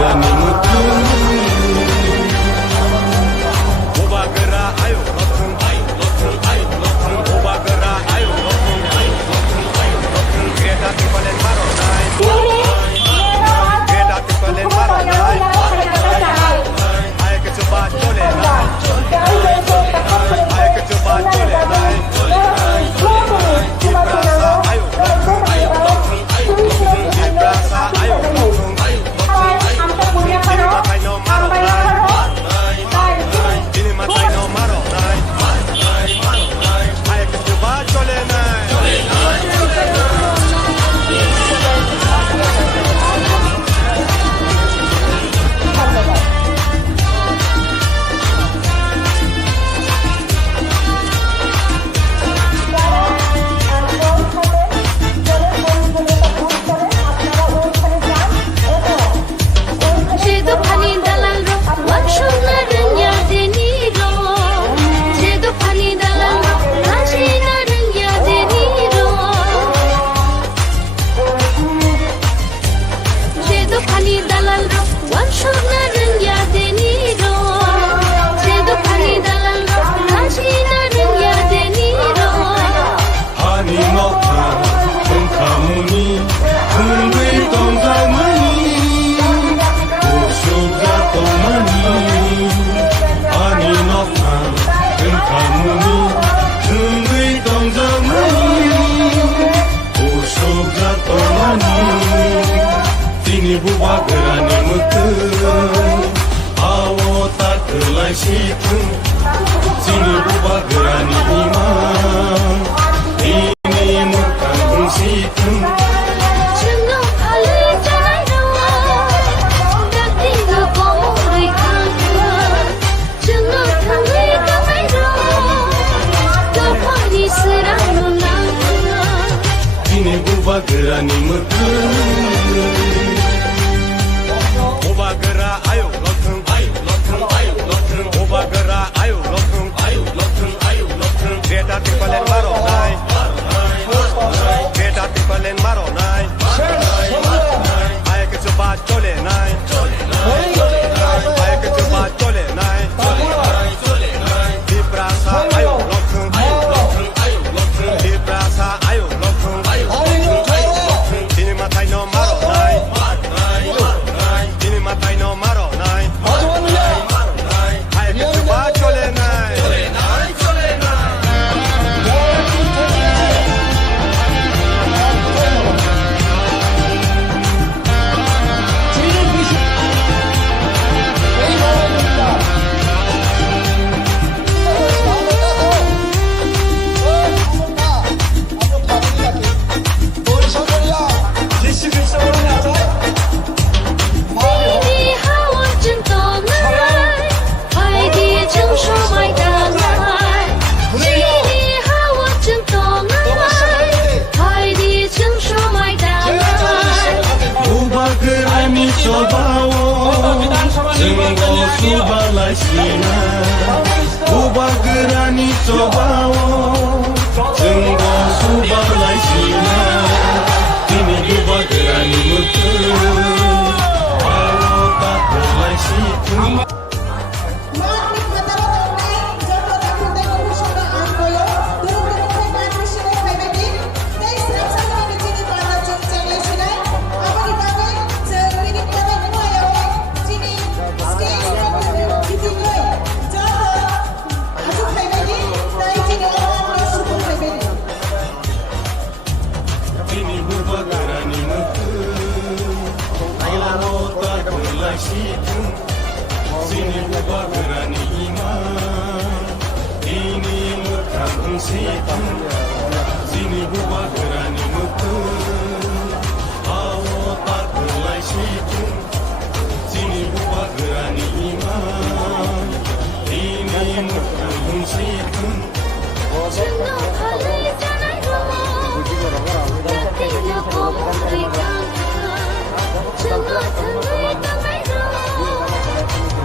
gerani mutu Oba gera ayo lotun Oba gera ayo lotun Greta tipalen maronai Greta tipalen maronai Ay ke coba chole nai Ay ke coba chole nai Ibrasa ayo Ibrasa ayo Ini matai no maronai Ini matai no maronai Ay ke coba chole nai Buba gerani mutu awo tak kelai situ sini buba gerani iman ini mutan situ Jangan kali jangan doa Dati gopori kata Jangan kali jangan doa Gopori serang menang sini buba gerani mutu Oba gera ayo lotun Oba gera ayo lotun Greta tipalen maronai Greta tipalen maronai Ay ke coba chole nai Ay ke coba chole nai Ibrasa ayo lotun Ibrasa ayo lotun Ini matai no maronai Ini matai no maronai Ay ke coba chole nai Ini hawa centonai Hai dia jeng somai damai Ini hawa centonai Hai dia jeng somai damai Buba gerani cobawo Jenggo subalai sina Buba gerani cobawo Jenggo subalai sina Ini buba gerani mutu Awo tak kelai situ Ini buba gerani mutu Awo tak kelai situ Sini buba gerani iman Ini mutan situ Sini buba gerani mutu Awo tak kelai situ Sini buba gerani iman Ini mutan situ Jangan kali jangan doa Dati gopori kata Jangan kali jangan doa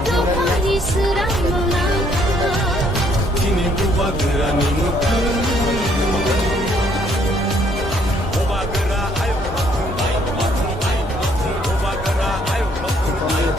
Gopori serang menang Ini buba gerani mutu Oba gera ayo lotun Oba gera ayo lotun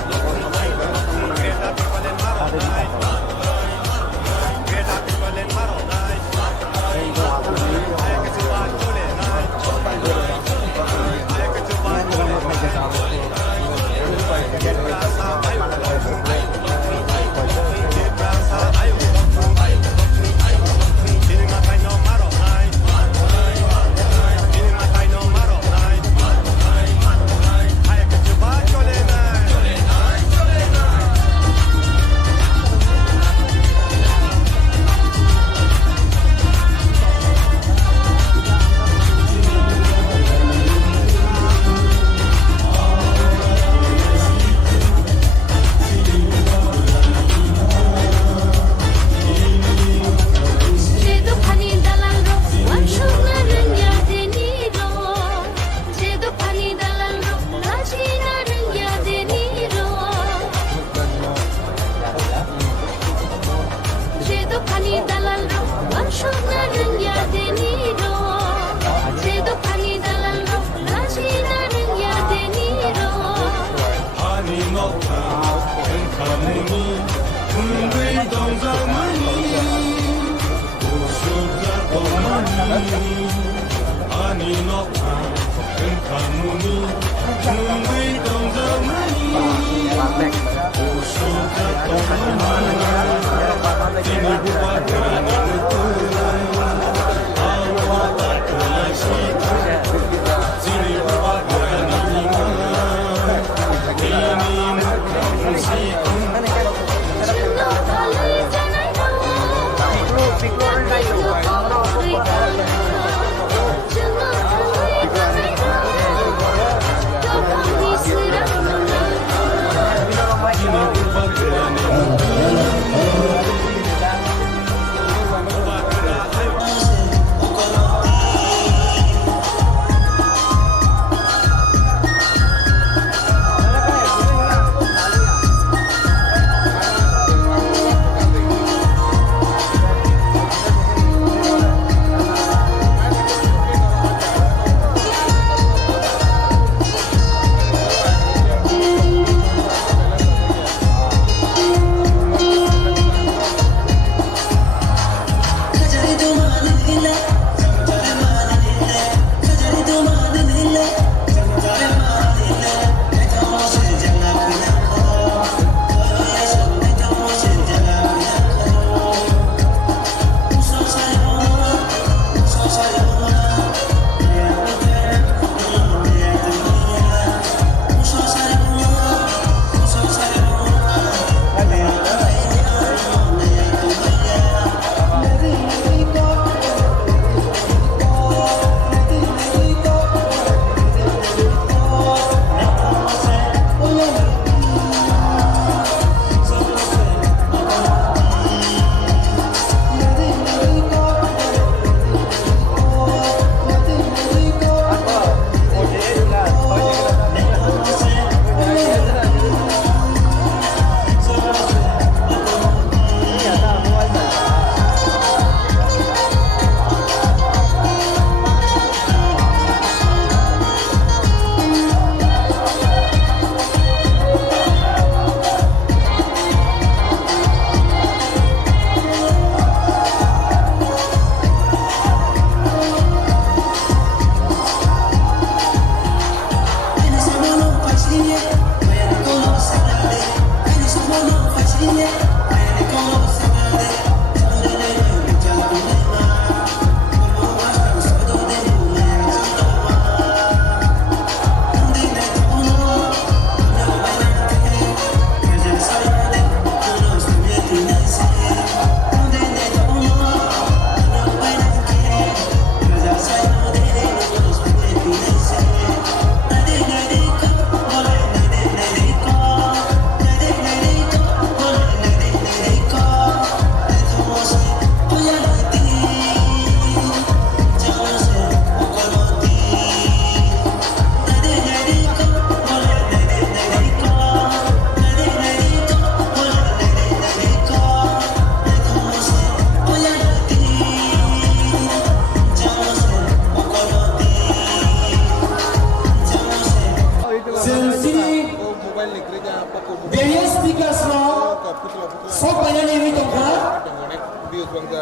녹아 은카무니 둥글 동자마니 우수자 도마니 아니 녹아 은카무니 둥글 동자마니 우수자 도마니 ini buat itu awal tak kelasiku sini buat ini musiku Cinta kali janai rawa Cinta kali janai rawa Kau diserang ini buat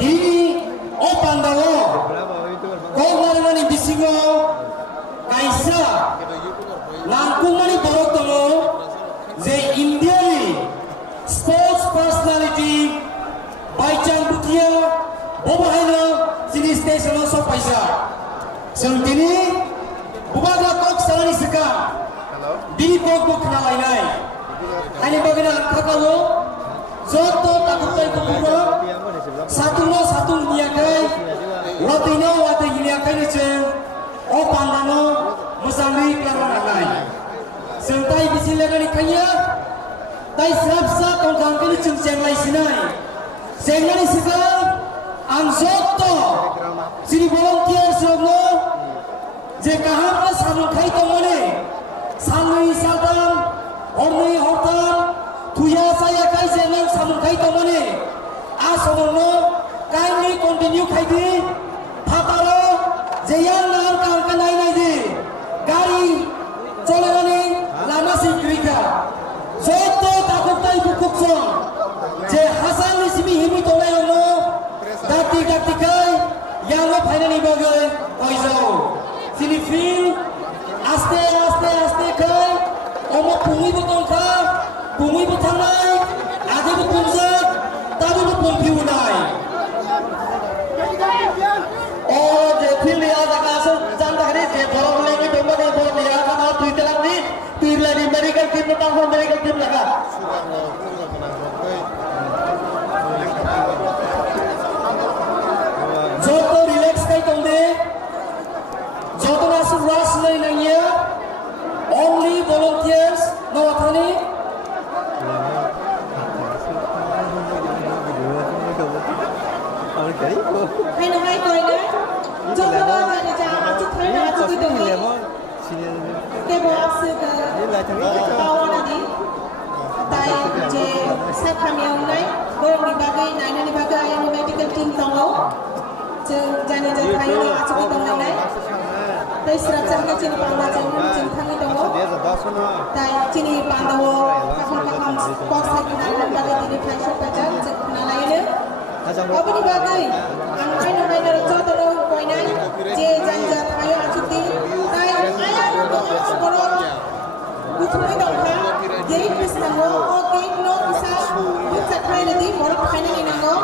Ini opandalo kong ni bisingo kaisa langkung mani borotongo je India ni sports personality Baichang Butia bobahaino sini station so paisa sentini bubaga kok salani seka dini kok kenalainai ani bagana kakalo zoto takutai kuburo satu niakai watino wate niakai ni chen o pandano musami klarakai sentai bisilagani kaya dai sapsa tongkang kini chen chen lai sinai sengali sekal ang zoto sini volunteer sogno je kaham sanung khai tomone sanui sadam hornui hortam tuya saya kai senang sanung khai tomone asono kindly continue khai di phataro je yang nang kang kanai nai di gari cholagani lama si krika yang lo finally bagai oizau sini feel aste kai omo bumi botong ka bumi botong nai ade bu punjat tabi bu pumpiu nai oh je feel ya jaga asal janda kali je borong lagi domba ni borong ya kana Twitter ni Twitter ni medical team na tang medical team laga joto relax kai tongde joto nasu rush lai nangya only volunteers no athani hay là hay coi đấy cho các bạn là cha chụp thấy là chụp cái đường này cái bộ áp sự cái tao là gì tại je sát tham yang này boleh dibagai nanya dibagai yang medical team tahu jeng jani jeng kayu lah chụp cái đường này tại structure cái chini panda jeng jeng thang itu tại chini panda wo kakak box lagi nanya dibagai ini fashion kaca jeng nanya apa dibagai angkai nanya rojak atau koi nai je janja kayu acuti tai ayam borong butuh dong kan jadi bisa ngo oke no bisa bisa kai nanti borong kai nai nango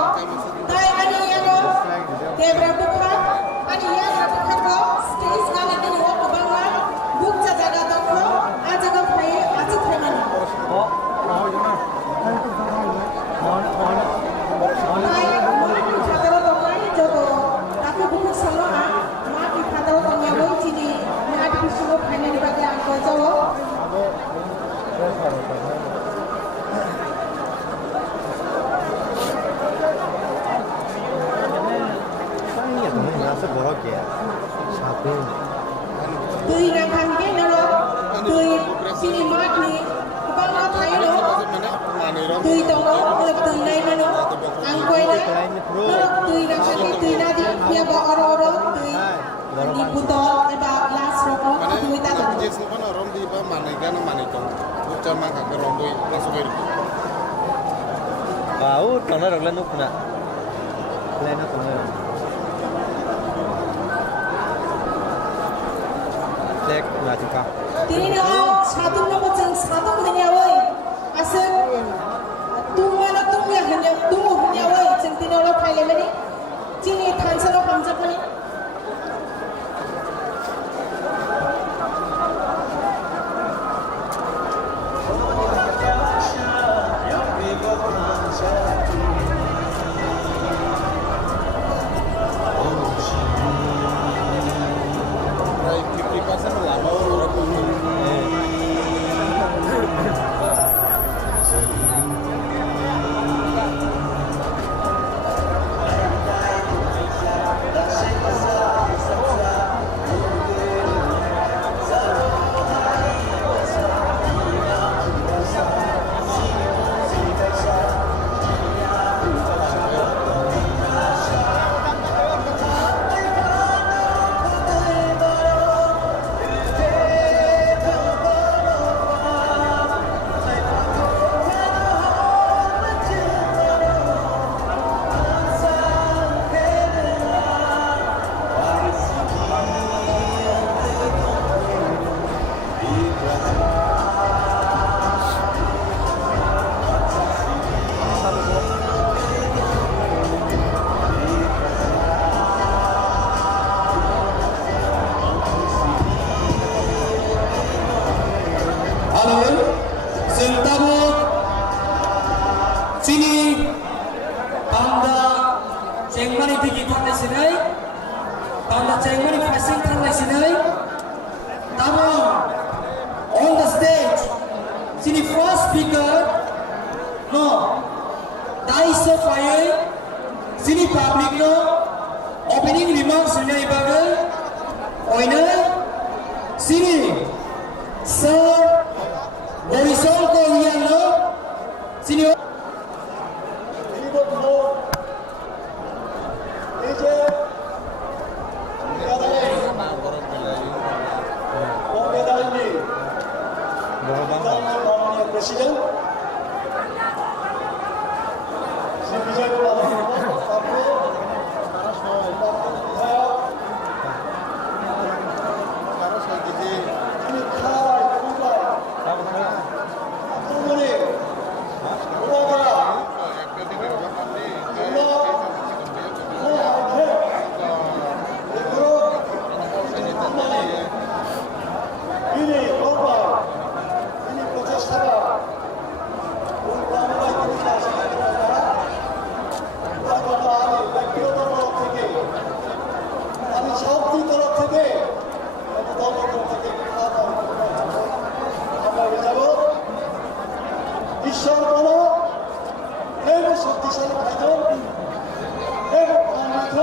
tai ani yang ngo dia berapa kan ani yang berapa kan stage kali ini ngo kebangga buk jaga dong ko aja ko kai aja kai mana tai kata dong kai jodoh tapi bukan semua mati kata dong yang ngo cini mati bisa kai nai dibagai angko jauh tươi nang thang cái nó rồi tươi sini mát ni bang nó thấy nó tươi tông nó được tươi này nó ăn quay đấy nó tươi nang thang cái tươi na đi dia bawa oro tươi di buto about last rock nó tươi ta tuh Jesu kan orang di bawah mana kan mana itu, bukan mangga keromboi langsung itu. Bau, tanah raglan nuk na, lena tanah. Cek ngajika. Tini no satu nomor jeng satu hanya woi asal tumana tumya hanya tumu hanya woi jeng tini no kai lemani cini tansa no hamzat mani Baik, 50% lama orang itu. Cengmani tinggi tanah sinai, tanda cengmani passing tanah sinai. Tamam, on the stage, sini first speaker, no, Daisy Fire, sini public no, opening remarks sinai bagai, oinai, sini, Sir Borisol Kowian no, sini. Presiden, si Vijay Kumar, বিশ্বের বড় এবং শক্তিশালী খাদ্য এবং সমৃদ্ধ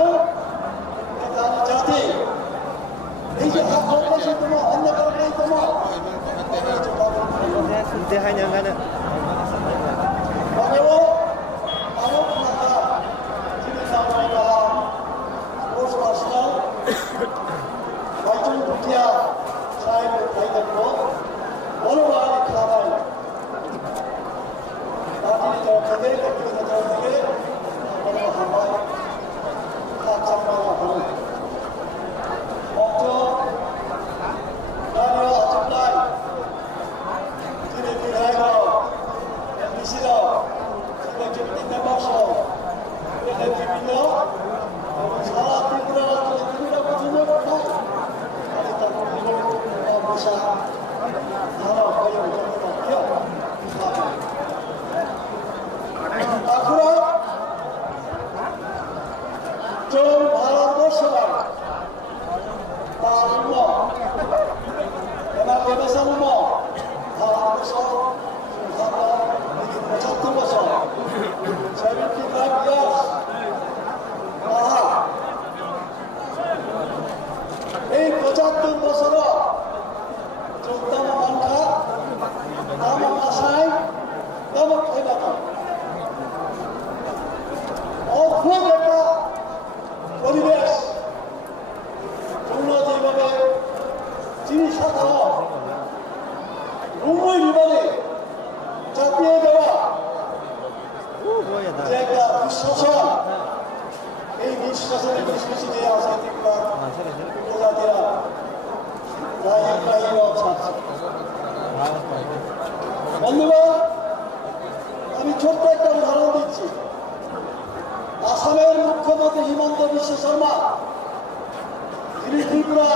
একটা জাতি। এই যে আগ্রহতম অন্যতম Dia hanya kan Bago, ako naka sinasama ka sports personnel, Bajong Putia, Sahib Kaitan ko, bolo bahagi khabar. Party ni jawa kade, party ni jawa kade, bolo khabar, kacang bawah bolo. Waktu Dario Acuplai, tidak kira MBC sebagai member dan Tribino salah Tribuna atau Tribuna Tribuna ada tamu Tribuna bisa harap kaya ya akhirnya John Bharat Bosar Palmo memang berbahasa umum Bharat Bosar Satu bosor, 75 years, এই 75 বছর চোদ্দম সংখ্যা নাম আশায় নাম খেলাত অদ্ভুত একটা পরিবেশ তোমরা যেভাবে চিনি সাধারণ মুম্বই বিমানে চাপিয়ে দেওয়া যে একটা বিশ্বাসন এই বিশ্বাসনের বিশ্বাসী যে আছে প্রজাতিরা বন্ধুগণ আমি ছোট্ট একটা উদাহরণ দিচ্ছি আসামের মুখ্যমন্ত্রী হিমন্ত বিশ্ব শর্মা তিনি ত্রিপুরা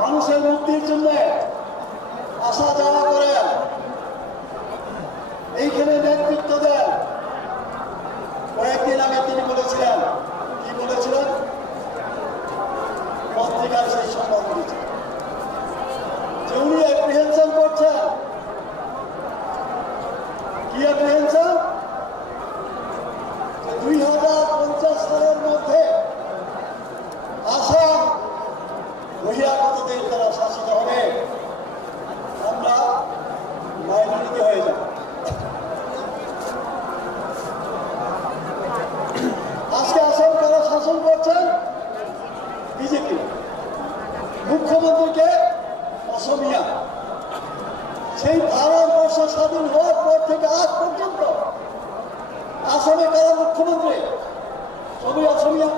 মানুষের মুক্তির জন্য আসা যাওয়া করেন এইখানে নেতৃত্ব দেন কয়েকদিন আগে তিনি বলেছিলেন কি বলেছিলেন পত্রিকায় সেই সংবাদ দিয়েছেন যে উনি অ্যাপ্রিহেনশন করছেন কি অ্যাপ্রিহেনশন 2050 সালের মধ্যে আসাম বহিরাগতদের দ্বারা শাসিত হবে আমরা মাইনরিটি হয়ে যাব আজকে আসাম কারা শাসন করছেন বিজেপি মুখ্যমন্ত্রীকে অসমিয়া সেই ভারতবর্ষ স্বাধীন হওয়ার পর থেকে আজ পর্যন্ত আসামে কারা মুখ্যমন্ত্রী সবই অসমিয়া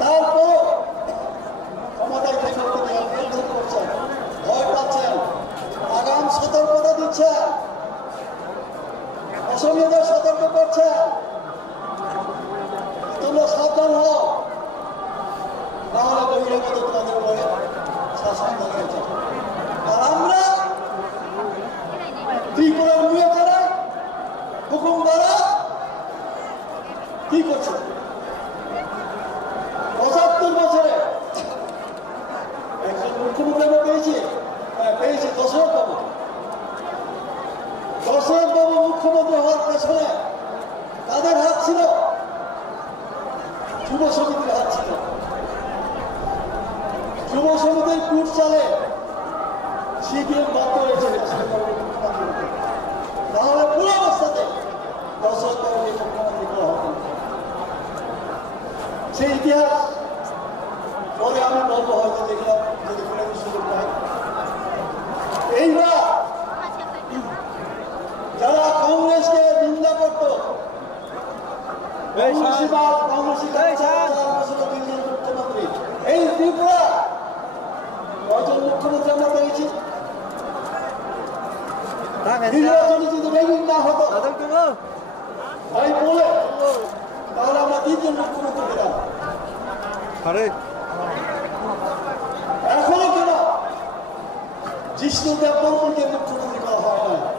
তারপর ক্ষমতায় থেকে করছেন ভয় পাচ্ছেন আগাম সতর্কতা দিচ্ছেন অসমিয়াদের সতর্ক করছেন তোমরা সাবধান হও নাহলে বহিরাগত তোমাদের উপরে শাসন হয়েছে আর আমরা ত্রিপুরার নিয়ে যারা হুকুম দ্বারা কি করছে 75 বছরে একজন মুখ্যমন্ত্রী আমরা পেয়েছি দশরথ বাবু মুখ্যমন্ত্রী হওয়ার পেছনে কাদের হাত ছিল যুব সমিতির হাত ছিল যুব সমিতির কুট চালে সিপিএম বাধ্য হয়েছিল তাহলে পুরো অবস্থাতে দশরথ বাবুকে মুখ্যমন্ত্রী করা হতো সেই ইতিহাস পরে আমি বলবো হয়তো দেখলাম যদি কোনো সুযোগ পাই এইবার যারা কংগ্রেসকে নিন্দা করত মুখ্যমন্ত্রী এই ত্রিপুরা কয়জন মুখ্যমন্ত্রী আমরা পেয়েছি নির্বাচনে যদি রেগিং না হতো তাই বলে তাহলে আমরা 3 জন মুখ্যমন্ত্রী পেতাম এখনো কেন জিষ্ণু দেববর্মনকে মুখ্যমন্ত্রী করা হয় না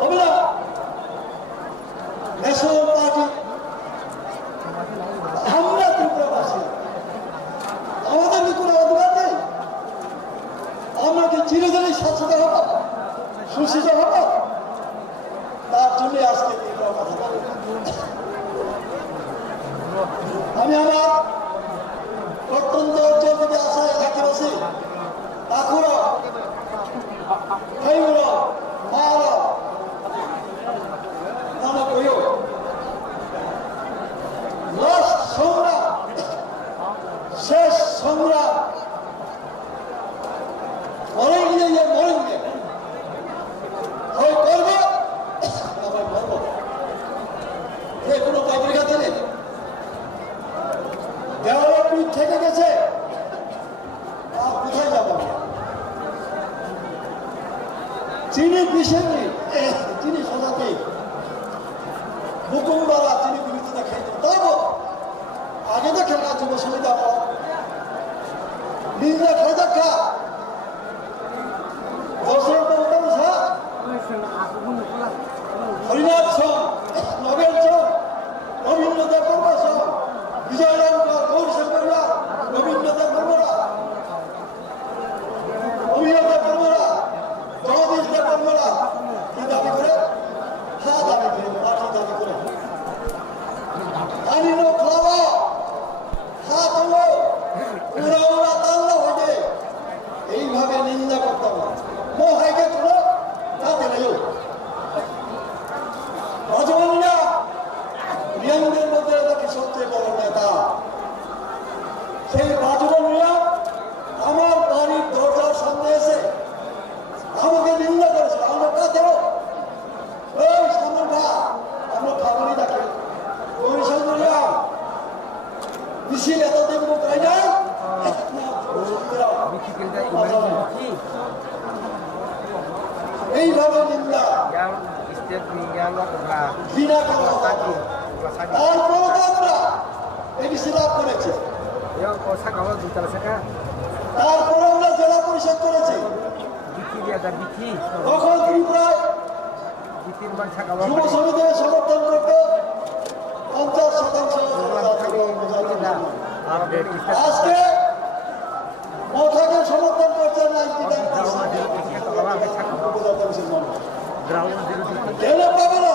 হবে না ন্যাশনাল পার্টি আমরা ত্রিপুরাবাসী আমাদের কি কোনো অধিকার নেই আমরা কি চিরদিনই শাসিত হব খুশি তো হবো তার জন্য আজকে এই কথা বলি আমি আমার অত্যন্ত অঞ্চলকে আশায় রাখতেছি তাকুরা ভাইগুলো মারা নানা কইও লাস্ট সংগ্রাম শেষ সংগ্রাম মরেঙ্গে মরেঙ্গে হয় করবো আবার করবো কোনো কাপড় কাছে নেই দেওয়ালে পিঠ থেকে গেছে আর কোথায় যাবো চিনি পিসেনি চিনি সোজাতে হুকুমবারা চিনি বিরুদ্ধে খেয়ে তবু আগে তো খেলা যুব সুবিধা নিজে খাই দেখা হরিনাথ সং নবেল সং রবীন্দ্রনাথ বর্মা সং বিজয় রামকর গৌর শঙ্কররা রবীন্দ্রনাথ বর্মরা অভিনেতা বর্মরা জগদীশ দেব বর্মরা কি দাবি করে দাবি করে পার্টি দাবি করে আনিনো খাওয়া তোলো পুরা তাল্লা হয়ে এইভাবে নিন্দা করতাম মোহাইকে তোলো তাতে নাই রাজবন্ধা রিয়াংদের মধ্যে নাকি সবচেয়ে বড় নেতা সেই রাজবন্ধা আমার বাড়ির দরজার সামনে এসে আমাকে নিন্দা করেছে আমরা কাঁদেও ওই সামনে ভা আমরা খাবারই দেখে পরিষদ রিয়াং মিছিল এতদিন তাই নাই এইভাবে নিন্দা ঘৃণা করা তারপর আমরা এই লাভ করেছি তারপর আমরা জেলা পরিষদ করেছি তখন ত্রিপুরায় যুব সমিতিকে সমর্থন করতে 50% আজকে মথাকে সমর্থন করছে 99% ঢেলে পাবে না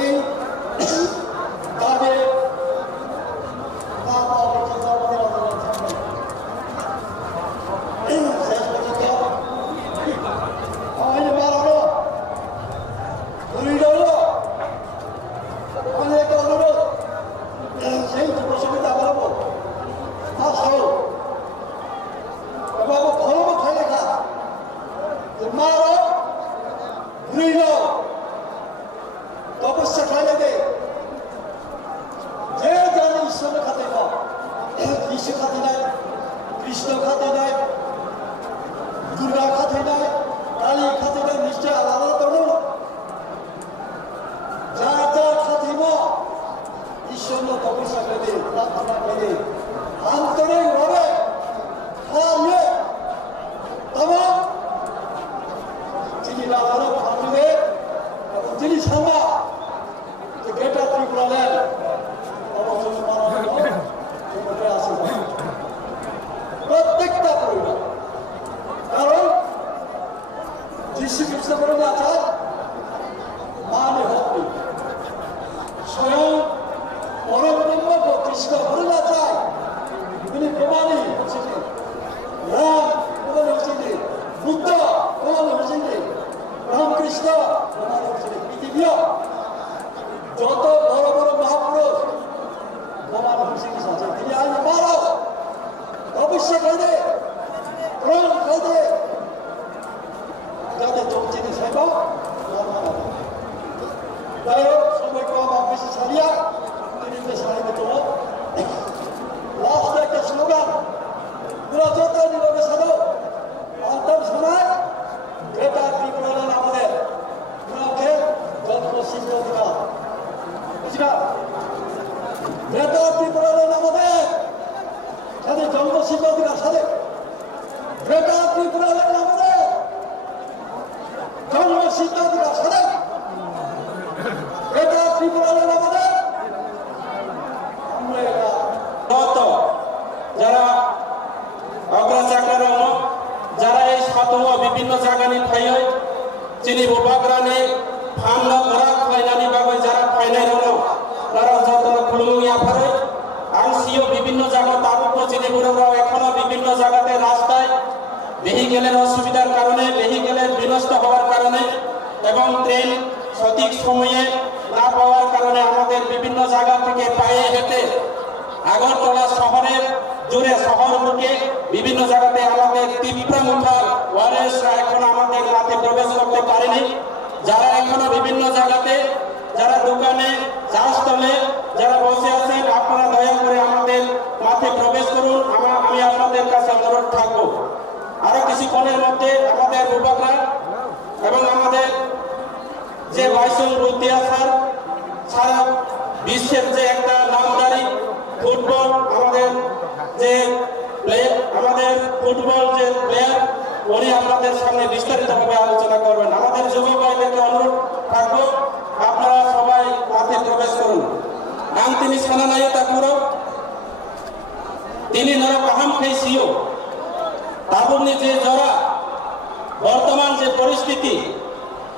এই দাবে শেষ পর্যন্ত আমি মারানো ধরিল অনেক অনুরোধ সেই যুব সমিতি বাড়াবো আসো বাবু খরব খাই লেখা মারো ধরিল তপস্যা খাই লাগে যে জানি ঈশ্বর খাতে না যিশু খাতে নাই কৃষ্ণ খাতে নাই দুর্গা খাতে নাই কালী খাতে নাই নিশ্চয় আলাদা করো যার যার খাতে ঈশ্বর তপস্যা করে প্রার্থনা করে আন্তরিক ভাবে খাওয়াইয়ে তবে যিনি রাজারা ভাববে এবং যিনি সামা যে গেটা ত্রিপুরা নেন প্রত্যেকটা পরিবার কারণ যিশু খ্রিস্ট বলে আচার মানে হত্যি স্বয়ং পরম ব্রহ্ম কৃষ্ণ বলে না চায় তিনি প্রমাণী হচ্ছেন রাম প্রমাণ হচ্ছেন বুদ্ধ প্রমাণ হচ্ছেন রামকৃষ্ণ প্রমাণ হচ্ছেন পৃথিবীয় যত বড় বড় মহাপুরুষ প্রমাণ হচ্ছেন তিনি আজ মারো অবশ্যই খাইদে প্রাণ খাইদে যাতে চলছেন সেবা যাই হোক সময় কম বেশি সারিয়া সারিতে তো লাস্ট একটা স্লোগান পুরো যত নিরবে সাধো অন্তর শোনায় এটা ত্রিপুরা আমাদের ওনাকে জন্ম সিদ্ধ অধিকার বুঝলা এটা ত্রিপুরা আমাদের সাথে জন্ম সিদ্ধ অধিকার সাথে এটা ত্রিপুরা আমাদের জন্ম সিদ্ধ অধিকার সাথে এটা ত্রিপুরা আমাদের যারা অগ্রাচাকার যারা এই সাতোয়া বিভিন্ন জায়গানি ফাইয় চিনি বুবাগ্রানি ফামনা ঘোরা খাইনানি বাগৈ যারা ফাইনাই রনো তারা যতন খুলুমুই আফারে আং সিও বিভিন্ন জায়গা তাবুক চিনি বুড়ারাও এখনো বিভিন্ন জায়গাতে রাস্তায় ভেহিকেলের অসুবিধার কারণে ভেহিকেলের বিনষ্ট হওয়ার কারণে এবং ট্রেন সঠিক সময়ে না পাওয়ার কারণে আমাদের বিভিন্ন জায়গা থেকে পায়ে হেঁটে আগরতলা শহরের জুড়ে শহর মুখে বিভিন্ন জায়গাতে আমাদের তীব্রমুখার ওয়ারেসরা এখন আমাদের মাঠে প্রবেশ করতে পারেনি। যারা এখনো বিভিন্ন জায়গাতে যারা দোকানে চাষতলে যারা বসে আছেন আপনারা দয়া করে আমাদের মাঠে প্রবেশ করুন। আমি আপনাদের কাছে অনুরোধ থাকবো আরো কিছুক্ষণের মধ্যে আমাদের যুবকরা এবং আমাদের যে বাইসন বুদ্ধিয়া স্যার সারা বিশ্বের যে একটা নামদারি ফুটবল আমাদের যে আমাদের ফুটবল যে প্লেয়ার উনি আপনাদের সামনে বিস্তারিতভাবে আলোচনা করবেন। আমাদের যুবক ভাইদেরকে অনুরোধ থাকবো আপনারা সবাই মাঠে প্রবেশ করুন। নাম তিনি সানানায় তাকুরো তিনি নরক আহাম খেয়েছিও তাবুনি যে জরা বর্তমান যে পরিস্থিতি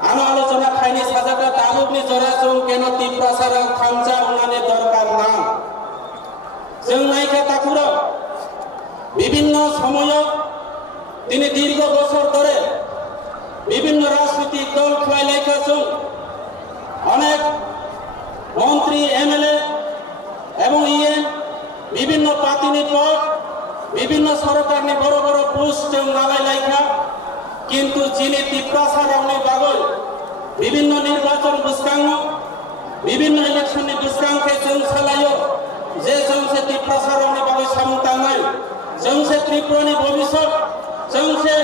আনো আলোচনা খাইনি সাজাটা তাবুনি জরা जों কেন তীব্রাসার খামচা উনানে দরকার না जों নাইকা তাকুরো বিভিন্ন সময় তিনি দীর্ঘ বছর ধরে বিভিন্ন রাজনৈতিক দল খেলাইকা जों অনেক মন্ত্রী এমএলএ এবং ইএম বিভিন্ন পাতিনি পদ বিভিন্ন সরকারনি বড় বড় পোস্ট जों লাগাইলাইকা কিন্তু যিনি তীব্রাসারাवनि বাগৈ বিভিন্ন নির্বাচন বুসকাং বিভিন্ন ইলেকশননি বুসকাংকে जों সালাयो যে जों से তীব্রাসারাवनि বাগৈ সামুংতাंनाय जों से त्रिपुरानि भबिष्यत जों से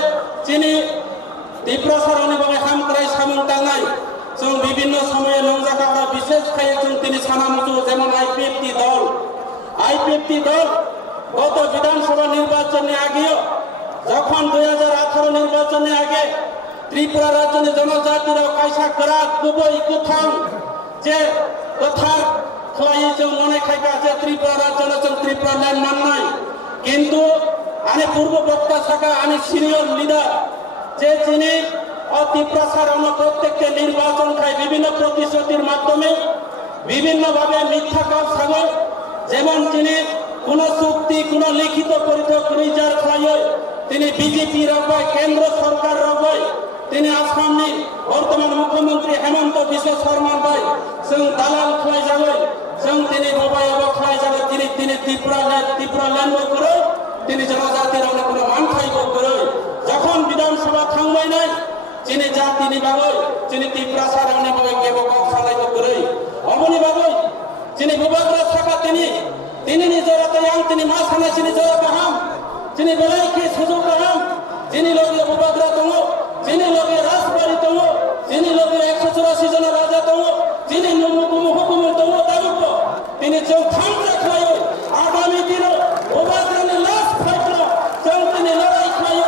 যিনি তীব্রাসারাवनि বাগৈ হামক্রাই সামুংতাंनाय जों বিভিন্ন সময়ে লংজাকারা বিশেষ খায়ে जों তিনি সানামুজু যেমন আই50 দল গত বিধানসভা নির্বাচনের আগেও যখন 2018 নির্বাচনের আগে ত্রিপুরা রাজ্যের জনজাতিরা কাইসা করা গুবই কুথাং যে কথার খোয়াই जों মনে খাইকা যে ত্রিপুরা রাজ্যের ত্রিপুরা ল্যান্ড মাননাই কিন্তু আনে পূর্ব বক্তা থাকা আনে সিনিয়র লিডার যে তিনি তীব্রাসারাম প্রত্যেককে নির্বাচন খায় বিভিন্ন প্রতিশ্রুতির মাধ্যমে বিভিন্নভাবে মিথ্যা কথা যেমন তিনি কোন চুক্তি কোন লিখিত পরিচয় রিজার খায় তিনি বিজেপি রবাই কেন্দ্র সরকার রবাই তিনি আসামনি বর্তমান মুখ্যমন্ত্রী হেমন্ত বিশ্ব শর্মা ভাই जों দালাল খায় যাবে जों তিনি রবাই খায় যাবে তিনি ত্রিপুরা ল্যান্ড করে তিনি জনজাতির অনেক কোনো মান খাইব করে যখন বিধানসভা থামবাই নাই যিনি জাতিনি বাগৈ যিনি তীব্রাসারাवनि বাগৈ কেবক সালাইব করে অমনি বাগৈ যিনি বিভাগরা থাকা তিনি নিজরাতে তিনি মা সানা যিনি জরা গাহাম যিনি বলাইকে সুযোগ গাহাম যিনি লগে বিভাগরা দङ যিনি লগে রাজবাড়ি দङ যিনি লগে 184 জন রাজা দङ যিনি হুকুম দङ তারুক তিনি जों থামজা খায় আগামী দিন বিভাগরানি লাস্ট ফাইটল जों তিনি লড়াই খায়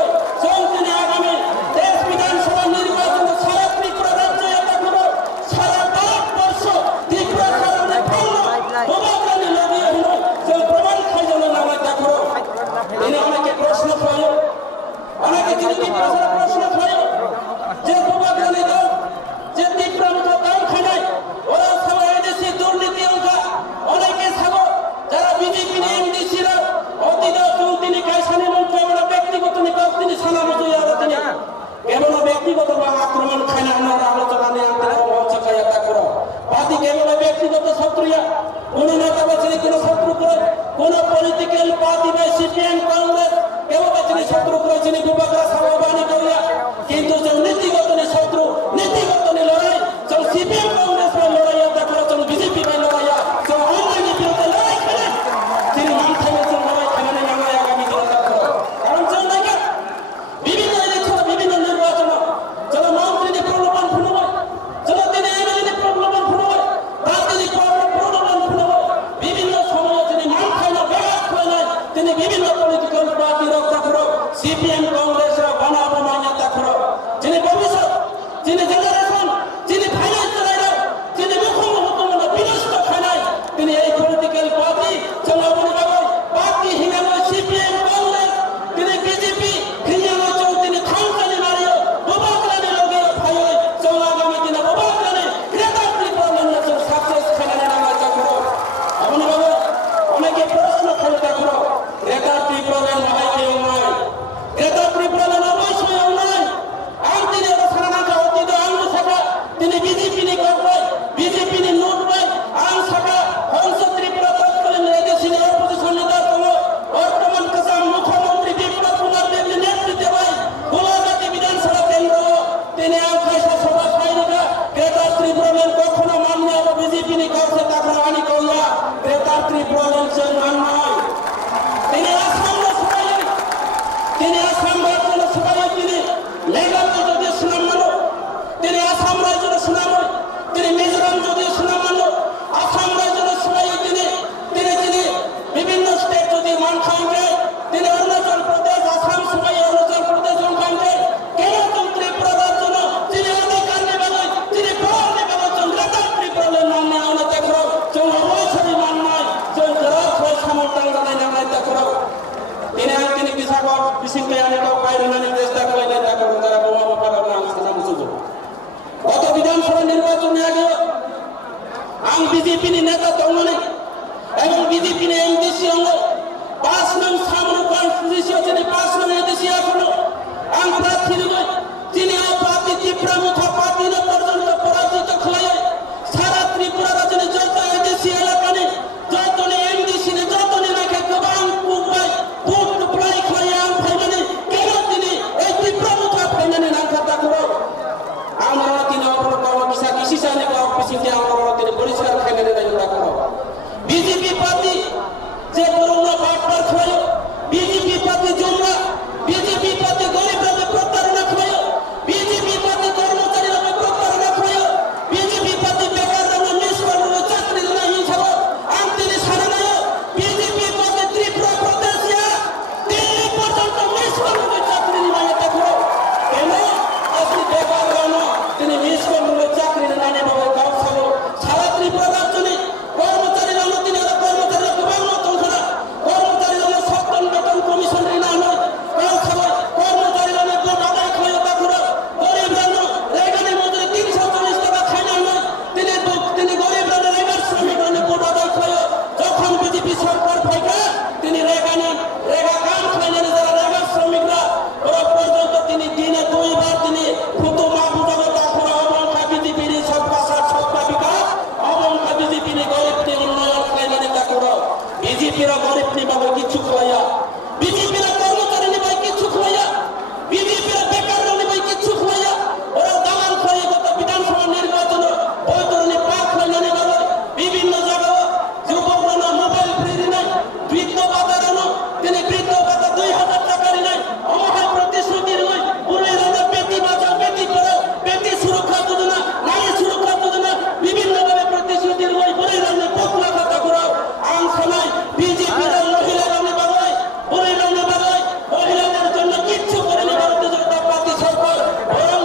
जों তিনি আগামী দেশ বিধানসভা নির্বাচন সারা ত্রিপুরা রাজ্যে এটা করো সারা ভারতবর্ষ ত্রিপুরা কারণে ভালো বিভাগরানি লগে হলো जों প্রমাণ খাই জন্য নামে দেখো তিনি অনেকে প্রশ্ন খায় অনেকে তিনি প্রশ্ন খায় যে বিভাগরানি দাও যে তীব্রমুখা দাম খায় ওরা সবাই এদেশে দুর্নীতি অঙ্কা অনেকে ছাগো যারা বিজেপি এমডিসি রা অতীত তিনি কাইসানি মন্ত্রী আমরা ব্যক্তিগত নিকাশ তিনি সানামুজু ইয়ারা তিনি কেবল ব্যক্তিগত বা আক্রমণ খায় না আমরা আলোচনা নিয়ে আমরা মঞ্চ খায় তা করো বাদি কেবল ব্যক্তিগত শত্রুয়া কোন নেতা বা কোন শত্রু করে কোন পলিটিক্যাল পার্টি বা সিপিএম কংগ্রেস কেবল তিনি শত্রু করে যিনি বিভাগরা সভাবাণী করিয়া কিন্তু যে নীতিগত শত্রু নীতিগত লড়াই যে সিপিএম কংগ্রেস বা লড়াই তা করো যে বিজেপি বা লড়াই যে অন্যান্য বিরুদ্ধে লড়াই খেলে তিনি মান খাইলে লড়াই খেলে আমরা আগামী দিনে দেখো কারণ যে নাকি বিভিন্ন ইলেকশন বিভিন্ন নির্বাচন যারা মন্ত্রী প্রলোভন ফুনব যারা তিনি এমএলএ প্রলোভন ফুনব তা তিনি প্রলোভন ফুনব বিভিন্ন সময় তিনি মান খাইলে বেগাত খাইলে তিনি বিভিন্ন পলিটিক্যাল তিনি মিজোরাম যদিও সুনামান্য আসাম রাজ্যের সবাই তিনি বিভিন্ন স্টেট যদি মান খাইবে তিনি অরুণাচল প্রদেশ আসাম সবাই অরুণাচল প্রদেশ খাইবে কেন ত্রিপুরা রাজ্য তিনি অধিকার নেবেন তিনি বল নেবেন চন্দ্রকার ত্রিপুরার নাম নেওয়া না দেখো চন্দ্রবৈশ্বরী মান নয় চন্দ্ররাজ হয় সমর্থন জানাই নামাই দেখো তিনি বিশাখা বিশিংকে আনে বাইরে নানি চেষ্টা করে দেখো তারা বোমা বোমা নাম নাম সুযোগ গত বিধানসভা নির্বাচনে আগে आं बीजेपी नेता दंमोन এবং বিজেপি এমডিসি অঙ্গ 5 নং সামনে কনস্টিটিউশন 5 নং এমডিসি আসলো আং প্রার্থী নয় যিনি পার্টি ত্রিপুরা মুথা পার্টি ন পর্যন্ত পরাজিত খলায় সারা ত্রিপুরা রাজ্যে যত এমডিসি এলাকা নেই যত এমডিসি নে যত নাকে গবাং পুবাই পুট প্লাই খলায় আং ফাইমানে কেন তিনি এই ত্রিপুরা মুথা ফাইমানে নাম খাতা করো আমরা তিনি অপর কর্ম কিসা কিসি সানে কর্ম কিসি কে আমরা তিনি পরিষ্কার ফাইমানে নাম করো बीजेपी पार्टी যে করোনা বাটপার খায় बीजेपी पार्टी জমরা बीजेपी पार्टी গরিবদের প্রতারণা খায় बीजेपी पार्टी কর্মচারীদের প্রতারণা খায় बीजेपी पार्टी বেকারদের নিষ্কর্ম চাকরি নাই ছাড়া আন্তরিক সারা নাই बीजेपी पार्टी ত্রিপুরা প্রদেশিয়া দিল্লি পর্যন্ত নিষ্কর্ম চাকরি নাই দেখো কেন আপনি বেকাররা তিনি নিষ্কর্ম চাকরি নাই বাবা গাঁও ছাড়ো সারা ত্রিপুরা রাজ্যে बीजेपीरा गरीब ने बाबा किच्छु खलाया बीजेपीरा कर्मचारी ने भाई किच्छु खलाया बीजेपीरा बेकार ने भाई किच्छु खलाया और दालाल खलाया गत विधानसभा निर्वाचन বৈতরণী পাক খলানে বাবা বিভিন্ন জায়গা যুবকরা মোবাইল ফ্রি নাই বৃদ্ধ ভাতা তিনি বৃদ্ধ ভাতা 2000 টাকা নাই অমহায় প্রতিশ্রুতি নয় পুরো রাজ্যে বেটি বাঁচাও বেটি পড়াও বেটি সুরক্ষা যোজনা নারী সুরক্ষা যোজনা বিভিন্ন ভাবে প্রতিশ্রুতি নয় পুরো রাজ্যে পকলা খাতা করাও আম সময় बीजेपी মহিলারা বাবাই মহিলারা বাবাই মহিলাদের জন্য কিচ্ছু করেনি ভারতীয় জনতা পার্টি সরকার বরং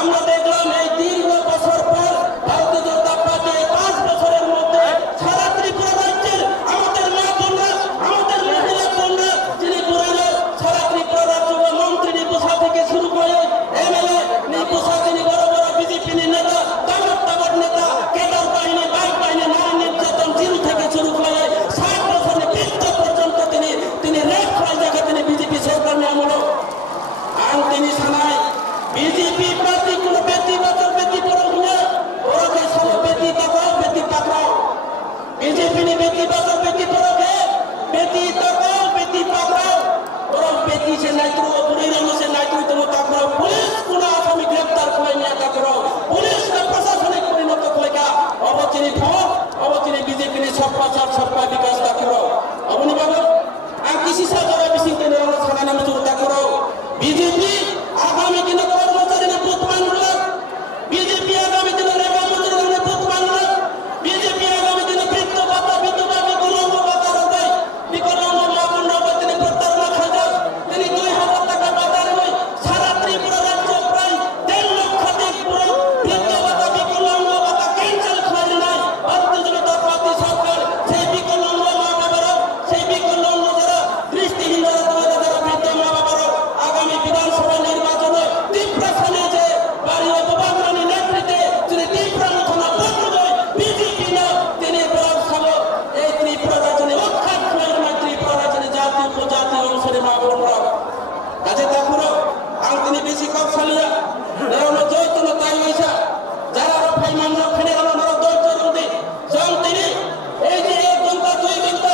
আমরা দেখলাম এই দীর্ঘ বছর পর ভারতীয় জনতা পার্টি 5 বছরের মধ্যে সারা ত্রিপুরা রাজ্যের আমাদের মা বোনরা আমাদের মহিলা বোনরা যিনি করেন সারা ত্রিপুরা রাজ্য মন্ত্রী নিপুষা থেকে শুরু করে এমএলএ নিপুষা তিনি বড় বড় বিজেপি নেতা তামার নেতা কেদার বাহিনী বাইক বাহিনী নারী নির্যাতন জিল থেকে শুরু করে बीजेपी सरकार ने আমলো আং তিনি সানাই बीजेपी पार्टी কোনো বেটি বাঁচাও বেটি পড়াও না ওরা কে সব বেটি বাঁচাও বেটি পড়াও बीजेपी ने बेटी बचाओ बेटी पढ़ाओ बेटी बचाओ बेटी पढ़ाओ और बेटी से नाइट्रो बुरी रंग से नाइट्रो तुम ताकरो पुलिस कुना आसामी ग्रेप्तार করে নিয়ে তাকরো পুলিশ না প্রশাসনিক পরিণত কইকা অবচিনি ফোন অবচিনি बीजेपी ने সব প্রচার সব বিকাশ তাকরো আপনি বাবা আর किसी से जरा भी सिंह ने रंग खाना में जोड़ता करो बीजेपी आगामी दिन कर्मचारी ने बुत मांगला बीजेपी आगामी दिन रेवा मंत्री ने बुत मांगला बीजेपी आगामी दिन वृद्ध भाता विधवा विकलांग भाता रहे विकलांग मापुन नौबत ने प्रतारणा खाजा তিনি 2000 টাকা ভাতা রই সারা ত্রিপুরা রাজ্য প্রায় 1.5 লক্ষ পুরো বৃদ্ধ ভাতা বিকলাঙ্গ ভাতা ক্যান্সেল করে নাই ভারতীয় জনতা পার্টি সরকার সেই বিকলাঙ্গ মা বাবারা সেই বিকলাঙ্গ দৃষ্টিহীন বৃদ্ধ মা বাবারা আগামী বিধানসভা নির্বাচনে ত্রিপুরা সামনে যে বাড়ি অপবাদরানী নেতৃত্বে তিনি ত্রিপুরা মুখনা বন্ধ বিজেপি না তিনি বড় সব এই ত্রিপুরা রাজ্যে অক্ষাত খোয়ার ত্রিপুরা রাজ্যে জাতি উপজাতি অংশের মা বোনরা কাজে তাকুরো আং তিনি বেশি কৌশলিয়া নেরনো জয়তন তাই হইসা যারা রফাই মামলা ফেলে গেল নর দৌড় রুদি সব তিনি এই যে 1 ঘন্টা 2 ঘন্টা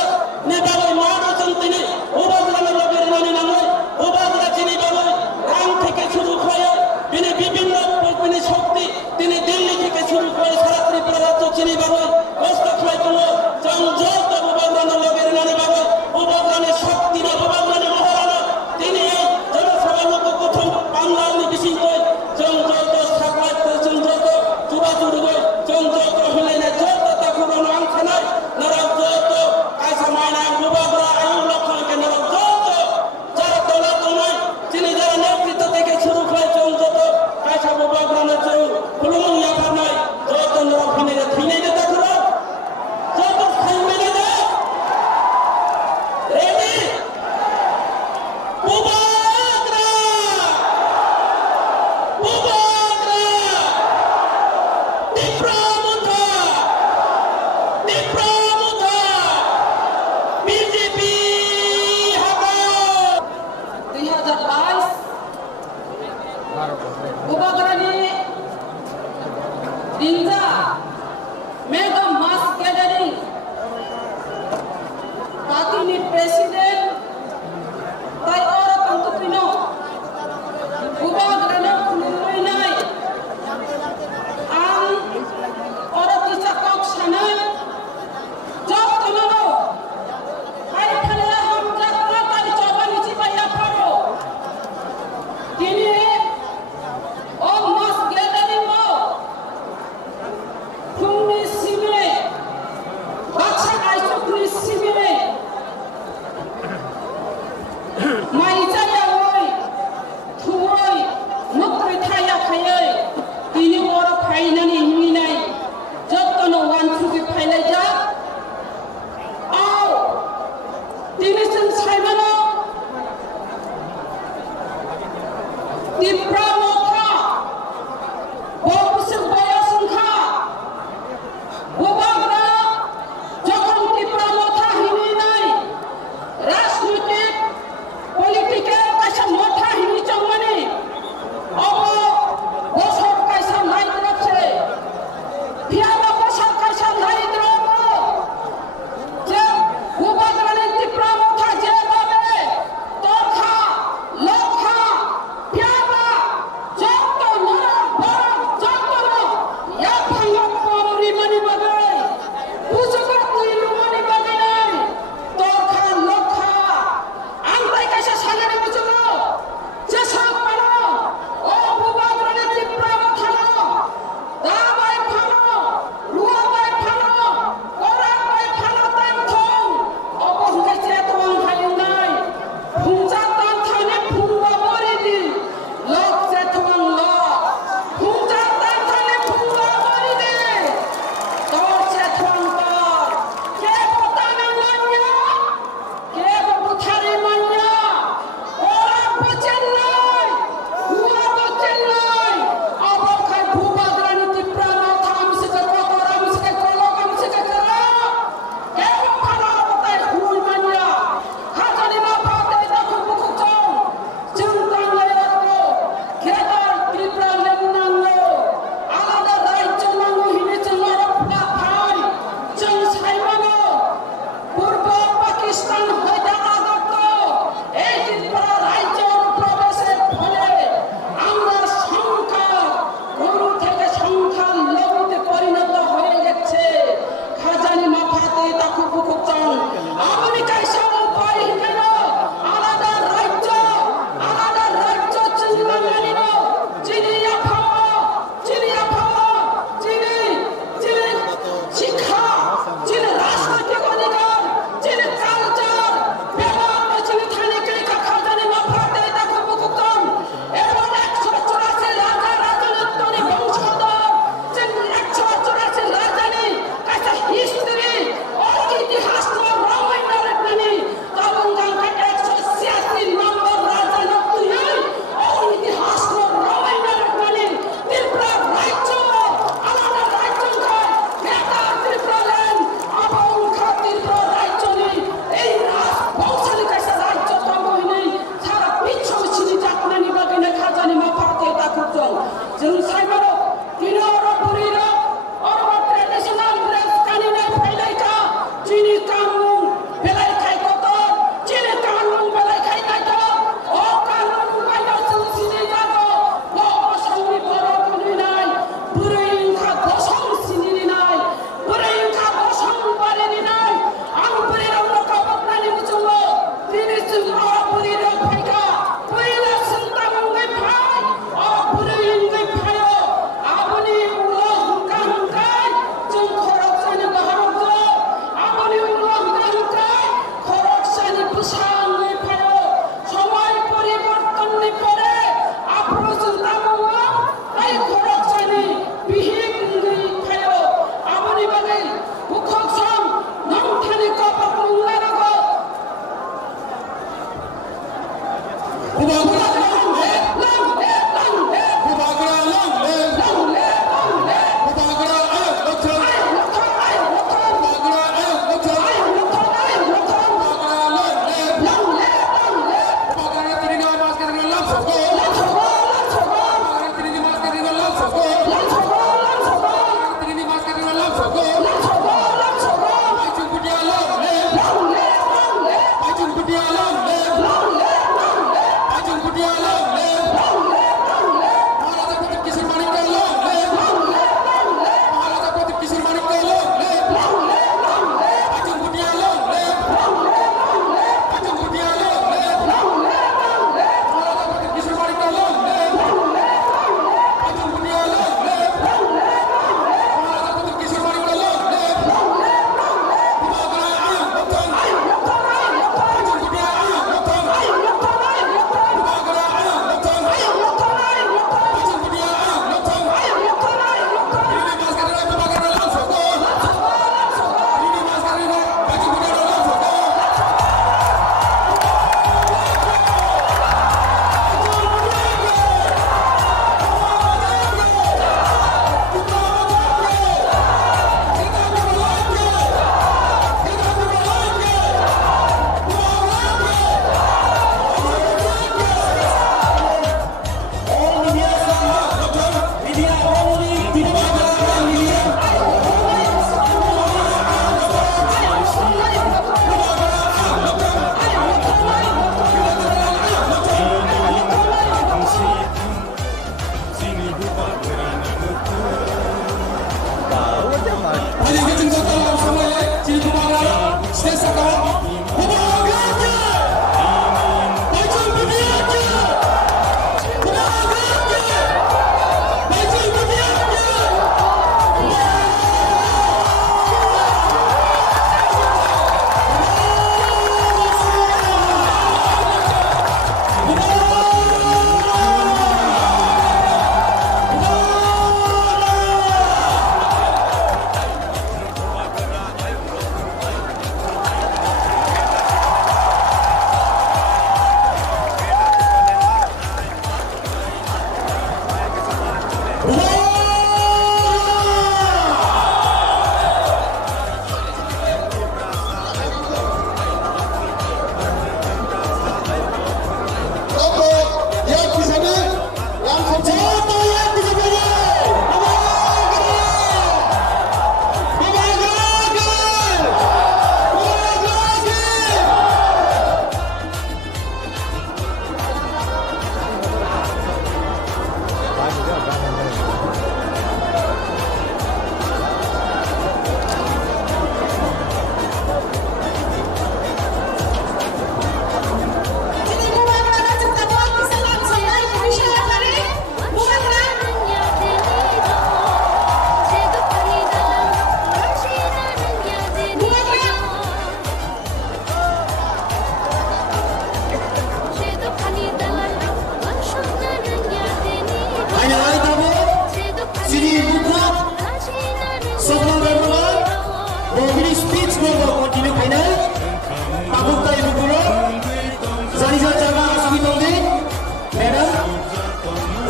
নেবালে মারছেন তিনি উবাদরানে লগের নানি নামই উবাদরা চিনি বাবু রাম থেকে শুরু করে তিনি বিভিন্ন তিনি শক্তি তিনি দিল্লি থেকে শুরু করে সারা ত্রিপুরা রাজ্য চিনি বাবু কষ্ট খাই কোনো জঞ্জত উবাদরানে লগের নানি বাবু উবাদরানে শক্তি না উবাদরানে মহারানা তিনি জনসভা লোক প্রথম Bangla নিবিসিত জঞ্জত Bubagra! Bubagra! Dipramuta! Dipramuta! BJP Hakau! 2022 Bubagrani Dinja mega mass gathering party ni president by orang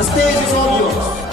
The stage is all yours.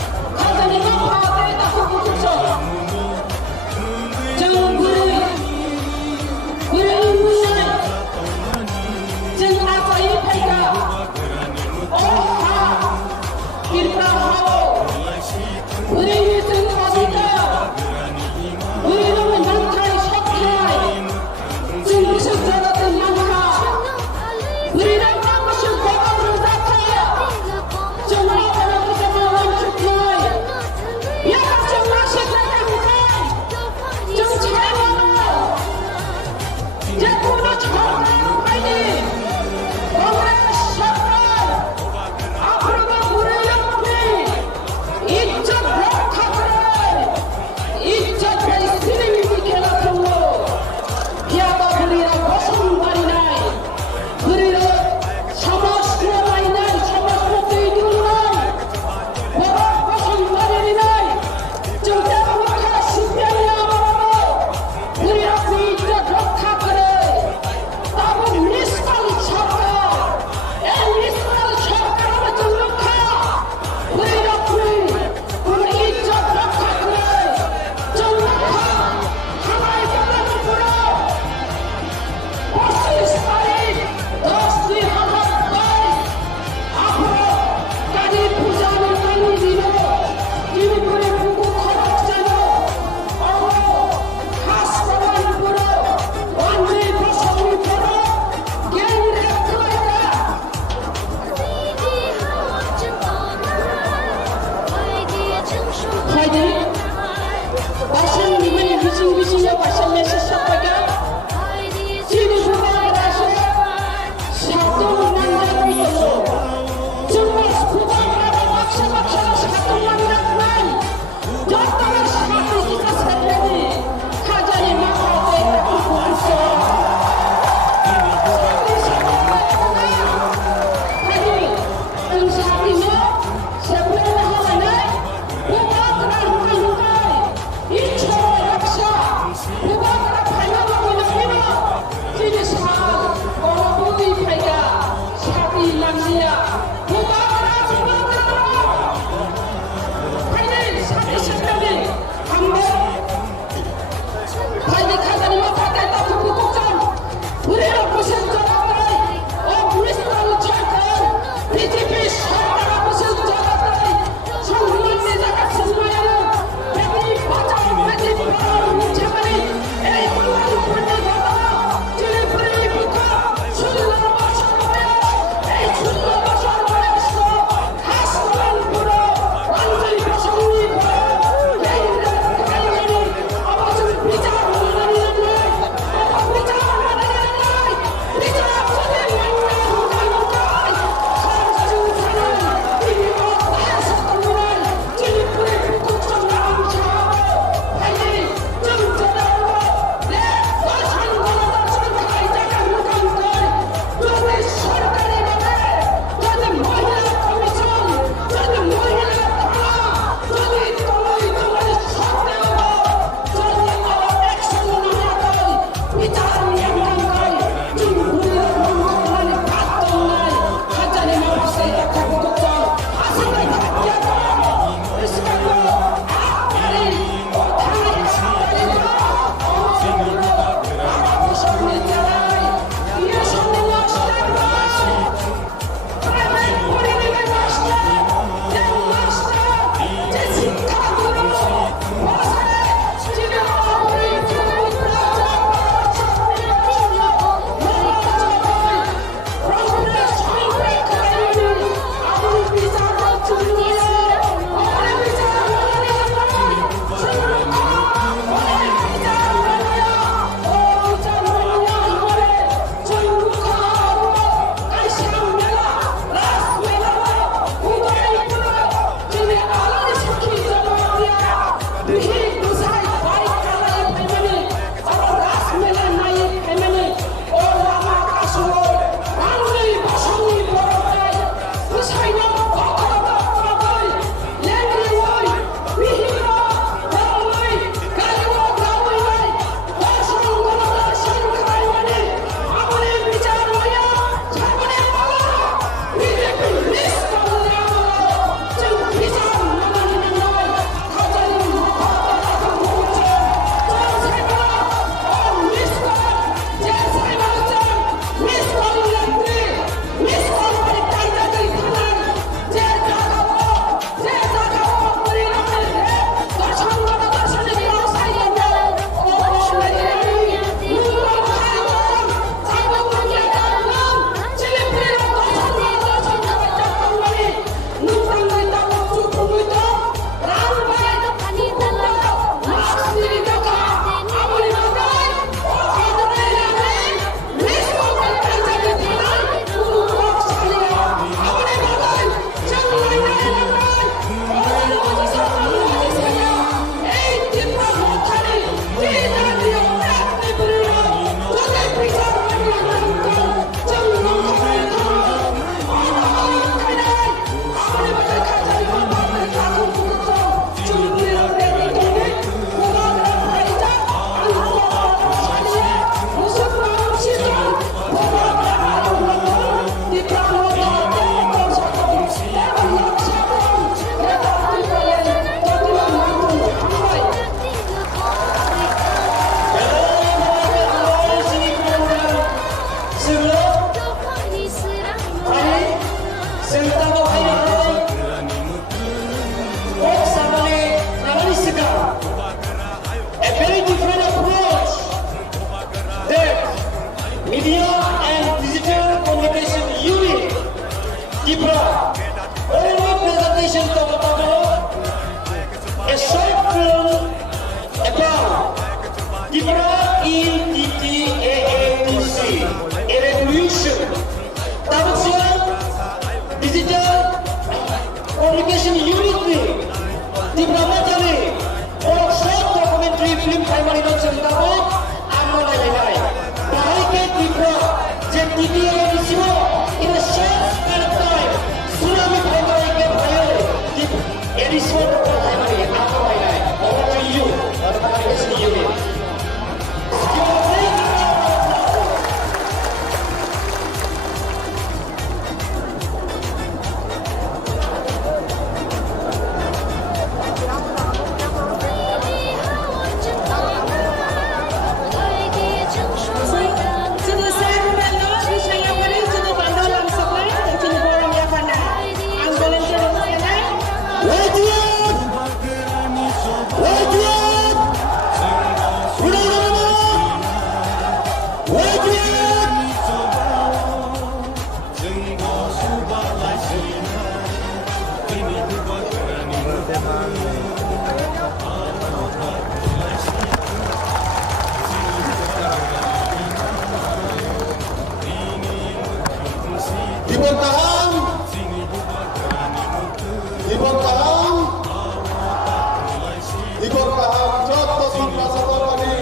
Diberkahan joto sutra satabani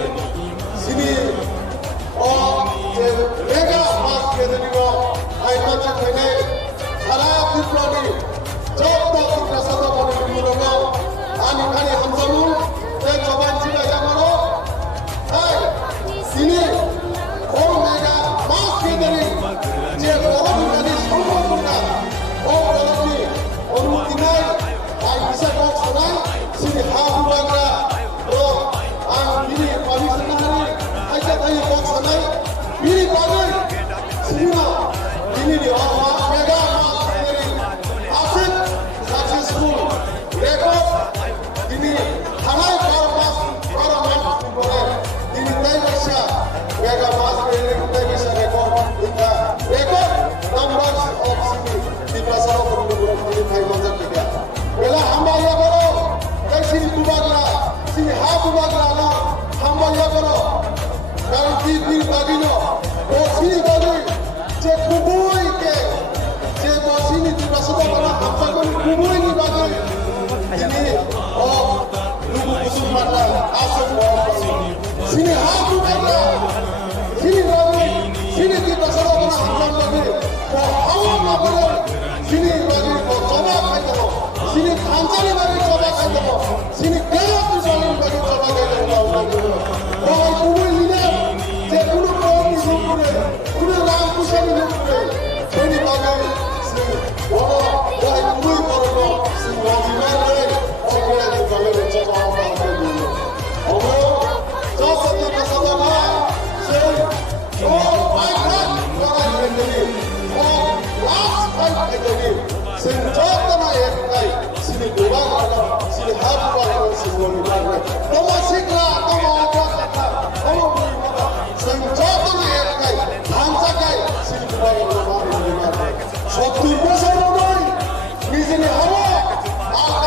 sini mega mas kedenigo aitacha kene sara kuplani joto sutra satabani murogo ani kani hamzamu te jaban chira yamaro sini mega mas kedeni je kolomani সম্পূর্ণ ও kolomani অনুমতি নাই ai bisa kok sanai sini habu bagra ro ang biri pamisana hari aja tayo kok sanai biri bagai sini na ini di awal mega mas dari asik successful record ini hanai mas boleh ini tayo siya mega mas dari tayo siya record kita record number of sini di pasar perburuan ini tayo manjat tiga Bela hamba ya karo, sini kubagla, sini habu bagla na, hamba ya karo. Kalau di baginya, sini bagi, cek kubui ke, cek sini di pasar mana, hamba kau kubui ni bagi. Ini, lugu kusum mana, asal sini habu bagla, sini bagi, sini di pasar mana, hamba bagi. Hawa bagi, sini bagi, coba kau. Sini kancane bagi coba kaitamo, sini kerap disalin bagi coba kaitamo. Bahwa kubur ini, je kuno kau disukure, kuno rampu sini disukure. Ini bagi sini, bahwa kubur koruno, sini bagi mana, orang yang kalau coba apa bagi. Jasa di pasar mana, sini, baiklah, orang yang ini, last fight ini, sini jasa mana sini dua sini habu sini lima toma sikla toma apa toma berapa senjata ni kai hansa kai sini dua lima satu besar lagi di sini hawa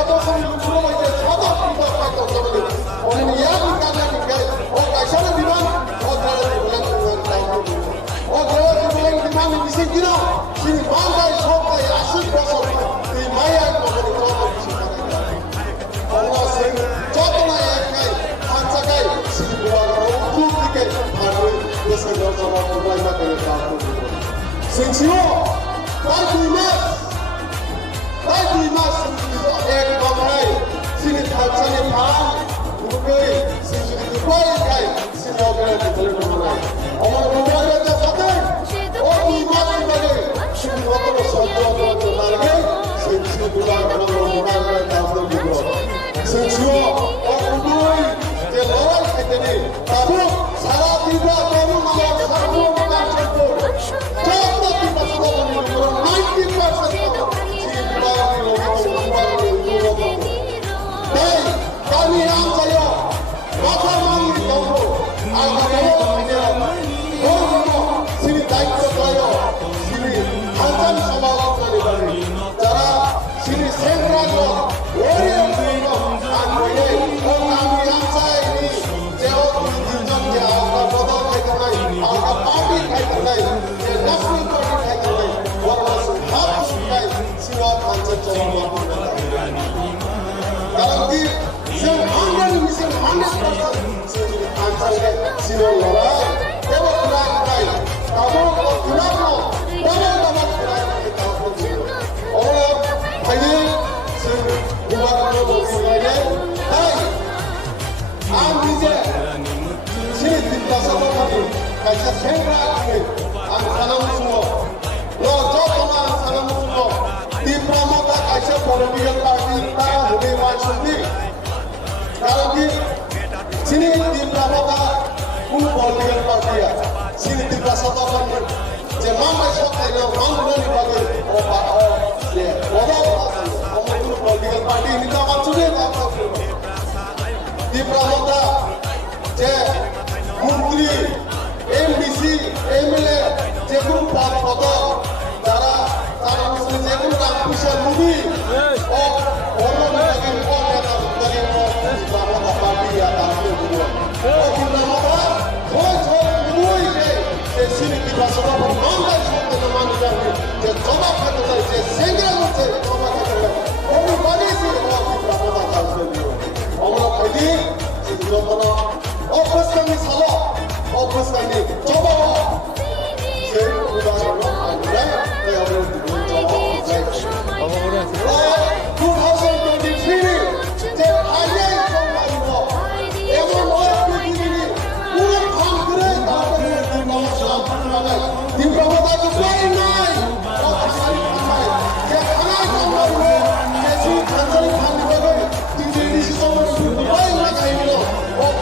ada sini dua lagi ada kita pakai tadi orang ni yang kita ni kai kaisa di mana ada di bulan tahun ada di bulan di mana di sini sini bangkai sokai asyik besar di maya Allah sing joto na kai hansa kai sini buat untuk tiket hari besar sama pemain dari kartu sing siwo baik mas ek bangkai sini hansa ni pan ukai sini dibuat kai sini orang di dalam orang rumah ada satu di mas bagi sini waktu satu lagi sini buat orang rumah ada satu Sensuo, orang doi, je lawai katene, tabu, salah tiba kamu nama sabu makan campur, coba kita sudah menurun 90%. Baik, kami yang saya, maka mami tahu, sini taik saya, sini hantam sama sekali, cara sini sentrago, warrior. Kalau di semuanya sini orang, kamu kurang, kamu orang hanya buat semuanya. Ambize, sini kita sama kami, kaca sentra kami, anak semua, lo jodoh anak semua, di pramuka kaca political party tak lebih macam kalau di sini di pramuka pun political party ya, sini di pasar kami, jemaah masuk ke dalam ni bagi political party ini tak macam ni tak di pramuka, je menteri, MBC, MLA, je guru pad pada, cara lastly, orang lagi orang dari orang tapi ya tapi dulu. Kita mahu koi ke sini kita semua berbangga dengan teman kami. Dia coba kata saya segera mesti coba kata. Orang bagi sih orang kita mahu tahu dulu. Orang bagi kita mahu office kami salah, office kami coba. Saya sudah ada, saya harus mencoba. 2023 제 아이의 정말로 에버노의 비기니 우리 방글에 나오는 것처럼 님보다 더 좋은 나이 제 하나의 정말로 예수 간절히 방글을 님들이 시선을 누구와의 나가이로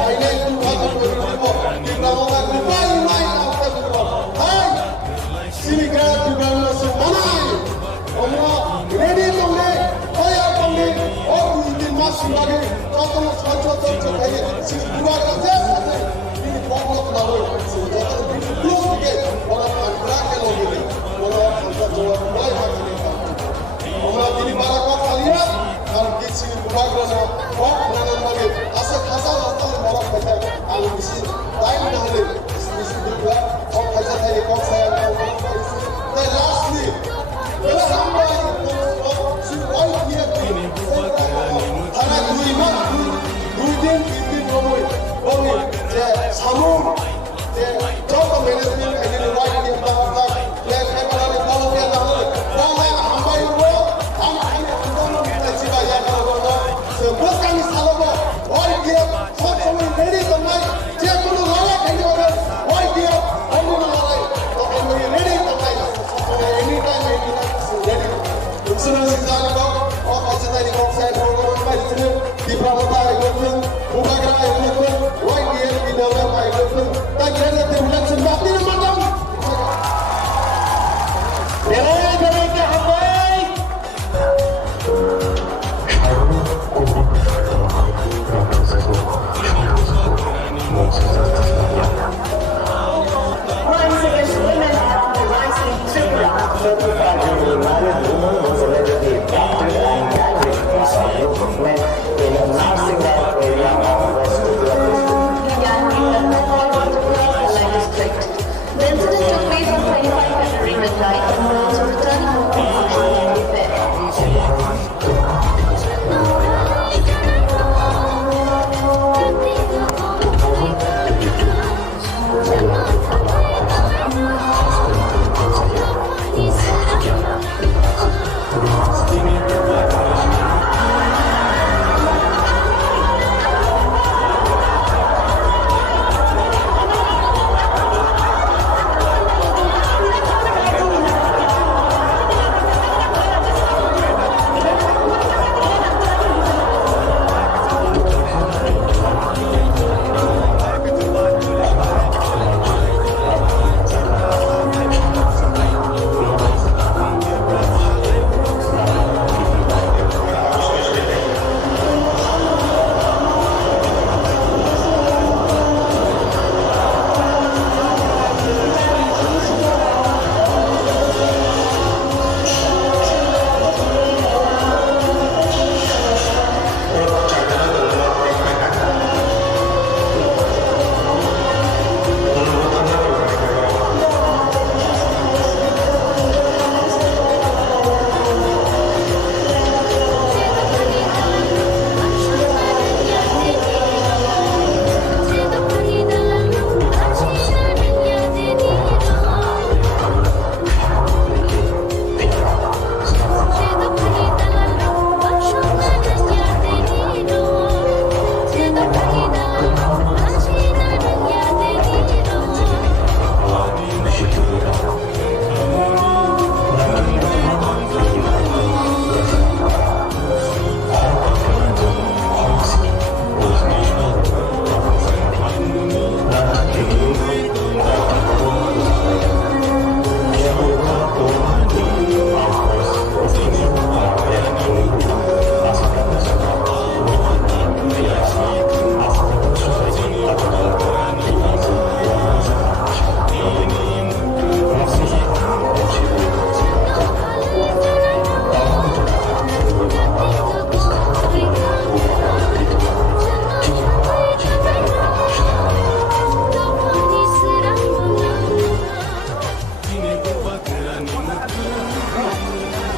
아이의 누가도 보이고 님보다 누구와의 나이 나오고 아이 시리가 두발로서 원하이 엄마 레디 동네 허야 동네 어디들 마시마게 저도 천천히 지금 누가가 됐는데 이 보고도 나올 저도 그렇게 뭐라 반드라게 놓으니 뭐라 반드라 뭐라 하니까 엄마들이 말하고 살리라 나는 지금 누가가 그러는 말이 아서 가사 어떤 뭐라 하자 아니 무슨 나이 나는 무슨 누가 가사 타이 거사야 네 lastly 내가 상관이 지금 와이 뒤에 하나 누이만 누이든 빈든 너무 제 사무 제 저거 매니지먼트 해주는 와이 뒤에 내 개발하는 거기에 나는 뭐가 한 바이로 한 번은 집에 야가고 저 못강이 살아고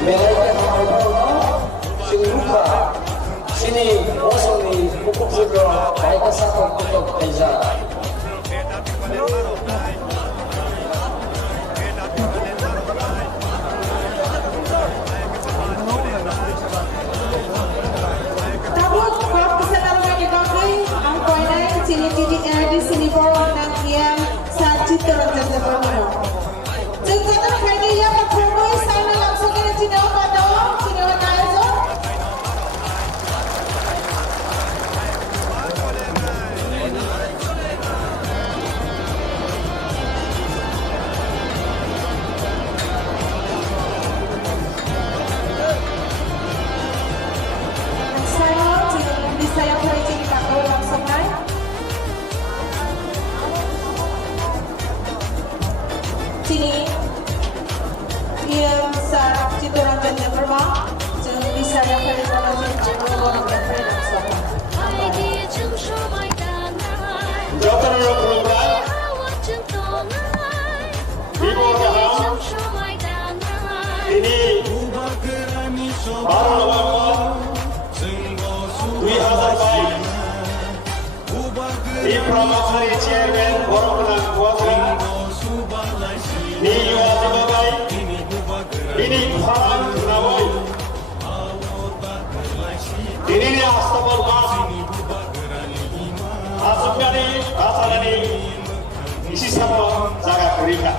मेलाइके हाबाफारियाव जों रुफा सिनि असमनि मुखुबजों bike साखा Cuttack थाइजा Tabut buat kesenangan di kaki, ang koinai sini di sini bawah dan yang saji terus terus. Jengkatan kini yang berkumpul sana langsung ke sini pada sini pada itu. Saya boleh jadi kakak langsung naik. Sini, dia saat cituran dan berbang, jadi bisa yang boleh jadi kakak orang yang boleh langsung. যতন programme বিবরণ তিনি 12 November 2022 Ipra Masari Chairman Boroknang Kuwatang Ni Yuwati Babai Ini Farang Nawai Ini ni Astabal Mas Asukani Asalani Isi sama Zaga Kurika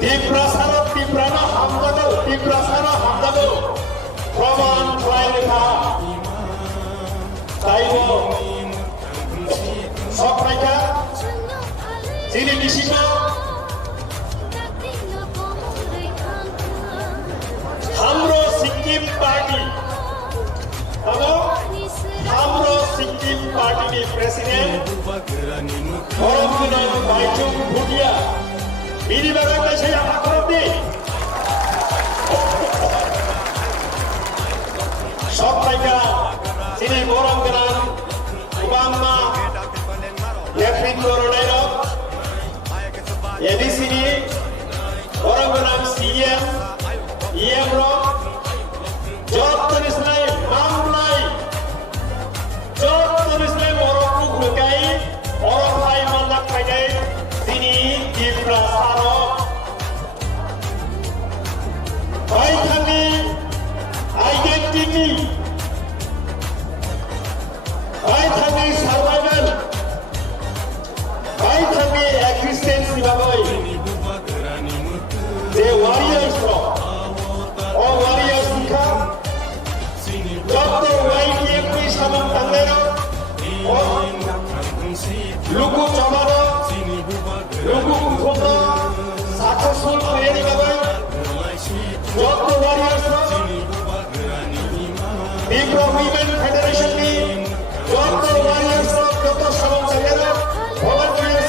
Diprasarap Diprana Hamdado Diprasara Hamdado Praman Trailika Taiwo Sopraika Sini Kishima Hamro Sikkim Party Hamro Sikkim Party ni Presiden Oromgunang Baichung Bhutia Ini bagaikan saya akrab ni Sopraika Sini Oromgunang Obama Lefin Coronado Ya di sini orang bernama CM EM Rock Jod tulis lain Mamlai Jod tulis lain orang Kukai orang lain mandak pada sini di Prasaro baik kami identity baik kami survival baik kami existence babai the warriors or warriors bukan Dr. YTM Samang Tangero Lugu Chamano Lugu Kukono successful player babai Dr. warriors Bipro Women Federation ni Dr. warriors Dr. Samang Tangero volunteers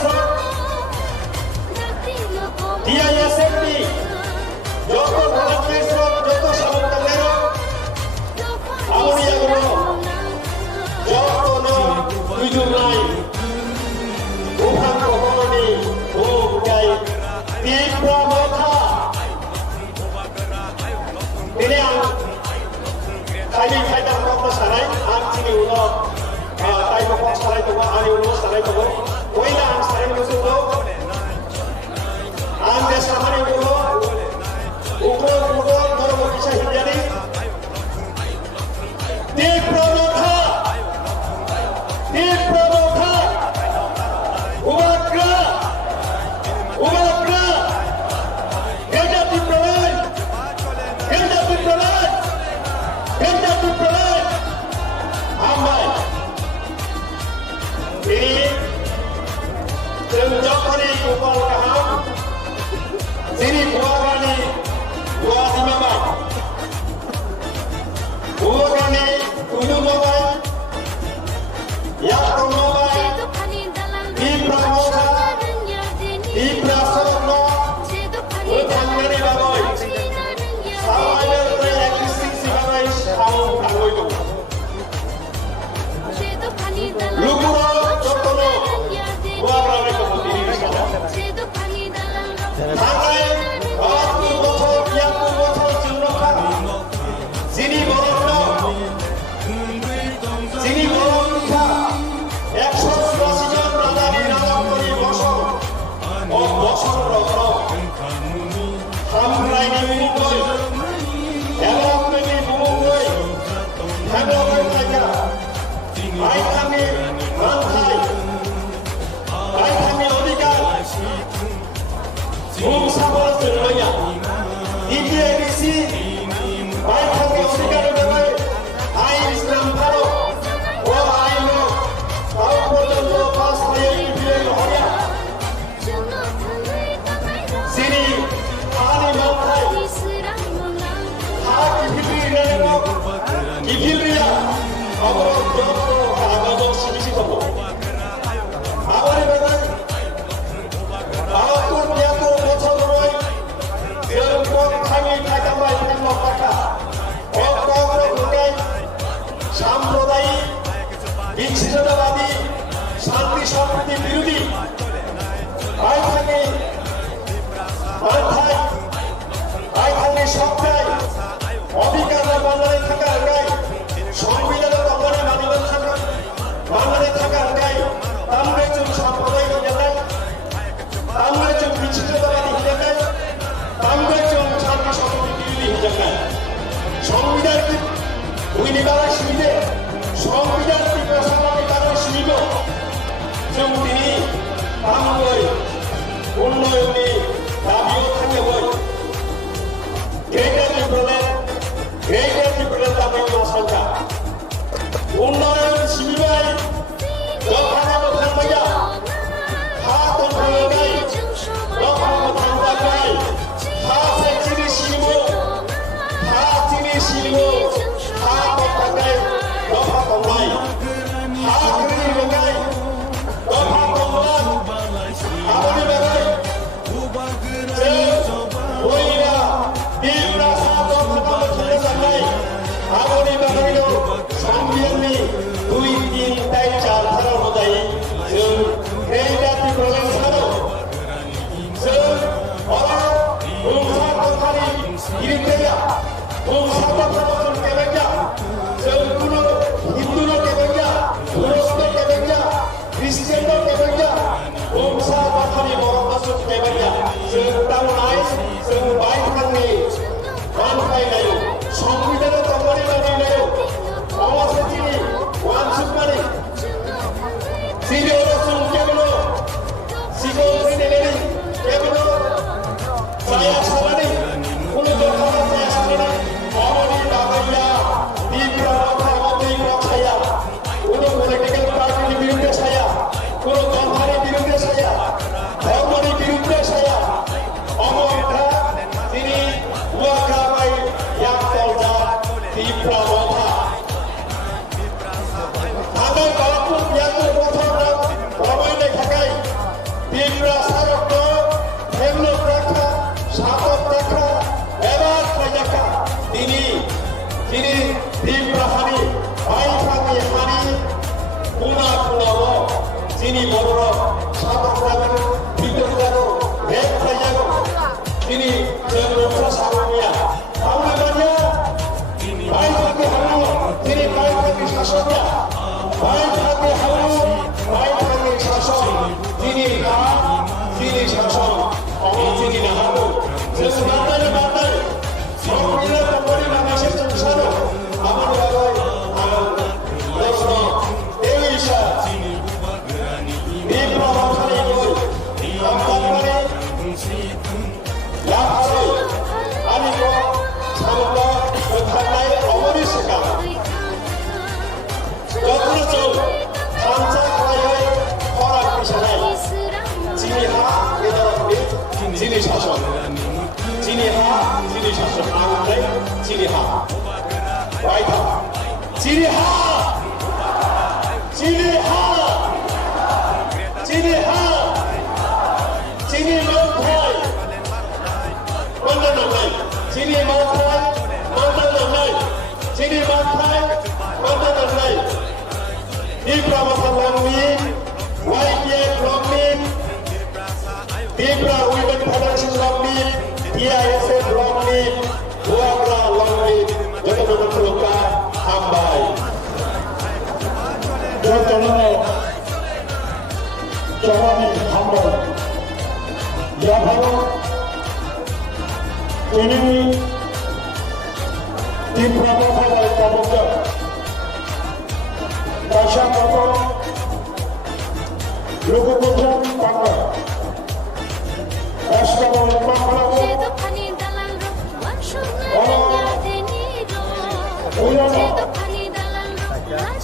DISF ni Dr. volunteers Dr. Samang Tangero Amunia Guru Dr. No Tujulai Bukan Kohoni Bukai Bipro Motha Ini yang Kali kaitan Motha Sarai Ang Sini Uno Tai Motha Sarai Tuwa Ani Uno Sarai Tuwa Koila Ang Sarai Musuh Ang Desa Mani Uno Ukro Ukro Noro Kisah Hidjani Bipro Motha Ubagra Gajah Diprolan Ambai ini Jokari Gopal Kaham Sini Buagani Buat দিচ্ছি বাইরে অধিকারের ব্যাপারে আইন ইসলাম ভালো ও আইন তাও পর্যন্ত pass হয়ে বিলের হরিয়া সিনি আনি মাথায় হাত হিবিরে এবং ইভিরিয়া অবরোধ কাগজ শিক্ষিত আবার ব্যাপারে 72 বছর ধরে এরকম খালি টাকা পাইছেন টাকা সাম্প্রদায়িক বিচ্ছিন্নতাবাদী শান্তি সম্প্রীতি বিরোধী রাজধানী সবটাই অধিকার বাংলায় থাকা গাই সংবিধানের বাংলায় বাংলায় থাকা গাই আমরা একজন সাম্প্রদায়িক জায়গায় আমরা একজন বিচ্ছিন্নতাবাদী জায়গায় আমরা একজন শান্তি সম্প্রীতি বিরোধী জায়গায় সংবিধান উইনিবালা শিবিরে সংবিধান প্রশাসনের কারণে শিবির जों दिनै आंगै उन्नयननि दाबियाव थाङोमोन ग्रेटार डिब्रुगड़ दाबियाव नासावगा उन्नयन सिबिबाय दखानाबो थांबाया हा दंफांगाय दखानाबो थांबाय हा सेक्सिनि सिबिमो हा जिनि सिबिमो हा दंफांगाय दफा दंबाय हा ग्रिनि लगाय दफा दंबाय आबोनि बागै बयना बिब्रा सा दफाखौ थुनो साननाय आबोनि बागैनो संबिधाननि 2-3 दाइन चारथाराव मोजाङै जों ग्रेटार डिब्रुगड़ सानाव जों बुंसा दफानि गिरिंगाया बुंसा दफाखौ केबेंगा जों कुनु हिन्दुनो केबेंगा मुस्लिम केबेंगा ख्रिस्टियानो केबेंगा बुंसा दफानि बर'खौ केबेंगा जों दावनाय जों बायखांनि मानफायनाय संबिधानाव दंबानि बानायनाय अमासेथिनि वानसुकमानि सिरियाव जों केबेलो सिगाव फैनायनि केबेलो जाया सानानै कुनु दरखार जाया सानानै अमनि बागैया बिब्रा रावखायाव दैग्रा कुनु पलिटिकल पार्टिनि बिरुद्धे साया कुनु दलहानि बिरुद्धे साया धर्मनि बिरुद्धे साया अमरिथा दिनै वाग्राबाय याकलजा बिब्रा रावखा आगाय बालापुर बियाकुर बथरराव रमायनाय थाखाय बिब्रा सारक्त हेमलक राखा सातक राखा एबा खायजाखा दिनै बिब्रा हानि बायखांनि हानि खना खनाव जोंनि बर'राव सातक राखा बिब्रा जागौ रेप खायजागौ दिनै जों रक्षा सारनिया आंनि बायखांनि हानि दिनै बायखांनि सासनिया बायखांनि हानि बायखांनि सासन दिनै दिनै सासन दिनै नाहागौ जों नांनाय संबिधान दंबानि माखासे जों सानो आबाद बागै दस्र देविसा बिब्रा रावखानि गय आमदानमानि लाफारि आनिखौ सानब्ला ओंखारनाय अमरि सिगां जत्र जों थामसा खालायै खराग बिसानाय जिनि हा गेजेराव जिनि सासन जिनि हा जिनि सासन आंलाय जिनि हा बायथा जिनि हा जिनि हा जिनि हा जिनि मावथाय मोनदांनाय जिनि मावथाय मोनदांनाय जिनि मावथाय मोनदांनाय बिब्रा माथालांनि YPF ब्लकनि बिब्रा उइमेन फेडारेसन ब्लकनि DISF ब्लकनि वाग्रा ब्लकनि जथ'बो खुलुमगा हामबाय जथ'नो जवानि हामबाय याफारो दिनैनि बिब्रा माथालाय गाबोनजों दाइसा गथ' लोगोफोरजों बांला राष्ट्रवाद Bangladesh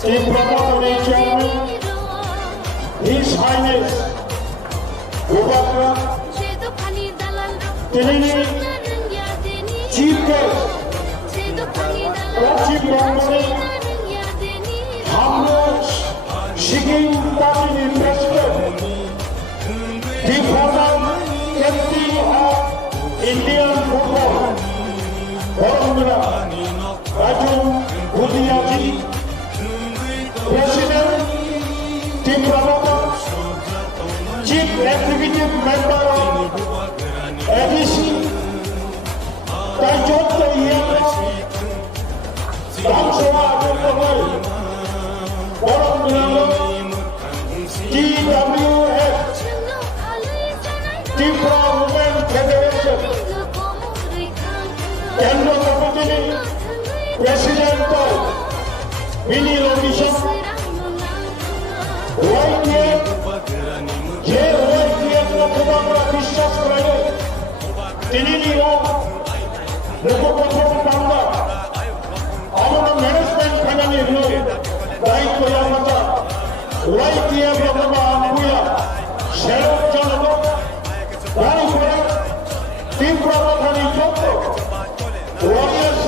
the promotory chairman, His Highness Gobakra, Tilini, Chief Guest, Pachim Bangani, Hamraj, Shiking Party President, the former MD of Indian football, Barumdra, Raju Gudiyaji, President, the promoter, Chief Executive Member of ADC, Tajotto Yama, Ramsova Adokohoi, Barumdra, TWF, Tripura Women Federation, Kendra Kapatini, President of Mini Audition, YTF, JYTF Lokabara বিশ্বাস করে তিনি লোকপ্রথম বাংলা আমরা management ফ্যামিলির লোক দায়িত্ব আমরা YTF লোকবা Amua শেরক জনক গাড়ি করে ত্রিপুরা প্রধানী যত ওয়ারিয়ার্স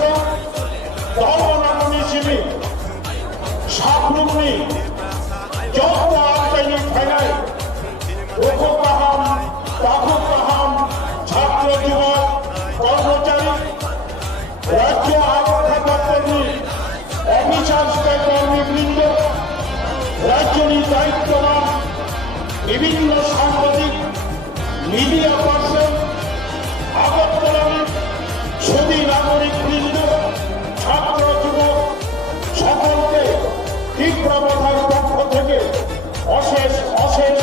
দলনামনি শিবির সাবরুমনি যত আন্তরিক ফাইনাল লোককাহাম তাকুকাহাম ছাত্র যুবক কর্মচারী রাজ্য আবহাওয়া কর্মী অফিসার কর্মীবৃন্দ রাজ্যের দায়িত্ববান বিভিন্ন সাংবাদিক মিডিয়া পার্সন আগরতলার সুদী নাগরিক বৃন্দ ছাত্র যুবক সকলকে ত্রিপুরা প্রধান পক্ষ থেকে অশেষ অশেষ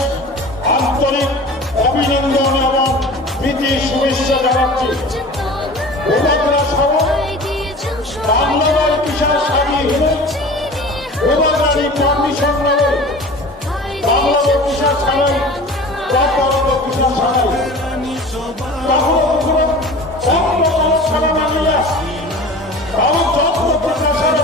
আন্তরিক অভিনন্দন এবং প্রীতি শুভেচ্ছা জানাচ্ছি। গোবাগড়া শহর বাংলার বিশাল সারি হলে গোবাগড়ারি পারমিশন নেবে বাংলার বিশাল সারাই বিশাল সারাই কখনো কখনো কখনো সারা বাংলা কারণ যত্ন প্রকাশের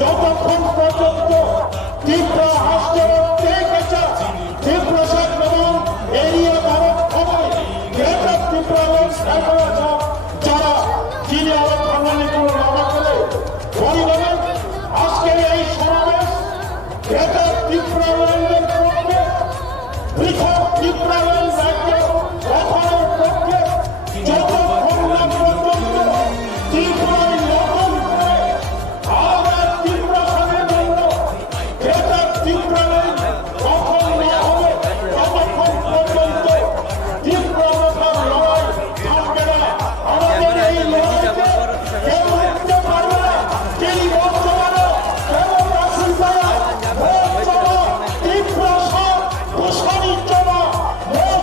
যতক্ষণ পর্যন্ত ত্রিপুরা হাসপাতাল দেখেছে ত্রিপুরা এবং এরিয়া ভারত সবাই গ্রেটার ত্রিপুরা যারা যিনি আরো বাঙালি করে নামা করে পরিবারের আজকের এই সমাবেশ গ্রেটার ত্রিপুরা ল্যান্ডের পক্ষে পৃথক ত্রিপুরা ল্যান্ড রাজ্য গঠনের পক্ষে যতক্ষণ না পর্যন্ত ত্রিপুরায় নতুন করে আলাদা ত্রিপুরা সঙ্গে জন্য গ্রেটার ত্রিপুরা ল্যান্ড গঠন না হবে ততক্ষণ পর্যন্ত ত্রিপুরা ভাষার লড়াই থামবে না। আমাদের এই লড়াইকে কেউ রুখতে পারবে না। তিনি বর্তমানে কেবল রাসুল ভাইয়া ভোট জমা ত্রিপুরা সব প্রসারিত জমা vote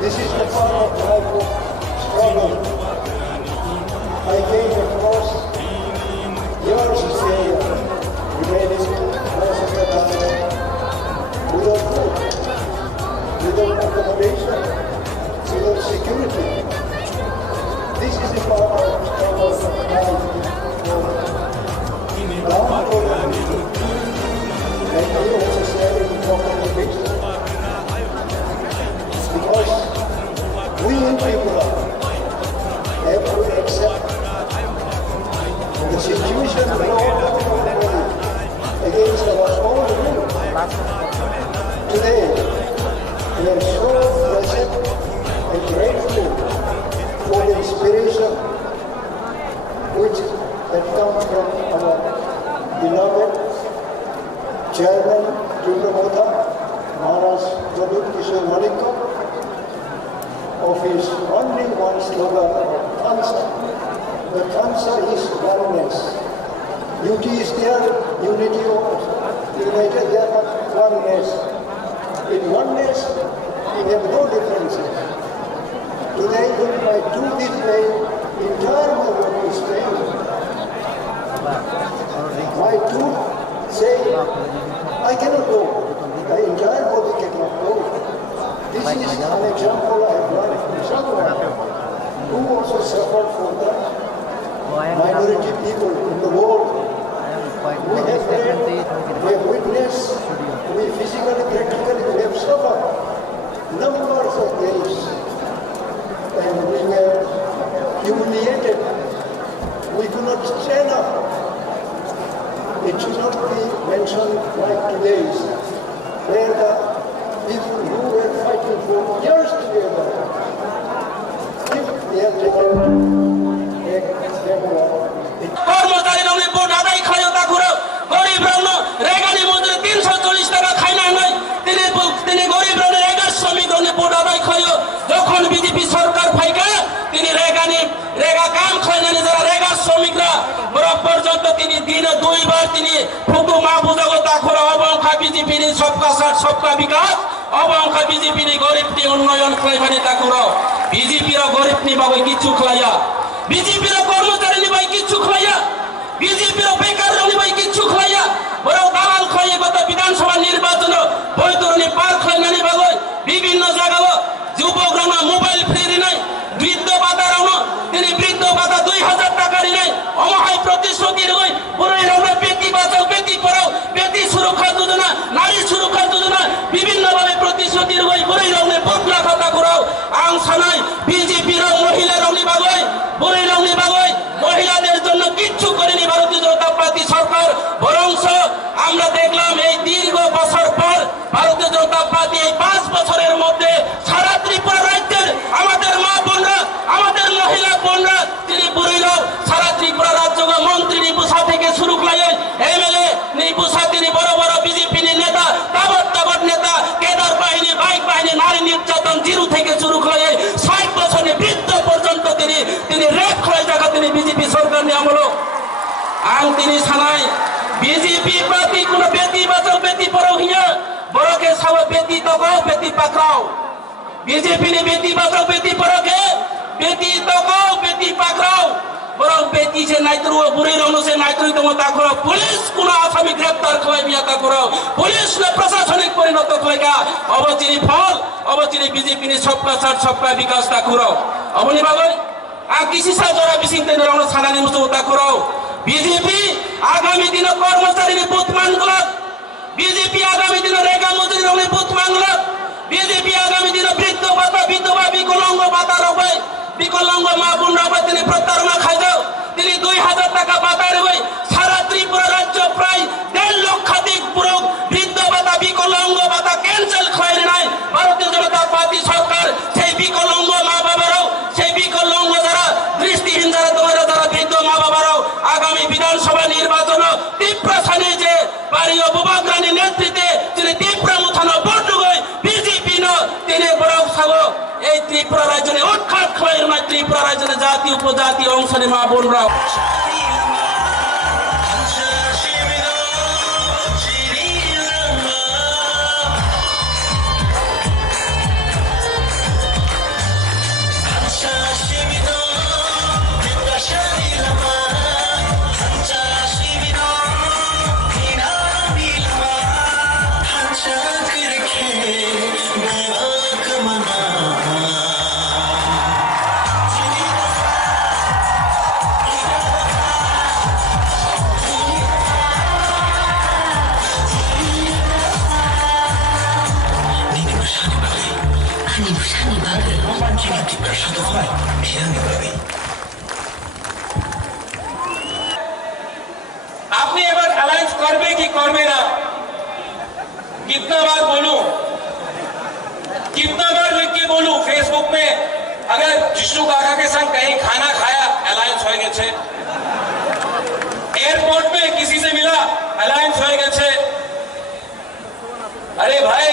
This is the part of life of struggle. I came across years later, remaining most of the time without food, without accommodation, without security. This is the part of struggle of life. And I also said in documentation, because we people have to accept the situation against our own will. Today, we are so blessed and grateful for the inspiration which had come from our beloved Chairman Jundamotha Maharaj Pradut Kishore Malikko, of his only one slogan, Khalsa. The Khalsa is oneness. Unity is there, unity of united there, but oneness. In oneness, we have no differences. Today, if I do this way, entire my work is failed. My tooth say, I cannot go. The entire body cannot go. This is an example I have learned from someone who also suffered from the minority people in the world. We have read, we have witnessed, we physically, practically, we have suffered numbers of days. And we were humiliated. We could not stand up. It should not be mentioned like today's, where the people who were fighting for years together, if they have taken কর্মচারীরা vote আদায় খায় তা করে গরিব রত্ন রেগানি মজুরি 340 টাকা খায় না নয় তিনি গরিব রত্ন রেগা শ্রমিক রত্ন ভোট আদায় খায় যখন বিজেপি সরকার ফাইকা তিনি রেগা কাম খায় না যারা রেগা শ্রমিকরা বড় পর্যন্ত তিনি দিনে দুইবার তিনি ফুকু মাহফুজাগো তা করে অবংখা বিজেপির সবকা সাথ সবকা বিকাশ অবংখা বিজেপির গরিবটি উন্নয়ন খাইবানি তা করে বিজেপির গরিবনি বাবু কিছু খাইয়া বিজেপির কর্মচারী নিবাই কিছু খাইয়া বিজেপির বেকার নিবাই কিছু খাইয়া বড় দালাল খাইয়ে গত বিধানসভা নির্বাচন বৈতরণী পার খাইনানি বাবু বিভিন্ন জায়গায় যুবকরা মোবাইল ফ্রি নাই বৃদ্ধ ভাতা রানো তিনি বৃদ্ধ ভাতা 2000 টাকা নাই অমহায় প্রতিশ্রুতি রই পুরোই রানো বেটি বাঁচাও বেটি পড়াও বেটি সুরক্ষা যোজনা নারী সুরক্ষা যোজনা বিভিন্ন ভাবে প্রতিশ্রুতি রই পুরোই রানো বদলা খাতা করাও আংসানাই বিজেপির মহিলা রানি বাবুই পুরোই রানি বাবুই মহিলাদের জন্য কিচ্ছু করেনি ভারতীয় জনতা পার্টি সরকার বরং ভারতীয় জনতা পার্টি এই 5 বছরের মধ্যে সারা ত্রিপুরা রাজ্যের আমাদের মা বোনরা, আমাদের মহিলা বোনরা, তিনি বুড়ি লোক সারা ত্রিপুরা রাজ্য মন্ত্রী নিপুষা থেকে শুরু করে এমএলএ নিপুষা, তিনি বড় বড় বিজেপি নেতা, তাবৎ নেতা, কেদার বাহিনী, বাইক বাহিনী, নারী নির্যাতন জিরো থেকে শুরু করে 60 বছরের বৃদ্ধ পর্যন্ত তিনি রেপ করে জায়গা তিনি বিজেপি সরকার নিয়ে আমল আং তিনি সানাই বিজেপি পার্টি কোন বেটি বাঁচাও বেটি পড়াও হিয়া বড়কে সব বেটি দগাও বেটি পাকড়াও বিজেপি ने बेटी बचाओ बेटी पढ़ाओ के बेटी दगाओ बेटी पकड़ाओ বরং বেটি সে নাইত্রু বুড়ি রনু সে নাইত্রু তোমা করো পুলিশ কোন আসামি গ্রেফতার করে বিয়া তা করো পুলিশ না প্রশাসনিক পরিণত করেগা অবচিনি ফল অবচিনি বিজেপি ने सबका साथ सबका विकास ता करो অবনি বাবু आ किसी सा जरा बिसिंग ते रनो सानानि मुसो ता करो बीजेपी आगामी दिन कर्मचारी ने बुथ मांगलक बीजेपी आगामी दिन रेगा मजदूरी ने बुथ मांगलक बीजेपी आगामी दिन वृद्ध भाता विधवा विकलांग भाता रबाय विकलांग मा বোন রবাই তিনি প্রতারণা খাইদাও তিনি 2000 টাকা ভাতা রবাই সারা ত্রিপুরা রাজ্য প্রায় 1.5 লক্ষাধিক পুরো বৃদ্ধ ভাতা বিকলাঙ্গ ভাতা ক্যান্সেল খাইরে নাই ভারতীয় জনতা পার্টি সরকার সেই বিকলাঙ্গ মা বাবারাও সেই বিকলাঙ্গ যারা দৃষ্টিহীন যারা তোমারা যারা বৃদ্ধ মা বাবারাও আগামী বিধানসভা নির্বাচন তীব্রসানে যে বাড়িও বুবাগ্রানি নেতৃত্বে তিনি তীব্র মুথানো বড়গই বিজেপি ন তিনি বড় সাগো এই ত্রিপুরা রাজ্যে উৎখাত খয়ের মা ত্রিপুরা রাজ্যে জাতি উপজাতি অংশে মা বোনরা আপনি এবার অ্যালায়েন্স করবে কি করবে না कितना बार बोलूं कितना बार लिख के बोलूं फेसबुक में अगर जिष्णु काका के संग कहीं खाना खाया अलायंस हो गए छे एयरपोर्ट में किसी से मिला अलायंस हो गए छे अरे भाई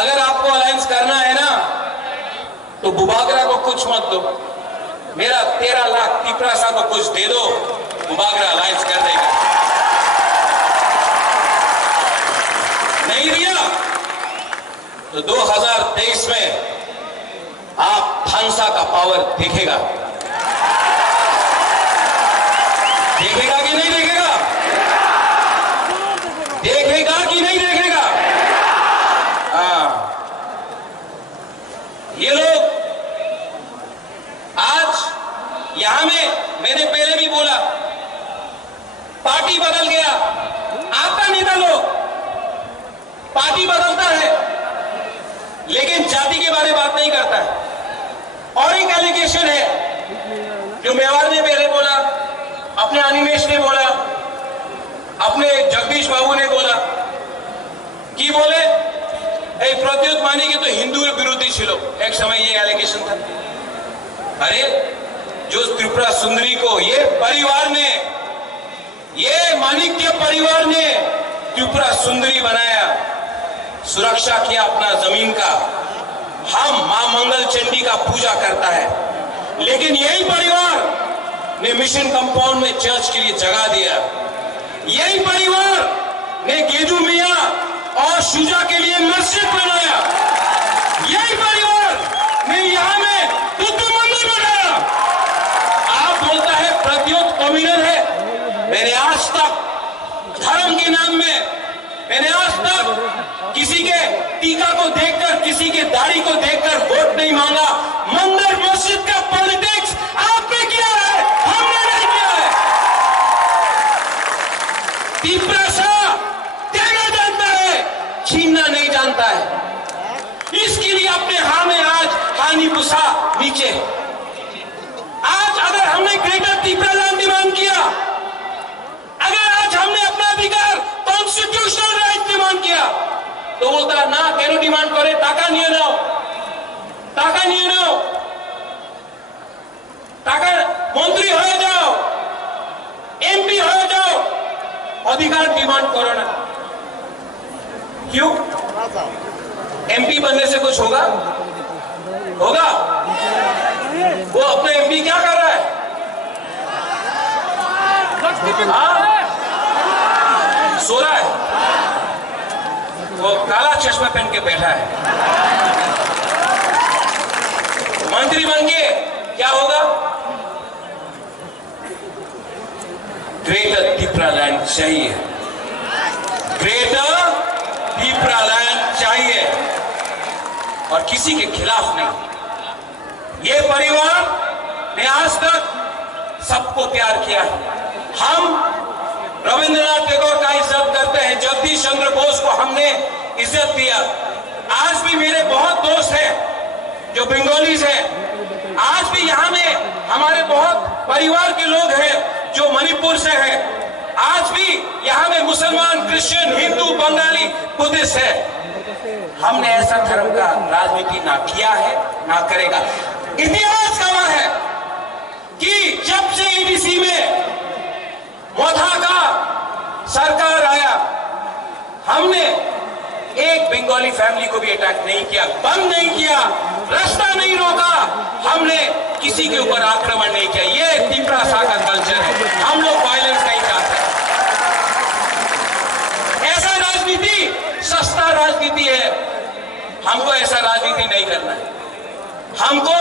अगर आपको अलायंस करना है ना तो बुबागरा को कुछ मत दो मेरा 13 लाख टिपरा साहब को कुछ दे दो बुबागरा अलायंस कर देगा नहीं दिया तो 2023 में आप फांसा का पावर देखेगा देखेगा कि नहीं देखेगा देखेगा कि नहीं देखेगा ये लोग आज यहां में मैंने पहले भी बोला पार्टी बदल गया आता नेता लोग पार्टी बदलता है लेकिन जाति के बारे में बात नहीं करता है और एक एलिगेशन है जो मेवाड़ ने पहले बोला अपने अनिमेश ने बोला अपने जगदीश बाबू ने बोला कि बोले प्रत्युत मानी कि तो हिंदू विरोधी छिलो एक समय ये एलिगेशन था अरे जो त्रिपुरा सुंदरी को ये परिवार ने ये माणिक्य परिवार ने त्रिपुरा सुंदरी बनाया सुरक्षा किया अपना जमीन का हम मां मंगल चंडी का पूजा करता है लेकिन यही परिवार ने मिशन कंपाउंड में चर्च के लिए जगह दिया यही परिवार ने गेजू मियां और शुजा के लिए मस्जिद बनाया यही परिवार ने यहां में बुद्ध मंदिर बनाया आप बोलता है प्रत्युत कम्युनल है मैंने आज तक धर्म के नाम में मैंने आज तक किसी के टीका को देखकर किसी के दाढ़ी को देखकर वोट नहीं मांगा मंदिर मस्जिद का पॉलिटिक्स आपने किया है हमने नहीं किया है तीव्र सा देना जानता है छीनना नहीं जानता है इसके लिए अपने हाथ में आज हानि भूसा नीचे आज अगर हमने ग्रेटर तीव्र लैंड डिमांड किया अगर आज हमने अपना अधिकार कॉन्स्टिट्यूशनल राइट डिमांड किया तो बोलता ना केन डिमांड करे टाका निये नाओ टाका मंत्री हो जाओ एमपी हो जाओ अधिकार डिमांड करो ना। क्यों? एमपी बनने से कुछ होगा? वो अपने एमपी क्या कर रहा है? सो रहा है, वो काला चश्मा पहन के बैठा है। मंत्री बन के क्या होगा? ग्रेटर त्रिपुरालैंड चाहिए, ग्रेटर त्रिपुरालैंड चाहिए और किसी के खिलाफ नहीं। ये परिवार ने आज तक सबको प्यार किया है। हम रविंद्रनाथ टैगोर का इज्जत करते हैं, जगदीश चंद्र बोस को हमने इज्जत दिया। आज भी मेरे बहुत दोस्त हैं जो बंगालीज हैं। आज भी यहाँ में हमारे बहुत परिवार के लोग हैं जो मणिपुर से हैं। आज भी यहाँ में मुसलमान, क्रिश्चियन, हिंदू, बंगाली, बुद्धिस्ट है। हमने ऐसा धर्म का राजनीति ना किया है ना करेगा। इतिहास गवाह है कि जब से एडीसी में मोथा का सरकार आया, हमने एक बंगाली फैमिली को भी अटैक नहीं किया, बंद नहीं किया, रास्ता नहीं रोका, हमने किसी के ऊपर आक्रमण नहीं किया। ये त्रिपुरा सा का कल्चर है। हम लोग वायलेंस नहीं चाहते। ऐसा राजनीति सस्ता राजनीति है, हमको ऐसा राजनीति नहीं करना है। हमको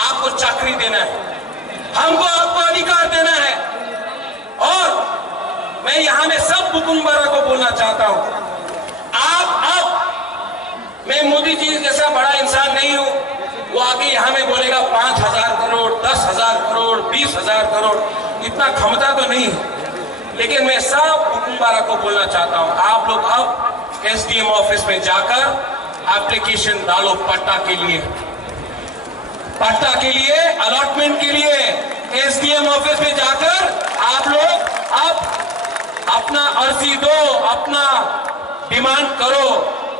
आपको चाकरी देना है, हमको आपको अधिकार देना है। और मैं यहां में सब बुकुम्बारा को बोलना चाहता हूं, मैं मोदी जी जैसा बड़ा इंसान नहीं हूं। वो आगे यहां में बोलेगा 5,000 करोड़, 10,000 करोड़, 20,000 करोड़, इतना क्षमता तो नहीं है। लेकिन मैं सब बुकुम्बारा को बोलना चाहता हूं, आप लोग अब एसडीएम ऑफिस में जाकर एप्लीकेशन डालो पट्टा के लिए, अलॉटमेंट के लिए। एसडीएम ऑफिस में जाकर आप लोग अब अपना अर्जी दो, अपना डिमांड करो।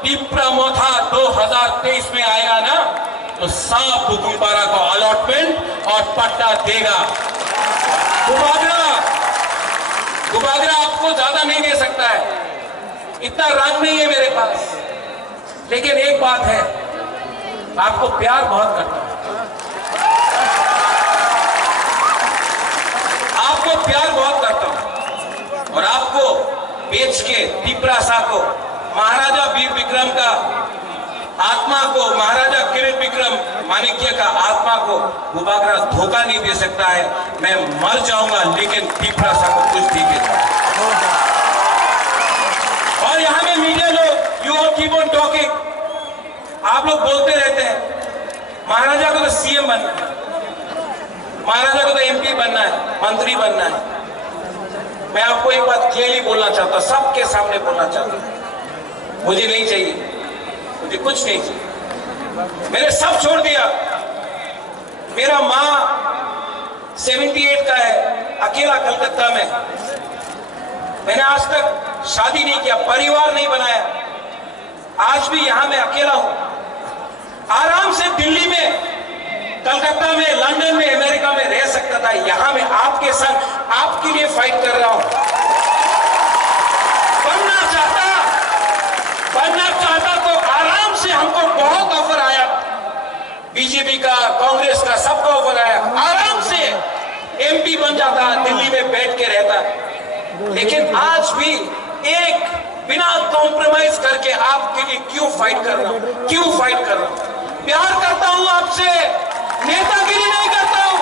त्रिपुरा मोथा 2023 में आएगा ना तो सब बुकुम्बारा को अलॉटमेंट और पट्टा देगा। गुबागरा आपको ज्यादा नहीं दे सकता है, इतना रंग नहीं है मेरे पास। लेकिन एक बात है, आपको प्यार बहुत करता हूं, आपको प्यार बहुत करता हूं और आपको बेच के त्रिपुरा सा को, महाराजा वीर विक्रम का आत्मा को, महाराजा किरीट विक्रम माणिक्य का आत्मा को गुबागरा धोखा नहीं दे सकता है। मैं मर जाऊंगा लेकिन त्रिपुरा सा को कुछ नहीं दे सकता। और यहां में मीडिया लोग, you all keep on talking, आप लोग बोलते रहते हैं महाराजा को तो सीएम बनना है, महाराजा को तो एमपी बनना है, मंत्री बनना है। मैं आपको एक बात क्लियरली बोलना चाहता हूं, सबके सामने बोलना चाहता हूं, मुझे नहीं चाहिए, मुझे कुछ नहीं चाहिए। मैंने सब छोड़ दिया। मेरा माँ 78 का है, अकेला कलकत्ता में। मैंने आज तक शादी नहीं किया, परिवार नहीं बनाया। आज भी यहां मैं अकेला हूं। आराम से दिल्ली में, कलकत्ता में, लंदन में, अमेरिका में रह सकता था। यहां मैं आपके संग आपके लिए फाइट कर रहा हूं। बनना चाहता तो आराम से, हमको बहुत ऑफर आया, बीजेपी का, कांग्रेस का, सबका ऑफर आया। आराम से एमपी बन जाता, दिल्ली में बैठ के रहता। लेकिन आज भी एक बिना कॉम्प्रोमाइज करके आपके लिए क्यों फाइट कर रहा हूं? क्यों फाइट कर रहा हूं? प्यार करता हूं आपसे, नेतागिरी नहीं करता हूं।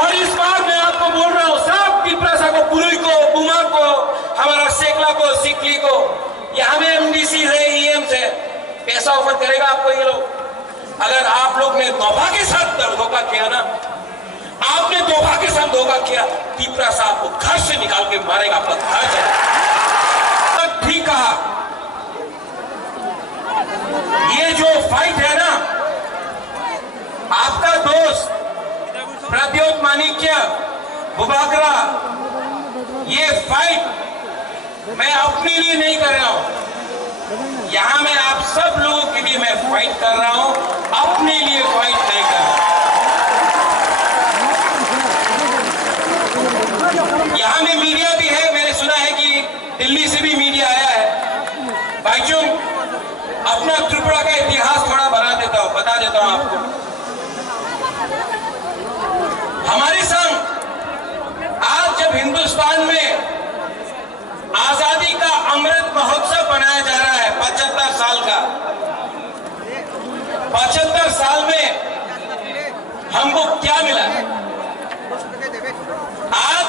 और इस बार मैं आपको बोल रहा हूं, सब त्रिपुरा सा को, पुरी को, बुमा को, हमारा सेकला को, सिकली को, यहां में एमडीसी है, ईएम से पैसा ऑफर करेगा आपको ये लोग। अगर आप लोग ने तोहफा के साथ धोखा किया ना, आपने तोहफा के साथ धोखा किया, त्रिपुरा सा आपको घर से निकाल के मारेगा, आपका घर जाएगा। ठीक कहा, ये जो फाइट है ना, आपका दोस्त प्रद्योत माणिक्य, गुबागरा, ये फाइट मैं अपने लिए नहीं कर रहा हूं, यहां मैं आप सब लोगों के लिए मैं फाइट कर रहा हूं, अपने लिए फाइट नहीं कर रहा। यहां में मीडिया भी है, मैंने सुना है कि दिल्ली से भी मीडिया आया है। भाइयों, अपना त्रिपुरा का इतिहास थोड़ा बता देता हूं आपको। हमारे संग आज जब हिंदुस्तान में आजादी का अमृत महोत्सव बनाया जा रहा है 75 साल का, 75 साल में हमको क्या मिला? आज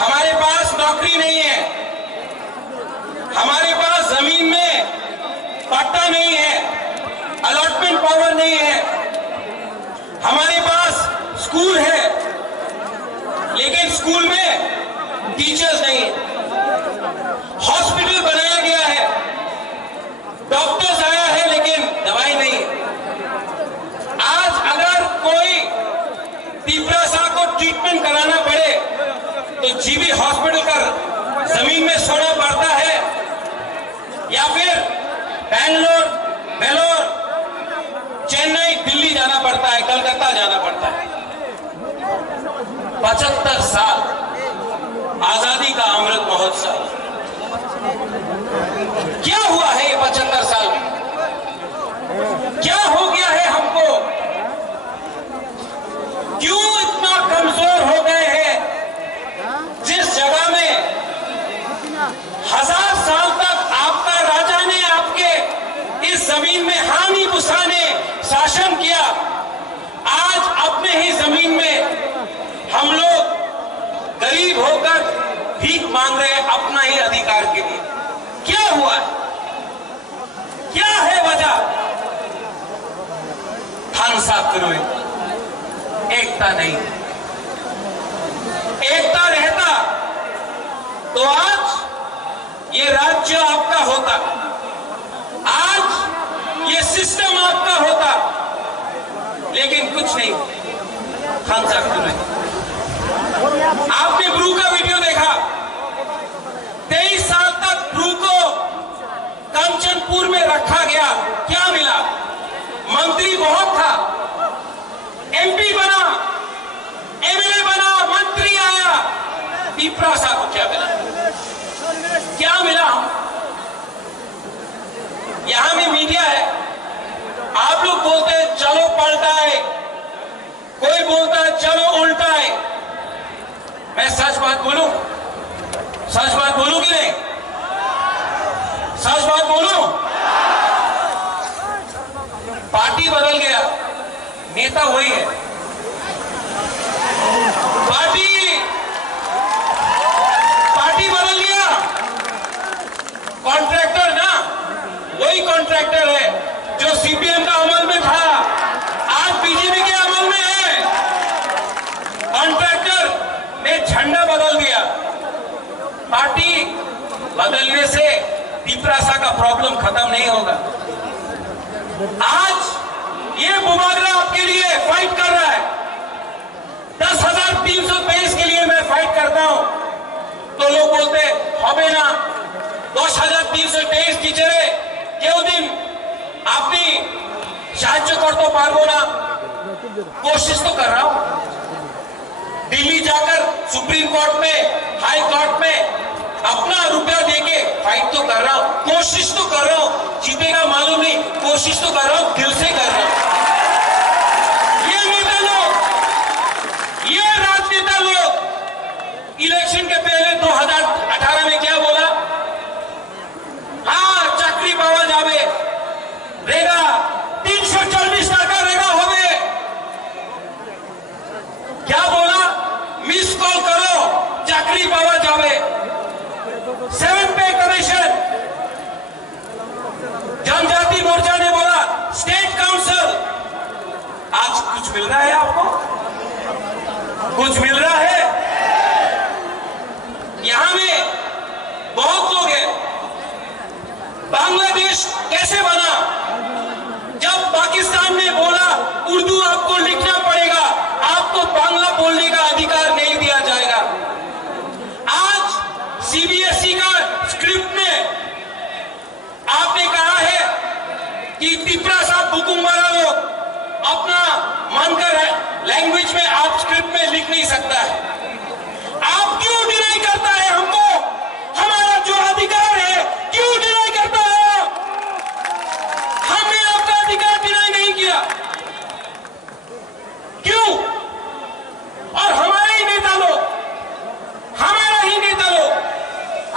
हमारे पास नौकरी नहीं है, हमारे पास जमीन में पट्टा नहीं है, अलॉटमेंट पावर नहीं है, हमारे पास स्कूल है लेकिन स्कूल में टीचर्स नहीं है, हॉस्पिटल बनाया गया है, डॉक्टर्स आया है लेकिन दवाई नहीं है। आज अगर कोई तीव्रता को ट्रीटमेंट कराना पड़े तो जीबी हॉस्पिटल का जमीन में सोना पड़ता है या फिर बैंगलोर, वेलोर, चेन्नई, दिल्ली जाना पड़ता है, कलकत्ता जाना पड़ता है। 75 साल आजादी का अमृत महोत्सव, क्या हुआ है ये 75 साल में? क्या हो गया है हमको? क्यों इतना कमजोर हो गए हैं? जिस जगह में 1000 साल तक आपका राजा ने आपके इस जमीन में हानि गुस्साने शासन किया, आज अपने ही जमीन में हम लोग गरीब होकर भीख मांग रहे हैं अपना ही अधिकार के लिए। क्या हुआ है? क्या है वजह? थान साफ करो, एकता नहीं। एकता रहता तो आज ये राज्य आपका होता, आज ये सिस्टम आपका होता, लेकिन कुछ नहीं। खान साहब करो, आपने ब्रू का वीडियो देखा, 23 साल तक ब्रू को कंचनपुर में रखा गया, क्या मिला? मंत्री बहुत था, एमपी बना, एमएलए बना, मंत्री आया, तीपरा साहब को क्या मिला? क्या मिला? यहां में मीडिया है, आप लोग बोलते हैं चलो पलटा है, कोई बोलता है चलो उल्टा है। मैं सच बात बोलूं? सच बात बोलूं कि नहीं? सच बात बोलूं? पार्टी बदल गया, नेता वही है। पार्टी बदल गया, कॉन्ट्रैक्टर ना वही कॉन्ट्रैक्टर है जो सीपीएम का अमल में था, आज बीजेपी के अमल में है। कॉन्ट्रैक्टर ने झंडा बदल दिया। पार्टी बदलने से तीपरासा का प्रॉब्लम खत्म नहीं होगा। आज ये मुबादला आपके लिए फाइट कर रहा है। 10,323 के लिए मैं फाइट करता हूं तो लोग बोलते হবে না, 10,323 टीचरे কেউ দিন আপনি সাহায্য করতে পারবো না। कोशिश तो कर रहा हूं, दिल्ली जाकर सुप्रीम कोर्ट में, हाई कोर्ट में अपना रुपया देके फाइट तो कर रहा हूं, कोशिश तो कर रहा हूं। जीतेगा मालूम नहीं, कोशिश तो कर रहा हूं, दिल से कर रहा हूं। ये नेता लोग, ये राजनेता लोग इलेक्शन के पहले 2018 में क्या बोला? हाँ चाकरी पावा जावे, रेगा 340 टाका रेगा होवे। क्या बोला? मिस कॉल करो चाकरी पावा जावे। 7 पे कमीशन। जनजाति मोर्चा ने बोला स्टेट काउंसिल। आज कुछ मिल रहा है आपको? कुछ मिल रहा है? यहां में बहुत लोग हैं। बांग्लादेश कैसे बना? जब पाकिस्तान ने बोला उर्दू आपको लिखना पड़ेगा, आपको बांग्ला बोलने का अधिकार नहीं दिया जाएगा। आज सीबीएसई का स्क्रिप्ट में आपने कहा है कि त्रिपुरा साहब बुकुम्बारा लोग अपना मन का लैंग्वेज में आप स्क्रिप्ट में लिख नहीं सकता है। आप क्यों डिनाई करता है हमको? हमारा जो अधिकार है क्यों डिनाई करता है? हमने आपका अधिकार डिनाई नहीं किया, क्यों? और हमारा ही नेता लोग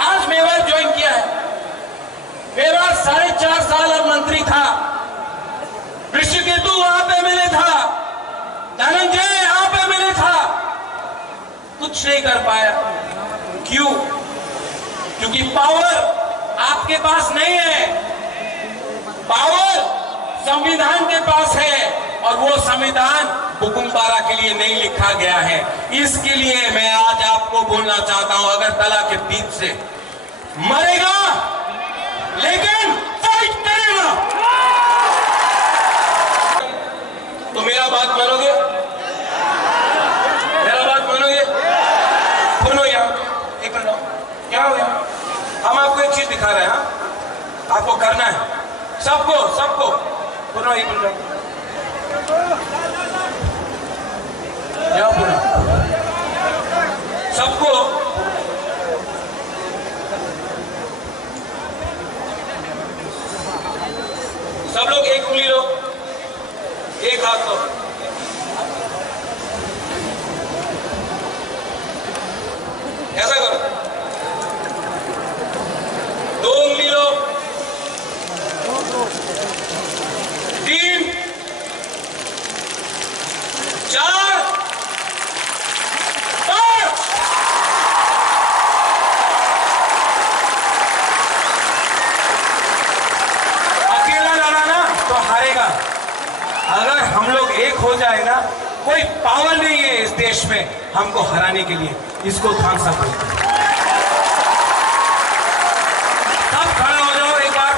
आज मेवाड़ ज्वाइन किया है। मेवाड़ 4.5 साल अब मंत्री था, ऋषिकेतु वहां पे एमएलए था, धनंजय यहां पे एमएलए था, कुछ नहीं कर पाया। क्यों? क्योंकि पावर आपके पास नहीं है, पावर संविधान के पास है, और वो संविधान बुकुम्बारा के लिए नहीं लिखा गया है। इसके लिए मैं आज आपको बोलना चाहता हूं, अगर तला के बीच से मरेगा लेकिन फाइट करेगा। तो मेरा बात मानोगे? मेरा बात मानोगे? सुनो यहाँ, एक मिनट, क्या हो यहाँ? हम आपको एक चीज दिखा रहे हैं, हाँ? आपको करना है, सबको सुनो, एक मिनट सबको, सब लोग एक उंगली लो, एक हाथ लो, ऐसा करो, 2 उंगली लो, 3, 4, 5। अकेला लड़ा ना तो हारेगा। अगर हम लोग एक हो जाए ना, कोई पावर नहीं है इस देश में हमको हराने के लिए। इसको ध्यान से बोलते हैं। सब खड़ा हो जाओ एक बार।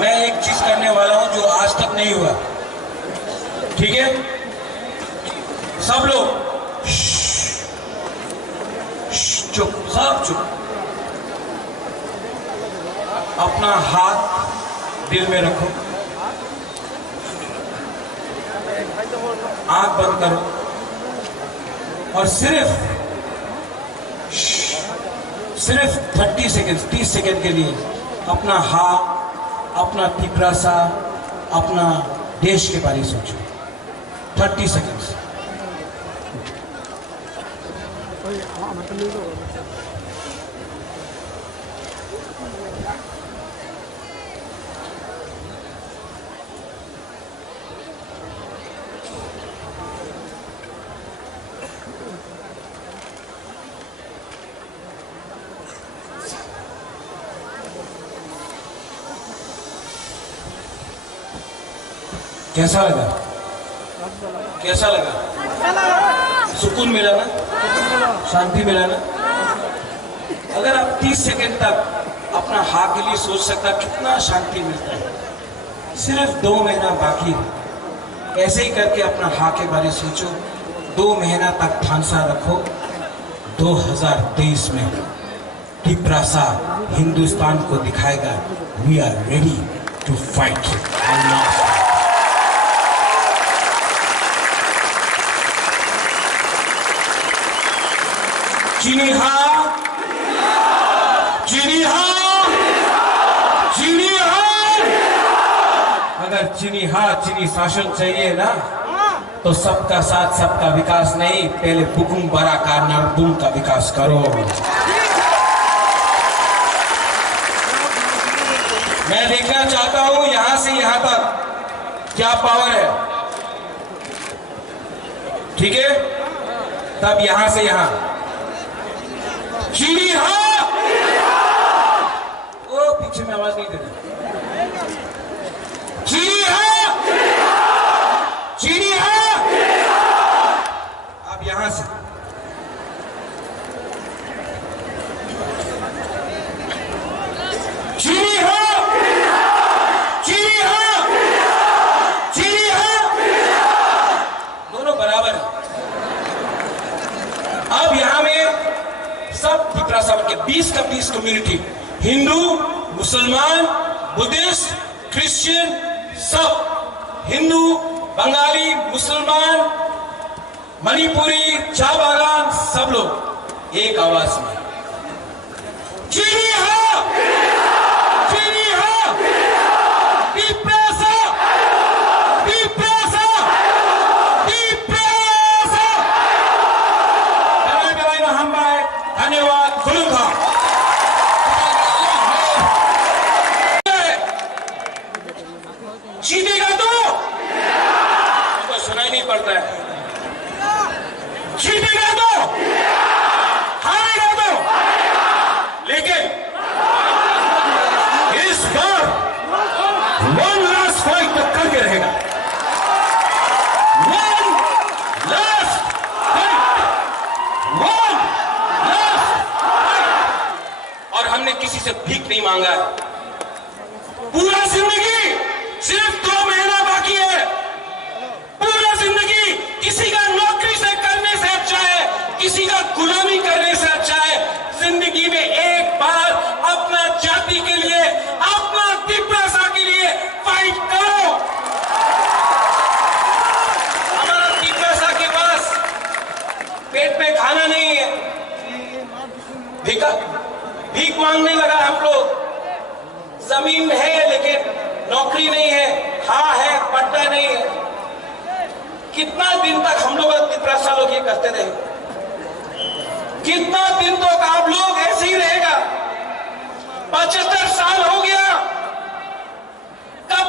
मैं एक चीज करने वाला हूं जो आज तक नहीं हुआ, ठीक है? सब लोग चुप, सब चुप। अपना हाथ दिल में रखो, आंख बंद करो, और सिर्फ 30 सेकंड, 30 सेकंड के लिए अपना हाथ, अपना त्रिपुरा सा, अपना देश के बारे में सोचो। 30 सेकंड्स। कैसा लगा? कैसा लगा? सुकून मिला ना? शांति मिला ना? अगर आप 30 सेकंड तक अपना हाथ के लिए सोच सकता, कितना शांति मिलता है। सिर्फ 2 महीना बाकी है। ऐसे ही करके अपना हाथ के बारे में सोचो। 2 महीना तक ठानसा रखो। 2023 में त्रिपुरा सा हिंदुस्तान को दिखाएगा, we are ready to fight. चीनी हाँ, चीनी हाँ, चीनी हाँ। अगर चीनी हाँ, चीनी शासन चाहिए ना, तो सबका साथ सबका विकास नहीं, पहले बुकुम्बारा का नरबुम का विकास करो। मैं देखना चाहता हूं यहां से यहां तक क्या पावर है, ठीक है? तब यहां से यहां चीनी हाँ, वो पीछे में आवाज नहीं देना। चीनी हाँ, चीनी हाँ, चीनी हो, चीनी हो, चीनी हो, दोनों बराबर है। अब यहां में सब त्रिपुरा सब के 20 का 20 कम्युनिटी, हिंदू, मुसलमान, बुद्धिस्ट, क्रिश्चियन, सब हिंदू, बंगाली, मुसलमान, मणिपुरी, चा बागान, सब लोग एक आवाज में चीनी हो, चीनी हो, त्रिपुरा, त्रिपुरा, त्रिपुरा। धन्यवाद। खुलूंगा जीतेगा तो सुनाई नहीं पड़ता है, जीतेगा तो हारेगा तो, लेकिन इस बार वन लास्ट फाइट तक करके रहेगा। One last fight, one last fight. और हमने किसी से भीख नहीं मांगा है। पूरा जिंदगी सिर्फ 2 महीना बाकी है। पूरा जिंदगी किसी का नौकरी से करने से अच्छा है, किसी का गुलामी करने से अच्छा है। जिंदगी में एक बार अपना जाति के लिए, अपना त्रिपुरा के लिए फाइट करो। हमारा त्रिपुरा के पास पेट में खाना नहीं है, भीख मांगने लगा हम लोग। जमीन है लेकिन नौकरी नहीं है, हाँ है पट्टा नहीं है। कितना दिन तक हम लोग त्रिपुरा लोग ये करते रहे? कितना दिन तक आप लोग ऐसे ही रहेगा? 75 साल हो गया। कब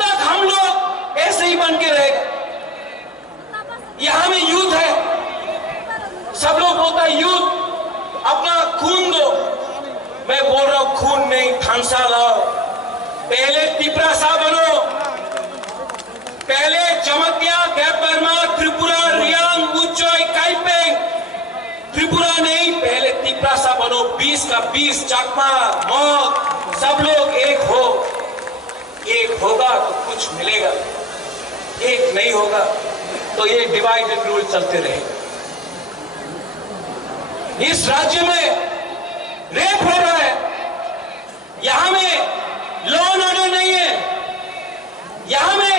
तक हम लोग ऐसे ही बन के रहेगा? यहां में यूथ है, सब लोग बोलता है यूथ अपना खून दो। मैं बोल रहा हूं खून नहीं, थानसा लाओ। पहले त्रिपुरा बनो, पहले जमतिया, गैप बर्मा, त्रिपुरा, रियांग, उच्चोई, काइपेंग। त्रिपुरा नहीं, पहले त्रिपुरा बनो। 20 का 20, चाकमा, मौत, सब लोग एक हो। एक होगा तो कुछ मिलेगा, एक नहीं होगा तो ये डिवाइडेड रूल चलते रहेगा। इस राज्य में रेप हो रहा है, यहां में लॉ एंड ऑर्डर नहीं है, यहां में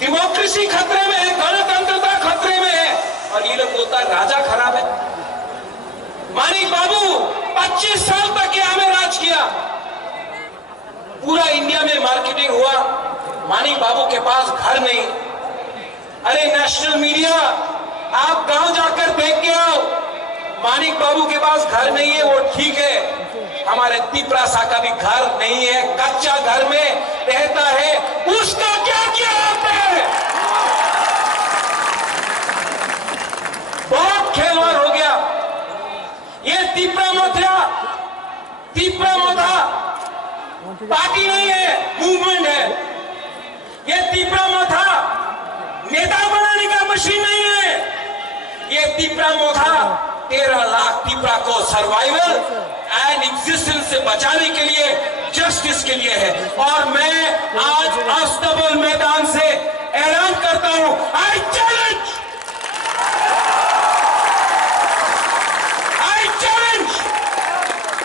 डेमोक्रेसी खतरे में है, गणतंत्रता खतरे में है। और ये लोग बोलता है राजा खराब है। मानिक बाबू 25 साल तक यहां में राज किया, पूरा इंडिया में मार्केटिंग हुआ। मानिक बाबू के पास घर नहीं। अरे नेशनल मीडिया, आप गांव जाकर देख के आओ, मानिक बाबू के पास घर नहीं है, वो ठीक है। हमारे त्रिपुरा का भी घर नहीं है, कच्चा घर में रहता है। उसका क्या किया आपने? बहुत खेलवाड़ हो गया। ये त्रिपुरा मोथा पार्टी नहीं है, मूवमेंट है। ये त्रिपुरा मोथा नेता बनाने का मशीन नहीं है। ये त्रिपुरा मोथा 13 लाख त्रिपुरा को सर्वाइवल एंड एग्जिस्टेंस से बचाने के लिए, जस्टिस के लिए है। और मैं आज अस्तबल मैदान से ऐलान करता हूं, आई चैलेंज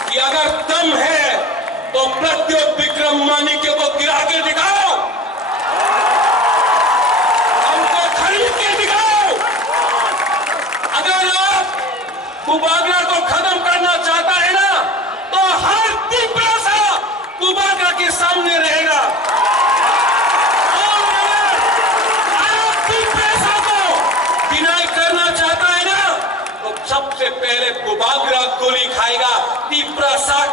कि अगर दम है तो प्रत्युत विक्रम मानिक्य को गिरा के दिखाओ, हमको खरीद के दिखाओ। अगर आप कुबागरा को खत्म करना चाहता है ना, तो हर त्रिपुरा कुबागरा के सामने रहेगा। और अगर आप त्रिपुरा को डिनाई करना चाहता है ना, तो सबसे पहले कुबागरा गोली खाएगा। त्रिपुरा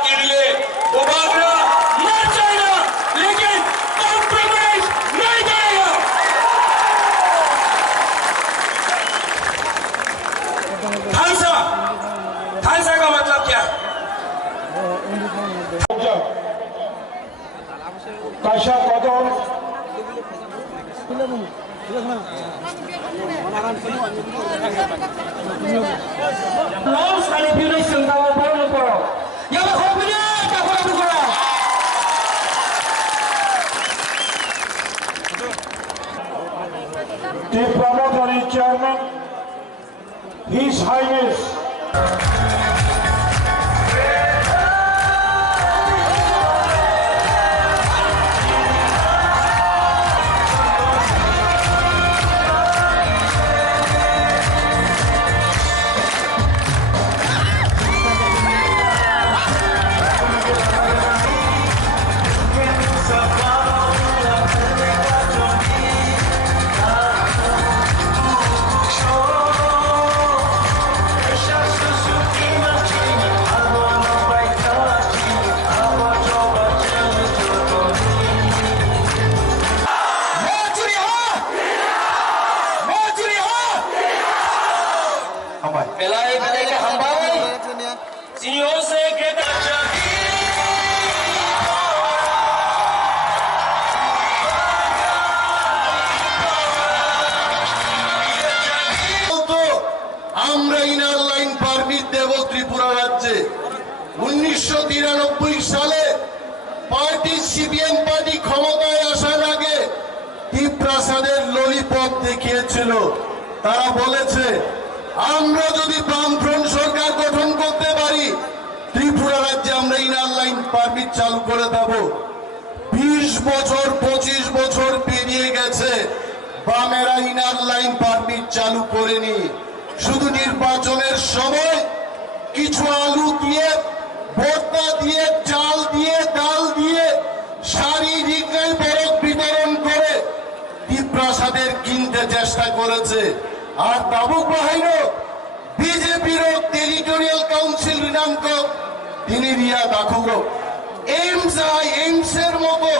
के लिए कुबागरा मर जाएगा, लेकिन कॉम्प्रोमाइज नहीं करेगा। खालसा का मतलब क्या? কাশা কদম Long sekali pilih sengkawa baru korong. Yang hobinya tak korang korong. The promotory chairman, His Highness Belai ke hambai. Sini se kereta jadi. আমরা ইনার লাইন পারমিট দেব ত্রিপুরা রাজ্যে। 1993 সালে পার্টি সিপিএম পার্টি ক্ষমতায় আসার আগে ত্রিপ্রাসাদের ললিপপ দেখিয়েছিল। তারা বলেছে আমরা যদি বামফ্রন্ট সরকার গঠন করতে পারি ত্রিপুরা রাজ্যে আমরা ইনার লাইন পারমিট চালু করে দেব। 20 বছর 25 বছর পেরিয়ে গেছে, বামেরা ইনার লাইন পারমিট চালু করেনি। শুধু নির্বাচনের সময় কিছু আলু দিয়ে, ভর্তা দিয়ে, চাল দিয়ে, ডাল দিয়ে শারীরিক বরফ বিতরণ করে ত্রিপ্রাসাদের কিনতে চেষ্টা করেছে। আর দাবুক বাহিনী বিজেপির টেরিটোরিয়াল কাউন্সিল রিনাঙ্ক তিনি রিয়া দাখুর এইমসের মতো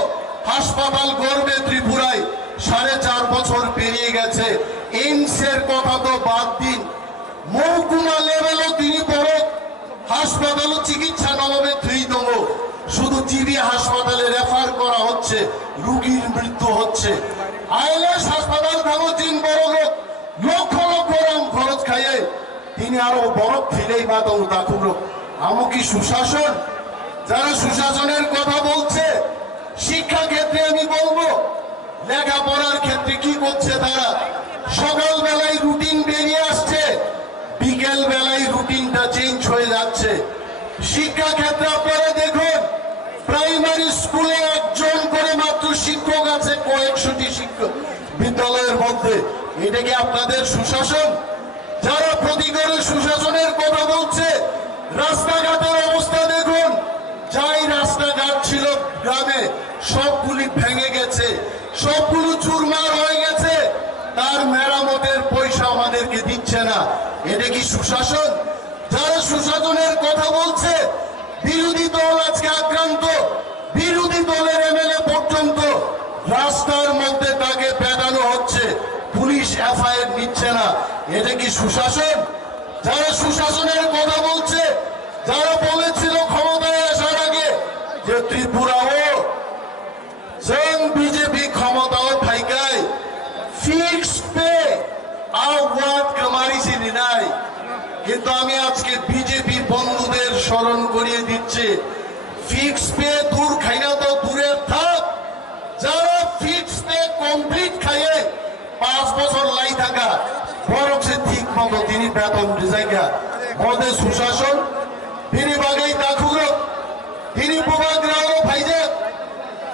হাসপাতাল গড়বে ত্রিপুরায়। 4.5 বছর পেরিয়ে গেছে, এইমসের কথা তো বাদ দিন, মহকুমা লেভেলও তিনি বড় হাসপাতালও চিকিৎসা নবাবে 3তম। শুধু জিবি হাসপাতালে রেফার করা হচ্ছে, রুগীর মৃত্যু হচ্ছে। আইএলএস হাসপাতাল ভাবছেন বড় লোক লক্ষ লক্ষ রাম খরচ খাইয়ে তিনি আরো বরফ ফিরেই বাদল দাখুর। আমকি সুশাসন? যারা সুশাসনের কথা বলছে, শিক্ষা ক্ষেত্রে আমি বলবো লেখাপড়ার ক্ষেত্রে কি করছে তারা? সকালবেলায় রুটিন বেরিয়ে আসছে, বিকেল বেলায় রুটিনটা চেঞ্জ হয়ে যাচ্ছে। শিক্ষা ক্ষেত্রে আপনারা দেখুন, প্রাইমারি স্কুলে 1জন করে মাত্র শিক্ষক আছে কয়েকশোটি শিক্ষক বিদ্যালয়ের মধ্যে। এটা কি আপনাদের সুশাসন? যারা প্রতিকারের সুশাসনের কথা বলছে, রাস্তাঘাটের অবস্থা দেখুন, যাই রাস্তাঘাট ছিল গ্রামে সবগুলি ভেঙে গেছে, সবগুলো চুরমার হয়ে গেছে, তার মেরামতের পয়সা আমাদেরকে দিচ্ছে না। এটা কি সুশাসন? যারা সুশাসনের কথা বলছে, বিরোধী দল আজকে আক্রান্ত, বিরোধী দলের এমএলএ পর্যন্ত রাস্তার মধ্যে তাকে পেটানো হচ্ছে, পুলিশ এফআইআর নিচ্ছে না। এটা কি সুশাসন? যারা সুশাসনের কথা বলছে, যারা বলেছিল ক্ষমতায় আসার আগে যে ত্রিপুরাও বিজেপি ক্ষমতাও থাইকায় ফিক্স পে আওয়াজ কামারিছি নাই। কিন্তু আমি আজকে বিজেপি বন্ধুদের স্মরণ করিয়ে দিচ্ছি, ফিক্স পে দূর খাইনা তো দূরের থাক, যারা ফিক্স পে কমপ্লিট খাইয়ে 5 বছর লাই থাকা বরং সে ঠিক মতো তিনি বেতন জায়গা মধ্যে সুশাসন তিনি বাগাই দাখুর তিনি বুবাগ্রাহ ভাইজে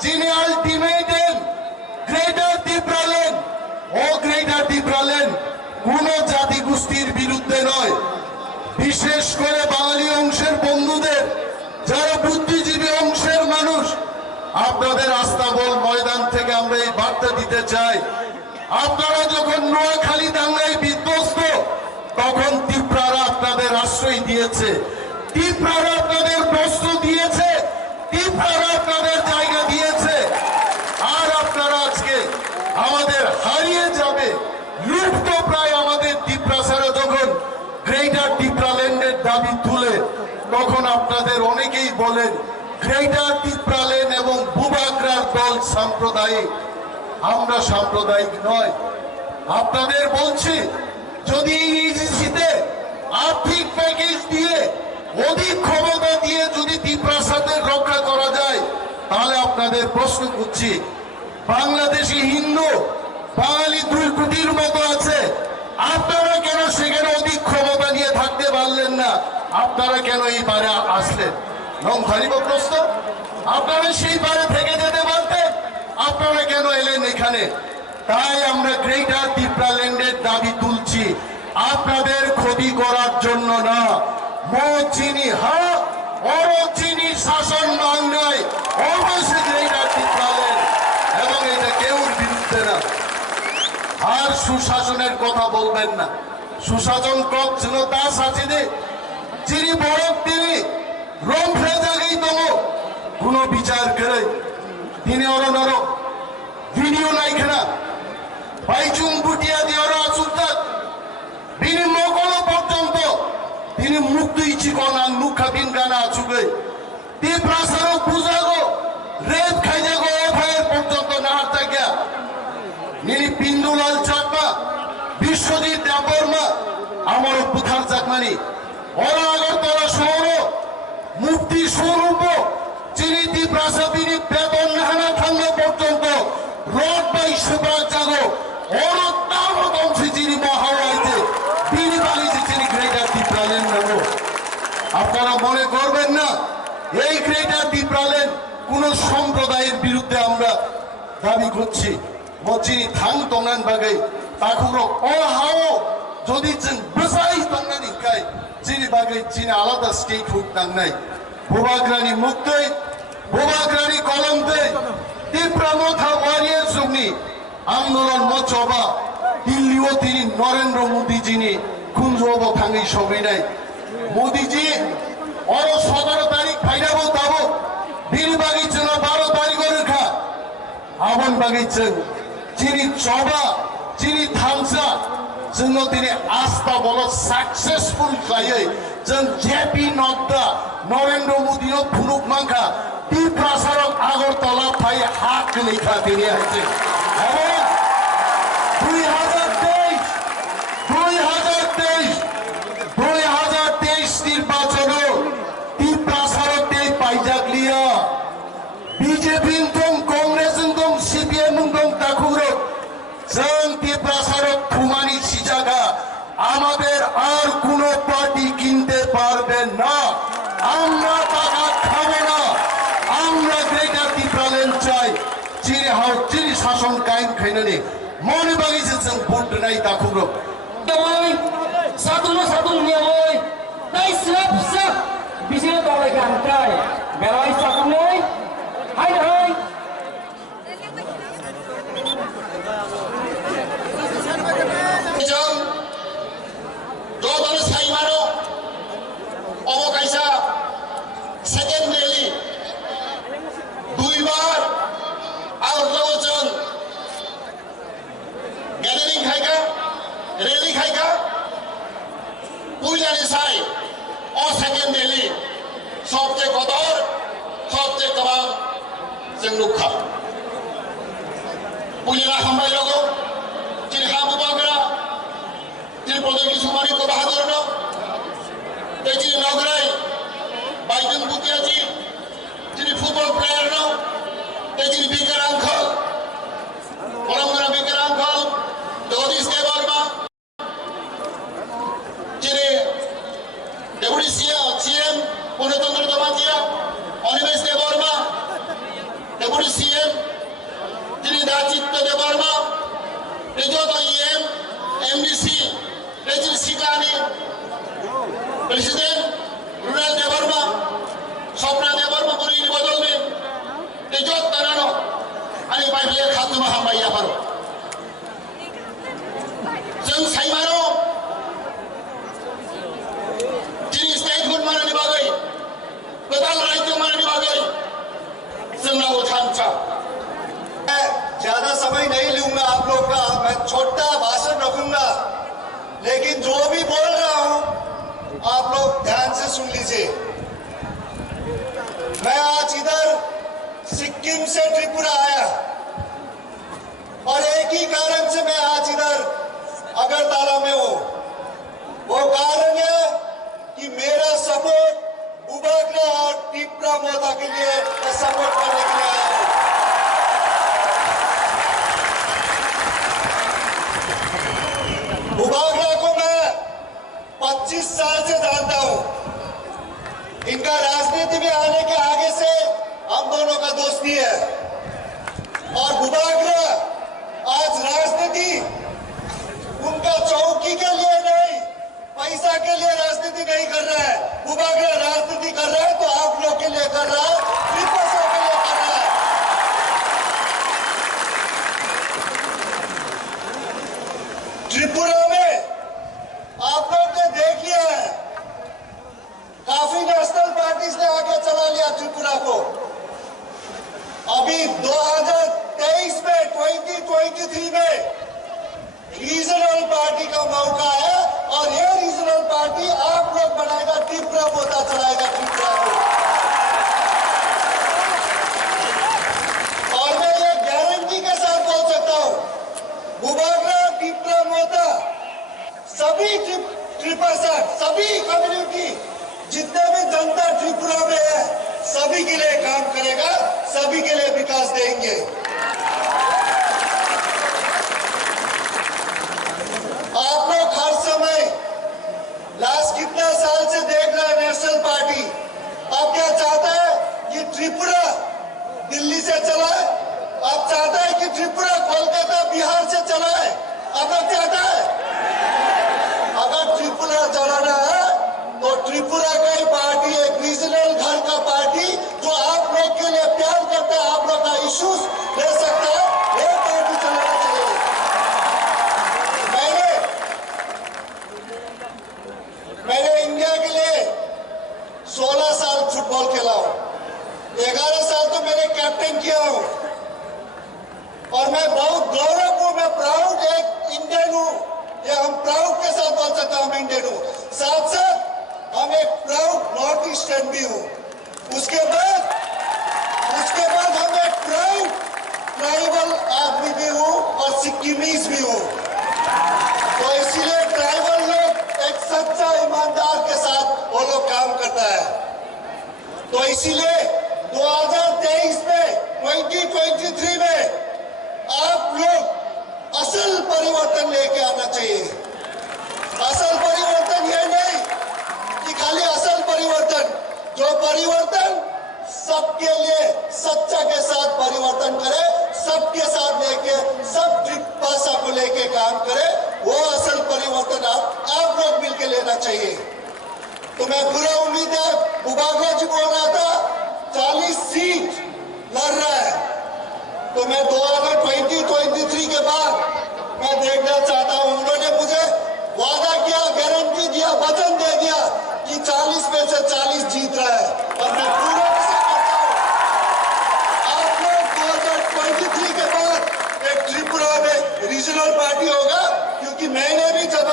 যিনি আলটিমেটেন গ্রেটার ত্রিপুরাল্যান্ড ও গ্রেটার ত্রিপুরাল্যান্ড কোন জাতি গোষ্ঠীর বিরুদ্ধে নয়, বিশেষ করে বাঙালি অংশের বন্ধুদের, যারা বুদ্ধিজীবী অংশের মানুষ, আপনাদের আস্তাবল ময়দান থেকে আমরা এই বার্তা দিতে চাই। আপনারা যখন নোয়াখালী দাঙ্গায় বিধ্বস্ত, তখন ত্রিপুরারা আপনাদের আশ্রয় দিয়েছে, ত্রিপুরারা আপনাদের বস্ত্র দিয়েছে, ত্রিপুরারা আপনাদের জায়গা দিয়েছে। আর আপনারা আজকে আমাদের হারিয়ে যাবে, লুপ্ত প্রায় আমাদের ত্রিপুরাসারা যখন গ্রেটার ত্রিপুরাল্যান্ডের দাবি তুলে, তখন আপনাদের অনেকেই বলেন গ্রেটার ত্রিপুরাল্যান্ড এবং বুবাগ্রার দল সাম্প্রদায়িক। আমরা সাম্প্রদায়িক নয়, আপনাদের বলছি, যদি এই এজেন্সিতে আর্থিক প্যাকেজ দিয়ে অধিক ক্ষমতা দিয়ে যদি দ্বীপ্রাসাদের রক্ষা করা যায়, তাহলে আপনাদের প্রশ্ন করছি, বাংলাদেশি হিন্দু বাঙালি 2 কোটির মতো আছে, আপনারা কেন সেখানে অধিক ক্ষমতা নিয়ে থাকতে পারলেন না? আপনারা কেন এই পারে আসলেন? নংখারিব প্রশ্ন। আপনারা সেই পারে থেকে যেতে পারতেন, আপনারা কেন এলেন এখানে? তাই আমরা গ্রেটার দ্বীপরাল্যান্ডের দাবি তুলছি, আপনাদের ক্ষতি করার জন্য না। মৌচিনি অরচিনি শাসন বাংলায় অবশ্যই গ্রেটার দ্বীপরাল্যান্ড, এবং এটা কেউর বিরুদ্ধে না। আর সুশাসনের কথা বলবেন না। সুশাসন করছিল তা সাথে যিনি বড় তিনি রংফে জাগেই তম কোন বিচার করে তিনি অরণর ভিডিও নাই খেলা বাইচুং বুটিয়া দিয়ে আসুক তিনি মকল পর্যন্ত তিনি মুক্ত ইচ্ছি কনা মুখা বিন গানা আছুগে তি প্রাসারও বুঝাগো রেপ খাই যাগো এফআইআর পর্যন্ত না হারতা গিয়া নিনি পিন্দুলাল চাকমা বিশ্বজিৎ দেববর্মা আমার বুথার চাকমানি ওরা আগরতলা শহর মুক্তি স্বরূপ যিনি দ্বীপ্রাসাদ তিনি বেতন নাহানা থাঙ্গা পর্যন্ত রড বাই সুপ্রাজ জাগো ওর তার অংশে যিনি মহাওয়াইতে তিনি বানিয়েছে যিনি গ্রেটার দ্বীপরাল্যান্ড নেব। আপনারা মনে করবেন না এই গ্রেটার দ্বীপরাল্যান্ড কোন সম্প্রদায়ের বিরুদ্ধে আমরা দাবি করছি। যিনি থাং তংনান বাগে তাকুরো ও হাও যদি বেসাই তংনানি কাই যিনি বাগে যিনি আলাদা স্টেট হুক নাংনাই ভোবাগ্রানি মুক্তই ভোবাগ্রানি কলমতে তীব্রমথা ওয়ারিয়ার সুগনি আন্দোলন মচবা দিল্লিও তিনি নরেন্দ্র মোদী যিনি কুঞ্জব থাঙ্গি সবিনাই মোদীজি অর 17 তারিখ ফাইনাবো তাবো বিল বাগিয়েছেন 12 তারিখের রেখা আবন বাগিয়েছেন যিনি চবা যিনি থামসা जोंनो दिनै आस्था बल सक्सेसफुल खायै जों जेपी नड्डा नरेंद्र मोदीनो फुनुक मांखा द्बीप्रासारक আগরতলা फाइ हात गोलैखा दिनै आइছে এবং 2023 নির্বাচনে দ্বীপ্রাসারক দেই পাইজাগলিয়া বিজেপি দং কংগ্রেস দং সিপিএম দং তাকুরো जों দ্বীপ্রাসারক থুমানি সিজাগা আমাদের আর কোনো পার্টি কিনতে পারবে না। আমরা টাকা খাবো না। আমরা গ্রেটার দ্বীপরাল্যান্ড চাই যিনি হাও যিনি শাসন কায়েম খাইনানি মনে বাগিয়েছে जों ভোট নাই তাকুরো সাধুনো সাধুন নিয়মই তাই সব সব বিজয় দলে গানটাই বেলাই সাধুনই হাই হাই Dodo Saimano, Omo Kaisa, second rally, 2 বার আউটলাউজন গ্যাদারিং খাইকা রেলি খাইকা পুইলানি সাই ও সেকেন্ড রেলি সবচেয়ে কদর সবচেয়ে কবাম जों नुखा पुलिना हामबाय लोगो जिन हाबु बागरा जिन प्रदेश सुमारी को बहादुर नो तेजी नगराई बाइजन बुतिया जी जिन फुटबल प्लेयर नो तेजी बिकर अंकल परमगरा बिकर अंकल जगदीश देवर्मा जिन डेपुटी सीएम पूर्णचंद्र दमाजिया अनिमेश देवर्मा डेपुटी सीएम जिन दाचित्य देवर्मा रेजोद ईएम एमडीसी रेजिल सिकानी प्रेसिडेंट रुराल देवर्मा स्वप्ना देवर्मा पुरी बदल में रेजोद तनानो अनि बाइबले खातुमा हामबाया पारो जों साइमानो जिन स्टेट हुड मानानि बागै गोदान राज्य मानानि बागै जोंना उठानचा ज्यादा समय नहीं लूंगा आप लोग का, मैं छोटा भाषण रखूंगा, लेकिन जो भी बोल रहा हूं आप लोग ध्यान से सुन लीजिए। मैं आज इधर सिक्किम से त्रिपुरा आया, और एक ही कारण से मैं आज इधर अगरतला में हूं। वो कारण है कि मेरा सपोर्ट बुबागरा और टिप्रा मोदा के लिए मैं सपोर्ट करने के लिए आया हूं। बुबागरा को मैं 25 साल से जानता हूं। इनका राजनीति में आने के आगे से हम दोनों का दोस्ती है। और बुबागरा आज राजनीति उनका चौकी के लिए नहीं, पैसा के लिए राजनीति नहीं कर रहा है। बुबागरा राजनीति कर रहा है तो आप लोग के लिए कर रहा है, विपक्षों के लिए कर रहा है। त्रिपुरा में आप लोग ने देख लिया है, काफी नेशनल पार्टीज ने आगे चला लिया त्रिपुरा को। अभी 2023 में 2023 में रीजनल पार्टी का मौका है और ये रीजनल पार्टी आप लोग बनाएगा, टिप्रा मोदा चलाएगा त्रिपुरा को। और मैं ये गारंटी के साथ बोल सकता हूं, बुबागरा, टिप्रा मोदा, सभी ट्रिपल सभी कम्युनिटी, जितने भी जनता त्रिपुरा में है, सभी के लिए काम करेगा, सभी के लिए विकास देंगे। आप लोग हर समय लास्ट कितना साल से देख रहे हैं नेशनल पार्टी। आप क्या चाहता है कि त्रिपुरा दिल्ली से चलाए? आप चाहता है कि त्रिपुरा कोलकाता बिहार से चलाए? आप लोग चाहता है? अगर त्रिपुरा चलाना है तो त्रिपुरा का ही पार्टी, एक रीजनल घर का पार्टी जो आप लोग के लिए प्यार करता है, आप लोग का इश्यूज ले सकता है, वो पार्टी चलाना चाहिए। मैंने इंडिया के लिए 16 साल फुटबॉल खेला हूं, 11 साल तो मैंने कैप्टन किया हूं और मैं बहुत गौरव हूं, मैं प्राउड एक इंडियन हूं। ये हम प्राउड के साथ बोल सकता हूं, हम इंडियन हूं। साथ साथ हम एक प्राउड नॉर्थ ईस्टर्न भी हूं। उसके बाद हम एक प्राउड ट्राइबल आदमी भी हूं और सिक्किमीज भी हूं। तो इसीलिए ट्राइबल लोग एक सच्चा ईमानदार के साथ वो लोग काम करता है। तो इसीलिए 2023 में 2023 में आप लोग असल परिवर्तन लेके आना चाहिए। असल परिवर्तन ये नहीं कि खाली असल परिवर्तन, जो परिवर्तन सबके लिए सच्चा के साथ परिवर्तन करे, सबके साथ लेके, सब भाषा को लेके काम करे, वो असल परिवर्तन आप लोग मिलके लेना चाहिए। तो मैं पूरा उम्मीद है, बुबागरा जी बोल रहा था 40 सीट लड़ रहा है, तो मैं 2023 के बाद मैं देखना चाहता हूं। उन्होंने मुझे वादा किया, गारंटी दिया, वचन दे दिया कि 40 में से 40 जीत रहा है और मैं पूरा करता हूं। आप लोग 2023 के बाद एक त्रिपुरा में रीजनल पार्टी होगा, क्योंकि मैंने भी जब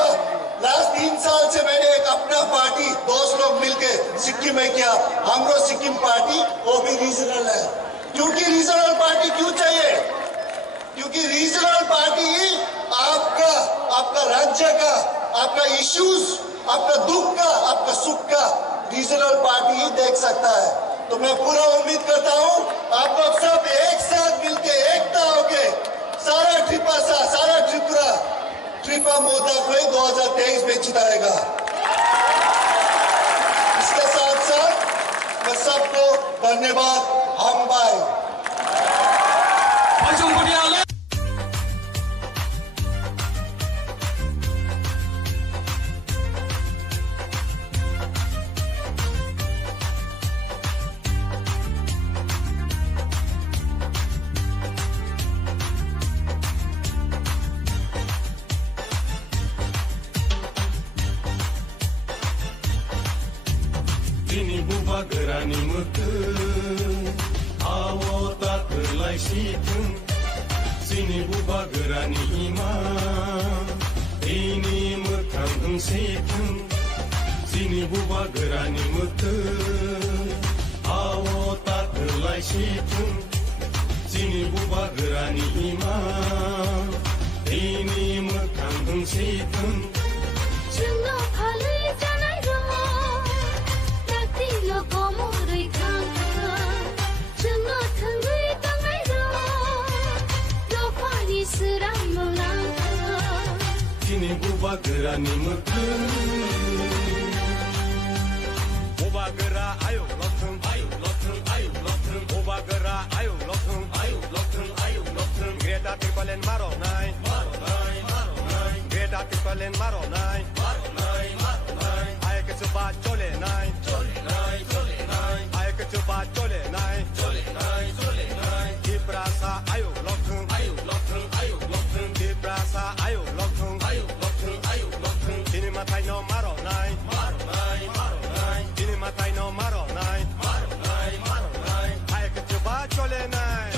लास्ट 3 साल से मैंने एक अपना पार्टी दोस्त लोग मिलके सिक्किम में किया, हमरो सिक्किम पार्टी, वो भी रीजनल है। क्योंकि रीजनल पार्टी क्यों चाहिए? क्योंकि रीजनल पार्टी ही आपका राज्य का, आपका इश्यूज, आपका दुख का, आपका सुख का रीजनल पार्टी ही देख सकता है। तो मैं पूरा उम्मीद करता हूं आप लोग सब एक साथ मिलके, एकता होके सारा त्रिपुरा टिप्रा मोदा को ही 2023 में जिताएगा। इसके साथ साथ मैं सबको धन्यवाद, हम भाई। Sini bubagerani mutun, awo tak laisitun. Sini bubagerani iman, ini mutang setun. Sini bubagerani mutun, awo tak laisitun. दिनै बुबा गोरानि इमान दिनै मोखां दोंसेथों जोंनो फालै जानाय दङ दाख्लैल' गमरै थांखो जोंनो थोंगै दांनाय दङ लफानि सोरां मोलांखो दिनै बुबा गोरानि मोखां बुबा गोरा आयौ लथों बुबा गोरा आयौ लथों ग्रेटा ट्रिपलेन मार'नाय ग्रेटा ट्रिपलेन मार'नाय आयके जुबा चलेनाय आयके जुबा चलेनाय दिब्रासा आयौ लथों दिब्रासा आयौ लथों दिनै माथाय न' मार'नाय दिनै माथाय न' मार'नाय आयके जुबा चलेनाय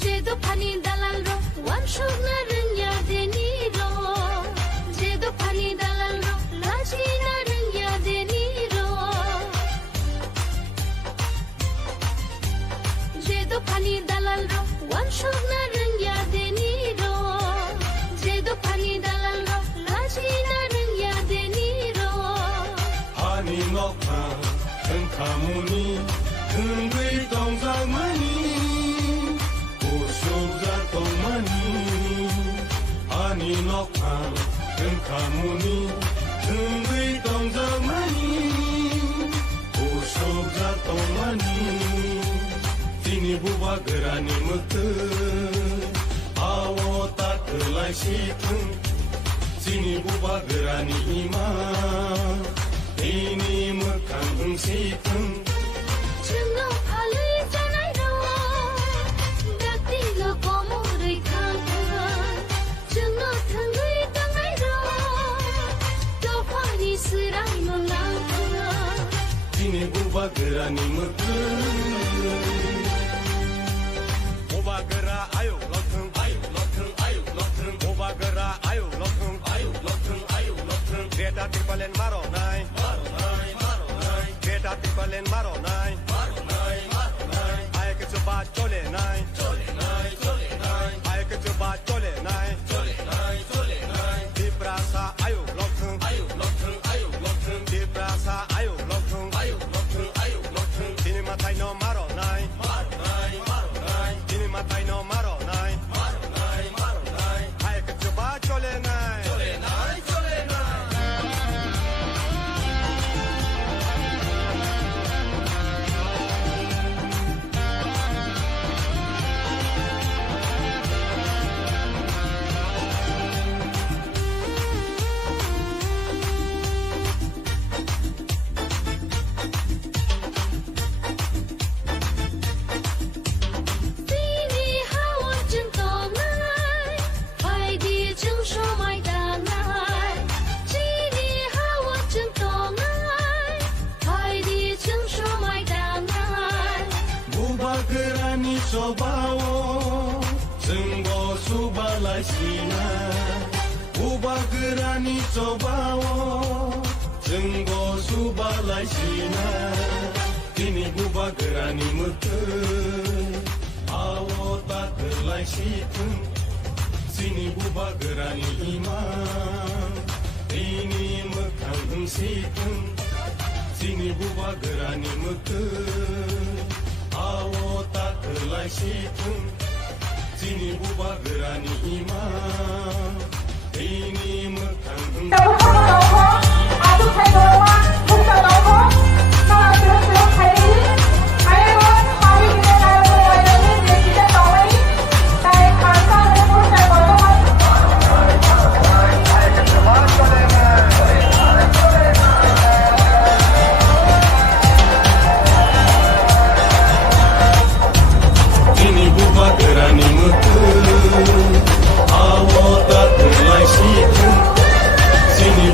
제도 판이 달랄로 완숙나 른야 데니로 제도 판이 달랄로 라지나 른야 데니로 제도 판이 달랄로 완숙나 른야 데니로 제도 판이 달랄로 라지나 른야 데니로 하니 녹화 등가무니 등의 동상머니 우수자 동머니 하니 녹화 등가무니 등의 동상머니 우수자 동머니 दिनै बुबा गोरानि मोखै आव ताकलाय सिथों दिनै बुबा गोरानि इमान दिनै मोखां दोंसेथों जोंनो फालै जानाय दङ दाख्लैल' गमरै थांखो जोंनो थोंगै दांनाय दङ लफानि सोरां मोलांखो दिनै बुबा गोरानि मोखै बुबा गोरा आयौ लथों बुबा गोरा आयौ लथों ग्रेटा ट्रिपलेन मार'नाय ग्रेटा ट्रिपलेन मार'नाय आयके जुबा चलेनाय आयके जुबा चलेनाय दिब्रासा आयौ लथों दिब्रासा आयौ लथों दिनै माथाय न' मार'नाय दिनै माथाय न' मार'नाय आयके जुबा चलेनाय दिनै हावाजों दंनाय बायदि जों समाय दानाय दिनै हावाजों दंनाय बायदि जों समाय दानाय बुबा गोरानि सबाव जों बसुबालासिना बुबा गोरानि सबाव जों बसुबालासिना दिनै बुबा गोरानि मोखै आव ताकलाय सिथों दिनै बुबा गोरानि इमान दिनै मोखां दोंसेथों दिनै बुबा गोरानि मोखै आव ताकलाय सिथों दिनै बुबा गोरानि इमान दिनै मोखां दोंसेथों दिनै बुबा गोरानि मोखै आव ताकलाय सिथों दिनै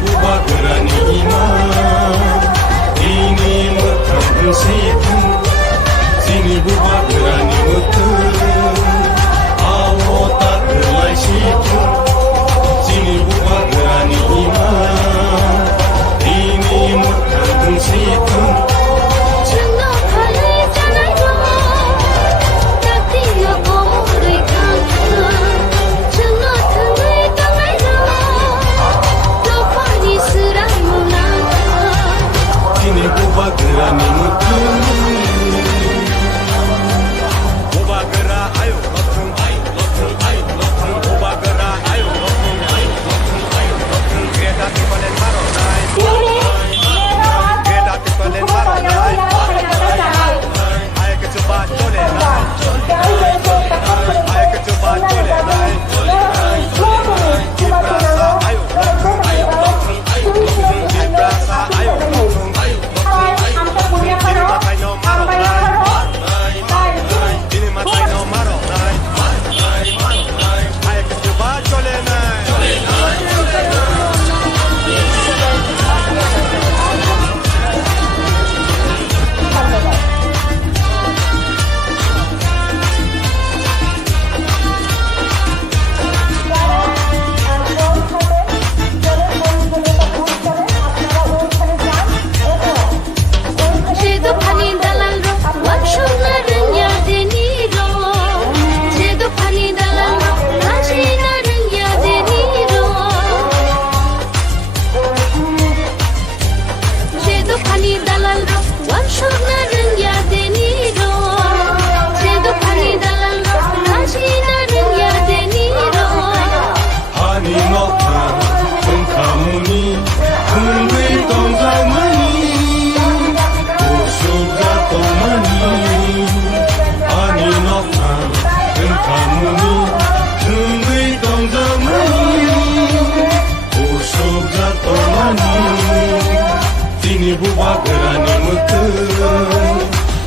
buba gerani mutun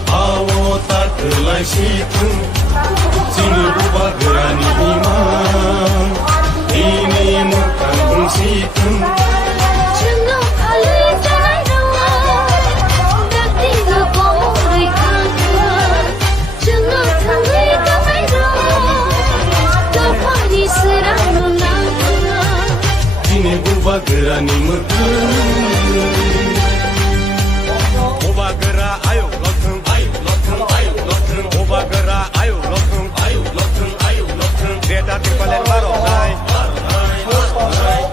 awo takelai situn sini buba gerani iman ini mukan bungsitun Jangan kalah jangan tak tiga boleh kalah jangan tangai tangai dapat diserang menang sini buba gerani mutun buba gera ayo lokeng buba gera ayo lokeng beta tipalen maronai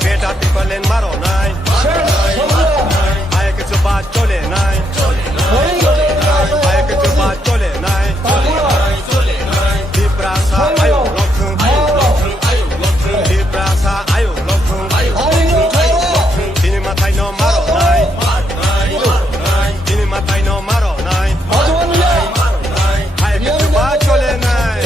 beta tipalen maronai ay ke coba chole nai ay ke coba chole nai di prasa ayo lokeng di prasa ayo lokeng ini matai no maronai ini matai no maronai ay ke coba chole nai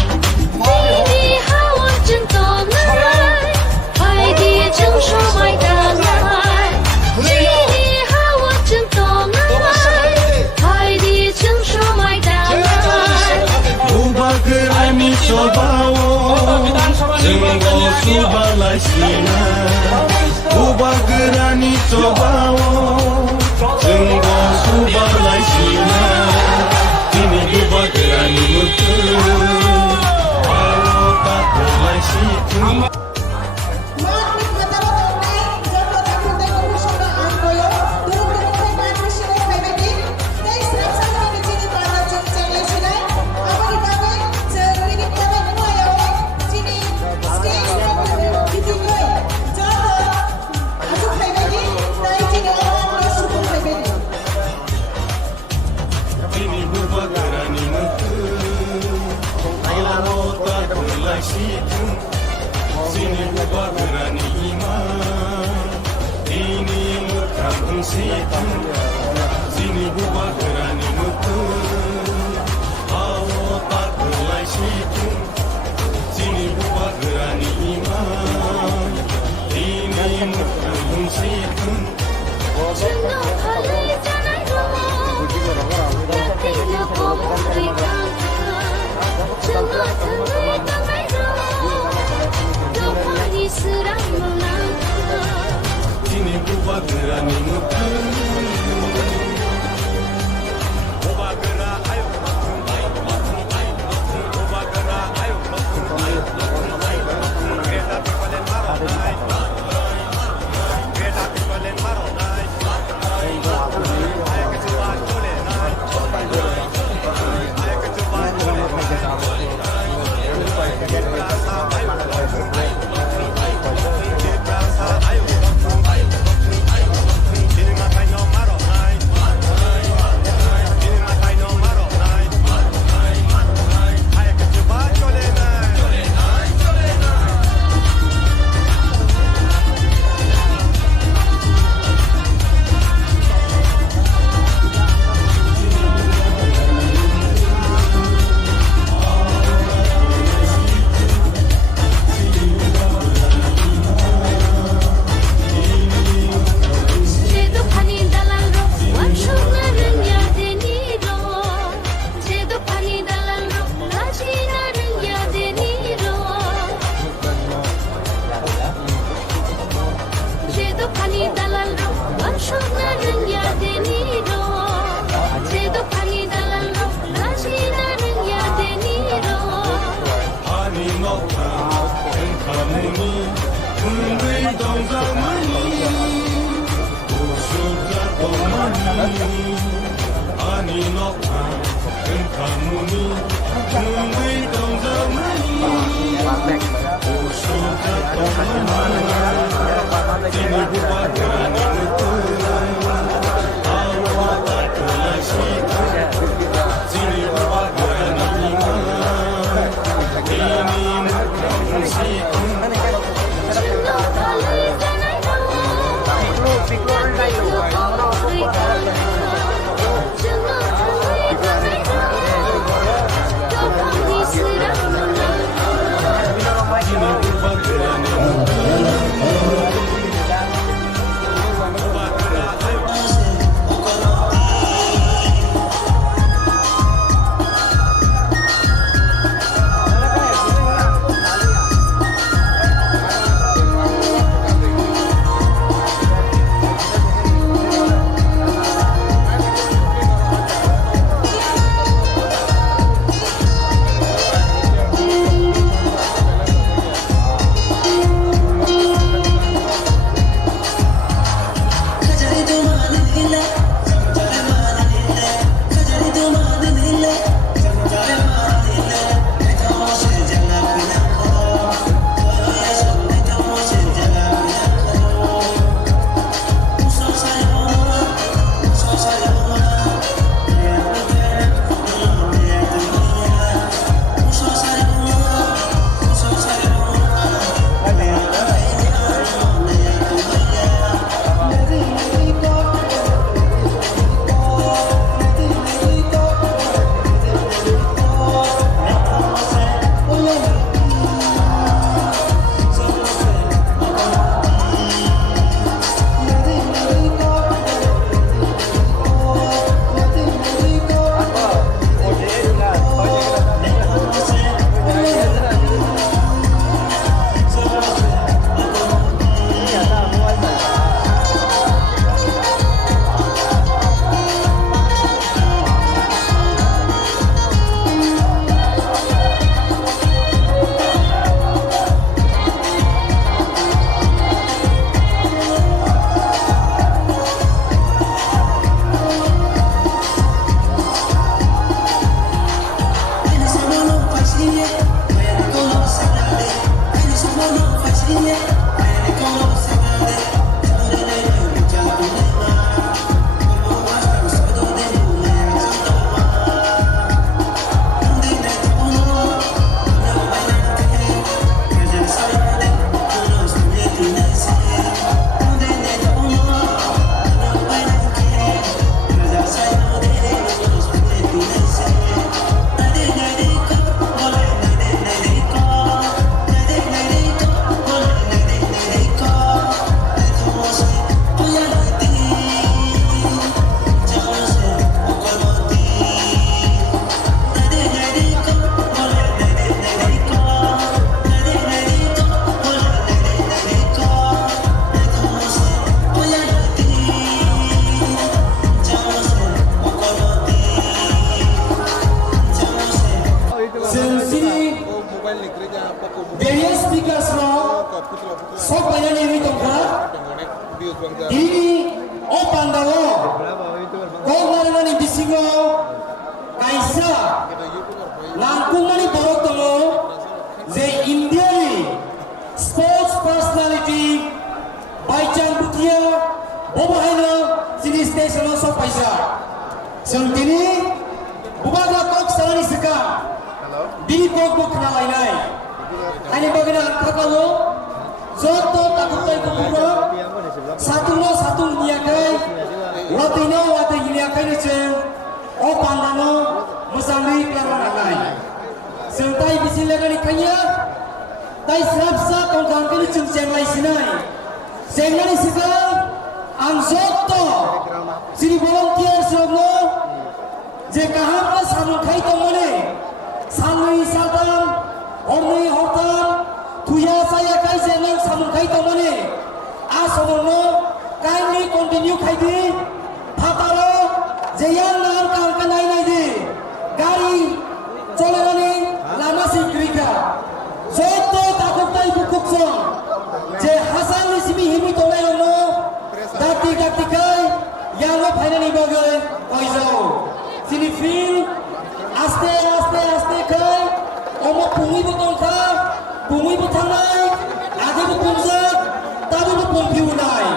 Ini hawa centonai, hai dia jeng somai danai. Ini hawa centonai, hai dia jeng somai danai. buba gerani cobawo jenggo subalai sina buba gerani cobawo jenggo subalai sina ini buba gerani mutun awo takelai situn Magnet matalo tunay, joko takot tayo kumusyon na ang koyo, durog durog tayo magnet siya ng pwede. Dahil sarap sa mga kachini para sa channel sila, ako ikaw sa pinig kami mo ayaw, sini stage na video ko eh. Joko, ako pwede, dahil sini ako ang super pwede. ini buba gerani mutun awo takelai situn sini buba gerani iman ini mukan bungsitun sini buba gerani mutun awo takelai situn sini buba gerani iman ini mukan bungsitun Jangan kalah jangan tak tiga boleh kalah jangan tangai tangai dapat diserang menang ini buba gerani mutun buba gera ayo buba gera ayo beta tipalen maronai beta tipalen maronai ay ke coba chole nai ay ke coba chole nai di prasa ayo di prasa ayo ini matai no maronai ini matai no maronai ay ke coba chole nai Jedo pani dalan ro, wansuk nareng ya deni ro. Jedo pani dalan ro, laji nareng ya deni ro. Jedo pani dalan ro, wansuk nareng ya deni ro. Jedo pani dalan ro, laji nareng ya deni ro. ani nokta engkamuni ungui dongzamani usuka tomani ani nokta engkamuni ungui dongzamani usuka tomani ini buba gerani mutun awo takelai situn sini buba gerani iman haino sini station lo sok paisa sel tini bubaga kok salani seka di kok kok kena lainai ani bagina kakalo joto takutai kuburo satu niakai latino wate niakai ni chen o pandano musangri klaranai sentai bisilagani kanya tai serapsa kongkang kini chen lai sinai sengali seka ang joto sini volunteer semua je kaham ka samun khai to mane samui sadam orni hortam tuya saya kai je nang samun khai to mane a somono kindly continue khai di phataro je yang nang kang ka nai nai di gari cholani lama sikrika joto takutai bukuk song je hasan ni simi himi to nai no dati kai yang lo finally bagai oizau sini feel aste kai omo pungi botong ka pungi botang nai ade bu pumzat tabu bu pumpiu nai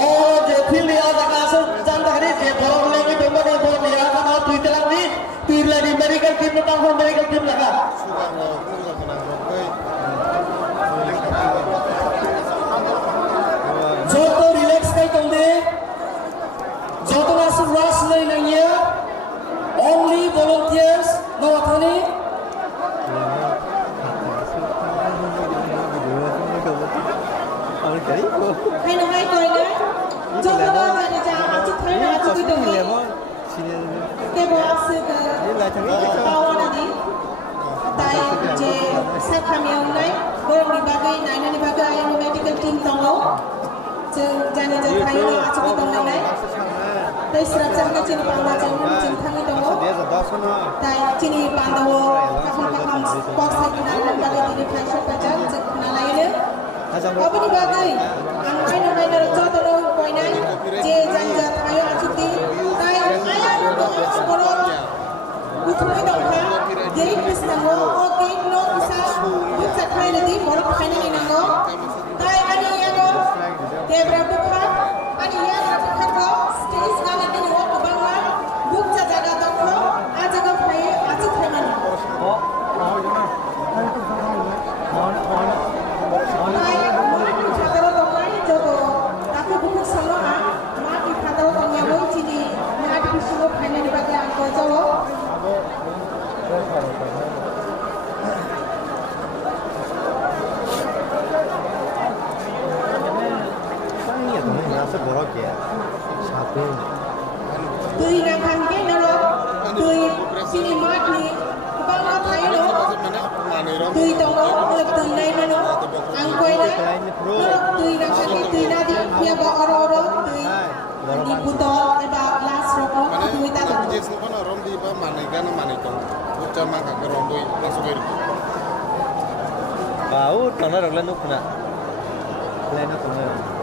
oh je feel ya da kaso janda hari je bolong lagi domba ni bolong ya kan au tui telang ni tui lagi medical team tang ho medical team laga joto relax kai tongde joto nasu rush lai nangya only volunteers no athani hai no hai koi na joto ba ma ni ja a chu thai na chu tu dong ni te bo apse ka kawana di tai je sa khamyong nai bom ni bagai nai ni bagai ayam medical team tongo jani je thai na a chu tu dong nai tai serapsa ka chini panda chini thangi tongo tai chini panda wo kaham kok sa kinai bagai tini thai shot ka na laile Apani bagai, angkai na may joto lo koi nai, je janja tayo achuti, tayo ayam ko siguro, utuloy daw ka, date miss na mo, okay no isa, sa tayo na di, morok pa na ninango, tayo ani yago, debra bukha, ani yago bukha ko, stage na natin mo ko bangwa, buk sa jaga daw ko, ajaga paye, achut naman. Tui na kangke na lo, tui sini mat ni, bang lo thai lo, tui tong lo, tui nai na lo, angkoi na, lo tui na kangke tui na di, dia ba oro tui di butol, eba glass roko, tui ta lo. Jes ni kono rom di ba manikan buca maka ke romboi langsung air. Bau tanah raglan nuk na, lain nak tanah.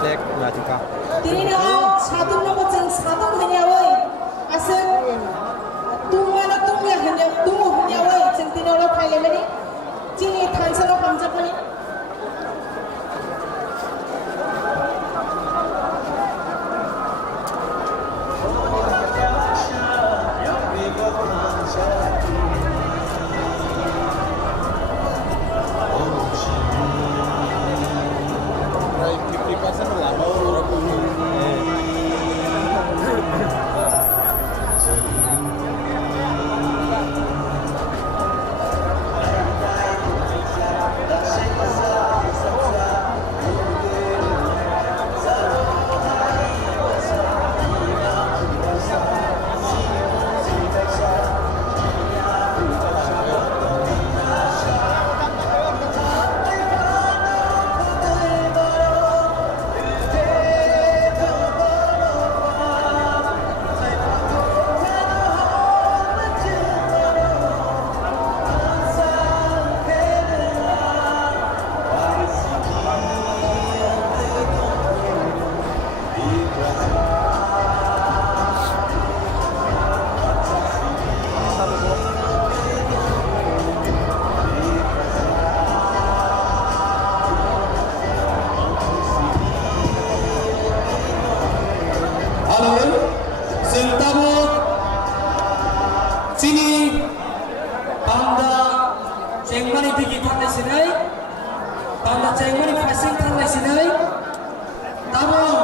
Lek mati ka. Tini na satu nomor jeng satu hanya woi, asal tunggu hanya woi, jeng tini orang kaya meni, cini tansa lo hamzat meni. Banda Chengmani facing Thang Sinai. Tamam.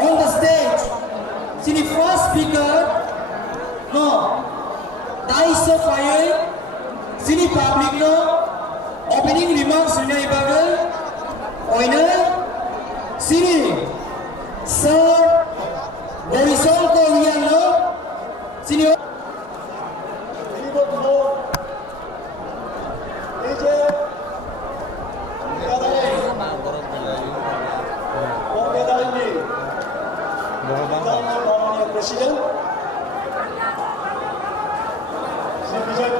On the stage, sini first speaker, no, Daiso Faye, sini public no, opening remarks Sinai Bagal, Oina, sini, Sir, Borisol Korean no, sini. President, Sri Vijay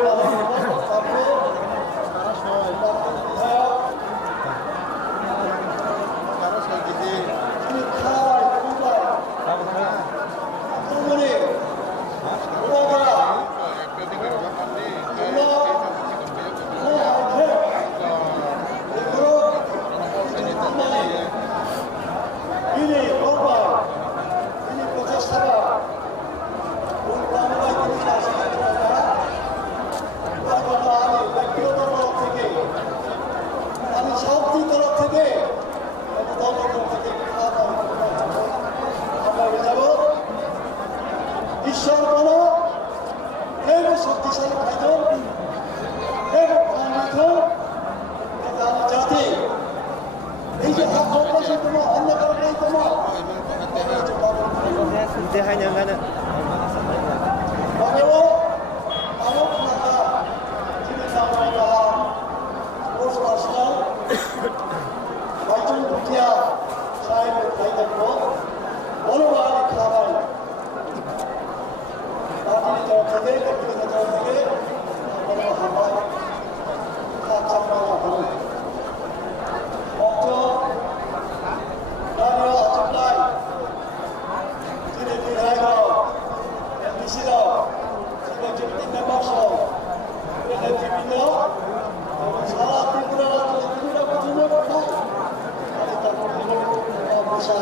ঈশ্বর বল হে শক্তিশালী ভাইজন হে জাতি এই যে তোমার অন্য কারণে তোমার Hindi hanya nga na. Bago amok mata sini sama dalam urus nasional Bajun Dukia saya berkaitan ko bolu bali khabar tadi di jawab saja tapi di jawab saja bolu khabar kacau mana bolu waktu lalu acukai sini tirai ko MDC sebagai member show ada TV salah Tripura Tripura Bajuna Bajuna ada tak bisa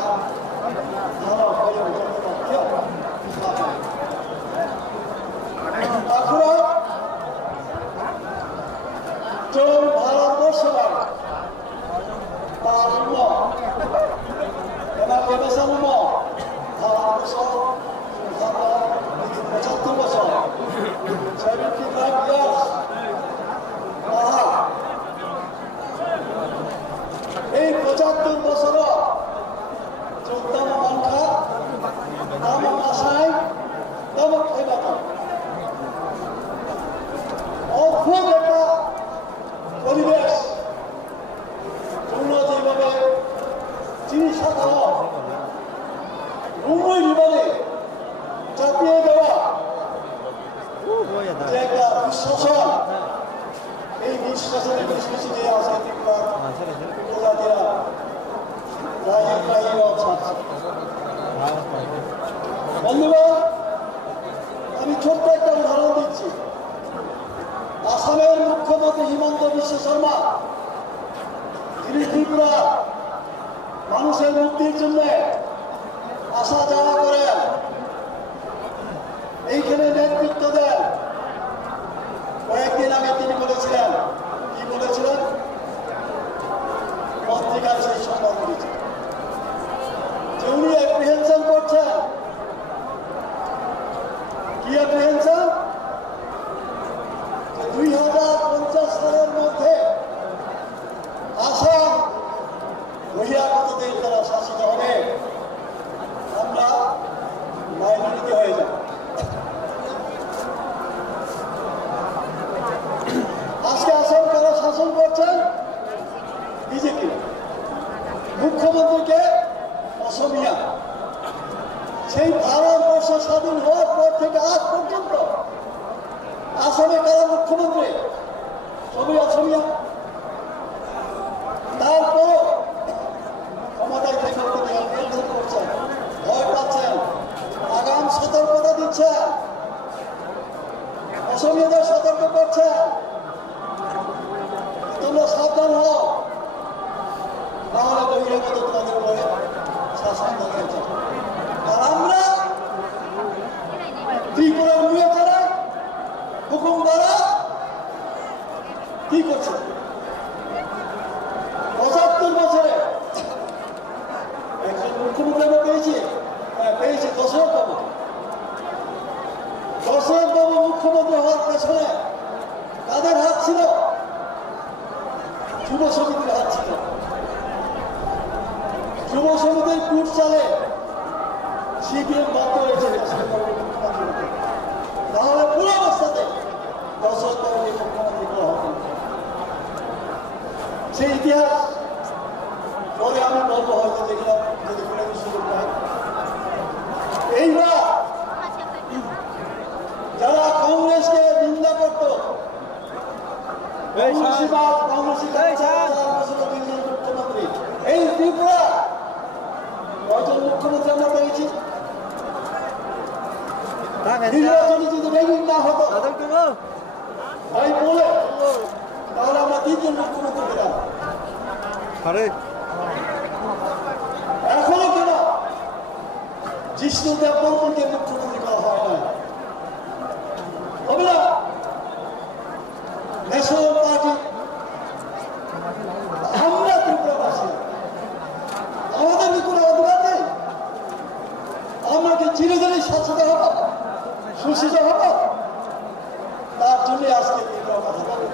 kalau kaya ya akhirnya John Bharatbharsh Parmo enak kebesaran mo Bharatbharsh 75 বছর 75 years এই 75 বছর চোদ্দাম মানখা দাম আশায় দাম খেবাত অদ্ভুত একটা পরিবেশ তোমরা যেভাবে জিনিস মুম্বই বিমানে চাপিয়ে দেওয়া যে একটা বিশ্বাসন এই বিশ্বাসনের বেশ কিছু যে আছে উপজাতিরা বন্ধুগণ আমি ছোট্ট একটা উদাহরণ দিচ্ছি আসামের মুখ্যমন্ত্রী হিমন্ত বিশ্ব শর্মা তিনি ত্রিপুরা মানুষের মুক্তির জন্য আসা যাওয়া করেন এইখানে নেতৃত্ব দেন কয়েকদিন আগে তিনি বলেছিলেন কি বলেছিলেন পত্রিকার সেই সংবাদ করেছেন যে উনি অ্যাপ্রিহেনশন করছেন কি অ্যাপ্রিহেনশন 2050 সালের মধ্যে আসাম বহিরাগতদের দ্বারা শাসিত হবে আমরা মাইনরিটি হয়ে যাব আজকে আসাম কারা শাসন করছেন বিজেপি মুখ্যমন্ত্রীকে অসমিয়া সেই ভারতবর্ষ স্বাধীন হওয়ার পর থেকে আজ পর্যন্ত আসামে কারা মুখ্যমন্ত্রী সবই অসমিয়া তারপর ক্ষমতায় থেকে করছেন ভয় পাচ্ছেন আগাম সতর্কতা দিচ্ছেন অসমিয়াদের সতর্ক করছেন তোমরা সাবধান হও তাহলে বহিরাগত তোমাদের উপরে শাসন করতে আর আমরা ত্রিপুরার নিয়ে যারা হুকুম দ্বারা কি করছে যুব সমিতির হাত ছিল। যুব সমিতির কুট চালে সিপিএম বন্ধ হয়েছে, তাহলে পুরো অবস্থাতে দর্শক মুখ্যমন্ত্রী করা হবে। সেই ইতিহাস পরে আমি বলবো, হয়তো দেখলাম যদি কোনো সুযোগ পাই। এইবার যারা কংগ্রেসকে নিন্দা করত, মুখ্যমন্ত্রী এই ত্রিপুরা কয়জন মুখ্যমন্ত্রী আমরা পেয়েছি? নির্বাচনে যদি রেগিং না হতো তাই বলে, তাহলে আমরা 3 জন মুখ্যমন্ত্রী পেতাম। এখনো কেন জিষ্ণুদেব বর্মনকে মুখ্যমন্ত্রী করা হয় না? হবে না? ন্যাশনাল পার্টি, আমরা ত্রিপুরাবাসী, আমাদের কি কোনো অধিকার নেই? আমরা কি চিরদিনই শাসিত হব, শোষিত হব? তার জন্য আজকে ত্রিপুরা কথা বলি।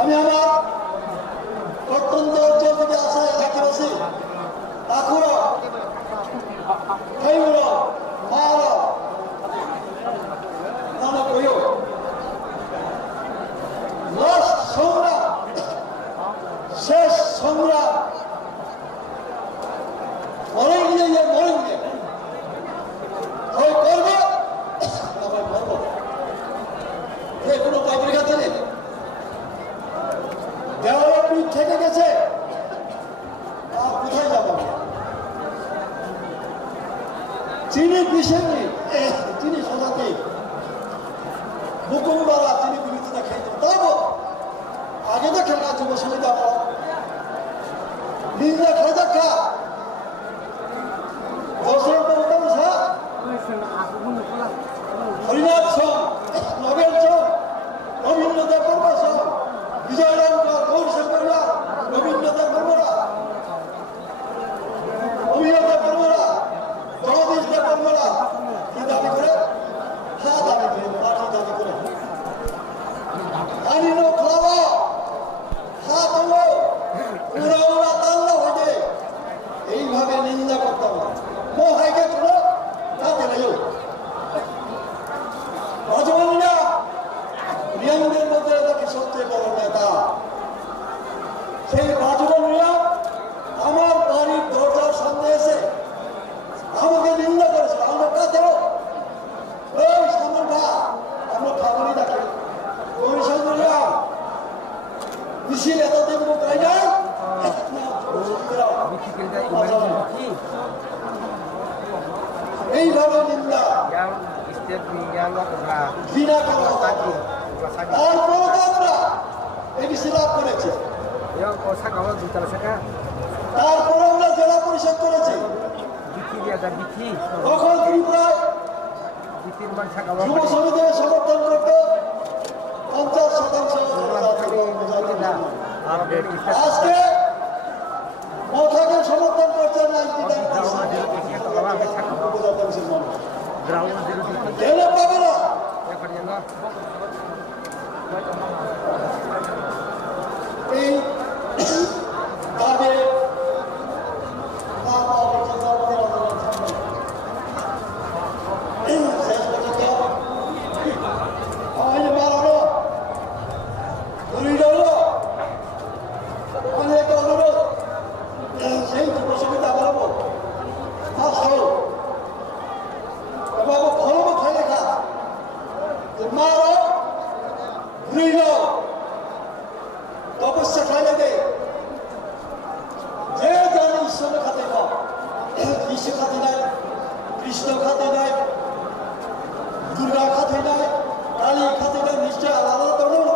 আমি আমার প্রত্যন্ত অঞ্চল থেকে আসা এলাকাবাসী তাকুরা, খাইমুরা, মারা, নামক হইও লাস্ট সংগ্রাম, শেষ সংগ্রাম, মরেঙ্গে হয় করবো না করবো। কোনো পাবলিক আছে নেই, ডেভেলপমেন্ট থেকে গেছে, আর কোথায় যাবো? চিনি পিসেননি, চিনি সজাতে হুকুমবারা চিনি বিরোধিতা খেলতে, তাও আগে তো খেলা যুব সমিতি আমরা নিজেরা খেলে দেখা হরিনাথ সং, নবেল সং, রবীন্দ্রনাথ বর্মা সং, বিজয় রামকর, গৌরশঙ্করিয়া, রবীন্দ্রনাথ বর্মরা, অভিনন্দন বর্মরা, জগদীশ দেব বর্মরা কি দাবি করে? হ্যাঁ দাবি করে, পার্টি দাবি করে। আনিনো খাওয়া হাত হলো উড়া তাল্লা হয়ে এইভাবে নিন্দা করতাম না। মহাইকে ছিল তাতে নাই রাজবন্ধা রিয়াংদের মধ্যে তাকে সবচেয়ে বড় নেতা। সেই রাজবন্ধা আমার বাড়ির দরজার সামনে এসে আমাকে নিন্দা করেছিল। আমরা কাঁদেও ওই সামনটা আমরা খাবারই দেখি ওই সামনে মিছিল এত দেখবো তাই না? এইভাবে নিন্দা ঘৃণা করা হতো। তারপরে তো আমরা এবিসি লাভ করেছি, তারপরে আমরা জেলা পরিষদ করেছি। তখন ত্রিপুরায় যুব সমিতিকে সমর্থন করত 50%। আজকে মথাকে সমর্থন করছে 99%। কেন পাবে না? এই দাবি শেষ পর্যন্ত আমি মারানো অনেক অনুরোধ, সেই যুব সমিতি বাড়াবো আসো বাবু খরব খাই লেখা মারো ঘুরিল তপস্যা খাই লাগে যে জানে ঈশ্বরের খাতে পাও, ঈশ্বর খাতে নাই, কৃষ্ণ খাতে নাই, দুর্গা খাতে নাই, কালী খাতে নাই, নিশ্চয় আলাদা করবো।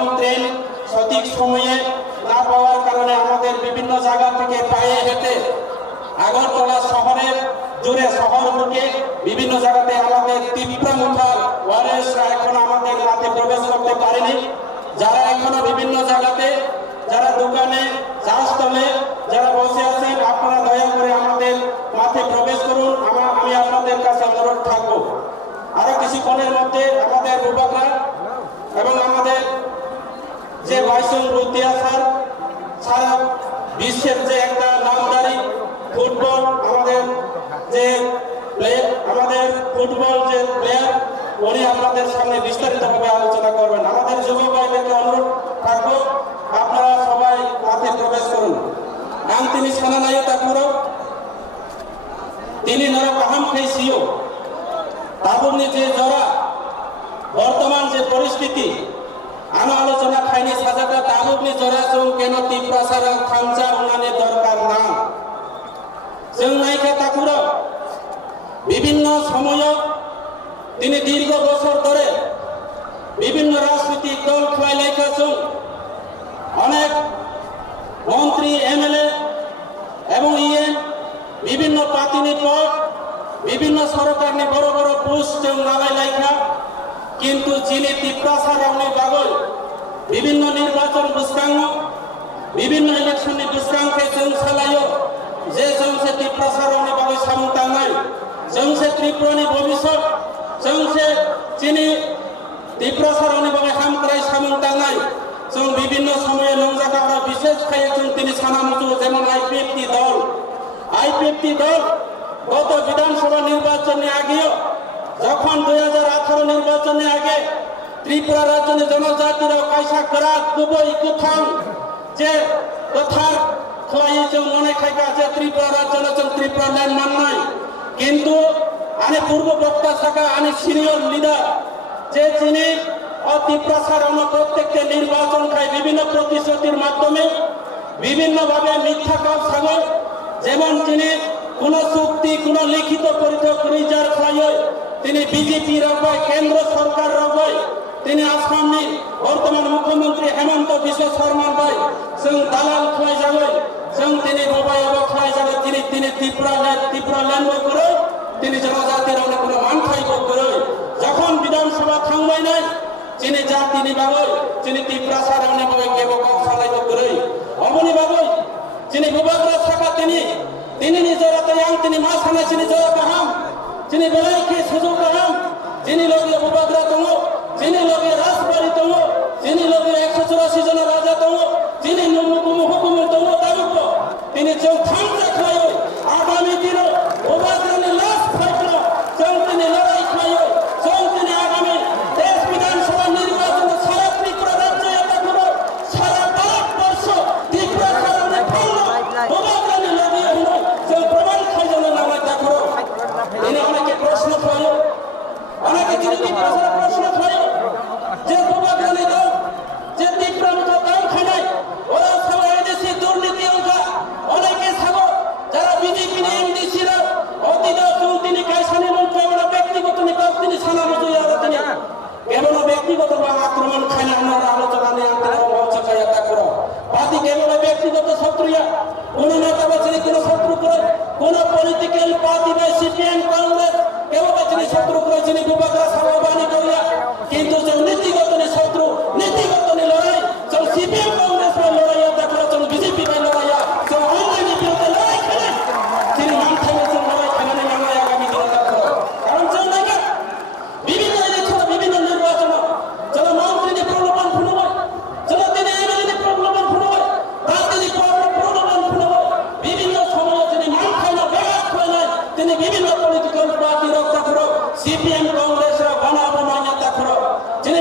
এবং ট্রেন সঠিক সময়ে না পাওয়ার কারণে আমাদের বিভিন্ন জায়গা থেকে পায়ে হেঁটে আগরতলা শহরের জুড়ে শহর বুকে বিভিন্ন জায়গাতে আমাদের তীব্রমুখর ওয়ারিয়র্সরা এখন আমাদের মাঠে প্রবেশ করতে পারেনি। যারা এখনো বিভিন্ন জায়গাতে, যারা দোকানে, চাষতলে যারা বসে আছেন, আপনারা দয়া করে আমাদের মাঠে প্রবেশ করুন। আমি আপনাদের কাছে অনুরোধ থাকবো। আরো কিছুক্ষণের মধ্যে আমাদের যুবকরা এবং আমাদের যে বাইসন বুদ্ধিয়া স্যার সারা বিশ্বের যে একটা নামদারি ফুটবল আমাদের যে ফুটবল যে প্লেয়ার, উনি আপনাদের সামনে বিস্তারিতভাবে আলোচনা করবেন। আমাদের যুবক ভাইদেরকে অনুরোধ থাকবো, আপনারা সবাই মাঠে প্রবেশ করুন। নাম তিনি সানানায় তাকুরো, তিনি নরকাহাম খেয়েছিও তাবুনি যে জরা বর্তমান যে পরিস্থিতি আনো আলোচনা খাইনি সাজাটা তাবুনি জরা जों কেন তীব্রাসারা খামচা উনানে দরকার না जों নাইকা তাকুরো বিভিন্ন সময় তিনি দীর্ঘ বছর ধরে বিভিন্ন রাজনৈতিক দল খেলাইকা जों অনেক মন্ত্রী এমএলএ এবং ইএম বিভিন্ন পাতিনি পদ বিভিন্ন সরকারনি বড় বড় পোস্ট जों নালাই লাইকা কিন্তু যিনি তীব্রাসারাवनि बागै বিভিন্ন নির্বাচন বুসকাঙ্গ বিভিন্ন ইলেকশনनि বুসকাंखे जों सालायो जे जों से তীব্রাসারাवनि बागै सामुंतांनाय जों से त्रिपुरानि भबिष्यत जों से যিনি তীব্রাসারাवनि बागै हामक्राय सामुंतांनाय जों বিভিন্ন সময়ে লংজাকারা বিশেষ খায়ে जों তিনি সানামুজু যেমন আইপিএফটি দল গত বিধানসভা নির্বাচনে আগেও যখন 2018 নির্বাচনে আগে ত্রিপুরা রাজ্যের জনজাতিরা কাইসা করা দুবই কুথং যে কথার খোয়াই যে মনে খাইকা যে ত্রিপুরা রাজ্যের ত্রিপুরা ল্যান্ড মান্নাই কিন্তু আনে পূর্ব বক্তা থাকা আনে সিনিয়র লিডার যে তিনি ত্রিপুরা প্রত্যেকটা নির্বাচন খায় বিভিন্ন প্রতিশ্রুতির মাধ্যমে বিভিন্নভাবে মিথ্যা কাজ সাগর যেমন তিনি কোন চুক্তি কোন লিখিত পরিচয় রিজার খায় তিনি বিজেপি রাখয় কেন্দ্র সরকার রাখয় তিনি আসামনি বর্তমান মুখ্যমন্ত্রী হেমন্ত বিশ্ব শর্মার ভাই जों দালাল খায় যাবে जों তিনি বাবাই অব খায় যাবে তিনি ত্রিপুরা ল্যান্ড করে তিনি জনজাতির অনেক কোনো মান খাইব করে যখন বিধানসভা থামবাই নাই তিনি জাতিনি বাগৈ তিনি ত্রিপুরা সারানি বাগৈ কেব কক্সালাইব করে অমনি বাগৈ তিনি বিভাগরা থাকা তিনি নিজরাতে আং তিনি মা সানা তিনি জয় কাহাম তিনি বেলাইকে সুযোগ কাহাম তিনি লগে বিভাগরা দङ তিনি লগে রাজবাড়ি দङ তিনি লগে 184 জন রাজা দङ তিনি হুকুম দङ তারুক তিনি जों থামজা খায় আগামী দিন বিভাগরানি লাস্ট ফাইটল जों তিনি লড়াই খায় जों তিনি আগামী দেশ বিধানসভা নির্বাচন সারা ত্রিপুরা রাজ্য এটা করো সারা ভারতবর্ষ ত্রিপুরা সারানে ভাঙলো বিভাগরানি লড়াই হলো जों প্রমাণ খাই জন্য নামাই দেখো তিনি অনেকে প্রশ্ন করে অনেকে তিনি ত্রিপুরা প্রশ্ন করে যে বিভাগরানি দাও যে ত্রিপুরা মতো দাও খানাই ওরা সবাই এদেশে দুর্নীতি অঙ্কা অনেকে থাকো যারা বিজেপি এমডিসি রা অতীত তিনি কাইসানি মন্ত্রী ওরা ব্যক্তিগত নিকাশ তিনি সানা মতো তিনি কেবল ব্যক্তিগত বা আক্রমণ খাইনা আমরা আলোচনা নিয়ে মঞ্চ খাইয়া করো পার্টি কেবল ব্যক্তিগত শত্রুয়া কোন নেতা বা কোন শত্রু করে কোন পলিটিক্যাল পার্টি বা সিপিএম কংগ্রেস কেবল তিনি শত্রু করে তিনি বিভাগরা সভাবানী করিয়া কিন্তু যে নীতিগত শত্রু নীতিগত লড়াই যে সিপিএম কংগ্রেস বা লড়াইয়া দেখো যে বিজেপি বা লড়াইয়া যে অনলাইনে বিরুদ্ধে লড়াই খেলে তিনি মান খাইলে যে লড়াই খেলে আমরা আগামী দিনে দেখো কারণ যে নাকি বিভিন্ন ইলেকশন বিভিন্ন নির্বাচন যারা মন্ত্রী প্রলোভন ফুলবে যারা তিনি এমএলএ প্রলোভন ফুলবে তার তিনি প্রলোভন ফুলবে বিভিন্ন সময় তিনি মান খাইলে বেগাত হয় না তিনি বিভিন্ন পলিটিক্যাল পার্টি রক্ষা করো সিপিএম কংগ্রেস বানাবো মান্যতা করো যিনি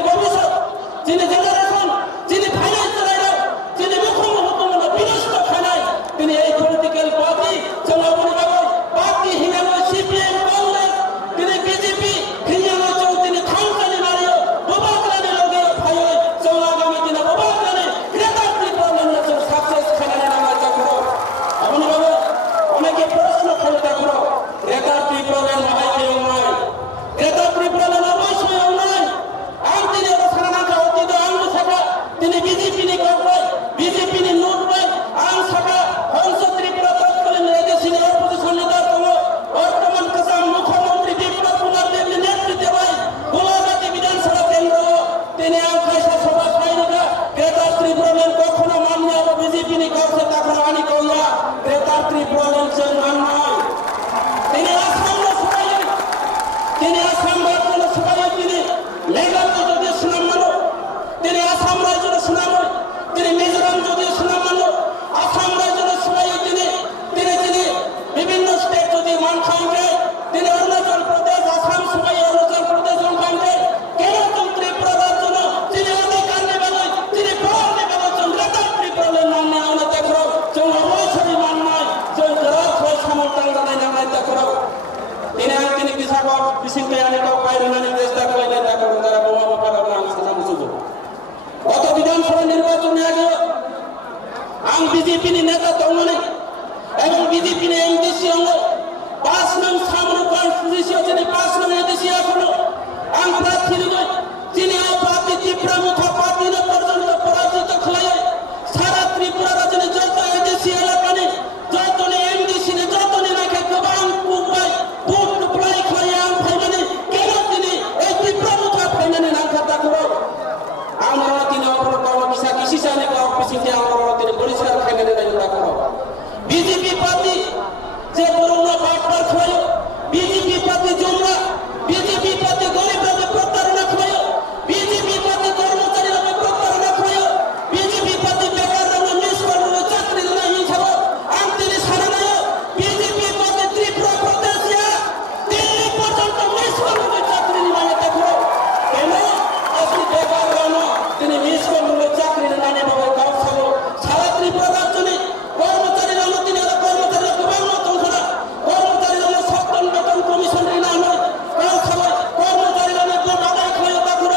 BJP ni korban, BJP ni notban, ang saka Hangsa Tripura তৎকালীন এদেশীয় অপোজিশন নেতা বর্তমান কাসাম মুখ্যমন্ত্রী বিপ্লব কুমার দেবের নেতৃত্বে ভাই গোলাঘাটি বিধানসভা কেন্দ্র তিনি আং খাইসা সভা খাইনিকা ক্রেতার ত্রিপুরালেন কখনো মান্য হবে BJP ni করছে তখন আনি কইয়া ক্রেতার ত্রিপুরালেন চেন মান্য তিনি আসামের সবাই তিনি আসাম রাজ্যের সবাই তিনি মেঘালয় যদি সুনাম মানো তিনি আসাম রাজ্যের সুনাম তিনি মিজোরাম যদি সুনাম মানো আসাম রাজ্যের সবাই তিনি তিনি তিনি বিভিন্ন স্টেট যদি মান খাইবে তিনি অরুণাচল প্রদেশ আসাম সবাই অরুণাচল প্রদেশ খাইবে কেন তুমি ত্রিপুরা রাজ্য তিনি অধিকার নেবেন তিনি বল নেবেন চন্দ্রতা ত্রিপুরালের নাম নিয়ে আনা দেখো চৌ অবশ্যই মান নয় চৌ গ্রাফ হয় সমর্থন জানাই নামাই দেখো তিনি বিশাখা বিশিংকে আনে কাউ বাইরে নানি দেশ দেখো দেখো তারা বোমা বাপার নাম সাজা মুসুদ গত বিধানসভা নির্বাচনে আগে আং বিজেপি ni নেতা তংমনে এবং বিজেপি ni এমডিসি অঙ্গ 5 নং সামনে কনস্টিটিউশন তিনি 5 নং এমডিসি এখনো আং প্রার্থী নয় তিনি পার্টি ত্রিপুরা মুখা পার্টি না পর্যন্ত পরাজিত হয়ে সারা ত্রিপুরা রাজ্যে যত এমডিসি এলাকা নেই যত এমডিসি নে যত নাকে গবাং কুবাই ভোট প্রায় খায় আং ফাইমানে কেন তিনি এই ত্রিপুরা মুখা ফাইমানে নাম খাতা করো আমরা তিনি অপর কর্ম বিষয় কৃষি চানে কাউ পিছিয়ে আমরা তিনি পরিষ্কার ফাইনালে দায়িত্ব করো বিজেপি পার্টি যে করোনা বাটপার খায় বিজেপি পার্টি জমরা বিজেপি পার্টি গরিব রাবে প্রতারণা খায় বিজেপি পার্টি কর্মচারী রাবে প্রতারণা খায় বিজেপি পার্টি বেকার রাবে মিস করলে চাকরি না হিসাব আম তিনি সারা নাই বিজেপি পার্টি ত্রিপুরা প্রদেশিয়া দিল্লি পর্যন্ত মিস করলে চাকরি নিয়ে দেখো কেন আপনি বেকার রানো তিনি মিস করলে চাকরি না নিয়ে বাবা কাউ খাবো সারা ত্রিপুরা রাজ্য নেই কর্মচারী রানো তিনি কর্মচারী গোবাং মতন করা কর্মচারী রানো সপ্তম বেতন কমিশন ঋণা নয় কাউ খাবো কর্মচারী রানো ভোট আদায় খায় দেখো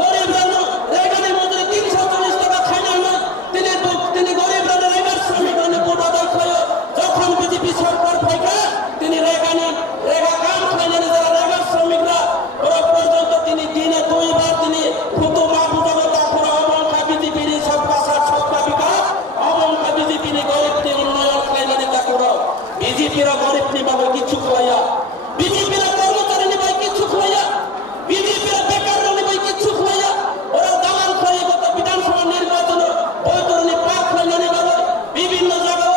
গরিব রানো রেগানি মজুরি 340 টাকা খায় না নয় তিনি গরিব রানো রেগার শ্রমিক রানো ভোট আদায় খায় যখন বিজেপি সরকার ফাইকা তিনি রেগা কাম খায় না যারা রেগার শ্রমিকরা ওরা পর্যন্ত তিনি দিনে 2 বার তিনি ফুটো মা বুঝাবে দেখো অবংকা বিজেপির সবকা সাথ সবকা বিকাশ অবংকা বিজেপির গরিব নি উন্নয়ন খায় না দেখো বিজেপির গরিব নি বাবা কিছু খায়া বিজেপির কর্মচারী নি ভাই কিছু খায়া বিজেপির বেকার নি ভাই কিছু খায়া ওরা দালাল খায় গত বিধানসভা নির্বাচন বৈতরণী পাক খায় না বাবা বিভিন্ন জায়গা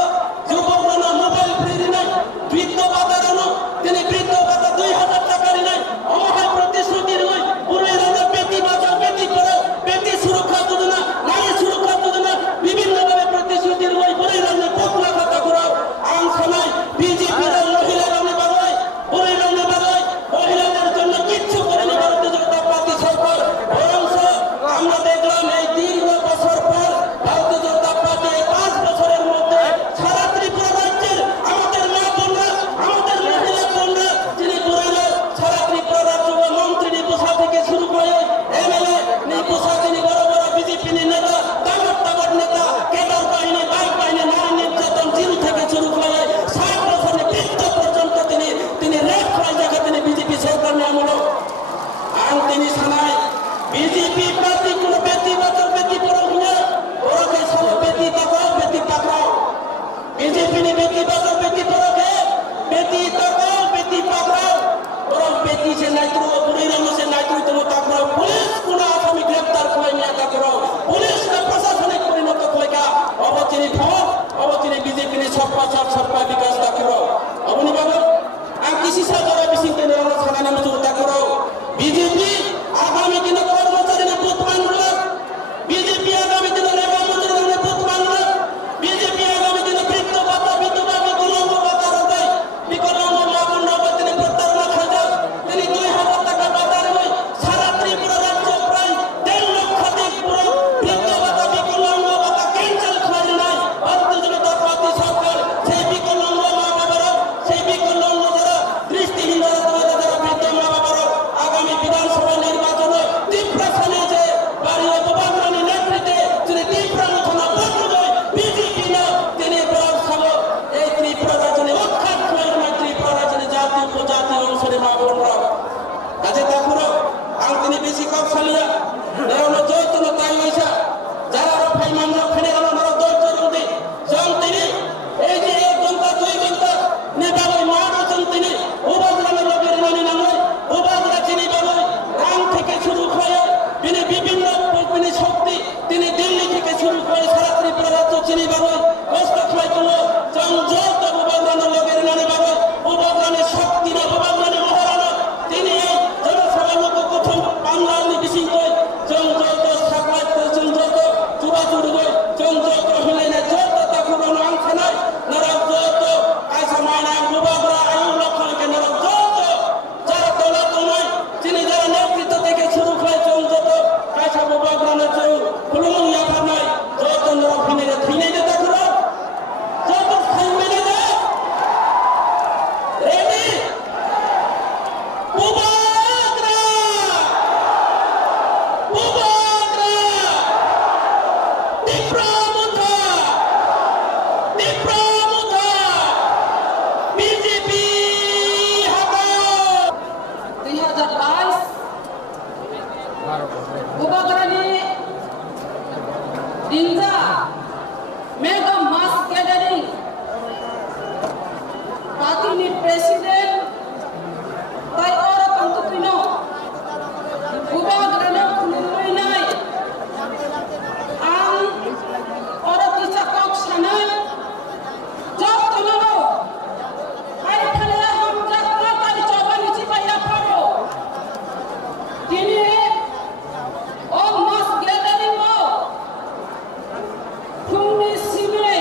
যুবকরা মোবাইল ফ্রি নাই বৃদ্ধ ভাতা রানো তিনি বৃদ্ধ ভাতা 2000 টাকা নাই অমহায় প্রতিশ্রুতির নয় পুরো রানা বেটি বাঁচাও বেটি পড়াও বেটি সুরক্ষা যোজনা নারী সুরক্ষা যোজনা বিভিন্ন ভাবে প্রতিশ্রুতির নয় পুরো রানা পকলা খাতা করাও আম সময় বিজেপির মহিলারা বাবাই পুরো রানা বাবাই মহিলাদের জন্য কিচ্ছু করেনি ভারতীয় জনতা পার্টি সরকার বরং আমরা দেখলাম এই দীর্ঘ বছর পর ভারতীয় জনতা পার্টি 5 বছরের মধ্যে সারা ত্রিপুরা রাজ্যের আমাদের মা বোনরা আমাদের মহিলা বোনরা যিনি বললো সারা ত্রিপুরা রাজ্য মন্ত্রী নিপুষা থেকে শুরু করে এমএলএ নিপুষা তিনি বড় বড় বিজেপি নেতা তাগর নেতা কেদার বাহিনী বাইক বাহিনী নারী নির্যাতন জিরো থেকে শুরু করে 60 বছরের বৃদ্ধ পর্যন্ত তিনি রেপ হয় জায়গা তিনি বিজেপি সরকার নিয়মূল আং তিনি সানায় বিজেপি পার্টি কোনো বেটি বাঁচাও বেটি পড়াও না ওরা কে সব বেটি বাঁচাও বেটি পাকড়াও বিজেপি ने बेटी बचाओ बेटी पढ़ाओ के बेटी तकाओ बेटी पकड़ाओ और बेटी से नाइट्रो बुरी रंगों से नाइट्रो तुम तकड़ाओ पुलिस कुना आसामी ग्रेप्तार कोई नहीं तकड़ाओ पुलिस ने प्रशासनिक परिणत कोई का अवचिनी फोन अवचिनी बीजेपी ने सबका विकास तकड़ाओ अब नहीं बाबू आप किसी से जरा बिसिंग के निरंतर खाना में जो तकड़ाओ बीजेपी आगामी दिनों कर्मचारी ने बुत मांगला बीजेपी आगामी दिनों लेबर मजदूर ने बुत मांगला बीजेपी आगामी दिनों বৃদ্ধ ভাতা বিধবা বিকলাঙ্গ ভাতা রাখবে বিকলাঙ্গ মা বোনরা তিনি প্রতারণা খাজা তিনি 2000 টাকা ভাতা নেবে সারা ত্রিপুরা রাজ্য ফাইমান রক্ষণে গেল নর দৈর্য রুদি যখন তিনি এই যে 1 ঘন্টা 2 ঘন্টা নেবাবই মাঠ আছেন তিনি উবাদরানের লোকের নানি নামে উবাদরা চিনি বাবুই রাম থেকে শুরু করে তিনি বিভিন্ন তিনি শক্তি তিনি দিল্লি থেকে শুরু করে সারা ত্রিপুরা রাজ্য চিনি বাবুই কষ্ট খাইছিল যত উবাদরানের লোকের নানি বাবুই উবাদরানের শক্তি না উবাদরানের মহারানা তিনি এই জনসভা লোক প্রথম বাংলার বিশিং করে যত সাকলাইট করেছেন যত চুবাচুরি করে যত হিলেনে যত তাকুরন অংশ নাই নরক যত কাইসা মায়না উবাদরা আয়ু লক্ষণকে নরক যত যারা দলা তোমায় তিনি যারা নেতৃত্ব থেকে শুরু করে যত কাইসা উবাদরানের খুলুমিয়া ভাবনায় যত নরক হিনে তাকুরন যত খাই মেনে দেয় ready উবাদরা উবাদরা দীপ্রামুথা BJP হাটাও 2022 Ubagrani Dinza Mega Mass Gathering Party ni President by Ora Kantupino Ubagrani Kulunai Ang Ora Tisa Kok Sanay Job Tonano Hai Thalaya Ham Jakla Kali Choba Nichi Paya Paro Dini O Mass Gathering O Pungni Sime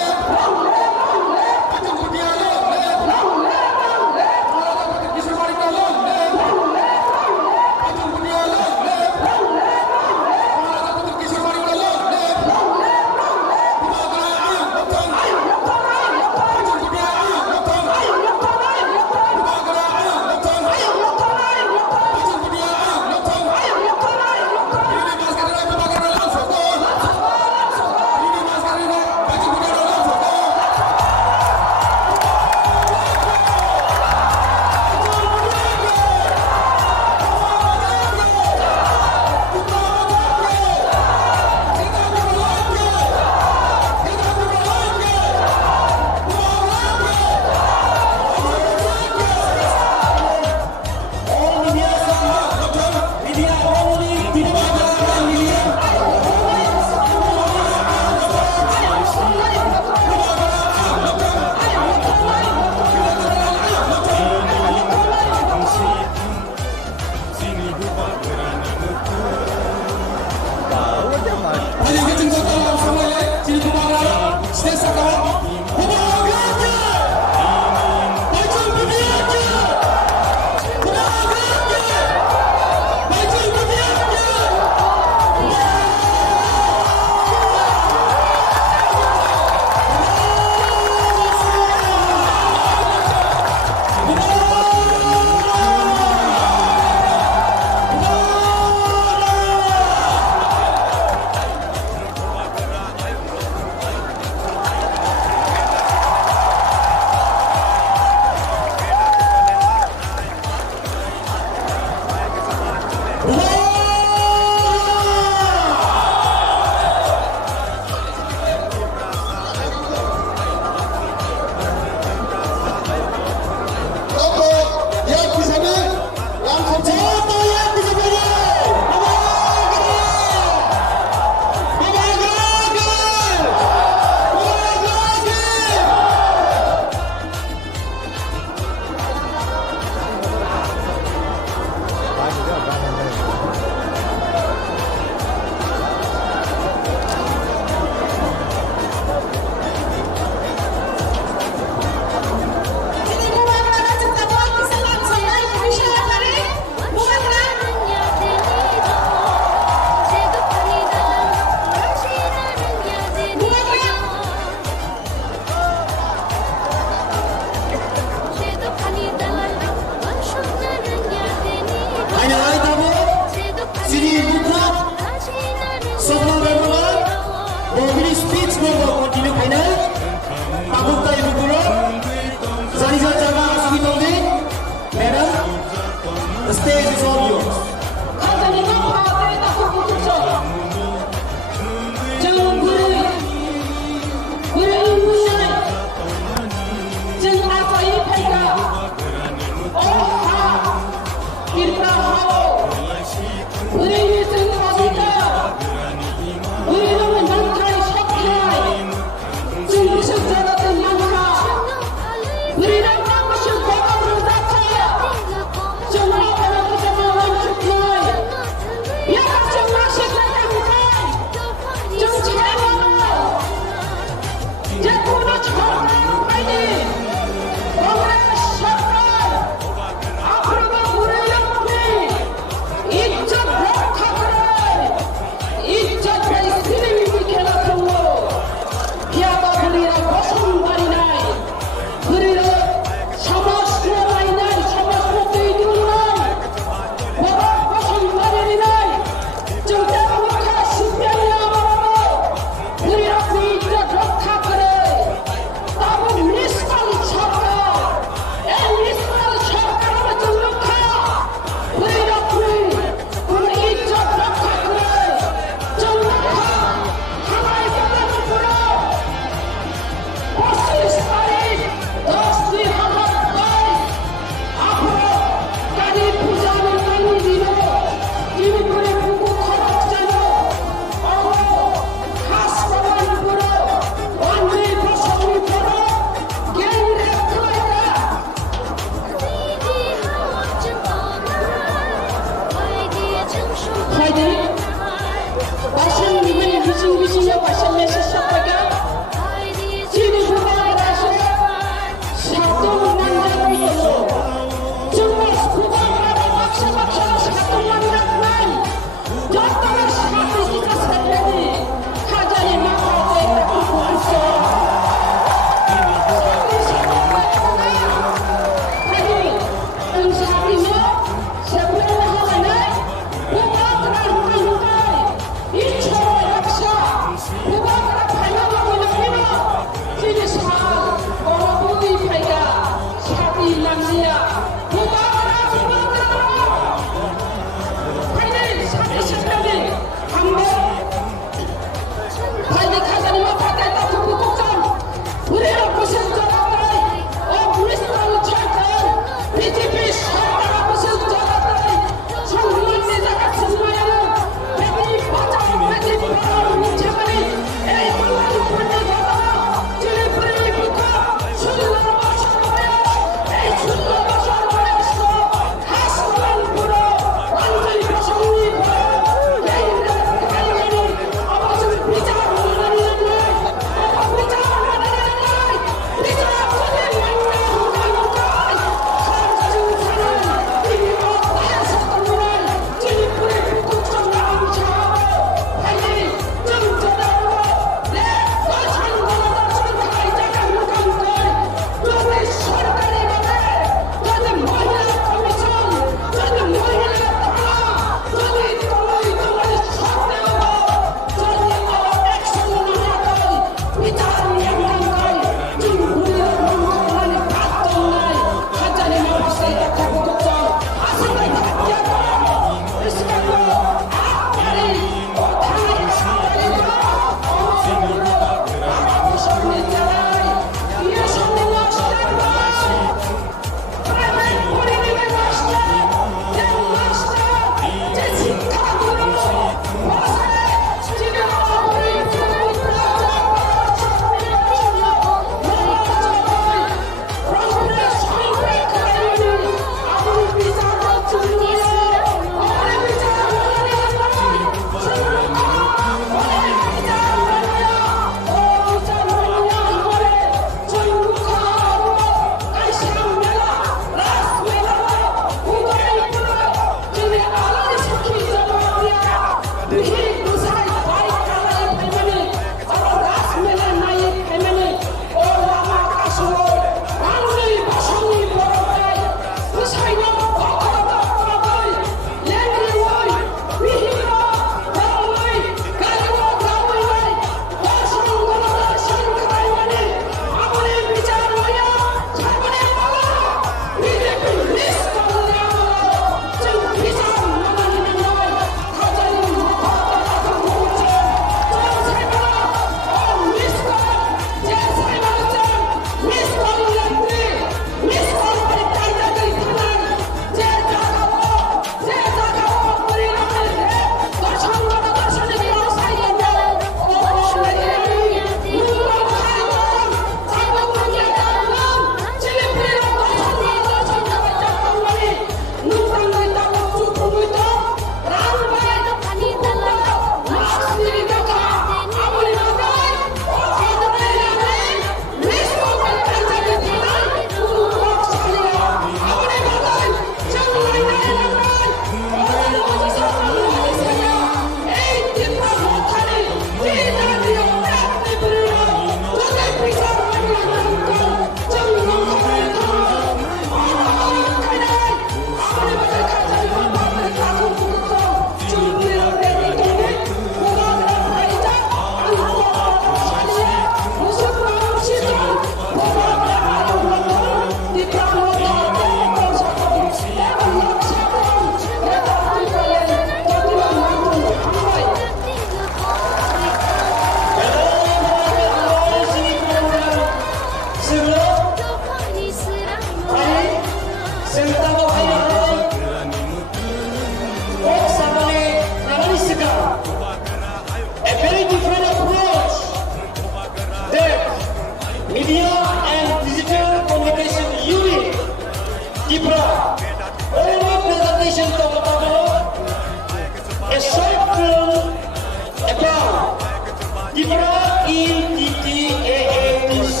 INTTAATC,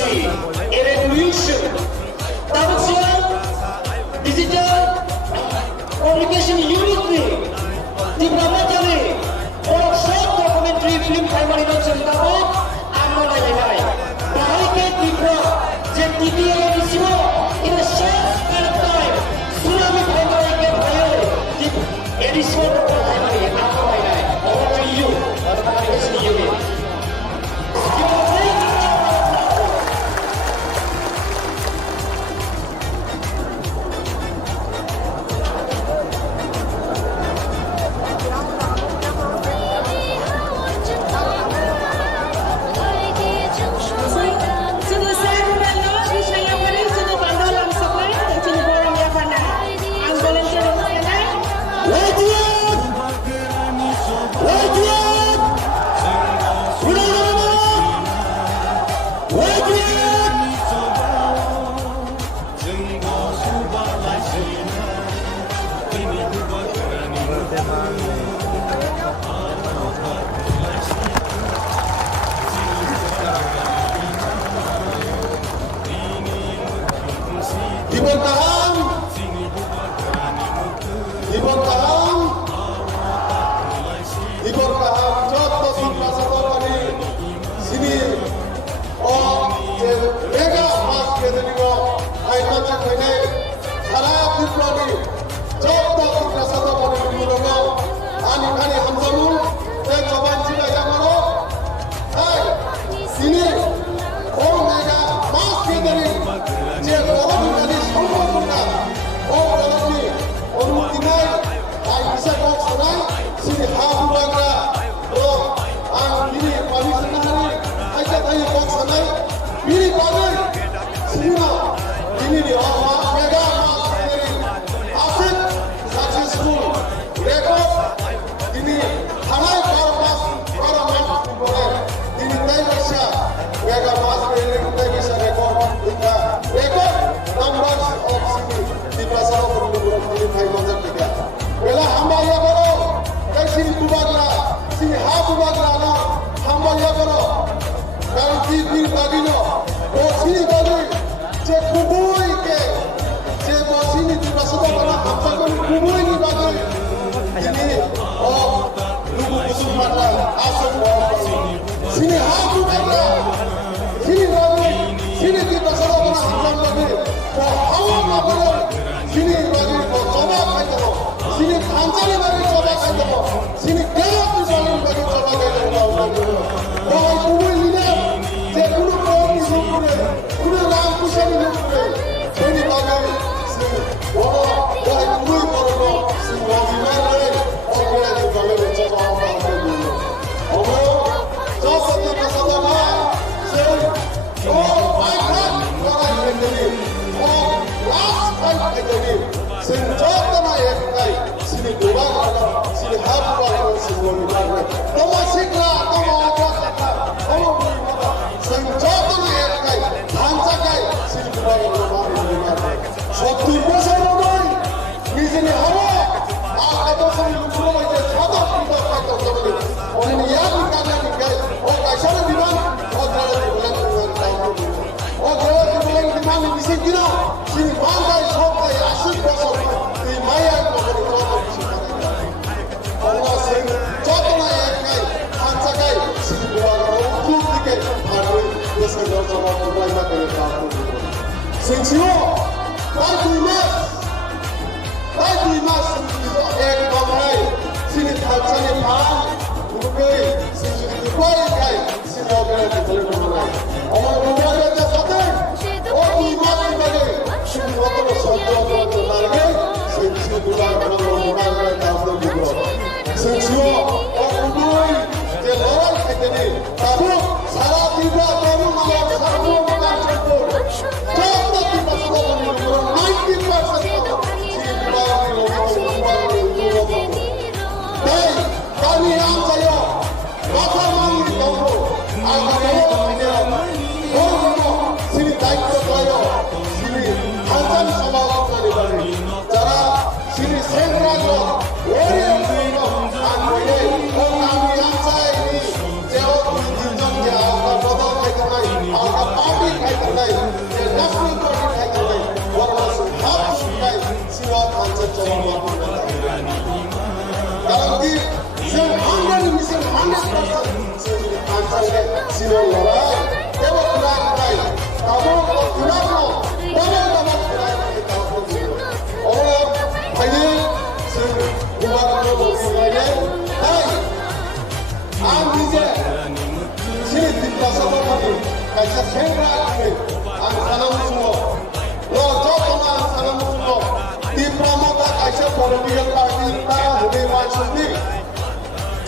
a revolution. Dapat siya, digital communication unit ni di Brahmajali, orang short documentary film primary non cerita আমরা লাগাই bahai ke Tripura je TTAATC in a short span of time tsunami primary ke bhayo di edition primary আমরা লাগাই over to you communication unit. Sini saya Ronaldo, di saya Paris, sini Bandar langsung lain, dan sini borong ya pandai. Ang volunteer ng kanay. Wajib! Wajib! Wajib! Diberkahan, diberkahan, diberkahan. Jodoh sudah setorani sini. Oh, mega mas kedenigo. Aiman cak ini. Harap diploni. Jodoh sudah setorani dibunuh. Ani kani hamzamu. Dan coban juga yang mana? Hai, sini. Oh mega mas kedeni. যে গণবিজ্ঞানী সংগঠনটা ও গণবি অনুমতিনায় তাই হিসাবে শোনায় শ্রী হাবুবাগরা ও আং বিনি পাবিসনাহারি আইকা তাই বক্সনায় বিনি পাবে cinema বিনি অমা মেগা মাসেরি আসেন সাকসেসফুল রেকর্ড তিনি থানায় পারপাস পারমান্ট করে তিনি তাই বসা মেগা মাসেরি তাই বসা রেকর্ড এটা record number of city di pasar perluburan di Thailand juga. Bela hamba ya bro, kai sini kubagla, sini ha kubagla na hamba ya bro. Kai di bagino, o sini bagi, je kubui ke, je bo sini di pasar bana hamsa kon kubui ni bagi. Ini oh lugu kusum mata asal sini ha kubagla, sini bagi, sini di pasar bana hamsa bagi. Hawa mabro. Sini bagi coba kaito, sini kancari bagi coba kaito, sini kelak bagi coba kaito. Bahwa kubur ini, je guru kau ni sukure, guru ram kusani sukure. Sini bagi sini, bahwa kubur koruno, sini bagi mana? Orang yang bagi coba apa kaito. Oh, coba kita sama, sini, oh, baiklah, orang ini, oh, last time ini. Senjata yang kai sini dua orang sini hapu orang sini orang toma sikla toma apa kata toma mana senjata yang kai hanca kai sini dua orang satu besar orang di sini hawa ada sini lucu aja satu kita kata kata orang yang kita ni kai oh kaisa ni diman oh jalan di bulan oh jalan di bulan di mana di sini kira sini bandai sokai asyik besar di maya kau berjaya di sini Allah sing jatuh naik kai hanca kai sini dua orang tuh tiga hari besar jauh mulai makan kamu sing siapa Bagi mas ek bangkai sini hanca ni pan bukai sini bukai kai sini orang yang terlibat orang bukai ada satu oh di mana bagi sini orang satu lagi sini bukan orang bukan tahu juga sini orang bukai jelas ini tapi salah tidak baru malam satu malam satu contoh di pasal orang 90% Baik, kami yang saya masa mandi tahu, agak sini taik saya, sini hantam sama sekali balik. Cara sini sentrajo, warrior warrior, kami yang saya ini jauh di jenjang national party haikale warmas hap kai siwa kancet choma karon ki se 100% se kancet siwa lora ebo kurai kai tabo ko kurai no tabo kurai ora bhai se gubernur ko kurai hai am dije sini dipasaba kami kaisa sengra akme am sanam sumo lo jotona sanam sumo di pramota kaisa political party ta hode mansuti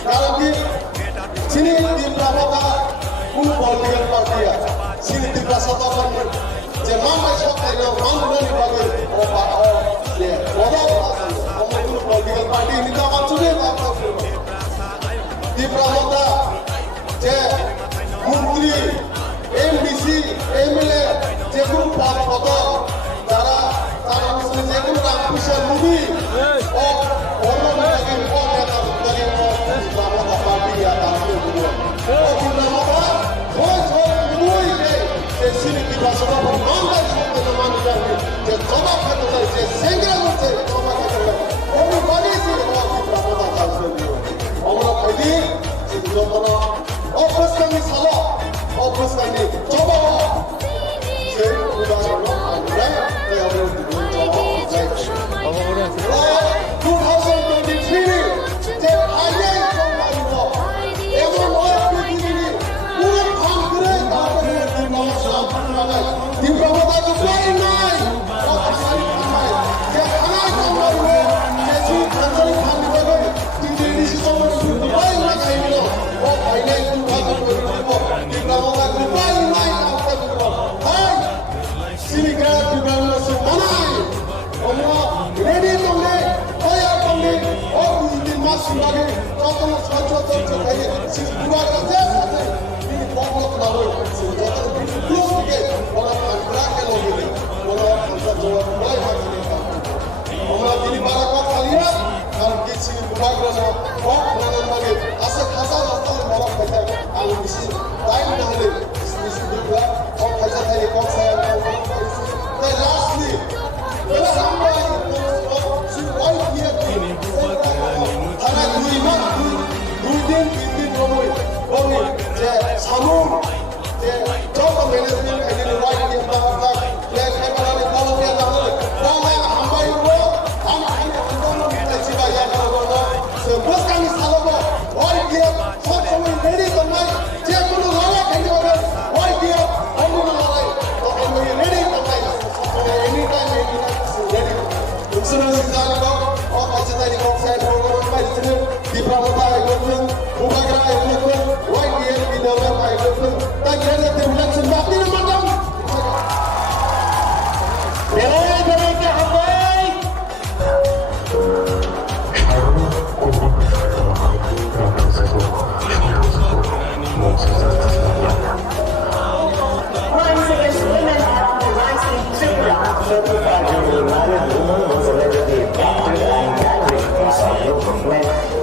karon ki sini di pramota kun political party ya sini dipasaba kami je mama shokte no mangoni bage o le odo kun political party ni ta mansuti ta di pramota je মন্ত্রী MDC MLA যেগুলো পদ পদ তারা তারা মুসলিম যেগুলো Ramakrishna movie ও অন্য বিভাগের ও নেতা বিভাগের বাংলা পার্টি তাদের ও কিন্তু আমরা ওই যে সিনিটি ভাষা বাংলায় শব্দ মানুষ যে জমা খেতে চাই যে সেঙ্গা করছে জমা খেতে চাই অন্য বানিয়েছে আমরা চাইছি আমরা খাইনি যখন Opus kami salah, opus kami coba. Saya sudah mengambil, saya belum coba. 2023 je ayai coba itu. Emang orang begini, bukan panggilan tapi di bawah sana. Di bawah itu paling naik, orang paling naik. Dia naik coba itu, dia cuma cari panggilan. Di situ orang paling naik itu. Oh, ayai.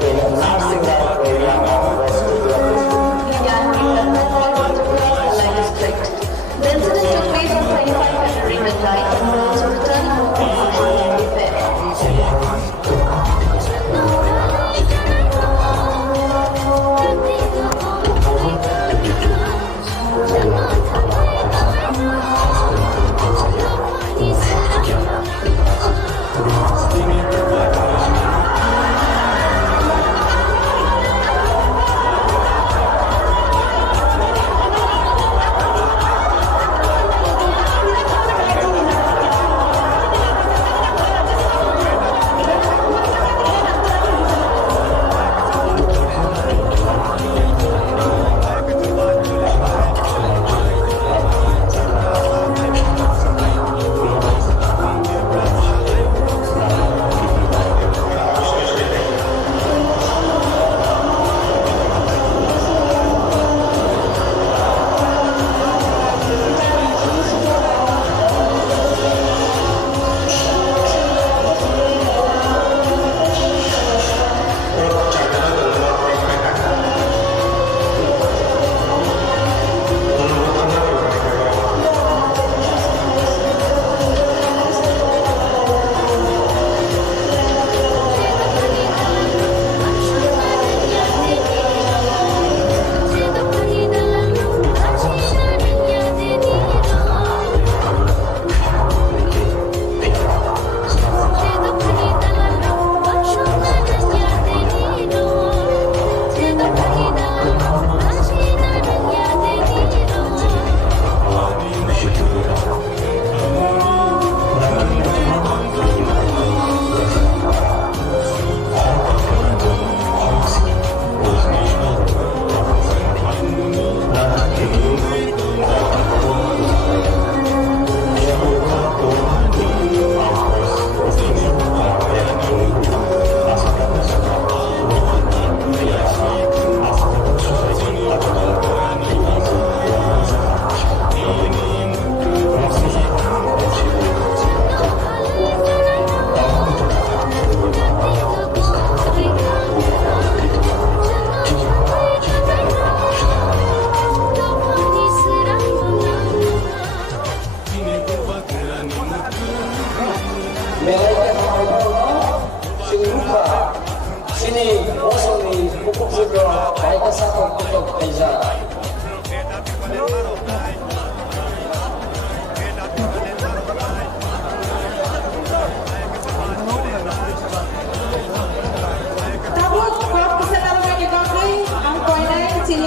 In a nursing program,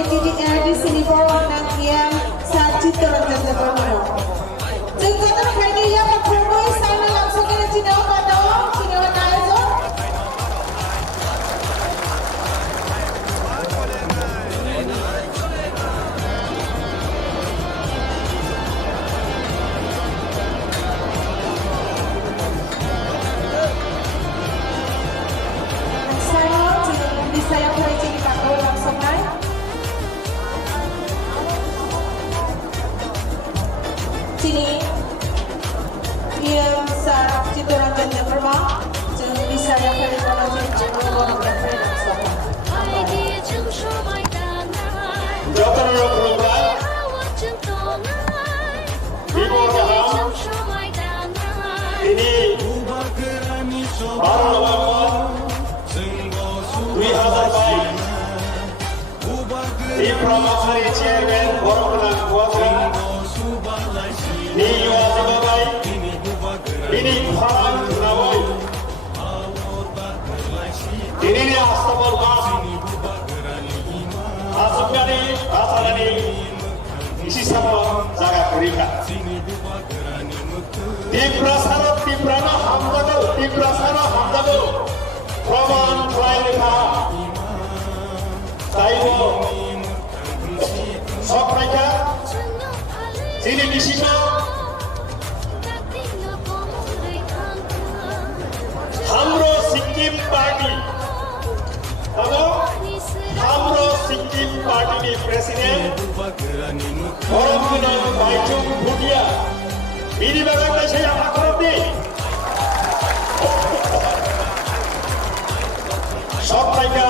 di sini bawa nang yang sajid terangkan lebaran. Jengkatan kaya yang memperoleh sana langsung ke Cina pada Cina Naizo. Saya boleh jadi pakau langsung naik. Sini, yang sa Citurangkan yang terbang, jangan bisa yang boleh kalau jadi pakau yang boleh langsung. Jawatan Program Ibu Raham ini baru November 2022 di Pramahari Chairman Borokna Kuasa ni Yuasi Babai ini Farang Nawai ini ni Astabal Mas Asukani Asarani isi sama jaga kurika di Prasana Hamdago Praman Trailika Taiwo Sopreka Sini Nishika Hamro Sikkim Party Hamro Sikkim Party ni Presiden Orangkunan Baichung Bhutia ini bagaimana saya akrab ni Sopreka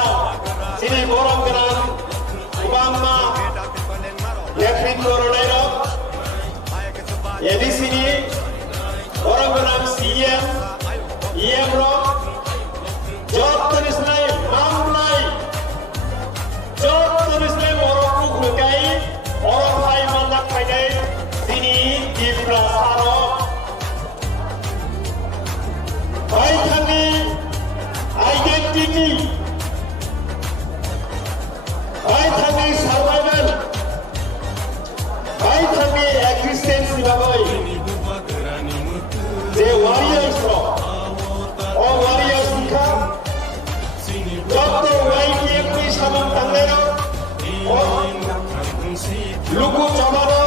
Sini Boronggaran Ubama Lefin Dorolairo Jadi sini Boronggaran CM EM Rock Jod Turis Lai Mamlai Jod Turis Lai Orangku Gugai Orang Hai Mandak Pagai Sini di Prasaro Baik kami Identity Baik kami survival Baik kami existence bagai The warriors All warriorsika Jatuh baik yang sabang tanggero Lugu Chamara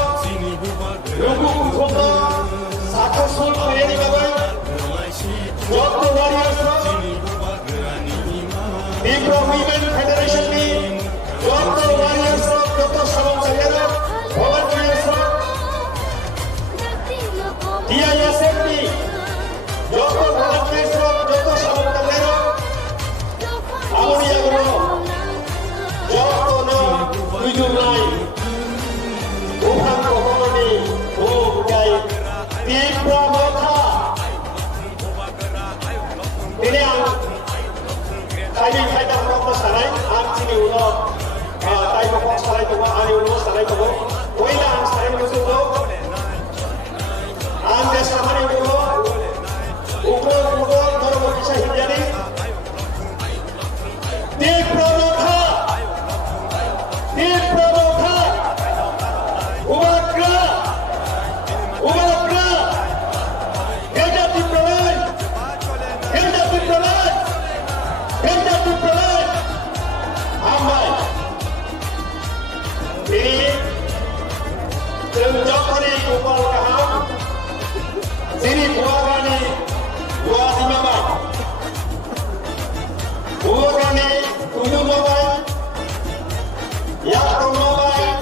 Lugu Kukhota Successful training bagai Jatuh warriors Bipro Women Federation ni Jatuh warriors Jatuh sabang tanggero Volunteers Dia Yasek ni Jatuh volunteers Jatuh sabang tanggero Amunia Guru Jatuh no Tujuh lain Bukan kohoni Bukai Bipro Motha Ini yang Kami kaitan rokok sarai, sini ulo, tai rokok sarai tu, ani ulo sarai tu, koina sarai tu ulo, desa mani ulo, ulo, dorong bisa hindari, di Pramotha, Umagra, Genda di Pramai, Amai ini Jokori Gopal Kaham Sini Buagani Buasi Mama Buagani Tujuh Mobile Yakto Mobile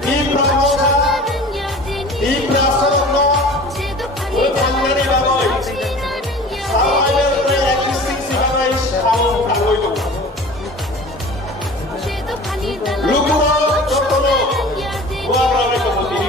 Di Pramoda Di Prasorno Utangani Baboy Survival Pre-Existing si Baboy Samung Tango itu Luguro Jokono Buagani Keputih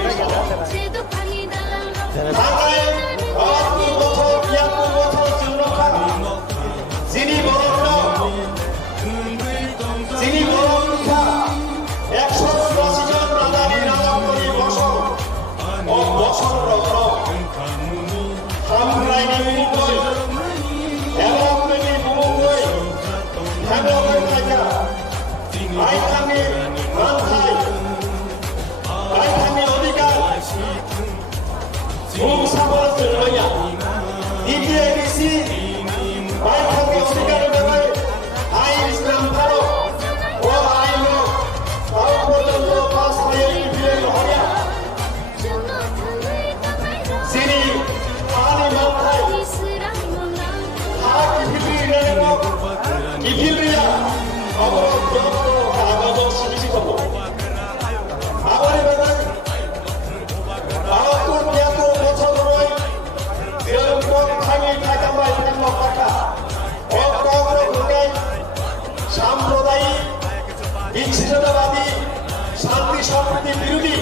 শান্তি সম্প্রীতি বিরোধী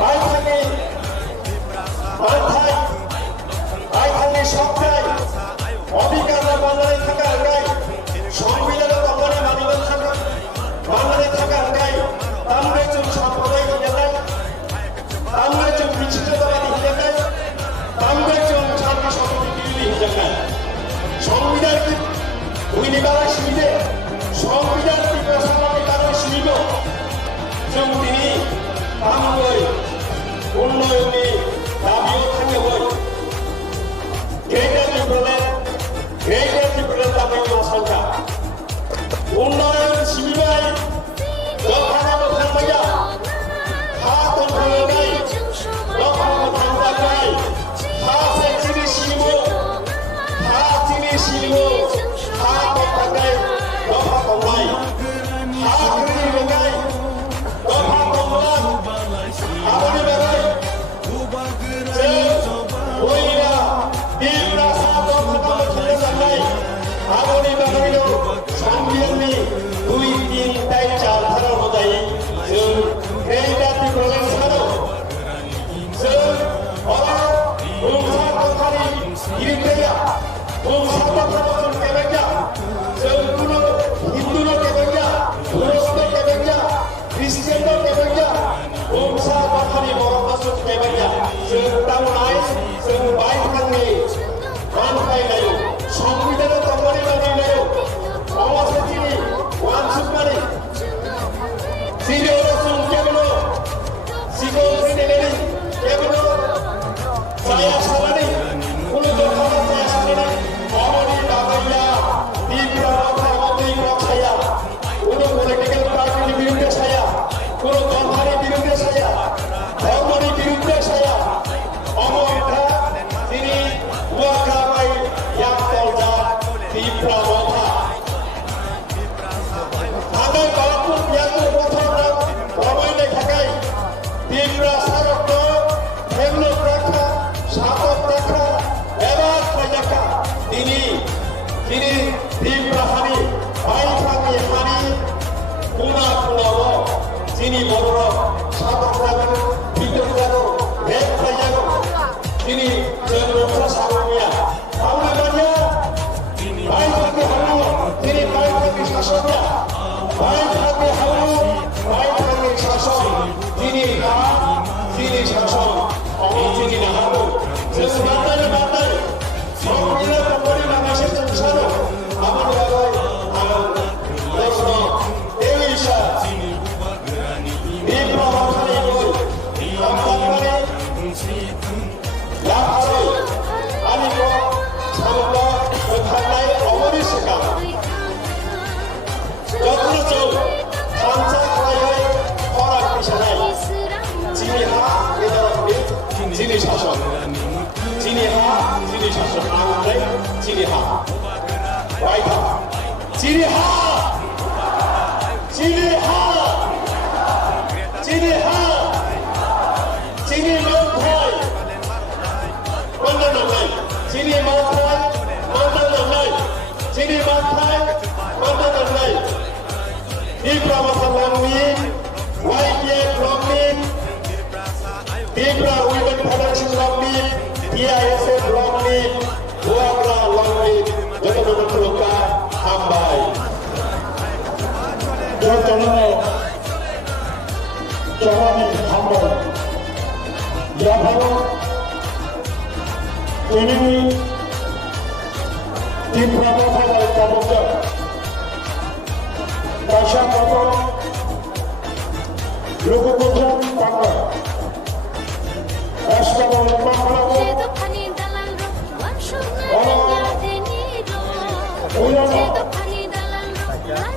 রাজধানী সপ্তাহে অধিকার বাংলায় থাকা গাই সংবিধানের অঙ্গনে বাংলায় থাকা গাই আমরা একজন সম্প্রদায় হিসেবে আমরা একজন বিচিত্রতাবাদী হিসেবে আমরা একজন শান্তি সম্প্রীতি বিরোধী হিসেবে সংবিধান উইনিবালা সিঁড়িতে সংবিধান ত্রিপুরা কারণে সিঁড়িব जों दिनै आंगै उन्नयननि दाबियाव थाङोमोन ग्रेटार डिब्रुगड़ दाबियाव आसामखा उन्नयन सिबिबाय दखाना मोखांबाया हा दोनखांनाय दखाना मोखांजाबाय हा सेन्सिनि सिबिमु हा जोंनि सिबिमु हा दोनखांनाय दफा दंनाय हा गोरि रोंनाय आबोनि बागै जों बयना बिब्रा सादर खालामनो थिनलांनाय आबोनि बागैनो संबिधाननि 2-3 दाय जाथाराव मोजाङै जों ग्रेटार डिब्रुगड़ सानो जों बुंसा दखानि गिरिफोरा बुंसा दखानाव जों केबेजा जों कुनु हिन्दुनो केबेजा मुस्लिम केबेजा ख्रिस्टियानो केबेजा बुंसा दखानि बर'फोरजों केबेजा जों दावनाय जों बायखांनि मानफायनाय संबिधानाव दंबानि मानिनाय अमासाथिनि वानसुकमानि जिरियाव जों केबेलो जिगौ फैनायनि केबेलो जाया सालानि कुनु दखाना जाया सालानि अमनि बागैया बिब्राव थाङावै रखाया कुनु पलिटिकेल पार्टिनि बिरुद्धे साया कुनु दखानि बिरुद्धे साया धर्मनि बिरुद्धे साया अमरथा दिनै वाकाबाय याकलजा बिब्राव था आदाय बालापुर बियाखौ गथ'फ्रा रमायनाय थाखाय बिब्रा सारक हेमलक राखा सातक राखा एबा खायजाखा दिनै बिब्रा हानि बायखांनि हानि खना खनाव जोंनि बर' सातक जागोन बिदक जागोन रेप खायजागोन दिनै जों रक्षा सावनिया आंना मानिया बायखांनि हानो दिनै बायखांनि सासनिया बायखांनि हानो बायखांनि सासन दिनै दिनै सासन दिनै नाहागौ जों बादाय संबिधान दंबानि माखासे जों सानो आबाद बागै आं प्रश्न एवैसा बिब्राव थानायखौ आमदांनानै लाफारै आलिखौ सानोब्ला बोखारनाय अमरि सिगां जत्न'जों थामसा खालायै खराग बिसानाय जोंनि हा गेजेराव जोंनि सासन जोंनि हा जोंनि सासन आंनिफ्राय जोंनि हा रायथा जोंनि हा जोंनि हा जोंनि हा जोंनि मोनथाय मोनदांनाय जोंनि मोनथाय मोनदांनाय जोंनि मोनथाय मोनदांनाय बिब्रा माथालांनि YPF ब्लकनि बिब्रा उइमेन फेडारेसन ब्लकनि DISF ब्लकनि हुवाग्रा ब्लकनि जतन खुलुमगा हामबाय जवानी हामबाय याभारो ini di Prabowo dan Kabupaten Dasar Kota Lukubujan Bangla Eskabal Bangla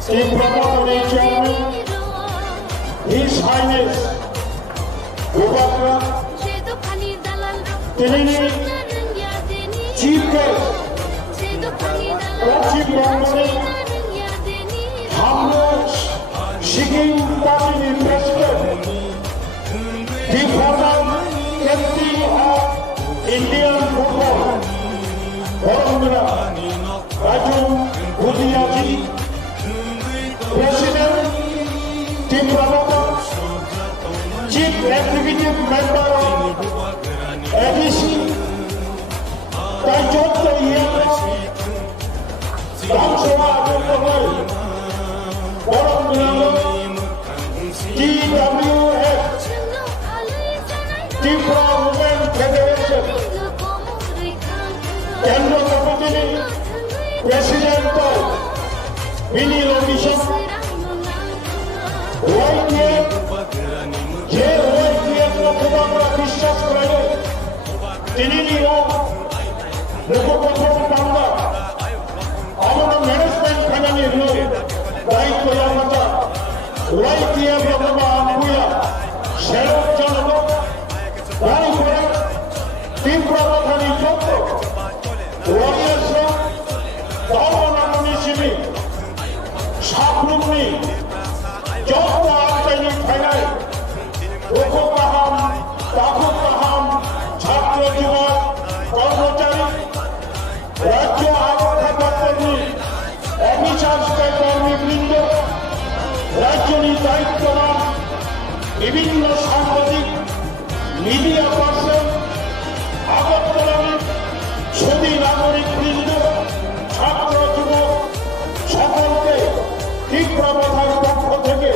di Prabowo dan Chairman His Highness Gubernur Tilini Chief Guest Rajiv Gandhi Hamlet Shiking Party President the former MD of Indian football Barangura Raju Bhudiaji President Tim Rabata Executive Member of ABC, Taijotto Iyama, Ramsova Adotohoi, Borom Binalo, TWF, Tripura Women Federation, Kendra Kapatini, President of Mini Location, YTF, যে YTF লোককে আমরা বিশ্বাস করে তিনি নিয়ম লোকপ্রথম বাংলা আমরা management finally হলো দায়িত্ব আমরা YTF লোকবা আমুয়া শেরক জানলো গাড়ি করে ত্রিপুরা প্রধানী যত ওয়ারিয়ার্স ধর্মনামী শিবির সাবরুমনি যত আটকাইনি ফাইনাল তাকুপাহাম ছাত্র যুবক কর্মচারী রাজ্য আবহাওয়া কর্মী অফিসার কর্মীবৃন্দ রাজ্যের দায়িত্ববান বিভিন্ন সাংবাদিক মিডিয়া পার্সন আগরতলার ছবি নাগরিকবৃন্দ ছাত্র যুবক সকলকে ত্রিপুরা প্রধান পক্ষ থেকে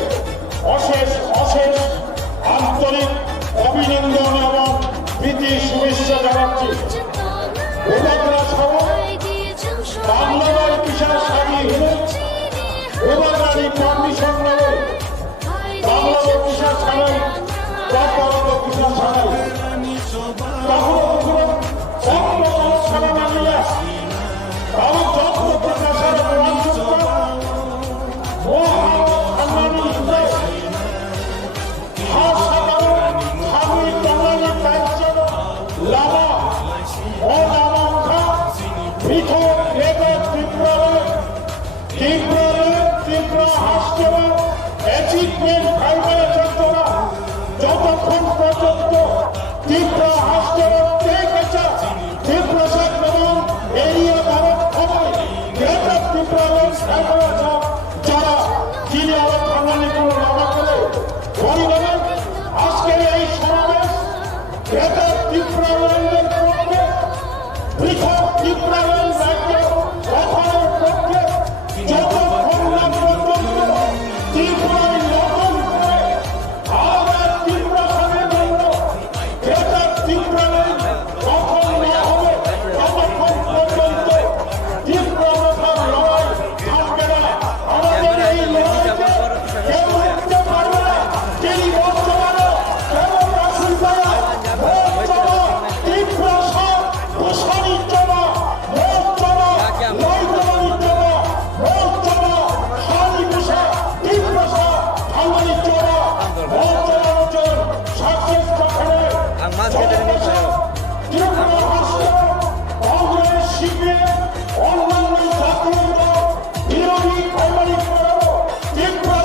অশেষ অশেষ আন্তরিক অভিনন্দন এবং প্রীতি শুভেচ্ছা জানাচ্ছি উপাগ্রা সহ বাংলার বিশাল সারি হলে উপাগাড়ি পারমিশন নেবে বাংলার বিশাল সারাই তারপর বিশাল সারাই কখনো কখনো কখনো সারা বাংলা তাও যত্ন প্রকাশের যতক্ষণ পর্যন্ত ত্রিপুরা হাসপাতাল দেখেছে ত্রিপুরা এবং এরিয়া ভারত খবর গ্রেটার ত্রিপুরা যারা যিনি আরো বাঙালি কোনো লাভা করে পরিবারের আজকের এই সমাবেশ গ্রেটার ত্রিপুরা পক্ষে পৃথক ত্রিপুরা রাজ্য গঠনের পক্ষে যতক্ষণ না পর্যন্ত ত্রিপুরায় নতুন করে আবার ত্রিপুরা সামনের জন্য গ্রেটার ত্রিপুরা গঠন না হবে ততক্ষণ পর্যন্ত ত্রিপুরা লড়াই থামবে না আমাদের এই লড়াইকে কেউ রুখতে পারবে না তিনি বর্তমানে কেবল রাসুল ভাইয়া ত্রিপুরা সব প্রসারিত জমা ভোট জমা নৈতমানিক জমা ভোট জমা সারি পেশা ত্রিপুরা ভাঙানি জমা ভোট জমানোর জন্য সাকসেস গঠনে ত্রিপুরা রাষ্ট্র কংগ্রেস শিবির অন্যান্য জাতীয় দল বিরোধী প্রাইমারি করাবো Tripura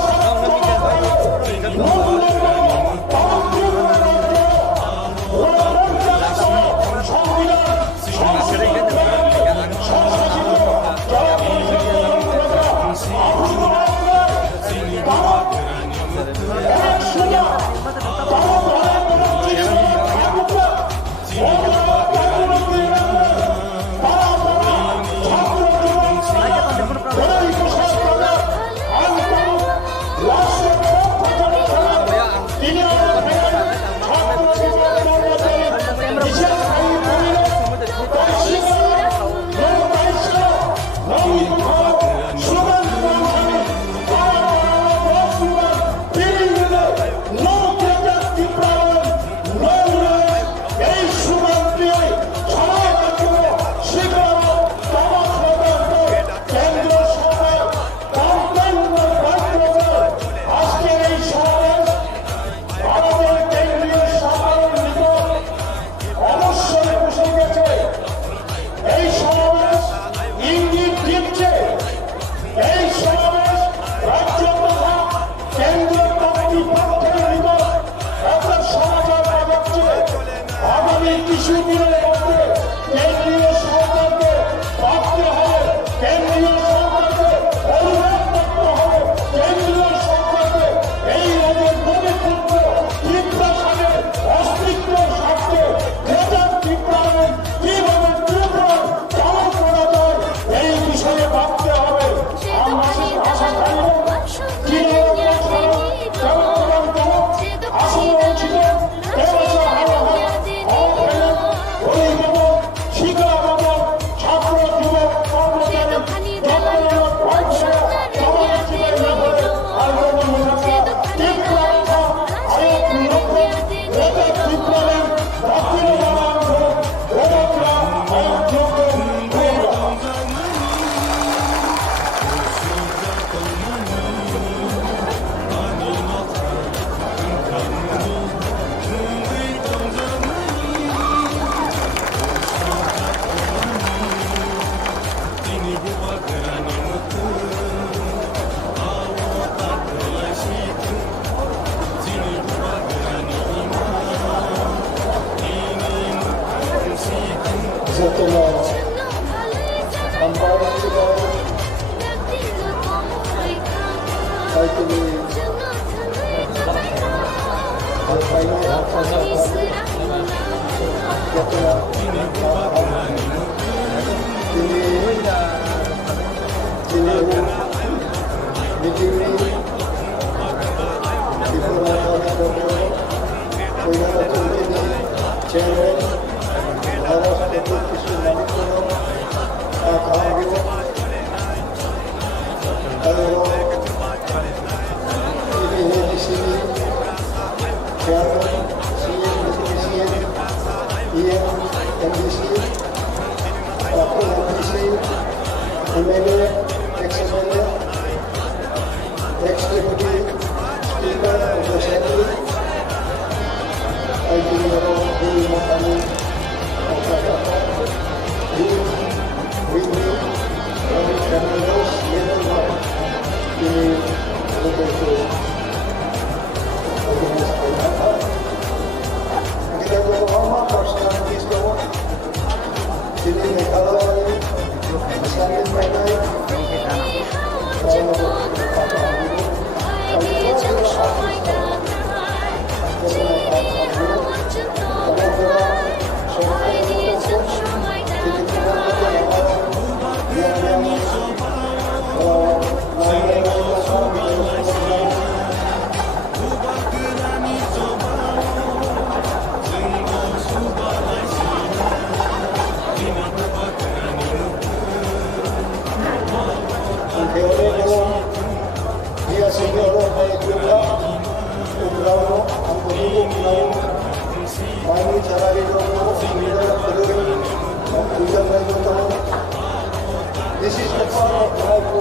This is the part of life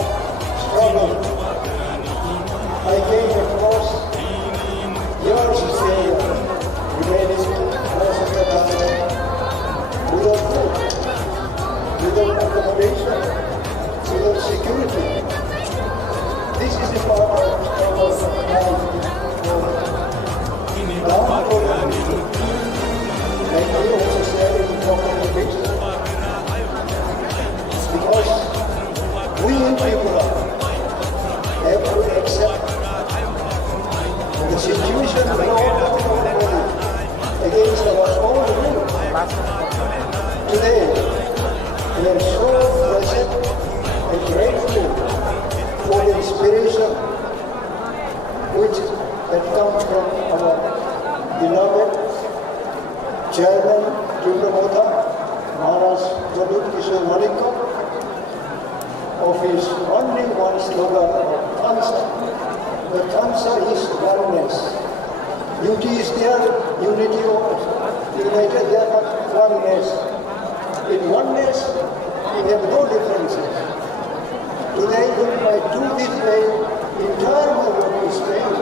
struggle. I came across years later, remaining most of the time without food, without accommodation, without security. This is the part of life. Now, like I also said in the documentation, because we people have to accept the situation against our own will. Today, we are so blessed and grateful for the inspiration that comes from our beloved Chairman Jumramotha Maharaj Jadut Kishore Malikko, of his only one slogan of Kamsa. The Kamsa is oneness. Unity is there, unity of united there, but oneness. In oneness, we have no differences. Today, if I do this way, entire my work is failed.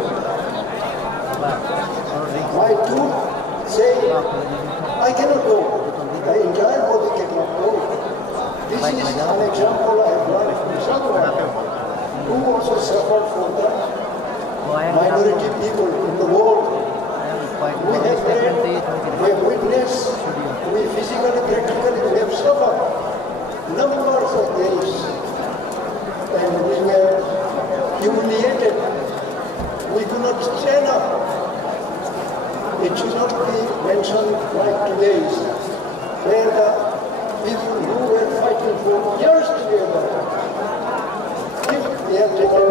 My tooth say, I cannot go. The entire body cannot go. This is an example I have learned from someone who also suffered from the minority people in the world. We have read, we have witnessed, we physically, practically, we have suffered numbers of days. And we were humiliated. We could not stand up. It should not be mentioned like today's, where the people who were fighting for years together, if they have taken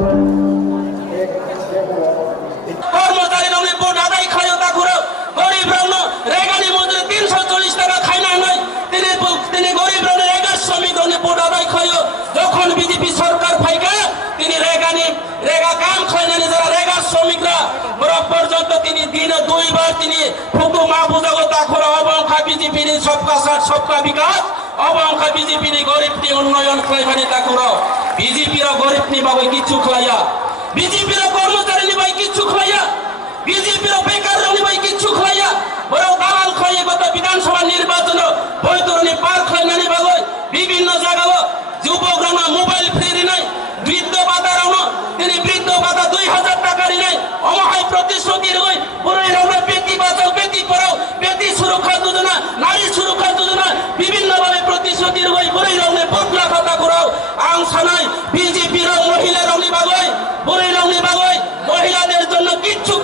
কর্মচারী vote আদায় খায় তা ঘুরো গরিব রত্ন রেগানি মজুরি 340 টাকা খায় না নয় তিনি গরিব রত্ন রেগা শ্রমিক ভোট আদায় খায় যখন বিজেপি সরকার ফাইকা তিনি রেগা কাম খায় না যারা রেগা শ্রমিকরা বড় পর্যন্ত তিনি দিনে 2 বার তিনি ফুকু মাহফুজাগো তা ঘুরো অবংখা বিজেপির সবকা সাথ সবকা বিকাশ অবংখা বিজেপির গরিবটি উন্নয়ন খাইবানি তা ঘুরো বিজেপির গরিবনি বাবু কিছু খাইয়া বিজেপির কর্মচারী নিবাই কিছু খাইয়া বিজেপির বেকার নিবাই কিছু খাইয়া বড় দালাল খাইয়ে গত বিধানসভা নির্বাচন বৈতরণী পার খাইনানি বাগৈ বিভিন্ন জায়গায় যুবকরা মোবাইল ফ্রি নাই বৃদ্ধ ভাতা তিনি বৃদ্ধ ভাতা 2000 টাকা নাই অমহায় প্রতিশ্রুতির হই পুরো আমরা বেটি বাঁচাও বেটি পড়াও বেটি সুরক্ষা যোজনা নারী সুরক্ষা যোজনা বিভিন্ন ভাবে প্রতিশ্রুতির হই পুরো রঙে পটলা খাতা করাও আং সানাই বিজেপির মহিলা রঙি বাগৈ পুরো রঙি বাগৈ মহিলাদের জন্য কিচ্ছু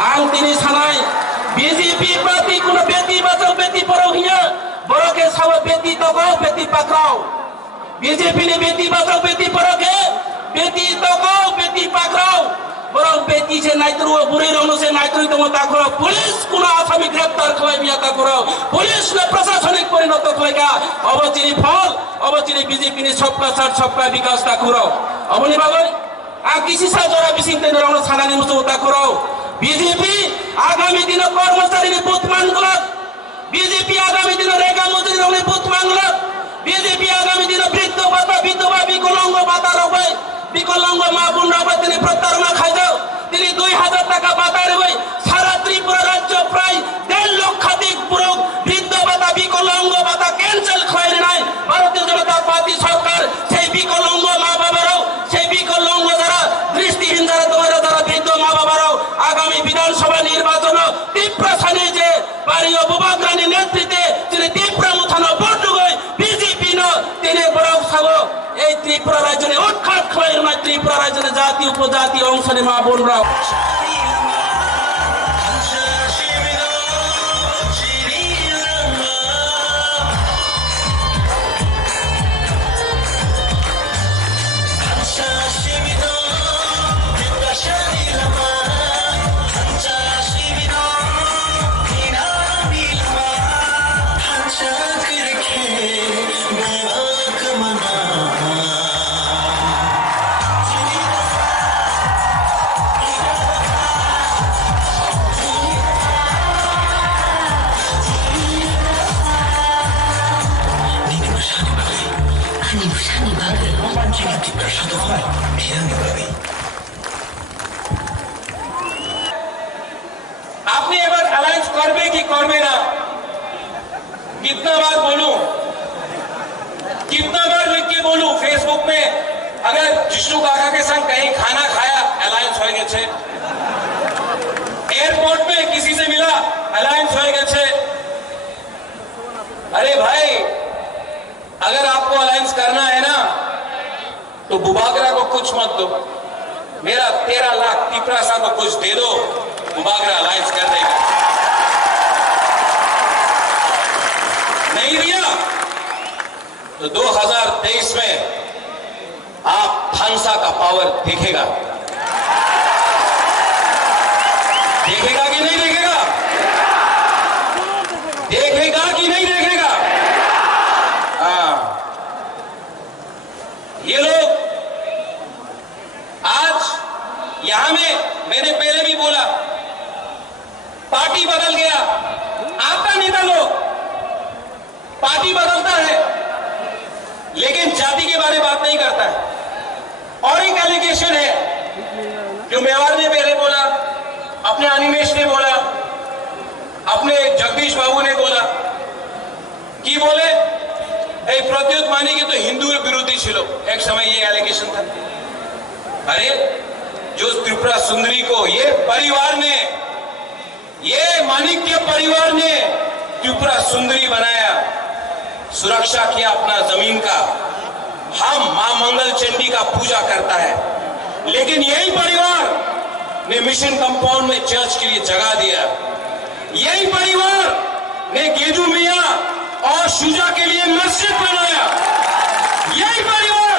आं दिनै सानाय बिजेपि पार्टी कुनो बेटी बचाओ बेटी पढ़ाओ हिया बड़ो के साव बेटी दगाओ बेटी पकड़ाओ बीजेपी ने बेटी बचाओ बेटी पढ़ाओ के बेटी दगाओ बेटी पकड़ाओ बड़ो बेटी से नाइत्रो बुरे रोनो से नाइत्रो तो मत करो पुलिस कुनो आसामी ग्रेप्तार खवाई बिया ता करो पुलिस ने प्रशासनिक परिणत खवाईगा अबचिनी फल अबचिनी बीजेपी ने सबका साथ सबका विकास ता करो अबनी बाबा आ किसी सा जरा बिसिंग तेन रोनो सानानी मुसो ता करो बीजेपी आगामी दिन कर्मचारी ने बुथ मांगला बीजेपी आगामी दिन रेगा मजदूरी रोने बुथ मांगला बीजेपी आगामी दिन वृद्ध भाता विधवा विकलांग भाता रोबाई विकलांग मा বোন रोबाई তিনি প্রতারণা খাই যাও তিনি 2000 টাকা ভাতা রবাই সারা ত্রিপুরা রাজ্য প্রায় 1.5 লক্ষাধিক পুরো বৃদ্ধ ভাতা বিকলাঙ্গ ভাতা ক্যান্সেল হয় নাই ভারতীয় জনতা পার্টি সরকার সেই বিকলাঙ্গ মা বাবারাও সেই বিকলাঙ্গ যারা দৃষ্টিহীন যারা যারা বৃদ্ধ মা বাবারাও আগামী বিধানসভা নির্বাচন তীব্রসানি যে পারিও বুবাগ্রানি নেতৃত্বে তিনি তীব্র মুথানো বড়ুগই বিজেপি ন তিনি বড় সাগো এই ত্রিপুরা রাজ্যে উৎখাত খয়ের না ত্রিপুরা রাজ্যে জাতি উপজাতি অংশে মা বোনরাও আপনি এবার অ্যালায়েন্স করবে কি করবে না कितना बार बोलूं कितना बार लिख के बोलूं फेसबुक में अगर जिष्णु काका के संग कहीं खाना खाया अलायंस हो गए छे एयरपोर्ट में किसी से मिला अलायंस हो गए छे अरे भाई अगर आपको अलायंस करना है ना तो बुबागरा को कुछ मत दो मेरा 13 लाख तिपरासा को कुछ दे दो बुबागरा अलायंस कर देगा नहीं दिया तो 2023 में आप थानसा का पावर देखेगा देखेगा कि नहीं देखेगा देखेगा कि नहीं देखेगा हाँ ये लोग आज यहां में मैंने पहले भी बोला पार्टी बदल गया आपका नेता लोग पार्टी बदलता है लेकिन जाति के बारे में बात नहीं करता है और एक एलिगेशन है जो मेवाड़ ने पहले बोला अपने अनिमेश ने बोला अपने जगदीश बाबू ने बोला कि बोले प्रद्युत मानी के तो हिंदू विरोधी छिलो एक समय ये एलिगेशन था अरे जो त्रिपुरा सुंदरी को ये परिवार ने ये माणिक्य परिवार ने त्रिपुरा सुंदरी बनाया सुरक्षा किया अपना जमीन का हम मां मंगल चंडी का पूजा करता है लेकिन यही परिवार ने मिशन कंपाउंड में चर्च के लिए जगह दिया यही परिवार ने गेजू मियां और शुजा के लिए मस्जिद बनाया यही परिवार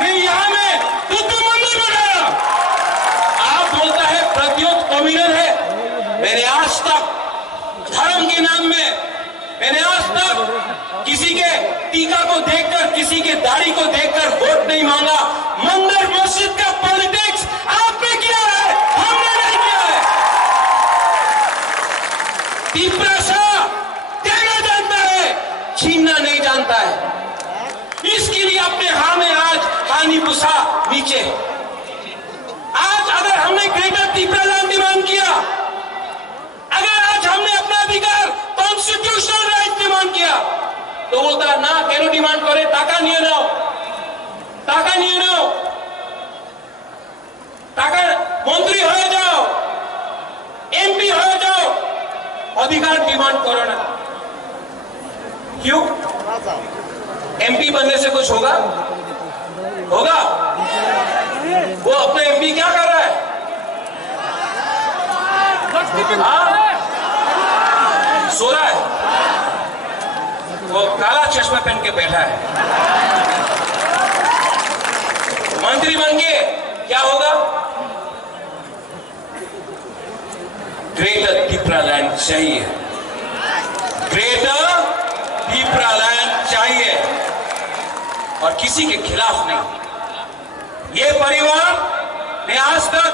ने यहां में बुद्ध मंदिर बनाया आप बोलता है प्रद्युत कम्युनल है मैंने आज तक धर्म के नाम में मैंने आज तक किसी के टीका को देखकर किसी के दाढ़ी को देखकर वोट नहीं मांगा मंदिर मस्जिद का पॉलिटिक्स आपने किया है हमने नहीं किया है तिपरासा देना जानता है छीनना नहीं जानता है इसके लिए अपने हाथ में आज हानि पुसा नीचे आज अगर हमने ग्रेटर तिपरालैंड डिमांड किया अगर आज हमने अपना अधिकार कॉन्स्टिट्यूशनल राइट डिमांड किया तो बोलता ना केन डिमांड करे टाका निये नाओ टाका मंत्री हो जाओ एमपी हो जाओ अधिकार डिमांड करो ना क्यों एमपी बनने से कुछ होगा वो अपना एमपी क्या कर रहा है सो रहा है, वो काला चश्मा पहन के बैठा है। मंत्री बन के क्या होगा? ग्रेटर त्रिपुरालैंड चाहिए, ग्रेटर त्रिपुरालैंड चाहिए, और किसी के खिलाफ नहीं। ये परिवार ने आज तक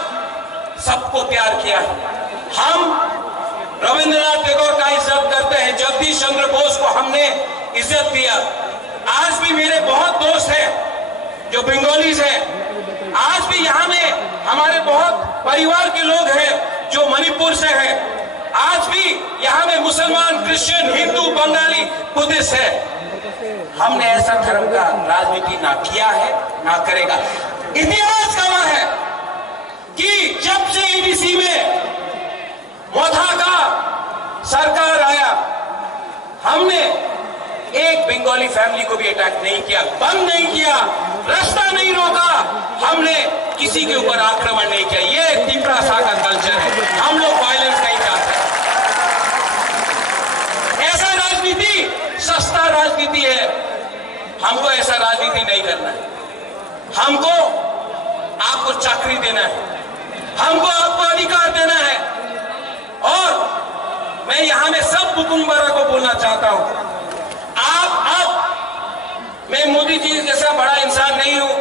सबको प्यार किया है। हम रविंद्रनाथ टैगोर का इज्जत करते हैं, जगदीश चंद्र बोस को हमने इज्जत दिया। आज भी मेरे बहुत दोस्त हैं जो बंगालीज हैं, आज भी यहाँ में हमारे बहुत परिवार के लोग हैं जो मणिपुर से हैं, आज भी यहाँ में मुसलमान, क्रिश्चियन, हिंदू, बंगाली, बुद्धिस्ट है। हमने ऐसा धर्म का राजनीति ना किया है, ना करेगा। इतिहास गवाह है कि जब से ईडीसी में मोथा का सरकार आया, हमने एक बंगाली फैमिली को भी अटैक नहीं किया, बंद नहीं किया, रास्ता नहीं रोका, हमने किसी के ऊपर आक्रमण नहीं किया। ये त्रिपुरा का कल्चर है, हम लोग वायलेंस नहीं चाहते। ऐसा राजनीति सस्ता राजनीति है, हमको ऐसा राजनीति नहीं करना है। हमको आपको चाकरी देना है, हमको आपको अधिकार देना है। और मैं यहां में सब बुकुम्बारा को बोलना चाहता हूं, मैं मोदी जी जैसा बड़ा इंसान नहीं हूं,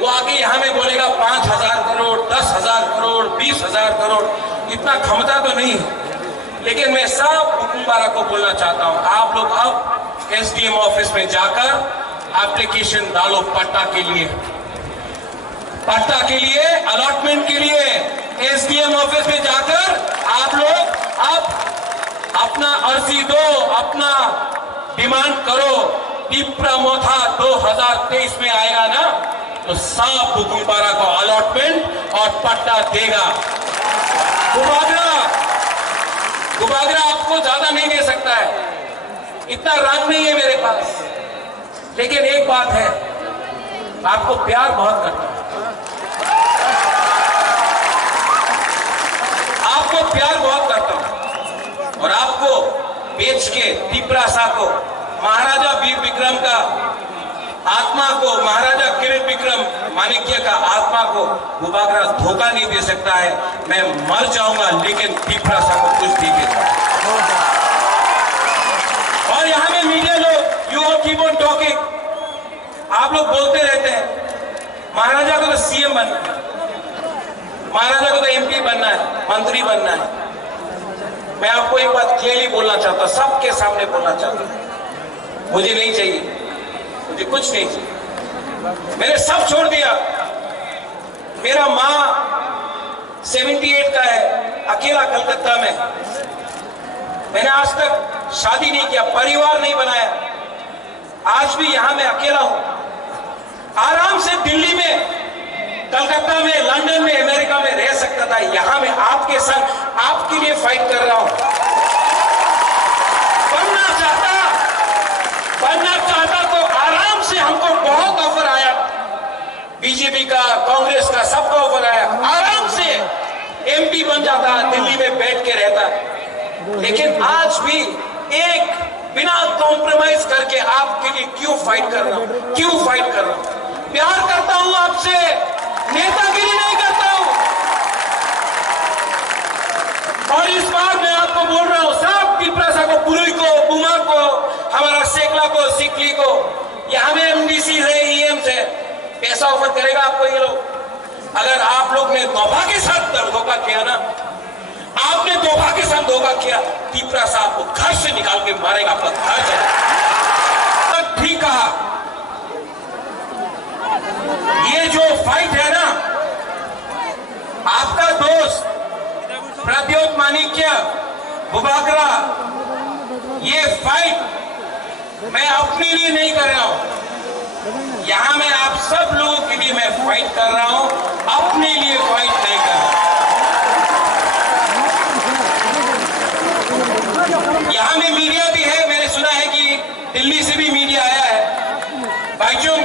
वो आगे यहां में बोलेगा 5,000 करोड़, 10,000 करोड़, 20,000 करोड़, इतना क्षमता तो नहीं है। लेकिन मैं सब बुकुम्बारा को बोलना चाहता हूं, आप लोग अब एसडीएम ऑफिस में जाकर एप्लीकेशन डालो पट्टा के लिए, पट्टा के लिए, अलॉटमेंट के लिए। एसडीएम ऑफिस में जाकर आप लोग अब अपना अर्जी दो, अपना डिमांड करो। त्रिपुरा मोथा 2023 में आएगा ना, तो सब बुकुम्बारा को अलॉटमेंट और पट्टा देगा। गुबागरा आपको ज्यादा नहीं दे सकता है, इतना रंग नहीं है मेरे पास, लेकिन एक बात है, आपको प्यार बहुत करता हूं, आपको प्यार बहुत करता हूं, और आपको बेच के त्रिपुरा सा को, महाराजा वीर विक्रम का आत्मा को, महाराजा किरीट विक्रम माणिक्य का आत्मा को गुबागरा धोखा नहीं दे सकता है। मैं मर जाऊंगा लेकिन त्रिपुरा सा को कुछ नहीं देता। और यहां में मीडिया लोग, यू कीप ऑन टॉकिंग, आप लोग बोलते रहते हैं महाराजा को तो सीएम बनना है, महाराजा को तो एमपी बनना है, मंत्री बनना है। मैं आपको एक बात क्लियरली बोलना चाहता हूं, सबके सामने बोलना चाहता हूं, मुझे नहीं चाहिए, मुझे कुछ नहीं चाहिए, मैंने सब छोड़ दिया। मेरा माँ 78 का है, अकेला कलकत्ता में, मैंने आज तक शादी नहीं किया, परिवार नहीं बनाया, आज भी यहां मैं अकेला हूं। आराम से दिल्ली में, कलकत्ता में, लंदन में, अमेरिका में रह सकता था, यहां मैं आपके संग आपके लिए फाइट कर रहा हूं। बनना चाहता तो आराम से, हमको बहुत ऑफर आया, बीजेपी का, कांग्रेस का, सबका ऑफर आया, आराम से एमपी बन जाता, दिल्ली में बैठ के रहता। लेकिन आज भी एक बिना कॉम्प्रोमाइज करके आपके लिए क्यों फाइट कर रहा हूं, क्यों फाइट कर रहा हूं? प्यार करता हूं आपसे, नेतागिरी नहीं करता हूं। और इस बार मैं आपको बोल रहा हूं, सब त्रिपुरा को, पुरुई को, बुमा को, हमारा सेकला को, सिकली को, यहां में एमडीसी है, ईएम से पैसा ऑफर करेगा आपको ये लोग। अगर आप लोग ने धोखा के साथ धोखा किया ना, आपने धोखा के साथ धोखा किया, त्रिपुरा साहब को घर से निकाल के मारेगा, आपका घर चलेगा। ठीक कहा, ये जो फाइट है ना, आपका दोस्त प्रद्योत माणिक्य, गुबागरा, ये फाइट मैं अपने लिए नहीं कर रहा हूं, यहां मैं आप सब लोगों के लिए मैं फाइट कर रहा हूं, अपने लिए फाइट नहीं कर रहा। यहां में मीडिया भी है, मैंने सुना है कि दिल्ली से भी मीडिया आया है। भाइयों,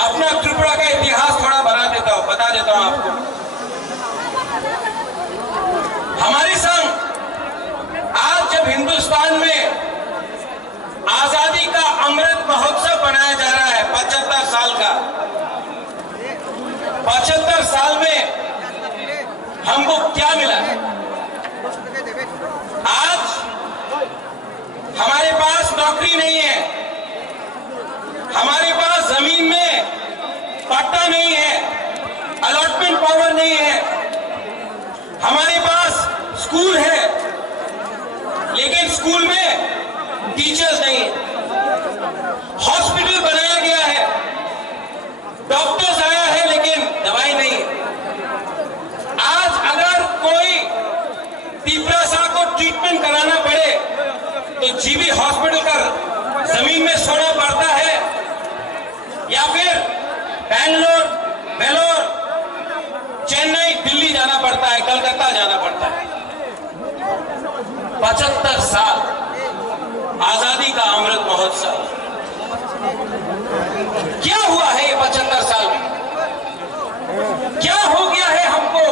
अपना त्रिपुरा का इतिहास थोड़ा बता देता हूं आपको। हमारे साथ अमृत महोत्सव बनाया जा रहा है 75 साल का। 75 साल में हमको क्या मिला? आज हमारे पास नौकरी नहीं है, हमारे पास जमीन में पट्टा नहीं है, अलॉटमेंट पावर नहीं है, हमारे पास स्कूल है लेकिन स्कूल में टीचर्स नहीं है, हॉस्पिटल बनाया गया है, डॉक्टर्स आया है लेकिन दवाई नहीं है। आज अगर कोई तीव्रता को ट्रीटमेंट कराना पड़े तो जीबी हॉस्पिटल का जमीन में सोना पड़ता है या फिर बैंगलोर, वेलोर, चेन्नई, दिल्ली जाना पड़ता है, कलकत्ता जाना पड़ता है। 75 साल आजादी का अमृत महोत्सव, क्या हुआ है ये 75 साल में? क्या हो गया है हमको?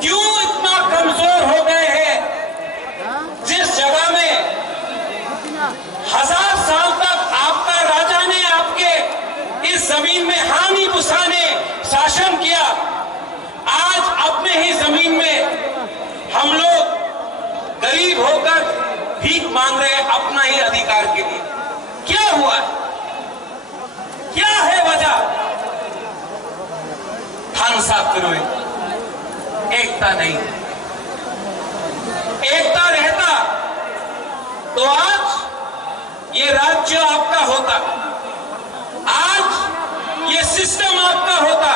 क्यों इतना कमजोर हो गए हैं? जिस जगह में 1000 साल तक आपका राजा ने आपके इस जमीन में हानि बुसाने शासन किया, आज अपने ही जमीन में हम लोग गरीब होकर भीख मांग रहे हैं अपना ही अधिकार के लिए। क्या हुआ? क्या है वजह? थान साफ करो, एकता नहीं। एकता रहता तो आज ये राज्य आपका होता, आज ये सिस्टम आपका होता,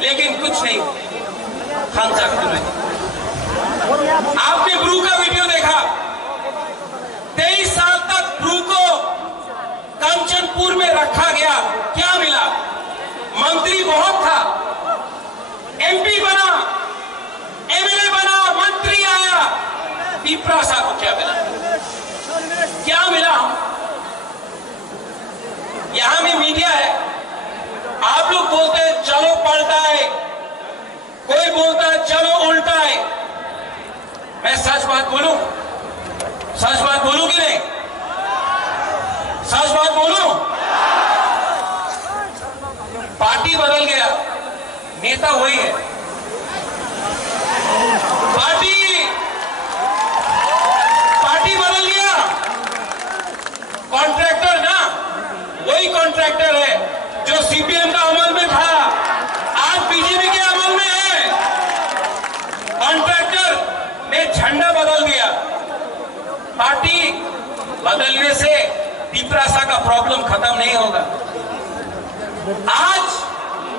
लेकिन कुछ नहीं। थान साफ करो। आपने ब्रू का वीडियो देखा, 23 साल तक ब्रू को कंचनपुर में रखा गया। क्या मिला? मंत्री बहुत था, एमपी बना, एमएलए बना, मंत्री आया, पीपरासा को क्या मिला? क्या मिला? यहां में मीडिया है, आप लोग बोलते हैं चलो पलटाए, कोई बोलता है चलो उल्टाए। मैं सच बात बोलूं? सच बात बोलूं कि नहीं? सच बात बोलूं? पार्टी बदल गया, नेता वही है। पार्टी बदल गया, कॉन्ट्रैक्टर ना वही कॉन्ट्रैक्टर है जो सीपीएम का अमल में था, आज बीजेपी के अमल में है। कॉन्ट्रैक्टर ने झंडा बदल दिया। पार्टी बदलने से पीपरासा का प्रॉब्लम खत्म नहीं होगा। आज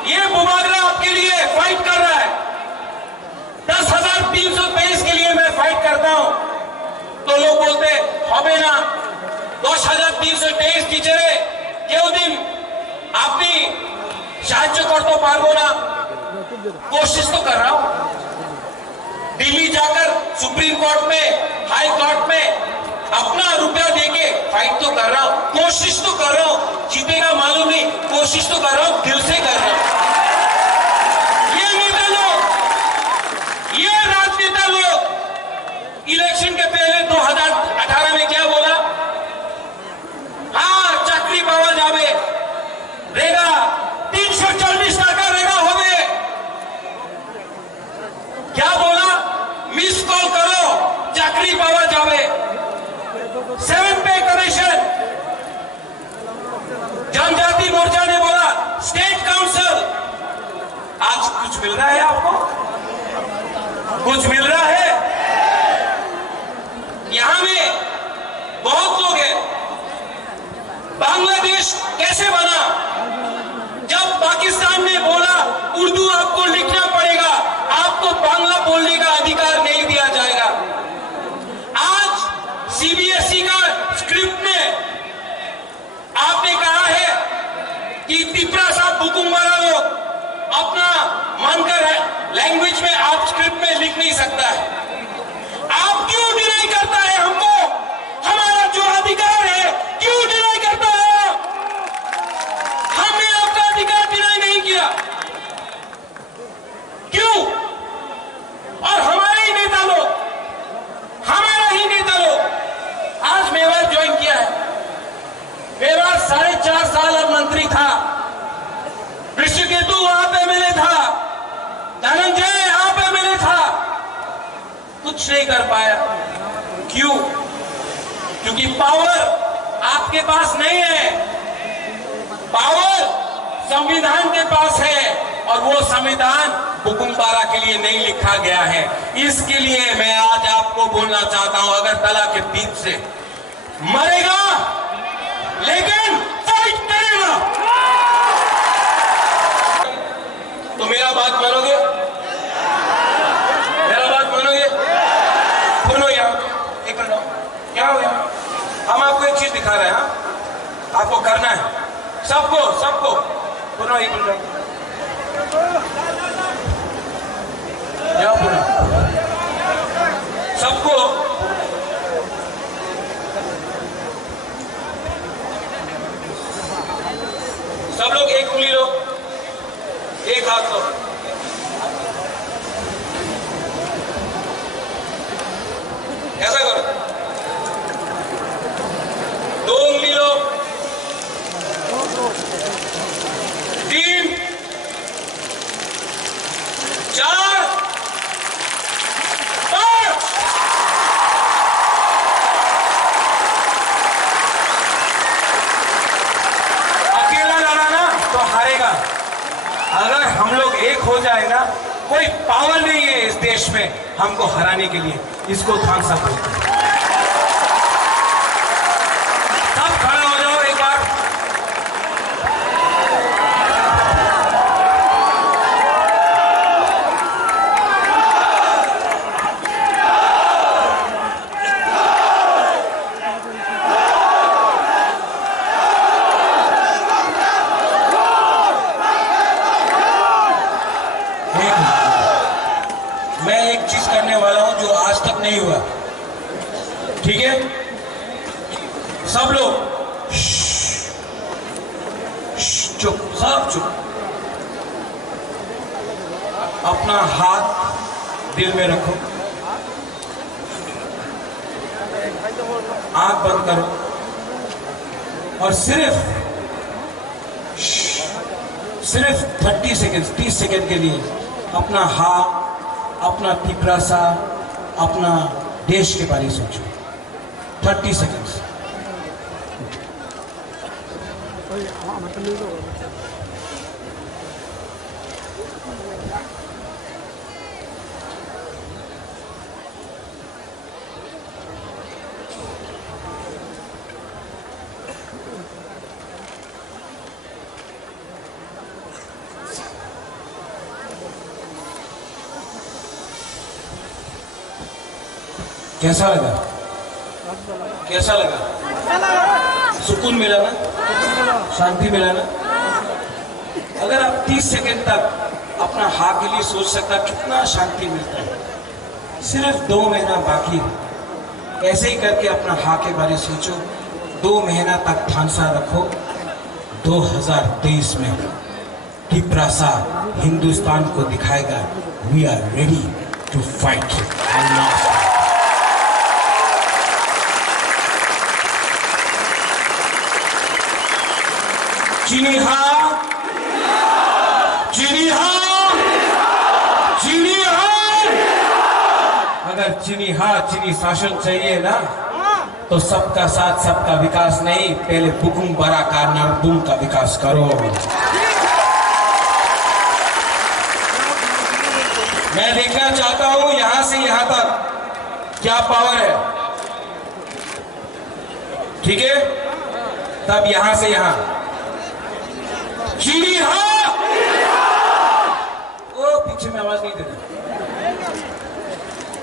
ये बुमागरा आपके लिए फाइट कर रहा है, 10,323 के लिए मैं फाइट करता हूं तो लोग बोलते হবে না, 10,323 টিচারে কেউ দিন আপনি সাহায্য করতে পারবো না। कोशिश तो कर रहा हूं, दिल्ली जाकर सुप्रीम कोर्ट में, हाई कोर्ट में अपना रुपया देके फाइट तो कर रहा हूं, कोशिश तो कर रहा हूं। जीतेगा मालूम नहीं, कोशिश तो कर रहा हूं, दिल से कर रहा हूं। ये नेता लोग, ये राजनेता लोग इलेक्शन के पहले 2018 में क्या बोला? हाँ चाकरी पावा जावे, रेगा 340 टाका रेगा होवे। क्या बोला? मिस कॉल करो, चाकरी पावा जावे। 7 पे कमीशन। जनजाति मोर्चा ने बोला स्टेट काउंसिल। आज कुछ मिल रहा है आपको? कुछ मिल रहा है? यहां में बहुत लोग हैं। बांग्लादेश कैसे बना? जब पाकिस्तान ने बोला उर्दू आपको लिखना पड़ेगा, आपको बांग्ला बोलने का अधिकार नहीं दिया जाएगा। आज सीबीएसई का स्क्रिप्ट में आपने कहा है कि तिप्रासा बुकुम्बारा लोग अपना मन का लैंग्वेज में आप स्क्रिप्ट में लिख नहीं सकता है। आप क्यों डिनाई करता है हमको? हमारा जो अधिकार है क्यों डिनाई करता है? हमने आपका अधिकार डिनाई नहीं किया, क्यों? और हमारे ही नेता लोग, हमारा ही नेता लोग, आज मैं कुछ नहीं कर पाया। क्यों? क्योंकि पावर आपके पास नहीं है, पावर संविधान के पास है, और वो संविधान बुकुमबारा के लिए नहीं लिखा गया है। इसके लिए मैं आज आपको बोलना चाहता हूं, अगर तला के बीच से मरेगा लेकिन फाइट करेगा। तो मेरा बात मानोगे? मेरा बात मानोगे? सुनो यहाँ एक मिनट, क्या हो यहाँ? हम आपको एक चीज दिखा रहे हैं, हाँ? आपको करना है सबको सबको। सुनो एक मिनट, सबको सब लोग एक उंगली लो, एक हाथ लो। ऐसा करो, 2 उंगली लो, 3 4 5। अकेला लड़ा ना तो हारेगा। अगर हम लोग एक हो जाए ना, कोई पावर नहीं है इस देश में हमको हराने के लिए। इसको थांसा बोलते हैं। सब खड़ा हो जाओ एक बार। मैं एक चीज करने वाला हूं जो आज तक नहीं हुआ, ठीक है? सब लोग चुप, सब चुप। अपना हाथ दिल में रखो, आंख बंद करो, और सिर्फ 30 सेकेंड, 30 सेकेंड के लिए अपना हाथ, अपना पिपरासा, अपना देश के बारे में सोचो। 30 सेकेंड्स। कैसा लगा? कैसा लगा? सुकून मिला ना? शांति मिला ना? अगर आप 30 सेकंड तक अपना हाथ के लिए सोच सकता, कितना शांति मिलता है। सिर्फ 2 महीना बाकी है। ऐसे ही करके अपना हाथ के बारे में सोचो। 2 महीना तक ठानसा रखो। 2023 में टिप्रासा हिंदुस्तान को दिखाएगा, we are ready to fight. चीनी हाँ, चीनी हाँ, चीनी हाँ। अगर चीनी हाँ, चीनी शासन चाहिए ना, तो सबका साथ सबका विकास नहीं, पहले बुकुमबारा का नारदुम का विकास करो। मैं देखना चाहता हूं यहां से यहां तक क्या पावर है, ठीक है? तब यहां से यहां चीनी हाँ, ओ पीछे में आवाज नहीं दे रहा।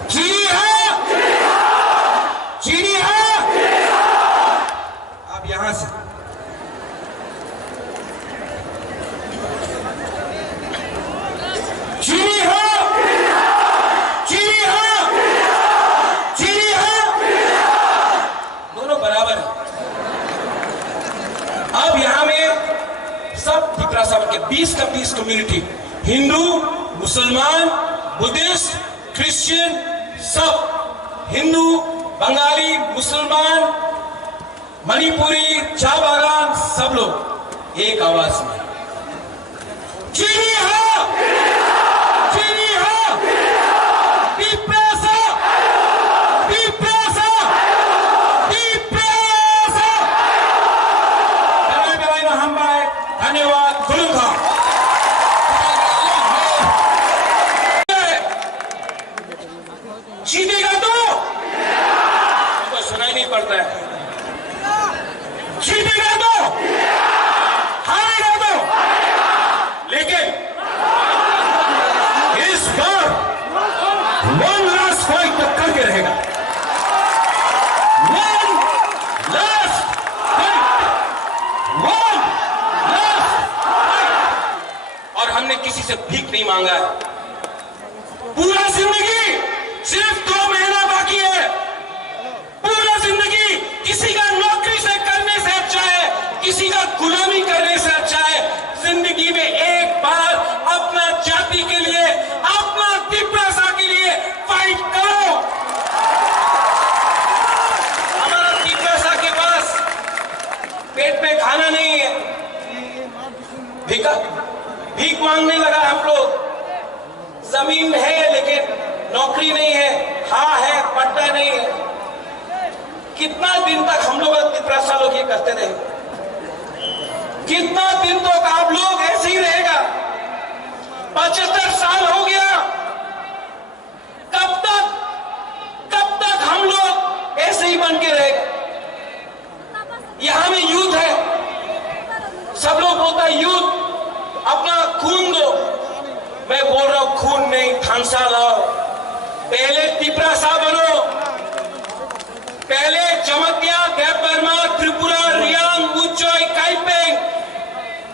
चीनी हाँ, चीनी हाँ। अब यहां से चीनी हाँ, चीनी हाँ, चीनी हाँ। दोनों बराबर है। अब यहां में सब टिप्रासा के 20 का 20 कम्युनिटी, हिंदू, मुसलमान, बुद्धिस्ट, क्रिश्चियन, सब हिंदू, बंगाली, मुसलमान, मणिपुरी, चाय बागान, सब लोग एक आवाज में चीनी हाँ, चीनी हाँ, टिप्रासा से भीख नहीं मांगा है। पूरा जिंदगी सिर्फ 2 महीना बाकी है। पूरा जिंदगी किसी का नौकरी से करने से अच्छा है, किसी का गुलामी करने से अच्छा है। जिंदगी में एक बार अपना जाति के लिए, अपना तिपरासा के लिए फाइट करो। हमारा तिपरासा के पास पेट में खाना नहीं है, भीख मांगने लगा हम लोग। जमीन है लेकिन नौकरी नहीं है, हाँ है पट्टा नहीं है। कितना दिन तक हम लोग तिपरासा लोग ये करते रहे? कितना दिन तक आप लोग ऐसे ही रहेगा? 75 साल हो गया। कब तक हम लोग ऐसे ही बन के रहेगा? यहां में यूथ है, सब लोग बोलता है यूथ अपना खून दो। मैं बोल रहा हूं खून नहीं, थानसा लाओ। पहले तिपरासा बनो, पहले जमतिया, देवबर्मा, त्रिपुरा, रियांग, उच्चोई, काइपेंग,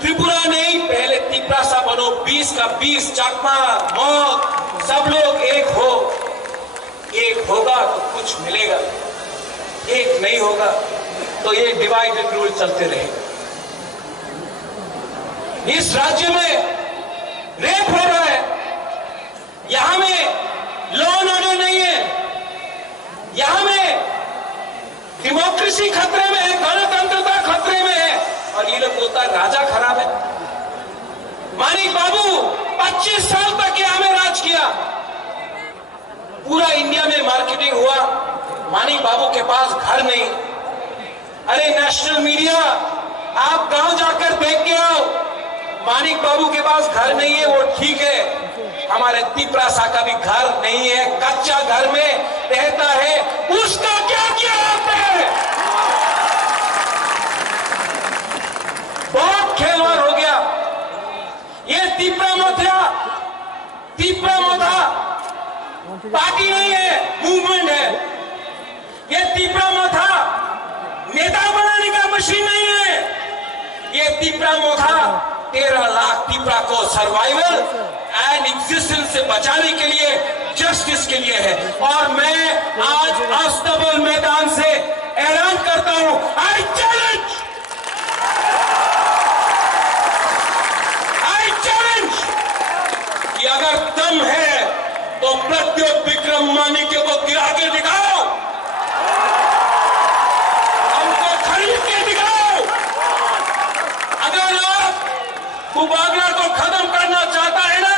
त्रिपुरा नहीं, पहले तिपरासा बनो। 20 का 20, चाकमा, मौत, सब लोग एक हो। एक होगा तो कुछ मिलेगा, एक नहीं होगा तो ये डिवाइडेड रूल चलते रहेगा। इस राज्य में रेप हो रहा है, यहां में लॉ एंड ऑर्डर नहीं है, यहां में डेमोक्रेसी खतरे में है, गणतंत्रता खतरे में है, और ये लोग बोलता है राजा खराब है। मानिक बाबू 25 साल तक यहां में राज किया, पूरा इंडिया में मार्केटिंग हुआ। मानिक बाबू के पास घर नहीं। अरे नेशनल मीडिया, आप गांव जाकर देख के आओ, मानिक बाबू के पास घर नहीं है, वो ठीक है। हमारे तिपरासा का भी घर नहीं है, कच्चा घर में रहता है। उसका क्या किया आपने? बहुत खेलवाड़ हो गया। ये तिपरा मोथा पार्टी नहीं है, मूवमेंट है। ये तिपरा मोथा नेता बनाने का मशीन नहीं है। ये तिपरा मोथा 13 लाख तिपरा को सर्वाइवल एंड एग्जिस्टेंस से बचाने के लिए, जस्टिस के लिए है। और मैं आज अस्तबल मैदान से ऐलान करता हूं, आई चैलेंज कि अगर दम है तो प्रत्युत विक्रम मानिक्य को गिरा के दिखाओ, हमको खरीद के दिखाओ। अगर आप कुबागरा को खत्म करना चाहता है ना,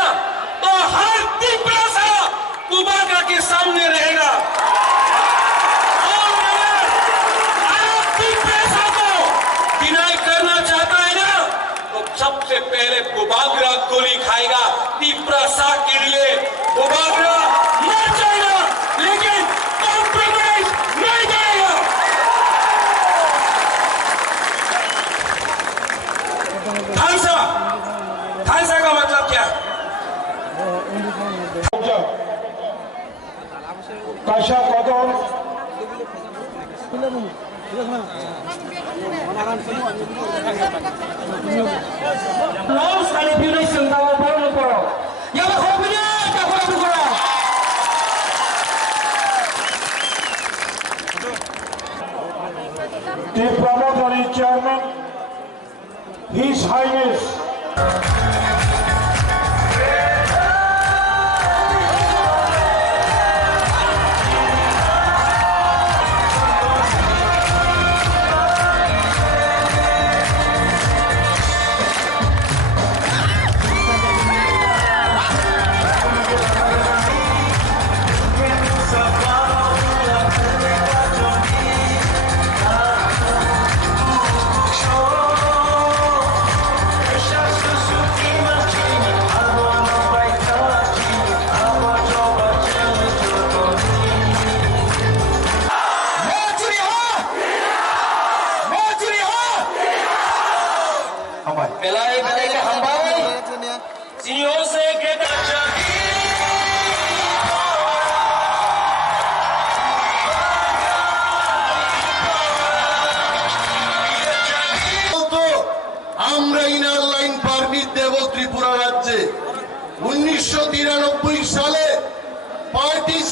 तो हर तिपरासा कुबागरा के सामने रहेगा। और अगर आप तिपरासा को डिनाई करना चाहता है ना, तो सबसे पहले कुबागरा गोली खाएगा। तिपरासा के लिए कुबागरा मर जाएगा, लेकिन कॉम्प्रोमाइज नहीं करेगा। थानसा का मतलब क्या? काशा कदम The promotory chairman, His Highness Shut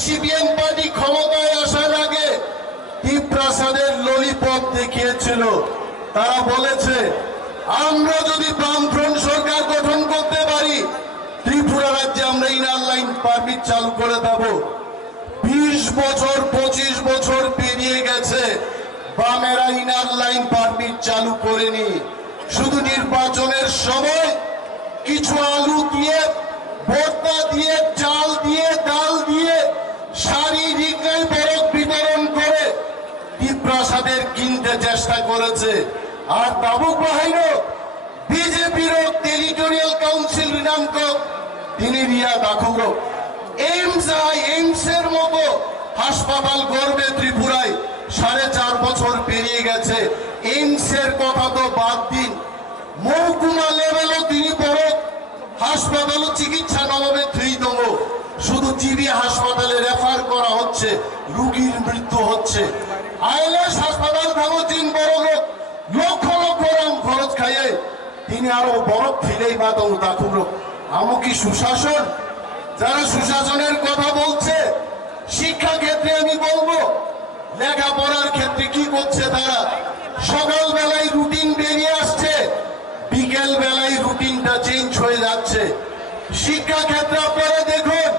CPM party ক্ষমতায় আসার আগে টিপ্রাসাদের ললিপপ দেখিয়েছিল। তারা বলেছে আমরা যদি বামফ্রন্ট সরকার গঠন করতে পারি ত্রিপুরা রাজ্যে আমরা ইনার লাইন পারমিট চালু করে দেব। 20 বছর 25 বছর পেরিয়ে গেছে, বামেরা ইনার লাইন পারমিট চালু করেনি। শুধু নির্বাচনের সময় কিছু আলু দিয়ে, ভর্তা দিয়ে, চাল দিয়ে, ডাল দিয়ে শারীরিক বরফ বিতরণ করে টিপ্রাসাদের কিনতে চেষ্টা করেছে। আর দাবুক বাহিনী বিজেপির টেরিটোরিয়াল কাউন্সিল রিনামক তিনি রিয়া দাখুরো এইমসের মতো হাসপাতাল গড়বে ত্রিপুরায়। 4.5 বছর পেরিয়ে গেছে, এইমসের কথা তো বাদ দিন, মহকুমা লেভেলও তিনি বড় হাসপাতালও চিকিৎসা নবাবে থুইতম। শুধু জিবি হাসপাতালে রেফার করা হচ্ছে, রুগীর মৃত্যু হচ্ছে। আইএলএস হাসপাতাল ভাঙচিন বড় লোক লক্ষ লক্ষ রাম খরচ খাইয়ে তিনি আরো বরফ ফিরেই মাতম দাখুর। আমও কি সুশাসন? যারা সুশাসনের কথা বলছে, শিক্ষা ক্ষেত্রে আমি বলবো, লেখাপড়ার ক্ষেত্রে কি করছে তারা? সকাল বেলায় রুটিন বেরিয়ে আসছে, বিকেল বেলায় রুটিনটা চেঞ্জ হয়ে যাচ্ছে। শিক্ষা ক্ষেত্রে আপনারা দেখুন,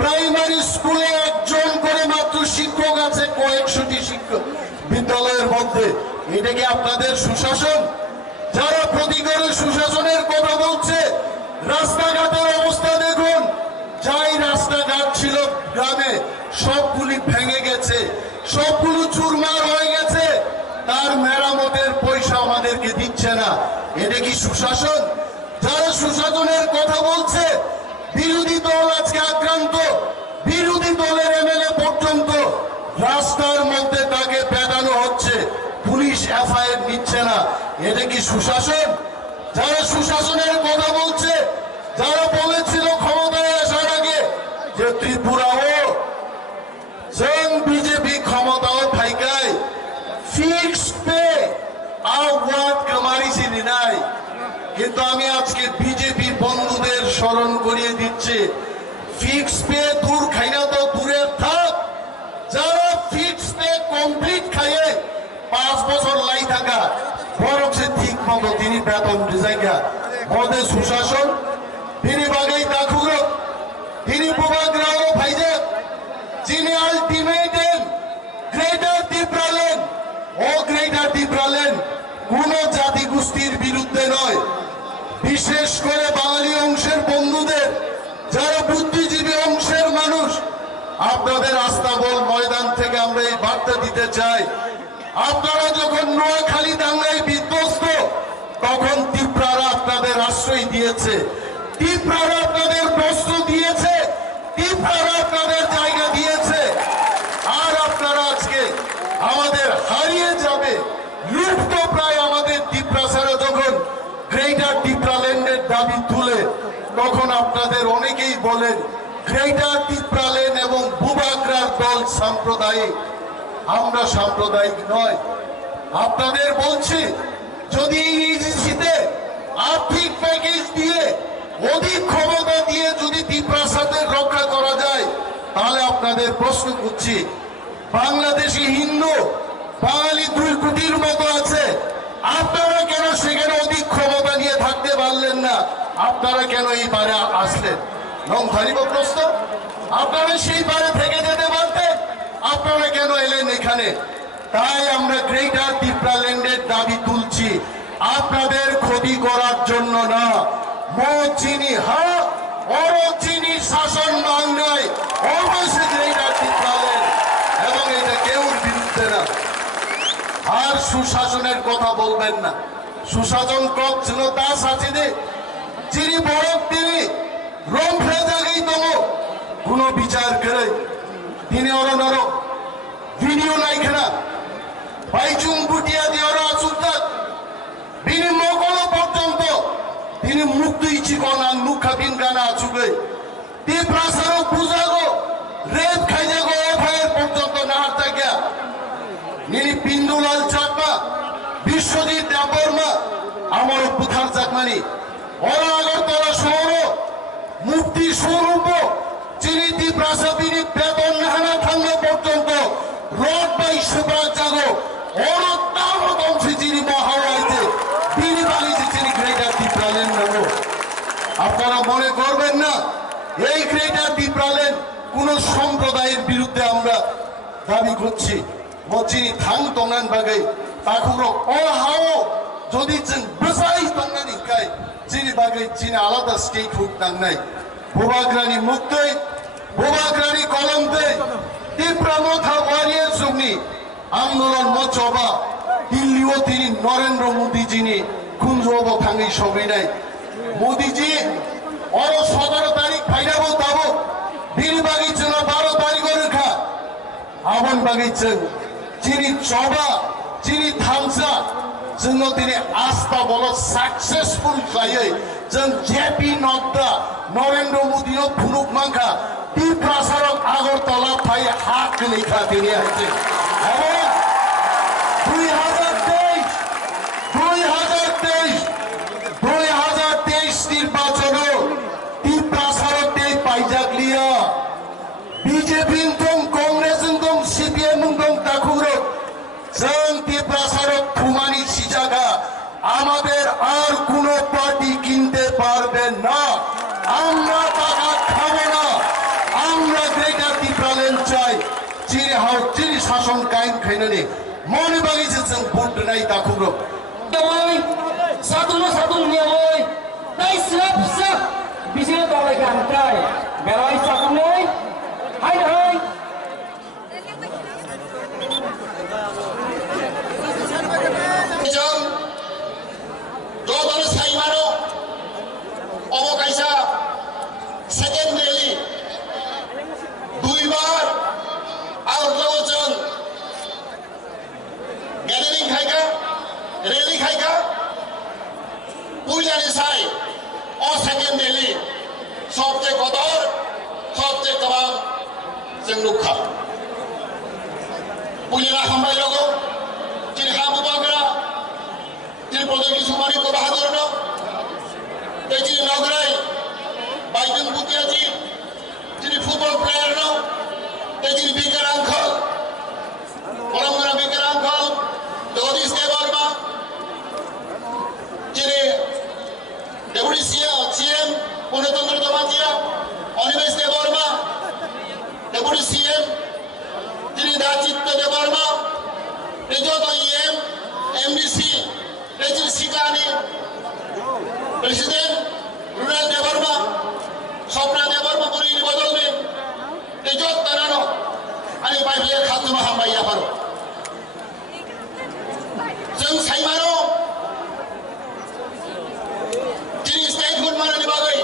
প্রাইমারি স্কুলে 1 জন করে মাত্র শিক্ষক আছে কয়েকশোটি শিক্ষক বিদ্যালয়ের মধ্যে। এটা কি আপনাদের সুশাসন? যারা প্রতিকারে সুশাসনের কথা বলছে, রাস্তাঘাটের অবস্থা দেখুন, যাই রাস্তাঘাট ছিল গ্রামে সবগুলি ভেঙে গেছে, সবগুলো চুরমার হয়ে গেছে, তার মেরামতের পয়সা আমাদেরকে দিচ্ছে না। এটা কি সুশাসন? যারা সুশাসনের কথা বলছে, বিরোধী দল আজকে আক্রান্ত, বিরোধী দলের এমএলএ পর্যন্ত রাস্তার মধ্যে তাকে পেটানো হচ্ছে, পুলিশ এফআইআর নিচ্ছে না। এটা কি সুশাসন? যারা সুশাসনের কথা বলছে, যারা বলেছিল ক্ষমতায় আসার আগে যে ত্রিপুরাও जों বিজেপি ক্ষমতাও থাইকাই ফিক্স পে আওয়াজ কামারিছি নাই। কিন্তু আমি আজকে বিজেপি বন্ধুদের স্মরণ করিয়ে দিচ্ছি, ফিক্স পে দূর খাইনা তো দূরের থাক, যারা ফিক্স পে কমপ্লিট খাইয়ে 5 বছর লাই থাকা বরং সে ঠিক মতো তিনি বেতন জায়গা মধ্যে সুশাসন তিনি বাগাই দাখুর তিনি বুবাগ্রাও ভাইজে যিনি আলটিমেটেন গ্রেটার ত্রিপুরালেন ও গ্রেটার ত্রিপুরালেন কোন জাতি গোষ্ঠীর বিরুদ্ধে নয়, বিশেষ করে বাঙালি অংশের বন্ধুদের, যারা বুদ্ধিজীবী অংশের মানুষ, আপনাদের আস্তাবল ময়দান থেকে আমরা এই বার্তা দিতে চাই। আপনারা যখন নোয়াখালী দাঙ্গায় বিধ্বস্ত, তখন ত্রিপুরারা আপনাদের আশ্রয় দিয়েছে, ত্রিপুরারা আপনাদের প্রশ্ন দিয়েছে, ত্রিপুরারা আপনাদের জায়গা দিয়েছে। আর আপনারা আজকে আমাদের হারিয়ে যাবে, লুপ্ত প্রায় আমাদের ত্রিপুরাসারা যখন গ্রেটার ত্রিপুরাল্যান্ডের দাবি তুলে, তখন আপনাদের অনেকেই বলেন গ্রেটার ত্রিপুরাল্যান্ড এবং বুবাগ্রার দল সাম্প্রদায়িক। আমরা সাম্প্রদায়িক নয়। আপনাদের বলছি, যদি ইজিসিতে আর্থিক প্যাকেজ দিয়ে, অধিক ক্ষমতা দিয়ে যদি ত্রিপ্রাসাদের রক্ষা করা যায়, তাহলে আপনাদের প্রশ্ন করছি, বাংলাদেশি হিন্দু বাঙালি 2 কোটির মতো আছে, আপনারা কেন সেখানে অধিক ক্ষমতা নিয়ে থাকতে পারলেন না? আপনারা কেন এই বারে আসলেন? নংধারিব প্রশ্ন। আপনারা সেই বারে থেকে যেতে পারতেন, আপনারা কেন এলেন এখানে? তাই আমরা গ্রেটার ত্রিপুরাল্যান্ডের দাবি তুলছি, আপনাদের ক্ষতি করার জন্য না। চিনি হা চিনি শাসন বাংলায় অবশ্যই গ্রেটার ত্রিপুরাল্যান্ড, এবং এটা কেউ বিরুদ্ধে না। আর সুশাসনের কথা বলবেন না। সুশাসন করছিল তা সাথে যিনি বরফ তিনি রম্ফে জাগাই তম কোন বিচার করে তিনি অরণর ভিডিও নাই খেলা বাইচুং বুটিয়া দিয়ে আসুক তিনি মকল পর্যন্ত তিনি মুক্ত ইচ্ছি কনান মুখাবিন গানা আচুকে ত্রিপ্রাসারও বুঝাগো রেপ খাই যাগো এফআইআর পর্যন্ত না থাকে নিনি পিন্দুলাল চাকমা বিশ্বজিৎ দেববর্মা আমার পুথার চাকমানি ওরা আগরতলা শহর মুক্তি স্বরূপ যিনি ত্রিপ্রাসা তিনি বেতন কোন সম্প্রদায়ের বিরুদ্ধে আমরা দাবি করছি মচিনি থাং তংনান বাগै তাকুরো অহাও যদি जों বসাই তংনানি কাই চিনি বাগै চিনি আলাদা স্টেট হুক নাংনাই বোবাগ্রানি মুক্তৈ বোবাগ্রানি কলমदै তীব্রমথা ওয়ারিয়ার সুগনি আন্দোলন মচবা দিল্লিও তিনি নরেন্দ্র মোদীজিনি কুঞ্জব থাঙ্গি সবিনাই মোদীজি और 17 तारिख फाइनाबो ताबो बिल बागिचनो 12 तारिख रेखा आवन बागिचन चिनी चौबा चिनी थांसा जोंनो दिनै आस्था बल सक्सेसफुल जायै जों जेपी नड्डा नरेंद्र मोदीनो फुनुक मांखा ती प्रसारक आगरतला फाइ हाक लेखा दिनै आछे এবং 2023 নির্বাচন बीजेपी कांग्रेस सीपीएम ताकुरो जों प्रसारक खुमानी सिजागा आमादेर आर कोनो पार्टी किनते पारबे ना आमरा टाका खाबो ना आमरा ग्रेटार ত্রিপুরাল্যান্ড चाই चिरि हाउ चिरि शासन कायम खायनानै मने बागिसे जों भोट होनाय ताकुरो Oi, satu nia oi, dai serap serap, bisa tolak kantai, berai satu oi, hai hai. जब दो बार साई मारो, अबो कैसा सेकेंड रैली, दुई बार और दो जन गैदरिंग खाएगा, रैली खाएगा, पूजा निसाई और सेकेंड रैली, सबसे कदर, सबसे कबाब, जंगलुखा, पूजा हम भाई लोगों चिरखा मुबागरा त्रिपुरा की सुमारी को बहादुर नो तेजी नगराई बाइजन बुतिया जी चिर फुटबॉल प्लेयर नो तेजी बिकर अंकल परमगरा बिकर अंकल जगदीश देवर्मा चिर डेपुटी सीएम पूर्णचंद्र दमाजिया अनिमेश देवर्मा डेपुटी सीएम चिर दाचित्य Debbarma Rejoto IM, MDC, Rejil Sikani, Presiden, Rural Devarma, Sopna Devarma Puri ini bodol ni, Rejot Tarano, Ani Baiya Khatu Mahamaya Paro. Jeng Saimaro, Jini State Good Mana di Bagai,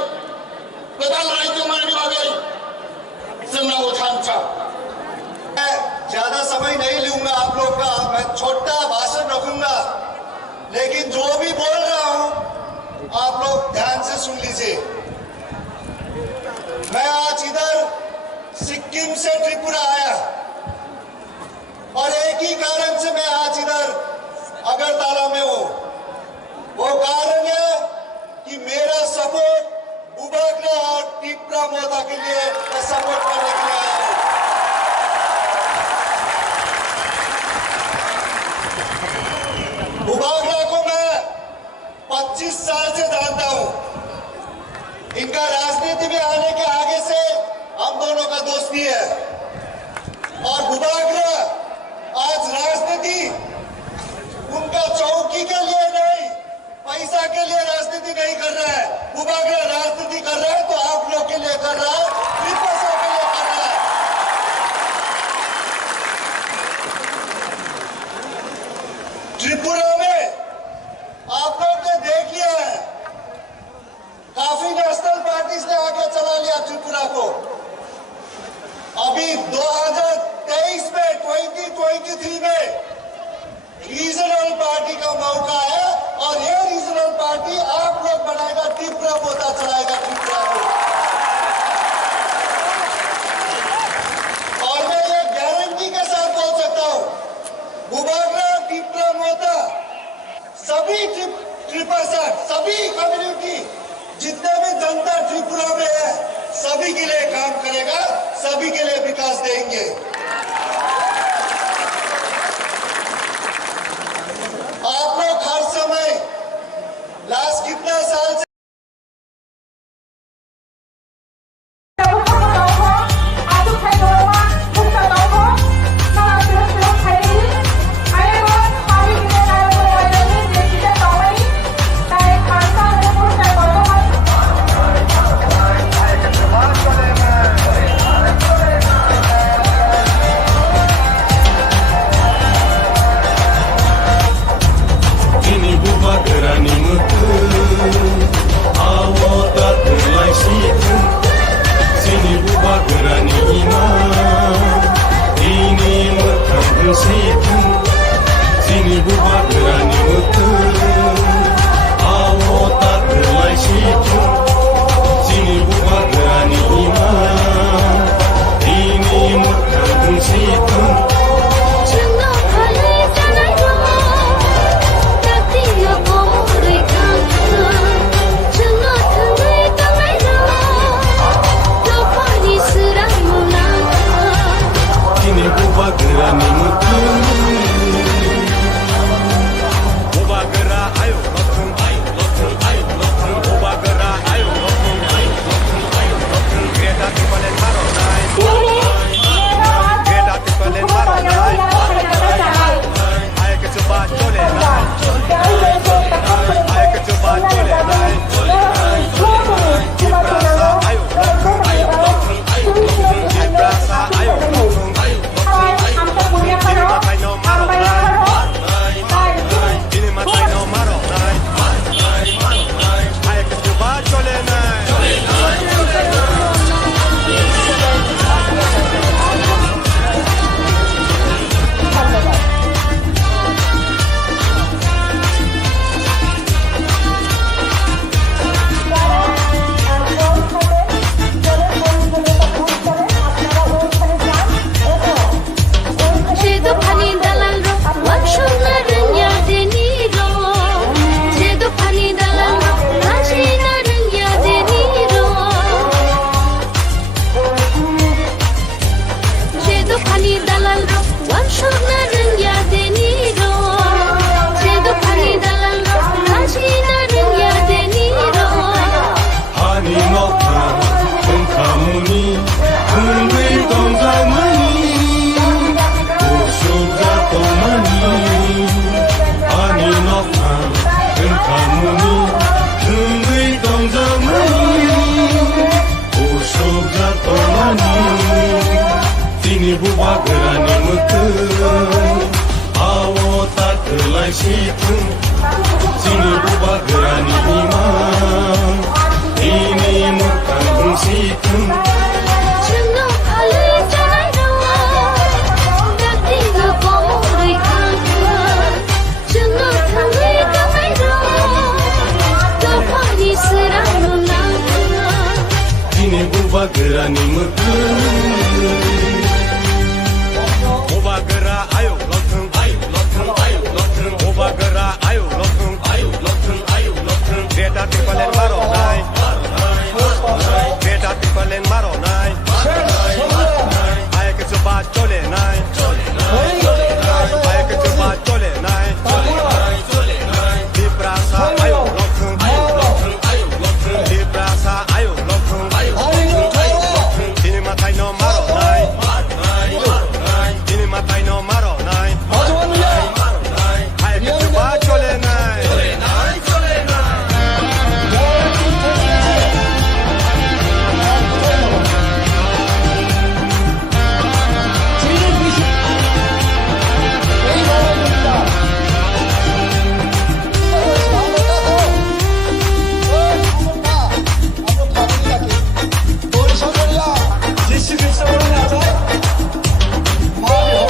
Betal Raiju Mana di Bagai, Jeng Nawo Chanca. ज्यादा समय नहीं लूंगा आप लोग का मैं छोटा भाषण रखूंगा लेकिन जो भी बोल रहा हूं आप लोग ध्यान से सुन लीजिए मैं आज इधर सिक्किम से त्रिपुरा आया और एक ही कारण से मैं आज इधर अगरतला में हूं वो कारण है कि मेरा सपोर्ट बुबागरा और त्रिपुरा मोदा के लिए मैं सपोर्ट करने के लिए आया हूं बुबागरा को मैं 25 साल से जानता हूं इनका राजनीति में आने के आगे से हम दोनों का दोस्ती है और बुबागरा आज राजनीति उनका चौकी के लिए नहीं पैसा के लिए राजनीति नहीं कर रहा है बुबागरा राजनीति कर रहा है तो आप लोग के लिए कर रहा है पैसा के लिए कर रहा है त्रिपुरा में आप लोग ने देख लिया है काफी नेशनल पार्टीज ने आगे चला लिया त्रिपुरा को अभी 2023 में 2023 में रीजनल पार्टी का मौका है और ये रीजनल पार्टी आप लोग बनाएगा त्रिपुरा मोदा चलाएगा त्रिपुरा को और मैं ये गारंटी के साथ बोल सकता हूं बुबागरा त्रिपुरा मोदा सभी त्रिपासठ सभी कम्युनिटी जितने भी जनता त्रिपुरा में है सभी के लिए काम करेगा सभी के लिए विकास देंगे आप लोग हर समय लास्ट कितना साल से Aku 원수나는 야대니로 제도 판이 달랄로 다시나는 야대니로 한이 먹다 은카무니 은글 동자무니 우수가 또마니 한이 먹다 은카무니 은글 동자무니 우수가 또마니 Sini buba gerani mutun Awo tak kelai situn Sini buba gerani iman Ini mutang situn 증거 팔리잖아요 낙디가 보물의 강가 증거 탕리가마이로 또 판이 쓰라노 나가 Sini buba gerani mutun Oba gera ayo lotun Oba gera ayo lotun Beta tipalen maro nai Beta tipalen maro nai Aye ke chupa chole nai Aye ke chupa chole nai Di prasa ayo lotun Di prasa ayo lotun Dini matai no maro nai Dini matai no maro nai Aye ke chupa chole nai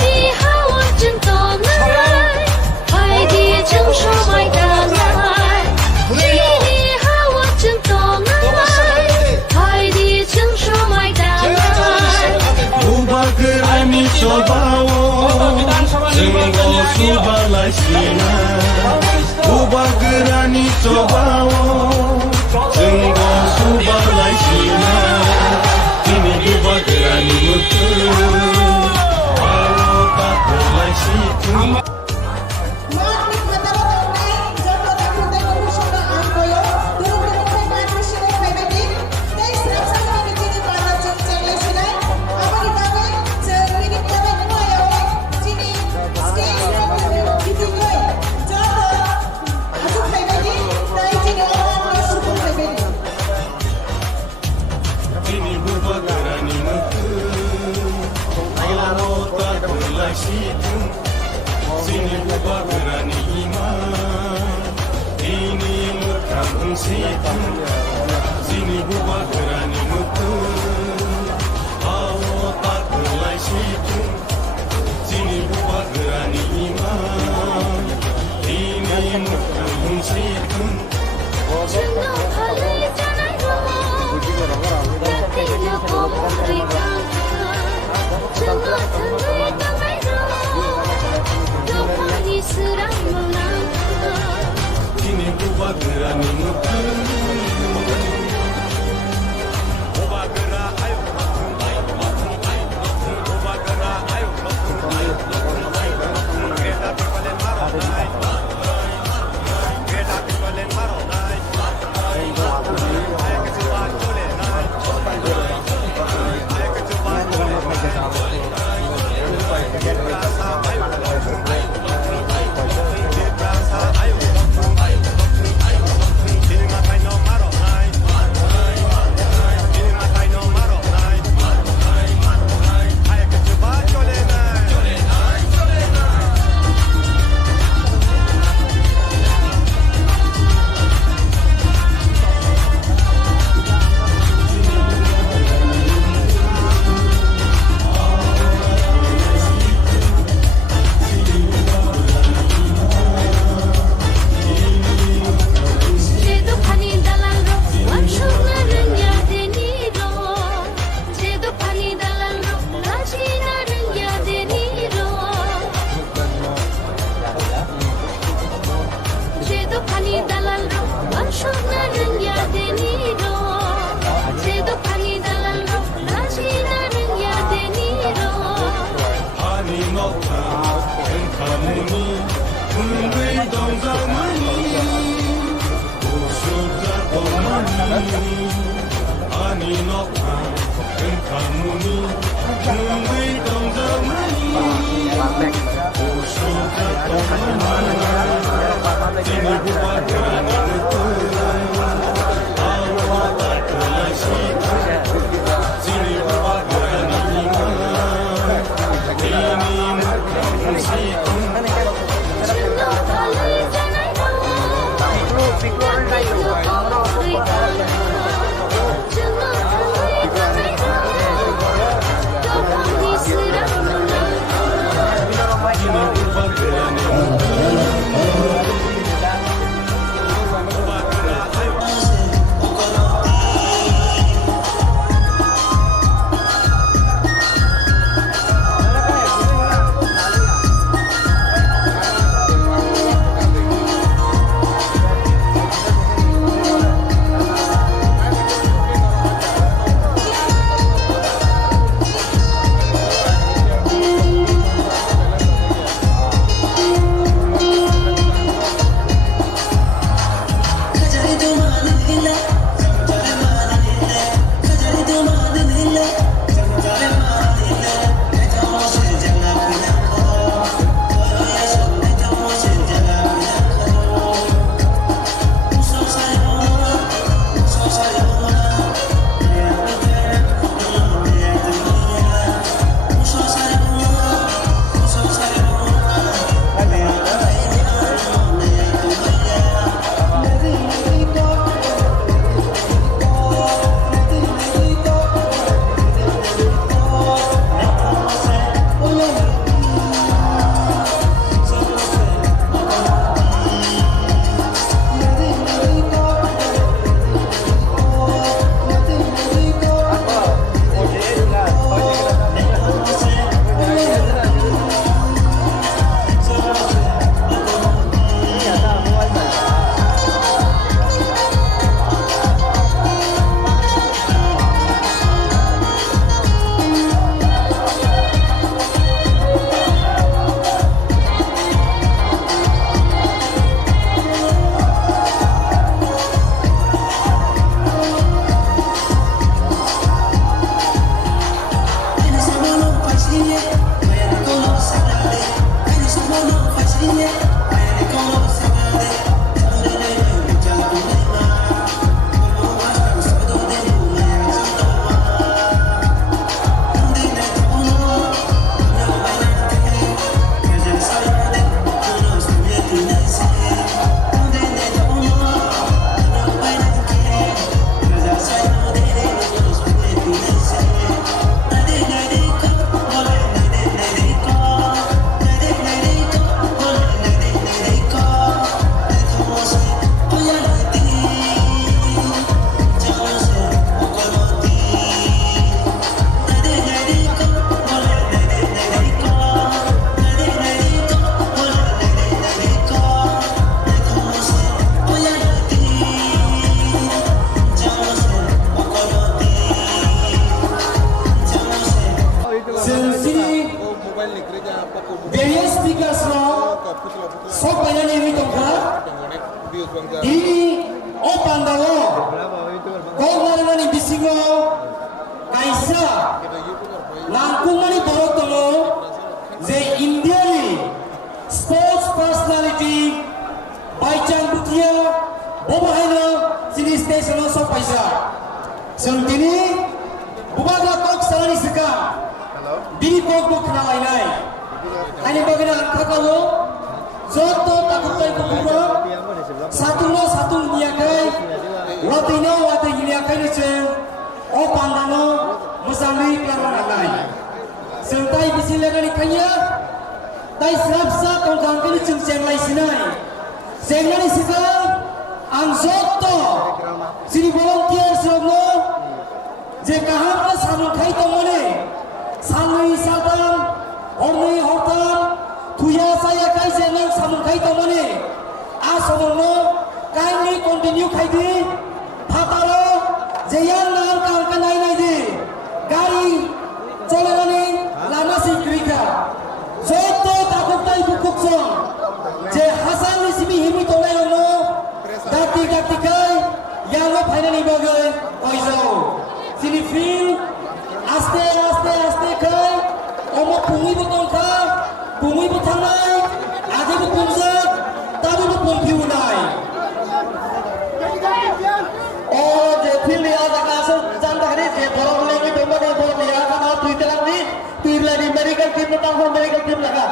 你和我真都来海底承受爱的爱你和我真都来海底承受爱的爱 Uba gerani cobawo Jenggo subalai sina Uba gerani cobawo Jenggo subalai sina Ini uba gerani mutun Awo tak kelai situn Ini buba gerani mutun Awo tak kelai situn Sini buba gerani iman Ini mutang situn Sini buba gerani mutun Awo tak kelai situn Sini buba gerani iman Ini mutang situn 증거 팔리잖아요 낙디가 보물의 강가 증거 탕리가마이로 또 판이 쓰라노 나가 Ini buba gerani mutun Oba gera ayo lotun Oba gera ayo lotun Greta tipalen maro nai Greta tipalen maro nai various speakers no sok banyak ini tongkra ini opan dalo kau nari bisingo kaisa nangkung mani borok tolo je India ni sports personality baicang butia bobahaina sini station sok paisa sentini bubaga kok salani seka bini kok kenalai nai ani bagina kakalo joto takutai kuburo satu niakai watino wate niakai nece o pandano musami karana nai sentai bisilagani kanya tai srapsa kongkangkani cengceng lai sinai senggani sikal ang joto sini volunteer sirogno je kahapna samun khai tomone sanui sadam horni hortam tuya saya kai jenang samun kai tomone asomono kindly continue khai di phataro jeyan nam kang kanai nai di gari cholagani lama sikrika joto takutai bukukson je hasan nisimi himi tonai ono dati kai yang lo finally bagai oizo sini feel aste kai omo pungi botong ka pungi botang nai ade bu pumzat tabi bu pumpiu nai oh je feel ya da kaso janda hari je borong lagi bemba ni borong ya kana twitter ni twitter ni medical team na tang medical team laga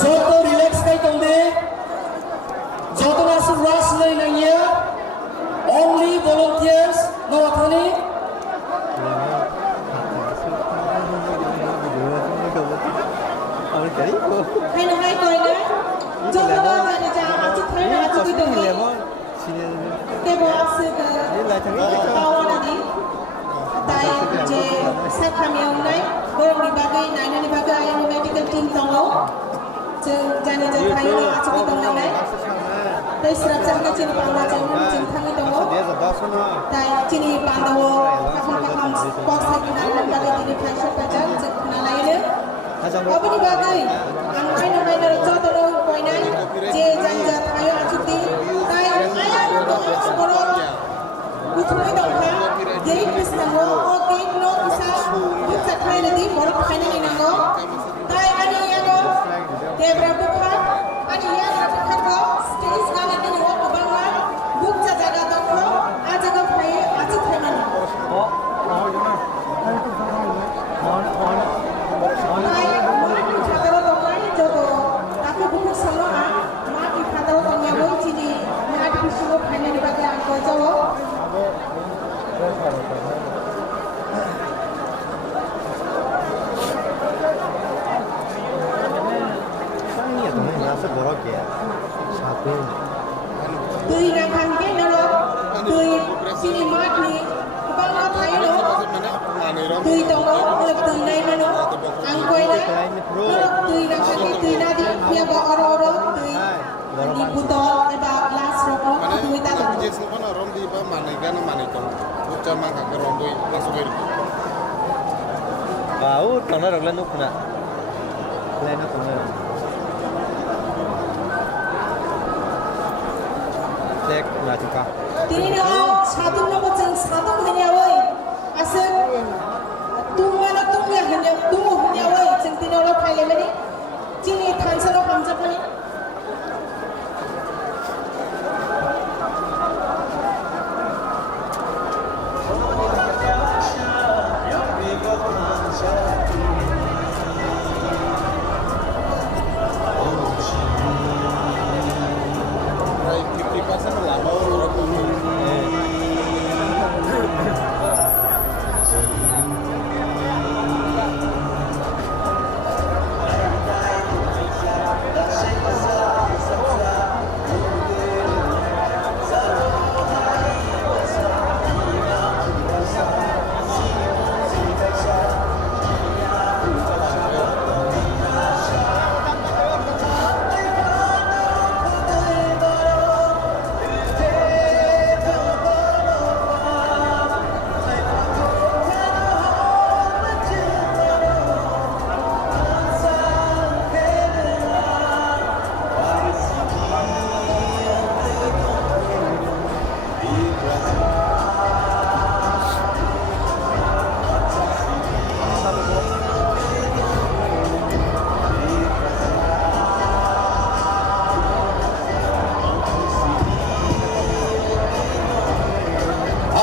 joto relax kai tongde joto nasu rush nai nangya only volunteers no athani hai na hai koi na joto ba ba na ja achu thai na achu ki dong te bo apse ka kawan ani tai je sakham yang nai borong di bagai naina ni bagai ayam medical team tongo jeng jani ja thai na achu ki dong nai tai srap jang chini panda jang jing thangi tongo tai chini panda wo kakam box hai kina nan bagai dini phai ka jang jeng na laile abani bagai ang kaina kaina joto no koinai je jang ja thayo achuti tai ayam to boro kuthmai dongkha gate pisnango o gate no isa buksa khaile di boro khaina ni nango tai ani yago debra bukha ani yago bukha ko stage gala ni wo bangla buksa jaga dongkho ajaga phai achu thaimani tai mati khataro dongkai joto aku bukuk salo a mati khataro dongya bo chini mati bisugo phaina ni bagai angko jawo tui na khangke nalo tui sini mat ni bangla thai no tui tongo olak tui nai mano angkoi na tui na khangke tui na di pia ba oro tui di buto eba glass roko tui ta to Jason pun orang di bawah mana kan mana itu, ucap mangga kerondoi langsung itu. Bau tanah raglan nuk na. Lain nak tanah. Cek na cika. tini no satu nomor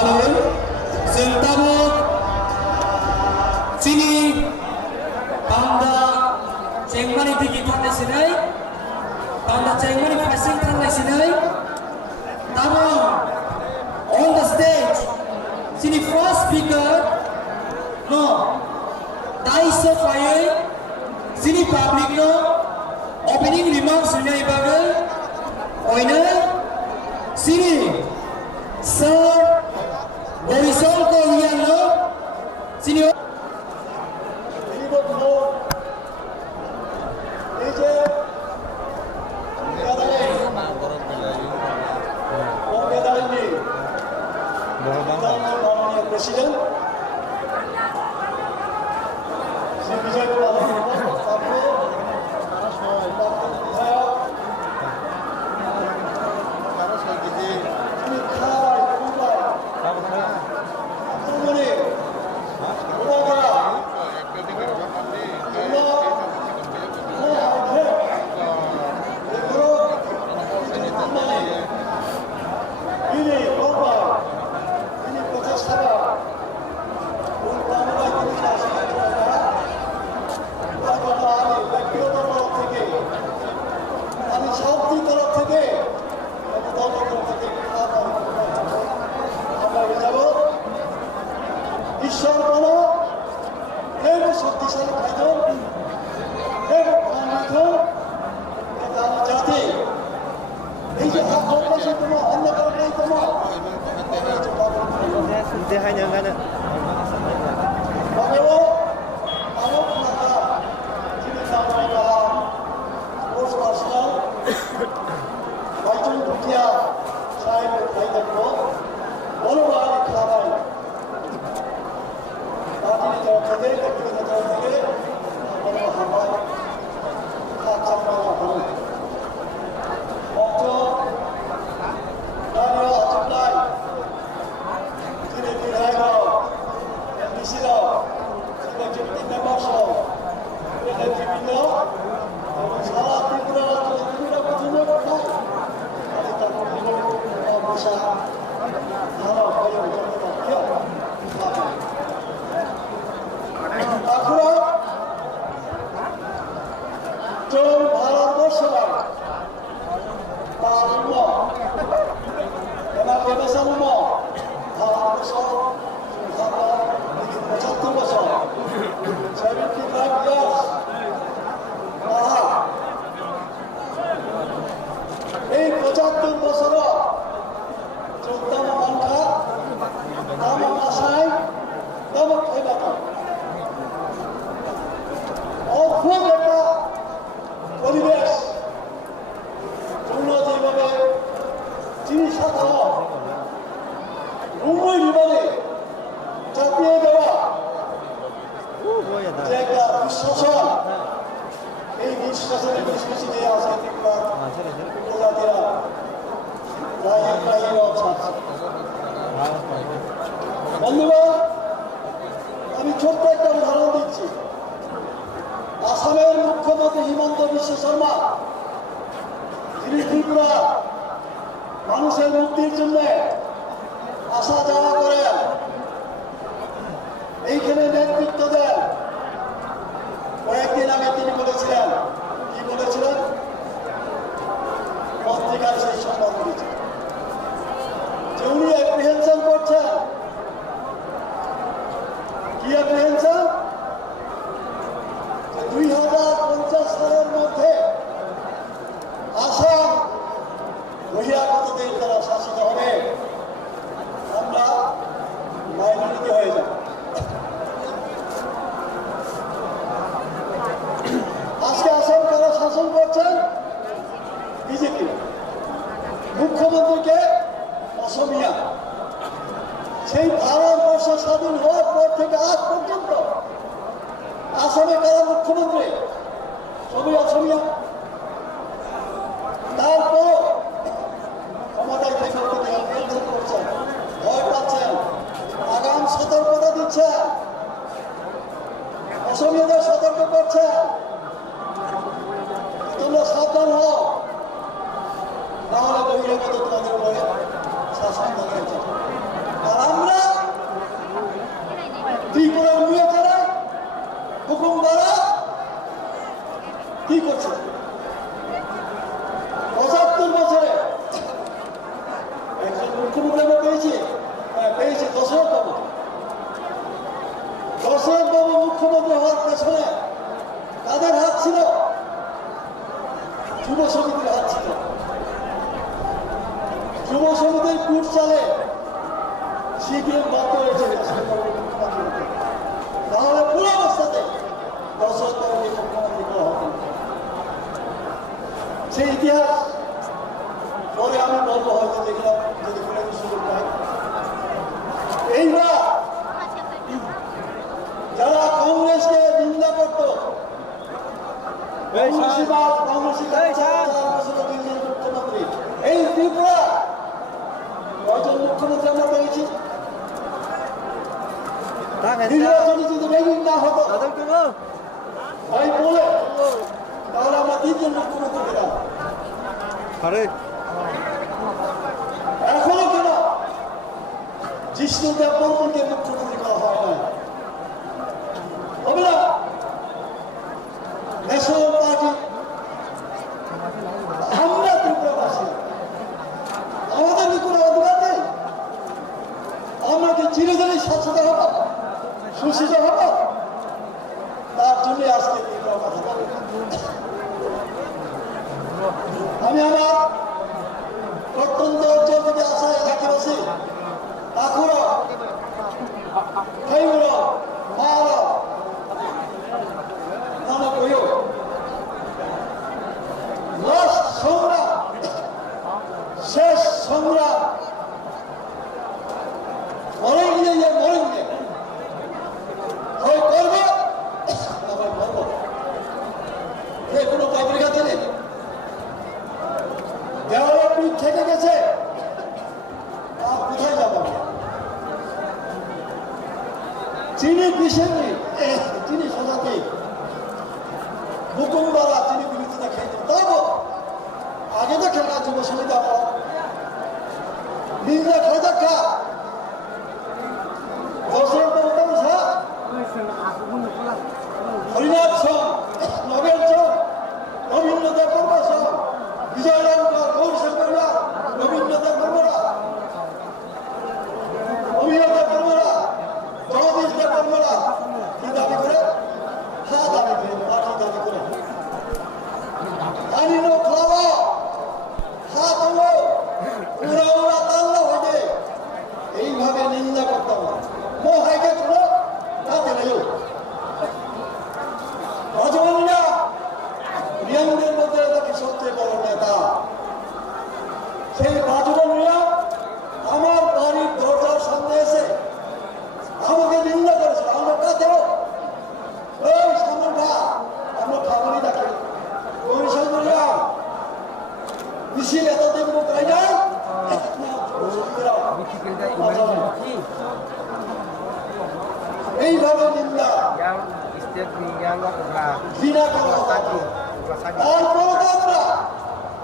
Halun Sentamu Sini Banda Cengmani Digi Tanda Sinai Banda Cengmani Passing Tanda Sinai Tamam on the stage Sini first speaker No Daiso Faye Sini public no opening remarks Sinai Bagal Oina Sini Sir Borisol Kohiano Sini 이것도 이제 공개달리 마ननीय president Shri Vijay Kumar आपको ঈশ্বর বলো দেব শক্তিশালী ভাইজন দেব ভাইজন জাতি এই যে আকাশে তোমার অন্ধকার নেই তোমার Hai nhân kan Bago ako naka sinasama ka sports personal Baichon Dukia sahib bhaijan ko bolo bali khabai party ni taraf se company ni taraf se bolo hamai अच्छा बना हो Octo Dario Supply Sini Dirego MDC daw Executive Members daw NFTP daw সারা ত্রিপুরা রাজ্যে ত্রিপুরা পর্যন্ত কোথায় আমি তার বসা ভালো হয়ে তারপরে চোর ভারতবর্ষ তার এবার ব্যবসা ভারতবর্ষ 75 বছর 75 years এই 75 বছর চোদ্দম সংখ্যা তাম আশায় তম খেবাত অদ্ভুত একটা পরিবেশ তোমরা যেভাবে জিনিস সাধারণ মুম্বই বিমানে চাপিয়ে দেওয়া যে একটা দুঃশাসন এই দুঃশাসনের বেশি যে আছে প্রজাতিরা বন্ধুগণ আমি ছোট্ট একটা উদাহরণ দিচ্ছি আসামের মুখ্যমন্ত্রী হিমন্ত বিশ্ব শর্মা তিনি ত্রিপুরা মানুষের মুক্তির জন্য আসা যাওয়া করেন এইখানে নেতৃত্ব দেন কয়েকদিন আগে তিনি বলেছিলেন কি বলেছিলেন পত্রিকার সেই সংবাদ করেছেন যে উনি অ্যাপ্রিহেনশন করছেন কি অ্যাপ্রিহেনশন 2050 সালের মধ্যে আসাম বহিরাগতদের দ্বারা শাসিত হবে আমরা মাইনরিটি হয়ে যাব আজকে আসাম কারা শাসন করছেন বিজেপি মুখ্যমন্ত্রীকে অসমিয়া সেই ভারতবর্ষ স্বাধীন হওয়ার পর থেকে আজ পর্যন্ত আসামে কারা মুখ্যমন্ত্রী সবই অসমিয়া তারপর ক্ষমতায় থেকে করছেন ভয় পাচ্ছেন আগাম সতর্কতা দিচ্ছেন অসমিয়াদের সতর্ক করছেন তোমরা সাবধান হও নাহলে বহিরাগত তোমাদের উপরে শাসন করে আর আমরা দশরথবাবু মুখ্যমন্ত্রী হওয়ার পেছনে কাদের হাত ছিল? যুব সমিতির হাত ছিল। যুব সমিতির কুট চালে সিপিএম বাধ্য হয়েছে তাহলে পুরো অবস্থাতে দশরথবাবুকে মুখ্যমন্ত্রী করা হবে। সেই ইতিহাস পরে আমি বলবো হয়তো দেখলাম যদি কোনো সুযোগ পাই। এইবার যারা কংগ্রেসকে নিন্দা করত মুখ্যমন্ত্রী এই ত্রিপুরা কয়জন মুখ্যমন্ত্রী আমরা পেয়েছি? নির্বাচনে যদি রেগিং না হতো তাই বলে তাহলে আমরা 3 জন মুখ্যমন্ত্রী পেতাম। এখনো কেন জিষ্ণুদেব বর্মনকে মুখ্যমন্ত্রী করা হয় না? হবে না? ন্যাশনাল পার্টি আমরা ত্রিপুরাবাসী, আমাদের কি কোনো অধিকার নেই? আমরা কি চিরদিনই শাসিত হব, শোষিত হব? তার জন্য আজকে ত্রিপুরা কথা বলি। আমি আমার প্রত্যন্ত অঞ্চল থেকে আসা এলাকাবাসী আখুরা খাইগুড়া মারা নামক হইও লাস্ট সংগ্রাম, শেষ সংগ্রাম মরেঙ্গে মরেঙ্গে হয় করবে আবার করবো। কোনো পাবলিক আছে নেই, দেওয়ালে পিঠ থেকে গেছে, আর কোথায় যাবো? চিনি পিসেনি, চিনি সোজাতে হুকুমবারা চিনি বিরোধিতা খেয়ে তবু আগে তো খেলা যুব সমিতি নিন্দা খেয়ে দেখা হরিনাথ সং, নবেল সং, রবীন্দ্রনাথ বর্মা সং, বিজয় রামকর, গৌরশঙ্কর, রবীন্দ্রনাথ বর্মরা, অভিনন্দন বর্মরা, জগদীশ দেব বর্মরা কি দাবি করে? হ্যাঁ দাবি করে, পার্টি দাবি করে আনিনো খাওয়া হ্যাঁ তোলো পুরা ওরা তাল্লা হয়ে এইভাবে নিন্দা করতাম। মোহাইকে ছোড়ো তাতে নেই রাজবন্দীরা রিয়াংদের মধ্যে নাকি সবচেয়ে বড় নেতা। সেই রাজবন্দীরা আমার বাড়ির দরজার সামনে এসে আমাকে নিন্দা করেছে। আমরা কাঁদেও ওই সামনে ভা আমরা খাবারই দেখে গৌরীশঙ্করিয়া মিছিল এতদিন তাই যায় এইভাবে নিন্দা ঘৃণা করা তারপরে আমরা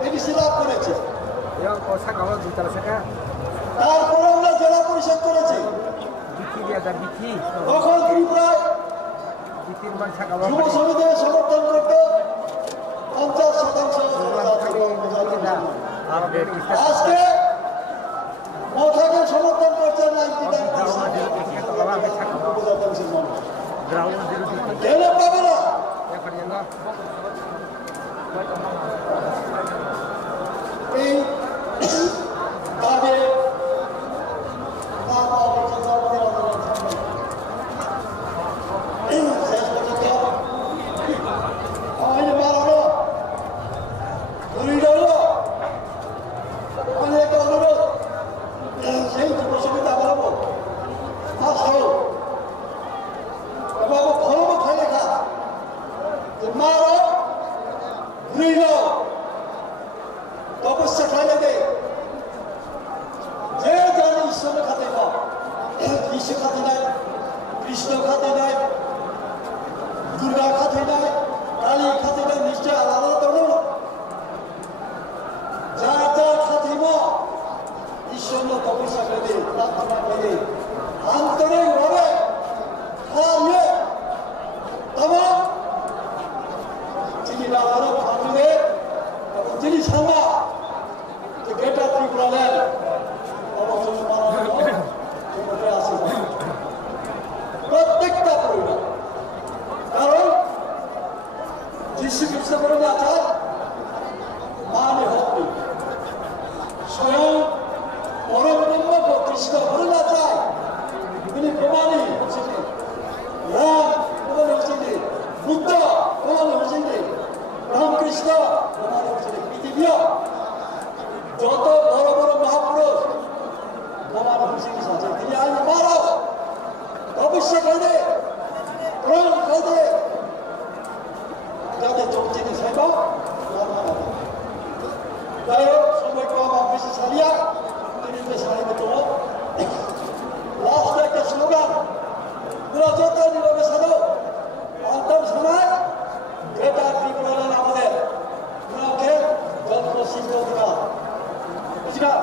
এডিসি লাভ করেছি, তারপরে আমরা জেলা পরিষদ করেছি। তখন ত্রিপুরায় যুব সমিতিকে সমর্থন করতে 50% আজকে মথাকে সমর্থন করছে 99% পাবে না। এই দাবি শেষ পর্যন্ত আমি মারানো অনেক অনুরোধ সেই যুব সমিতি বাড়াবো বাবু খরব খাই লেখা মারো ঘৃণ তপস্যা খাই লাগে যে জানে ঈশ্বর খাতে না, যিশু খাতে নাই, কৃষ্ণ খাতে নাই, দুর্গা খাতে নাই, কালী খাতে নাই, নিশ্চয় আলাদা তরুণ যার যার খাতিম ঈশ্বর তপস্যা করে প্রার্থনা করে আন্তরিক ভাবে খাওয়ালে তবে যিনি রাজারা ভাবলে এবং যিনি সামা গ্রেটার ত্রিপুরা ল্যান্ড অবশ্যই আসে প্রতিষ্ঠা করে দেওয়া চায় মানে হত্যি স্বয়ং পরম ব্রহ্ম কৃষ্ণ করে দেওয়া চায় তিনি প্রমাণই হচ্ছেন রাম প্রমাণ হচ্ছেন বুদ্ধ প্রমাণ হচ্ছেন রামকৃষ্ণ প্রমাণ হচ্ছেন পৃথিবীও যত বড় বড় মহাপুরুষ প্রমাণ হচ্ছেন তিনি আজ আমারও অবশ্যই করে প্রাণ করে যাদের চলছে সেব যাই হোক সময় কম বেশি সারিয়া তিনি সারিবে তোমার লাস্ট একটা স্লোগান যত নীরবে সাধু অন্তর শোনায় এটা ত্রিপুরার আমাদের ওনাকে যত্ন সিদ্ধ অধিকার বুঝলা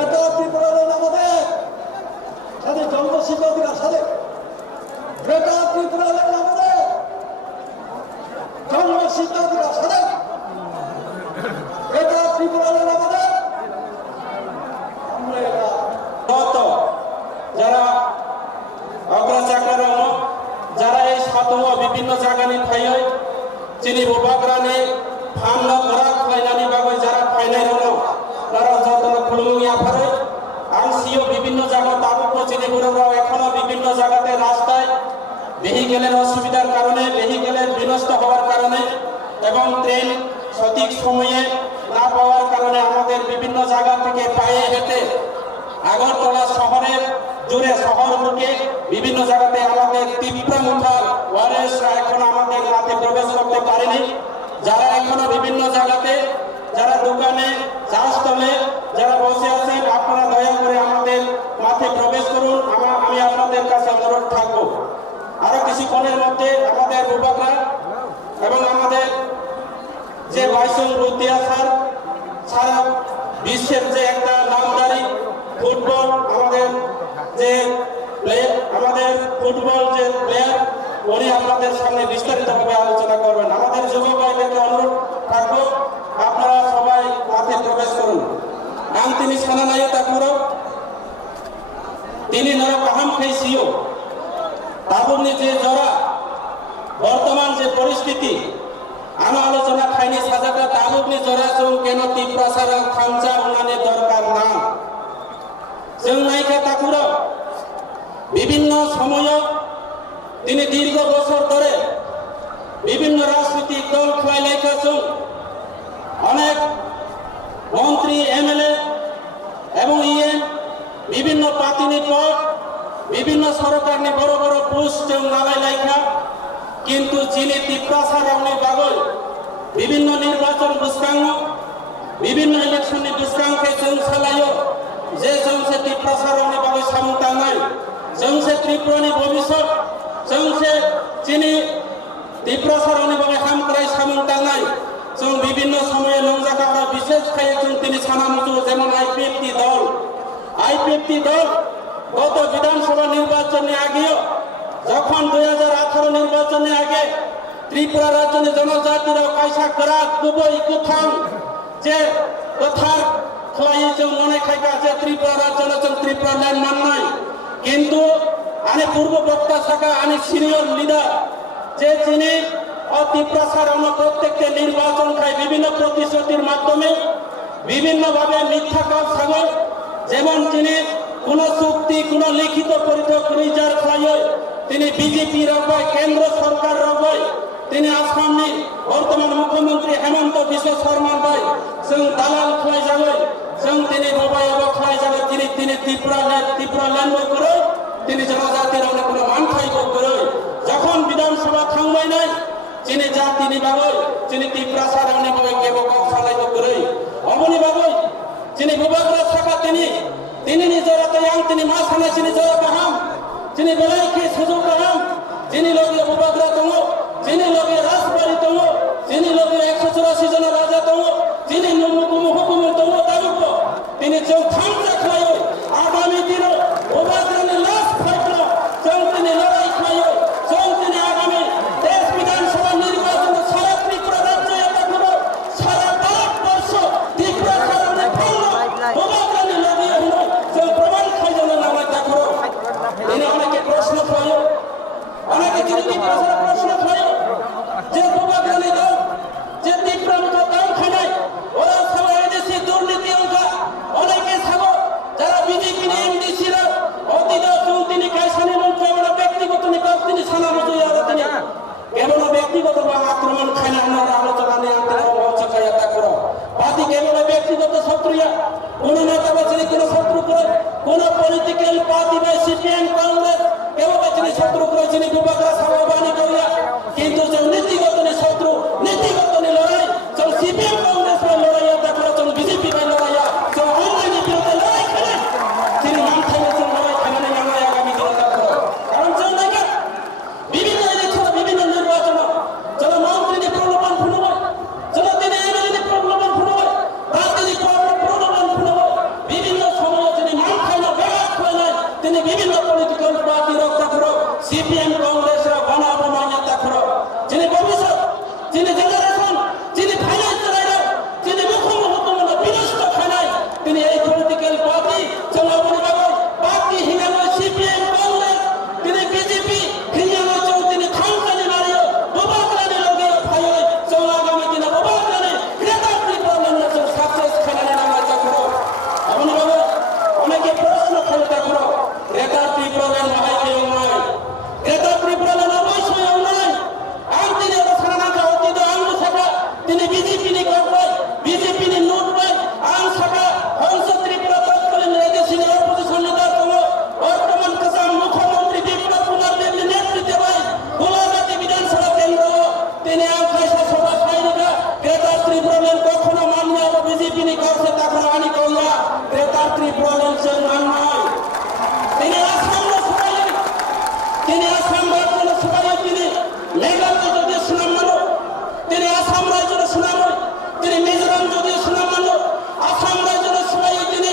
এটা ত্রিপুরার আমাদের সাথে জন্ম সিদ্ধ অধিকার সাথে এটা ত্রিপুরার আমাদের জন্ম সিদ্ধ অধিকার সাথে এটা ত্রিপুরার আমাদের আমরা এটা যারা অগ্রচাকরণ যারা এই সাধু বিভিন্ন জায়গানি ফাই চিনি বাগ্রানি ফান্ন করা খাইনানি বাগৈ যারা ফাইনাই রং তারা যতন খুলুমুঙি আফারে আং সিও বিভিন্ন জায়গা তাবুক চিনি বুড়ারাও এখনো বিভিন্ন জায়গাতে রাস্তায় ভেহিকেলের অসুবিধার কারণে ভেহিকেলের বিনষ্ট হওয়ার কারণে এবং ট্রেন সঠিক সময়ে না পাওয়ার কারণে আমাদের বিভিন্ন জায়গা থেকে পায়ে হেঁটে আগরতলা শহরের জুড়ে শহর মুখে বিভিন্ন জায়গাতে আমাদের তীব্র মুখার ওয়ারেসরা এখন আমাদের মাঠে প্রবেশ করতে পারেনি যারা এখনো বিভিন্ন জায়গাতে যারা দোকানে চাষতলে যারা বসে আছেন আপনারা দয়া করে আমাদের মাঠে প্রবেশ করুন আমি আপনাদের কাছে অনুরোধ থাকবো আরো কিছুক্ষণের মধ্যে আমাদের যুবকরা এবং আমাদের যে বাইসন রুতিয়া স্যার সারা বিশ্বের যে একটা নামদারি ফুটবল আমাদের যে আমাদের ফুটবল যে প্লেয়ার উনি আপনাদের সামনে বিস্তারিতভাবে আলোচনা করবেন আমাদের যুবক ভাইদেরকে অনুরোধ থাকবো আপনারা সবাই মাঠে প্রবেশ করুন আং তিনি সানানায় তাকুর তিনি নর কাহাম খাইছিও তাবুনি যে জরা বর্তমান যে পরিস্থিতি আনো আলোচনা খাইনি সাজাটা তাবুনি জরা जों কেন তীব্রসার খামচা উনানে দরকার না जों নাইকা তাকুর বিভিন্ন সময় তিনি দীর্ঘ বছর ধরে বিভিন্ন রাজনৈতিক দল খেলাইকা जों অনেক মন্ত্রী এমএলএ এবং ইএম বিভিন্ন পার্টিনি পদ বিভিন্ন সরকারনি বড় বড় পোস্ট जों নালাই লাইকা কিন্তু যিনি তীব্রসারাवनि বাগৈ বিভিন্ন নির্বাচন বুসকাং বিভিন্ন ইলেকশননি বুসকাংকে जों सालायो যে जों से তীব্রসারাवनि বাগৈ সামুতাंनाय जों से त्रिपुरानि भबिष्यत जों से যিনি তীব্রসারাवनि বাগৈ হামক্রাই সামুতাंनाय जों বিভিন্ন সময়ে লংজাকারা বিশেষ খায়ে जों তিনি সানামুজু যেমন আইপিএফটি দল গত বিধানসভা নির্বাচনে আগেও যখন 2018 নির্বাচনে আগে ত্রিপুরা রাজ্যের জনজাতিরা কাইসা করা দুবই কুথাং যে কথার খলাই जों মনে খাইকা যে ত্রিপুরা রাজ্যের ত্রিপুরা ল্যান্ড মাননাই কিন্তু আনে পূর্ব বক্তা থাকা আনে সিনিয়র লিডার যে তিনি তীব্রসারাওন প্রত্যেকটা নির্বাচন খায় বিভিন্ন প্রতিশ্রুতির মাধ্যমে বিভিন্নভাবে মিথ্যা কথা যেমন তিনি কোন চুক্তি কোন লিখিত পরিচয় রিজার খায় তিনি বিজেপির রবাই কেন্দ্র সরকার রবাই তিনি আসামনি বর্তমান মুখ্যমন্ত্রী হেমন্ত বিশ্ব শর্মা ভাই जों দালাল খাই যাবে जों তিনি রবাই খাই যাবে তিনি ত্রিপুরা ল্যান্ড করে তিনি জনজাতির অনেক কোনো মান খাইব করে যখন বিধানসভা থামবাই নাই যিনি জাতিনি বাগৈ যিনি তীব্রসারাওনি বাগৈ কেবক সালাইব করে অমনি বাগৈ যিনি বিভাগরা থাকা তিনি নিজরাতে আং তিনি মা সানা যিনি জরা কাহাম যিনি বেলাইকে সুযোগ কাহাম যিনি লগে বিভাগরা দङ যিনি লগে রাজবাড়ি দङ যিনি লগে 184 জন রাজা দङ যিনি হুকুম দङ তারুক তিনি जों থামজা খায় আগামী দিন বিভাগরানি লাশ ফাইটল जों তিনি লড়াই খায় जों তিনি আগামী দেশ বিধানসভা নির্বাচন সারা ত্রিপুরা রাজ্য এটা করব সারা ভারতবর্ষ ত্রিপুরা কারণে ভালো বিভাগরানি লগে হলো जों প্রমাণ খাই জানা নামাই তা করো তিনি অনেকে প্রশ্ন খায় অনেকে তিনি তীব্রসার প্রশ্ন খায় যে বিভাগরানি পলিটিক্যাল পার্টি বা সিপিএম কংগ্রেস কেউ বাঁচিনি শত্রু করেছিনি বিভাগরা সর্ববাণী করিয়া কিন্তু যে নীতিগত শত্রু নীতিগত লড়াই যে সিপিএম কংগ্রেস লড়াইয়া দেখো যে বিজেপি লড়াইয়া যে অনলাইনে বিরুদ্ধে লড়াই খেলে তিনি নাম খেলেছেন লড়াই খেলে আমরা আগামী দিনে দেখো কারণ যে নাকি বিভিন্ন ইলেকশন বিভিন্ন নির্বাচন যারা মন্ত্রী প্রলোভন ফুনব যারা তিনি এমএলএ প্রলোভন ফুনব তার তিনি প্রলোভন ফুনব বিভিন্ন সময় তিনি নাম খাইল ব্যাগ হয় নাই তিনি বিভিন্ন পলিটিক্যাল পার্টি রক্ষা করো সিপিএম কংগ্রেস বানাবো মান্যতা করো যিনি ভবিষ্যৎ যিনি জেনারেশন যিনি ফাইন্যান্স চালাইল যিনি মুখ্যমন্ত্রী বিনষ্ট খায় নাই তিনি এই পলিটিক্যাল পার্টি চলাবনি বাবু পার্টি হিঙ্গানো সিপিএম কংগ্রেস তিনি বিজেপি হিঙ্গানো চৌ তিনি খানকানি মারিও বাবাকরানি লগে ভাই চৌ আগামী দিনে বাবাকরানি ক্রেতা ত্রিপুরা চৌ সাকসেস খেলানি নামা করো আপনি বাবু অনেকে প্রশ্ন করতে করো ক্রেতা ত্রিপুরা মহাই কেউ নয় ক্রেতা ত্রিপুরা অবশ্যই নয় আর তিনি সারানাকা অতীত আঙ্গ শাখা তিনি বিজেপি নি করবে বিজেপি নি নোট পায় আং শাখা হংস ত্রিপুরা তৎকালীন এদেশীয় অপোজিশন নেতা তম বর্তমান কাসাম মুখ্যমন্ত্রী বিপ্লব কুমার দেবের নেতৃত্বে ভাই গোলাঘাটি বিধানসভা কেন্দ্র তিনি আং খাইসা সভা সাইনিকা ক্রেতা ত্রিপুরা কখনো মান্য বিজেপি নি করছে তখন আনি কইয়া ক্রেতা ত্রিপুরা সে মান নয় তিনি আসাম সবাই তিনি আসাম রাজ্যের সবাই তিনি মেঘালয় যদি সুনাম মানো তিনি আসাম রাজ্যের সুনাম তিনি মিজোরাম যদি সুনাম মানো আসাম রাজ্যের সবাই তিনি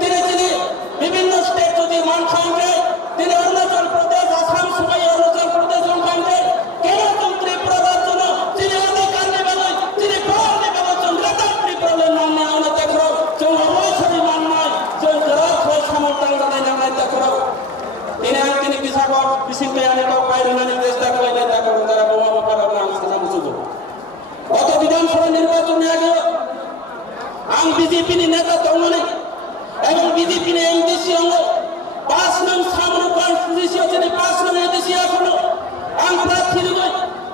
তিনি তিনি বিভিন্ন স্টেট যদি মান খাইবে তিনি অরুণাচল প্রদেশ আসাম সবাই অরুণাচল প্রদেশ খাইবে কেন ত্রিপুরা রাজ্য তিনি অধিকার নেবেন তিনি পাওয়ার নেবেন চন্দ্রতা ত্রিপুরা নাম নেওয়া দেখো চৌ অবশ্যই মান নয় চৌ গ্রাস হয় সমর্থন জানাই নামাই দেখো তিনি বিশাখা বিশিষ্ট আনেক পাইরানি চেষ্টা করে দেখো তারা বোমা বাপার নাম সাজানো সুযোগ গত বিধানসভা নির্বাচনে আগে আম বিজেপি নেতা দমনে এবং বিজেপি এমডিসি অঙ্গ 5 নং সামনে কনস্টিটিউশন তিনি 5 নং এমডিসি এখনো আম প্রার্থী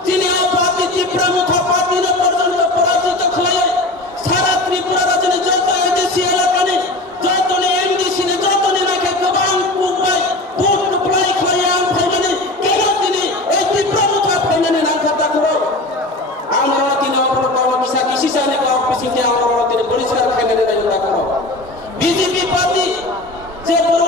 তিনি পার্টি ত্রিপুরা মুখা পার্টি পর্যন্ত পরাজিত খেলায় সারা ত্রিপুরা রাজ্যে যত এমডিসি এলাকা নেই যত এমডিসি যত নাকি গবাং পুবাই পুট প্লাই খেলায় আম ফাইনানে কেন তিনি এই ত্রিপুরা মুখা ফাইনানে নাম খাতা করো আমরা তিনি অপর কর্ম বিশা কৃষি সানে কাউ পিছিয়ে আমরা তিনি পরিষ্কার ফাইনানে নাম করো বিজেপি পার্টি যে বড়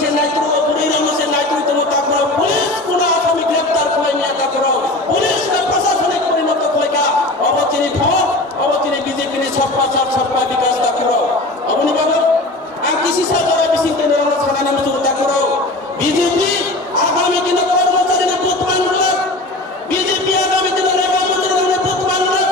से नाइट्रो बुरीराम से नाइट्रो तुम ताकरो पुलिस कुना आसामी ग्रेप्तार खोय निया ताकरो पुलिस का प्रशासनिक परिणत खोयका अबचिनी फौज अबचिनी बीजेपी ने छप्पा विकास ताकरो अबनि बाबू आ किसी से जरा बिसिन तेने रंग छाना में जो ताकरो बीजेपी आगामी दिन कर्मचारी ने बुत मांगला बीजेपी आगामी दिन रेवा मंत्री ने बुत मांगला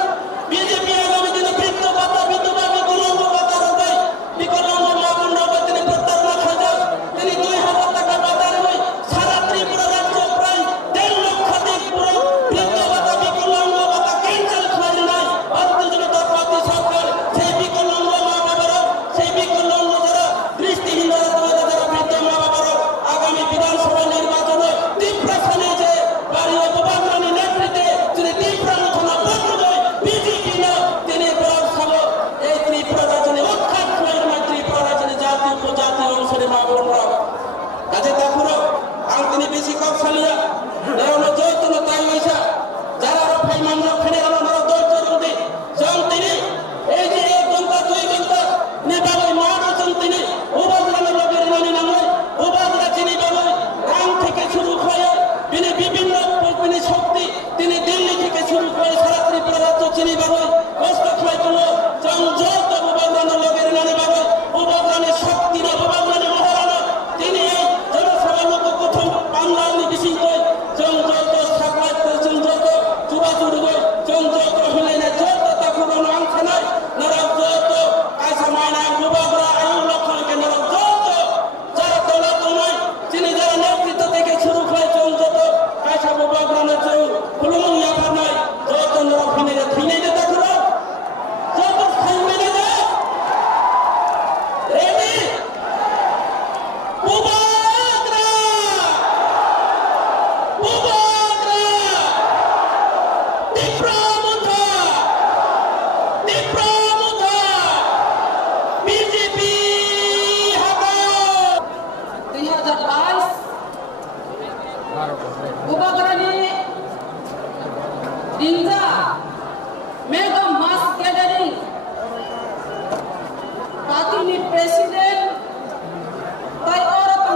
बीजेपी आगामी दिन वित्त बाता विधवा विकलांग बाता रंगाई विकलांग मापुंड बातने प्रतारणा खाजा तेने 2000 টাকা বাতার হই সারা ত্রিপুরা রাজ্য প্রায় 1.5 লক্ষাধিক পুরো বিত্ত বাতা বিকলাঙ্গ বাতা ক্যান্সেল করে নাই ভারতীয় জনতা পার্টি সরকার সেই বিকলাঙ্গ মা বাবারা সেই বিকলাঙ্গ যারা দৃষ্টিহীন যারা বৃদ্ধ মা বাবারা আগামী বিধানসভা নির্বাচনে তীব্রখানে যে বাড়ি অপবাদরানী নেতৃত্বে যদি তীব্র ঘটনা বন্ধ বিজেপি না তিনি বড় হলো এই ত্রিপুরা রাজ্যে উৎখাত হয়ে না ত্রিপুরা রাজ্যে জাতীয় উপজাতি অংশের মা বোনরা কাজে তারপরও আং তিনি বেশি কৌশলিয়া নেওয়া যৌতুন তাই হয়েছে যারা ফাই মামলা ফেলে গেল না দৌড় রুদি যখন তিনি এই যে 1 ঘন্টা 2 ঘন্টা নেবাবই মাঠ আছেন তিনি উবাদরানের লোকের নামে নামে উবাদরা চিনি বাবুই রাং থেকে শুরু হয়ে তিনি বিভিন্ন শক্তি তিনি দিল্লি থেকে শুরু করে সারা ত্রিপুরা রাজ্য চিনি বাবুই কষ্ট খাই তুলো যখন যত উবাদরানের লোকের নামে বাবুই উবাদরানের শক্তি না উবাদরানের মহারানা তিনি এই জনসভা লোক প্রথম বাংলা নিবিসিত যখন যত সাকলাত করেছেন যত চুবা চুরি গই যখন যত হলে না যত তাকুরো নাংখা নাই নরক যত কাইসা মাইনা উবাদরা আয়ু লক্ষণকে নরক যত যারা দলা তোমায় তিনি যারা নেতৃত্ব থেকে শুরু করে যখন যত কাইসা উবাদরানের যখন খুলুমুং ইয়াফা নাই যত নরক ফিনে দে তাকুরো যত খাই মেনে দে ready উবাদরা BJP হাটাও 2022 Ubagrani India mega mass gathering party ni president by orang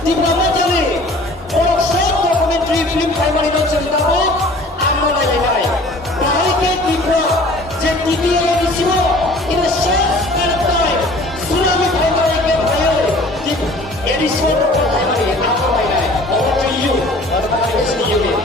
di Brahmajali orang short documentary film primary non ceritakan amo nilai bahaya di Bro je TV yang disimo in a short span of time tsunami primary ke bahaya di edison primary amo nilai over to you unit.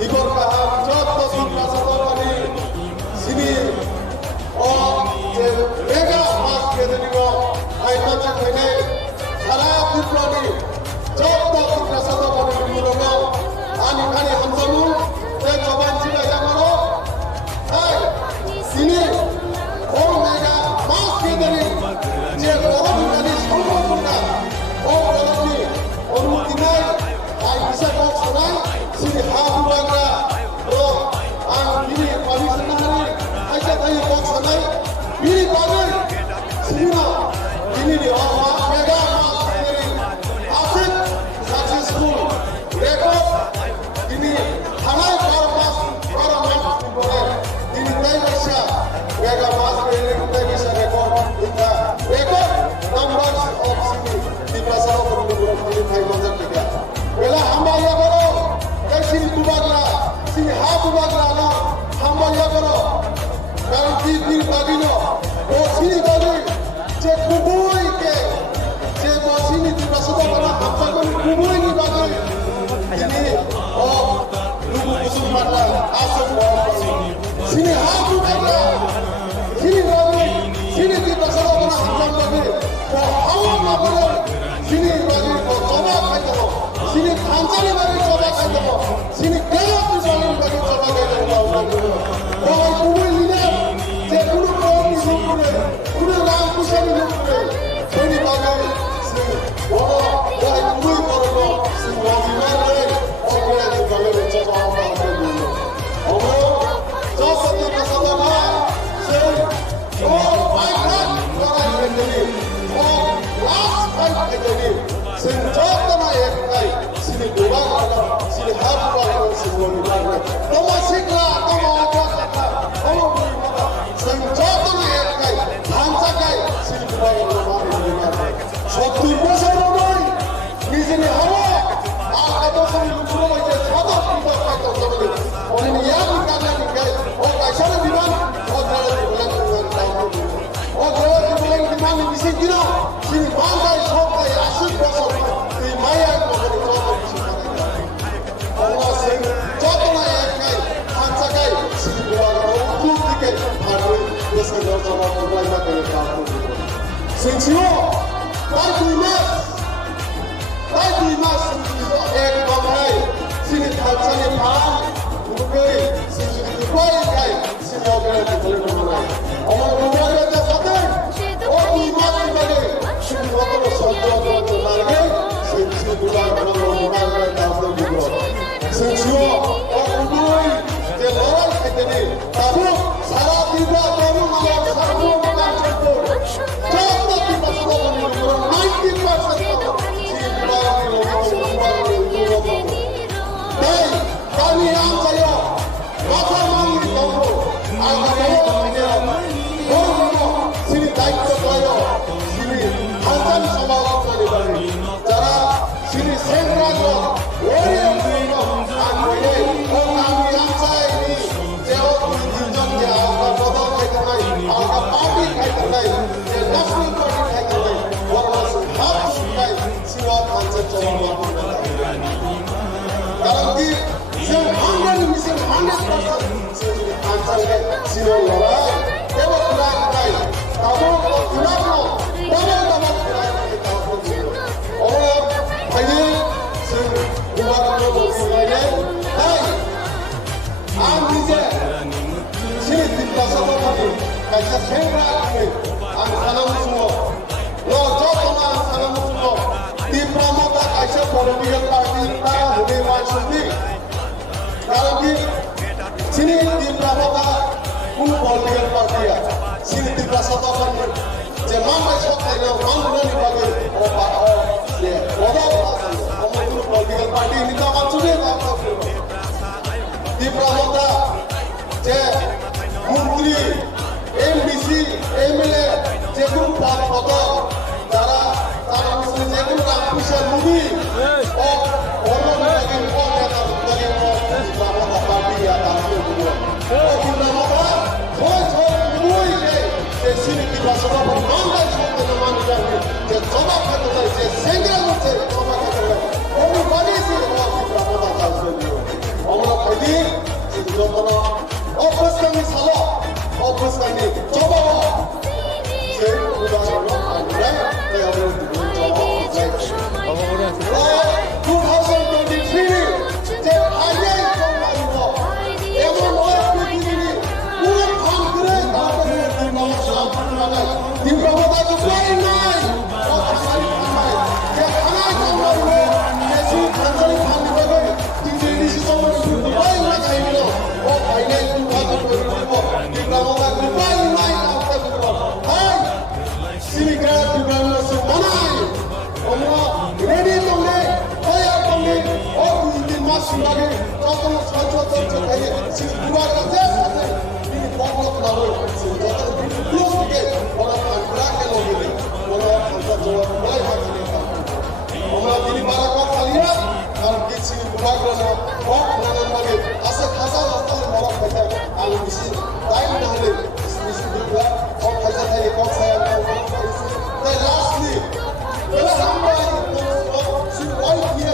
Diberkahan jodoh sutra sotokani sini mega mas kedenigo aina cakene salah diploni jodoh sutra sotokani mulogo ani kani hamzamu dan coban sila yang maro sini mega mas kedeni je orang dari semua bunda orang ini orang tinggal bisa kau senang sini hafu bangga ini koalisi negeri aja tanya kau senang ini bagai semua ini di awal mega mas negeri asik successful rekod ini halal para mas boleh ini Indonesia mega mas negeri kita bisa rekod kita rekod number of sini di pasar penduduk ini Thai Mazhab juga Bela hamba ya karo, sini kubagla, sini hafu bagla na, hamba ya karo. Kalau di bagino, sini bagi, cek kubui ke, cek sini di pasar mana, hamba kan kubui ni bagi. Ini, lugu kusum bagla, asam bagla. Sini hafu bagla, sini bagi, sini di pasar mana, hamba bagi. Hawa bagla, sini bagi, coba kaito. Sini kanjani bagi coba kaito, sini kelak disalin bagi coba kaito. Bahwa kubur ini, je kudu kau disukure, kudu ram kusani disukure. Ini bagi sini, bahwa kubur koruno, sini wajib lagi, orang yang bagi coba apa bagi. Coba di pasar mana, sini, baiklah orang yang jadi, last fight jadi. Senjata naik naik, sini kubang, sini hafu bagla, sini kubang. Toma sikla, toma apa kata, toma beri kata. Senjata naik naik, hanca naik, sini kubang toma beri kata. Suatu besar ramai, di sini hawa, atau sini lumpur aja, suatu kita kata tadi. Orang ini yang dikatakan dikai, kaisar di mana? Kalau di bulan bulan tahun ini, kalau di bulan di mana di sini kira, sini bangkai, sokai, asyik besar. Maya ko beri contoh di sini. Allah sing contoh na kai, hansa kai, sini buat untuk tiket hari desa desa mulai makan kampung. Sing siwo, tai mas itu ek bangkai, sini hansa ni pan, bukai, sini bukai kai, sini orang yang boleh bermain. Orang bukai ada satu, orang mas bagi, sini orang satu lagi. Sini bukan orang orang tahu juga. Sini orang bukan jelas ini. Tapi salah tidak baru malam satu malam satu. Contoh di pasar ini orang 90%. Baik, kami yang saya masa mandi tahu. Agak sini taik saya. Sini hantar sama sekali balik. Sini sentrago, orang anggota, orang yang saya ini, jauh tunjang dia, agak bodoh kaitanai, agak papi kaitanai, nasional parti kaitanai, orang harus kai, siwa konsep cara melakukan. Kalau di 사다가니 제 맘에 쳤다요 망고니 가게 네 얻어봤어요 어머니 political party 니가 맞추게 나왔어요 디프라모다 제 মন্ত্রী MBC MLA যেগুলো পদ পদ যারা তারা মিশে যেগুলো officer movie ও অন্যটাকে party সিনিটি ভাষা বাংলায় সন্তান মানুষ জানে যে জবাব খেতে চাই যে সেঙ্গা করছে জবাব খেতে চাই ওই বানিয়েছে আমরা খাইদি যতনা অফিস কামি সালা অফিস কামি জবাব যে উদাহরণ আমরা তাই আমরা জবাব 2023 যে আগে এমন হয় পৃথিবী পুরো ভাগ করে তারপরে ডিপ্লোমাটা তো প্রায় নাই যে খানায় কামড়াবে বেশি খানসারি খান দেবে কিন্তু ইংলিশে তো প্রায় না খাইল ও ফাইনাল ভাগ করে দিব ডিপ্লোমাটা প্রায় নাই তাই সিলিকা ডিপ্লোমা সে বানাই আমরা রেডি তোমরা তৈরি তোমরা ও দুই মাস লাগে কত সচেতন থাকে সিলিকা কাছে আছে তিনি বড় নাও যত ক্লোজ থেকে ওরা কান্ট্রাক্টে লগে ওরা আমরা জবাব নাই পাচ্ছি আমরা তিনি বারা কথা লিয়া কারণ কিছু বিভাগরা ওক নানান ভাবে আছে হাজার হাজার বড় কথা আলো বেশি তাই না হলে বিভাগ ওক হাজার থাকে কক ছায়া তাই লাস্টলি এলা আমরা সুপাই দিয়ে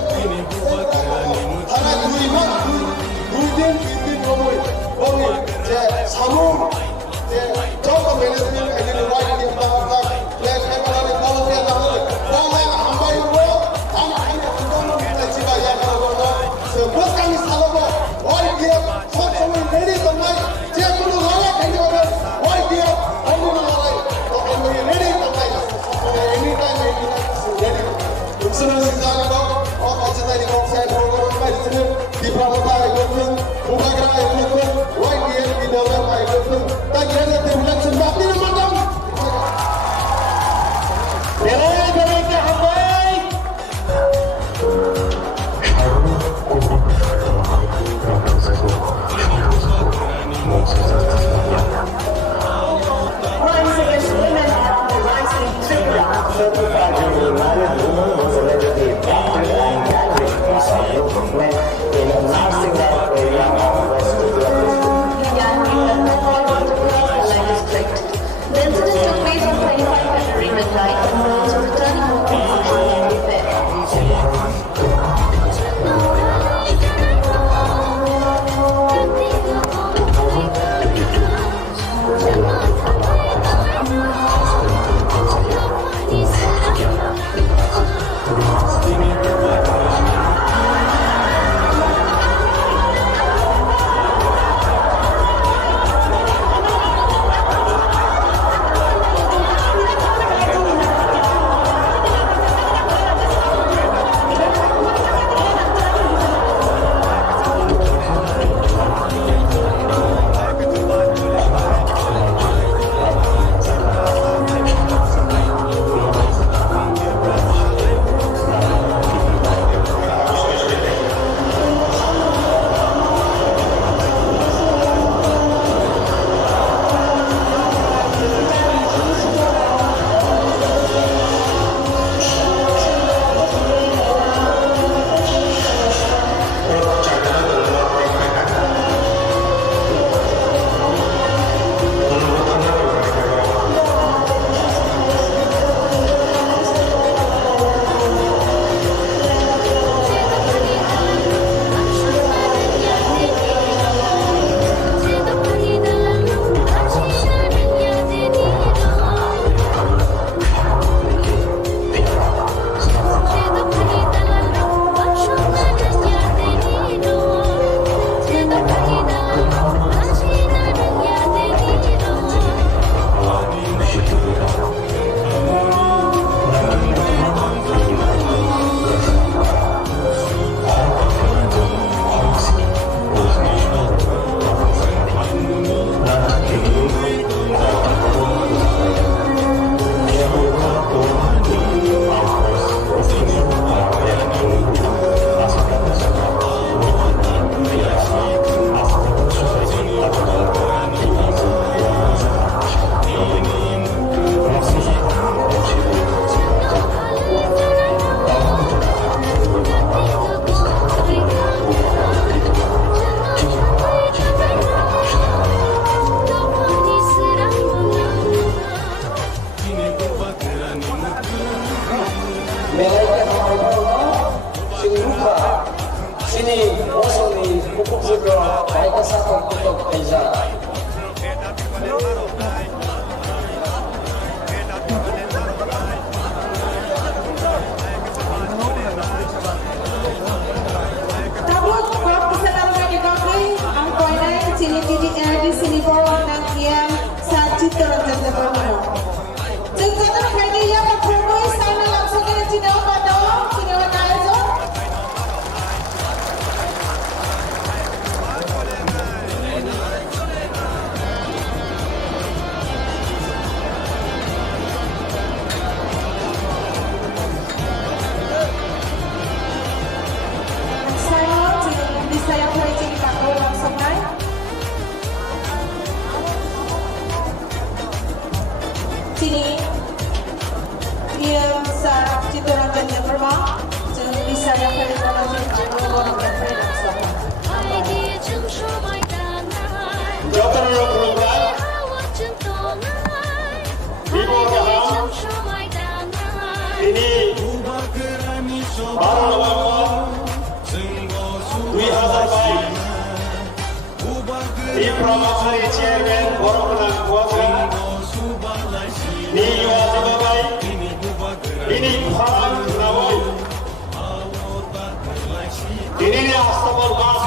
থানা দুই মাস দুই দিন তিন দিন সময় বলি যে সামু যে যত ম্যানেজমেন্ট এখানে রাইট দিয়ে আমরা প্লেস ক্যামেরারে কল দিয়ে দাঁড়ালে বলে আমবাই রো আমি আন্দোলন করতে চিবা ইয়া করব না সে বস কামি সালবো ওই দিয়ে সব সময় রেডি তো নাই যে কোনো লড়াই খেতে হবে ওই দিয়ে অন্য লড়াই তো আমি রেডি তো নাই এনি টাইম রেডি দুসরা সিদ্ধান্ত ও পছন্দের কনসেপ্ট প্রোগ্রাম পাইছে ডিপ্লোমা আইগোন উগাগ্রা আইগোন ওই দিয়ে বিডালা আইগোন তাই গেলে ইলেকশন বাকি না ম্যাডাম বেলায় বেলায় হামবাই Rights against women are the rights in Tripura. Tragically, married woman was allegedly battered and gagged by some movement in a nursing area of West Tripura. The young people were called to cross the line district. The incident took place on 25 February midnight in the Melai Hamilton, sini lupa, sini kosong ni pupuk juga, baiknya satu untuk Asia. Tabut buat pesanan bagi kami, ang koinay, sini di sini bawah ng iyang sa Citra Janda Bermano. Jengkata na kayo niya, pag-promoy, sana langsung kayo sinaw pa doon, sinaw tayo doon. Saya, hindi saya po ay sinipako langsung na. Sini, yang sa Citra Janda Bermano, jadi saya po ay sinipako langsung. 海底正说麦当娜， 여러분을 부른다. 我真懂爱， 이보가 正说麦当娜。 ini baru November 2000 di promosi chairman Borokna Kuasa ni Yuasi Babai ini Farang Nawai ini ni Astabal Mas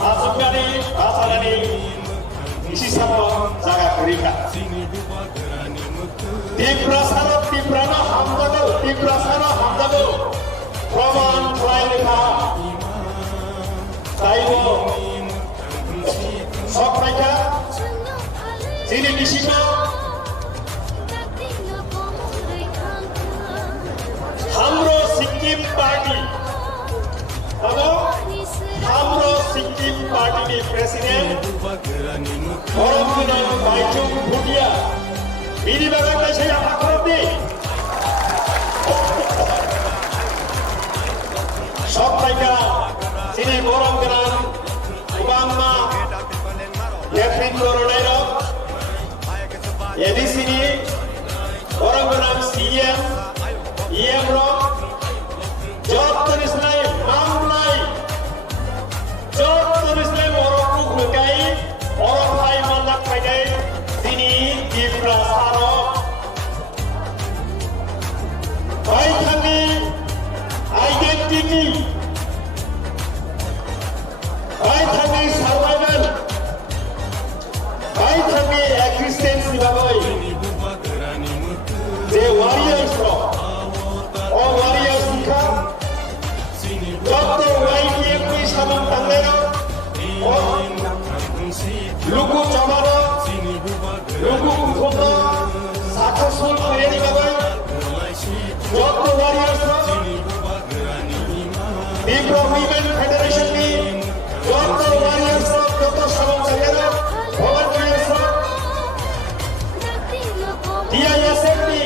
Asukani Asalani isi sama jaga berikan di prana hamdago Praman Trailika Taiwo Sokreka Sini Kishima Hamro Sikkim Party Hamro Sikkim Party ni Presiden Orangkunan Baichung Bhutia ini bagaimana saya akrab ni Sokreka Sini Orangkunan Obama Nepin Coronado jadi sini orang bernama CM EM Rock Jod tulis lain Mamlai Jod tulis lain orang ku berkai orang lain mandak pakai sini di Prasaro baik kami identity baik kami survival baik kami existence bagai the warriors all warriors kan Dr. YPM sama tangero lugu chamara lugu kumkono successful training bagai Dr. warriors Dipro Women Federation ni Dr. warriors Dr. sama tangero volunteers DISM ni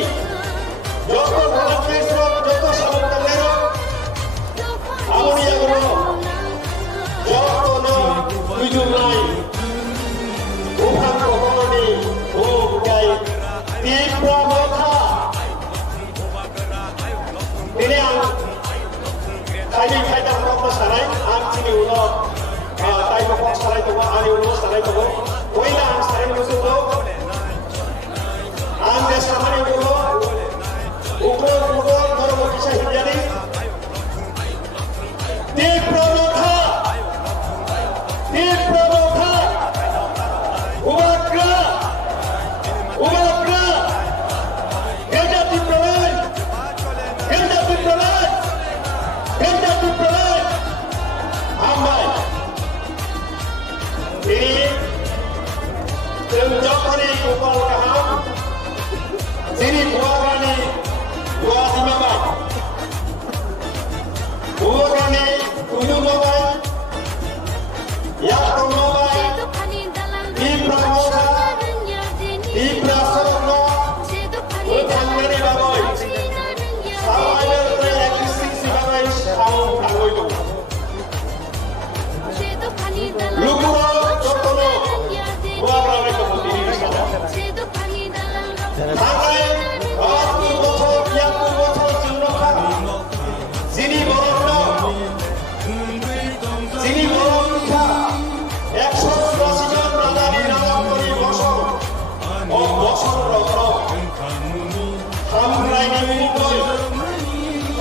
Dr. volunteers Dr. sama tangero Amonia Guru Dr. no Tujulai Bukan Kohoni Bukai Dipro Mokha ini yang tadi kita ngomong sarai am sini ulo tadi ngomong sarai tu ani ulo sarai tu koila am sarai ulo am desa mani ulo ukro baru bisa jadi di Promokha Ubakra Gerda Diprolai Ambai ini Jokari Gopal Kaham sini Buarani Buati Mabai Buarani Tuju Mabai Yakro Mabai di Promokha di Prasorno Utangani Babai Sawaya Existing Babai Samung Tangoito Luguro Jokono Buarani Keputini Tangai Aku Boho Yaku Maini Bumungkoy,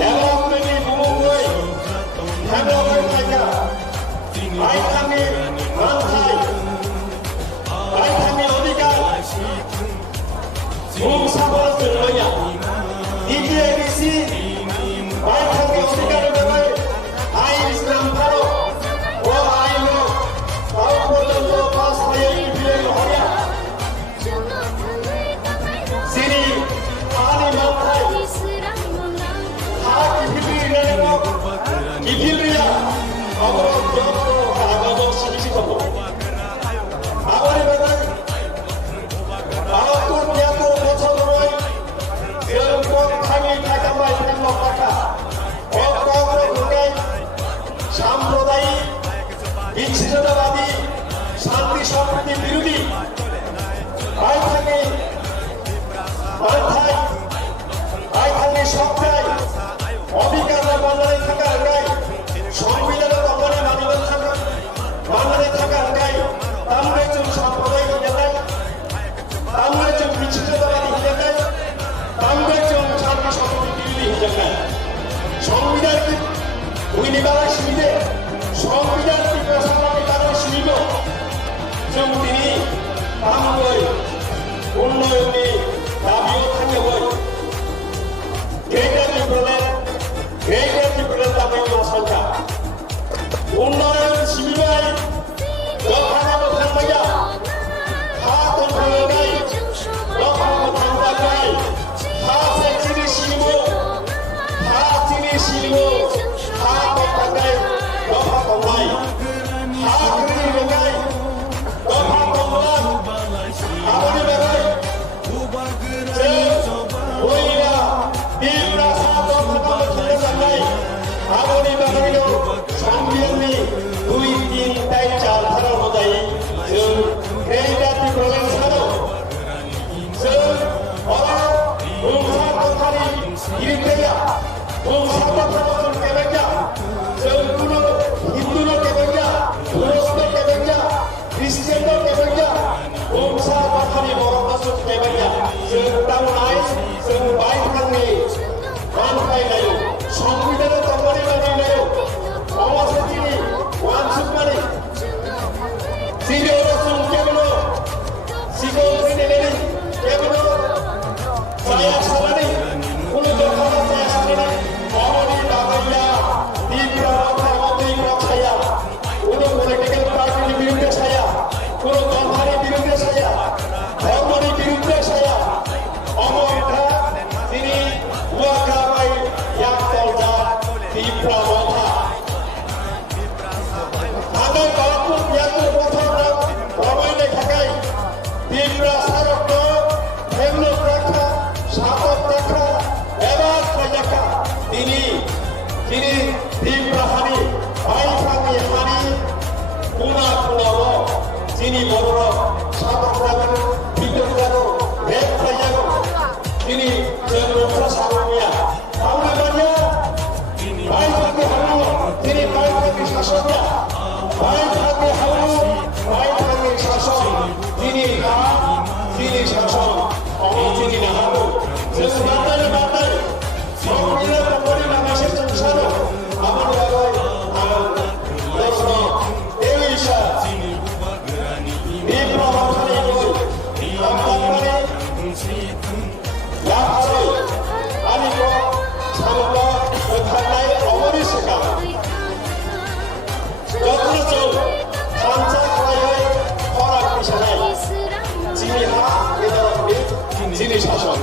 Elok Mini Bumungkoy, Hamlawan Taika, Aitami Manthai, Aitami Odikar, Bung Sabol Semuanya, DJDC, Aitami Odikar Bagai, Air Islam Paro, Wah Aino, Kau Potonto Pas Raya Ibilan Hoya, Sini Ali Manthai, Hak Ibili Nemo, Ibilia, Awal Jono, Agama Sisi Kobo, Awal Bagai, Atur Piato Potonoi, Elok Kami Takamai Nemo Kaka, Okoro Bukai, Samprodai, বিচ্ছিন্নতাবাদী শান্তি সম্প্রীতি বিরোধী আইথাঙ্গি সপ্তাহে অধিকার বাংলায় থাকা আঙ্গাই সংবিধানের কমনে বাংলায় থাকা আঙ্গাই তামরেচুম সাম্প্রদায়িক জেলায় তামরেচুম বিচ্ছিন্নতাবাদী জেলায় তামরেচুম শান্তি সম্প্রীতি বিরোধী জেলায় সংবিধান উইনিবালা শিবিরে সংবিধান প্রশাসনের কারণে শিব जों दिनै आंगै उन्नयननि दाबियाव थाङोमोन ग्रेटार डिफारेन्ट दाबियाव सानजा उन्नयन सिबिबाय दखानाव थांबाया हा दंफांनाय दखानाव थांबाय हा सेक्सिनि सिबिमु हा सिनि सिबिमु हा दंफांनाय दफा दंनाय हा ग्रिनि रोंनाय दफा दंनाय आबनि बागै जों बयना बिब्रा सा दफा दंनाय जानाय आबनि बागैनो संबिधाननि 2-3 दाइन चालफोराव मोजाय जों ग्रेटार डिफारेन्ट सानो जों अराव बुंसा दखानि गिरिगैया बुंसा दखानाव केबायजा जों कुनु हिन्दुनो केबायजा मुस्लिमनो केबायजा ख्रिस्टियाननो केबायजा बुंसा दखानि बर'फोरनो केबायजा जों दावनाय जों बायखांनि मानफायनाय संबिधानाव दंबानि बानायनाय अमासथिनि वानसुकमानि सिरियाव जों केबल सिगौ फैनायनि केबल जाया सानानै कुनु दखानाव जाया सानानै अमनि बागैया दिब्रा रावखायाव साया कुनु पलिटिकल पार्टिनि बिरुद्धे साया कुनु दलहानि बिरुद्धे साया धर्मनि बिरुद्धे साया अमरिथा दिनै वाकाबाय याकदलजा दिब्रा रावखा हानाय बालापुर बियाकुर गथ'फ्रा रमायनाय थाखाय दिब्रा सारक हेमलक राखा सातक राखा एबा खायजाखा दिनै दिब्रा हानि बायखांनि हानि खना खनाल' दिनै बर' सातक राखा बिदक राखा रेप खायजाखा दिनै जों न'खर सारनिया आंनि बायखांनि हानि दिनै बायखांनि सासनया बायखांनि हानि बायखांनि सासन दिनै दिनै सासन दिनै नाहागौ जों बादाय संबिधान दंबानि बागैसो जों सानो आबनि बागै आं दस्र देविसा दिब्रा रावखानि दामदामबानि लाहारै आलिखौ सानखौ ओंखारनाय अमरि सिगां जथ्र'जों थामसा खालायै खराग बिसानाय दिनै हा गेजेराव दिनै सासन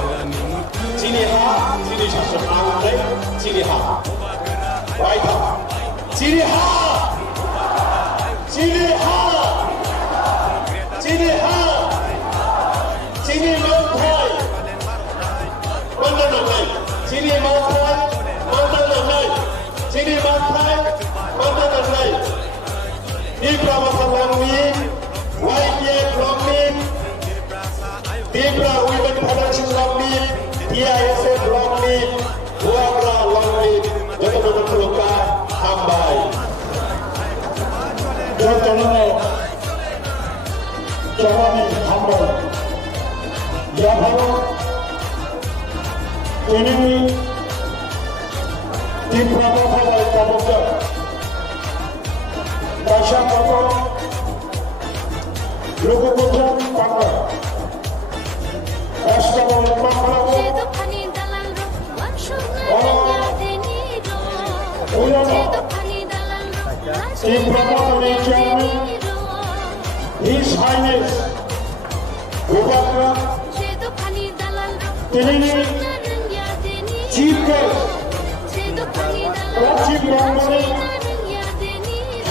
दिनै हा दिनै सासन आंलाय दिनै हा बायथा दिनै हा दिनै हा दिनै हा दिनै मावथाय मोनदांनाय दिनै मावथाय मोनदांनाय दिनै मावथाय मोनदांनाय दिब्रा मासालांनि वाइके ब्लकनि दिब्रा उइमेन फेडारेसन ब्लकनि DISA ब्लकनि हुवाग्रा ब्लकनि जथ'नो खुलुमगा हामबाय जथ'नो जवानि हामबाय याफानो তিনি ত্রিপুরা প্রধানের কবচা পয়সা কত লোকপ্রচার বাংলা রাষ্ট্রবল বাংলাদেশ ত্রিপুরা প্রধানের চেয়ারম্যান হিজ হাইনেস গোপালরা তিনি চিফ গেস্ট পশ্চিমবঙ্গে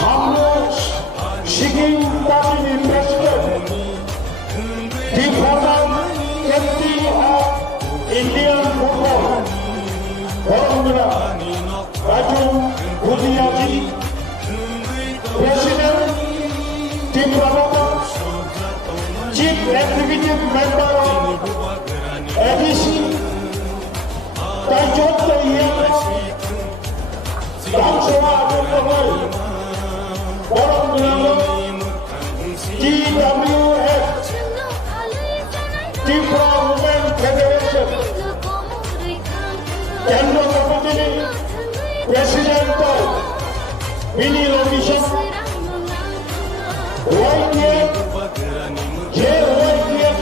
আমরা সিকিম পার্টির president the former captain of Indian football বরঙ্গরা রাজু ভুদিয়াজি president Tripura chief executive member of ADC তাই চোদ্দ ইয়ারা বিধানসভা আবদ্ধ হয় বরং TWF ত্রিপুরা উমেন ফেডারেশন কেন্দ্র সভাপতি প্রেসিডেন্ট মিনি অফিসার ওয়াইটিএফ যে ওয়াইটিএফ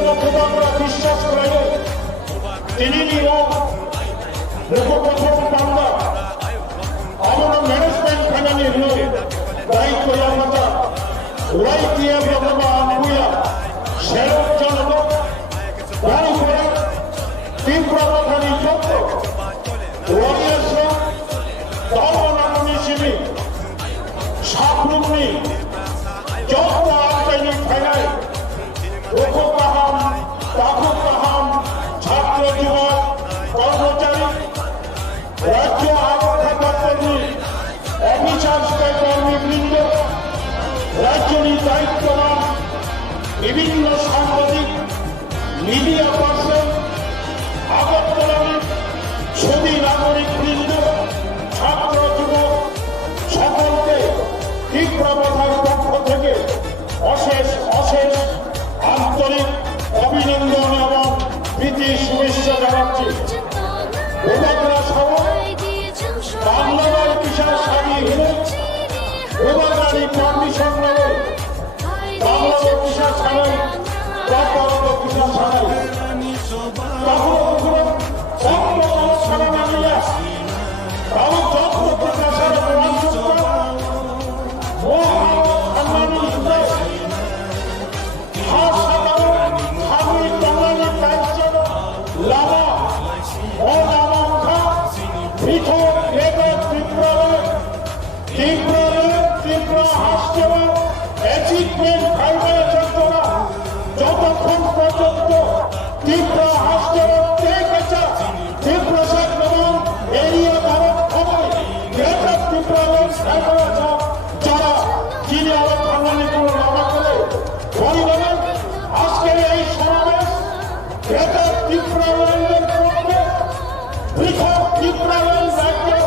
আমরা বিশ্বাস করে তিনি লোকপ্রথম বাংলা আমরা ম্যানেজমেন্ট ফাইনালের দায়িত্ব আমরা ওয়াইটিএফ আমরা আনবুয়া সেরক জনক গাড়ি করে ত্রিপুরা প্রধানী যত ওয়ারিয়ার্সরা দলনামী শিবির সাবরুমনি যত আর্থিক ফাইনাল লোকপাহাম তাকুপাহাম ছাত্র যুবক কর্মচারী রাজ্য আবহাওয়া কর্মী অফিসার কর্মীবৃন্দ রাজ্যের দায়িত্ববান বিভিন্ন সাংবাদিক মিডিয়া পার্সন আগরতলার সুদী নাগরিকবৃন্দ ছাত্র যুবক সকলকে ত্রিপুরা প্রধান পক্ষ থেকে অশেষ অশেষ আন্তরিক অভিনন্দন এবং প্রীতি শুভেচ্ছা জানাচ্ছি। ভোটাররা সবাই বাংলার বিশাল সারি হলে ভোটারি পারমিশন নেবে বাংলার বিশাল সারাই বিশাল সারাই কখনো কখনো সারা বাংলা কারো যত্ন প্রকাশের যতক্ষণ পর্যন্ত ত্রিপুরা হাসপাতাল ত্রিপুরা এবং এরিয়া ভারত খবর ত্রিপুরা যারা যিনি আরো বাঙালি লড়া করে পরিবারের আজকের এই সমাবেশ ত্রিপুরা পৃথক ত্রিপুরা রাজ্যের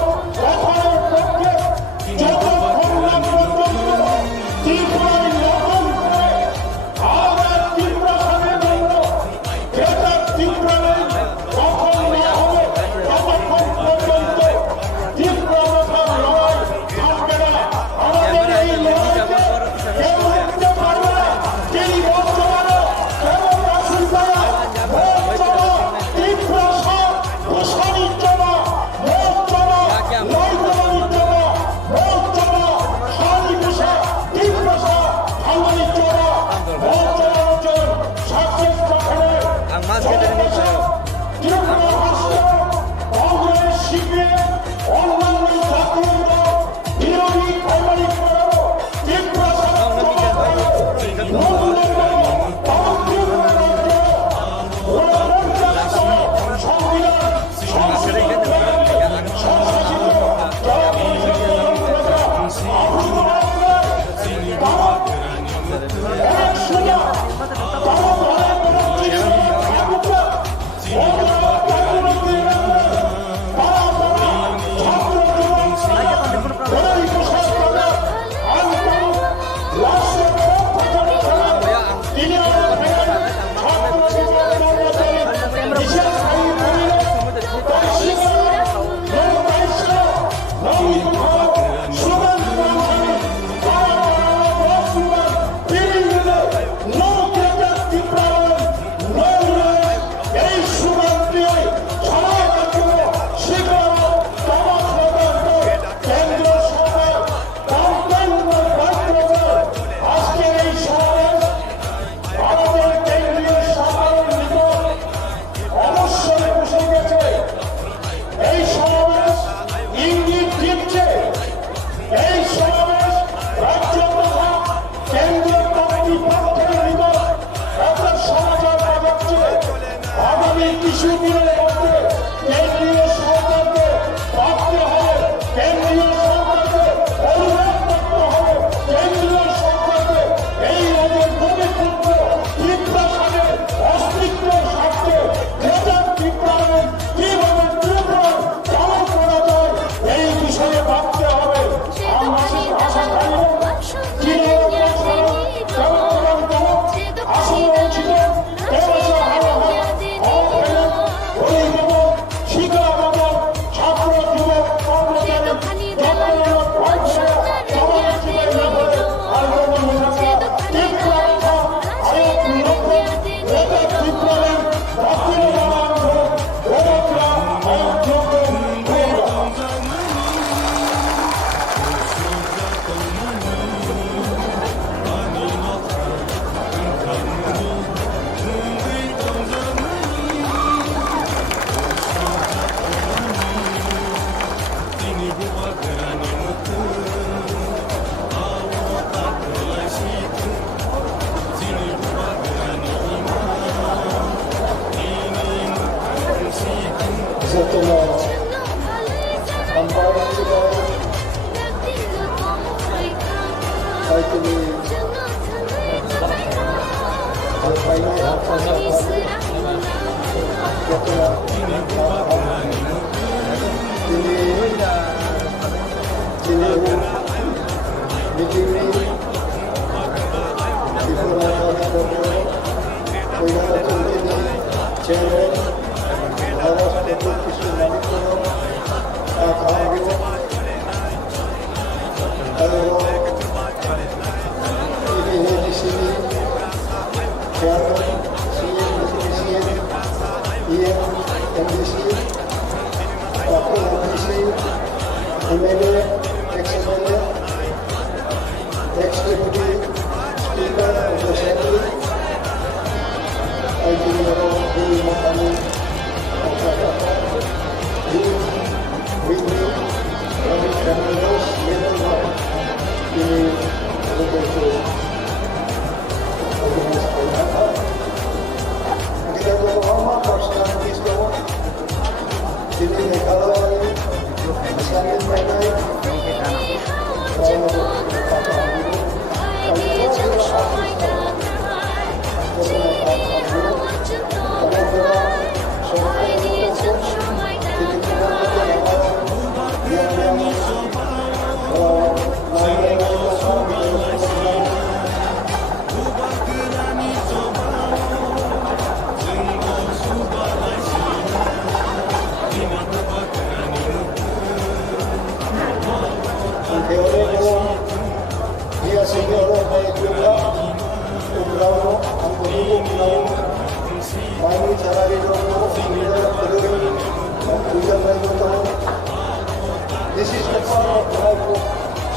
This is the part of life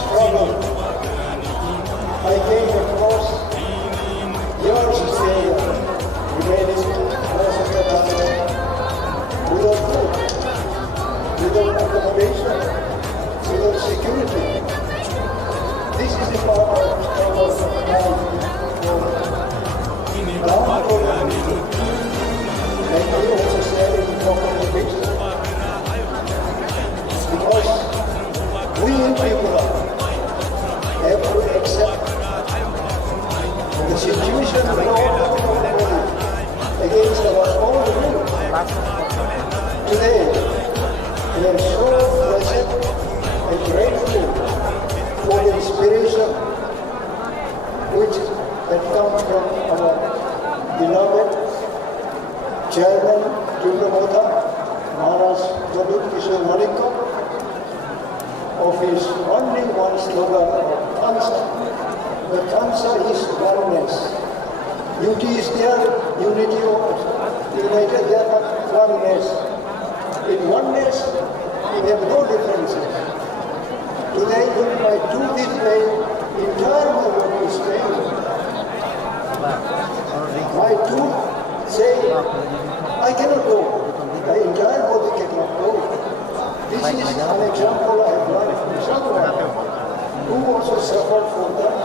struggle. I came across years later, remaining most of the time without food, without accommodation, without security. This is the part of struggle of life. Like I also said in the conversation, because we people have to accept the situation against our own will. Today, we are so blessed and grateful for the inspiration which that comes from our beloved Chairman Jumlamota Maharaj Jadut Kishore Malikko, of his only one slogan of Kamsa. The Kamsa is oneness. Unity is there, unity of united there, but oneness. In oneness, we have no differences. Today, when I do this way, entire my body is pain. My tooth say, I cannot go. The entire body cannot go. This is an example I have learned from someone who also suffered from that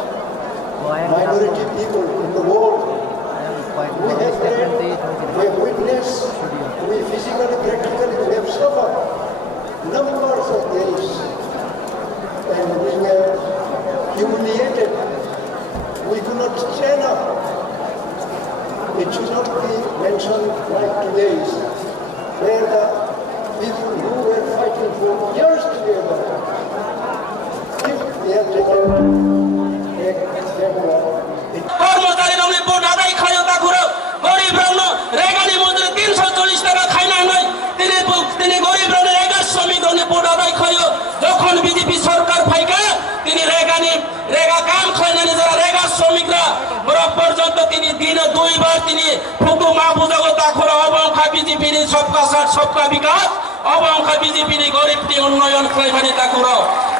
minority people in the world. We have read, we have witnessed, we physically, practically, we have suffered numbers of days. And we were humiliated. We could not stand up. It should not be mentioned like today's, where the people who were fighting for years together, if they have taken their work. কর্মচারীরা vote আদায় খায় তা করে গরিব রত্ন রেগানি মজুরি 340 টাকা খায় না নয় তিনি গরিব রত্ন রেগা শ্রমিক রত্ন ভোট আদায় খায় যখন বিজেপি সরকার ফাইকা তিনি রেগা কাম খায় না যারা রেগা শ্রমিকরা বড় পর্যন্ত তিনি দিনে দুইবার তিনি ফুকু মাহবুজাগো তা করে অবংখা বিজেপির সবকা সাথ সবকা বিকাশ অবংখা বিজেপির গরিবটি উন্নয়ন খাইবানি তা করে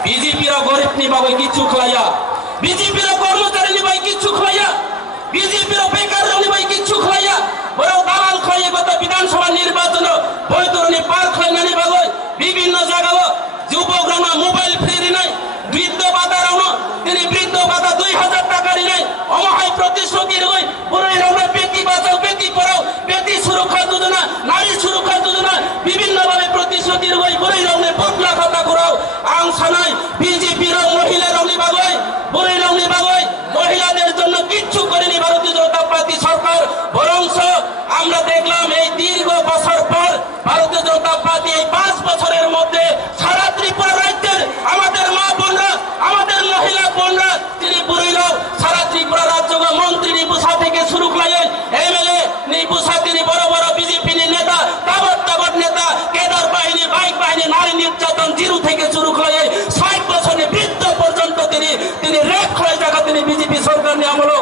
বিজেপির গরিবনি বাবু কিছু খাইয়া বিজেপির কর্মচারী নিবাই কিছু খাইয়া বিজেপির বেকার নিবাই কিছু খাইয়া বড় দালাল খাইয়ে গত বিধানসভা নির্বাচন বৈতরণী পার খাইনানি বাগৈ বিভিন্ন জায়গায় যুবকরা মোবাইল ফ্রি নাই বৃদ্ধ ভাতা রাউন তিনি বৃদ্ধ ভাতা 2000 টাকা নাই অমহায় প্রতিশ্রুতি রই পুরোই রাউনা বেটি বাঁচাও বেটি পড়াও বেটি সুরক্ষা যোজনা নারী সুরক্ষা যোজনা বিভিন্ন ভাবে তিরগই বড়ই রংনে পকলা কথা করাও আং সানাই বিজেপি র মহিলা রংনি বাগই বড়ই রংনি বাগই মহিলাদের জন্য কিচ্ছু করেনি ভারতীয় জনতা পার্টি সরকার বরংস আমরা দেখলাম এই দীর্ঘ বছর পর ভারতীয় জনতা পার্টি এই 5 বছরের মধ্যে সারা ত্রিপুরা রাজ্যের আমাদের মা বোনরা আমাদের মহিলা বোনরা তিনি বুড়িরাও সারা ত্রিপুরা রাজ্য মন্ত্রী নিপুষা থেকে শুরু করে এমএলএ নিপুষা তিনি বড় বড় বিজেপি নেতা তাবৎ নেতা কেদার বাহিনী বাইক বাহিনী নারী নির্যাতন জিরো থেকে শুরু করে 60 বছরের বৃদ্ধ পর্যন্ত তিনি রেপ করে জায়গা তিনি বিজেপি সরকার নিয়ে আমলো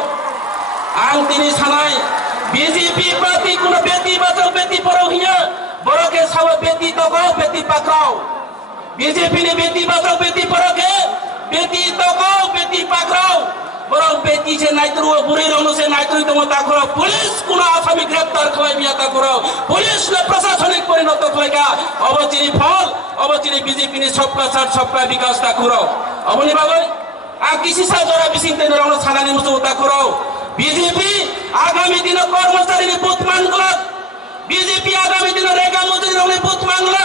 আং তিনি সানাই বিজেপি প্রতি কোন বেটি বাঁচাও বেটি পড়াও হিয়া বড়কে সব বেটি তকাও বেটি পাকড়াও বিজেপি ने बेटी बचाओ बेटी पढ़ाओ के बेटी तकाओ बेटी पकड़ाओ बरं बेटी से नाइत्रु बुरी रंग से नाइत्रु तो मत करो पुलिस कुना आसामी ग्रेप्तार खलाई बिया ता करो पुलिस ने प्रशासनिक परिणत खलाइका अबचिनी फल अबचिनी बीजेपी ने सबका साथ सबका विकास ता करो अबनि बागै आ किसी सा जरा बिसिङ तेन रंग छानानि मुसो ता करो बीजेपी आगामी दिन कर्मचारी ने बुथ मांगला बीजेपी आगामी दिन रेगा मजदूरी रंग बुथ मांगला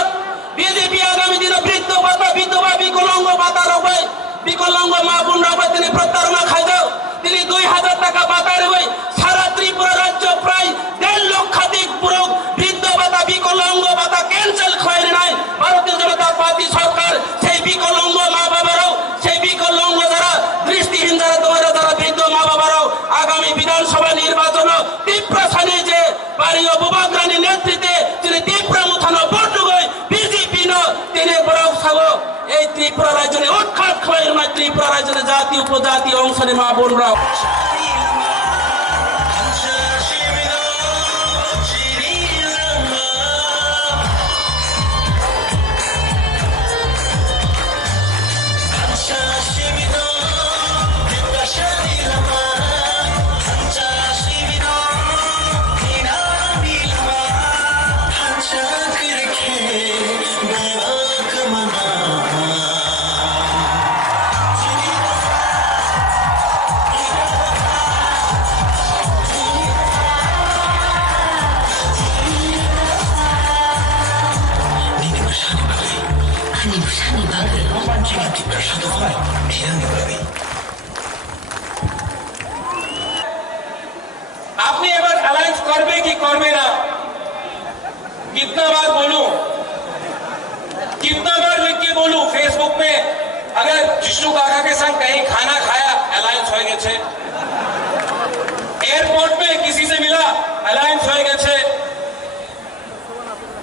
बीजेपी आगामी दिन वृद्ध भाता विधवा विकलांग भाता रबाई विकलांग मा बोन रबाई তিনি প্রতারণা খাইছো তিনি 2000 টাকা ভাতা রবাই সারা ত্রিপুরা রাজ্য প্রায় 1.5 লক্ষাধিক পুরো বৃদ্ধ ভাতা বিকলাঙ্গ ভাতা ক্যান্সেল খাইরে নাই ভারতীয় জনতা পার্টি সরকার সেই বিকলাঙ্গ মা বাবারাও সেই বিকলাঙ্গ যারা দৃষ্টিহীন যারা তোমারা যারা বৃদ্ধ মা বাবারাও আগামী বিধানসভা নির্বাচন তীব্র সানে যে পারিও বুবাগ্রানি নেতৃত্বে তিনি তীব্র মুথানো বড়গই বিজেপি ন তিনি বড় সাগো এই ত্রিপুরা রাজ্যে উৎখাত খয়ের না ত্রিপুরা রাজ্যে জাতি উপজাতি অংশে মা বোনরা আপনি এবার অ্যালায়েন্স করবে কি করবে না कितना बार बोलूं कितना बार लिख के बोलूं फेसबुक पे अगर जिष्णु काका के संग कहीं खाना खाया अलायंस हो गए छे एयरपोर्ट पे किसी से मिला अलायंस हो गए छे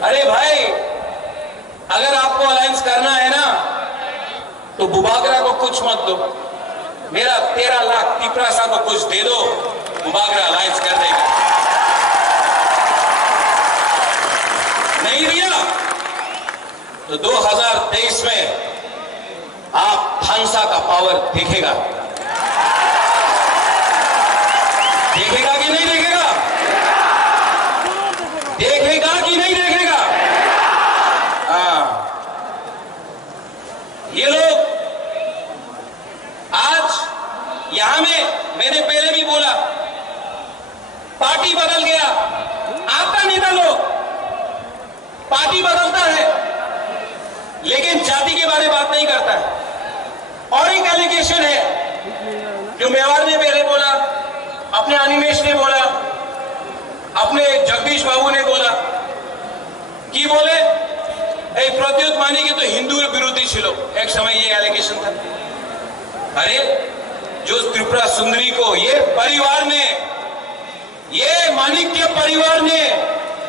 अरे भाई अगर आपको अलायंस करना है ना तो बुबागरा को कुछ मत दो मेरा 13 लाख तिपरासा को कुछ दे दो बुबागरा अलायंस कर देगा नहीं दिया तो 2023 में आप हंसा का पावर देखेगा देखेगा कि नहीं देखेगा देखेगा कि नहीं देखेगा ये लोग आज यहां में मैंने पहले भी बोला पार्टी बदल गया आता नेता लोग पार्टी बदलता है लेकिन जाति के बारे में बात नहीं करता है और एक एलिगेशन है जो मेवाड़ ने पहले बोला अपने अनिमेश ने बोला अपने जगदीश बाबू ने बोला कि बोले प्रद्योत मानी के तो हिंदू विरोधी छिलो एक समय ये एलिगेशन था अरे जो त्रिपुरा सुंदरी को ये परिवार ने ये माणिक्य परिवार ने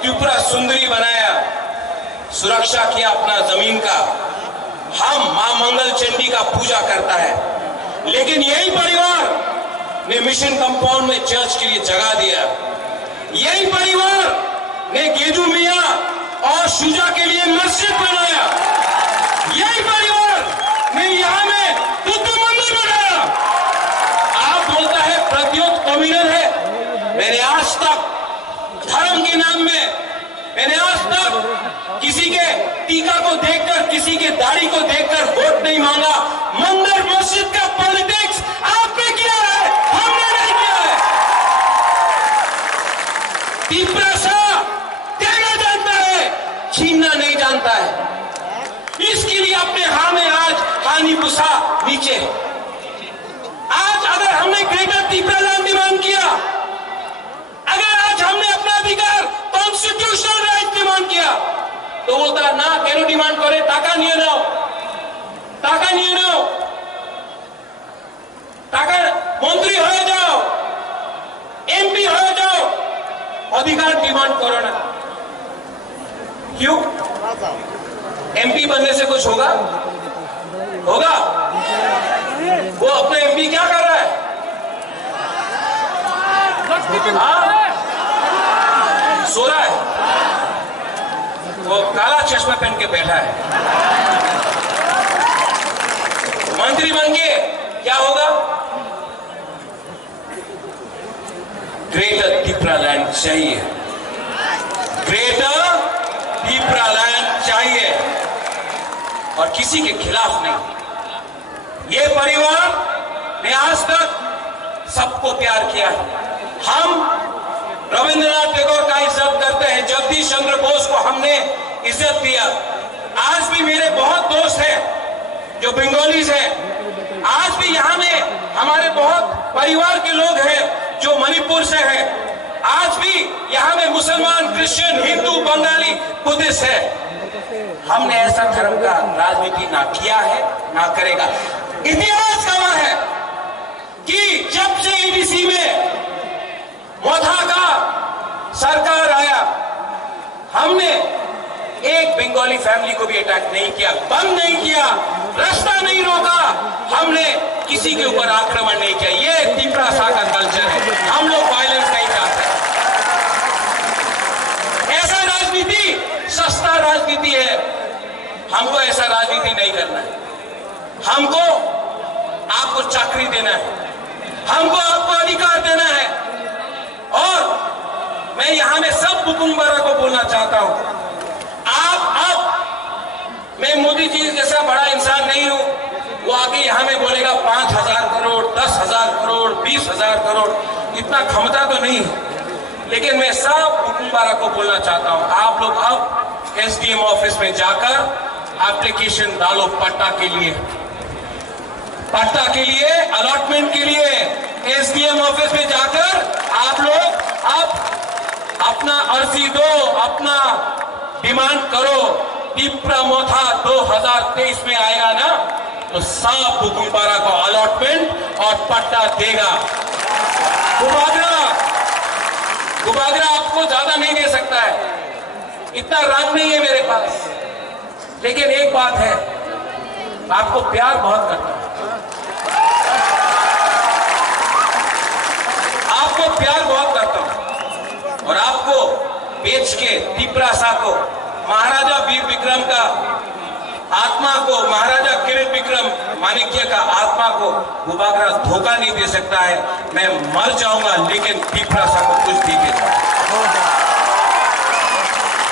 त्रिपुरा सुंदरी बनाया सुरक्षा किया अपना जमीन का हम मां मंगल चंडी का पूजा करता है लेकिन यही परिवार ने मिशन कंपाउंड में चर्च के लिए जगह दिया यही परिवार ने गेजू मिया और शुजा के लिए मस्जिद बनाया यही परिवार ने यहां में बुद्ध मंदिर बनाया आप बोलता है प्रद्योत कम्युनल है मैंने आज तक धर्म के नाम में मैंने आज तक किसी के टीका को देखकर किसी के दाढ़ी को देखकर वोट नहीं मांगा मंदिर मस्जिद का पॉलिटिक्स आपने किया है हमने नहीं किया है तीपरासा देना जानता है छीनना नहीं जानता है अपने हाँ में आज हानि पुसा नीचे। आज अगर हमने ग्रेटर त्रिपुरालैंड डिमांड किया, अगर आज हमने अपना अधिकार कॉन्स्टिट्यूशनल राइट डिमांड किया, तो बोलता ना केनो डिमांड करे, टाका निये नाओ, टाका निये नाओ, टाका मंत्री हो जाओ, एमपी हो जाओ, अधिकार डिमांड करो ना। क्यों? एमपी बनने से कुछ होगा? होगा? वो अपने एमपी क्या कर रहा है? सो रहा है, वो काला चश्मा पहन के बैठा है। मंत्री बन के क्या होगा? ग्रेटर त्रिपुरालैंड चाहिए, ग्रेटर त्रिपुरालैंड चाहिए, और किसी के खिलाफ नहीं। ये परिवार ने आज तक सबको प्यार किया है। हम रविंद्रनाथ टैगोर का इज्जत करते हैं, जगदीश चंद्र बोस को हमने इज्जत दिया। आज भी मेरे बहुत दोस्त हैं जो बंगालीज हैं, आज भी यहाँ में हमारे बहुत परिवार के लोग हैं जो मणिपुर से हैं, आज भी यहाँ में मुसलमान, क्रिश्चियन, हिंदू, बंगाली, बुद्धिस्ट है। हमने ऐसा धर्म का राजनीति ना किया है, ना करेगा। इतिहास गवाह है कि जब से एडीसी में मोथा का सरकार आया, हमने एक बंगाली फैमिली को भी अटैक नहीं किया, बंद नहीं किया, रास्ता नहीं रोका, हमने किसी के ऊपर आक्रमण नहीं किया। ये त्रिपुरा सा का कल्चर है। हम लोग वायलेंस नहीं चाहते। ऐसा राजनीति सस्ता राजनीति है, हमको ऐसा राजनीति नहीं करना है। हमको आपको चाकरी देना है, हमको आपको अधिकार देना है। और मैं यहां में सब बुकुम्बारा को बोलना चाहता हूं, मैं मोदी जी जैसा बड़ा इंसान नहीं हूं, वो आके यहां में बोलेगा 5,000 करोड़, 10,000 करोड़, 20,000 करोड़, इतना क्षमता तो नहीं है। लेकिन मैं सब बुकुम्बारा को बोलना चाहता हूं, आप लोग अब एसडीएम ऑफिस में जाकर एप्लीकेशन डालो पट्टा के लिए, पट्टा के लिए, अलॉटमेंट के लिए। एसडीएम ऑफिस में जाकर आप लोग अब अपना अर्जी दो, अपना डिमांड करो। त्रिपुरा मोथा 2023 में आएगा ना, तो सब बुकुम्बारा को अलॉटमेंट और पट्टा देगा। गुबागरा आपको ज्यादा नहीं दे सकता है, इतना रंग नहीं है मेरे पास, लेकिन एक बात है, आपको प्यार बहुत करता हूं, आपको प्यार बहुत करता हूं, और आपको बेच के त्रिपुरा सा को, महाराजा वीर विक्रम का आत्मा को, महाराजा किरीट विक्रम माणिक्य का आत्मा को गुबागरा धोखा नहीं दे सकता है। मैं मर जाऊंगा लेकिन त्रिपुरा सा को कुछ नहीं दे सकता।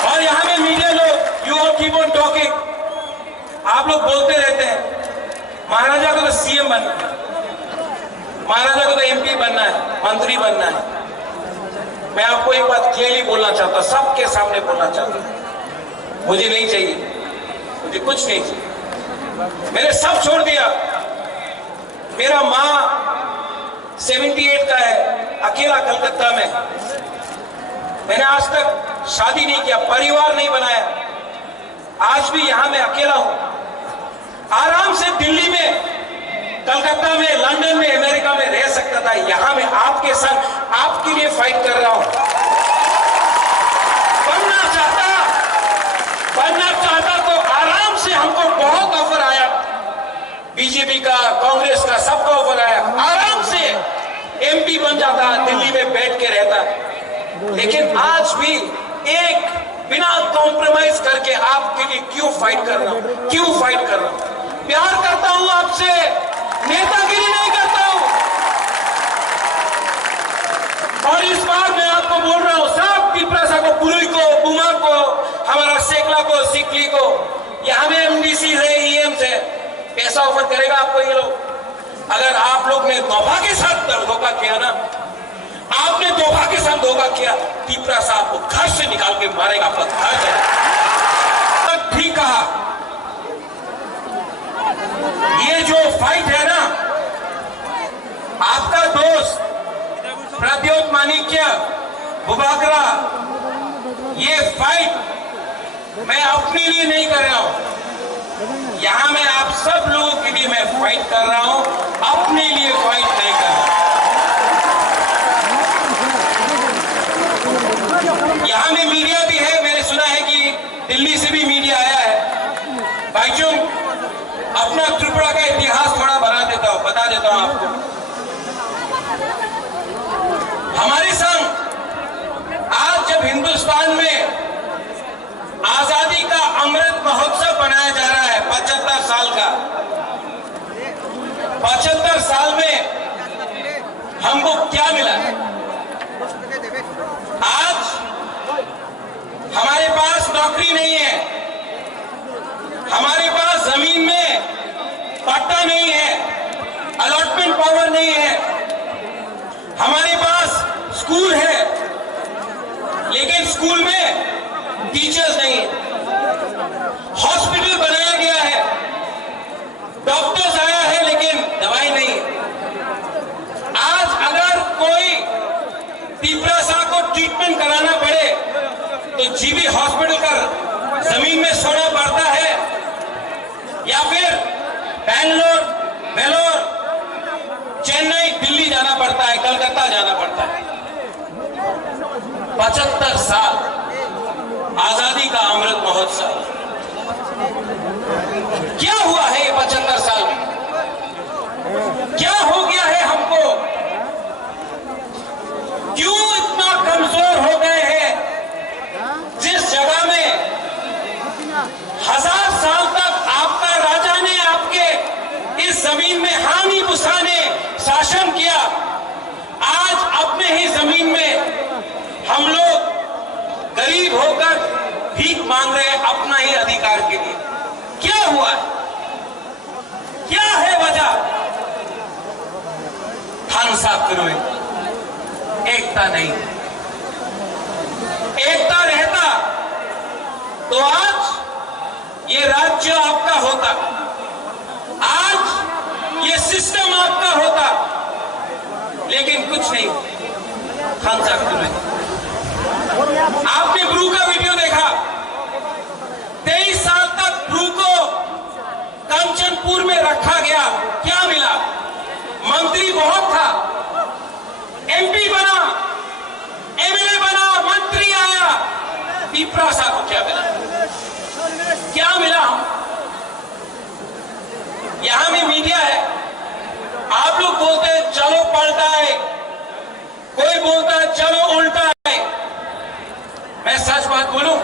और यहां में मीडिया लोग, यू कीप ऑन टॉकिंग, आप लोग बोलते रहते हैं महाराजा को तो सीएम बनना है, महाराजा को तो एमपी बनना है, मंत्री बनना है। मैं आपको एक बात क्लियरली बोलना चाहता हूं, सबके सामने बोलना चाहता हूं, मुझे नहीं चाहिए, मुझे कुछ नहीं चाहिए, मैंने सब छोड़ दिया। मेरा माँ 78 का है, अकेला कलकत्ता में, मैंने आज तक शादी नहीं किया, परिवार नहीं बनाया, आज भी यहां मैं अकेला हूं। आराम से दिल्ली में, कलकत्ता में, लंदन में, अमेरिका में रह सकता था, यहां मैं आपके संग आपके लिए फाइट कर रहा हूं। बनना चाहता तो आराम से, हमको बहुत ऑफर आया, बीजेपी का, कांग्रेस का, सबका ऑफर आया, आराम से एमपी बन जाता, दिल्ली में बैठ के रहता। लेकिन आज भी एक बिना कॉम्प्रोमाइज करके आपके लिए क्यों फाइट कर रहा हूं, क्यों फाइट कर रहा हूं? प्यार करता हूं आपसे, नेतागिरी नहीं करता हूं। और इस बार मैं आपको बोल रहा हूं, सब त्रिपुरा सा को, पुरुई को, बुमा को, हमारा सेकला को, सिकली को, यहां में एमडीसी है, ईएम है, पैसा ऑफर करेगा आपको ये लोग। अगर आप लोग ने धोखा के साथ धोखा किया ना, आपने धोखा के साथ धोखा किया, त्रिपुरा सा आपको घर से निकाल के मारेगा, आपका घर जाएगा। ठीक कहा, दोस्त प्रद्योत माणिक्य बुबागरा, ये फाइट मैं अपने लिए नहीं कर रहा हूं, यहां मैं आप सब लोगों के लिए मैं फाइट कर रहा हूं, अपने लिए फाइट नहीं कर रहा। यहां में मीडिया भी है, मैंने सुना है कि दिल्ली से भी मीडिया आया है। भाइयों, अपना त्रिपुरा का इतिहास थोड़ा बता देता हूं आपको। हमारे संग आज जब हिंदुस्तान में आजादी का अमृत महोत्सव मनाया जा रहा है 75 साल का, 75 साल में हमको क्या मिला? आज हमारे पास नौकरी नहीं है, हमारे पास जमीन में पट्टा नहीं है, अलॉटमेंट पावर नहीं है, हमारे पास स्कूल है लेकिन स्कूल में टीचर्स नहीं है, हॉस्पिटल बनाया गया है, डॉक्टर्स आया है लेकिन दवाई नहीं है। आज अगर कोई तीव्रता को ट्रीटमेंट कराना पड़े तो जीबी हॉस्पिटल का जमीन में सोना पड़ता है या फिर बैंगलोर, वेलोर, चेन्नई, दिल्ली जाना पड़ता है, कलकत्ता जाना पड़ता है। 75 साल आजादी का अमृत महोत्सव, क्या हुआ है ये 75 साल में? क्या हो गया है हमको? क्यों इतना कमजोर हो गए हैं? जिस जगह में 1000 साल तक आपका राजा ने आपके इस जमीन में हानि बुसाने शासन किया, आज अपने ही जमीन में हम लोग गरीब होकर भीख मांग रहे हैं अपना ही अधिकार के लिए। क्या हुआ? क्या है वजह? थान साफ करो, एकता नहीं। एकता रहता तो आज ये राज्य आपका होता, आज ये सिस्टम आपका होता, लेकिन कुछ नहीं। खान साहब करो, आपने ब्रू का वीडियो देखा, 23 साल तक ब्रू को कंचनपुर में रखा गया, क्या मिला? मंत्री बहुत था, एमपी बना, एमएलए बना, मंत्री आया, पीपरा साहब को क्या मिला? क्या मिला? यहां में मीडिया है, आप लोग बोलते हैं चलो पलटा है, कोई बोलता है चलो उल्टा है। मैं सच बात बोलूं?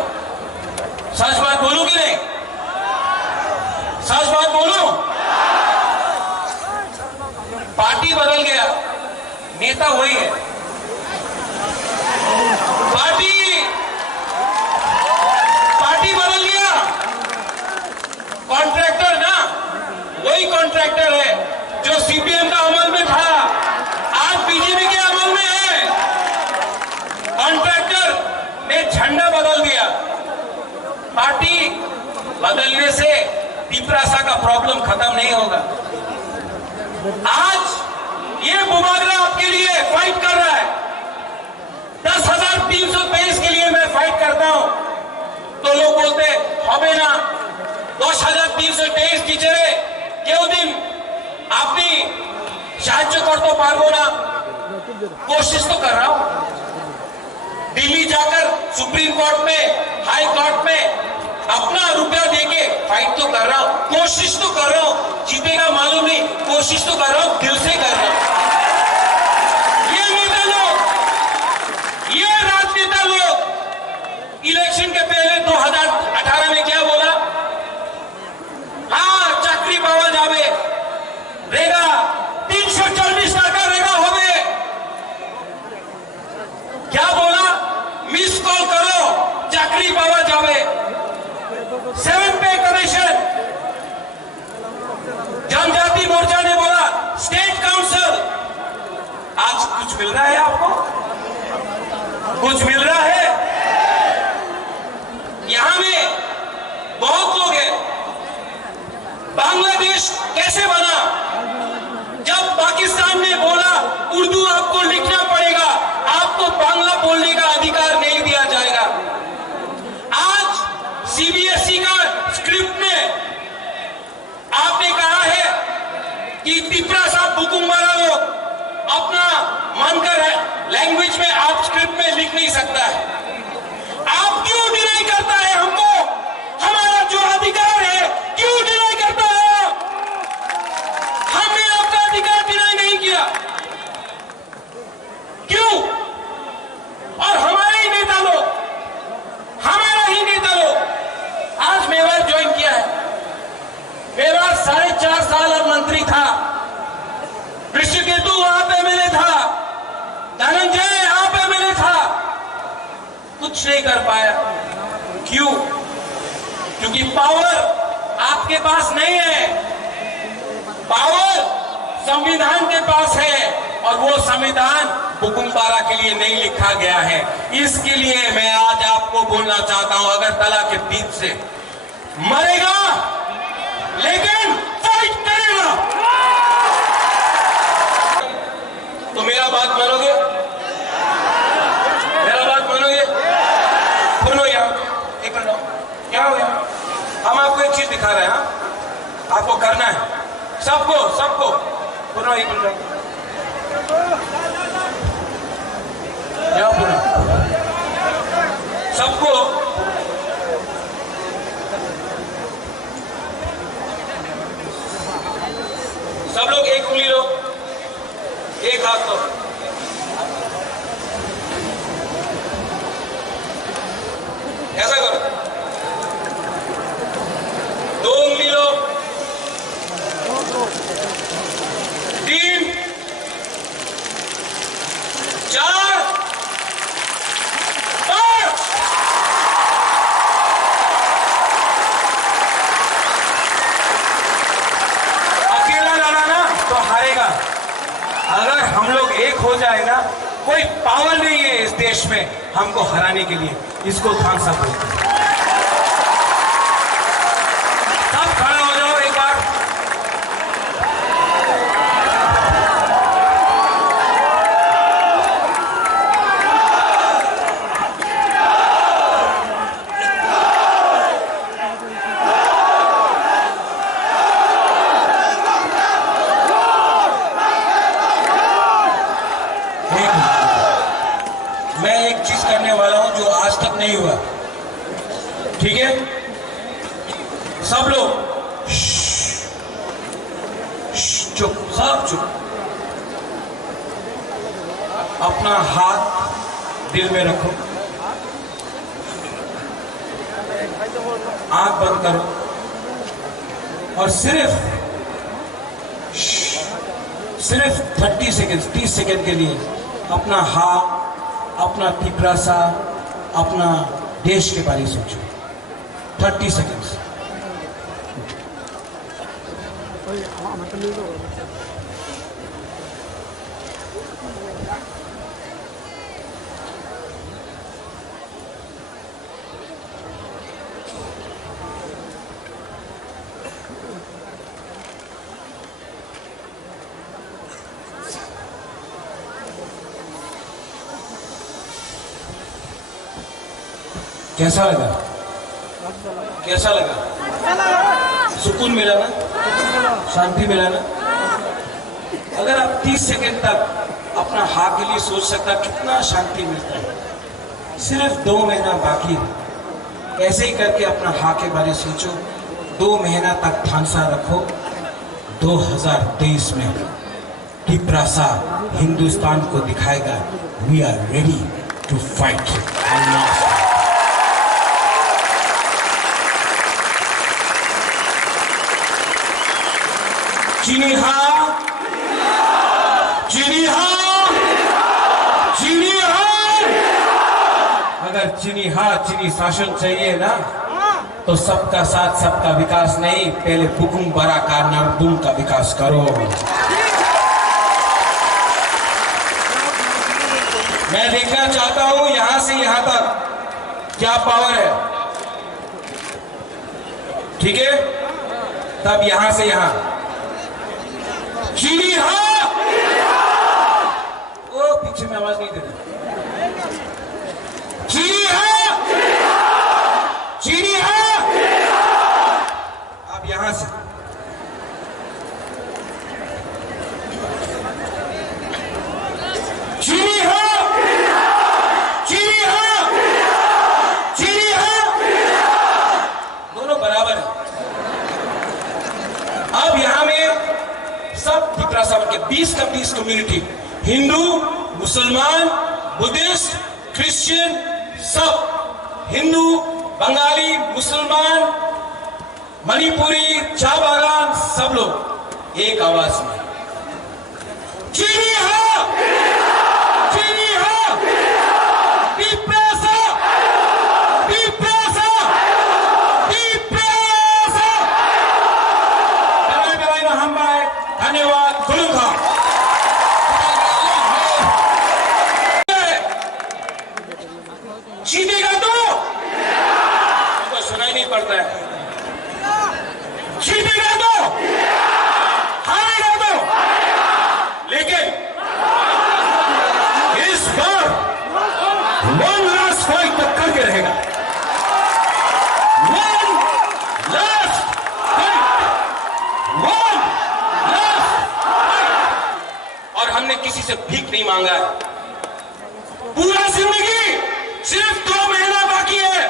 सच बात बोलूं कि नहीं? सच बात बोलूं? पार्टी बदल गया, नेता वही है। पार्टी बदल गया, कॉन्ट्रैक्टर ना वही कॉन्ट्रैक्टर है जो सीपीएम का अमल में था, आज बीजेपी के अमल में है। कॉन्ट्रैक्टर ने झंडा बदल दिया। पार्टी बदलने से तीव्रता का प्रॉब्लम खत्म नहीं होगा। आज ये बुबागरा आपके लिए फाइट कर रहा है, 10,323 के लिए मैं फाइट करता हूं तो लोग बोलते হবে না, 10,323 टीचरे क्यों दिन আপনি সাহায্য করতে পারবো না? कोशिश तो कर रहा हूं, दिल्ली जाकर सुप्रीम कोर्ट में, हाई कोर्ट में अपना रुपया देके फाइट तो कर रहा हूं, कोशिश तो कर रहा हूं। जीतेगा मालूम नहीं, कोशिश तो कर रहा हूं, दिल से कर रहा हूं। ये नेता लोग, ये राजनेता लोग इलेक्शन के पहले 2018 में क्या बोला? हाँ, चाकरी पावा जावे, रेगा 340 टाका रेगा होवे। क्या बोला? मिस कॉल करो, चाकरी पावा जावे। 7 पे कमीशन। जनजाति मोर्चा ने बोला स्टेट काउंसिल। आज कुछ मिल रहा है आपको? कुछ मिल रहा है? यहां में बहुत लोग हैं। बांग्लादेश कैसे बना? जब पाकिस्तान ने बोला उर्दू आपको लिखना पड़ेगा, आपको बांग्ला बोलने का अधिकार नहीं दिया जाएगा। आज सीबीएसई का स्क्रिप्ट में आपने कहा है कि त्रिपुरा साहब बुकुम्बारा लोग अपना मन का लैंग्वेज में आप स्क्रिप्ट में लिख नहीं सकता है। आप क्यों डिनाई करता है हमको? हमारा जो अधिकार है क्यों डिनाई करता है? हमने आपका अधिकार डिनाई नहीं किया, क्यों? और हमारे ही नेता लोग, हमारा ही नेता लोग आज मेवाड़ ज्वाइन किया है। मेवाड़ 4.5 साल और मंत्री था, ऋषिकेतु वहां पे एमएलए था, धनंजय यहां पे एमएलए था, कुछ नहीं कर पाया। क्यों? क्योंकि पावर आपके पास नहीं है, पावर संविधान के पास है, और वो संविधान बुकुम्बारा के लिए नहीं लिखा गया है। इसके लिए मैं आज आपको बोलना चाहता हूं, अगरतला के बीच से मरेगा लेकिन फाइट करेगा। तो मेरा बात मानोगे? मेरा बात मानोगे? सुनो यार, एक मिनट, क्या हो गया? हम आपको एक चीज दिखा रहे हैं, आपको करना है, सबको सबको। सुनो एक मिनट, सबको सब लोग एक उंगली लो, एक हाथ लो, ऐसा करो, 2 उंगली लो, 3, 4, 5। अकेला लड़ा ना तो हारेगा। अगर हम लोग एक हो जाए ना, कोई पावर नहीं है इस देश में हमको हराने के लिए। इसको ध्यान सब बोलते हैं। सब खड़ा हो जाओ एक बार। मैं एक चीज करने वाला हूं जो आज तक नहीं हुआ, ठीक है? सब लोग चुप, सब चुप। अपना हाथ दिल में रखो, आंख बंद करो, और सिर्फ 30 सेकंड, 30 सेकंड के लिए अपना हाथ, अपना त्रिपुरा सा, अपना देश के बारे में सोचो। 30 सेकंड्स। कैसा लगा? कैसा लगा? सुकून मिला ना? शांति मिला ना? अगर आप 30 सेकंड तक अपना हाँ के लिए सोच सकता, कितना शांति मिलता है। सिर्फ 2 महीना बाकी है, ऐसे ही करके अपना हाँ के बारे में सोचो। 2 महीना तक ठानसा रखो। 2023 में त्रिपुरा सा हिंदुस्तान को दिखाएगा, we are ready to fight. चीनी हाँ, चीनी हाँ, चीनी हाँ। अगर चीनी हाँ, चीनी शासन चाहिए ना, तो सबका साथ सबका विकास नहीं, पहले बुकुम्बारा का नरदुम का विकास करो। मैं देखना चाहता हूं यहां से यहां तक क्या पावर है, ठीक है? तब यहां से यहां चीनी हाँ, पीछे में आवाज नहीं देना। जी हाँ, जी हाँ, आप यहां से जी हाँ, जी हाँ, जी हाँ, दोनों बराबर है। अब यहां में सब त्रिपुरा के 20 का 20 कम्युनिटी, हिंदू, मुसलमान, बुद्धिस्ट, क्रिश्चियन, सब हिंदू, बंगाली, मुसलमान, मणिपुरी, चा बागान, सब लोग एक आवाज में जी हाँ, जी हाँ, त्रिपुरा, त्रिपुरा, त्रिपुरा। धन्यवाद। जीतेगा तो हमको सुनाई नहीं पड़ता है। जीतेगा तो, हारेगा तो, लेकिन इस बार वन लास्ट फाइट तक करके रहेगा। One last fight, one last fight. और हमने किसी से भीख नहीं मांगा है। पूरा जिंदगी सिर्फ 2 महीना बाकी है।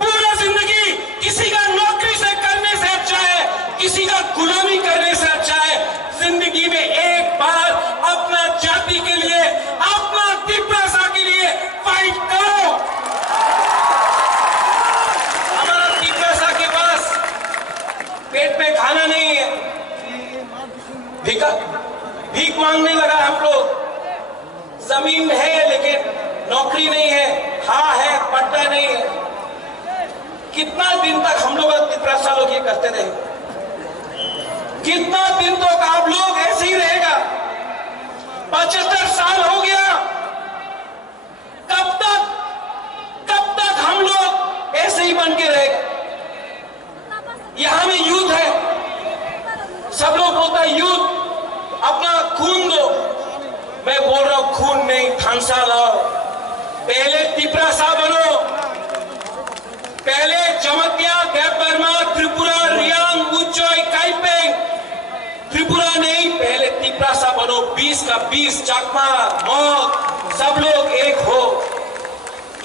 पूरा जिंदगी किसी का नौकरी से करने से अच्छा है, किसी का गुलामी करने से अच्छा है। जिंदगी में एक बार अपना जाति के लिए, अपना त्रिपुरा के लिए फाइट करो। हमारा त्रिपुरा के पास पेट में खाना नहीं है, भीख मांगने लगा हम लोग। जमीन है लेकिन नौकरी नहीं है, हाँ है पट्टा नहीं है। कितना दिन तक हम लोग त्रिपुरा लोग ये करते रहे? कितना दिन तक आप लोग ऐसे ही रहेगा? 75 साल हो गया। कब तक हम लोग ऐसे ही बन के रहेगा? यहां में यूथ है, सब लोग बोलता है यूथ अपना खून दो। मैं बोल रहा हूं खून नहीं, थानसा लाओ। पहले त्रिपुरा बनो, पहले जमत्या, देवबर्मा, त्रिपुरा, रियांग, उच्चोई, काइपेंग। त्रिपुरा नहीं, पहले त्रिपुरा बनो। 20 का 20, चाकमा, मौत, सब लोग एक हो।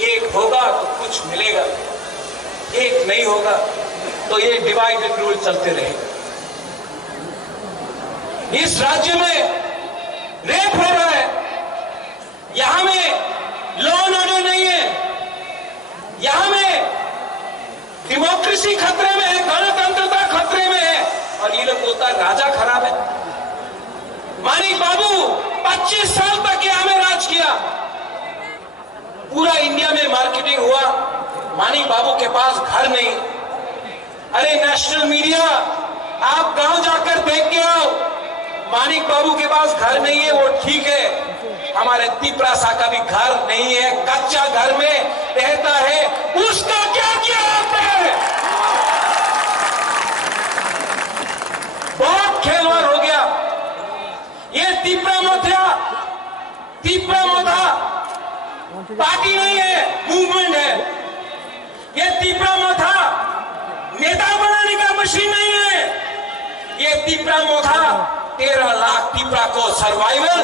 एक होगा तो कुछ मिलेगा, एक नहीं होगा तो ये डिवाइड एंड रूल चलते रहेगा। इस राज्य में रेप हो रहा है, यहां में लॉ एंड ऑर्डर नहीं है, यहां में डेमोक्रेसी खतरे में है, गणतंत्रता खतरे में है, और ये लोग बोलता है राजा खराब है। मानिक बाबू 25 साल तक यहां में राज किया, पूरा इंडिया में मार्केटिंग हुआ। मानिक बाबू के पास घर नहीं। अरे नेशनल मीडिया, आप गांव जाकर देख के आओ, मानिक बाबू के पास घर नहीं है, वो ठीक है। हमारे त्रिपुरा का भी घर नहीं है, कच्चा घर में रहता है। उसका क्या किया आपने? बहुत खेलवाड़ हो गया। ये त्रिपुरा मोथा पार्टी नहीं है, मूवमेंट है। ये त्रिपुरा मोथा नेता बनाने का मशीन नहीं है। ये त्रिपुरा मोथा 13 लाख त्रिपुरा को सर्वाइवल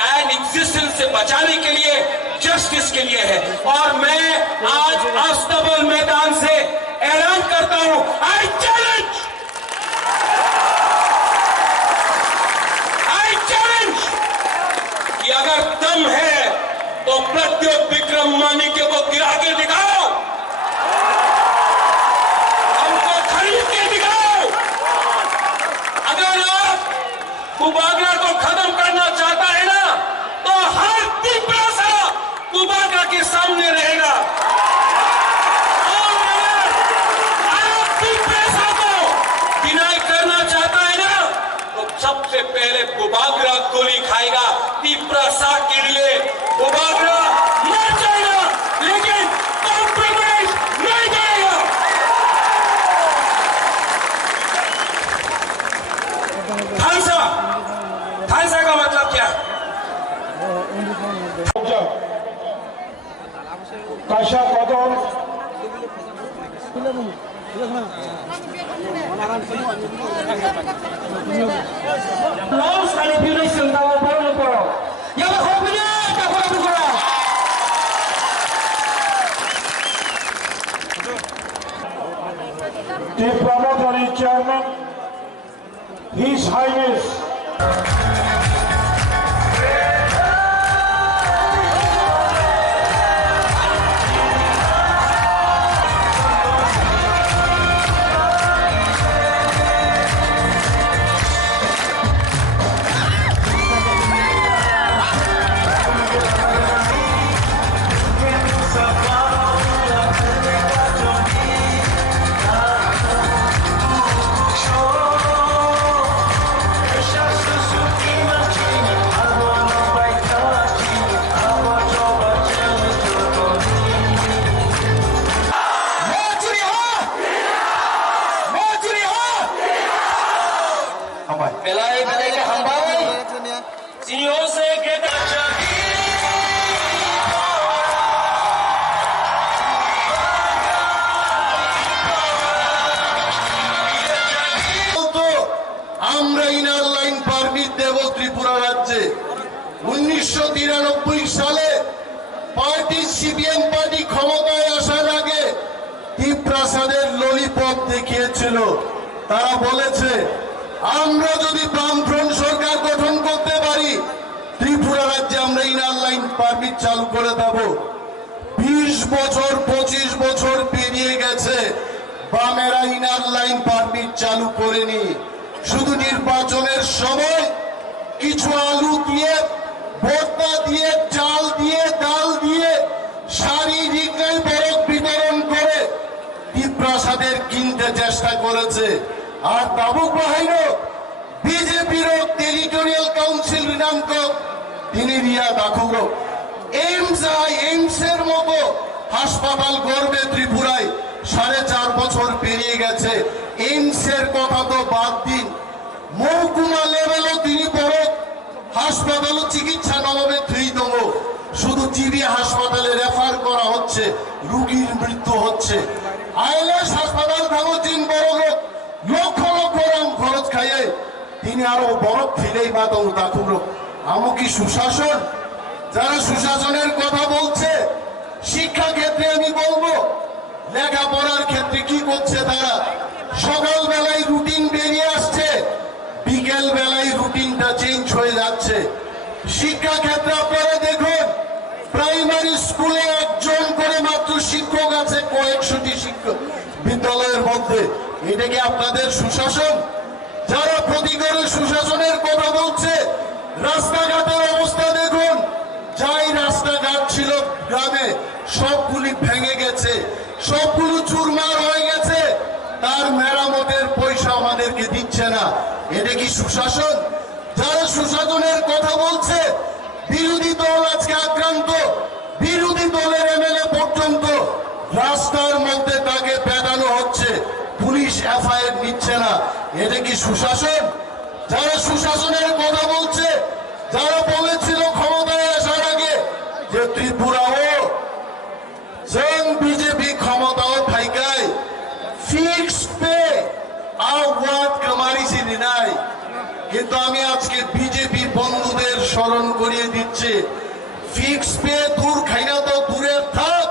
एंड एग्जिस्टेंस से बचाने के लिए, जस्टिस के लिए है। और मैं आज अस्तबल मैदान से ऐलान करता हूं, आई चैलेंज कि अगर दम है तो प्रद्योत विक्रम मानिक्य को गिरा के दिखाओ, हमको खरीद के दिखाओ। अगर आप कुबागरा को खत्म करना चाहता है ना, तो हर त्रिपुरा कुबागरा के सामने रहेगा। और अगर आप त्रिपुरा को डिनाई करना चाहता है ना, तो सबसे पहले कुबागरा गोली खाएगा। त्रिपुरा के लिए कुबागरा मर जाएगा, लेकिन कॉम्प्रोमाइज नहीं करेगा। थानसा का मतलब क्या है? long celebration daw baru po. Yang hobinya tak boleh buka. The promotory chairman, His Highness Belai ke hambai. Sini se kita jadi. আমরা ইনার লাইন পারমিট দেব ত্রিপুরা রাজ্যে 1993 সালে পার্টি সিপিএম পার্টি ক্ষমতায় আসার আগে ত্রিপ্রাসাদের ললিপপ দেখিয়েছিল তারা বলেছে আমরা যদি বামফ্রন্ট সরকার গঠন করতে পারি ত্রিপুরা রাজ্যে আমরা ইনার লাইন পারমিট চালু করে দেব 20 বছর 25 বছর পেরিয়ে গেছে বামেরা ইনার লাইন পারমিট চালু করেনি শুধু নির্বাচনের সময় কিছু আলু দিয়ে ভর্তা দিয়ে চাল দিয়ে ডাল দিয়ে শারীরিক বরফ বিতরণ করে ত্রিপ্রাসাদের কিনতে চেষ্টা করেছে আর দাবুক বাহিনী বিজেপির টেরিটোরিয়াল কাউন্সিল নামক তিনি রিয়া দাখুর এইমসের মতো হাসপাতাল গড়বে ত্রিপুরায় 4.5 বছর পেরিয়ে গেছে এইমসের কথা তো বাদ দিন মহকুমা লেভেলও তিনি বড় হাসপাতাল চিকিৎসা নবাবে থুইতম শুধু জিবি হাসপাতালে রেফার করা হচ্ছে রোগীর মৃত্যু হচ্ছে আইএলএস হাসপাতাল ভাবচিন বড় লোক লক্ষ লক্ষ রাম খরচ খাইয়ে তিনি আরো বরফ ফিরেই বাদৌ দাখুর আমকি সুশাসন যারা সুশাসনের কথা বলছে শিক্ষা ক্ষেত্রে আমি বলবো লেখাপড়ার ক্ষেত্রে কি করছে তারা সকাল বেলায় রুটিন বেরিয়ে আসছে বিকেল বেলায় রুটিনটা চেঞ্জ হয়ে যাচ্ছে শিক্ষা ক্ষেত্রে আপনারা দেখুন প্রাইমারি স্কুলে একজন করে মাত্র শিক্ষক আছে কয়েকশোটি শিক্ষক বিদ্যালয়ের মধ্যে এটা কি আপনাদের সুশাসন যারা প্রতিকারের সুশাসনের কথা বলছে রাস্তাঘাটের অবস্থা দেখুন যাই রাস্তাঘাট ছিল গ্রামে সবগুলি ভেঙে গেছে সবগুলো চুরমার হয়ে গেছে তার মেরামতের পয়সা আমাদেরকে দিচ্ছে না এটা কি সুশাসন যারা সুশাসনের কথা বলছে বিরোধী দল আজকে আক্রান্ত বিরোধী দলের এমএলএ পর্যন্ত রাস্তার মধ্যে তাকে পেটানো হচ্ছে পুলিশ এফআইআর নিচ্ছে না এটা কি সুশাসন যারা সুশাসনের কথা বলছে যারা বলেছিল ক্ষমতায় আসার আগে যে ত্রিপুরাও বিজেপি ক্ষমতাও ফাইকায় ফিক্স পে আওয়াজ কামারিছি নাই কিন্তু আমি আজকে বিজেপি বন্ধুদের স্মরণ করিয়ে দিচ্ছি ফিক্স পে দূর খাইনা তো দূরের থাক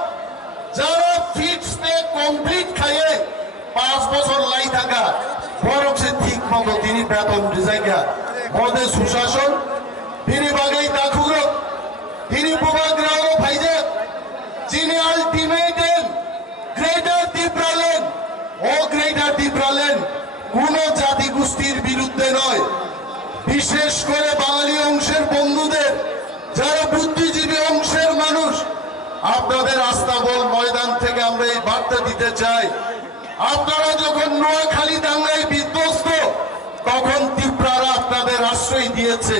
যারা ফিক্স পে কমপ্লিট খাইয়ে 5 বছর লাই থাকা বরং সে ঠিক মতো তিনি বেতন জায়গা মধ্যে সুশাসন তিনি বাগাই দাখুর তিনি প্রভাগ্রাহ ভাইজে যিনি আলটিমেটেন গ্রেটার ত্রিপুরাল্যান্ড ও গ্রেটার ত্রিপুরাল্যান্ড কোন জাতি গোষ্ঠীর বিরুদ্ধে নয় বিশেষ করে বাঙালি অংশের বন্ধুদের যারা বুদ্ধিজীবী অংশের মানুষ আপনাদের আস্তাবল ময়দান থেকে আমরা এই বার্তা দিতে চাই আপনারা যখন নোয়াখালী দাঙ্গায় বিধ্বস্ত তখন ত্রিপুরারা আপনাদের আশ্রয় দিয়েছে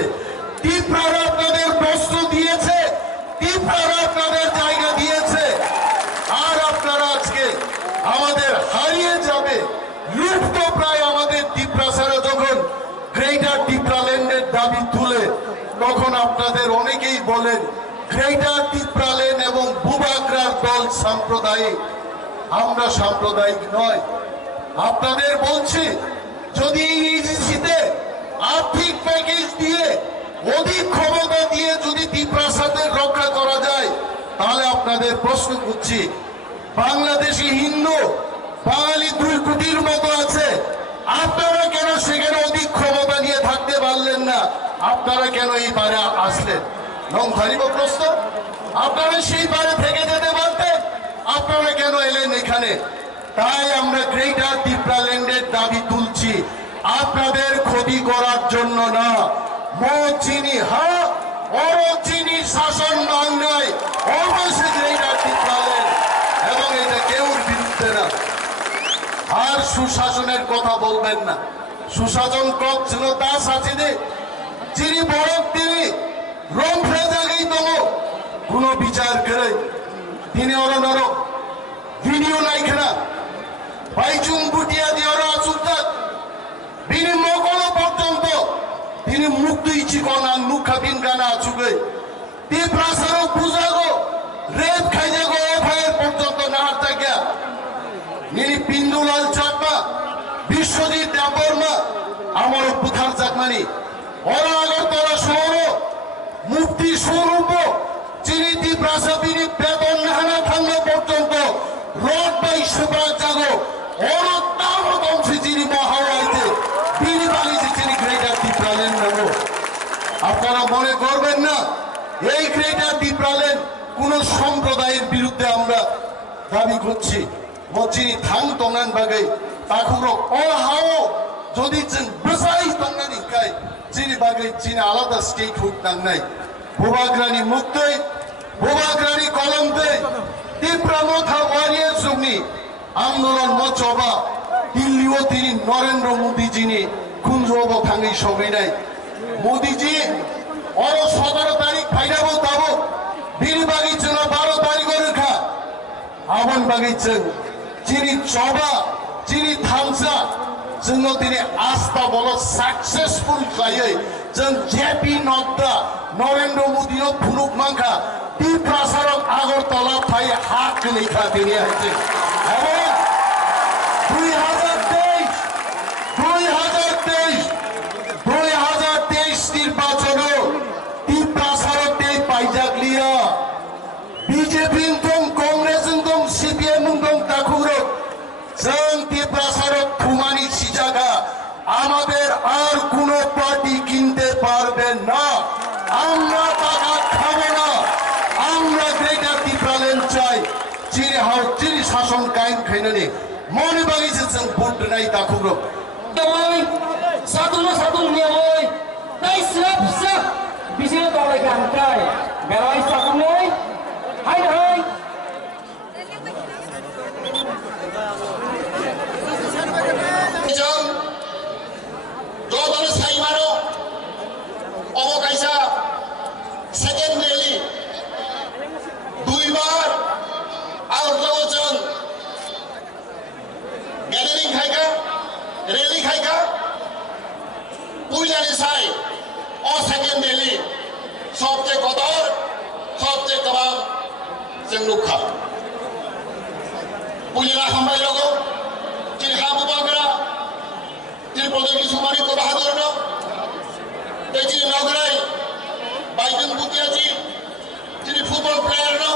ত্রিপুরারা আপনাদের প্রশ্ন দিয়েছে ত্রিপুরারা আপনাদের জায়গা দিয়েছে আর আপনারা আজকে আমাদের হারিয়ে যাবে লুপ্ত প্রায় আমাদের ত্রিপুরাসারা যখন গ্রেটার ত্রিপুরাল্যান্ডের দাবি তুলে তখন আপনাদের অনেকেই বলেন গ্রেটার ত্রিপুরাল্যান্ড এবং বুবাগ্রার দল সাম্প্রদায়িক আমরা সাম্প্রদায়িক নয় আপনাদের বলছি, যদি এই এজেন্সিতে আর্থিক প্যাকেজ দিয়ে অধিক ক্ষমতা দিয়ে যদি ত্রিপ্রাসাদের রক্ষা করা যায়, তাহলে আপনাদের প্রশ্ন করছি, বাংলাদেশি হিন্দু বাঙালি 2 কোটির মতো আছে, আপনারা কেন সেখানে অধিক ক্ষমতা নিয়ে থাকতে পারলেন না? আপনারা কেন এই বারে আসলেন? নংধারিব প্রশ্ন। আপনারা সেই বারে থেকে যেতে পারতেন, আপনারা কেন এলেন এখানে? তাই আমরা গ্রেটার ত্রিপুরাল্যান্ডের দাবি তুলছি, আপনাদের ক্ষতি করার জন্য না। মদ চিনি চিনি শাসন বাংলায় অবশ্যই গ্রেটার ত্রিপুরাল্যান্ড, এবং এটা কেউর বিরুদ্ধে না। আর সুশাসনের কথা বলবেন না। সুশাসন ছিল দাস আছে যে যিনি বড় তিনি রম্ফে জায়গায় তম কোন বিচার করে তিনি অরণর ভিডিও নাই খেলা বাইচুং বুটিয়া দিয়ে আসুক তিনি মকল পর্যন্ত তিনি মুক্ত ইচ্ছি কনা মুখাবিন গানা আছুগে তি প্রাসারও বুঝাগো রেপ খাই যাগো এফআইআর পর্যন্ত না হারতা নিনি পিন্দুলাল চাকমা বিশ্বজিৎ দেববর্মা আমার পুথার চাকমানি ওরা আগরতলা শহর মুক্তি স্বরূপ যিনি ত্রিপ্রাসাদিনী বেতন নাহানা থাকলে পর্যন্ত রড বাই সুপ্রাজ জাগো অনতাম অংশে যিনি মহাওয়াইতে তিনি বানিয়েছে যিনি গ্রেটার ত্রিপুরাল্যান্ড নেব। আপনারা মনে করবেন না এই গ্রেটার ত্রিপুরাল্যান্ড কোন সম্প্রদায়ের বিরুদ্ধে আমরা দাবি করছি। মচিনি থাং তংনান বাগै তাকুরো অহাও যদি जों বসাই তংনানি কাই যিনি বাগै যিনি আলাদা স্টেট হুক নাংনাই ভবাগ্রানি মুক্তই ভবাগ্রানি কলমতে ত্রিপুরা মথা ওয়ারিয়ার जुगनि आंदोलन मचबा दिल्लीও তিনি নরেন্দ্র মোদীজিনি কুঞ্জব থাঙ্গি সবিনাই মোদীজি অর 17 তারিখ ফাইনাবো তাবো বিনি বাগিচন 12 তারিখ রেখা আবন বাগিচন যিনি চবা যিনি থামসা जोंनो दिनै आस्था बल सक्सेसफुल जायै जों जेपी नड्डा नरेंद्र मोदी फुलुक मांखा ত্রিপ্রাসারক আগরতলা ফাই হাত লেখা তিনি আছে এবং 2023 নির্বাচন ত্রিপ্রাসারক পাইজাগলিয়া বিজেপি দম কংগ্রেস দম সিপিএম দম তাকুরক जों ত্রিপ্রাসারক ফুমানি সিজাগা আমাদের আর কোন পার্টি কিনতে পারবে না। আমরা টাকা খাবো না। আমরা গ্রেটার ত্রিপুরাল্যান্ড চাই যিনি হাও যিনি শাসন কায়েম খাইনানি মনে বাগিছে जों ভোট নাই তাকুরক Oi, satu niamoi, dai siap bisa tolak angkai, berai satu noi, hai. जों जदन साइमारो अबो काइसा सेकेंड रैली 2 बार और जों गैदरिंग खाइका रैली खाइका पुइलानि साइ ओ सेकेंड रैली सबसे गदर सबसे कबां जों नुखा पुइला हामबाय लोगो चिरहाबु बागरा चिर प्रदेश सुमारी को बहादुर नो तेजी नगराई बाइजन बुतिया जी चिर फुटबॉल प्लेयर नो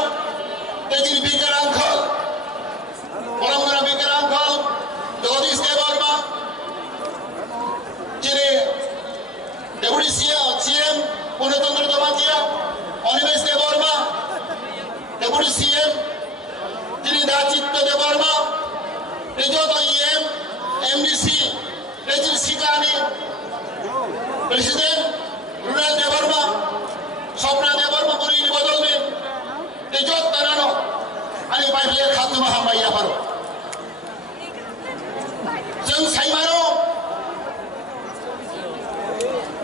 तेजी बिकर अंकल परमगरा बिकर अंकल जगदीश देवर्मा चिर डेपुटी सीएम पूर्णचंद्र दमाजिया अनिमेश देवर्मा डेपुटी सीएम चिर दाचित्य Debbarma Rejoto IM, MDC, Rejil Sikani, Presiden, Runal Devarma, Sopna Devarma Puri ini Bodolmin, Rejot Tanano, Ani Baiblia Khatu Mahamaya Paro. Jeng Saimano,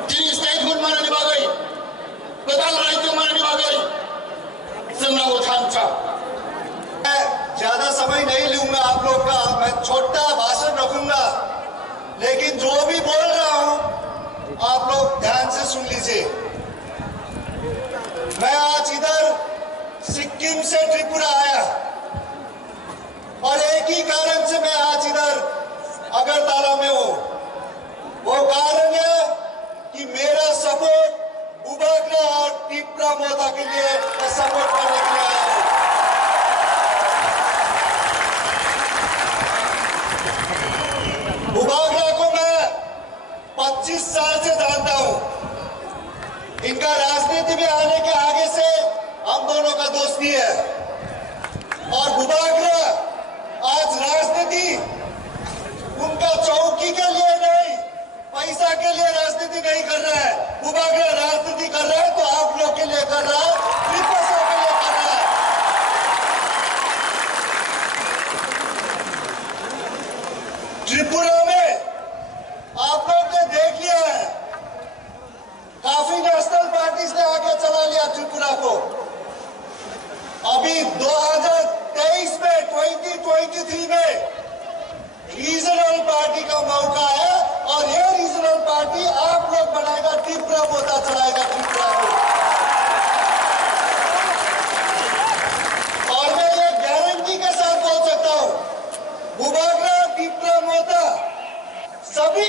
Jini State Hood Mana di Bagai, Kedal Raitu Mana di Bagai, Jeng Nawo Chanca. ज्यादा समय नहीं लूंगा आप लोग का, मैं छोटा भाषण रखूंगा, लेकिन जो भी बोल रहा हूं आप लोग ध्यान से सुन लीजिए। मैं आज इधर सिक्किम से त्रिपुरा आया और एक ही कारण से मैं आज इधर अगरतला में हूं। वो कारण है कि मेरा सपोर्ट बुबागरा और टिपरा मोदा के लिए मैं सपोर्ट करने के लिए आया हूं। बुबागरा को मैं 25 साल से जानता हूं। इनका राजनीति में आने के आगे से हम दोनों का दोस्ती है। और बुबागरा आज राजनीति उनका चौकी के लिए नहीं, पैसा के लिए राजनीति नहीं कर रहा है। बुबागरा राजनीति कर रहा है तो आप लोग के लिए कर रहा है, विपक्षों के लिए कर रहा है। त्रिपुरा में आप लोग ने देख लिया है, काफी नेशनल पार्टीज ने आके चला लिया त्रिपुरा को। अभी 2023 में 2023 में रीजनल पार्टी का मौका है और ये रीजनल पार्टी आप लोग बनाएगा, टिपरा मोदा चलाएगा त्रिपुरा को। और मैं ये गारंटी के साथ बोल सकता हूं, बुबागरा टिपरा मोदा सभी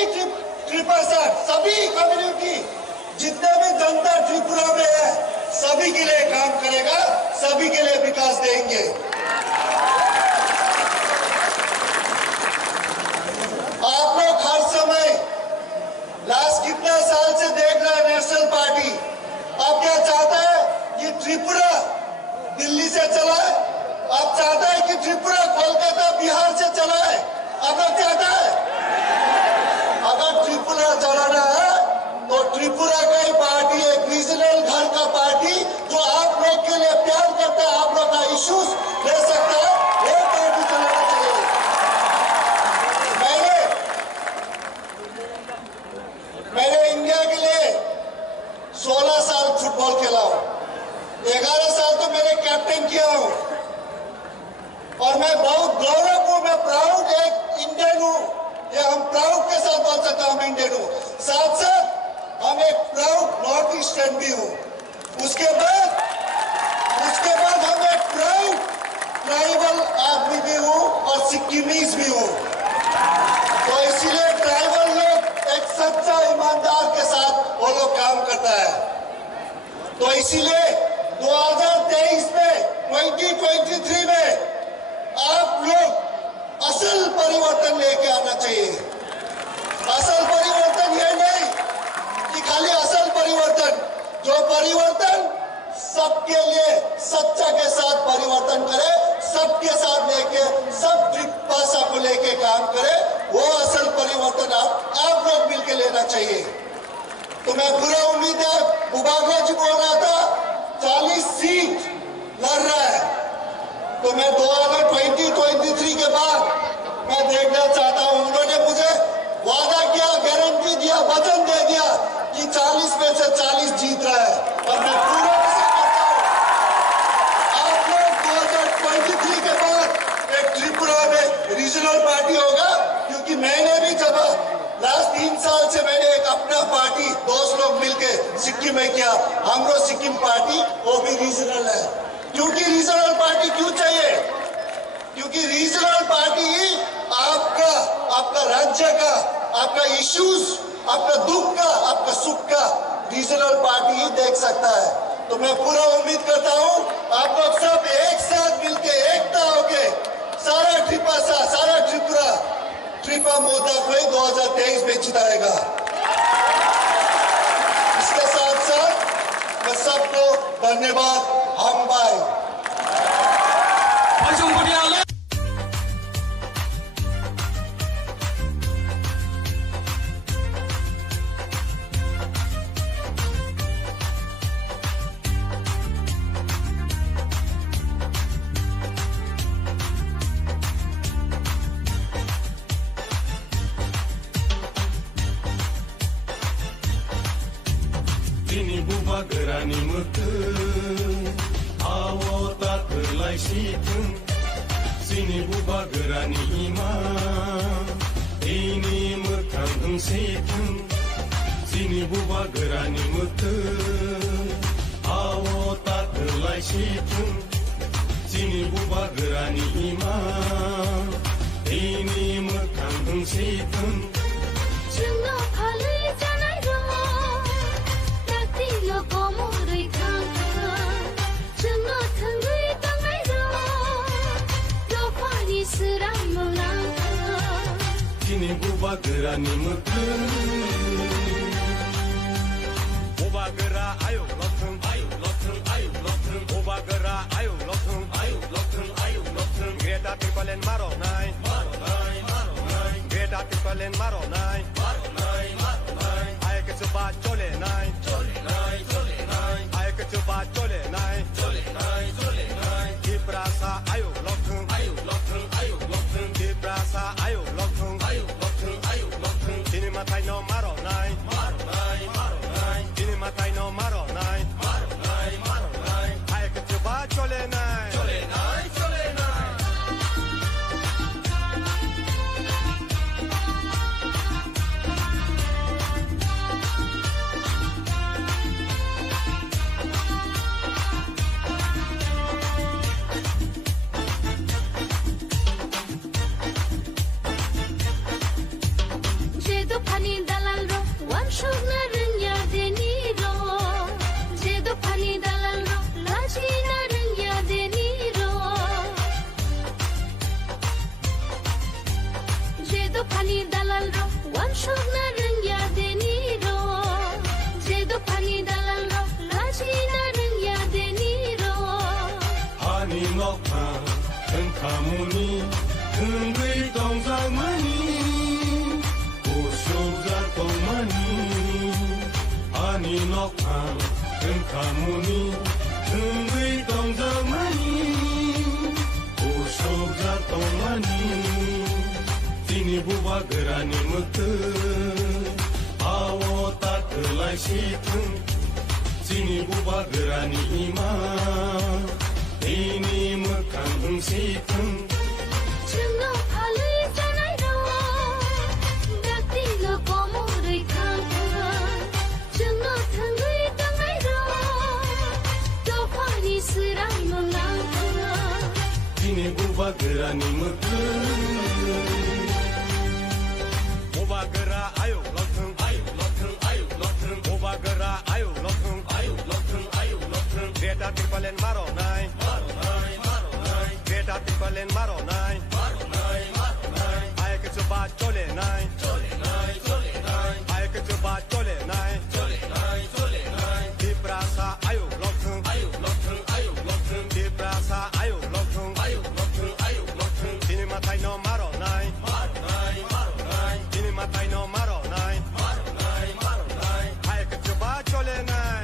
ट्रिपरसट, सभी कम्युनिटी, जितने भी जनता त्रिपुरा में है, सभी के लिए काम करेगा, सभी के लिए विकास देंगे। आप लोग हर समय लास्ट कितना साल से देख रहे हैं नेशनल पार्टी। आप क्या चाहता है कि त्रिपुरा दिल्ली से चलाए? आप चाहता है कि त्रिपुरा कोलकाता बिहार से चलाए? आप लोग चाहता है? अगर त्रिपुरा चलाना है तो त्रिपुरा का ही पार्टी, एक रीजनल घर का पार्टी जो आप लोग के लिए प्यार करता है, आप लोग का इश्यूज ले सकता है, वो पार्टी चलाना चाहिए। मैंने इंडिया के लिए 16 साल फुटबॉल खेला हूं, 11 साल तो मैंने कैप्टन किया हूं और मैं बहुत गौरव हूं, मैं प्राउड एक इंडियन हूं। ये हम प्राउड के साथ बोल सकते हैं हम इंडियन हूं। साथ साथ हम एक प्राउड नॉर्थ ईस्टर्न भी हूं। उसके बाद हम एक प्राउड ट्राइबल आदमी भी हूं और सिक्किमीज भी हूं। तो इसीलिए ट्राइबल लोग एक सच्चा ईमानदार के साथ वो लोग काम करता है। तो इसीलिए 2023 में 2023 में आप लोग असल परिवर्तन लेके आना चाहिए। असल परिवर्तन ये नहीं कि खाली असल परिवर्तन, जो परिवर्तन सबके लिए सच्चा के साथ परिवर्तन करे, सबके साथ लेके, सब भाषा को लेके काम करे, वो असल परिवर्तन आप लोग मिलके लेना चाहिए। तो मैं पूरा उम्मीद है, बुबागरा जी बोल रहा था 40 सीट लड़ रहा है, तो मैं 2023 के बाद मैं देखना चाहता हूं। उन्होंने मुझे वादा किया, गारंटी दिया, वचन दे दिया कि 40 में से 40 जीत रहा है और मैं पूरा आप लोग 2023 के बाद एक त्रिपुरा में रीजनल पार्टी होगा। क्योंकि मैंने भी जब लास्ट 3 साल से मैंने एक अपना पार्टी दोस्त लोग मिलके सिक्किम में किया, हमरो सिक्किम पार्टी, वो भी रीजनल है। क्योंकि रीजनल पार्टी क्यों चाहिए? क्योंकि रीजनल पार्टी ही आपका राज्य का, आपका इश्यूज, आपका दुख का, आपका सुख का रीजनल पार्टी ही देख सकता है। तो मैं पूरा उम्मीद करता हूं आप लोग सब एक साथ मिलके, एकता होके सारा त्रिपुरा ट्रिपा मोदा को ही 2023 में जिताएगा। इसके साथ साथ मैं सबको धन्यवाद। हम bye Sini bubagerani mutun, awo tak kelai situn. Sini bubagerani ima, ini mutang situn. Sini bubagerani mutun, awo tak kelai situn. Sini bubagerani ima, 이니 묵한 흥시튼 증거 팔리잖아요 낙디로 고무를 탕탕 증거 탕의 땅아요 로파니 쓰람 몰랑탕 기니 부바그라니 묵은 오바그라 아유 러튼 오바그라 아유 러튼 게다 티팔렌 마로나이 게다 티팔렌 마로나이 아이케 츠바 쫄레나이 아이케 츠바 쫄레나이 디브라사 아유 러튼 디브라사 아유 러튼 디니마타이 노 마로나이 디니마타이 노 마로나이 아이케 츠바 쫄레나이 제도 파니 달랄로 완쇼나른 야데니로 제도 파니 달랄로 라지나른 야데니로 제도 파니 달랄로 완쇼나른 야데니로 제도 파니 달랄로 라지나른 야데니로 하니 녹파 등가무니 등의 동상머니 고쇼자 동머니 하니 녹파 등가무니 등의 동상머니 고쇼자 동머니 티니 부바그라니 묵트 아워 따클라이 시튼 티니 부바그라니 이마 이니 묵한 흥시튼 증거 팔리잖아요 낙디로 고무를 탕탕 증거 탕의 땅아요 로파니 쓰람 몰랑탕 티니 부바그라니 묵트 오바그라 아유 러튼 오바그라 아유 러튼 게다 티팔렌 마로나이 게다 티팔렌 마로나이 아이케 츠바 쫄레나이 아이케 츠바 쫄레나이 디브라사 아유 러튼 디브라사 아유 러튼 디니마타이 노 마로나이 디니마타이 노 마로나이 아이케 츠바 쫄레나이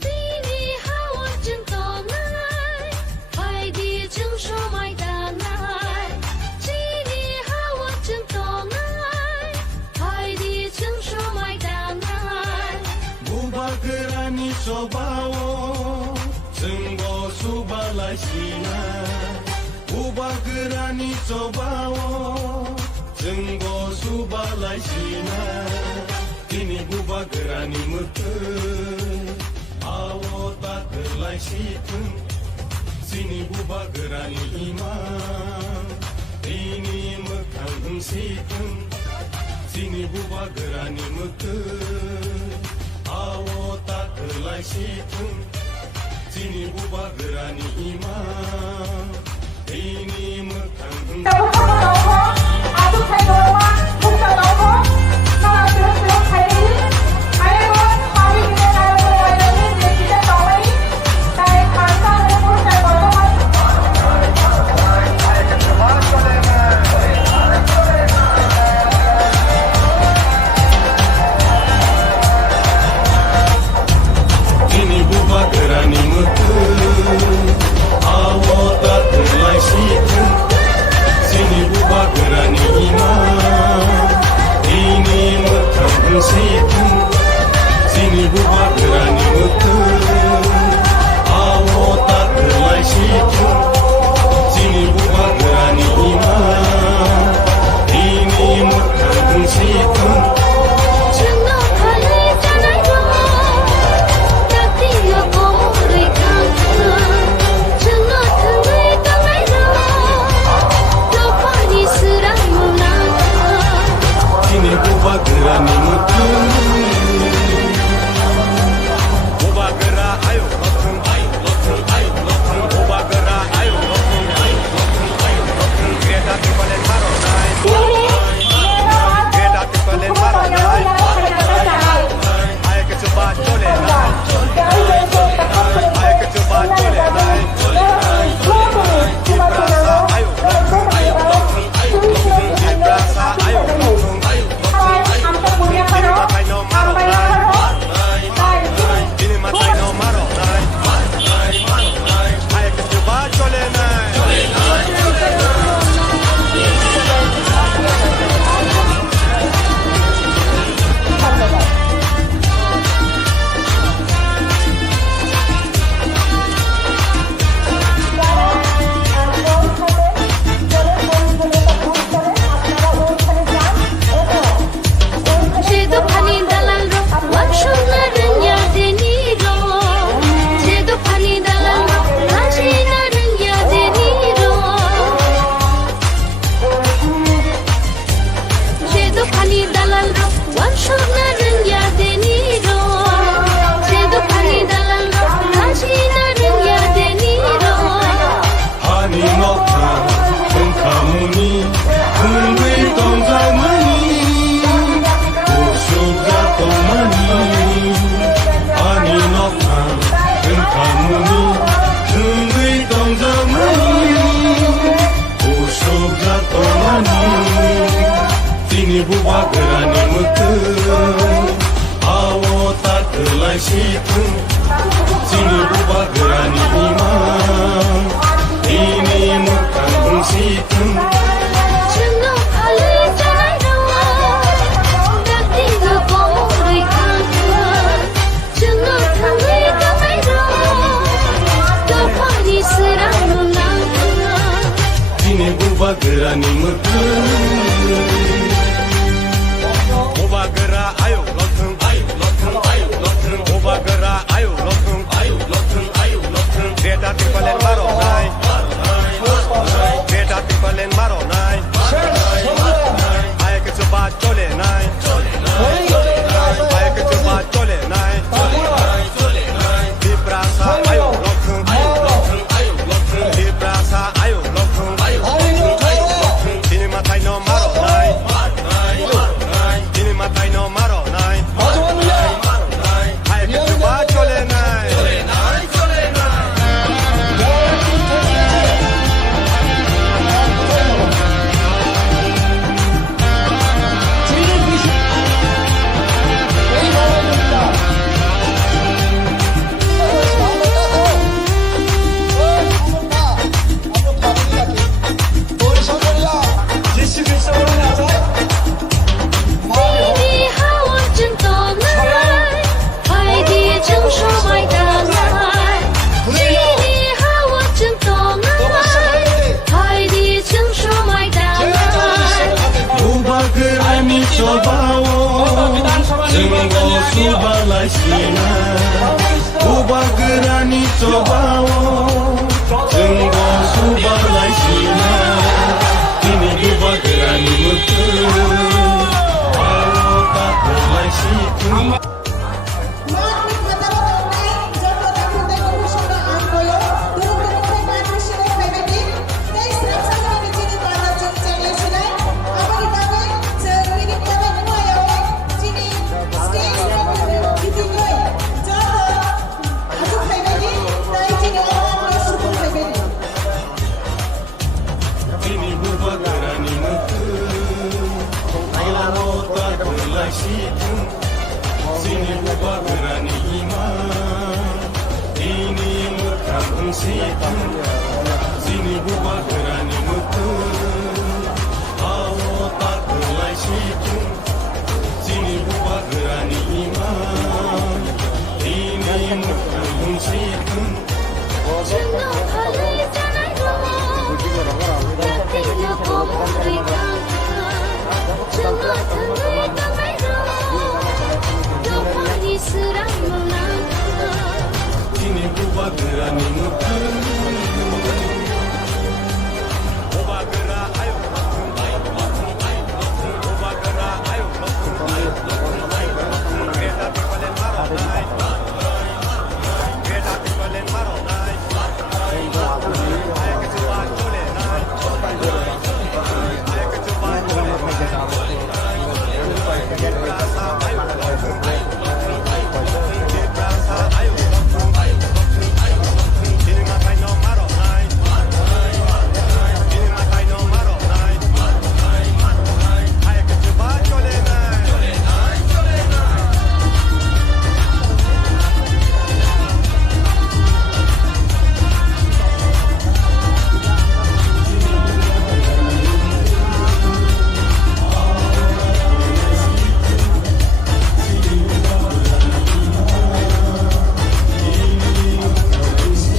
Sini hawa 증거 날 하이디 증쇼 마이다 날 Sini 하와 증거 날 하이디 증쇼 마이다 날 부바그라니 소바오 증거 수발라시나 부바그라니 소바오 증거 수발라시나 티니 부바그라니 묵트 아워 따클라시튼 시니 부바그라니 이마 티니 묵한 흥시튼 시니 부바그라니 묵트 아워 따클라시튼 시니 부바그라니 이마 티니 묵한 흥시튼 티니 부바그라니 묵트 아워 따 situng sini buba gerani imam ini mukang situng Chừng thả lưới trái đỏ đã tin được có đời khang khang chừng thả lưới đã mấy đỏ đâu phải đi sẽ đang luôn lang sini buba gerani mukang buba gera ayo lotung buba gera ayo lotung beta tipalen maro nai beta tipalen maro nai ay ke chuba chole nai ay ke chuba chole nai vibrasa ayo lotung vibrasa ayo lotung ini matai no maro nai ini matai no maro nai ay ke chuba chole nai你好我真多难海底正说买的来你好我真多难海底正说买的来 Buba gerani cobawo Jenggo subalai sina Buba gerani cobawo Jenggo subalai sina Ini buba gerani mutu Walau tak berlai situ Ini buba gerani mutu Walau tak berlai situ Sini buba gerani iman Ini mukang situ Sini buba gerani mutu Walau tak berlai situ Sini buba gerani iman Ini mukang situ 真的怕泪在来落，要听了我对看看，真的疼泪的没落，都怕你死让我难看。 Ini buba gerani mutu Buba gera ayo Buba gera ayo Greta tipalen maro nai Greta tipalen maro nai Ay ke chuba chole nai Ay ke chuba chole nai Vibrasa ayo Vibrasa ayo Ini matai no maro nai Ini matai no maro nai Ay ke chuba chole nai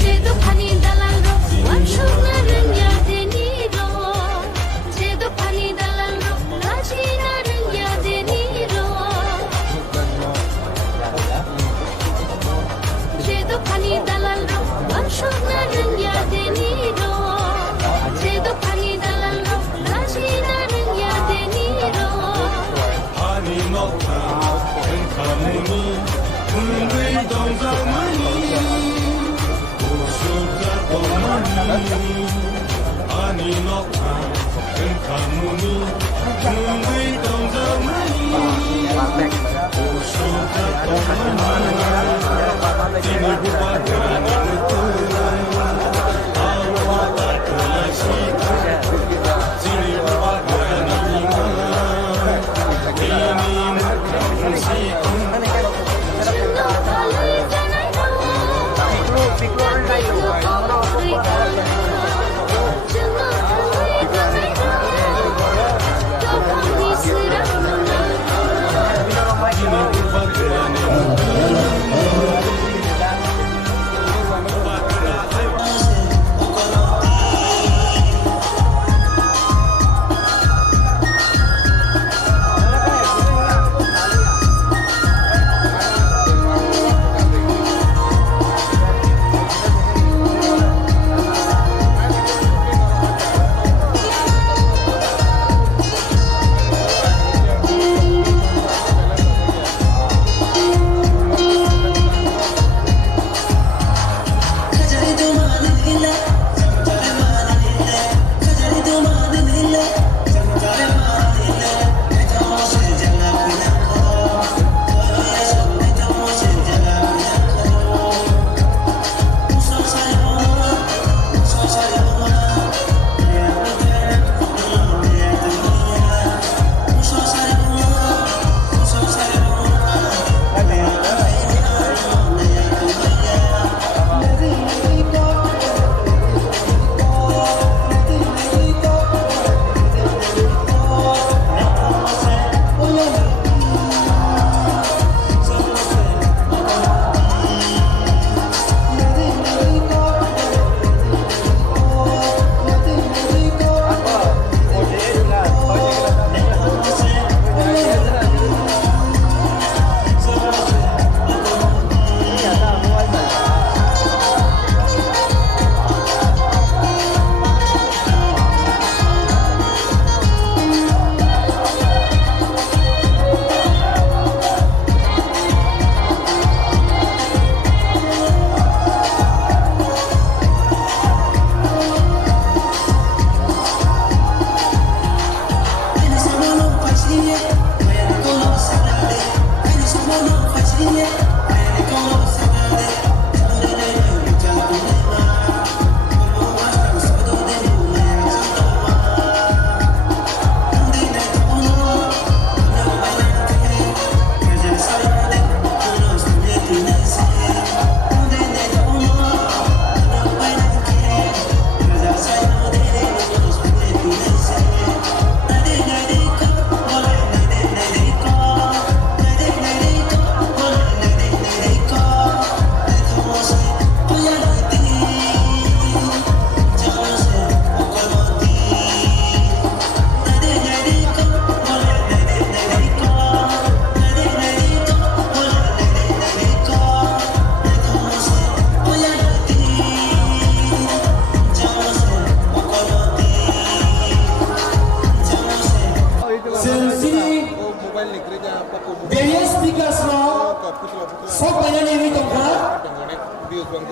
Jedo pani dalan ro, wanshu na renya deni ro. Jedo pani dalan ro, laji na renya deni ro. Jedo pani dalan ro, wanshu na renya deni ro. Jedo pani dalan ro, laji na renya deni ro. Ani nokta Kamuni Kundui dongzang mani Usuka komani Ani nokta Kamuni Kundui dongzang mani Usuka komani Ini buba gerani mutu Awal tak berlai situ Sini buba gerani iman Ini mukang situ 真的怕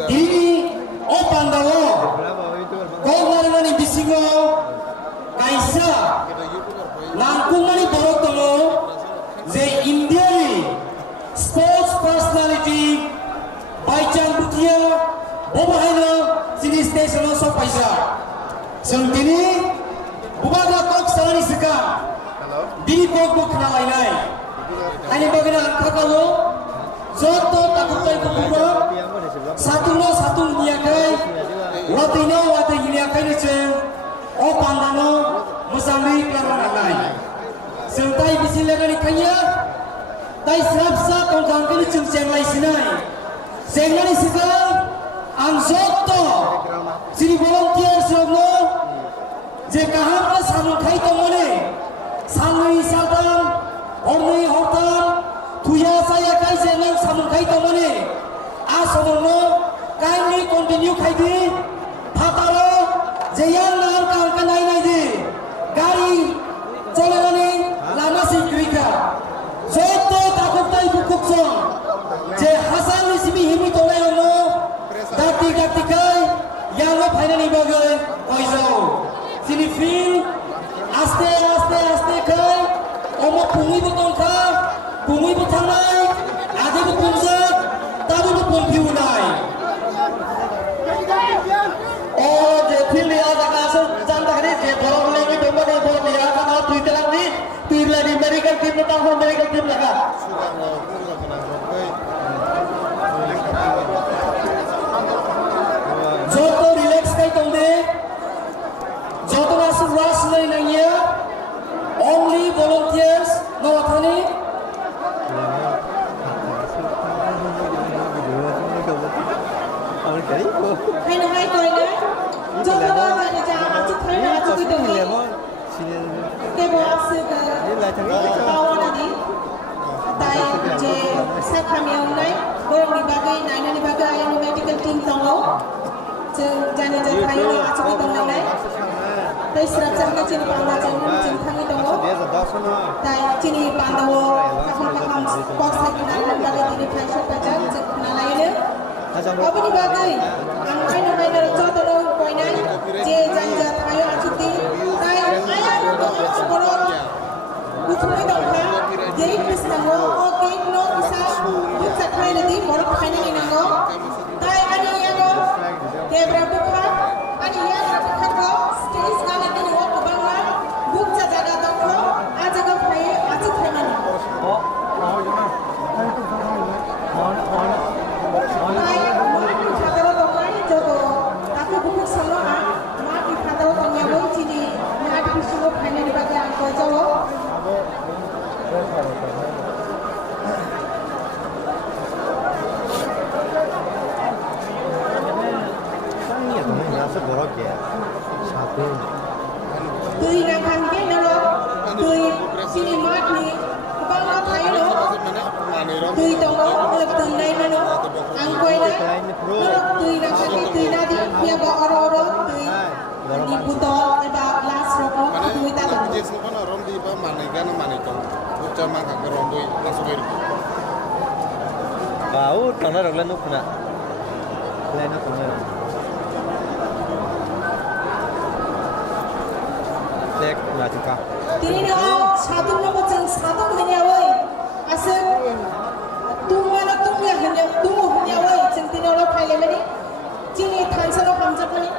Ini opan dawo. Kau nari bisingo kaisa langkung mani borok tomo je India sports personality Baichang Butia Bobahana sini station so paisa. Sentini bubaga kok salani seka. Dini kok bukna lainai. Hanya bagaimana kakalo Zoto takutai kubur satu niakai wati niakai ni ceng o pandano musamri kelaranai sentai bisilaga ni kaya tai serapsa kongkang kini ceng lai sinai sengani sikal ang Zoto sini volunteer serobno je kaham ka sanung khai tomone sanui saltam orni hortam tuya saya kai senang sanung khai tomone asomono kindly continue khaidi phataro jeyang nang kang kanai nai di gari cholani lama sikrika Zoto takutai bukukson je hasan nisimi himi tolai ono dati kai yang lo finally bagai oizo sini feel aste kai omo pungui butong ka pungui butang nai ade bukungzat tabu bukung piunai oh je feel ya kasar janda ini je borong lagi bemba ni borong ya kan tuh telang ni pilih di medical team tentang medical team laga Hay nói coi đấy. Cho nó đó là nhà chàng chỉ thấy là chỉ cái Người đường mà Senior cái bộ áp sự Ini lah cakap kita tao là đi. Tại je sát tham yêu đấy. Gồm đi bagai nai đi bagai ayam medical team tong lo. Chừng jani je thấy là chỉ cái tong này. Tại serap serap cái chuyện bằng là chừng tham cái tong lo. Dia sedap sana. Tại chỉ đi bằng đâu kaham sport sai kita bagai ini fashion baca chừng na lain le. Apa ni bagai? Ang ay na cho to lo koi nai. Je janja thayo achuti. Tai ayam ko sporo. Uthoi dong kha. Jadi Krishna ho okay no bisa bisa khai le di bor khai ni na go. Tai ani ya go. Debra bukha. Ani ya ra bukha ko. Stage na le ni ho ko bangla. Buk cha jaga dong ko. A jaga khai achu khai mani. Tai khadaro dong kai jogo. Aku bukuk solo a. Ma ki khadaro dong ya go chini. Ma ki solo khai ni ba ga ko jawo. Sangat tu rasa borok ya. Satu. Tui nang khang ke na lo. Tui sini mat ni. Bang lo thai lo. Tui tong lo tui nai na lo. Ang koi na. Tui nang khang ke tui na di. Dia ba oro tui. Ni puto ba glass ro ko tui ta lo. Bau tanah raglan tu kena. Lain tu kena. Cek nak cakap. Tini no satu no bacang satu hanya wei. Asal tunggu hanya wei. Cing tini lo khai le mani. Cini thansa lo hamza mani.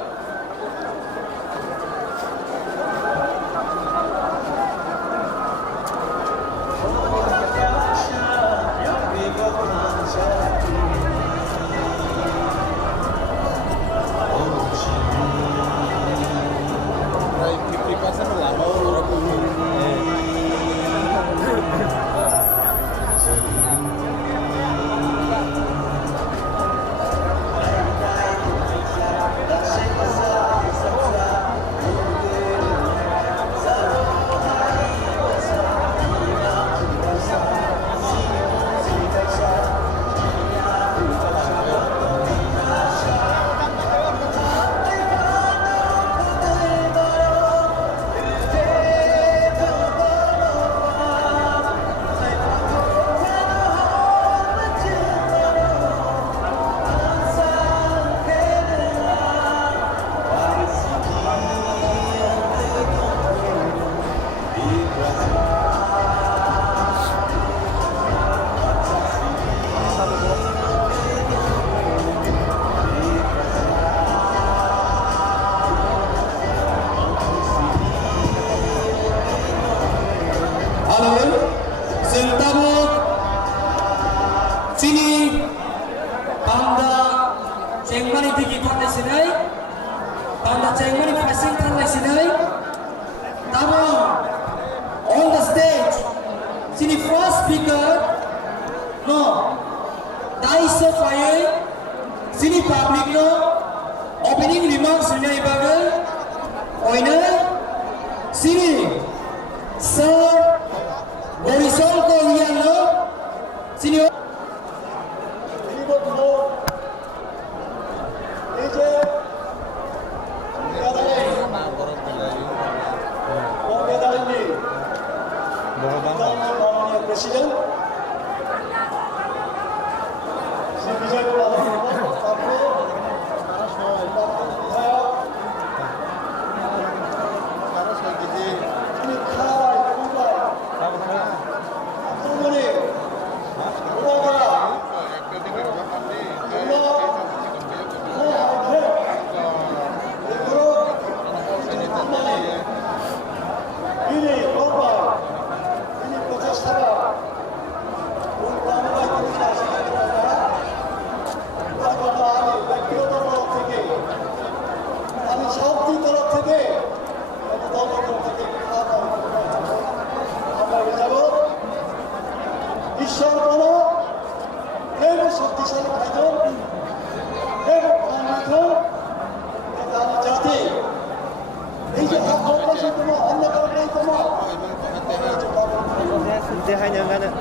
say hi nhau cái nữa.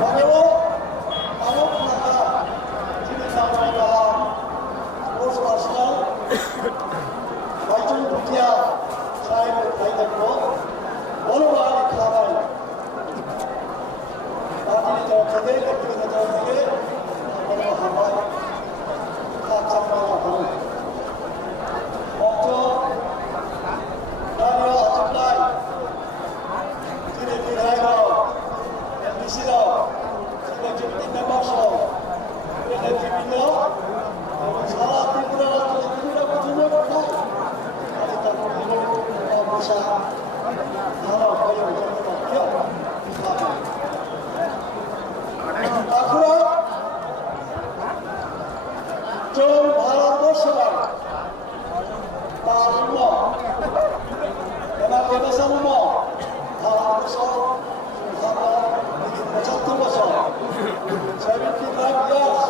Bago ako naka sinasabi ka sports personal Bajun Bhutia Sahib Bhaidan ko বলবান খাবার পার্টির তরফ থেকে ব্যক্তিগত তরফ থেকে বড় হাওয়ায় কাঁচা পাওয়া হল অর্থ রানীয় আচমনায় ধীরে ধীরে এমডিসিরাও নির্বাচিত মেম্বার সহ নেতৃবৃন্দ এবং সারা ত্রিপুরা রাজ্যের বিভিন্ন পছন্দ করতাম আমি তার বসা বাঁকুড়া চোর ভারতবর্ষ পারম এবার এবছর ভারতবর্ষ 75 বছর 75 years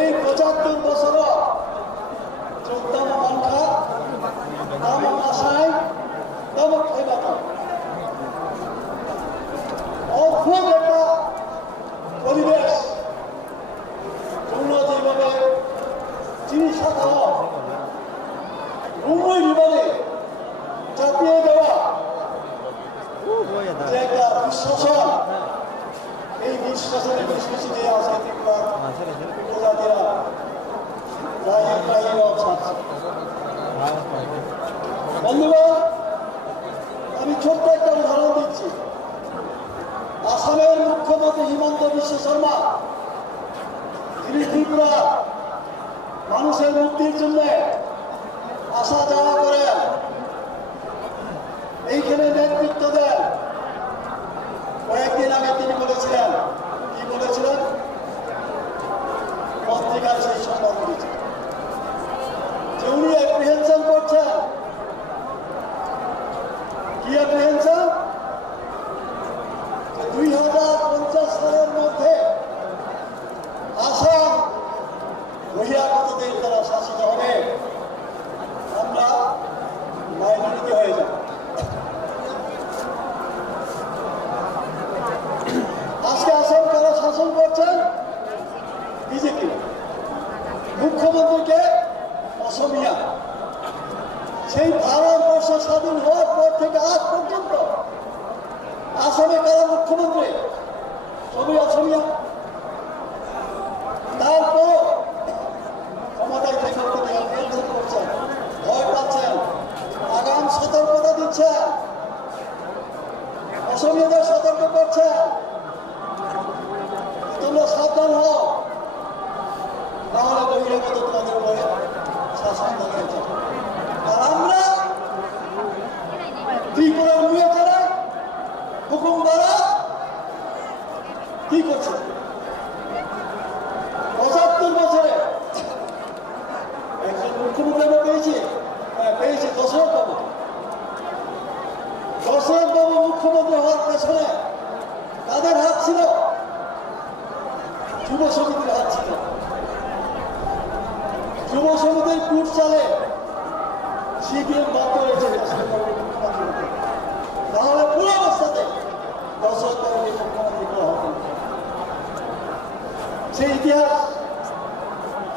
এই 75 বছর চোদ্দম সংখ্যা দাম আশায় দাম খেবাত অদ্ভুত একটা পরিবেশ তোমরা যেভাবে চিকিৎসা খাওয়া মুম্বই বিমানে চাপিয়ে দেওয়া যে একটা বিশ্বাসন এই বিশ্বাসের বেশি যে আছে প্রজাতিরা বন্ধুগণ আমি ছোট্ট একটা উদাহরণ দিচ্ছি আসামের মুখ্যমন্ত্রী হিমন্ত বিশ্ব শর্মা তিনি ত্রিপুরা মানুষের মুক্তির জন্য আসা যাওয়া করেন এইখানে নেতৃত্ব দেন কয়েকদিন আগে তিনি বলেছিলেন কি বলেছিলেন পত্রিকায় সেই সংবাদ দিয়েছে যে উনি অ্যাপ্রিহেনশন করছেন কি অ্যাপ্রিহেনশন 2050 সালের মধ্যে আসাম বহিরাগতদের দ্বারা শাসিত হবে আমরা মাইনরিটি হয়ে যাব আজকে আসাম কারা শাসন করছেন বিজেপি মুখ্যমন্ত্রীকে অসমিয়া সেই ভারতবর্ষ স্বাধীন হওয়ার পর থেকে আজ পর্যন্ত আসামে কারা মুখ্যমন্ত্রী সবই অসমিয়া তারপর ক্ষমতায় থেকে করছেন ভয় পাচ্ছেন আগাম সতর্কতা দিচ্ছেন অসমিয়াদের সতর্ক করছেন তোমরা সাবধান হও তাহলে বহিরাগত তোমাদের উপরে শাসন হয়েছে আর আমরা ত্রিপুরার নিয়ে যারা হুকুম দ্বারা কি করছে 75 বছরে একজন মুখ্যমন্ত্রী আমরা পেয়েছি দশরথ বাবু মুখ্যমন্ত্রী হওয়ার পেছনে তাদের হাত ছিল যুব সমিতির হাত ছিল যুব সমিতির কুট চালে সিপিএম বাধ্য হয়েছে তাহলে পুরো অবস্থাতে দশরথ বাবুকে মুখ্যমন্ত্রী করা হতো সেই ইতিহাস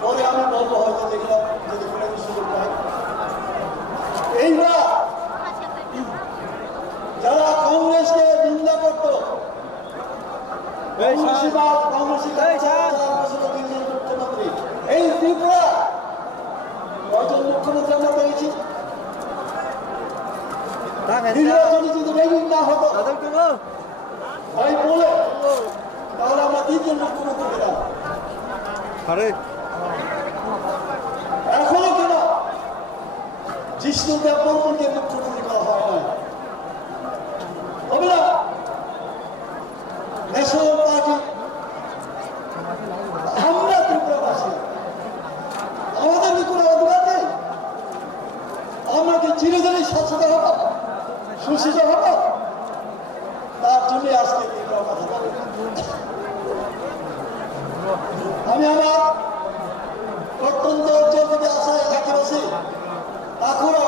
পরে আমি বলবো হয়তো দেখলাম যদি কোনো সুযোগ পাই এইবার যারা কংগ্রেসকে নিন্দা করত মুখ্যমন্ত্রী এই ত্রিপুরা কয়জন মুখ্যমন্ত্রী আমরা পেয়েছি নির্বাচনে যদি রেগিং না হতো তাই বলে তাহলে আমরা 3 জন মুখ্যমন্ত্রী পেলাম এখনো কেন জিষ্ণুদেব বর্মনকে মুখ্যমন্ত্রী করা হয় না হবে না ন্যাশনাল পার্টি আমরা ত্রিপুরাবাসী আমাদের কি কোনো অধিকার নেই আমরা কি চিরদিনই শাসিত হব শোষিত হব তার জন্য আজকে ত্রিপুরা কথা বলি আমি আমার প্রত্যন্ত অঞ্চল থেকে আসা এলাকাবাসী বাঁকুড়া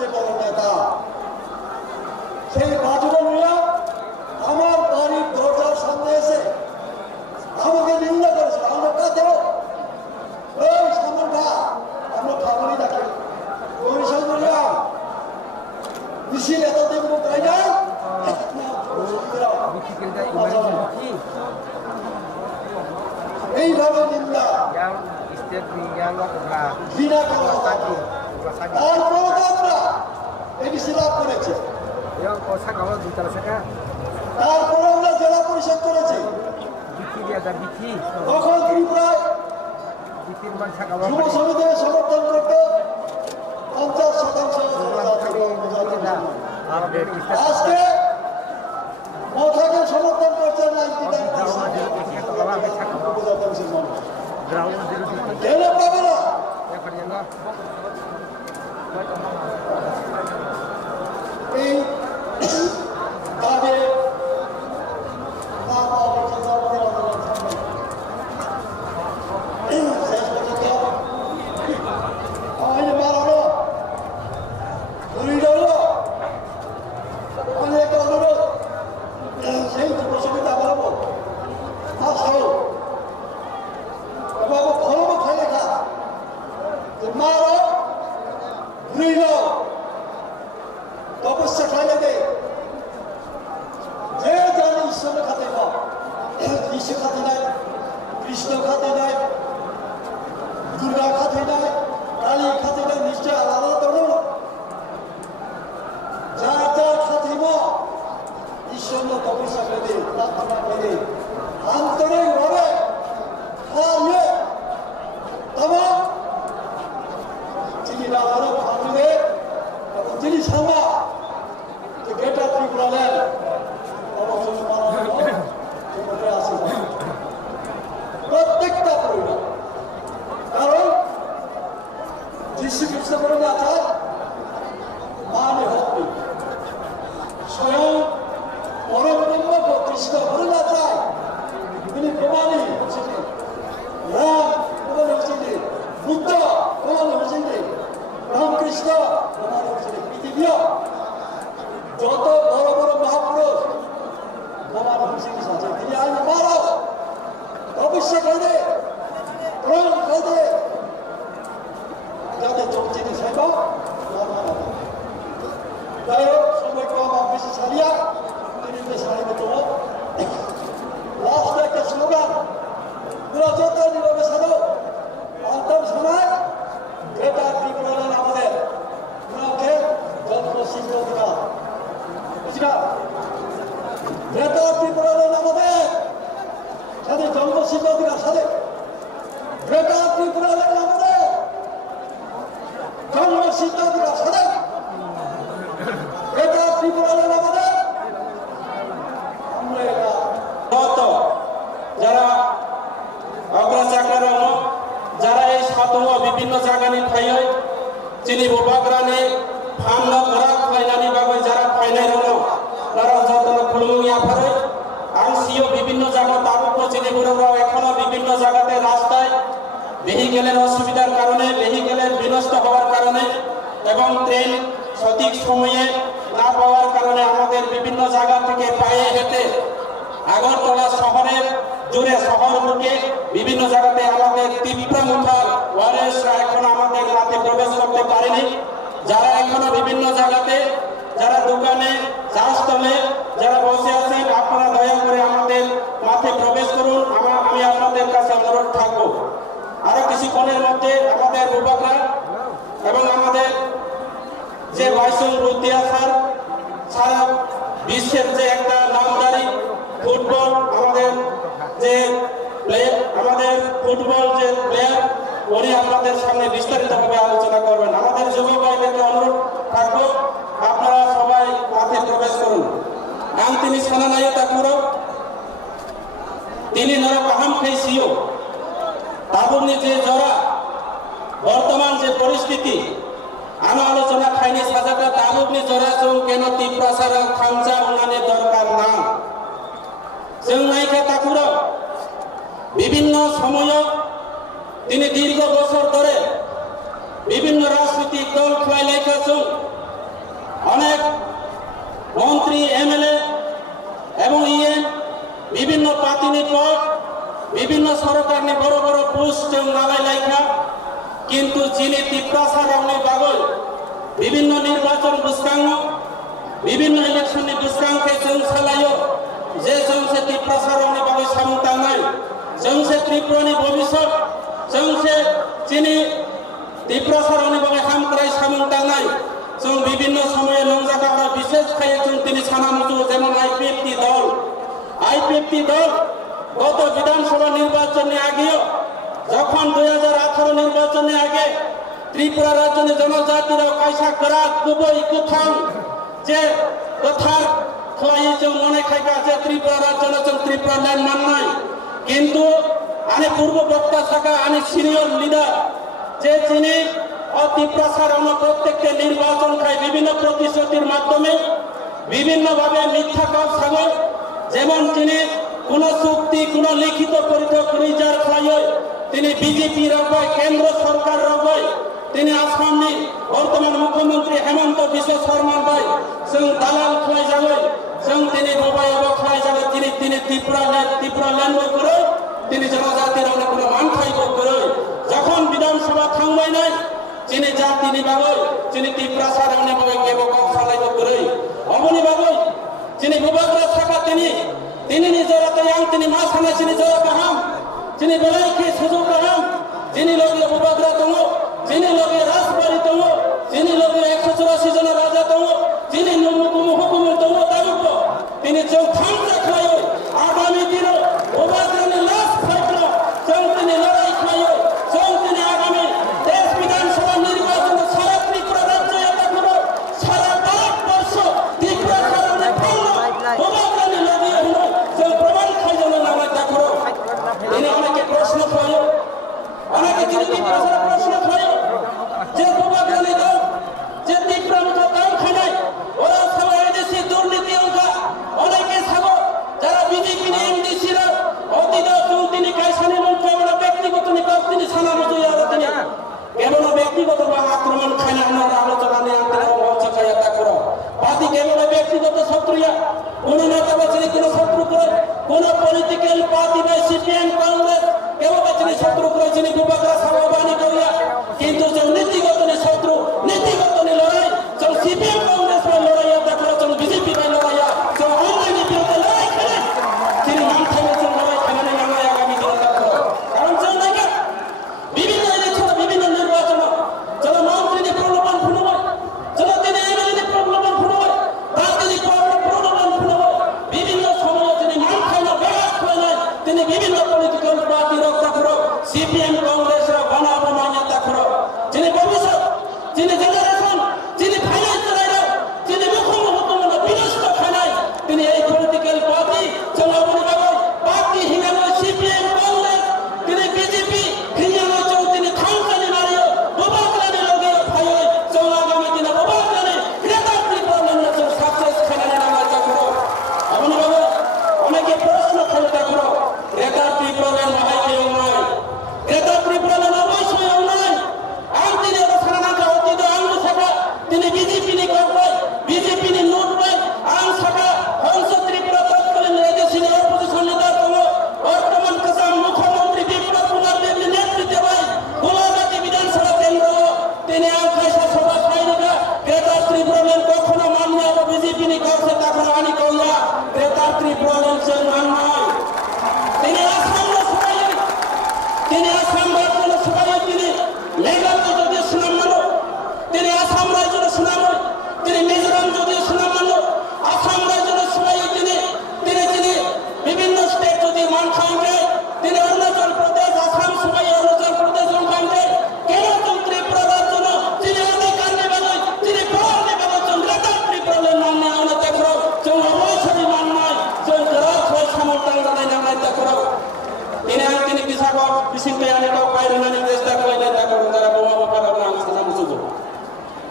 সবচেয়ে বড় নেতা সেই বাজুরা মিয়া আমার বাড়ির দরজার সামনে এসে আমাকে নিন্দা করেছিল। আমরা কাঁদে ওই সামনে ভা আমরা ভাবনি দেখি বরিশাল বললাম মিছিল এত দেখবো তাই না এইভাবে নিন্দা ঘৃণা করা তারপরে তো আমরা এডিসি লাভ করেছি। তারপরে আমরা জেলা পরিষদ করেছি। তখন ত্রিপুরায় যুব সমিতিকে সমর্থন করতে 50% আজকে মথাকে সমর্থন করছে 99% গেলে পাবে না। এই দাবি শেষ পর্যন্ত আমাদের বাড়ানো অনেক অনুরোধ সেই প্রসঙ্গে বাড়াবো আসো বাবু ফলবো খাই খা মারো ঘুরিল তপস্যা খাইলে দে যে জানে ঈশ্বরের খাতে পাও যিশু খাতে নাই কৃষ্ণ খাতে নাই দুর্গা খাতে নাই কালী খাতে নাই নিশ্চয় আলাদা ধরো যার যার খাতে ঈশ্বর তপস্যা করে দে প্রার্থনা করে আন্তরিক ভাবে খাওয়ালে তবে যিনি রাজারও ভাববে এবং যিনি সামা যে গেটা ত্রিপুরালেন প্রত্যেকটা পরিবার কারণ যিশু খ্রিস্ট বলে না চায় মানে ভক্তি স্বয়ং পরম ব্রহ্ম কৃষ্ণ বলে না চায় তিনি প্রমাণী হচ্ছেন রাম প্রমাণ হচ্ছেন বুদ্ধ প্রমাণ হচ্ছেন রামকৃষ্ণ প্রমাণ হচ্ছেন পৃথিবীও যত বড় বড় মহাপুরুষ প্রমাণ হচ্ছেন সাথে তিনি আজ মারো অবশ্যই খাইদে প্রমাণ খাইদে যাতে চলছে সেবা যাই হোক সময় কম বেশি সারিয়া তিনি সারিবে তো লাস্ট একটা স্লোগান যত নীরবে সাধো অন্তম সময় এটা ত্রিপুরালেন আমাদের ওনাকে জন্মসিদ্ধ অধিকার বুঝলা এটা ত্রিপুরালেন আমাদের সাথে জন্মসিদ্ধ অধিকার সাথে এটা ত্রিপুরালেন আমাদের জন্মসিদ্ধ অধিকার সাথে এটা ত্রিপুরালেন আমাদের আমরা এটা যারা অগ্রচাকর যারা এই সাধুও বিভিন্ন জায়গানি খাই চিনি বাগরানি ফান্ড করা খাইনানি বাগৈ যারা খাইনাই রঙ তারা যতন খুলমুঙিয়া ফারে আংসিও বিভিন্ন জায়গা তারুক চিনি গুরুরাও এখনো বিভিন্ন জায়গাতে রাস্তায় ভেহিকেলের অসুবিধার কারণে ভেহিকেলের বিনষ্ট হওয়ার কারণে এবং ট্রেন সঠিক সময়ে না পাওয়ার কারণে আমাদের বিভিন্ন জায়গা থেকে পায়ে হেঁটে আগরতলা শহরের জুড়ে শহর বুকে বিভিন্ন জায়গাতে আমাদের তীব্র মুখার ওয়ারিশরা এখন আমাদের মাঠে প্রবেশ করতে পারেনি। যারা এখনো বিভিন্ন জায়গাতে যারা দোকানে চাষতলে যারা বসে আছেন আপনারা দয়া করে আমাদের মাঠে প্রবেশ করুন। আমি আপনাদের কাছে অনুরোধ থাকবো আরো কিছুক্ষণের মধ্যে আমাদের যুবকরা এবং আমাদের যে বাইসন রুতিয়া স্যার সারা বিশ্বের যে একটা নামদারি ফুটবল আমাদের যে আমাদের ফুটবল যে প্লেয়ার উনি আপনাদের সামনে বিস্তারিতভাবে আলোচনা করবেন। আমাদের যুবক ভাইদেরকে অনুরোধ থাকবো আপনারা সবাই মাঠে প্রবেশ করুন। আং তিনি সানানায় তাকুরো তিনি নরকাহাম খেয়েছিও তাবুনি যে জরা বর্তমান যে পরিস্থিতি আমি আলোচনা খাইনি সাজাটা তাবুনি জরা চৌ কেন তীব্রাসার খামচা উনানে দরকার না जों नायखा ठाकुर বিভিন্ন সময় তিনি দীর্ঘ বছর ধরে বিভিন্ন রাজনৈতিক দল খেলাইলাইখা অনেক মন্ত্রী এমএলএ এবং ইএন বিভিন্ন পাতিনি পদ বিভিন্ন সরকারনি বড় বড় পোস্ট নালাই লাইখা কিন্তু যিনি তিপ্রাসা রামনি বাগল বিভিন্ন নির্বাচন বুসকাঙ্গ বিভিন্ন ইলেকশন नि बुसकांखे जों सालायो जे जों से त्रिपुरा रावनि बागै सामंतांनाय जों से त्रिपुरानि भबिष्यत जों से जिनि त्रिपुरा रावनि बागै हामक्राय सामंतांनाय जों বিভিন্ন সময়ে লংজাকারা বিশেষ খায়ে जों তিনি সানামুজু যেমন আইপিএফটি দল গত বিধানসভা নির্বাচনে আগেও যখন 2018 নির্বাচনে আগে ত্রিপুরা রাজ্যের জনজাতিরা কায়সা করা গুবই কুথং যে কথা খোয়াই যে মনে খাইকা যে ত্রিপুরা রাজ্য ত্রিপুরা ল্যান্ড মাননাই কিন্তু আনে পূর্ব বক্তা থাকা আনে সিনিয়র লিডার যে তিনি ত্রিপুরা সারানো প্রত্যেককে নির্বাচন খায় বিভিন্ন প্রতিশ্রুতির মাধ্যমে বিভিন্নভাবে মিথ্যা কথা সাগর যেমন তিনি কোন চুক্তি কোন লিখিত পরিচয় রিজার খায় তিনি বিজেপি রবাই কেন্দ্র সরকার রবাই তিনি আসামনি বর্তমান মুখ্যমন্ত্রী হেমন্ত বিশ্ব শর্মা ভাই जों দালাল খাই যাবে जों তিনি রবাই অব খাই যাবে তিনি ত্রিপুরা ল্যান্ড করে তিনি জনজাতির অনেক কোনো মান খাইব করে যখন বিধানসভা থামবাই নাই তিনি জাতিনি বাগৈ তিনি ত্রিপুরা সারানি বাগৈ কেব কসালাইব করে অমনি বাগৈ তিনি বিভাগরা থাকা তিনি নিজরাতে আং তিনি মা সানা তিনি জরা কাহাম তিনি বেলাইকে সুযোগ কাহাম যিনি লগে বিভাগরা দङ যিনি লগে রাজবাড়ি দङ যিনি লগে 184 জন রাজা দङ যিনি হুকুম দङ তারুপ তিনি जों থামতে খায় আগামী দিন বিভাগরানি লাস্ট ফাইটল जों তিনি লড়াই খায় जों তিনি আগামী দেশ বিধানসভা নির্বাচন সারা ত্রিপুরা রাজ্য এটা করো সারা ভারতবর্ষ ত্রিপুরা সারানি ভাঙল বিভাগরানি লড়াই হলো जों প্রমাণ খাই যেন নামে তা করো তিনি অনেকে প্রশ্ন করে অনেকে তিনি ত্রিপুরা প্রশ্ন করে যে বিভাগরানি দাও যে ত্রিপুরা মতো দাম খায় ওরা সবাই এদেশে দুর্নীতি অঙ্কা অনেকে সাগো যারা বিজেপি এমডিসি রা অতীত তিনি কাইসানি মন্ত্রী ওরা ব্যক্তিগত নিকাশ তিনি সানা মতো ইয়াদা তিনি কেবল ব্যক্তিগত বা আক্রমণ খায় না আমরা আলোচনা নিয়ে আনতে মঞ্চ খায় তা করো পার্টি কেবল ব্যক্তিগত শত্রুয়া কোন নেতা বা যিনি কোন শত্রু করে কোন পলিটিক্যাল পার্টি বা সিপিএম কংগ্রেস কেবল যিনি শত্রু করে যিনি বিভাগরা সভাবানী করিয়া কিন্তু যে নীতিগত শত্রু নীতিগত লড়াই যে সিপিএম কংগ্রেস বা লড়াই তা করো যে বিজেপি বা লড়াই যে অনলাইনে বিরুদ্ধে লড়াই করে তিনি মান খাইলে যে লড়াই খাইলে নামায় আগামী দিনে তা করো কারণ যে নাকি বিভিন্ন ইলেকশন বিভিন্ন নির্বাচন যেন মন্ত্রী প্রলোভন ফুলবে যেন তিনি এমএলএ প্রলোভন ফুলবে তার তিনি প্রলোভন ফুলবে বিভিন্ন সময় তিনি মান খাইলে বেড়া খাইলে তিনি বিভিন্ন পলিটিক্যাল পার্টি রক্ষা করো সিপিএম কংগ্রেস রা বানাবো মান্যতা করো যিনি ভবিষ্যৎ যিনি জেনারেশন যিনি ফাইন্যান্স চালাইলো যিনি মুখ্যমন্ত্রী বিনষ্ট খানায় তিনি এই পলিটিক্যাল পার্টি চলাবনি বাবু পার্টি হিঙ্গানো সিপিএম কংগ্রেস তিনি বিজেপি হিঙ্গানো চৌ তিনি খামখানি মারিও বিভাগরানি লগে ভাই চৌ আগামী দিনে বিভাগরানি গ্রেটার ত্রিপুরা সাকসেস খানায় নামা করো আপনি বাবু অনেকে প্রশ্ন খেলতে করো গ্রেটার ত্রিপুরা মহাই কেউ নয় গ্রেটার ত্রিপুরা অবশ্যই নয় আম তিনি সারানাকে অতীত আঙ্গু থাকা তিনি বিজেপি নি করবাই বিজেপি নি নোট বাই আম থাকা হংস ত্রিপুরা তৎকালীন এদেশি অপোজিশন নেতা তম বর্তমান কাসাম মুখ্যমন্ত্রী বিপ্লব কুমার দেবী নেতৃত্বে ভাই গোলাঘাটি বিধানসভা কেন্দ্র তিনি আম খাইসা সভা খাইনিকা গ্রেটার ত্রিপুরা কখনো মান্য বিজেপি নি করছে তখন আনি কইয়া গ্রেটার ত্রিপুরা মান্য তিনি আসাম সবাই তিনি আসাম রাজ্যের সবাই তিনি মেঘালয় যদি সুনাম মানো তিনি আসাম রাজ্যের সুনাম তিনি মিজোরাম যদি সুনাম মানো আসাম রাজ্যের সবাই তিনি বিভিন্ন স্টেট যদি মান খাইবে তিনি অরুণাচল প্রদেশ আসাম সবাই অরুণাচল প্রদেশ খাইবে কেন ত্রিপুরা রাজ্য তিনি অধিকার নেবেন তিনি পাওয়ার নেবেন গ্রেটার ত্রিপুরা মান্য আনতে করো যে অবশ্যই মান্য যে গ্রাস হয় সমর্থন নামাই করো তিনি বিশাখক বিশিষ্ট আনেক বাইরে চেষ্টা করে তা করো তারা বোমা বাপার আমার মুসুদ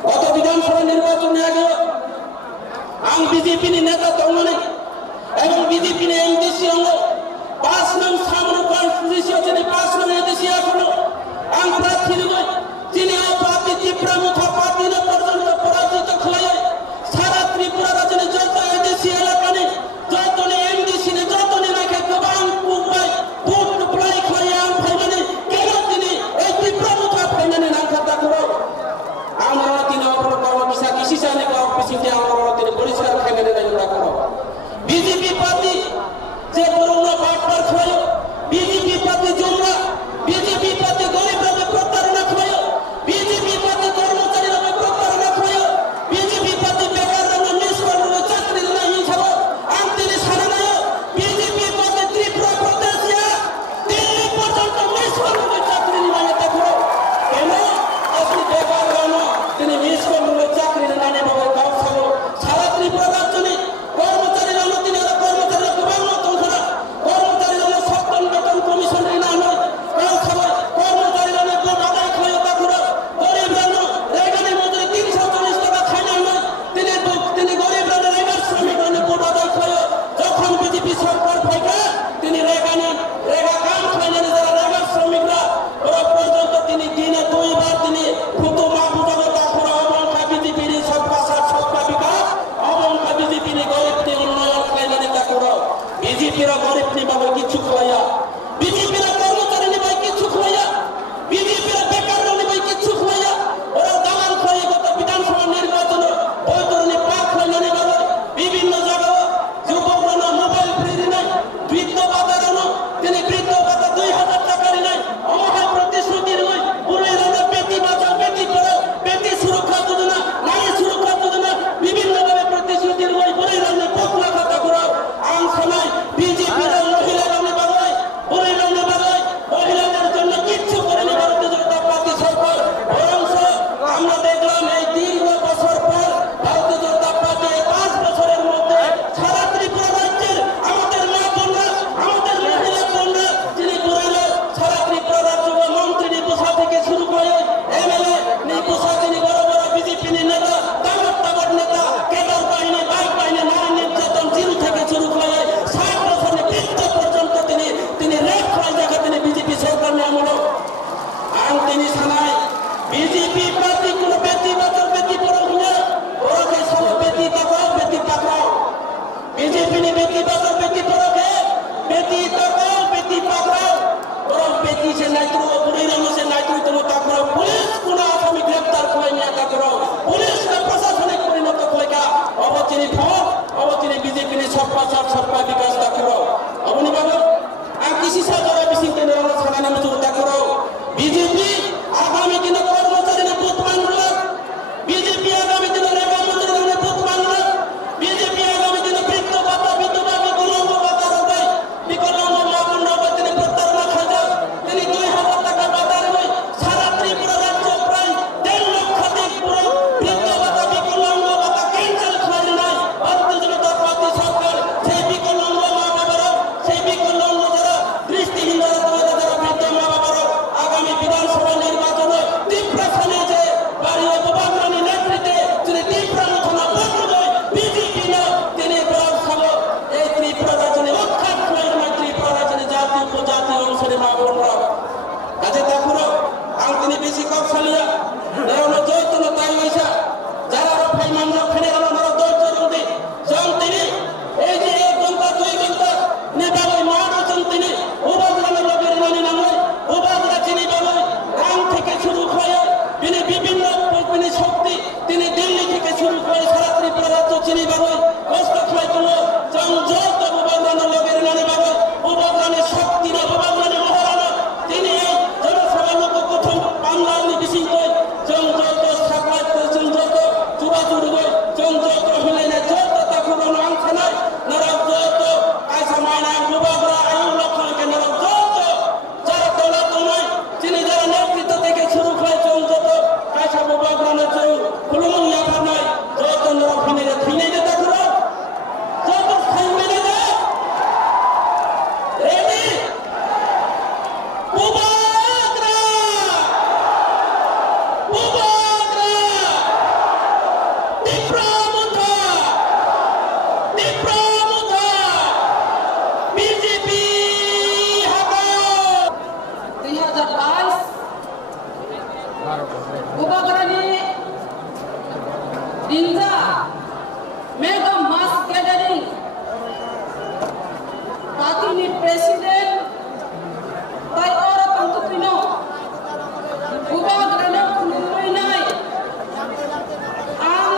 গত বিধানসভা নির্বাচনে আগে আম বিজেপি নেতা তঙ্গনে এবং বিজেপি এমডিসি অঙ্গ 5 নং সামনে কনস্টিটিউশন তিনি 5 নং এমডিসি এখনো আম প্রার্থী তিনি পার্টি ত্রিপুরা মুখা পার্টি পর্যন্ত পরাজিত খেলায় পিছিয়ে আমরা তিনি পরিষ্কার খেলে নিয়ে রাখো বিজেপি পার্টি যে করোনা বাটপার খায় বিজেপি পার্টি জমরা বিজেপি পার্টি গরিব রাবে প্রতারণা খায় বিজেপি পার্টি কর্মচারী রাবে প্রতারণা খায় বিজেপি পার্টি বেকার রাবে মিস করবে চাকরি না হিসাব আন্তরি সারানায় বিজেপি পার্টি ত্রিপুরা প্রদেশিয়া দিল্লি পর্যন্ত মিস করবে চাকরি নিয়ে দেখো কেন আপনি বেকার রানো তিনি মিস করবে চাকরি না নিয়ে বাবা গাঁও খাবো সারা ত্রিপুরা রাজ্যে কর্মচারী রানো তিনি কর্মচারী খুবই মতন করা কর্মচারী রানো সপ্তম বেতন কমিশন না নয় গাঁও খাবো কর্মচারী রানো ভোট আদায় খায় দেখো গরিব রানো রেগানি মজুরি 340 টাকা খায় না নয় তিনি গরিব রানো রেগার শ্রমিক রানো ভোট আদায় খায় যখন বিজেপি সরকার ফাইকা তিনি রেগা কাম খায় না যারা রেগার শ্রমিকরা ওরা পর্যন্ত তিনি দিনে 2 বার তিনি ফুটো মা বুঝাবে দেখো অবঙ্কা বিজেপির সবকা সাথ সবকা বিকাশ অবঙ্কা বিজেপির গরিব উন্নয়ন খায় না দেখো বিজেপির গরিব নিবাবে কিছু খাওয়া বিজেপির কর্মচারী নিবাই কিছু খাওয়া বিজেপির বেকার নিবাই কিছু খাওয়া ওরা দালাল খায় গত বিধানসভা নির্বাচন বৈতরণী পাক খায় না নিবাবে বিভিন্ন জায়গায় যুবকরা মোবাইল ফ্রি নাই বৃদ্ধ ভাতা রানো তিনি বৃদ্ধ ভাতা 2000 টাকার নাই অমহায় প্রতিশ্রুতির নয় পুরোই রানা বেটি বাঁচাও বেটি পড়াও বেটি সুরক্ষা যোজনা নারী সুরক্ষা যোজনা বিভিন্নভাবে প্রতিশ্রুতির নয় পুরোই রানা পকলা খাতা করাও আম সময় বিজেপির মহিলারা নিবাবাই পুরোই রানা বাবাই মহিলাদের জন্য কিচ্ছু করেনি ভারতীয় জনতা পার্টি সরকার বরঞ্চ আমরা দেখলাম এই দীর্ঘ বছর পর ভারতীয় জনতা পার্টি 5 বছরের মধ্যে সারা ত্রিপুরা রাজ্যের আমাদের মা বোনরা আমাদের মহিলা বোনরা যিনি বলল সারা ত্রিপুরা রাজ্য মন্ত্রী নিপুষা থেকে শুরু করে এমএলএ নিপুষা তিনি বড় বড় বিজেপি নেতা তাবড় নেতা কেদার বাহিনী বাইক বাহিনী নারী নির্যাতন জিরো থেকে শুরু করে 60 বছরের বৃদ্ধ পর্যন্ত তিনি রেপ হয় দেখা তিনি বিজেপি সরকার নিয়ে আমল তিনি সানায় বিজেপি পার্টি কোনো বেটি বাঁচাও বেটি পড়াও না ওরা কে সব বেটি বাঁচাও বেটি পাকড়াও বিজেপি ने बेटी बचाओ बेटी पढ़ाओ के बेटी बचाओ बेटी पकड़ाओ और बेटी से नाइट्रो बुरी रंगों से नाइट्रो तुम पकड़ो पुलिस कुना आसामी गिरफ्तार कोई नहीं आता करो पुलिस ने प्रशासनिक परिणत कोई का अवचिनी फोन अवचिनी बीजेपी ने सबका विकास ता करो अब नहीं बाबू आप किसी से जरा भी सिंह के नाम खाना में जोड़ता करो बीजेपी आगामी दिनों कर्मचारी ने बूथ मांगला बीजेपी आगामी दिनों रेवा मंत्री ने बूथ मांगला बीजेपी आगामी दिनों वृद्ध भाता विधवा विकलांग भाता रोगाई विकलांग मापुन रोगाई তিনি প্রতারণা খাজা তিনি 2000 টাকা ভাতা রই সারা ত্রিপুরা রাজ্য প্রায় 1.5 লক্ষাধিক পুরো বৃদ্ধ ভাতা বিকলাঙ্গ ভাতা ক্যান্সেল করে নাই ভারতীয় জনতা পার্টি সরকার সেই বিকলাঙ্গ মা বাবারা সেই বিকলাঙ্গ যারা দৃষ্টিহীন যারা বৃদ্ধ মা বাবারা আগামী বিধানসভা নির্বাচনে তীব্র সামনে যে বাড়িয়ে বাবাগ্রানি নেতৃত্বে তিনি তীব্র আলোচনা করবে বিজেপি না তিনি বড় খাবো এই ত্রিপুরা রাজ্যে অক্ষাৎ করে ত্রিপুরা রাজ্যে জাতীয় উপজাতীয় অংশের মা বোনরা কাজে দেখো আং তিনি বেশি কৌশলিয়া নেওয়া জয়তন তাই হয়েছে যারা ফাই মামলা ফেলে গেল ওরা ধৈর্য রোধে যেমন তিনি এই যে 1 ঘন্টা 2 ঘন্টা নেবাবই মাঠ আছেন তিনি উবাগরানের লোকের নানি নামে উবাগরা চিনি বাবুই রাং থেকে শুরু করে তিনি বিভিন্ন শক্তি তিনি দিল্লি থেকে শুরু করে সারা ত্রিপুরা রাজ্য চিনি বাবুই কষ্ট খাই তুলো যত উবাগরানের লোকের নানি বাবুই উবাগরানের শক্তি না উবাগরানের মহারানা তিনি এই জনসভা লোক প্রথম বাংলার বিশিং কই যত সাকলাত করেছেন যত চুরাচুর গই যত হিলেনে যত তাকুর অংশ নাই নারা যত কাইসা মায়না উবাগরা আয়ু লক্ষণকে নারা যত যারা দলা তোমায় তিনি যারা নেতৃত্ব থেকে শুরু করে যত কাইসা উবাগরানের যত কুলুমুং ইয়াফা নাই যত নারা ফিনে দেখো যত খাইবে না ready উবাগরা তীব্রমুঠা BJP হাটাও 2022 Ubagrani India mega mass gathering party president by orang untuk pino Ubagrani kulunoi nai ang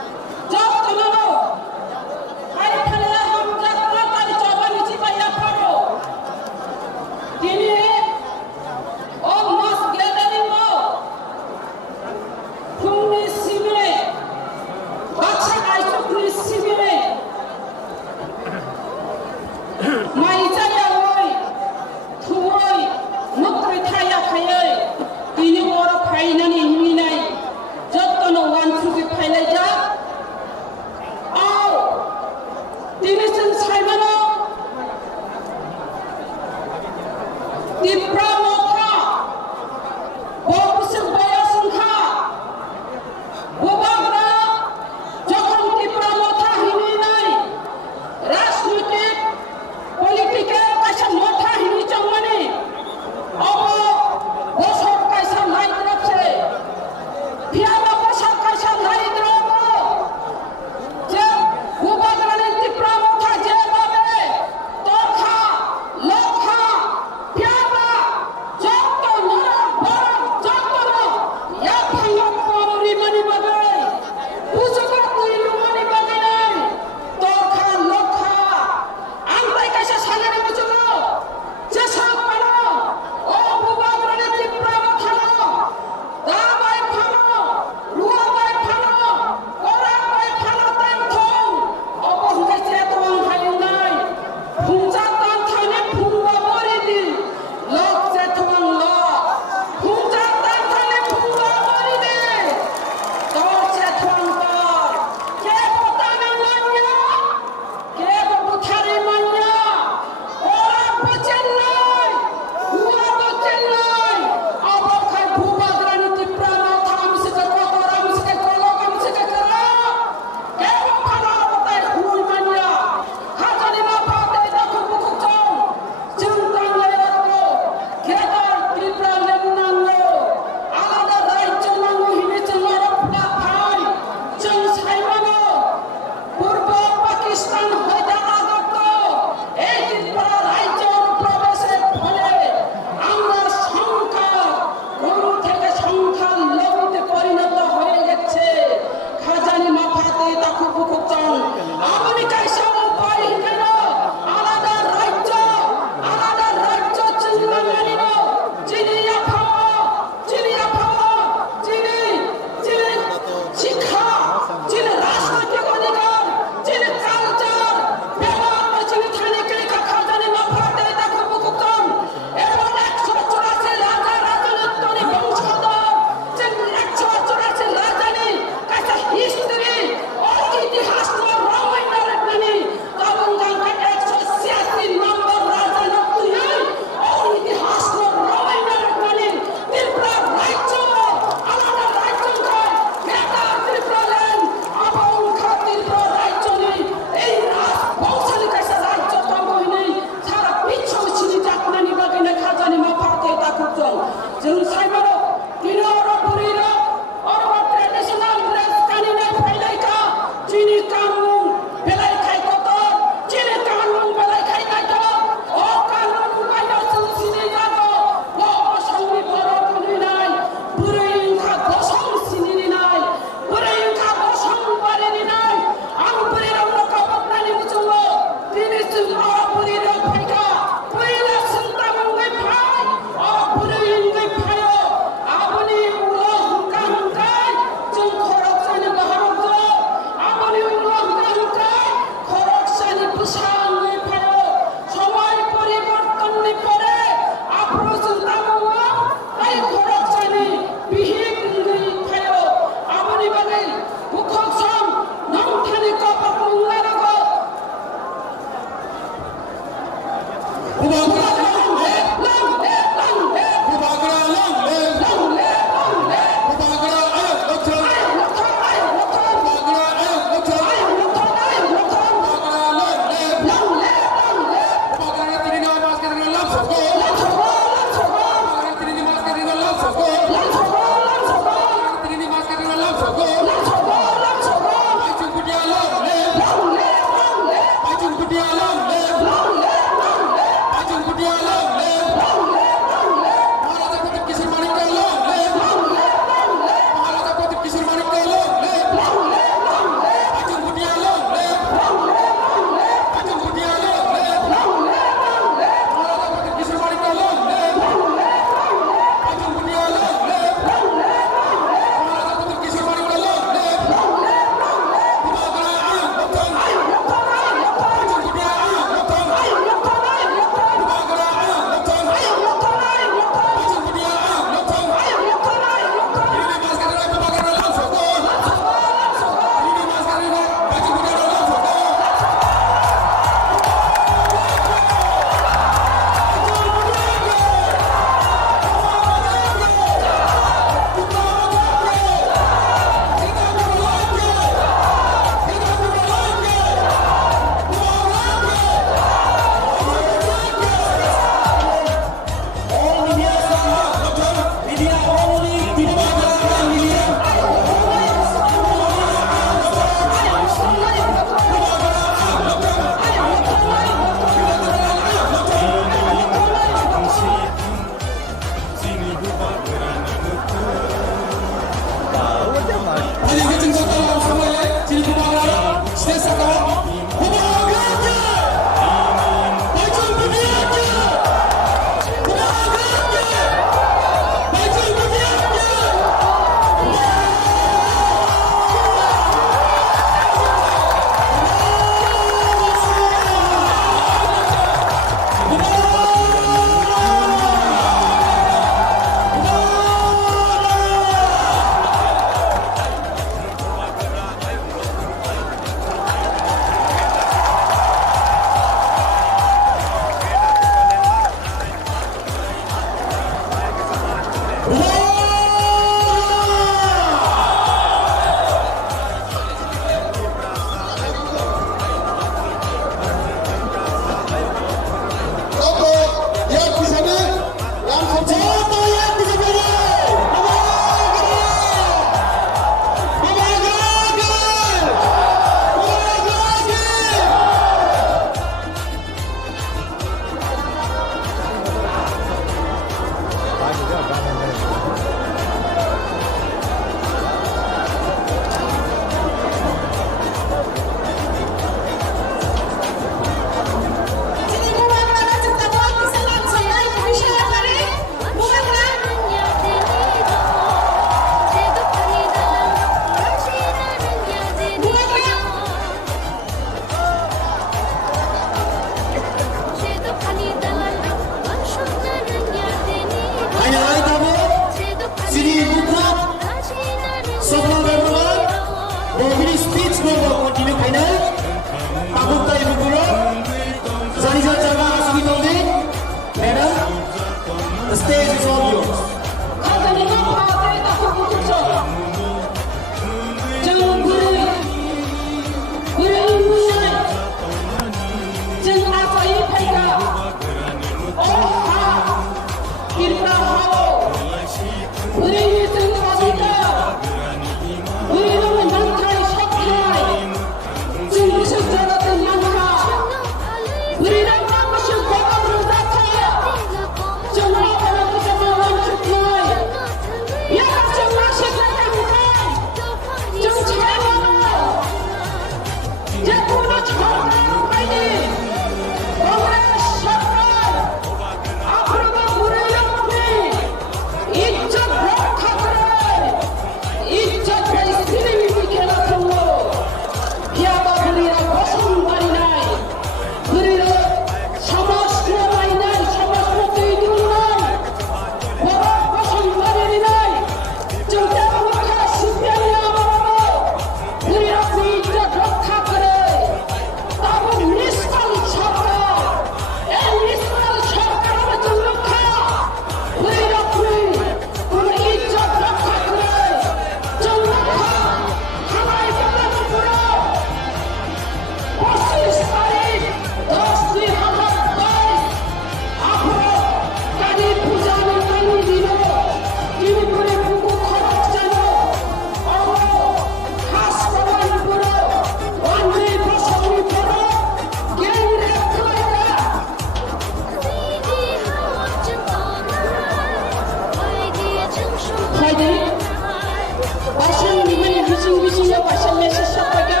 message সম্পর্কে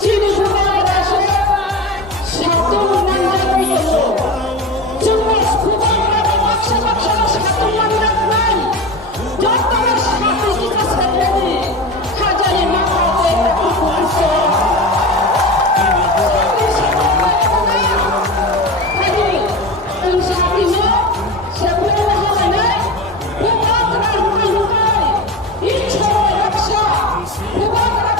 চিনি সুপার আসে সাত নাম 정말 고마워하고 박수박수로 사통만이란 말 정말 사통이가 살려니 가자니 막하고 있다고 있어 아니 응사기모 세포를 하면은 고마워라 누가 이처럼 역사 고마워라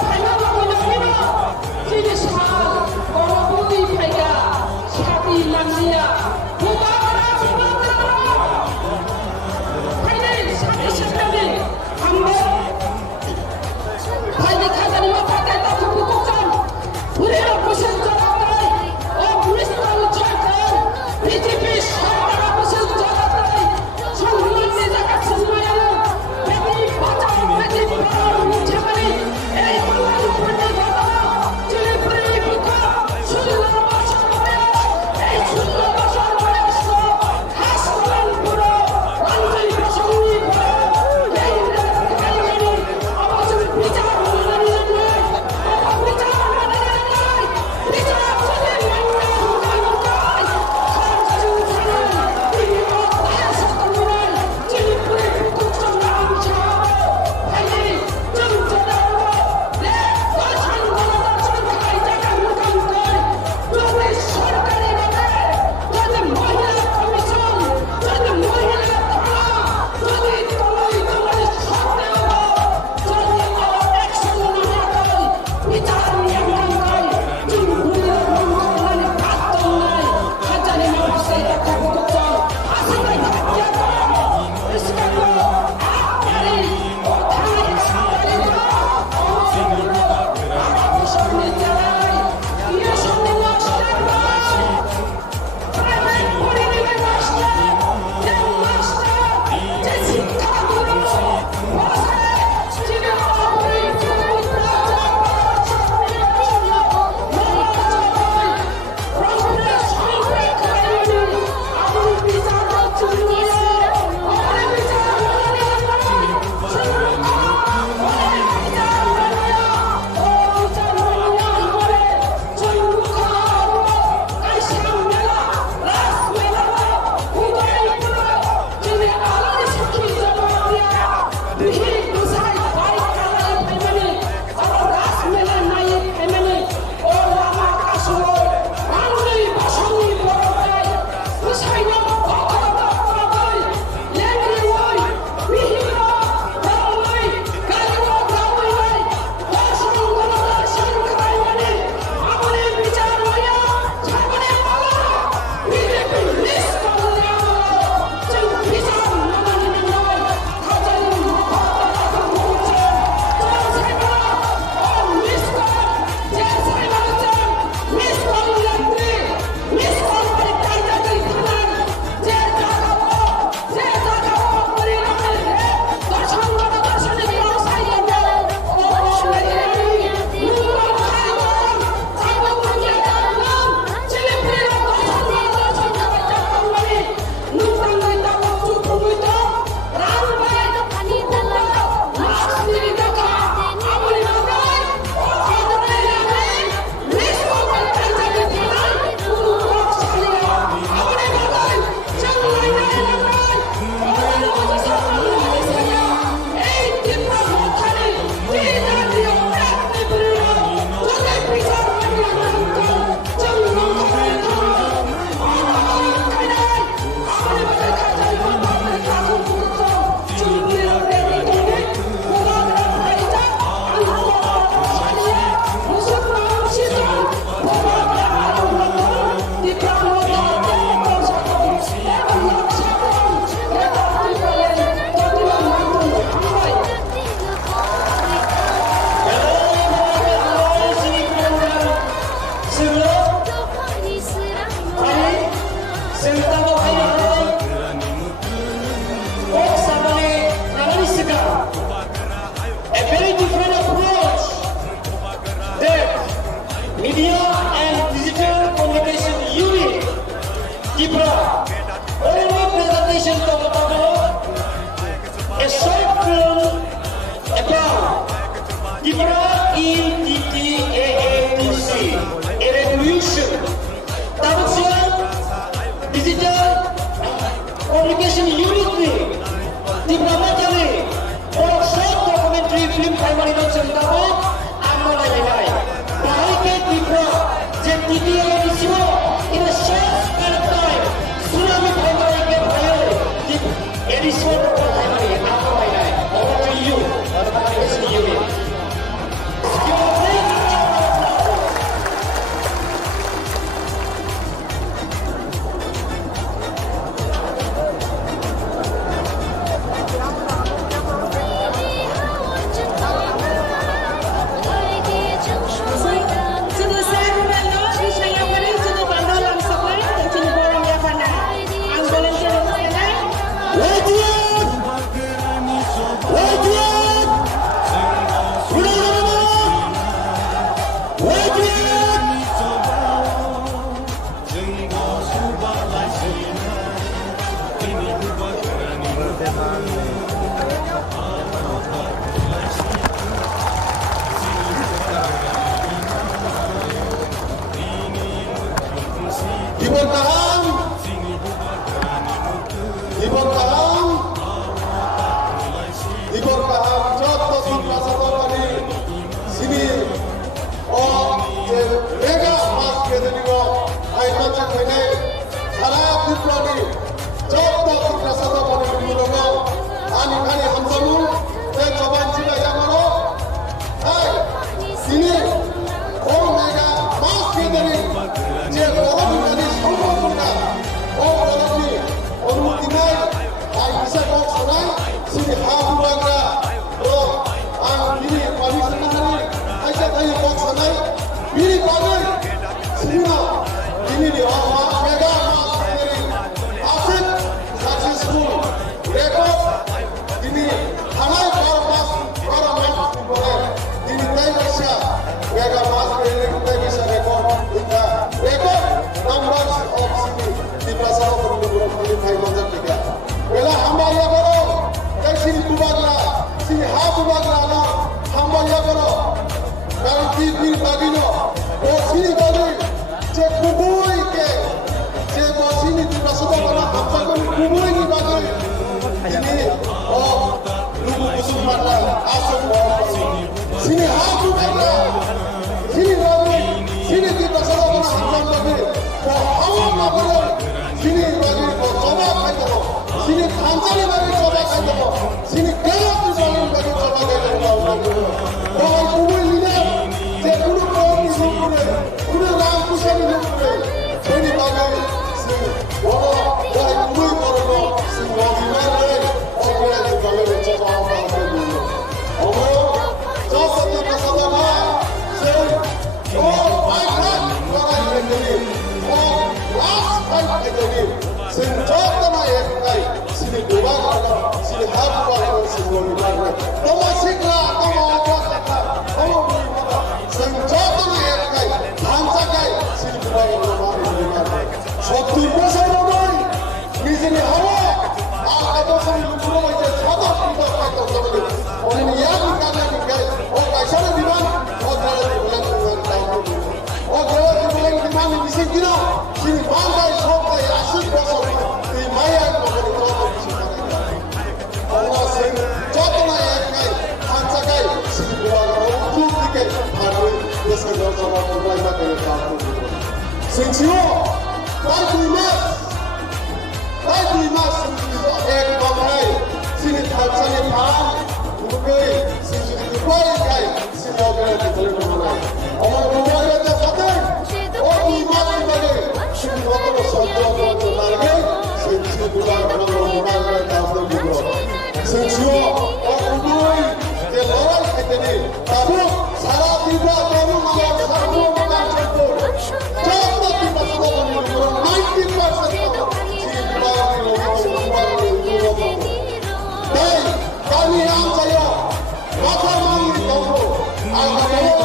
발머리로 정답고 안무나이나이 바이게 디프로 제 디디에 미시고 이는 셔츠 가르타이 수라미 발머리게 봐요 에디션 발머리 안무나이나이 over to you Yes, you win. Sini saya Ronaldo, di saya beri sini bandol lang supply, dan sini borong ya pandai. Ang volunteer ng sanay. Radiant! Radiant! Radiant! diberkahan jatuh satu kali sini mega mas kedenigo ay macam ini salah kuplani jatuh satu kali dimulogo ani kali hamzamu dan jawaban jika yang mana ay sini mega mas kedeni je orang kali semua punya orang kali orang timai ay bisa kau senai sini hafu bangga ang ini kami senang aja tanya kau senai ini bagai semua ini dia mega mas kedeni aset successful rekod ini halal para mas boleh ini tay bisa mega mas kedeni tay bisa rekod hingga rekod numbers of sini di pasar penduduk hai manjat tiga bela hamba ya baro kai sini kubagla sini ha kubagla na hamba ya baro kai di bagino o sini bagi je kubui ke je ko sini di pasar bana hamba ko kubui ni bagi ini lugu kusum mata asok sini ha kubagla sini bagi sini di pasar bana hamba bagi ko hawa na baro sini bagi ko coba kai debo sini kanjani bagi coba kai debo sini gelap di bagi coba kai debo oh kubui ini je kudu ko ni sumure kudu ram kusani sumure sini bagi sini oh dai kubui koro sini bagi mare oh kaya di bagi coba apa bagi oh coba di pasar bana sini oh baiklah orang ini oh last fight ini senjata ekkai sini kubagla sini habagla sini kubagla toma sikla toma abasaka toma kubagla senjata ekkai hansakai sini kubagla mari সত্যি বছর নয় নিজের হাওয়া আর কত সময় পুরো হইছে সাদা পিতা খাইতো বলে ওনে ইয়াকি কাজে গায় ও কাইসারে বিমান ও ধরে বলে ও ধরে বলে বিমান মিশে কিনা তিনি বাংলায় সবাই 80 বছর এই মায়ার মধ্যে কত কিছু করে আল্লাহ সেন যতনা একটাই হানসাকাই তিনি বলা উত্তর দিকে আর দেশের জনগণ উপায় না করে কাজ করবে সেনসিও তাই দুই মাস এক বাংলায় তিনি থাকছেন ভাগ মুখে তিনি উপায় গায় তিনি অগ্রগতি করে বাংলায় আমার মোবাইলের সাথে ও দুই মাস ধরে তিনি কত শব্দ করতে লাগে সেই দুবার মোবাইলের কাজ করবে সেনসিও ও দুই যে লড়াই থেকে নেই তারপর সারা দিবা কেন আমার সারা কাজ করতে যত দিবা সব 90% Hey, kami ang sayo. Maka mga ito. Ang kayo.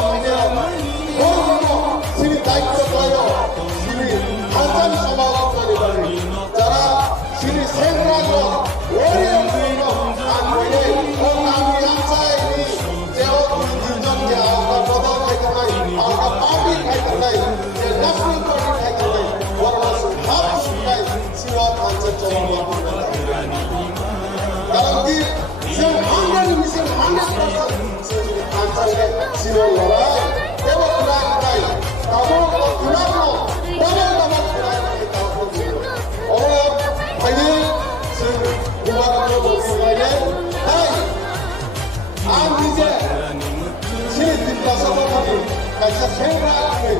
आं निजे सिनि दिप्लासाबानि खायसे सेंग्रानि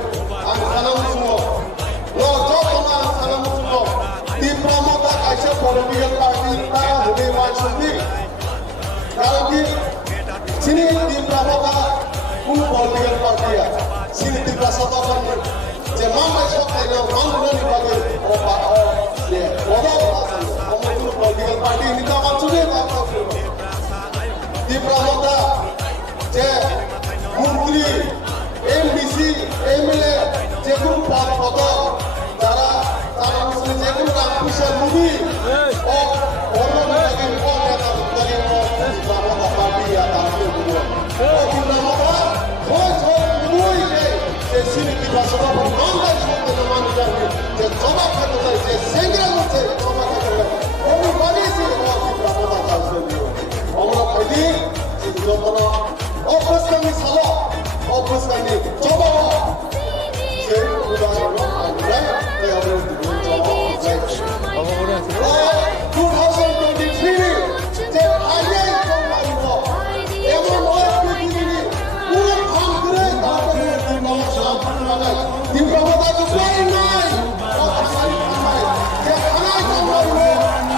आं खालामो ज'जना आं खालामो दिप्लामाता खायसे पलिटिकेल पार्टी ता होदे मानसिनि कारण कि सिनि दिप्लामाता कुन पलिटिकेल पार्टीया सिनि दिप्लासाबानि जे मामाय सखायनो मानगोनि बागै जे बडा कुन पलिटिकेल पार्टी निता मानसुनि बागै दिप्लामाता जे মন্ত্রী এমডিসি এমএলএ যে কোনো পদ পদ যারা তারা মুসলিম যে কোনো রামপুষার মুভি ও অন্য বিভাগের ও নেতা বিভাগের দিপ্লামাতা পার্টি তাদের ও দিপ্লামাতা হয় মুই যে সিনি দিপ্লাসভা মামলায় সত্য মানুষ যে জমা খেতে যায় যে সেঙ্গরা হচ্ছে জমা খেতে যায় ওই বানিয়েছে দিপ্লামাতা চালছে আমরা খাইদি যখন Office kami salah, office kami coba. Saya sudah mulai, saya harus coba. 2023 je hanya itu mahu. Emang orang begini, bukan angkre tapi di bawah sana. Di bawah itu lain lain. Je hanya itu mahu.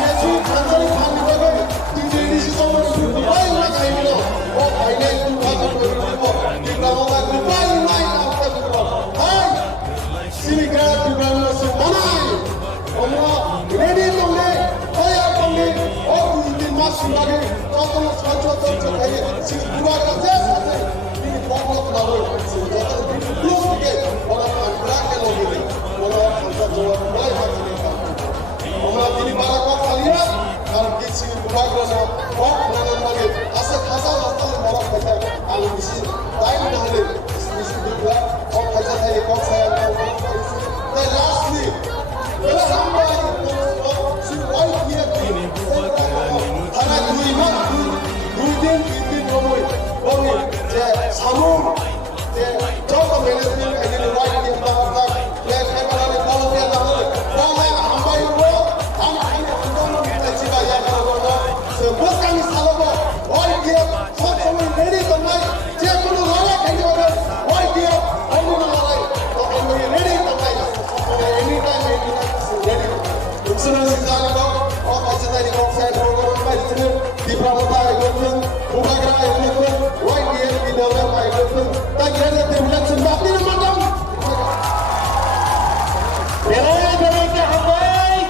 Yesus Tuhan kami bagi. Di sini semua itu lain lain. Oh, hanya itu. Diplomata global naik apa itu? Hai, sini kerana diplomata semanai. Omong ready tu ni, saya tu ni. Oh, ini masuk lagi. Kalau sangat kaya, sini dua kerja saja. Ini pokok lalu. Sini jatuh ini plus sikit. Orang angkrak kalau ni, orang angkrak jawab mulai macam ni. Omong ini barakah kalian. Kalau di sini dua kerja, oh, orang lagi. Asal asal orang kerja. Alu misi. Lain nahale, misi dua, kau kerja tadi kau saya tahu. Dan lastly, kalau sampai si wife dia ini, karena dua din kami, je samung, je jauh management ini wife dia tak, dia kalau kalau dia tak, kalau hambai itu, hambai kita ciba ya kalau sebab kami salah, wife dia semua ready sampai. Diplomata itu, upacara itu, right here di dalam itu, tak kira timnas sebab ini macam. Berai ke hambai.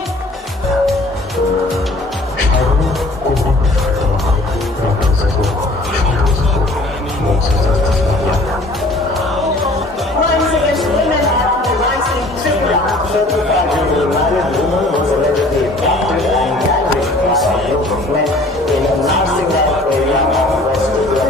Once against women at the rising Tripura. Certified married woman was allegedly abducted and carried by a group of men in a Narsingar area of West Tripura.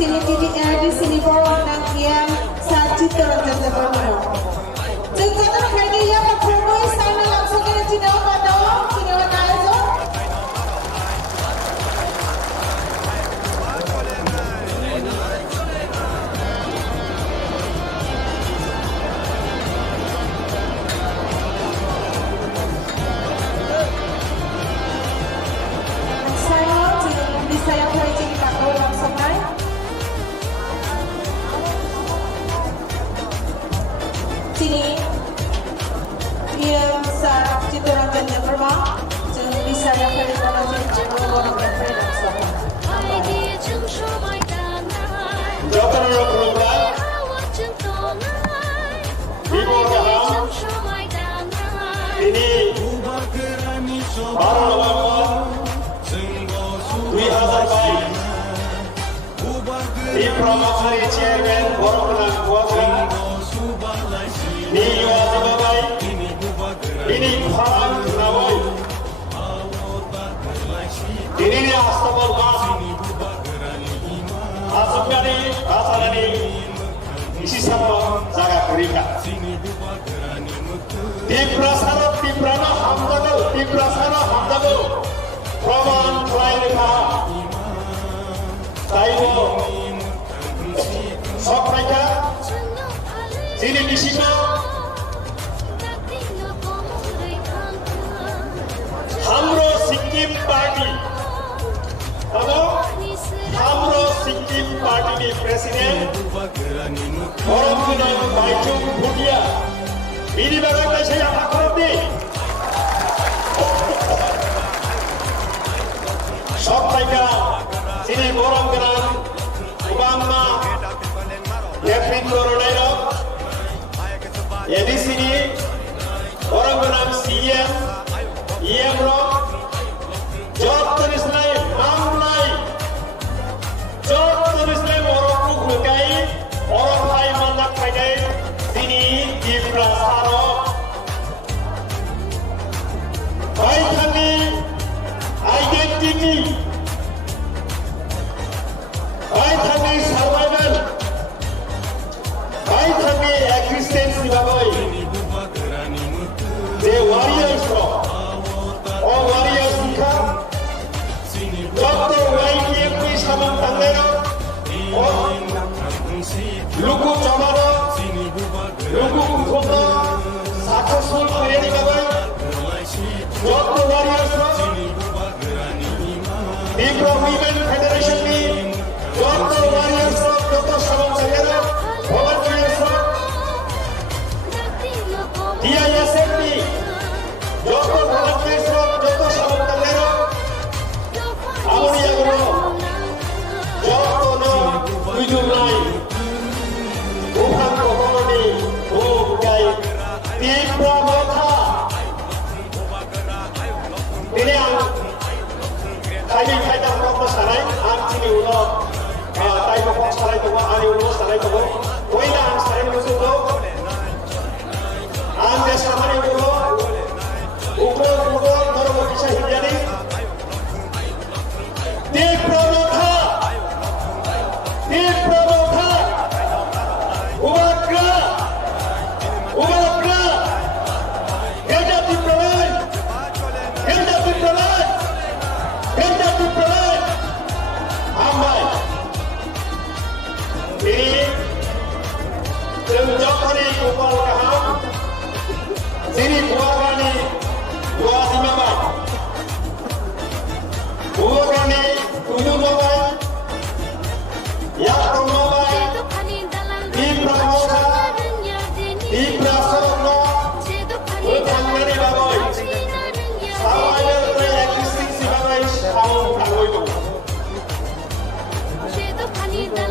sini di sini bawah nang yang saat itu raja terbaru. Jika kami yang berpromoi sana langsung ke sini pada sini pada itu. Saya boleh jadi pakau langsung naik. Sini, dia saat kita rancang yang berbang, jadi bisa yang boleh jadi orang yang boleh langsung. যতগুলো programme বিপুল রহমান তিনি 12 November 2022 Tripura মহাসভার chairman বরকনাথ গুয়াগান নির্বাচিতবাই তিনি ফারান নাবই তিনি আস্তবল বাস আসুকানি আসারানি ইসিসাম জায়গা করিকা ত্রিপুরা সারা হামদাগো প্রমাণ ফ্লাইরেখা তাইব সবরাইকা যিনি মিশিক Hamro Sikkim party Hamro Sikkim party president Aurobindo Baichung Bhutia বিনি বাগান সেই আখরতি সবরাইকা যিনি গরম গ্রাম উবাম্মা নেতৃত্ব রোডাইর এডিসিনি গরম গ্রাম সিএম ইএম রক যত্তর ইসলাম মামলাই যত্তর ইসলাম অরকুক লুকাই অরফাই মান্দাক ফাইনাই তিনি ত্রিপুরা সারক বাইথানি আইডেন্টিটি বাইথানি সার্ভাইভাল বাইথানি এক্সিস্টেন্স নিবাবই যে ওয়ারিয়ার্স ও ওয়ারিয়ার্স শিক্ষা যত ওয়াইটিএফপি সামান তাঙ্গের ও লুকু জমার লুকু কুকুর সাকসেসফুল করে নিবাবই যত ওয়ারিয়ার্স ত্রিপুরা উইমেন ফেডারেশন নি যত ওয়ারিয়ার্স যত সামান তাঙ্গের ভলান্টিয়ার্স ডিআইএসএফ নি যত ভলান্টিয়ার্স যত সামান তাঙ্গের আমরিয়াগুলো যত দুইজনাই উহান কখনই ও গাই ত্রিপুরা মাথা তিনি 타이밍 타이다 한번 사나이 암치니 우너 타이밍 꼭 사나이 두고 아니 우너 사나이 두고 보이나 암 사나이 무슨도 암데 사나이 두고 우고 너로 기차 힘자니 띠프로모타 우바크라 Amai ini Jokori Gopal Kaham Sini Buagani Buasimabai Buagani Ujumabai Yakto Mabai Ipra Mosa Ipra Sorno Utangani Babai Sawaya Pre-Existing Sibabai Kamu Kagoidu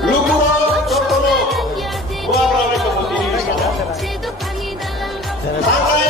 Lukuro Jokono Buabra Rekabutini Tangai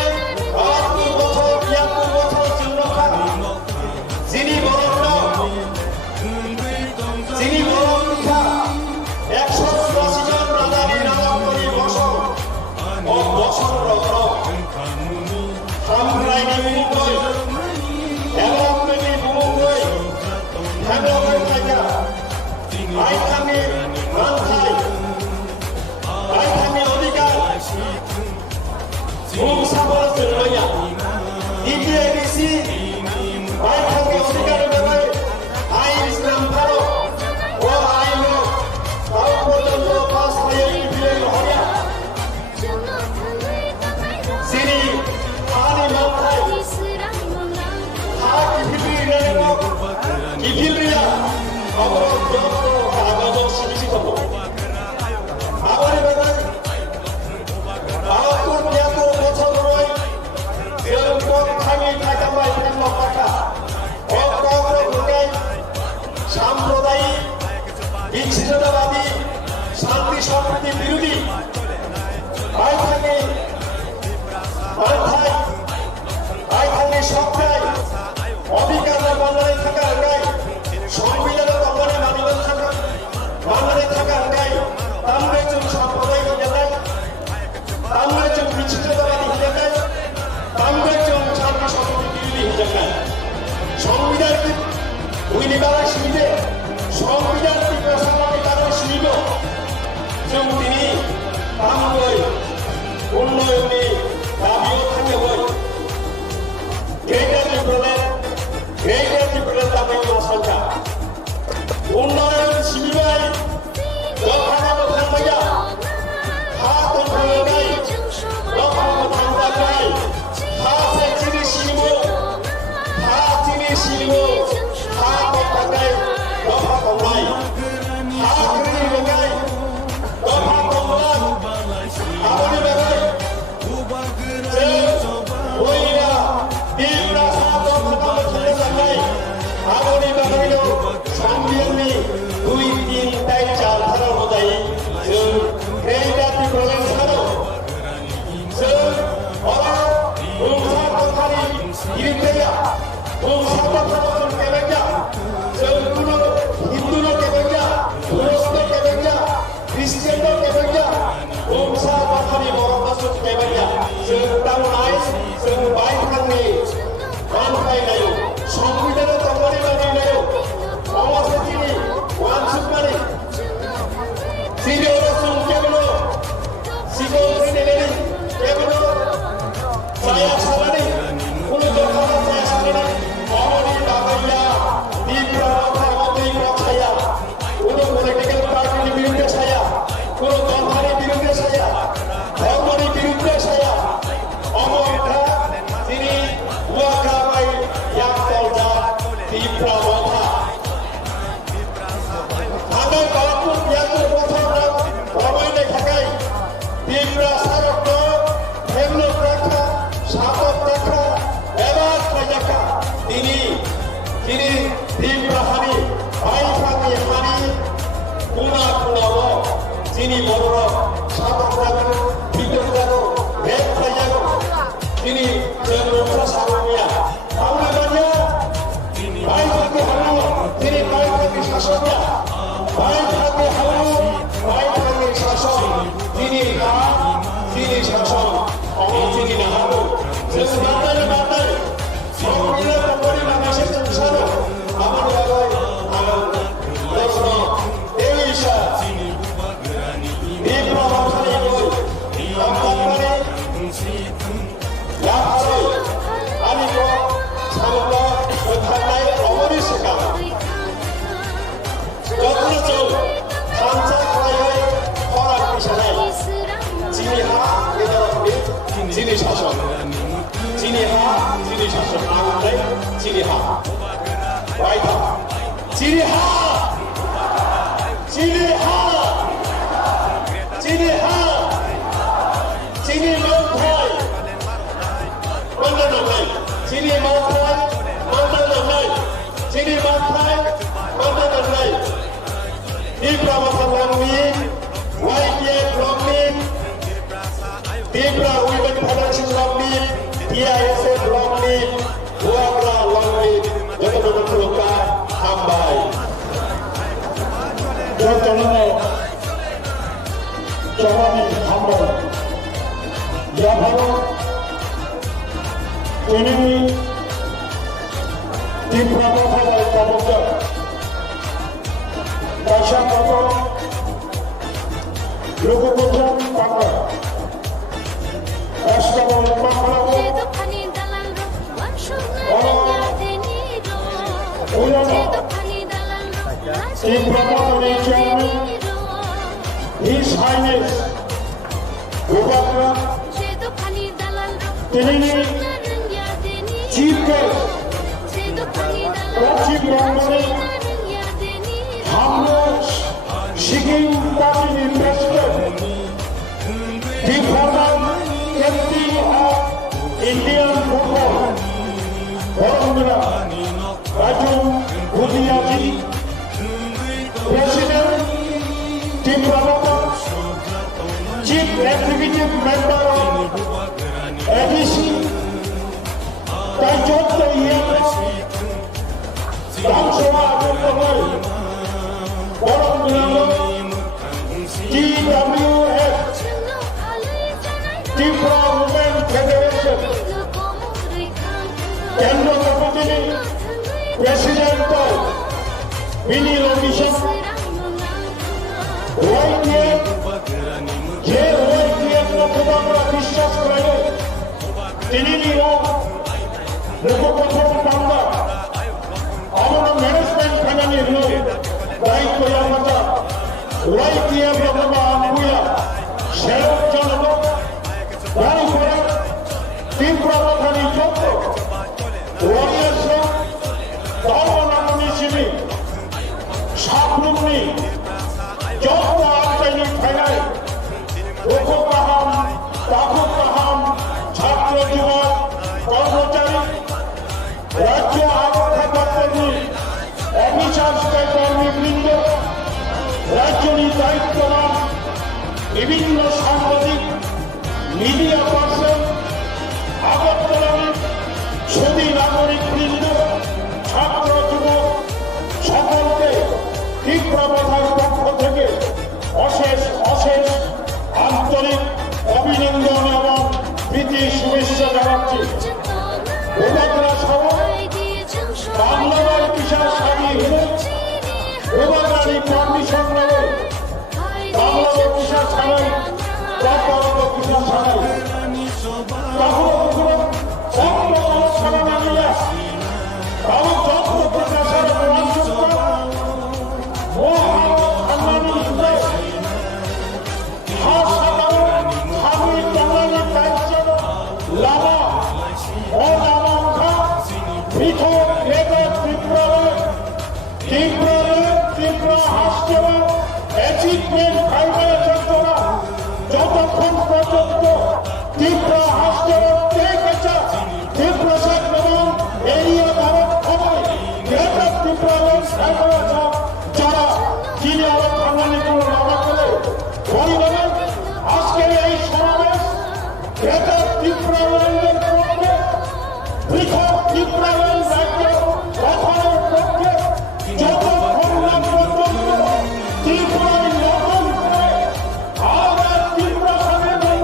হিন্দুত্ববাদী শান্তি সম্প্রীতি বিরোধী আইথানি সপ্তাহে অধিকার বাংলায় থাকা আঙ্গাই সংবিধান দমনে বাংলায় থাকা আঙ্গাই তামরেচুর সম্প্রদায় হিজাতাই তামরেচুর বিচ্ছিন্নতাবাদী হিজাতাই তামরেচুর শান্তি সম্প্রীতি বিরোধী হিজাতাই সংবিধান উইনিবালা সিমিতে সংবিধান প্রশাসনের কারণে সীমিত जों दिनै तामुलै उन्नयननि दाबियाव थाङोमोन ग्रेटार डिब्रुगड़ दाबियाव आसामखा उन्नयन सिबिबाय दखानाव थांबाय हा दोनथ'नाय दखानाव थांबाय हा सेथिनि सिमो हा तिनि सिमो हा दोनथ'नाय दफा दंनाय हा ग्रिनि लगाय आबोनि बागै जों बयना बिब्रा सादर खालामनो थांनाय आबोनि बागैनो संबिधाननि 2-3 दाइन जाथाराव मोजाङै जों ग्रेटार डिब्रुगड़ साराव जों बुंसा दखानि गिरिजाया बुंसा दखानाव केबायजा जों कुनु हिन्दुनो केबायजा मुस्लिम केबायजा ख्रिस्टियानो केबायजा बुंसा दखानि बर'फोरखौ केबायजा जों दावनाय जों बायखांनि मानफायनाय संबिधान दमने बानायनाय समाजनि वानसुकमानि सिरियाव जों केबल सिगौ फैनानै केबल जाया सानानै कुनु दखाना जाया सानानै अमनि बागैया बिब्राव थाया कुनु पलिटिकल पार्टीनि बिरुद्धे साया कुनु दखानि बिरुद्धे साया धर्मनि बिरुद्धे साया अमरथा दिनै वाकाबाय याकलजा बिब्राव आगाय बालापुर बियाकुर बथाराव रमायनाय थाखाय बिब्रा सारक हेमलक राखा सातक राखा एबा खायजाखा दिनै बिब्रा हानि बायखानि हानि खना खनाव दिनै बर' सातक राखा बिदक जागौ रेप खायजागौ दिनै जों रक्षा सारमिया बांलाबारिया बायखानि हानो दिनै बायखानि सासनिया बायखानि हानो बायखानि सासन दिनै सासन दिनै नाहागौ जों बादाय संबिधान दमने माखासे जों सानो आबाद बागै आं दर्शन देविसा बिब्राव थानायबो आमदानमानि याफारै आनिखौ सानोब्ला होखारनाय अमरि सिगां जत्नजों थामसा खालायै खराग बिसानाय दिनै हा गेजेराव दिनै सासन दिनै हा दिनै सासन आंलाय दिनै हा बायथा दिनै हा दिनै हा दिनै हा दिनै मावथाय मोनदांनाय दिनै मावथाय मोनदांनाय दिनै मावथाय मोनदांनाय बिब्रा माथालांनि YPF ब्लकनि बिब्रा उइमेन फेडारेसन ब्लकनि DISF ब्लकनि हुवाग्रा ब्लकनि जतन खुलुमगा हामबाय जतननो जवानि हामबाय याफारो उइमेननि बिब्रा माथालाय काबुजों Dasar motor, logo motor, bangga. Asal bangga. In Pramani Chairman, His Highness, Gubernur, Delhi, Chief Guest, Chief Brahmani, Hamlet, Shigging Party President, the former MD of Indian football, Barumdra, Raju Bhudiyaji, President, Prabhakar, Chief Executive Member of ABC, Taijotto Yendra, Ramsova Agarwal, Borom Dinalo, TWF, Tripura Women Federation, Kendra Kapatini, President of Mini Location, YTF, যে YTF লোকবাংলা বিশ্বাস করে তিনি লোকপ্রথম বাংলা আমরা management finally হল দায়িত্ব আমরা YTF লোকবা আঙ্গুয়া সেরক জনক গাড়ি করে ত্রিপুরা কথানি যত ওয়ারিয়ার্স ধর্মনামী শিবি সাপলুমনি যত আটকাইনি ফাইনাল লোকপাহাম তাকুপাহাম ছাত্র যুবক কর্মচারী রাজ্য আবহাওয়া কর্মী অফিসার কর্মীবৃন্দ রাজ্যের দায়িত্ববান বিভিন্ন সাংবাদিক মিডিয়া পার্সন আগরতলার সুদী নাগরিকবৃন্দ ছাত্র যুবক সকলকে ত্রিপুরা প্রথার পক্ষ থেকে অশেষ অশেষ আন্তরিক অভিনন্দন এবং প্রীতি শুভেচ্ছা জানাচ্ছি। ভোটাররা সহ বাংলার কিষাণ সারি হলে ভোটারি পারমিশন নেবে বাংলার কিষাণ ছাড়াই তারপর কিষাণ ছাড়াই কখনো কখনো অন্য ছাড়া না নিয়ে কারণ যত্ন প্রকাশের যতক্ষণ পর্যন্ত ত্রিপুরা হাসপাতাল দেখেছে ত্রিপুরা এবং এরিয়া ভারত খবর ত্রিপুরা যারা যিনি আবার বাঙালিগুলো নামা করে পরিবারের আজকের এই সমাবেশ ত্রিপুরাল্যান্ডের পক্ষে পৃথক ত্রিপুরাল্যান্ড রাজ্য গঠনের পক্ষে যতক্ষণ না পর্যন্ত ত্রিপুরায় নতুন করে আলাদা ত্রিপুরা সংবিধান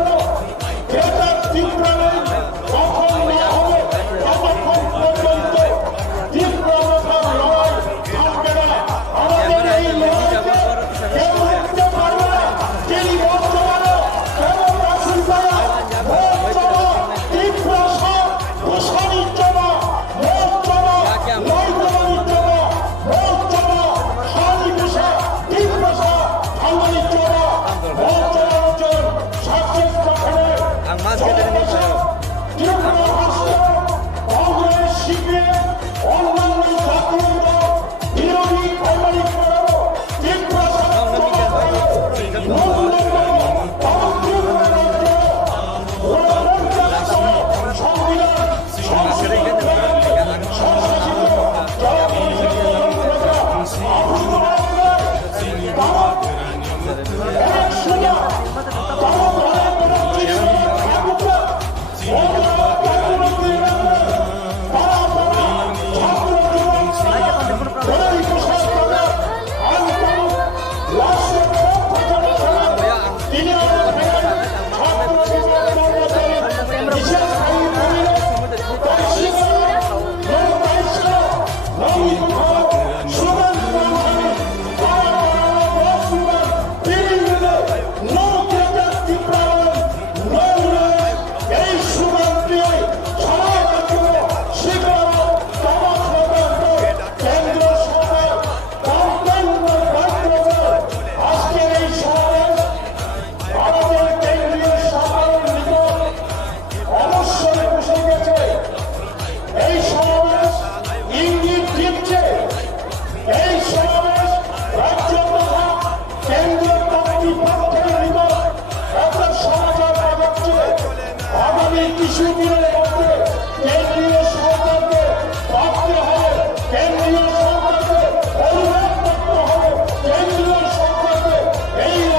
ত্রিপুরাল্যান্ড গঠন না হবে ততক্ষণ পর্যন্ত ত্রিপুরা ভাষার লড়াই থামবে না। আমাদের এই লড়াইকে কেউ রুখতে পারবে না। যিনি বর্তমানে এই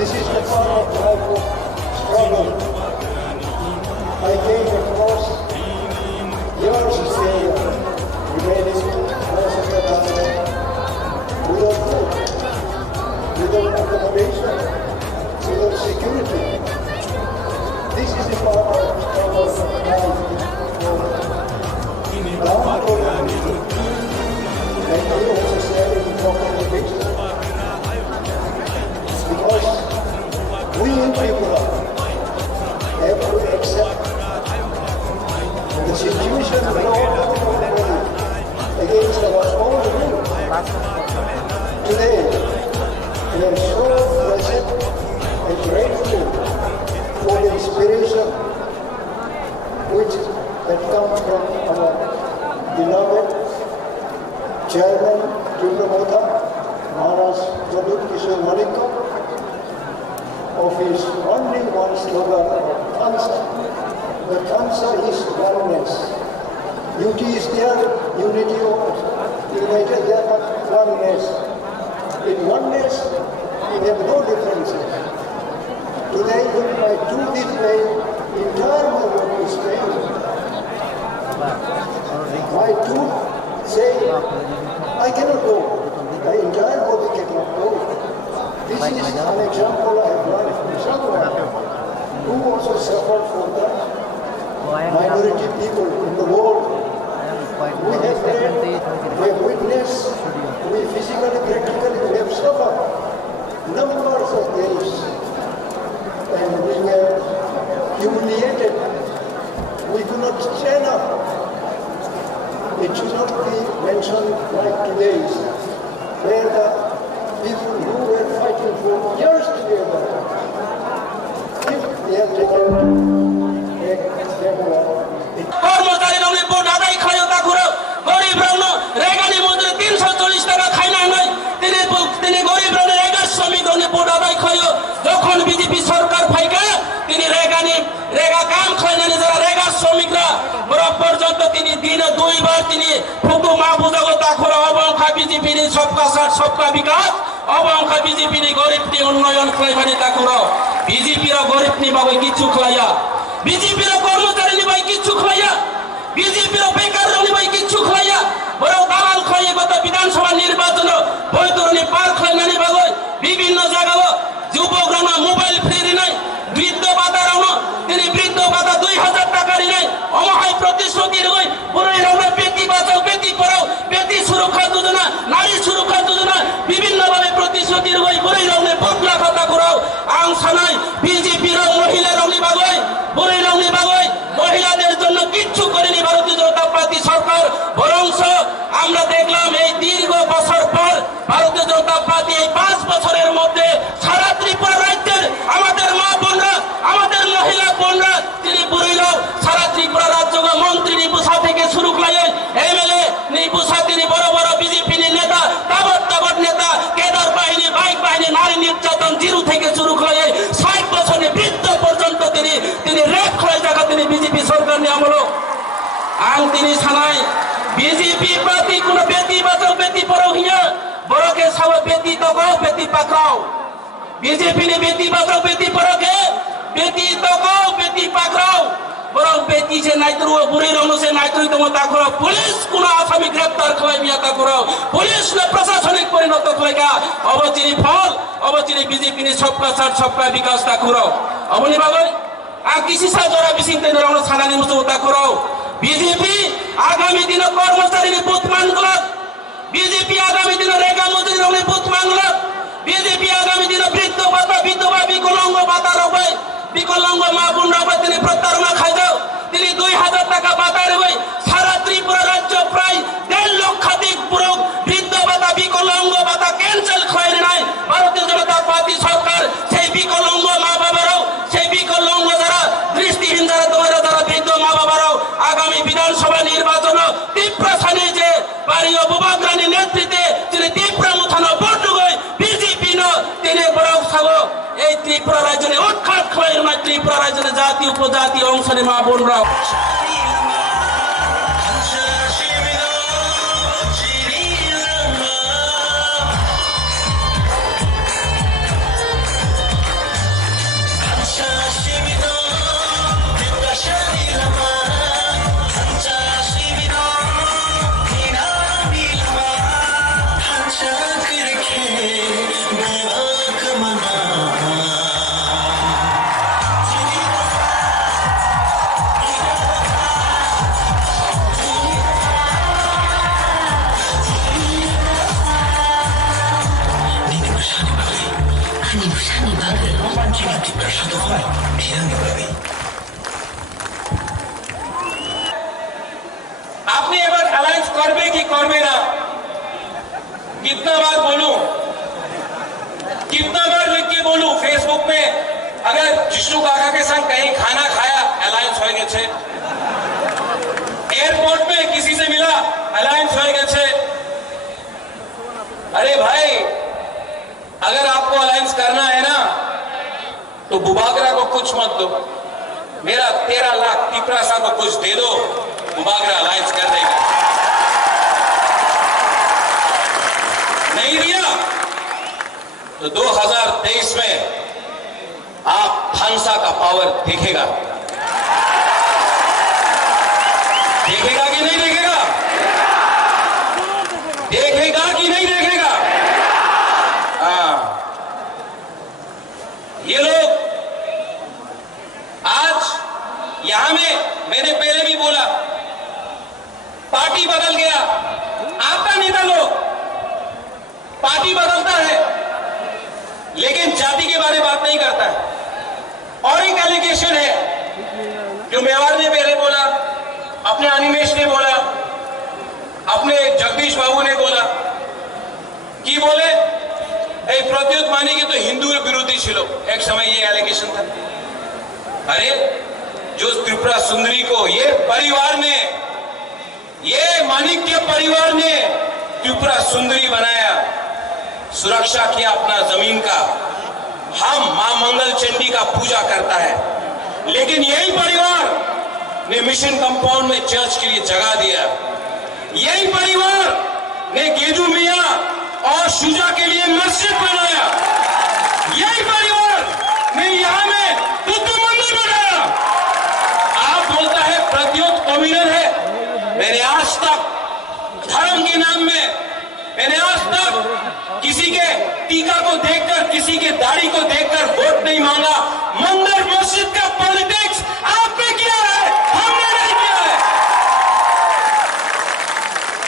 This is the part of life struggle. I came across years of failure, remaining most of the time without food, without accommodation, without security. This is the part of life. And I also said in the because we people have to accept the situation against our own will. Today, we are so blessed and grateful for the inspiration which that comes from our beloved Chairman Jumramota, Maharaj Jadut Kishore Malikko, of his only one slogan of Kamsa. The Kamsa is oneness. Unity is there, unity of united there, but oneness. In oneness, we have no differences. Today, if I do this way, entire world is failing. My tooth say, I cannot go. The entire body cannot go. This is an example I have learned from someone who also suffered from that minority people in the world. We have read, we have witnessed, we physically, practically, we have suffered numbers of days. And we were humiliated. We could not stand up. It should not be mentioned like today's, where the people who were fighting for years together, if they have taken কর্মচারীরা vote আদায় খায় তা করে গরিব রং রেগানি মজুরি 340 টাকা খায় না নয় তিনি গরিব রং রেগার শ্রমিক রং ভোট আদায় খায় যখন বিজেপি সরকার ফাইকা তিনি রেগা কাম খায় না যারা রেগার শ্রমিকরা বরাবর পর্যন্ত তিনি দিনে দুইবার তিনি ফুকু মাহফুজাগো তা করে অবংখা বিজেপির সবকা সাথ সবকা বিকাশ অবংখা বিজেপির গরিবটি উন্নয়ন খাইবানি তা করে বিজেপির গরিবনি বাবু কিছু খাইয়া বিজেপির কর্মচারী নিবাই কিছু খাইয়া বিজেপির বেকার নিবাই কিছু খাইয়া বড় দালাল খাইয়ে গত বিধানসভা নির্বাচন বৈতরণী পার খাইনানি বাবু বিভিন্ন জায়গায় যুবকরা মোবাইল ফ্রি নাই বৃদ্ধ ভাতা রানো তিনি বৃদ্ধ ভাতা 2000 টাকারই নাই অমহায় প্রতিশ্রুতির হই পুরো রানো বেটি বাঁচাও বেটি পড়াও বেটি সুরক্ষা যোজনা নারী সুরক্ষা যোজনা বিভিন্ন ভাবে প্রতিশ্রুতির হই পুরো রানো বদলা খাতা করাও আং সানাই বিজেপির মহিলা রনি বাবু পুরো রানো বাবু মহিলাদের জন্য দেখলাম এই দীর্ঘ বছর পর ভারতীয় জনতা পার্টি এই 5 বছরের মধ্যে সারা ত্রিপুরা রাজ্যের আমাদের মা বোনরা, আমাদের মহিলা বোনরা, তিনি বুড়িরাও সারা ত্রিপুরা রাজ্য মন্ত্রী নিপুষা থেকে শুরু করে এমএলএ নিপুষা, তিনি বড় বড় বিজেপি নেতা, তাবৎ নেতা, কেদার বাহিনী, বাইক বাহিনী, নারী নির্যাতন জিরো থেকে শুরু করে 60 বছরের বৃদ্ধ পর্যন্ত তিনি রেপ করে জায়গা তিনি বিজেপি সরকার নিয়ে আমলো আং তিনি সানাই বিজেপি পার্টি কোনো বেটি বাঁচাও বেটি পড়াও হিয়া বড়কে সব বেটি দগাও বেটি পাকড়াও বিজেপি ने बेटी बचाओ बेटी पढ़ाओ के बेटी दगाओ बेटी पकड़ाओ বরং বেটি যে নাইত্রু বুড়ি রমু সে নাইত্রু তোমা করো পুলিশ কোন আসামি গ্রেফতার করে বিয়া তা করো পুলিশ ने প্রশাসনিক পরিণত করেগা অবচিনি ফল অবচিনি বিজেপি ने सबका साथ सबका विकास ता करो अबनि बागै आ किसी सा जरा बिसिं तेन रंग सानानि मुसु ता करो बीजेपी आगामी दिन कर्मचारी बुथ मांगला बीजेपी आगामी दिन रेगा मजदूरी रंग बुथ मांगला बीजेपी आगामी दिन वृद्ध भाता विधवा विकलांग भाता रबाय विकलांग मा বোন রবাই তিনি প্রতারণা খাই যাও তিনি 2000 টাকা ভাতা রবাই সারা ত্রিপুরা রাজ্য প্রায় 1.5 লক্ষাধিক পুরো বৃদ্ধ ভাতা বিকলাঙ্গ ভাতা ক্যান্সেল হয় নাই ভারতীয় জনতা পার্টি সরকার সেই বিকলাঙ্গ মা বাবারাও সেই বিকলাঙ্গ যারা দৃষ্টিহীন যারা যারা বৃদ্ধ মা বাবারাও আগামী বিধানসভা নির্বাচন ত্রিপুরা সানে যে পারিও বুবাগ্রানি নেতৃত্বে তিনি ত্রিপুরা মুথানো বড়গই বিজেপি ন তিনি বড় সাগো এই ত্রিপুরা রাজ্যে উৎখাত হয় না ত্রিপুরা রাজ্যে জাতি উপজাতি অংশে মা বোনরা আপনি এবার অ্যালায়েন্স করবে কি করবে না कितना बार बोलूं कितना बार लिख के बोलूं फेसबुक में अगर जिष्णु काका के संग कहीं खाना खाया अलायंस हो गए छे एयरपोर्ट में किसी से मिला अलायंस हो गए छे अरे भाई अगर आपको अलायंस करना है ना तो बुबागरा को कुछ मत दो मेरा 13 लाख टिपरा साहब को कुछ दे दो बुबागरा अलायंस कर देगा नहीं दिया तो 2023 में आप थानसा का पावर देखेगा देखेगा कि नहीं देखेगा देखेगा कि नहीं देखेगा हाँ ये लोग आज यहां में मैंने पहले भी बोला पार्टी बदल गया आपका नेता लोग पार्टी बदलता है लेकिन जाति के बारे में बात नहीं करता है और एक एलिगेशन है जो मेवाड़ ने पहले बोला अपने अनिमेश ने बोला अपने जगदीश बाबू ने बोला कि बोले प्रत्युत मानी कि तो हिंदू विरोधी छिलो एक समय ये एलिगेशन था अरे जो त्रिपुरा सुंदरी को ये परिवार ने ये माणिक्य परिवार ने त्रिपुरा सुंदरी बनाया सुरक्षा किया अपना जमीन का हम मां मंगल चंडी का पूजा करता है लेकिन यही परिवार ने मिशन कंपाउंड में चर्च के लिए जगह दिया यही परिवार ने गेजू मियां और शुजा के लिए मस्जिद बनाया यही परिवार ने यहां में बुद्ध मंदिर बनाया आप बोलता है प्रत्युत कम्युनल है मैंने आज तक धर्म के नाम में मैंने आज तक किसी के टीका को देखकर किसी के दाढ़ी को देखकर वोट नहीं मांगा मंदिर मस्जिद का पॉलिटिक्स आपने किया है हमने नहीं किया है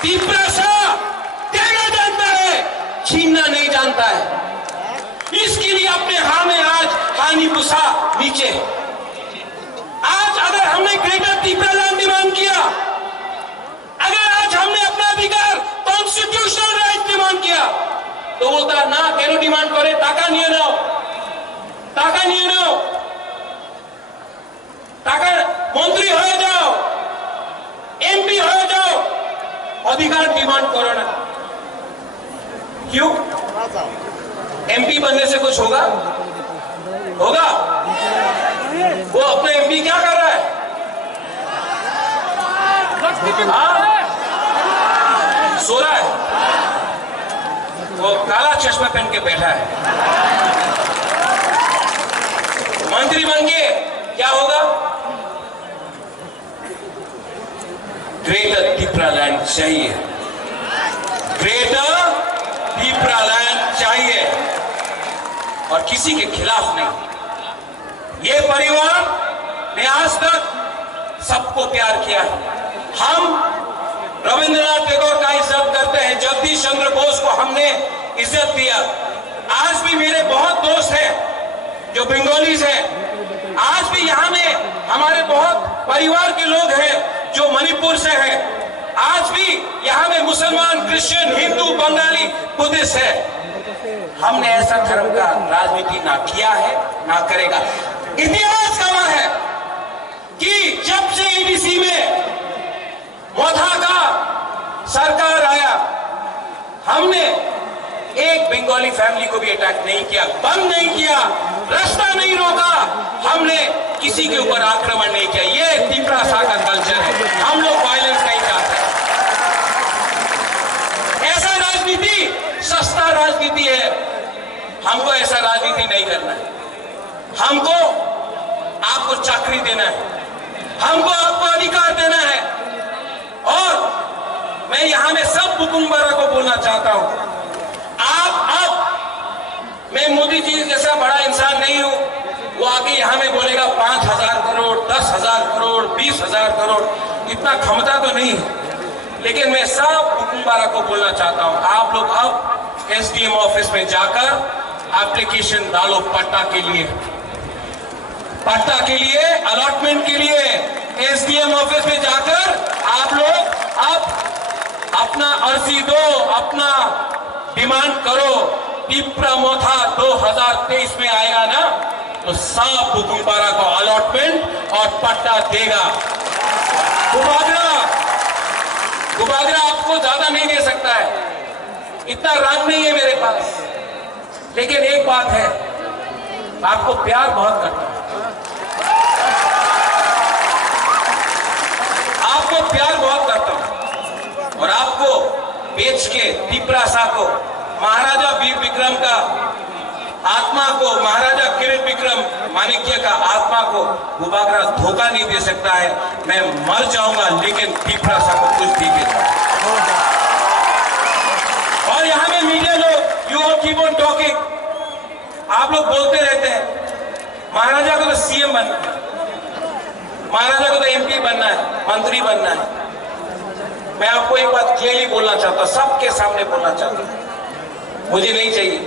तीसरा सा देना जानता है छीनना नहीं जानता है इसके लिए अपने हाथ में आज हानि पुसा नीचे आज अगर हमने ग्रेटर त्रिपुरा लैंड डिमांड किया अगर आज हमने अपना अधिकार 500 क्यों? एमपी बनने से कुछ होगा? होगा? वो अपना एमपी क्या कर रहा है? सो रहा है। वो काला चश्मा पहन के बैठा है। मंत्री बन के क्या होगा? ग्रेटर त्रिपुरालैंड चाहिए, ग्रेटर त्रिपुरालैंड चाहिए और किसी के खिलाफ नहीं। ये परिवार ने आज तक सबको प्यार किया है। हम रविंद्रनाथ टैगोर का इज्जत करते हैं, जगदीश चंद्र बोस को हमने इज्जत दिया। आज भी मेरे बहुत दोस्त हैं जो बंगालीज हैं। आज भी यहाँ में हमारे बहुत परिवार के लोग हैं जो मणिपुर से हैं। आज भी यहाँ में मुसलमान, क्रिश्चियन, हिंदू, बंगाली, बुद्धिस्ट है। हमने ऐसा धर्म का राजनीति ना किया है ना करेगा। इतिहास गवाह है कि जब से ईडीसी में मोथा का सरकार आया, हमने एक बंगाली फैमिली को भी अटैक नहीं किया, बंद नहीं किया, रास्ता नहीं रोका, हमने किसी के ऊपर आक्रमण नहीं किया। ये त्रिपुरा सा का कल्चर है। हम लोग वायलेंस नहीं चाहते। ऐसा राजनीति सस्ता राजनीति है। हमको ऐसा राजनीति नहीं करना है। हमको आपको चाकरी देना है, हमको आपको अधिकार देना है। और मैं यहां में सब बुकुम्बारा को बोलना चाहता हूं, अब मैं मोदी जी जैसा बड़ा इंसान नहीं हूं। वो आगे यहां में बोलेगा 5,000 करोड़, 10,000 करोड़, 20,000 करोड़, इतना क्षमता तो नहीं है। लेकिन मैं सब बुकुम्बारा को बोलना चाहता हूं, आप लोग अब एसडीएम ऑफिस में जाकर एप्लीकेशन डालो पट्टा के लिए, अलॉटमेंट के लिए। एसडीएम ऑफिस में जाकर आप लोग अब अपना अर्जी दो, अपना डिमांड करो। त्रिपुरा मोथा 2023 में आएगा ना, तो सब बुकुम्बारा को अलॉटमेंट और पट्टा देगा। गुबागरा आपको ज्यादा नहीं दे सकता है, इतना रंग नहीं है मेरे पास। लेकिन एक बात है, आपको प्यार बहुत करता हूं, आपको प्यार बहुत करता हूं। और आपको बेच के त्रिपुरा सा को, महाराजा वीर विक्रम का आत्मा को, महाराजा किरीट विक्रम माणिक्य का आत्मा को गुबागरा धोखा नहीं दे सकता है। मैं मर जाऊंगा लेकिन त्रिपुरा सा को कुछ नहीं देता। और यहां में मीडिया लोग, यू कीप ऑन टॉकिंग, आप लोग बोलते रहते हैं महाराजा को तो सीएम बनना है, महाराजा को तो एमपी बनना है, मंत्री बनना है। मैं आपको एक बात क्लियरली बोलना चाहता हूं, सबके सामने बोलना चाहता हूं, मुझे नहीं चाहिए,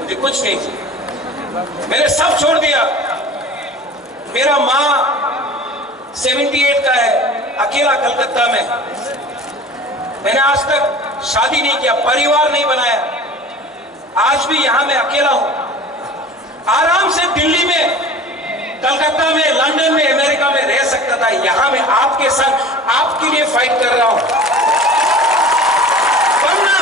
मुझे कुछ नहीं चाहिए। मैंने सब छोड़ दिया। मेरा माँ 78 का है, अकेला कलकत्ता में। मैंने आज तक शादी नहीं किया, परिवार नहीं बनाया। आज भी यहां मैं अकेला हूं। आराम से दिल्ली में, कलकत्ता में, लंदन में, अमेरिका में रह सकता था। यहां मैं आपके संग आपके लिए फाइट कर रहा हूं। बनना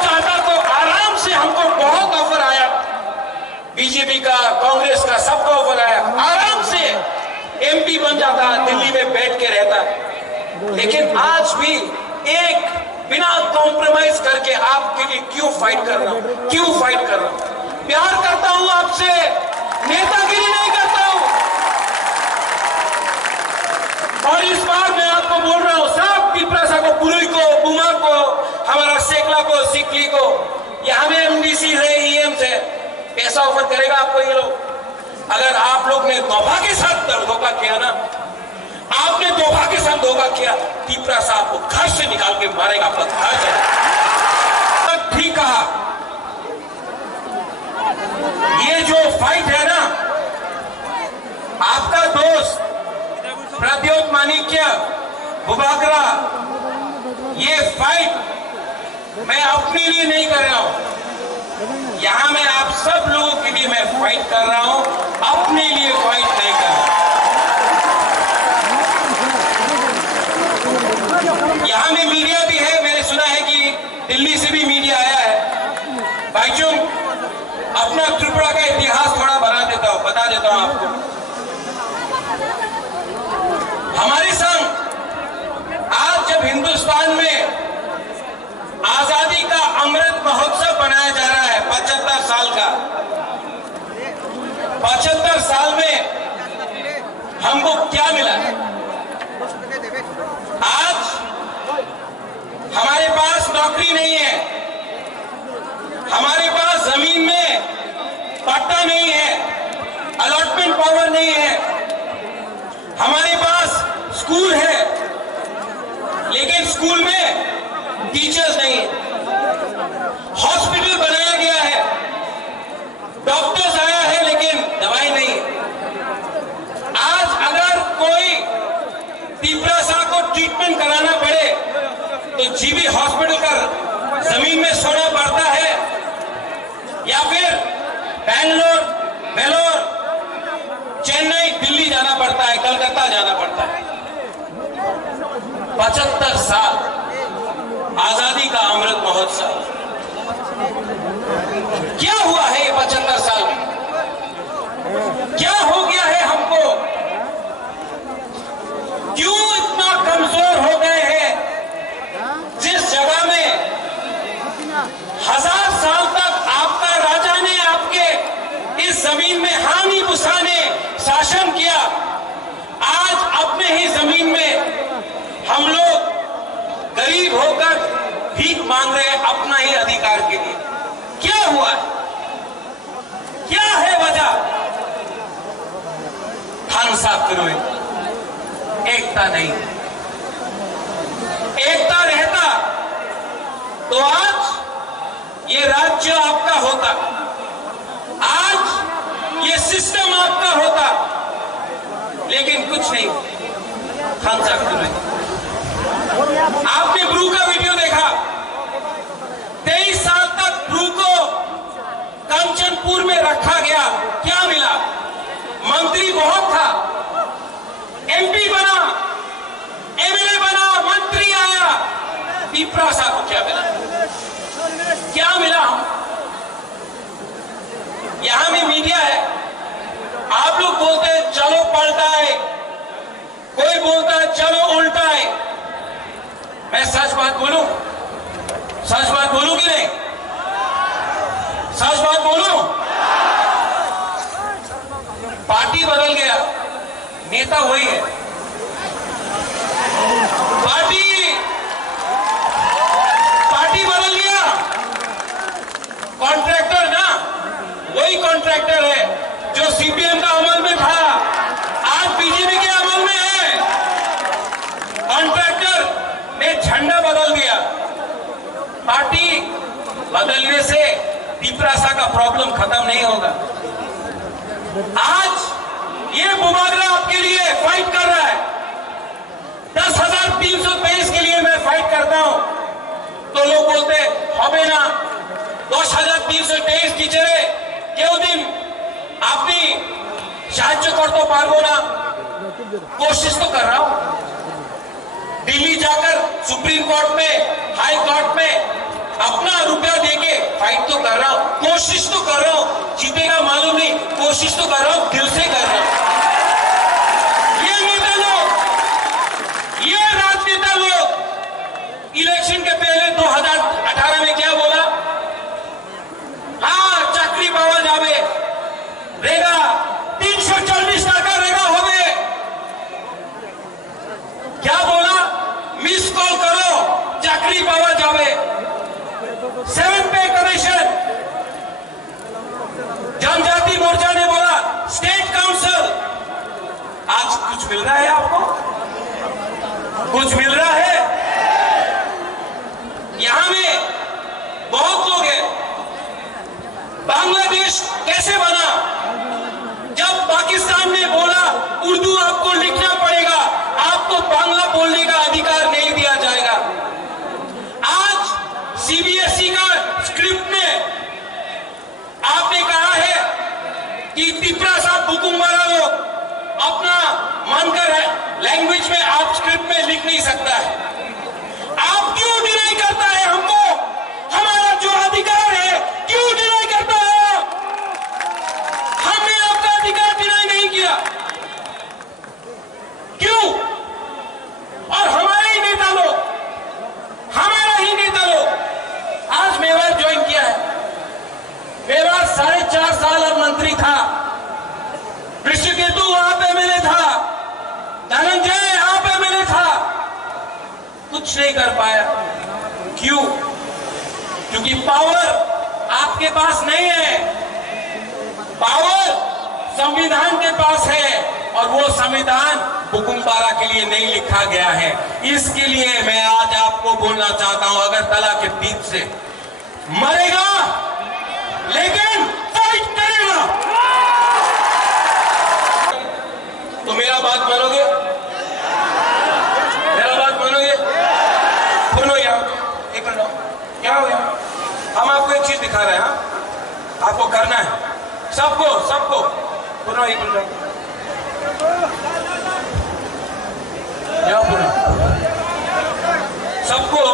चाहता तो आराम से, हमको बहुत ऑफर आया, बीजेपी का, कांग्रेस का, सबका ऑफर आया। आराम से एमपी बन जाता, दिल्ली में बैठ के रहता। लेकिन आज भी एक बिना कॉम्प्रोमाइज करके आपके लिए क्यों फाइट कर रहा हूं? प्यार करता हूं आपसे, नेतागिरी नहीं करता हूं। और इस बार मैं आपको बोल रहा हूं, सब त्रिपुरा को, पुरुई को, बुमा को, हमारा सेकला को, सिकली को, यहां में एमडीसी है, ईएम है, पैसा ऑफर करेगा आपको ये लोग। अगर आप लोग ने तोहफा के साथ धोखा किया ना, आपने तोहफा के साथ धोखा किया, त्रिपुरा साहब को घर से निकाल के मारेगा, आपका घर से। ठीक कहा, ये जो फाइट है ना, आपका दोस्त प्रद्योत माणिक्य, गुबागरा, ये फाइट मैं अपने लिए नहीं कर रहा हूं, यहां मैं आप सब लोगों के लिए मैं फाइट कर रहा हूं, अपने लिए फाइट नहीं कर रहा। यहां में मीडिया भी है, मैंने सुना है कि दिल्ली से भी मीडिया आया है। भाईचों, अपना त्रिपुरा का इतिहास थोड़ा बता देता हूं आपको। हमारे संग आज जब हिंदुस्तान में आजादी का अमृत महोत्सव मनाया जा रहा है 75 साल का, 75 साल में हमको क्या मिला? आज हमारे पास नौकरी नहीं है, हमारे पास जमीन में पट्टा नहीं है, अलॉटमेंट पावर नहीं है, हमारे पास स्कूल है लेकिन स्कूल में टीचर्स नहीं है, हॉस्पिटल बनाया गया है, डॉक्टर्स आया है लेकिन दवाई नहीं है। आज अगर कोई तीव्रता को ट्रीटमेंट कराना पड़े तो जीबी हॉस्पिटल का जमीन में सोना पड़ता है या फिर बैंगलोर, वेलोर, चेन्नई, दिल्ली जाना पड़ता है, कलकत्ता जाना पड़ता है। 75 साल आजादी का अमृत महोत्सव, क्या हुआ है ये 75 साल में? क्या हो गया है हमको? क्यों इतना कमजोर हो गए हैं? जिस जगह में 1000 साल तक आपका राजा ने आपके इस जमीन में हानि बुसाने शासन किया, आज अपने ही जमीन में हम लोग गरीब होकर भीख मांग रहे हैं अपना ही अधिकार के लिए। क्या हुआ? क्या है वजह? खान साहब करो, एकता नहीं। एकता रहता तो आज ये राज्य आपका होता, आज ये सिस्टम आपका होता, लेकिन कुछ नहीं। खान साहब करो, आपने ब्रू का वीडियो देखा, 23 साल तक ब्रू को कंचनपुर में रखा गया, क्या मिला? मंत्री बहुत था, एमपी बना, एमएलए बना, मंत्री आया, पीपरा साहब को क्या मिला? क्या मिला? यहां में मीडिया है, आप लोग बोलते हैं चलो पलटा है, कोई बोलता है चलो उल्टा है। मैं सच बात बोलूं? सच बात बोलूं कि नहीं? सच बात बोलूं? पार्टी बदल गया, नेता वही है। पार्टी बदल गया, कॉन्ट्रैक्टर ना वही कॉन्ट्रैक्टर है जो सीपीएम का अमल में था, आज बीजेपी के अमल में है। कॉन्ट्रैक्टर ने झंडा बदल दिया। पार्टी बदलने से पीपरासा का प्रॉब्लम खत्म नहीं होगा। आज ये मुबादला आपके लिए फाइट कर रहा है, 10,323 के लिए मैं फाइट करता हूं, तो लोग बोलते হবে না, 10,323 टीचरे কেউ দিন আপনি সাহায্য করতে পারবো না। कोशिश तो कर रहा हूं, दिल्ली जाकर सुप्रीम कोर्ट में, हाई कोर्ट में अपना रुपया देके फाइट तो कर रहा हूं, कोशिश तो कर रहा हूं। जीतेगा मालूम नहीं, कोशिश तो कर रहा हूं, दिल से कर रहा हूं। ये नेता लोग, ये राजनेता लोग इलेक्शन के पहले 2018 में क्या बोला? हाँ, चाकरी पावा जावे, रेगा 340 टाका रेगा होवे। क्या बोला? मिस कॉल करो, चाकरी पावा जावे। 7 पे कमीशन। जनजाति मोर्चा ने बोला स्टेट काउंसिल। आज कुछ मिल रहा है आपको? कुछ मिल रहा है? यहां में बहुत लोग हैं। बांग्लादेश कैसे बना? जब पाकिस्तान ने बोला उर्दू आपको लिखना पड़ेगा, आपको बांग्ला बोलने का अधिकार नहीं दिया जाएगा। आज सीबीएसई का स्क्रिप्ट में आपने कहा है कि तिपरा साहब बुकुम्बारा लोग अपना मन का लैंग्वेज में आप स्क्रिप्ट में लिख नहीं सकता है। आप क्यों डिनाई करता है हमको? कुछ नहीं कर पाया। क्यों? क्योंकि पावर आपके पास नहीं है, पावर संविधान के पास है, और वो संविधान बुकुमबारा के लिए नहीं लिखा गया है। इसके लिए मैं आज आपको बोलना चाहता हूं, अगरतला के बीच से मरेगा लेकिन फाइट करेगा। तो मेरा बात मानोगे? मेरा बात मानोगे? सुनो यार, एक मिनट, क्या हो यार? हम आपको एक चीज दिखा रहे हैं, आपको करना है सबको सबको। सुनो एक मिनट, सबको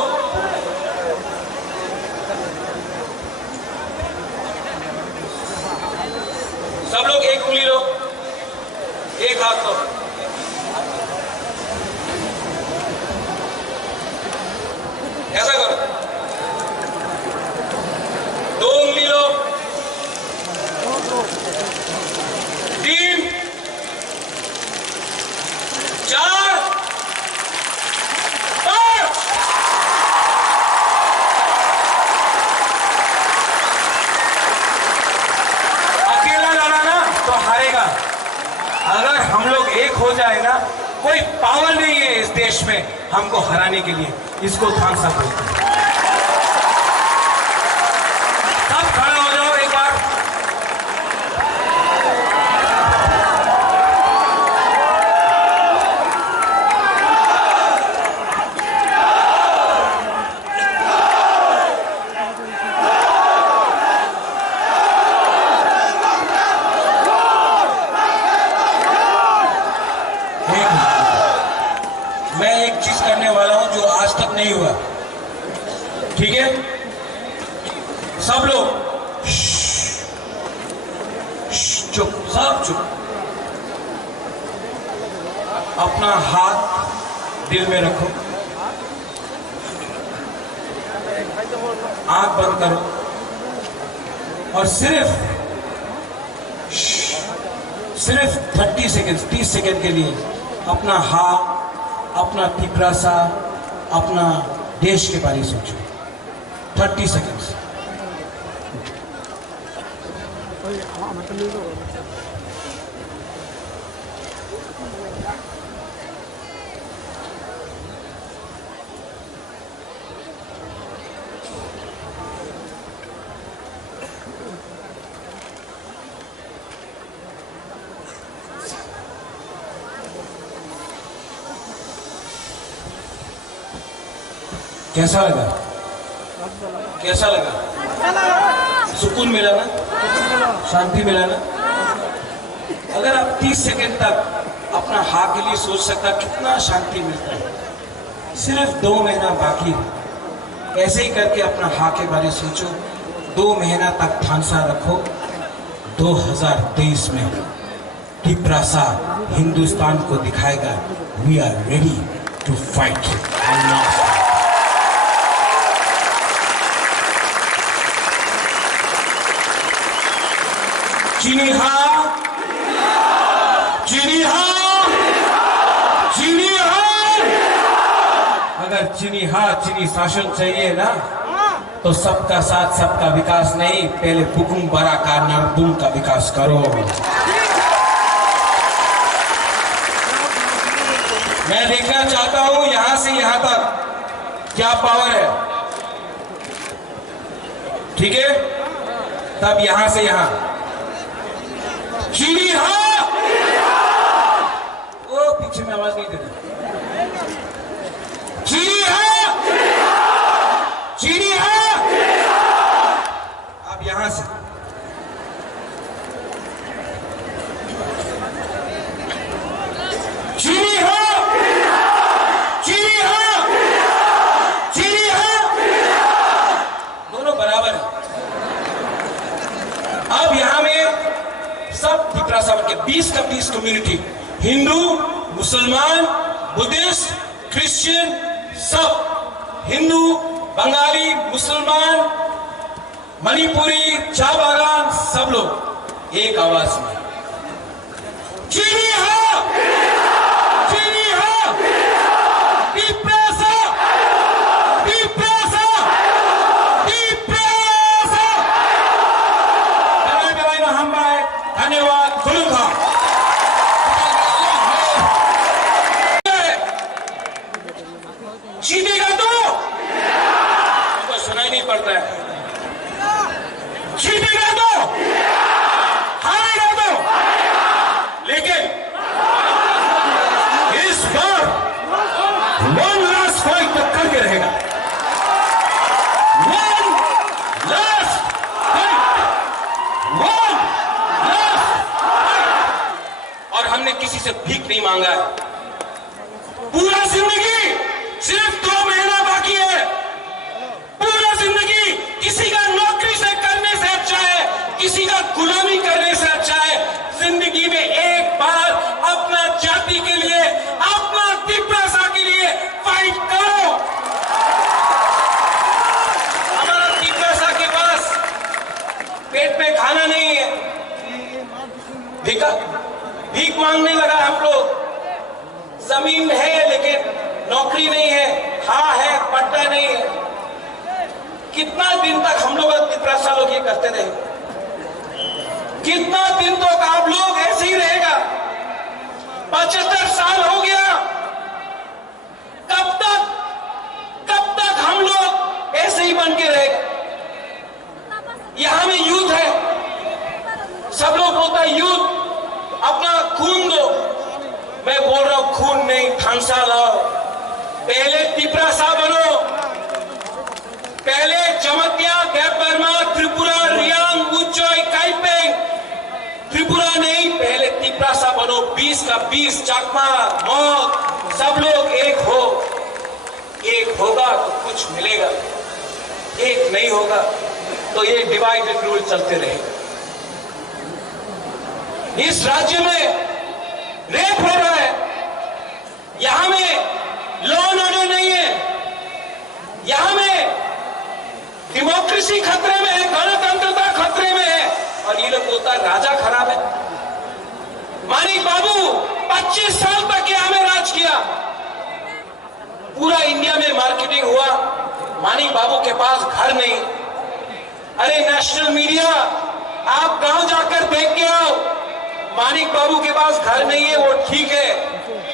सब लोग एक उंगली लो, एक हाथ लो। ऐसा करो, 2 उंगली लो, 3, 4, 5। अकेला लड़ा ना तो हारेगा। अगर हम लोग एक हो जाए ना, कोई पावर नहीं है इस देश में हमको हराने के लिए। इसको थानसा बोलते हैं। सब खड़ा हो जाओ एक बार। मैं एक चीज करने वाला हूं जो आज तक नहीं हुआ, ठीक है? सब लोग चुप, सब चुप। अपना हाथ दिल में रखो, आंख बंद करो, और सिर्फ 30 सेकेंड, 30 सेकेंड के लिए अपना हाथ, अपना पिपरासा, अपना देश के बारे में सोचो। 30 सेकेंड्स। कैसा लगा? कैसा लगा? सुकून मिला ना? शांति मिला ना? अगर आप 30 सेकंड तक अपना हाँ के लिए सोच सकता, कितना शांति मिलता है। सिर्फ 2 महीना बाकी है। ऐसे ही करके अपना हाँ के बारे में सोचो। 2 महीना तक ठानसा रखो। 2023 में पिपरासा हिंदुस्तान को दिखाएगा, we are ready to fight. चीनी हाँ, चीनी हाँ, चीनी हाँ। अगर चीनी हाँ, चीनी शासन चाहिए ना, तो सबका साथ सबका विकास नहीं, पहले बुकुमबारा का नारदुम का विकास करो। मैं देखना चाहता हूं यहां से यहां तक क्या पावर है, ठीक है? तब यहां से यहां चीनी हाँ, वो पीछे में आवाज नहीं देता। चीनी हाँ, चीनी हाँ। आप यहां से चीनी हाँ, चीनी हाँ, चीनी हाँ। दोनों बराबर है। अब यहां में सब पिपरासा के 20 का 20 कम्युनिटी, हिंदू, मुसलमान, बुद्धिस्ट, क्रिश्चियन, सब हिंदू, बंगाली, मुसलमान, मणिपुरी, चाय बागान, सब लोग एक आवाज में चीनी हाँ, चीनी हाँ, पिपरासा करना है। जीतेगा तो, हारेगा तो, लेकिन इस बार वन लास्ट फाइट तक करके रहेगा। One last fight, one last fight. और हमने किसी से भीख नहीं मांगा है। पूरा जिंदगी सिर्फ 2 महीना बाकी है। पूरा जिंदगी किसी का नौकरी से करने से अच्छा है, किसी का गुलामी करने से अच्छा है। जिंदगी में एक बार अपना जाति के लिए, अपना तिप्रासा के लिए फाइट करो। हमारा तिप्रासा के पास पेट में खाना नहीं है, भीख मांगने लगा हम लोग। जमीन है लेकिन नौकरी नहीं है, हाँ है पट्टा नहीं है। कितना दिन तक हम लोग तिप्रासा लोग ये करते रहे? कितना दिन तक आप लोग ऐसे ही रहेगा? 75 साल हो गया। कब तक हम लोग ऐसे ही बन के रहेगा? यहां में यूथ है, सब लोग बोलता है यूथ अपना खून दो। मैं बोल रहा हूं खून नहीं, थानसा लाओ। पहले तिप्रासा बनो, पहले जमतिया, देवबर्मा, त्रिपुरा, रियांग, उच्चोई, काइपेंग, त्रिपुरा नहीं, पहले तिप्रासा बनो। 20 का 20, चाकमा, मौत, सब लोग एक हो। एक होगा तो कुछ मिलेगा, एक नहीं होगा तो ये डिवाइड एंड रूल चलते रहेगा। इस राज्य में रेप हो रहा है, यहां में लॉ एंड ऑर्डर नहीं है, यहां में डेमोक्रेसी खतरे में है, गणतंत्रता खतरे में है, और ये लोग बोलता राजा खराब है। मानिक बाबू 25 साल तक यहां में राज किया, पूरा इंडिया में मार्केटिंग हुआ। मानिक बाबू के पास घर नहीं। अरे नेशनल मीडिया, आप गांव जाकर देख के आओ, मानिक बाबू के पास घर नहीं है, वो ठीक है।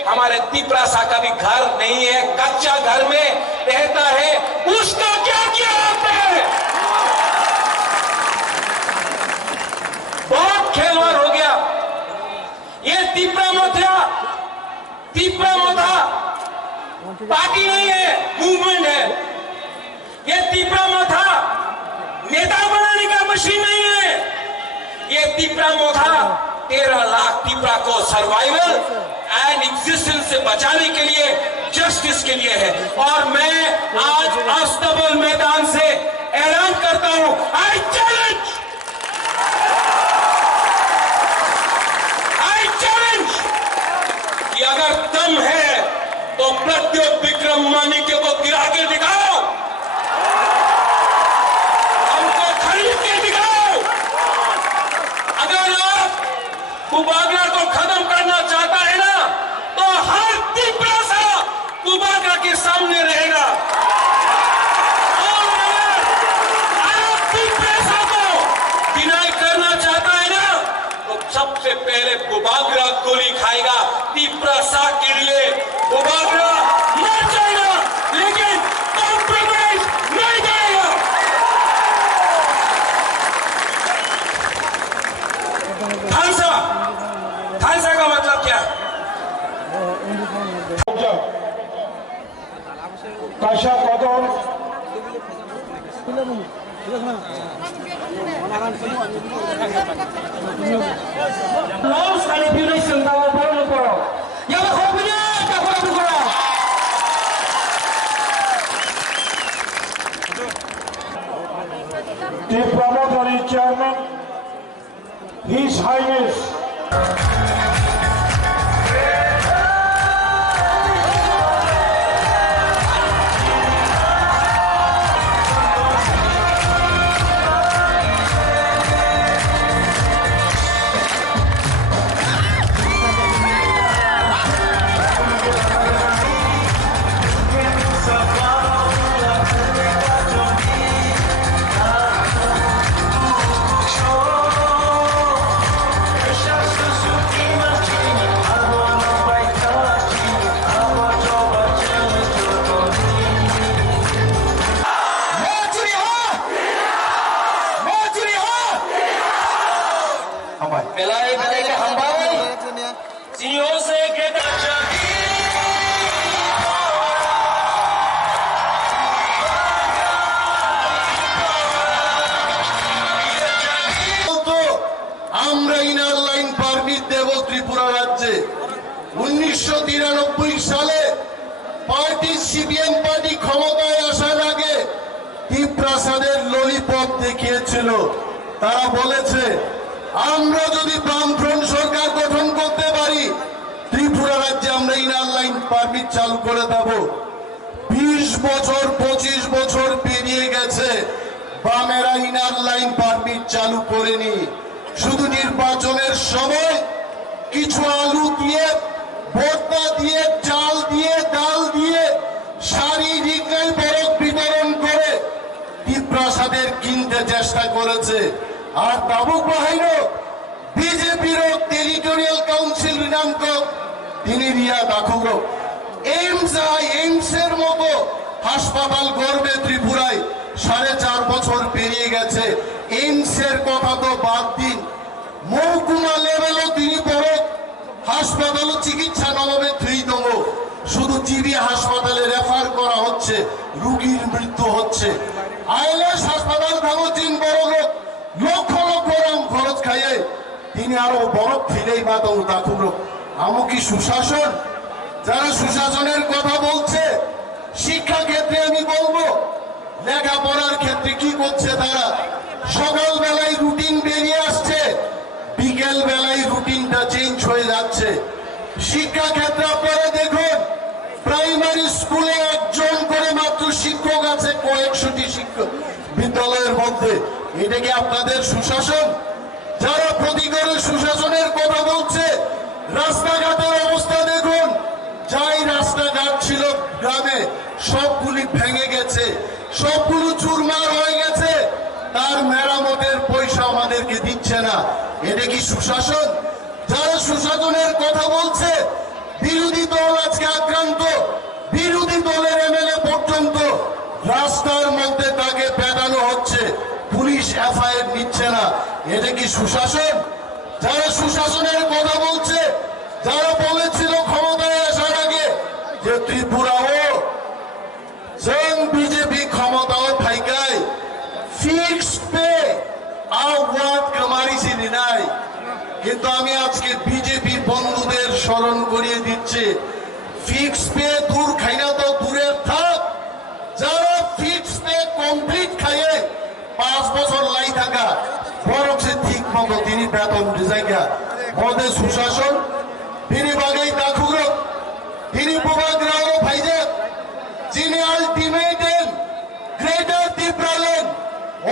हमारे तिप्रासा का भी घर नहीं है, कच्चा घर में रहता है। उसका क्या किया आपने? बहुत खेलवाड़ हो गया। ये तिप्रामोथा पार्टी नहीं है, मूवमेंट है। ये तिप्रामोथा नेता बनाने का मशीन नहीं है। ये तिप्रामोथा 13 लाख तिप्रा को सर्वाइवल एंड एग्जिस्टेंस से बचाने के लिए, जस्टिस के लिए है। और मैं आज अस्तबल मैदान से ऐलान करता हूं, आई चैलेंज कि अगर दम है तो प्रत्युत विक्रम मानिक्य को गिरा के दिखाओ, हमको खरीद के दिखाओ। अगर आप कुबागरा को खत्म करना चाहता है ना, तो हर तिप्रासा कुबागरा के सामने रहेगा। और अगर आप तिप्रासा को डिनाई करना चाहता है ना, तो सबसे पहले कुबागरा गोली खाएगा। तिप्रासा के लिए कुबागरा मर जाएगा, लेकिन कॉम्प्रोमाइज नहीं करेगा। थानसा का मतलब क्या है? काशा कदम Laos manipulation daw parang po. Yang ako punya, ako ko. The promotory chairman, His Highness পথ দেখিয়েছিল। তারা বলেছে আমরা যদি বামফ্রন্ট সরকার গঠন করতে পারি ত্রিপুরা রাজ্যে আমরা ইনার লাইন পারমিট চালু করে দেব। 20 বছর 25 বছর পেরিয়ে গেছে, বামেরা ইনার লাইন পারমিট চালু করেনি। শুধু নির্বাচনের সময় কিছু আলু দিয়ে, ভর্তা দিয়ে, চাল দিয়ে, ডাল দিয়ে শারীরিক বরফ বিতরণ করে টিপ্রাসাদের কিনতে চেষ্টা করেছে। আর তাবুক বাহিনী বিজেপির টেরিটোরিয়াল কাউন্সিল রিনাঙ্ক তিনি রিয়া দাখুর এইমসের মতো হাসপাতাল গড়বে ত্রিপুরায়। 4.5 বছর পেরিয়ে গেছে, এইমসের কথা তো বাদ দিন, মহকুমা লেভেলও তিনি বড় হাসপাতালও চিকিৎসা নবাবে থুইতম। শুধু জিবি হাসপাতালে রেফার করা হচ্ছে, রুগীর মৃত্যু হচ্ছে। আইএলএস হাসপাতাল ভাবছেন বড় লোক লক্ষ লক্ষ রাম খরচ খাইয়ে তিনি আরো বরফ ফিরেই বাদল দাখুর। আমও কি সুশাসন? যারা সুশাসনের কথা বলছে, শিক্ষা ক্ষেত্রে আমি বলবো লেখাপড়ার ক্ষেত্রে কি করছে তারা? সকাল বেলায় রুটিন বেরিয়ে আসছে, বিকেল বেলায় রুটিনটা চেঞ্জ হয়ে যাচ্ছে। শিক্ষা ক্ষেত্রে আপনারা দেখুন, প্রাইমারি স্কুলে 1 জন করে মাত্র শিক্ষক আছে কয়েকশোটি শিক্ষক বিদ্যালয়ের মধ্যে। এটা কি আপনাদের সুশাসন? যারা প্রতিকারের সুশাসনের কথা বলছে, রাস্তাঘাটের অবস্থা দেখুন, যাই রাস্তাঘাট ছিল গ্রামে সবগুলি ভেঙে গেছে, সবগুলো চুরমার হয়ে গেছে, তার মেরামতের পয়সা আমাদেরকে দিচ্ছে না। এটা কি সুশাসন? যারা সুশাসনের কথা বলছে, বিরোধী দল আজকে আক্রান্ত, বিরোধী দলের এমএলএ পর্যন্ত রাস্তার মধ্যে তাকে পেটানো হচ্ছে, পুলিশ এফআইআর নিচ্ছে না। এটা কি সুশাসন? যারা সুশাসনের কথা বলছে, যারা বলেছিল ক্ষমতায় আসার আগে যে ত্রিপুরাও বিজেপি ক্ষমতাও থাইকায় ফিক্স পে আওয়াজ কামারিছি নাই। কিন্তু আমি আজকে বিজেপি বন্ধুদের স্মরণ করিয়ে দিচ্ছি, ফিক্স পে দূর খাইনা তো দূরের থাক, যারা ফিক্স পে কমপ্লিট খাইয়ে 5 বছর লাই থাকা বরং সে ঠিক মতো তিনি বেতন জায়গা মধ্যে সুশাসন তিনি বাগেই দাখুর তিনি বুবাগ্রাও ভাইজে যিনি আলটিমেটেন গ্রেটার ত্রিপুরালেন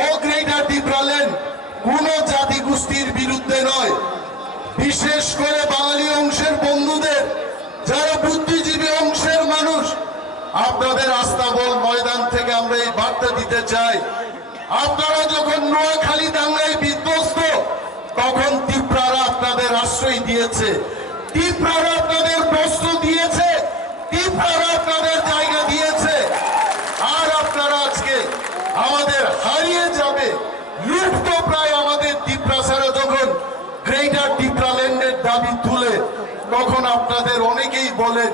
ও গ্রেটার ত্রিপুরালেন কোন জাতি গোষ্ঠীর বিরুদ্ধে নয়, বিশেষ করে বাঙালি অংশের বন্ধুদের, যারা বুদ্ধিজীবী অংশের মানুষ, আপনাদের আস্তাবল ময়দান থেকে আমরা এই বার্তা দিতে চাই। আপনারা যখন নোয়াখালী দাঙ্গায় বিধ্বস্ত, তখন ত্রিপুরারা আপনাদের আশ্রয় দিয়েছে, ত্রিপুরারা আপনাদের প্রশ্ন দিয়েছে, ত্রিপুরারা আপনাদের জায়গা দিয়েছে। আর আপনারা আজকে আমাদের হারিয়ে যাবে, লুপ্ত প্রায় আমাদের ত্রিপুরাসারা যখন গ্রেটার ত্রিপুরাল্যান্ডের দাবি তুলে, তখন আপনাদের অনেকেই বলেন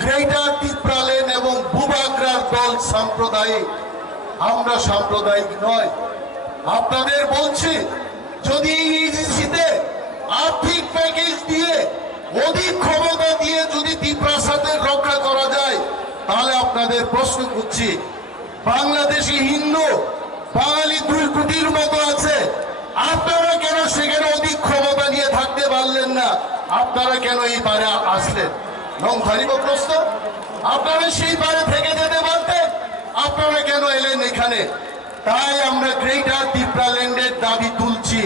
গ্রেটার ত্রিপুরাল্যান্ড এবং বুবাগ্রার দল সাম্প্রদায়িক। আমরা সাম্প্রদায়িক নয়। আপনাদের বলছি, যদি ইজিসিতে আর্থিক প্যাকেজ দিয়ে, অধিক ক্ষমতা দিয়ে যদি ত্রিপ্রাসাদের রক্ষা করা যায়, তাহলে আপনাদের প্রশ্ন করছি, বাংলাদেশি হিন্দু বাঙালি 2 কোটির মতো আছে, আপনারা কেন সেখানে অধিক ক্ষমতা নিয়ে থাকতে পারলেন না? আপনারা কেন এই বারে আসলেন? নংধারিব প্রশ্ন। আপনারা সেই বারে থেকে যেতে পারতেন, আপনারা কেন এলেন এখানে? তাই আমরা গ্রেটার ত্রিপুরাল্যান্ডের দাবি তুলছি,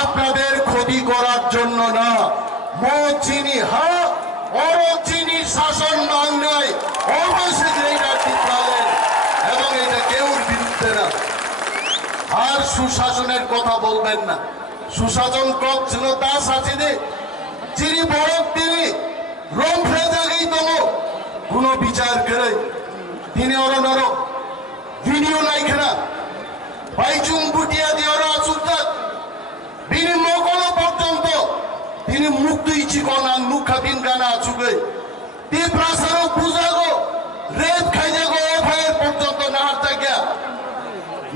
আপনাদের ক্ষতি করার জন্য না। চিনি হা চিনি শাসন বাংলায় অবশ্যই গ্রেটার ত্রিপুরাল্যান্ড, এবং এটা কেউর বিরুদ্ধে না। আর সুশাসনের কথা বলবেন না। সুশাসন ছিল দাস আছে যে যিনি বড় তিনি রম্ফে জাগেই তম কোন বিচার করে তিনি অরণর ভিডিও নাই খেলা বাইচুং বুটিয়া দিয়ে আচুক তিনি মকল পর্যন্ত তিনি মুক্ত ইচ্ছি কনা মুখাবিন গানা আচুকে ত্রিপ্রাসারও বুঝাগো রেপ খাই যাগো এফআইআর পর্যন্ত না থাকে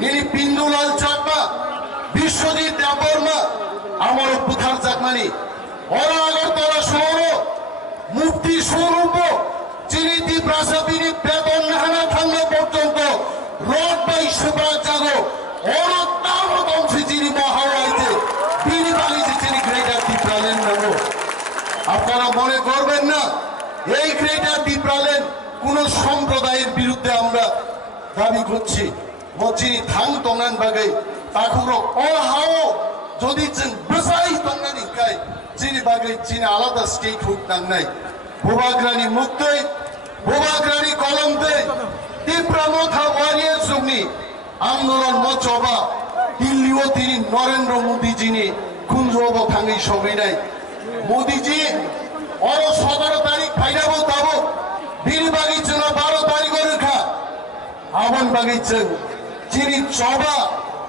নিনি পিন্দুলাল চাকমা বিশ্বজিৎ দেববর্মা আমার বুধার চাকমানি ওরা আগরতলা শহর মুক্তি স্বরূপ যিনি ত্রিপ্রাসা তিনি বেতন না থাকলে পর্যন্ত রোড বাই সুপ্রা জাগো 어느 덩치지니 뭐 하와이제 비리바리지니 গ্রেটার ত্রিপুরাল্যান্ড নেব আপনারা মনে করবেন না এই গ্রেটার ত্রিপুরাল্যান্ড কোন সম্প্রদায়ের বিরুদ্ধে আমরা দাবি করছি মচিনি থাং তংনান বাগै তাকুরো অহাও যদি जों বসাই তংনানি কাই চিনি বাগै চিনি আলাদা স্টেট হুক নাংনাই ভোবাগ্রানি মুক্তই ভোবাগ্রানি কলমতে ত্রিপুরা মথা ওয়ারিয়ার সুগনি আন্দোলন মচবা দিল্লিও তিনি নরেন্দ্র মোদীজিনি কুঞ্জব থাঙ্গি সবিনাই মোদীজি অর 17 তারিখ ফাইনাবো তাবো বিলবাগি চলো 12 তারিখ রেখা আবন বাগিচেন যিনি চবা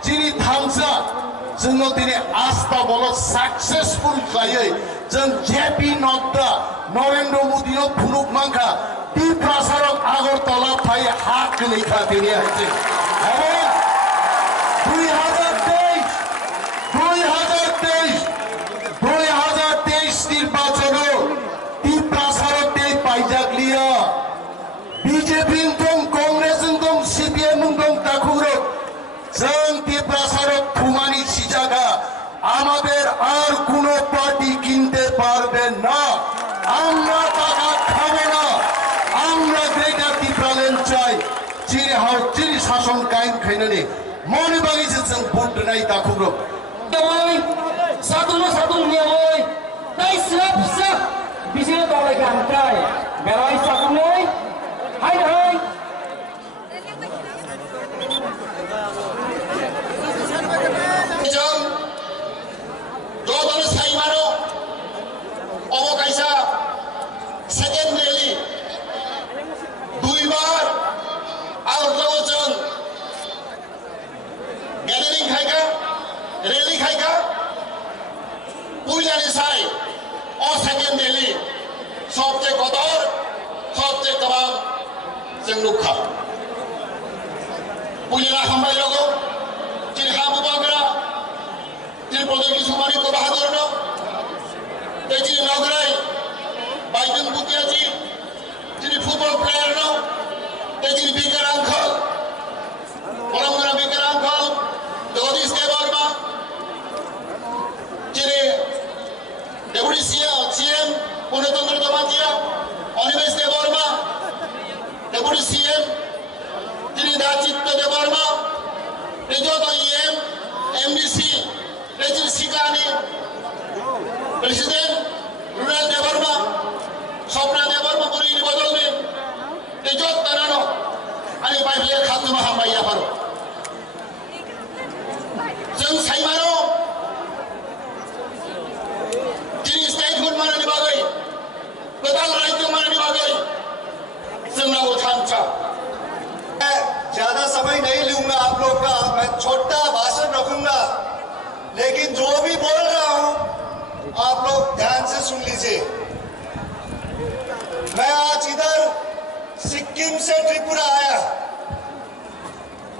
যিনি থামসা जोंनो दिनै आस्था बल सक्सेसफुल खायै जों जेपी नड्डा नरेंद्र मोदी फुनुक मांखा ती प्रसारक आगरतला फाय हात गोलैखा दिनै आइजे এবং 2023 নির্বাচন ती प्रसारक दे पाइजागलिया बीजेपी दं कांग्रेस दं सीपीएम दं ताकुरो जों ती प्रसारक खुमानि सिजागा আমাদের আর কোন পার্টি কিনতে পারবে না আমরা টাকা খাবো না আমরা গ্রেটার ত্রিপুরাল্যান্ড চাই চিনি হাও চিনি শাসন কায়েম খাইনানি মনে বাগিছে जों ভোট নাই তাকুরো Oi, satu nia oi. Dai siap. Bisi lo tolak angkai. Berai satu oi. Hai. जब दो दल साई मारो ओमो कैसा सेकेंड रैली 2 बार और लोगों जन गैदरिंग खाएगा रैली खाएगा पूजा निसाई और सेकेंड रैली सबसे कदर सबसे कबाब जंगलुखा पूजा हमारे लोगों जिनका मुबागरा जिन प्रदेश की सुमारी को बहादुर नो तेजी नगराई बाइडन बुतिया जी जिन फुटबॉल प्लेयर नो तेजी बिकर अंकल परमगरा बिकर अंकल जगदीश देवर्मा जिने डेपुटी सीएम पूर्णचंद्र दमाजिया अनिमेश देवर्मा डेपुटी सीएम जिने दाचित्य Debbarma रिजोतो EM MDC Rejil Sikani Presiden Rural Devarma Sopna Devarma Puri ini bodol ni Rijot Tanano Ani Baifle Khatuma Hambaya Paro Jeng Saimano Jini statehood mana ni bagai Betal Rajya mana ni bagai Jeng Nago Thanca ज्यादा समय नहीं लूंगा आप लोग का मैं छोटा भाषण रखूंगा लेकिन जो भी बोल रहा हूं आप लोग ध्यान से सुन लीजिए मैं आज इधर सिक्किम से त्रिपुरा आया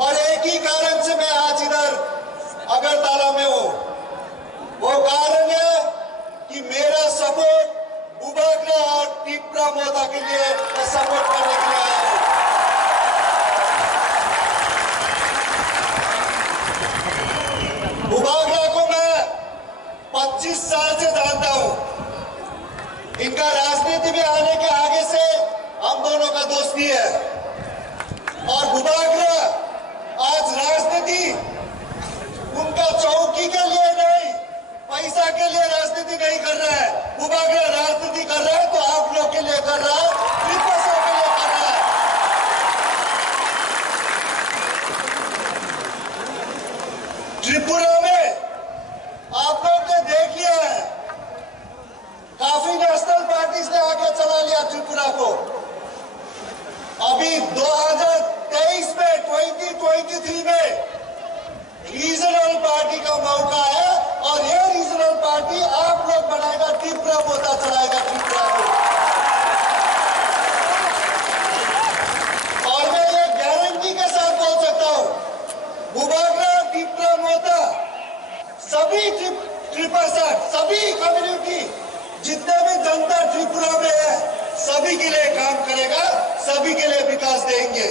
और एक ही कारण से मैं आज इधर अगरतला में हूं वो कारण है कि मेरा सपोर्ट बुबाग्रा और त्रिपुरा मोदा के लिए मैं सपोर्ट करने के लिए आया हूं बुबाग्रा को मैं 25 साल से जानता हूं इनका राजनीति में आने के आगे से हम दोनों का दोस्ती है और बुबाग्रा आज राजनीति उनका चौकी के लिए नहीं पैसा के लिए राजनीति नहीं कर रहा है बुबाग्रा राजनीति कर रहा है तो आप लोग के लिए कर रहा है विपक्षों के लिए कर रहा है त्रिपुरा में आप लोग ने देख लिया है काफी नेशनल पार्टीज ने आगे चला लिया त्रिपुरा को अभी 2023 में 2023 में रीजनल पार्टी का मौका है और ये रीजनल पार्टी आप लोग बनाएगा त्रिपुरा मोदा चलाएगा त्रिपुरा को और मैं ये गारंटी के साथ बोल सकता हूं बुबाग्रा त्रिपुरा मोदा सभी त्रिपासठ सभी कम्युनिटी जितने भी जनता त्रिपुरा में है सभी के लिए काम करेगा सभी के लिए विकास देंगे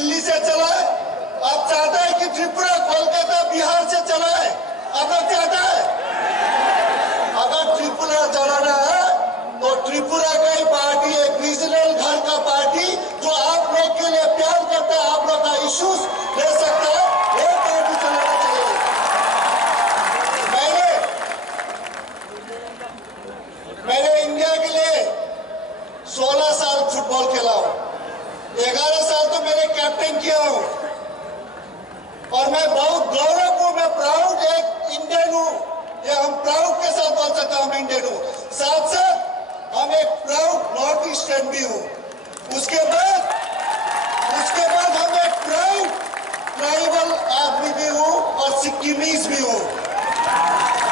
दिल्ली से चलाए, आप चाहता है कि त्रिपुरा कोलकाता बिहार से चलाए, आप लोग चाहता है? अगर त्रिपुरा चलाना है तो त्रिपुरा का ही पार्टी, एक रीजनल घर का पार्टी जो आप लोग के लिए प्यार करता है, आप लोग का इश्यूज ले सकता है, वो पार्टी चलाना चाहिए। मैंने इंडिया के लिए 16 साल फुटबॉल खेला हूं, 11 साल तो मैंने कैप्टन किया हूं और मैं बहुत गौरव हूं, मैं प्राउड एक इंडियन हूं, ये हम प्राउड के साथ बोल सकते हैं हम इंडियन हूं। साथ साथ हम एक प्राउड नॉर्थ ईस्टर्न भी हूं। उसके बाद हम एक प्राउड ट्राइबल आदमी भी हूं और सिक्किमीज भी हूं।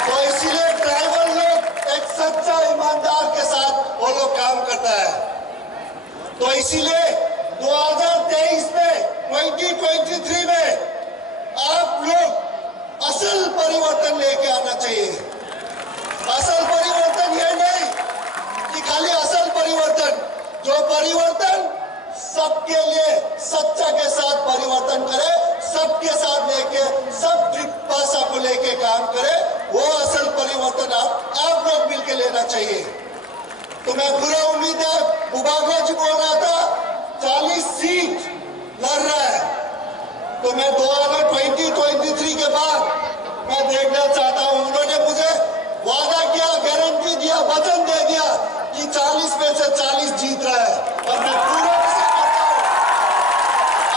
तो इसीलिए ट्राइबल लोग एक सच्चा ईमानदार के साथ वो लोग काम करता है। तो इसीलिए 2023 में 2023 में आप लोग असल परिवर्तन लेके आना चाहिए। असल परिवर्तन ये नहीं कि खाली असल परिवर्तन, जो परिवर्तन सबके लिए सच्चा के साथ परिवर्तन करे, सबके साथ लेके सब भाषा को लेके काम करे, वो असल परिवर्तन आप लोग मिलके लेना चाहिए। तो मैं पूरा उम्मीद है, बुबागरा जी बोल रहा था 40 सीट लड़ रहा है, तो मैं 2023 के बाद मैं देखना चाहता हूं। उन्होंने मुझे वादा किया, गारंटी दिया, वचन दे दिया कि 40 में से 40 जीत रहा है और मैं पूरा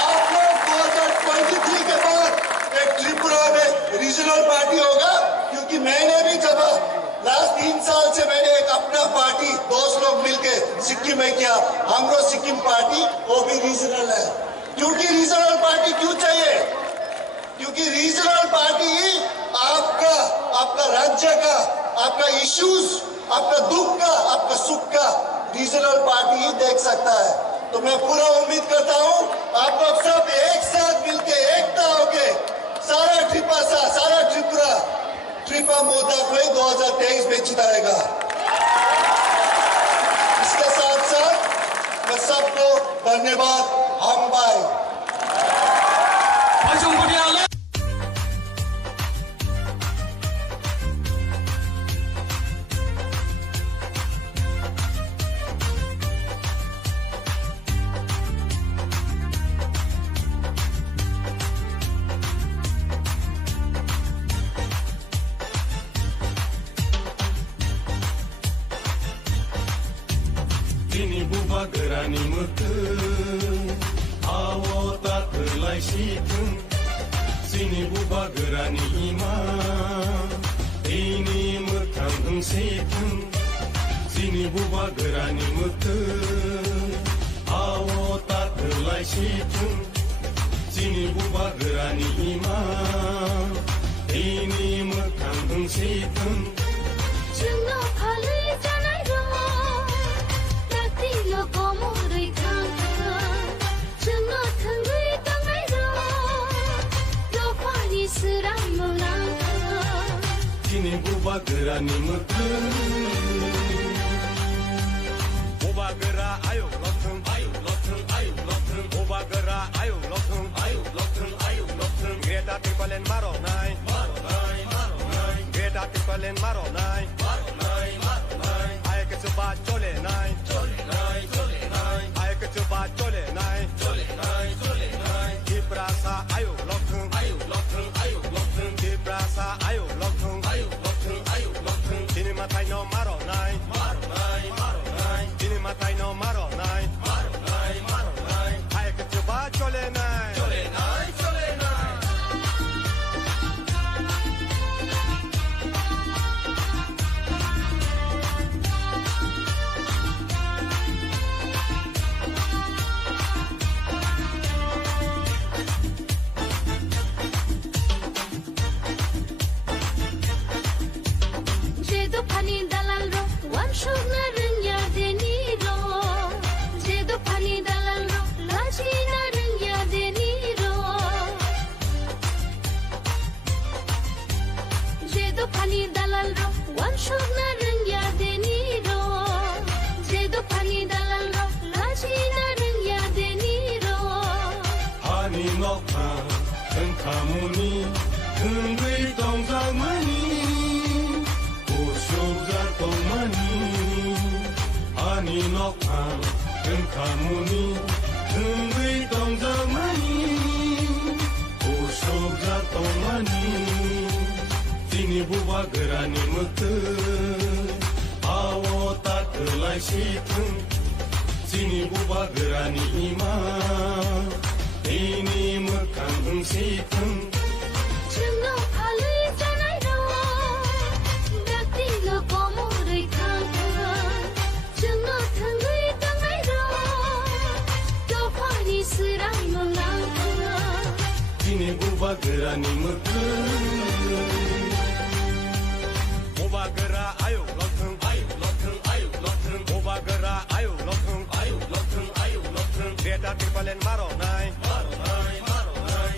आप लोग 2023 के बाद एक त्रिपुरा में रीजनल पार्टी होगा, क्योंकि मैंने भी जब लास्ट 3 साल से मैंने एक अपना पार्टी दोस्त लोग मिलके सिक्किम में किया, हमरो सिक्किम पार्टी, वो भी रीजनल है। क्योंकि रीजनल पार्टी क्यों चाहिए? क्योंकि रीजनल पार्टी ही आपका राज्य का, आपका इश्यूज, आपका दुख का, आपका सुख का रीजनल पार्टी ही देख सकता है। तो मैं पूरा उम्मीद करता हूं आप लोग सब एक साथ मिलके एकता होके सारा त्रिपुरा मोदा को ही 2023 में जिताएगा। इसके साथ साथ मैं सबको धन्यवाद, हम भाई। Sini buba gerani mutun, awo tak terlai situn. Sini buba gerani ima, ini mutang situn. Sini buba gerani mutun, awo tak terlai situn. Sini buba gerani ima, ini mutang situn. Cuma kali janai roh, tapi lo komori tangga. Cuma tanggai tangai roh, lo pani seram melangkah. Sini buba gerani mutun, buba gera ayo lotun, ayo lotun, buba gera ayo lotun, Greta tipalen maro nai, Greta tipalen maro nai, Ayo ke coba chole nai, Ayo ke coba chole nai, Ibrasa ayo lotun, Ibrasa ayo lotun, Sini matai no maro nai, Sini matai no maro nai, Ayo ke coba chole nai. 아니 녹화 등가무니 등의 동작만이 우수자 동만이 아니 녹화 등가무니 등의 동작만이 우수자 동만이 तिनी बुबा गोरानि मोखो आव ताखोलाय सिथों तिनी बुबा गोरानि इमा तिनी मोखां सिथों जोंनाव follow जानाय दं दाख्लैल' गमरै थांदों जोंनाव थोङै दांनाय दं दफानि सोरां मोनलांदों तिनी बुबा गोरानि मोखो 오바그라 아유 러튼 아유 러튼 오바그라 아유 러튼 아유 러튼 베타 트리플엔 마로나이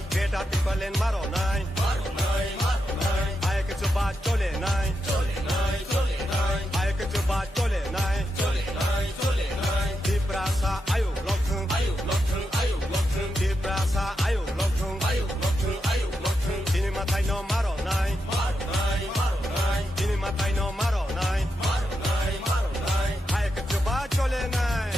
베타 트리플엔 마로나이 아이크 츠바 쫄레나이 아이크 츠바 쫄레나이 디브라사 아유 러튼 디브라사 아유 러튼 디니마타이 노 마로나이 Matay no maro nai Ay kutsuba chole nai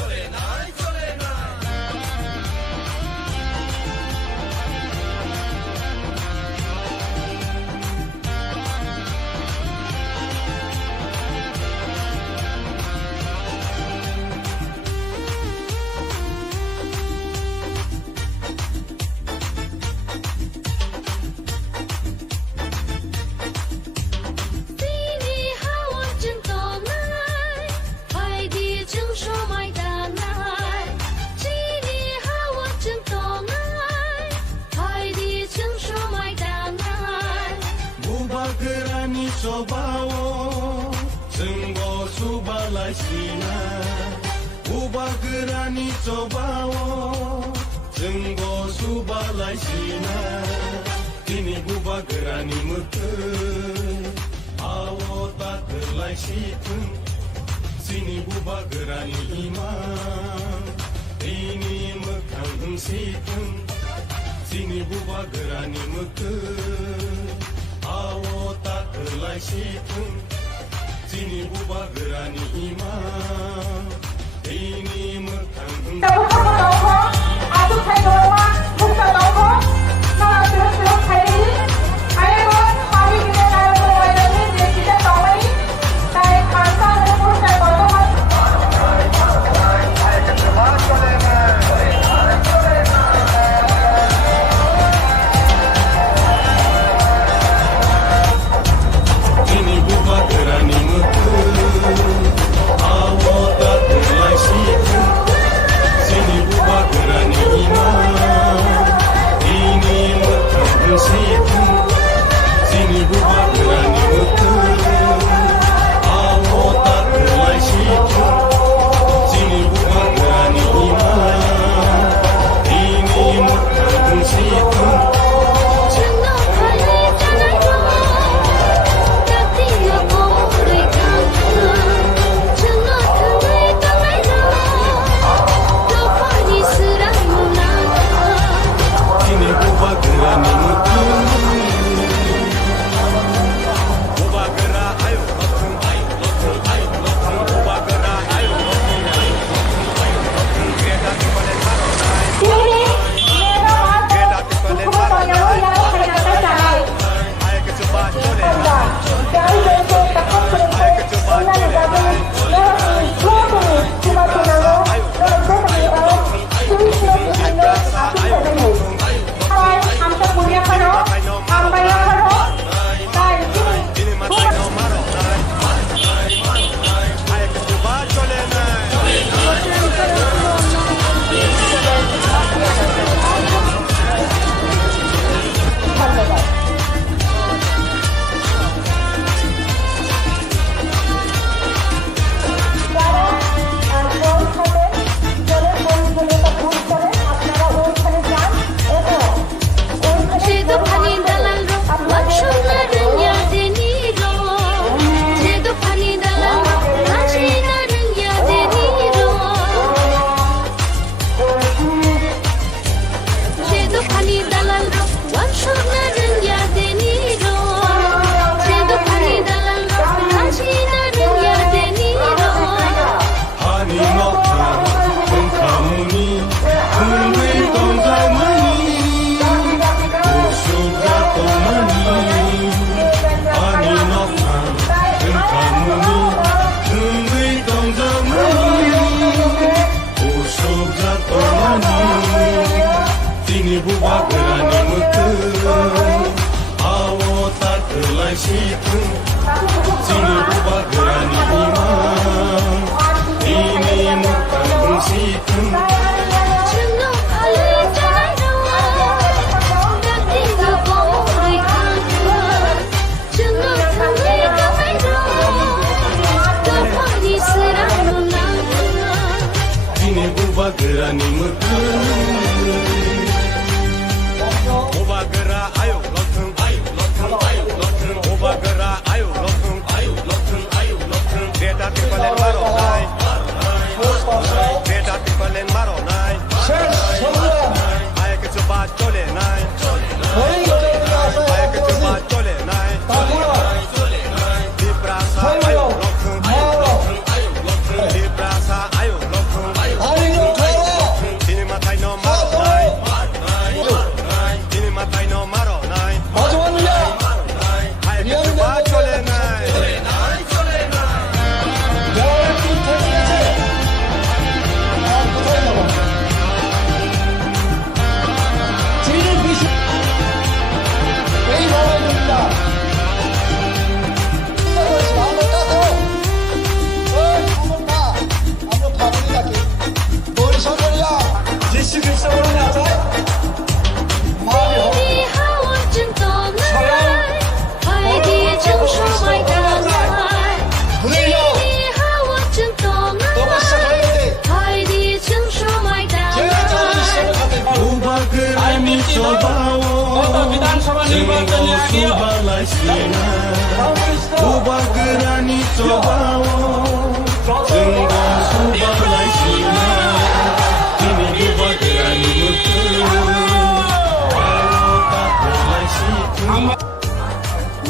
소바오 증거 수발라시나 우바그라니 소바오 증거 수발라시나 티니 우바그라니 무트 아오 따들라시튼 시니 우바그라니 이마 티니 무캉 시튼 시니 우바그라니 무트 아오 따들라이 시튼 지니 부바 그라니 이마 이니 무탕 아주 잘 놀아와 목사 넣고 나와 들었어 갈리 아이고 마비기네 나를 보아야지 내 기대 떠오니 나의 감사를 모르잘 걸어가 아워 따뜻한 시간 지니 부바 그라니 이마 dokani dalal wansho narin yadeni ro se dokani dalal haji narin yadeni ro Hani nokta Kamuni Kumbi Tongkamani Usuga Tomani Hani nokta Kamuni Kumbi Tongkamani Usuga Tomani Tini bubagrani mutu Awo takelai situ Tini bubagrani imam Ini muka situ Chunno khale jaro datinga boi kanga chunno thale kamai ro kapani serang na Tini bubagrani mutu Bubagra ayo lokun Bubagra ayo lokun Beta tipalen maro nai Beta tipalen maro nai Aye ke chupa chole nai Aye ke chupa chole nai Diprasa ayo lokun Diprasa ayo lokun Tini matai no maro nai Tini matai no maro nai Aye ke chupa chole nai你好我真懂爱海底正说爱的爱你好我真懂爱海底正说爱的爱 Bubagrani গত বিধানসভা নির্বাচনে আগেও Bubagrani Chobao Jenggo Subalai Sina Kini Bubagrani Mutu Ayo Takelai Situ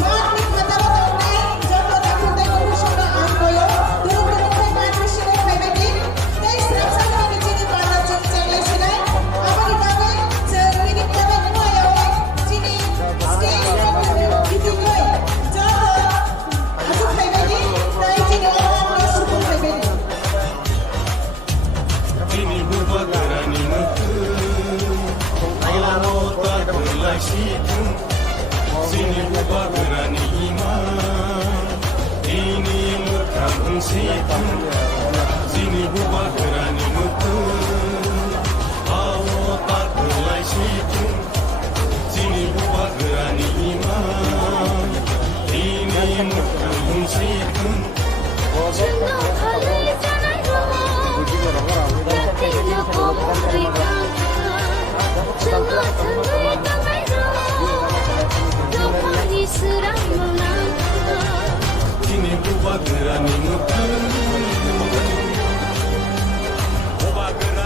Magnik matapos ang jogo na tunay ko siya na ang koyo. Durog na kay Patrick siya na kay Betty. Dahil sarap sa mga naging para sa channel sila. Ako gagawin sa pinig kami mo ayaw. Sini stage na ito ko. Jogo. Ako kay Betty. Dahil sini ako na suko kay Betty. Kini Bubagrani Mutu Ayo Takelai Situ Sini Bubagrani Imam Ini Mukam Situ Sini Bubagrani Mutu Awo Takelai Situ Sini Bubagrani Imam Ini Mukam Situ chunno khale jaro datinga boi kanga chunno thale kamai ro kapani serang na Kini Bubagrani Mutu Bubagrani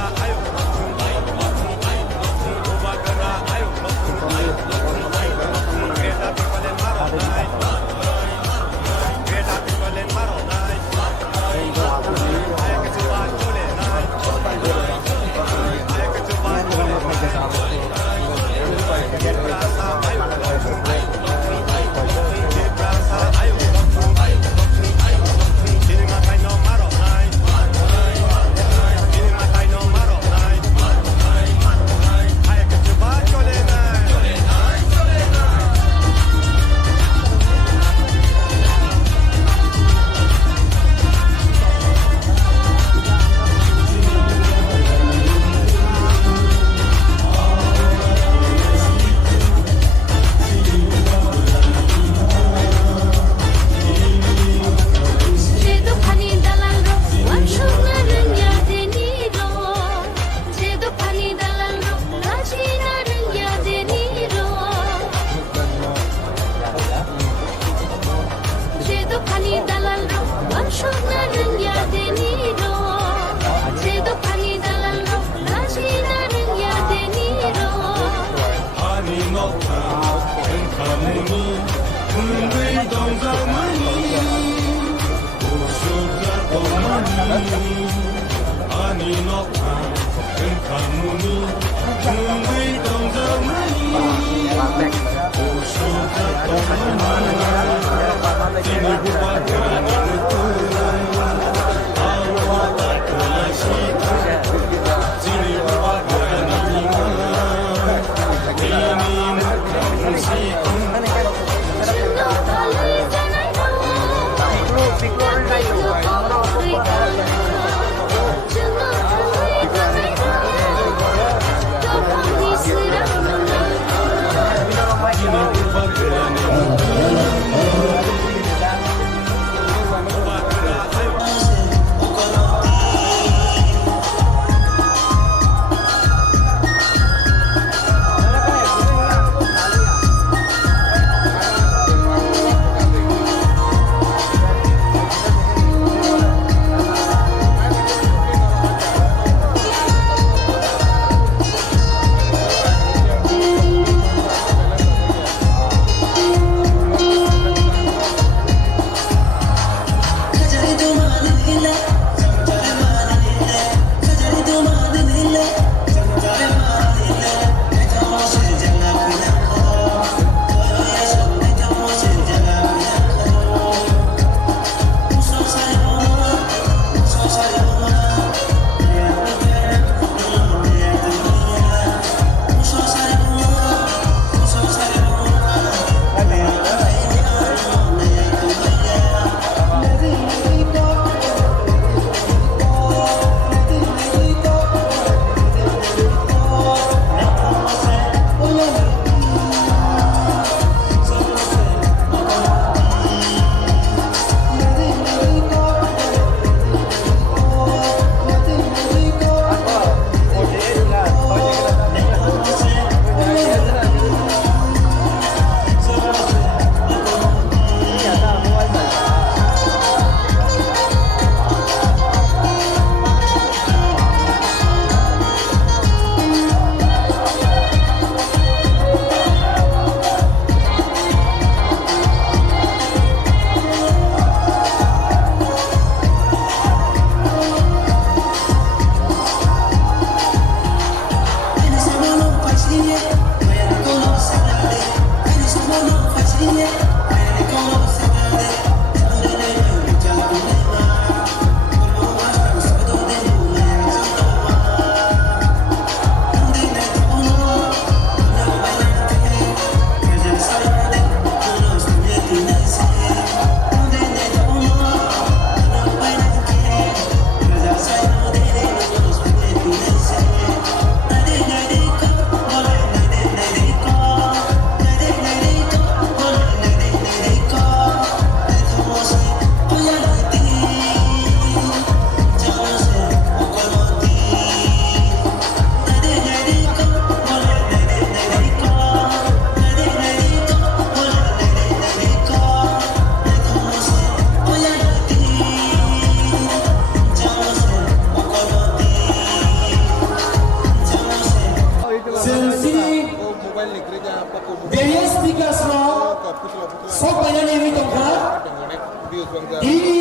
Ini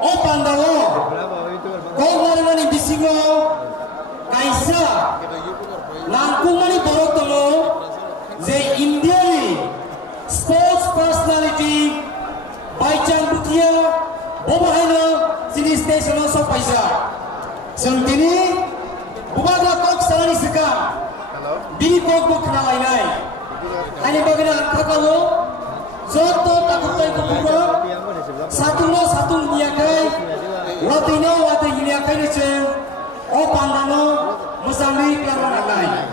opandalo kognarani bisingo kaisa langkungani borotomo je Indiani sports personality Baichang Butia Bobahaino sini station so paisa sentini bubaga kok salani seka di kok kenalainai ani bagina kakalo Soto takutai kupuro satu niakai watino wate niakai nicen o pandano musangri klaranai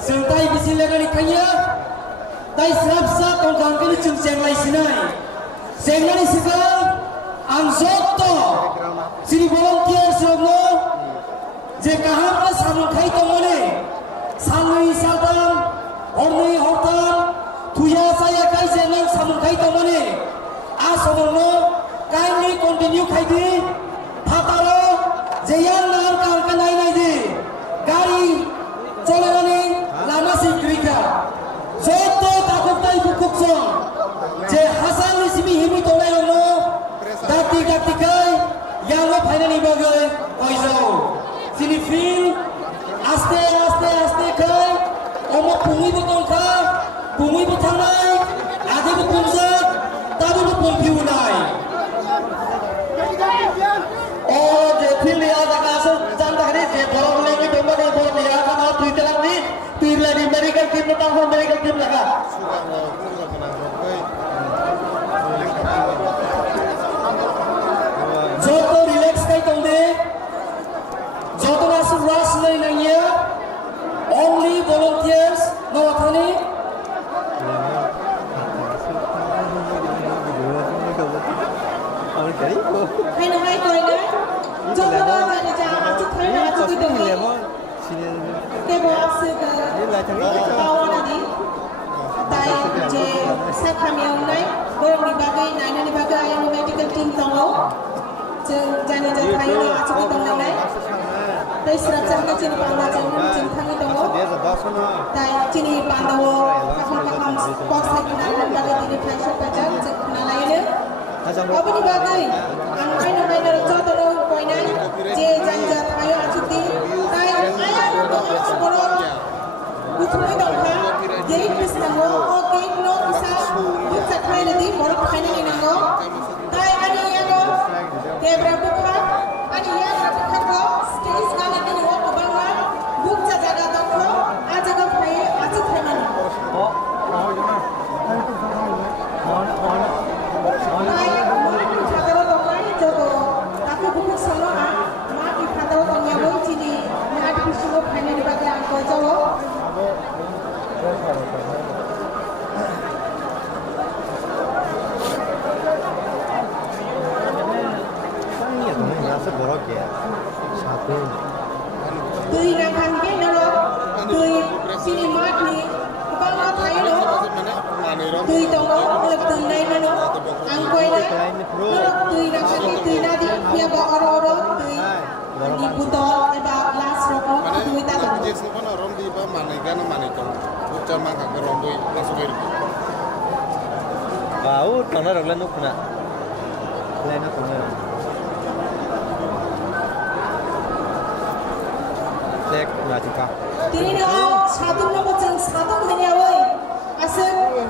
sentai bisilegani kanya tai serapsa kongkangkini cungceng lai sinai senglani sikal ansoto sini volunteer serobno je kaham samun khai tomone sanui sadam hornui hortam tuya saya kai senang samun kai tomone asono kindly continue khai di phataro jeyan nan kan kanai nai di gari cholegani lama si krika soto takutai bukuk Song je Hasan Simi Himi Tonai Ono Dati Kai yang lo final ni bagai Oizo sini feel aste kai omo pungi botong ka pungi botang nai ade bo pumzat tabu bo pumpiu nai oh je feel ya jaga so janda hari je borong lagi domba ni borong ya kan au tui telang ni tui lagi medical team tang ho medical team laga joto relax kai tong de joto nasu rush lai nangya only volunteers no athani hay là hai người đấy cho nó ba người này chả ăn chút thấy là chút cái đường này cái bộ áp sự tao là đi tại je sát kami ông này belum dibagai nanya dibagai yang medical team tahu jangan thấy là chút cái đường này dari serapcan ke sini pandai jangan thang itu tại sini pandawo kakam kos sekitar dari sini fashion pacar sekitar lainnya apa ni bagai angkai namai dari contoh dong poinnya je jangan ayo acuti tai ayo dong sekolah utmai dong kan jadi bisa ngo oke no bisa bisa kai lagi borok kai ni nango tai ani yang ngo ke berapa kan ani yang berapa kan ko stage kali ni wo ko bangwa buk jaga dong ko aja ko kai acu kai mana Tui nak kangen dulu, tui sini mat ni, bangga thay lo, tui tolong oleh tui lain lo, angkoi na, tui nak kangen tui nadi, dia bawa orang tui di botol, eba glass rokok, tui tak. Bau, tanah raglan nuk na, lain nak tanah. Lek Ratika. Tini dia satu nombor jeng satu hanya wei, asal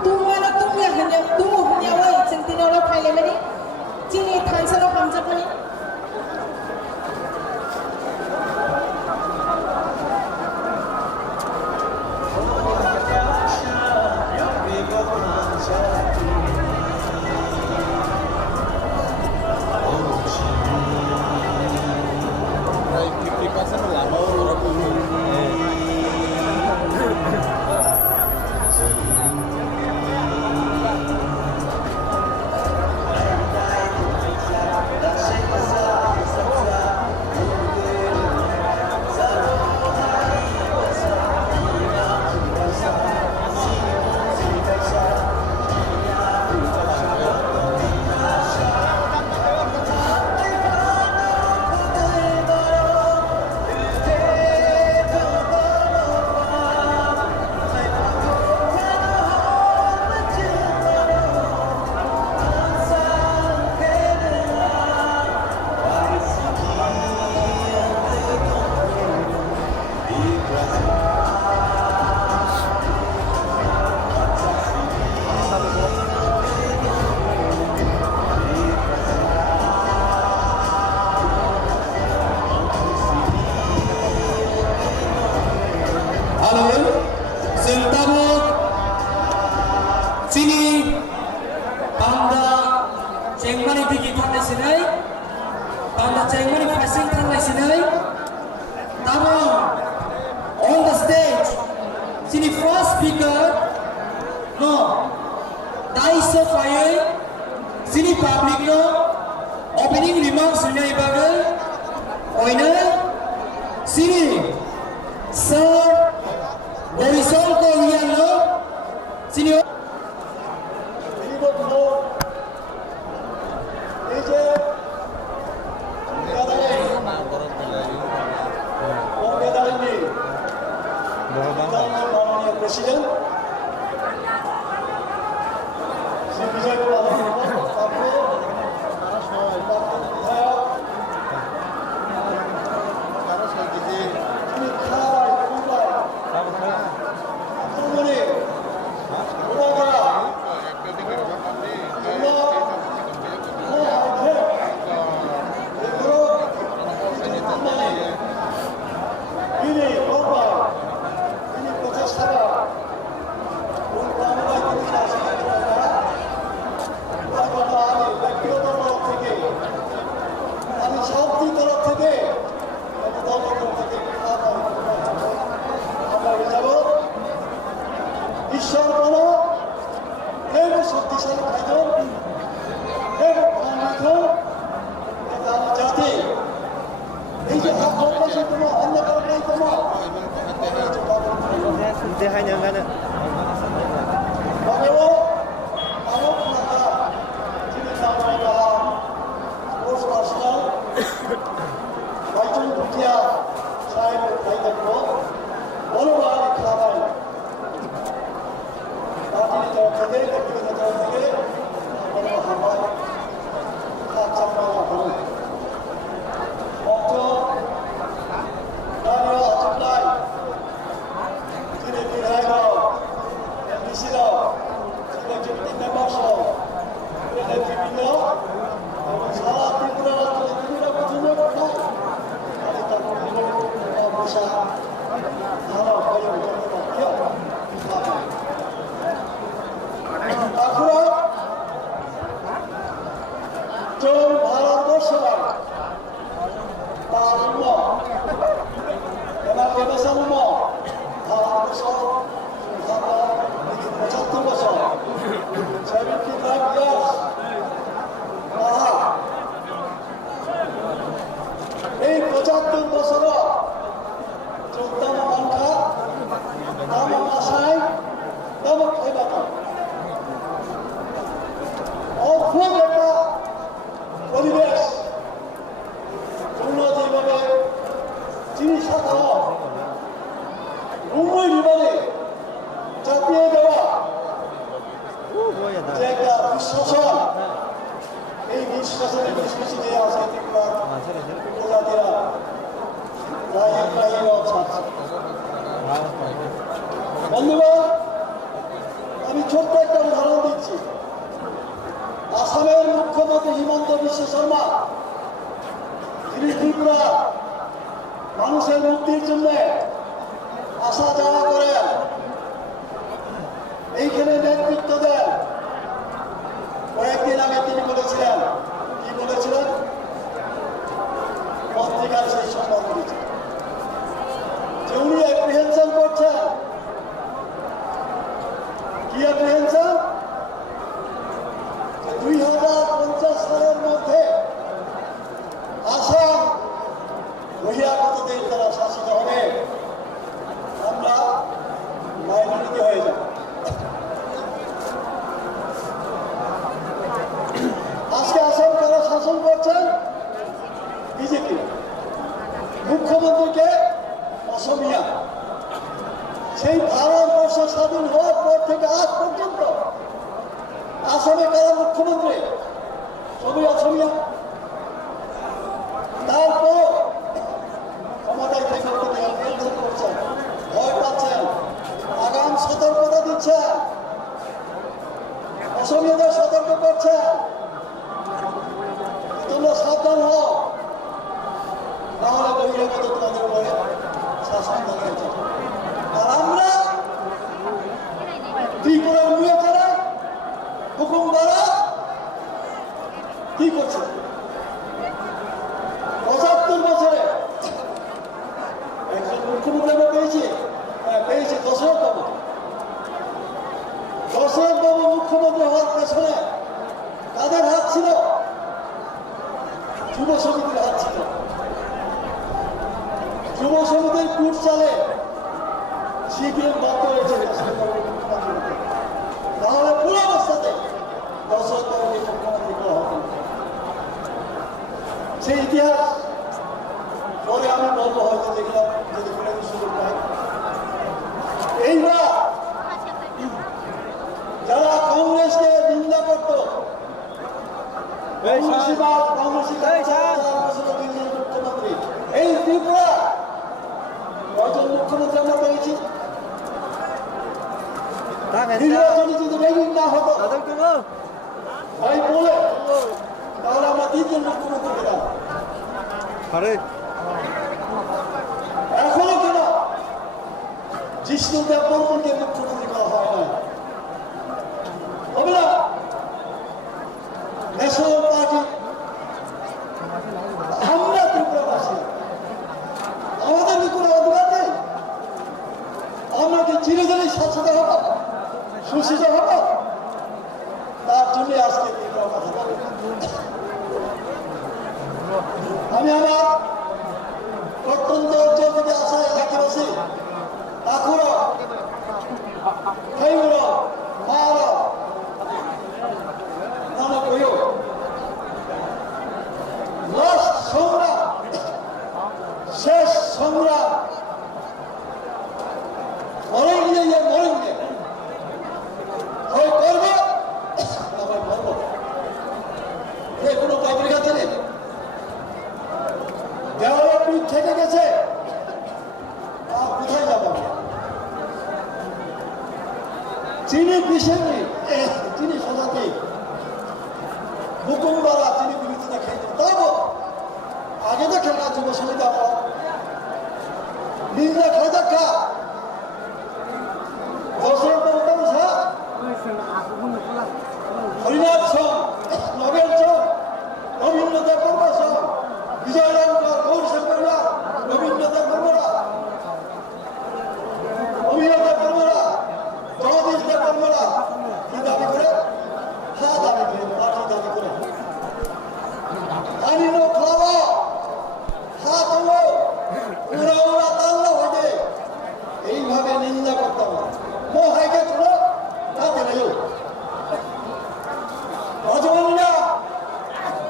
tunggu hanya wei, jeng tini orang Thai lagi ni, cini Thai selalu hamzah ni. Sini public lo opening remarks sudah ibadah. Oina sini Sir dari Songko Lian lo sini. Presiden বিজয় পালন তারপরে তিনি খাওয়ায় আক্রমণে ঈশ্বর বলো এবং শক্তিশালী ভাইজন এবং জাতি এই যে অভ্যাসে তোমার অন্ধকার নেই তোমার Dia hanya kan Bago, awak maka tidak tahu dalam urus nasional, bagian dunia saya berkaitan dengan walau ada kabar, tapi itu terjadi, walau hambar, kacau malam. Waktu dari Aceh tidak dirayau. Sila, sila jumpa memang sila, mereka dipilih, salah tiada lagi tidak berjumpa pernah. Kali tak berjumpa bisa, kalau kaya berjumpa dia, akhirnya, jom Bharat bersama, Parimo, memang kebesaran mo, Bharat bersama. 75 বছর 75 years এই 75 বছর চোদ্দাম সংখ্যা দাম আশায় দাম খাইবাত অদ্ভুত একটা পরিবেশ তোমরা যেভাবে জিনিস মুম্বই বিমানে চাপিয়ে দেওয়া যে একটা বিশ্বাসন এই বিশ্বাসনের বেশি যে আছে প্রজাতিরা বন্ধুগণ আমি ছোট্ট একটা উদাহরণ দিচ্ছি আসামের মুখ্যমন্ত্রী হিমন্ত বিশ্ব শর্মা তিনি ত্রিপুরা মানুষের মুক্তির জন্য আসা যাওয়া করেন এইখানে নেতৃত্ব দেন কয়েকদিন আগে তিনি বলেছিলেন কি বলেছিলেন পত্রিকার সেই সংবাদ দিয়েছেন যে উনি অ্যাপ্রিহেনশন করছেন কি অ্যাপ্রিহেনশন 2050 সালের মধ্যে আসাম বহিরাগতদের দ্বারা শাসিত হবে আমরা মাইনরিটি হয়ে যাব আজকে আসাম কারা শাসন করছেন বিজেপি মুখ্যমন্ত্রীকে অসমিয়া সেই ভারতবর্ষ স্বাধীন হওয়ার পর থেকে আজ পর্যন্ত আসামে কারা মুখ্যমন্ত্রী সবই অসমিয়া তারপর ক্ষমতায় থেকে করছেন ভয় পাচ্ছেন আগাম সতর্কতা দিচ্ছেন অসমিয়াদের সতর্ক করছেন তোমরা সাবধান হও তাহলে বহিরাগত তোমাদের উপরে শাসন চালাতে আর আমরা ত্রিপুরার নিয়ে যারা হুকুম দ্বারা কি করছে 75 বছরে একজন মুখ্যমন্ত্রী আমরা পেয়েছি দশরথ বাবু মুখ্যমন্ত্রী হওয়ার পেছনে তাদের হাত ছিল যুব সমিতির হাত ছিল যুব সমিতির কুট চালে সিপিএম বাধ্য হয়েছে তাহলে পুরো অবস্থাতে দশরথ বাবুকে মুখ্যমন্ত্রী করা হতো সেই ইতিহাস পরে আমি বলবো হয়তো দেখলাম যদি কোনো সুযোগ পাই এইবার যারা কংগ্রেসকে নিন্দা করতো ফাঁসিবাদ বাংলাদেশি 4 বছরের 2 জন মুখ্যমন্ত্রী এই ত্রিপুরা কয়জন মুখ্যমন্ত্রী আমরা পেয়েছি নির্বাচনে যদি রেগিং না হতো ভাই বলে তাহলে আমরা 3 জন মুখ্যমন্ত্রী পেতাম এখনো কেন জিষ্ণুদেব বর্মনকে মুখ্যমন্ত্রী করা হয় না হবে না ন্যাশনাল পার্টি আমরা ত্রিপুরাবাসী আমাদের কি কোনো অধিকার নেই আমরা কি চিরদিনই শাসিত হব শোষিত হব তার জন্য আজকে ত্রিপুরা কথা বলি আমি আমার প্রত্যন্ত অঞ্চল থেকে আসা এলাকাবাসী তাকুরা খাইগুড়া মারা নানা কইও লাস্ট সংগ্রাম শেষ সংগ্রাম মরেঙ্গে হয় করবো আবার করবো কোনো পাবলিক আছে নেই দেওয়ালের পিঠ থেকে গেছে আর কোথায় যাবো চিনি পিসেনি চিনি সজাতে হুকুমবারা চিনি বিরোধিতা খেয়ে তাও আগে তো খেলা যুব সমিতি আমরা নিজে খেয়ে দেখা দশের হরিনাথ সং নবেল সং রবীন্দ্রনাথ বর্মা সং বিজয় রামকর গৌর শঙ্কররা রবীন্দ্রনাথ বর্মরা অভিনন্দন বর্মরা জগদীশ দেব বর্মরা কি দাবি করে দাবি করে পার্টি দাবি করে আনিনো খাওয়া খাওয়া ওরা তাল্লা হয়ে এইভাবে নিন্দা করতাম মোহাইকে ছিল তাতে নেই রাজবন্ধা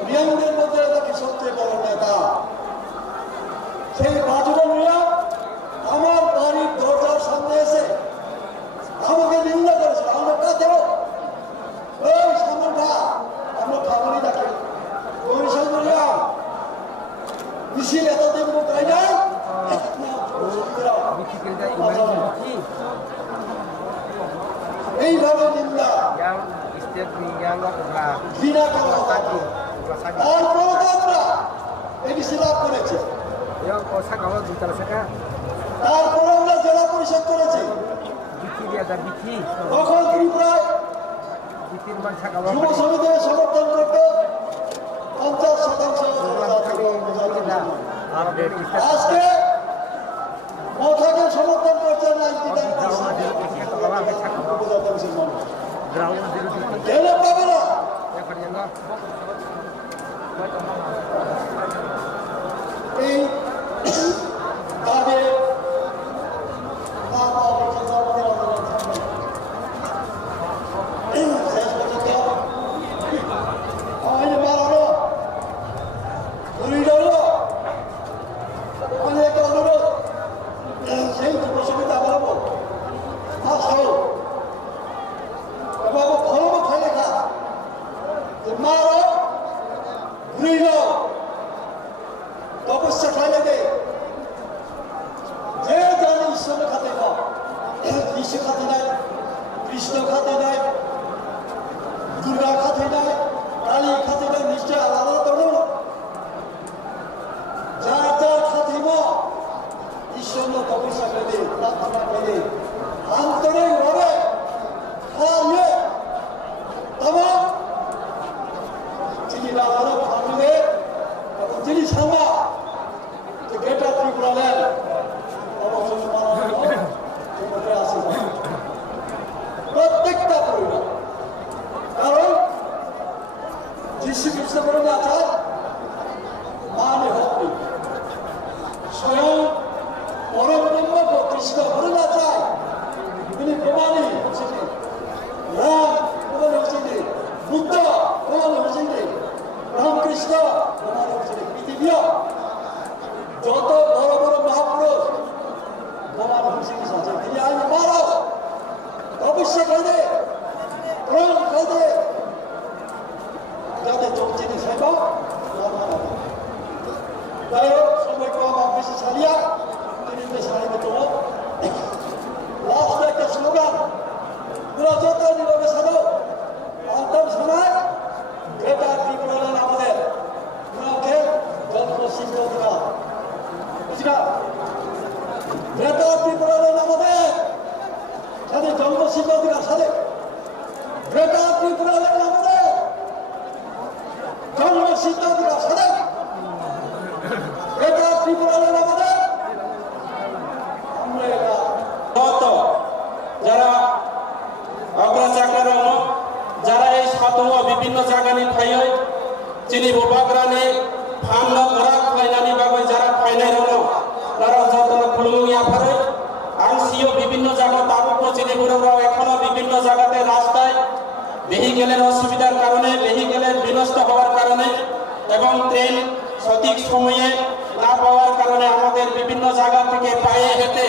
রিয়াংদের মধ্যে নাকি সবচেয়ে বড় নেতা সেই রাজবন্ধা আমার বাড়ির দরজার সামনে এসে আমাকে নিন্দা করেছে আমরা কাঁদেও ওই সামনটা আমরা খাবারই দেখি ওই সামনে মিছিল এতদিন তাই নাই এইভাবে নিন্দা ঘৃণা করা তারপরে তো আমরা এবিসি লাভ করেছি তারপরে আমরা জেলা পরিষদ করেছি তখন ত্রিপুরায় যুব সমিতিকে সমর্থন করত 50% আজকে মথাকে সমর্থন করছে 99% কেন পাবে না এই দাবি শেষ পর্যন্ত আমি মারানো অনেক অনুরোধ সেই যুবসমিতি বাড়াবো আসো বাবু ফলব খাই লেখা মারো ঘুরিল তপস্যা খাই লেগে যে জানে ঈশ্বরের খাতে না যিশু খাতে নাই কৃষ্ণ খাতে নাই দুর্গা খাতে নাই কালী খাতে নাই নিশ্চয় আলাদা তরুণ যার যার খাতে ঈশ্বর তপস্যা করে প্রার্থনা করে আন্তরিক ভাবে খাওয়ালে তখন যিনি রাজারা ফাঁকলে এবং যিনি সামা গেটা ত্রিপুরা ল্যান্ড প্রত্যেকটা পরিবার কারণ যিশু কৃষ্ণ বলেন আচার মানে ভক্তি স্বয়ং পরম ব্রহ্ম কৃষ্ণ বলেন আচার তিনি জনশীততার সাথে গ্রেটার ত্রিপুরাল্যান্ড আমাদের জনশীততার সাথে গ্রেটার ত্রিপুরাল্যান্ড আমাদের আমরা এটা যারা অগ্রচাকর যারা এই সাধুয়া বিভিন্ন জায়গানি ফাই চিনি বাগ্রানি ফামলা করা খাইনানি বাগৈ যারা ফাইনাই রঙ তারা যত খুলুমিয়া ফারে আংসিও বিভিন্ন জায়গা তাবুক চিনি বুড়াও এখনো বিভিন্ন জায়গাতে রাস্তায় ভেহিকেলের অসুবিধার কারণে ভেহিকেলের বিনষ্ট হওয়ার কারণে এবং ট্রেন সঠিক সময়ে না পাওয়ার কারণে আমাদের বিভিন্ন জায়গা থেকে পায়ে হেঁটে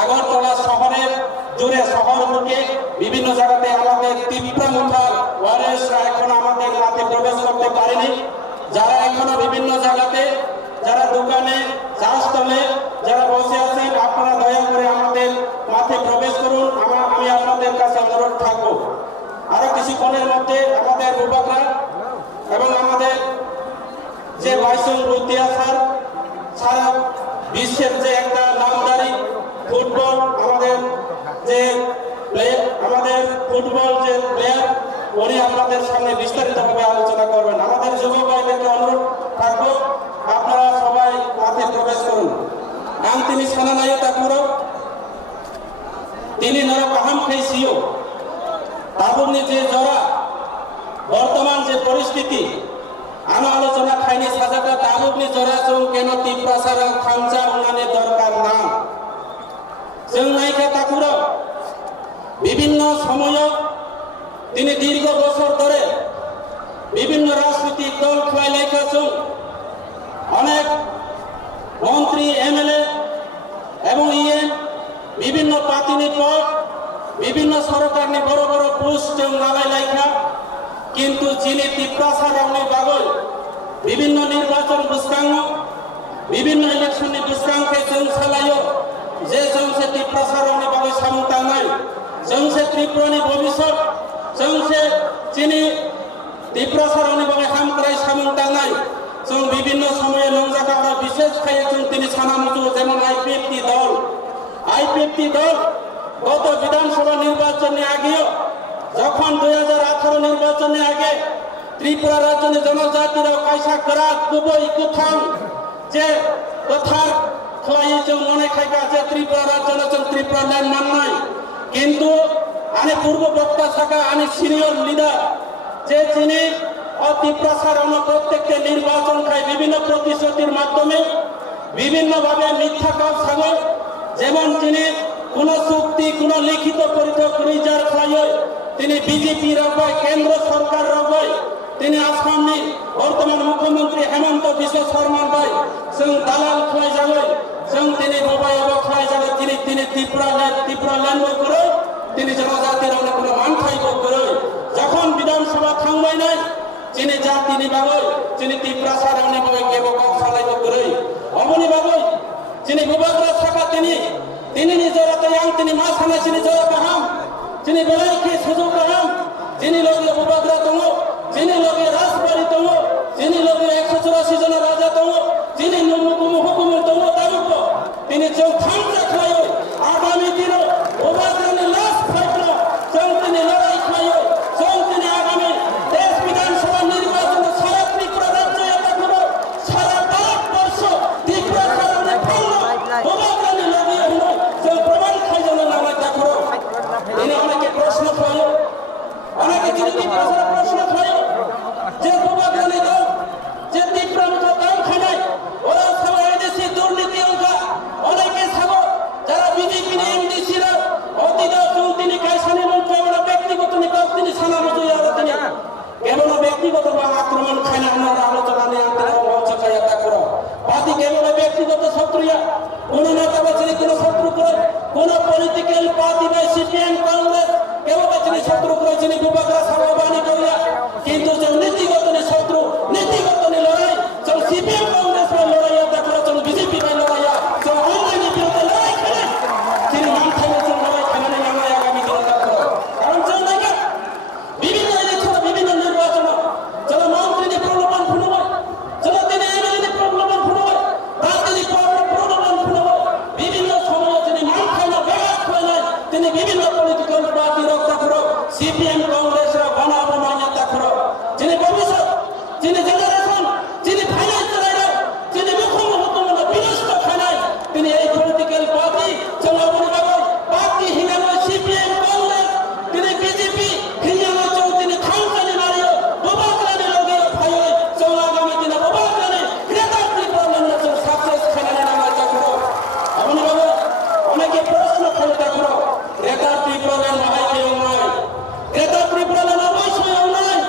আগরতলা শহরের জুড়ে শহর বুকে বিভিন্ন জায়গাতে আমাদের তীব্রমুখার ওয়ারিয়ার্সরা এখন আমাদের রাতে প্রবেশ করতে পারেনি। যারা এখনো বিভিন্ন জায়গাতে যারা দোকানে চাষতলে যারা বসে আছেন আপনারা দয়া করে আমাদের মাঠে প্রবেশ করুন। আমি আপনাদের কাছে অনুরোধ থাকবো আরো কিছুক্ষণের মধ্যে আমাদের যুবকরা এবং আমাদের যে বাইসন বুদ্ধিয়া স্যার সারা বিশ্বের যে একটা নামদারি ফুটবল আমাদের যে আমাদের ফুটবল যে প্লেয়ার উনি আপনাদের সামনে বিস্তারিতভাবে আলোচনা করবেন। আমাদের যুবক ভাইদেরকে অনুরোধ থাকবো আপনারা সবাই মাঠে প্রবেশ করুন। নাম তিনি সানানায় তাকুরো তিনি নরকাহাম খেয়েছিও তাবুনি যে জরা বর্তমান যে পরিস্থিতি আনো আলোচনা খাইনি সাজাটা তাবুনি জরা চৌ কেন তিপ্রাসার খামচা উনানে দরকার না जों नायखा ठाकुर বিভিন্ন সময় তিনি দীর্ঘ বছর ধরে বিভিন্ন রাজনৈতিক দল খেলাইলাইখাছেন অনেক মন্ত্রী এমএলএ এবং ইএম বিভিন্ন পাতিনি পদ বিভিন্ন সরকারনি বড় বড় পোস্ট নালাইলাইখা কিন্তু যিনি তিপ্রাসার রঙে বাগল বিভিন্ন নির্বাচন বুসকাং বিভিন্ন ইলেকশননি বুসকাংকে जों सालायो जे जोंसे ত্রিপ্রাসারণী বাগৈ সামুতাংনাই जोंसे ত্রিপুরানি ভবিষ্যৎ जोंसे চিনি ত্রিপ্রাসারণী বাগৈ হামক্রাই সামুতাংনাই जों বিভিন্ন সময়ে লংজাকারা বিশেষ খাই जों তিনি সানামুজু যেমন আইপিএফটি দল গত বিধানসভা নির্বাচনে আগেও যখন 2018 নির্বাচনে আগে ত্রিপুরা রাজ্যের জনজাতিরা কাইসা করা দুবই কুথাং যে কথার খোয়াই जों মনে খাইকা যে ত্রিপুরা রাজ্য ত্রিপুরা ল্যান্ড মাননাই কিন্তু আনে পূর্ব বক্তা থাকা আনে সিনিয়র লিডার যে তিনি ত্রিপ্রাসার প্রত্যেককে নির্বাচন খায় বিভিন্ন প্রতিশ্রুতির মাধ্যমে বিভিন্নভাবে মিথ্যা কাজ সাগর যেমন তিনি কোন চুক্তি কোন লিখিত পরিচয় রিজার খায় তিনি বিজেপি রাখয় কেন্দ্র সরকার রাখয় তিনি আসামনি বর্তমান মুখ্যমন্ত্রী হেমন্ত বিশ্ব শর্মার ভাই जों দালাল খাই যাবে जों তিনি মোবাইল খাই যাবে তিনি ত্রিপুরা ল্যান্ড করে তিনি জনজাতির অনেক মান খাইব করে যখন বিধানসভা থামবাই নাই তিনি জাতিনি বাগৈ তিনি ত্রিপ্রাসার অনেক কেব সালাইব করে অমনি বাগৈ তিনি বিভাগরা থাকা তিনি নিজরাতে তিনি মা সানা তিনি জরা কাহাম তিনি বেলাইকে সুযোগ কাহাম তিনি লগে বিভাগরা দङ তিনি লগে রাজবাড়ি দङ তিনি লগে 184 জন রাজা দङ তিনি হুকুমত দङ তারুক তিনি जों থামতে খায় আগামী দিনে বিভাগরানি লাস্ট ফাইটল जों তিনি লড়াই খায় जों তিনি আগামী দেশ বিধানসভা নির্বাচন সারা ত্রিপুরা রাজ্য এটা করব সারা ভারতবর্ষ ত্রিপুরা কারণে ভাঙলো বিভাগরানি লড়াই হলো जों প্রমাণ খাই যেন নামাই তা করো তিনি অনেকে প্রশ্ন খায় অনেকে তিনি ত্রিপুরা প্রশ্ন খায় যে বিভাগরানি দল যে ত্রিপুরা দল খায় ওরা সবাই এদেশে দুর্নীতি অঙ্কা অনেকে থাকো যারা বিজেপি এমডিসি রা অতীত তিনি কাইসানি মন্ত্রী আমরা ব্যক্তিগত নিকাশ তিনি সানা মতো তিনি কেবল ব্যক্তিগত বা আক্রমণ খায় না আমরা আলোচনা নিয়ে আনতে মঞ্চ খাইয়া তা করো পাতি কেবল ব্যক্তিগত শত্রুয়া কোন নেতা বাছিনি কোন শত্রু করে কোন পলিটিক্যাল পার্টি বা সিপিএম কংগ্রেস কেবল বাছিনি শত্রু করে যিনি বিভাগরা সভাবাণী করিয়া কিন্তু যে নীতিগত শত্রু নীতিগত লড়াই যে সিপিএম কংগ্রেস বা লড়াই তা করো যে বিজেপি বা লড়াই যে অনলাইনে বিরুদ্ধে লড়াই করে তিনি নাম খাইলে যে লড়াই খাইলে আমরা আগামী দিনে তা করো কারণ যে নাকি বিভিন্ন ইলেকশন বিভিন্ন নির্বাচন যারা মন্ত্রী প্রলোভন ফুলব যারা তিনি এমএলএ প্রলোভন ফুলব তার তিনি প্রলোভন ফুলব বিভিন্ন সময় তিনি নাম খাইলে বেগাত হয় না তিনি বিভিন্ন পলিটিক্যাল পার্টি রক্ষা করো সিপিএম কংগ্রেসরা বানা বানাইয়া তা করো যিনি ভবিষ্যৎ যিনি জেনারেশন যিনি ফাইনান্স চালাইরা যিনি মুখ্যমন্ত্রী বিনষ্ট খানায় তিনি এই পলিটিক্যাল পার্টি চলাবনি বাবু পার্টি হিঙ্গানো সিপিএম কংগ্রেস তিনি বিজেপি হিঙ্গানো চৌ তিনি খানসানি নারীও বাবাকানি লগে ভাই চৌলাগামী দিনে বাবাকানি গ্রেটার ত্রিপুরা সাকসেস খানানি নামা চাকরো আপনি বাবু অনেকে প্রশ্ন করে দেখো গ্রেটার ত্রিপুরা নয় কেউ নয় গ্রেটার ত্রিপুরা অবশ্যই নয়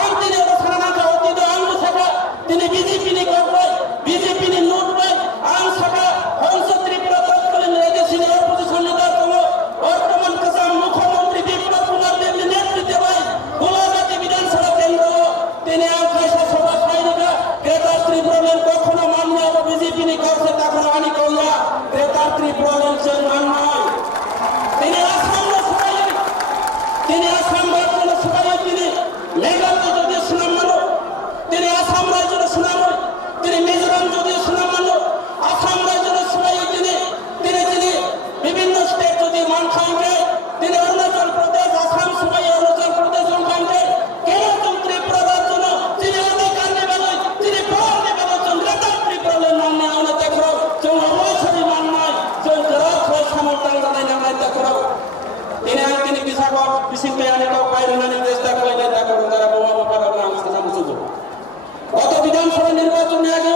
আর তিনি সারানাকে অতীত আঙ্গ শাখা তিনি বিজেপি নি করবাই বিজেপি নি নোট বাই আং শাখা হংস ত্রিপুরা তৎকালীন এদেশি অপোজিশন নেতা হলো বর্তমান কাসাম মুখ্যমন্ত্রী বিপ্লব কুমার দেব নেতৃত্বে ভাই গোলাঘাটি বিধানসভা কেন্দ্র তিনি আং খাইসা সভা সাইনিকা গ্রেটার ত্রিপুরা কখনো মান্য বিজেপি নি করছে তাকে আনি কইয়া গ্রেটার ত্রিপুরা নয় তিনি আসাম সবাই তিনি আসাম রাজ্যের সবাই তিনি মেঘালয় যদি সুনাম মানো তিনি আসাম রাজ্যের সুনাম তিনি মিজোরাম যদি সুনাম মানো আসাম রাজ্যের সবাই তিনি তিনি তিনি বিভিন্ন স্টেট যদি মান খাইবে তিনি অরুণাচল প্রদেশ আসাম সবাই অরুণাচল প্রদেশ খাইবে কেন ত্রিপুরা রাজ্য তিনি অধিকার নেবেন তিনি পাওয়ার নেবেন গ্রেটার ত্রিপুরা নাম নিয়ে আমরা দেখো চৌ অবশ্যই মান নয় চৌ গ্রাস হয় সমর্থন জানাই নামাই দেখো তিনি বিশাখা বিশিষ্ট আনে কাউ বাইরে নানি চেষ্টা করে দেখো তারা বোমা বাপার আমাকে জামুসুজো গত বিধানসভা নির্বাচনে আগে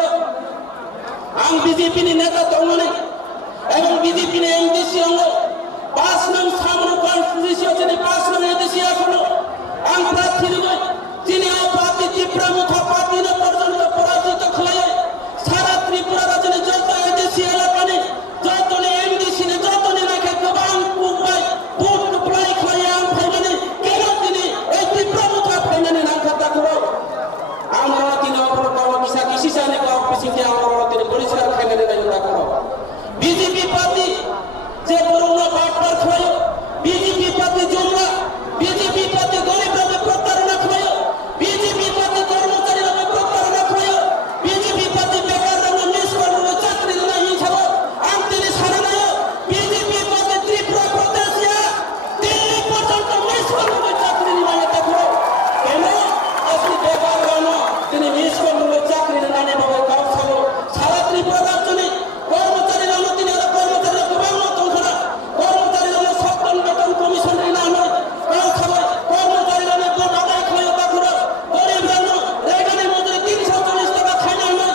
আং বিজেপি নেতা দমনে এবং বিজেপি এমডিসি অঙ্গ 5 নং সামনে কনস্টিটিউশন তিনি 5 নং এমডিসি আসলো আং প্রার্থী তিনি পার্টি ত্রিপুরা মুখা পার্টি পর্যন্ত পরাজিত খেলায় সারা ত্রিপুরা রাজ্যে যত এমডিসি এলাকা নেই যত এমডিসি নে যত নাকে গবাং পুবাই ভোট প্রায় খেলায় আং ফাইনানে কেন তিনি এই ত্রিপুরা মুখা ফাইনানে না খাতা করো আমরা তিনি অপর কর্ম বিশা কৃষি সানে কাউ পিছিয়ে আমরা তিনি পরিষ্কার ফাইনানে না করো বিজেপি পার্টি যে করোনা বাটপার খায় বিজেপি পার্টি জমরা বিজেপি পার্টি গরিব রাবে প্রতারণা খায় বিজেপি পার্টি কর্মচারী রাবে প্রতারণা খায় বিজেপি পার্টি বেকার রাবে নিষ্কর্মে চাকরি না হিসাব আম তিনি সারানায় বিজেপি পার্টি ত্রিপুরা প্রদেশিয়া দিল্লি পর্যন্ত নিষ্কর্মে চাকরি নিয়ে দেখো কেন আপনি বেকার রানো তিনি নিষ্কর্মে চাকরি না নেবে কাউ খাবো সারা ত্রিপুরা রাজ্য নেই কর্মচারী রানো তিনি কর্মচারী গোবাং তোমরা কর্মচারী রানো সপ্তম বেতন কমিশন না নয় কাউ খাবো কর্মচারী রানো ভোট আদায় খায় দেখো গরিব রানো রেগানি মজুরি 340 টাকা খায় না নয়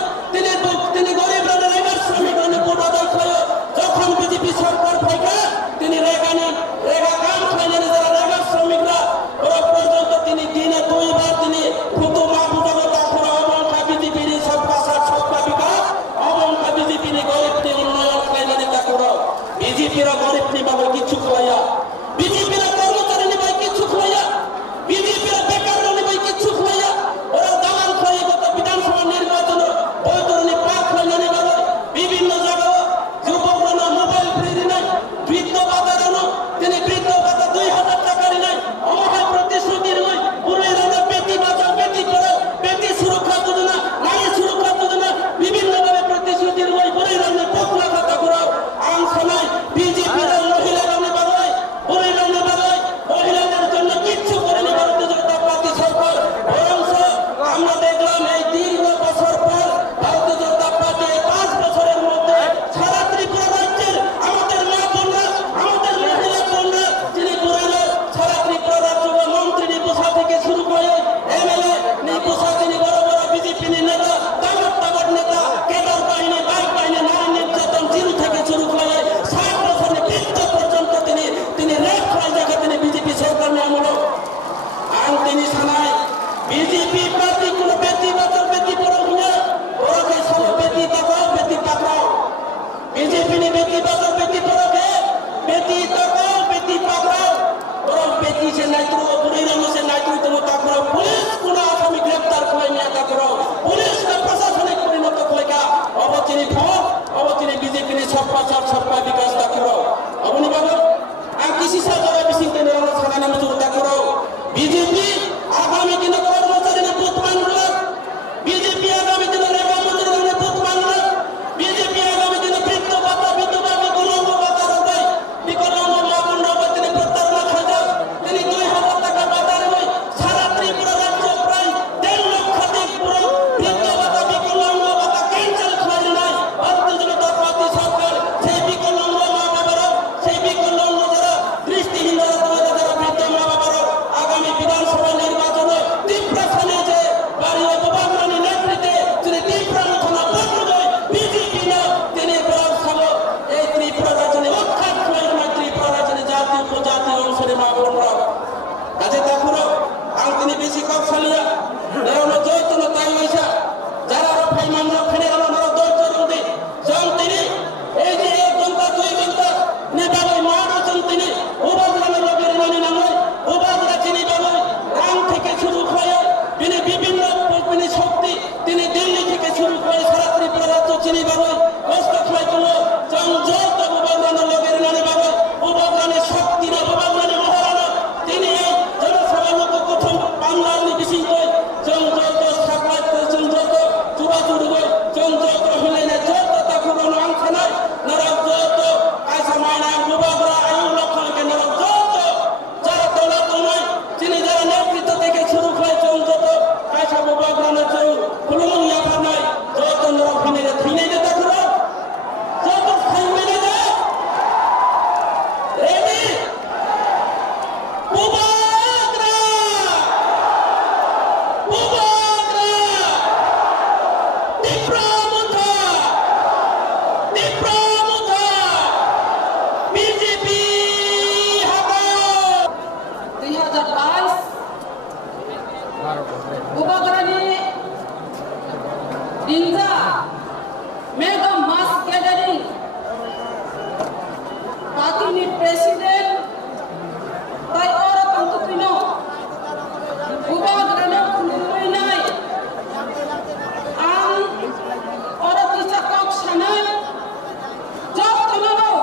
তিনি গরিব রানো রেগার শ্রমিক রানো ভোট আদায় খায় যখন বিজেপি সরকার ফাইকা তিনি রেগা কাম খায় না যারা রেগার শ্রমিকরা ওরা পর্যন্ত তিনি দিনে 2 বার তিনি ফুটো মা বুঝাবো দেখো অবংকা বিজেপির সবকা সাথ সবকা বিকাশ অবংকা বিজেপির গরিব নি উন্নয়ন খায় না দেখো বিজেপির গরিব নি বাবা কিছু খাইয়া বিজেপির কর্মচারী নি ভাই কিছু খাইয়া বিজেপির বেকার নি ভাই কিছু খাইয়া ওরা দালাল খাই গত বিধানসভা নির্বাচন বৈতরণী পাক খাই না বাবা বিভিন্ন জায়গা যুবকরা মোবাইল ফ্রি নাই বৃদ্ধ ভাতা তিনি বৃদ্ধ ভাতা 2000 টাকা নাই অমহায় প্রতিশ্রুতি নয় পুরো রানা বেটি বাঁচাও বেটি পড়াও বেটি সুরক্ষা যোজনা নারী সুরক্ষা যোজনা বিভিন্ন ভাবে প্রতিশ্রুতি নয় পুরো রানা 5 লাখ টাকা করাও আম সময় বিজেপি মহিলারা বাবাই পুরো রানা বাবাই মহিলাদের জন্য কিচ্ছু করেনি ভারতীয় জনতা পার্টি সরকার বরং আমরা দেখলাম এই দীর্ঘ বছর পর ভারতীয় জনতা পার্টি 5 বছরের মধ্যে সারা ত্রিপুরা রাজ্যের আমাদের মা বোনরা আমাদের মহিলা বোনরা যিনি পুরো সারা ত্রিপুরা রাজ্য মন্ত্রী নিপুষা থেকে শুরু করে এমএলএ নিপুষা তিনি বড় বড় বিজেপি নেতা তাগট নেতা কেদার বাহিনী বাইক বাহিনী নারী নির্যাতন জিরো থেকে শুরু করে 60 বছরের বৃদ্ধ পর্যন্ত তিনি রেপ হয় দেখা তিনি বিজেপি সরকার নিয়ে আমল আং তিনি শোনায় বিজেপি পার্টি কোন বেটি বাঁচাও বেটি পড়াও না ওরা কে সব বেটি বাঁচাও বেটি পাকড়াও বিজেপি ने बेटी बचाओ बेटी पढ़ाओ के बेटी बचाओ बेटी पकड़ाओ और बेटी से नाइट्रो बुरी रंगों से नाइट्रो तुम पकड़ो पुलिस कुना आसामी ग्रेप्तार कोई नहीं आता करो पुलिस का प्रशासनिक परिणत कोई का अवचिनी फोन अवचिनी बीजेपी ने सबका विकास ता करो अब नहीं बाबू आ किसी से जरा बिसिंग के ने थाना में जुड़ता करो बीजेपी आगामी दिनों कर्मचारी ने बुत mah pura. Kaje takuro, ang tini besi kau salia. Nerono joy tu no tayo isa. Jara ro pai manro khene ro noro joy jorunde. Jang tini, eje ek gonta dui gonta. Ne babai maro jang tini. Ubah lana logir nani namai. Ubah lana tini babai. Rang theke shuru khoye. Bini bibinno bini shokti. Tini Delhi theke shuru khoye. Sara Tripura rajyo chini babai. Kosto khoye tulo. Jang joy to ubah lana logir nani babai. Ubah lana shokti na ubah lana maharana. Tini jara sabalo ko kothom bangla ni bisi koi. Jang joy to saklai to jang joy to chuba churi koi. Jang joy to hile ne joy to takuro no ang khanai. Narak joy to aisa maina ubah bra ayu lokhon ke narak joy to jara tola tonai. Tini jara netrito theke shuru khoye jang joy to aisa ubah bra na joy khulumung ya banai. Joy to narak hine ne thine ne takuro. Joy to khaime ne de. Ready? Bubagra! Bubagra! Dipramuta! Dipramuta! BJP hakaw! 2022 Bubagrani Dinja Mega Mass Gathering Party ni President Tai Ora Tangkupino Bubagrani Kulunai Ang Ora Tisa Kok Sanai Jok Tanano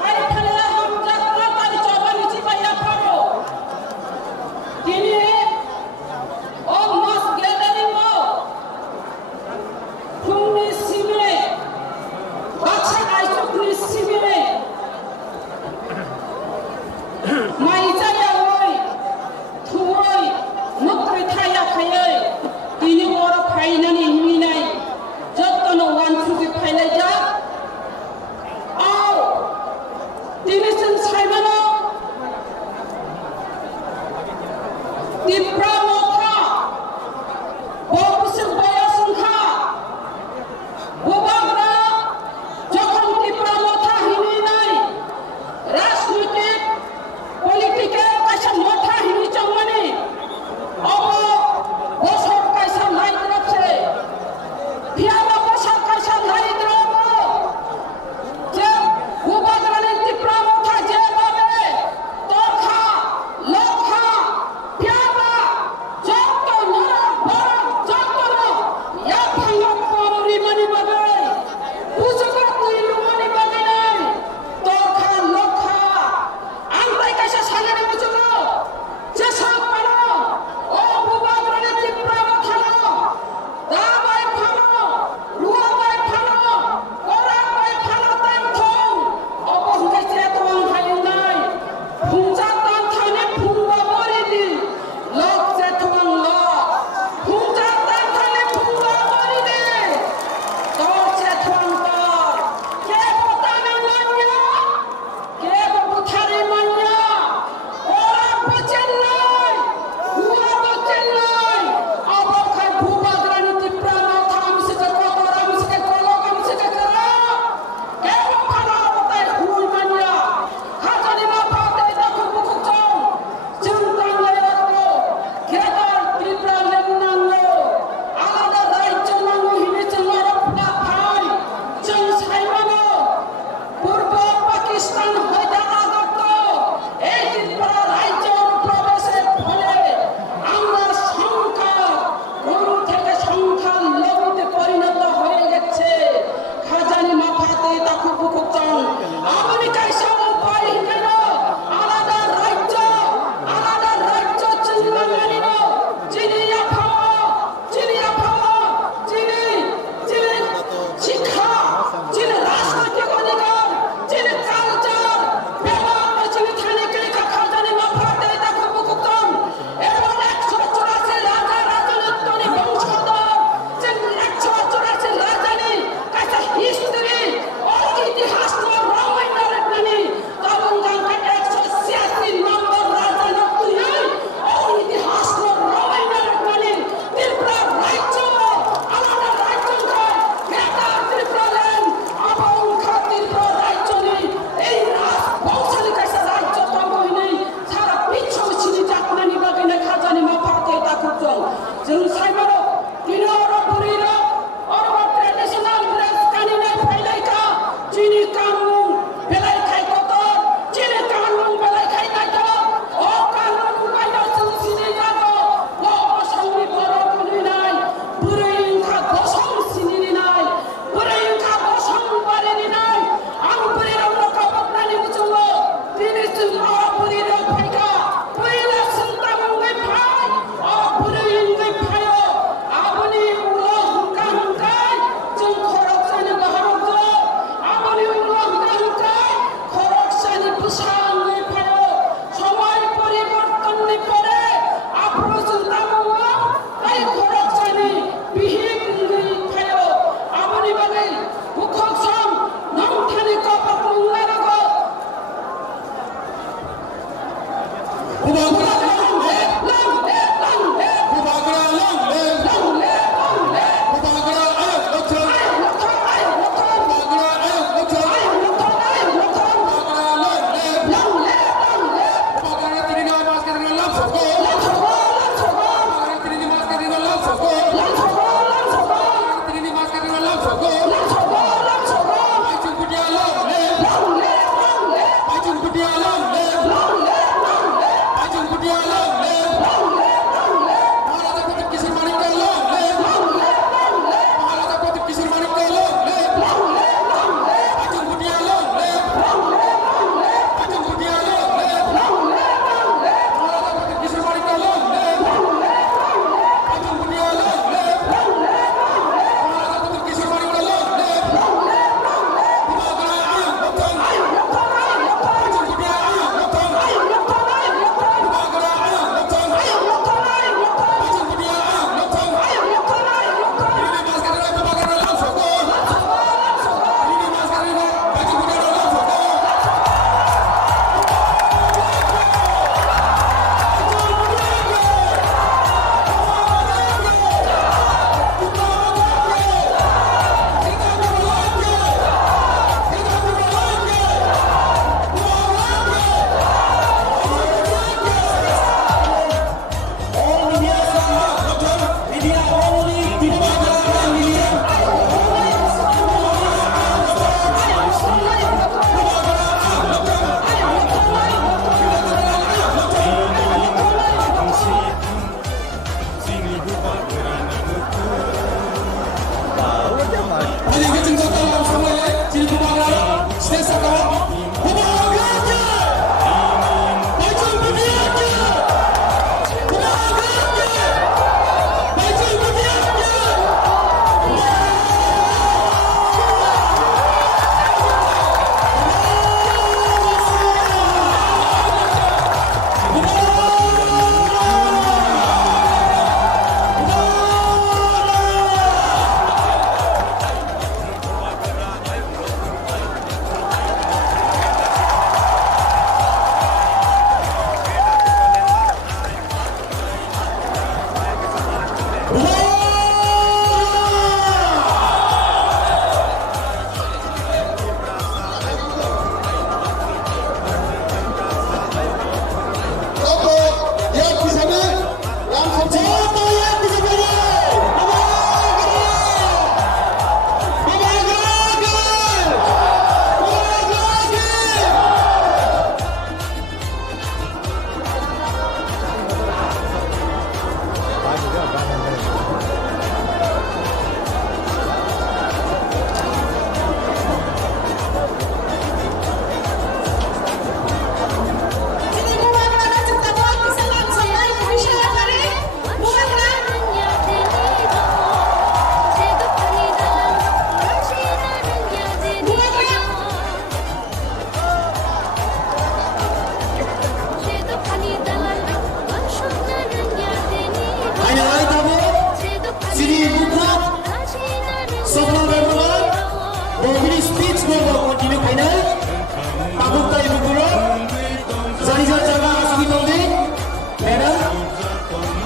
Hai Thalala Ham Jakra Tari Coba Nici Paya Paro Kini Om Mass Gathering Mo Thungni Simile Baksa Aisukni Simile Maijaya Oi Thuoi Nukri Thaya Khayai Kini Ora Phainani Himinai Jottono Wan Thuki Phailai Ja Au Tinisin Saimano Dipra Mokha Bopusik Baya Sungkha Bubagra Jokhon Dipra Mokha Hini Nai Rajnitik Political Kaisa Mokha Hini Chongmani Obo Bosor Kaisa Nai Drapse Piyama Bosor Kaisa Nai Drapse Je Bubagra Ni Dipra Mokha Je Babe Tokha Lokha Piyama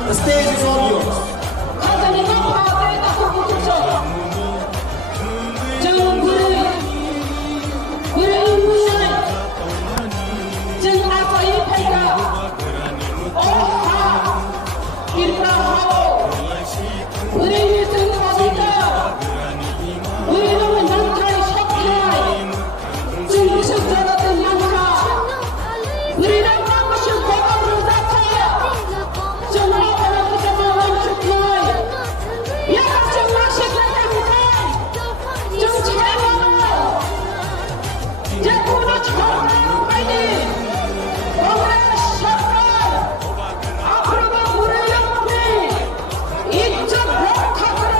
The stage is all yours. 앞으로도 우리 영혼이 인적 명확하게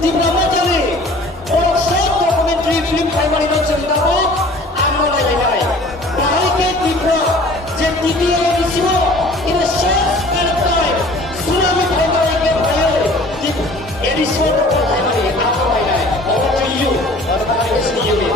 di Brahma Jali, orang short documentary film primary no cerita ko, amo lalai. Bahari ke Dipra, je TV edisio, in a short span of time, tsunami primary ke bhayo, edisio primary amo lalai. Over to you, Mr. Yumi.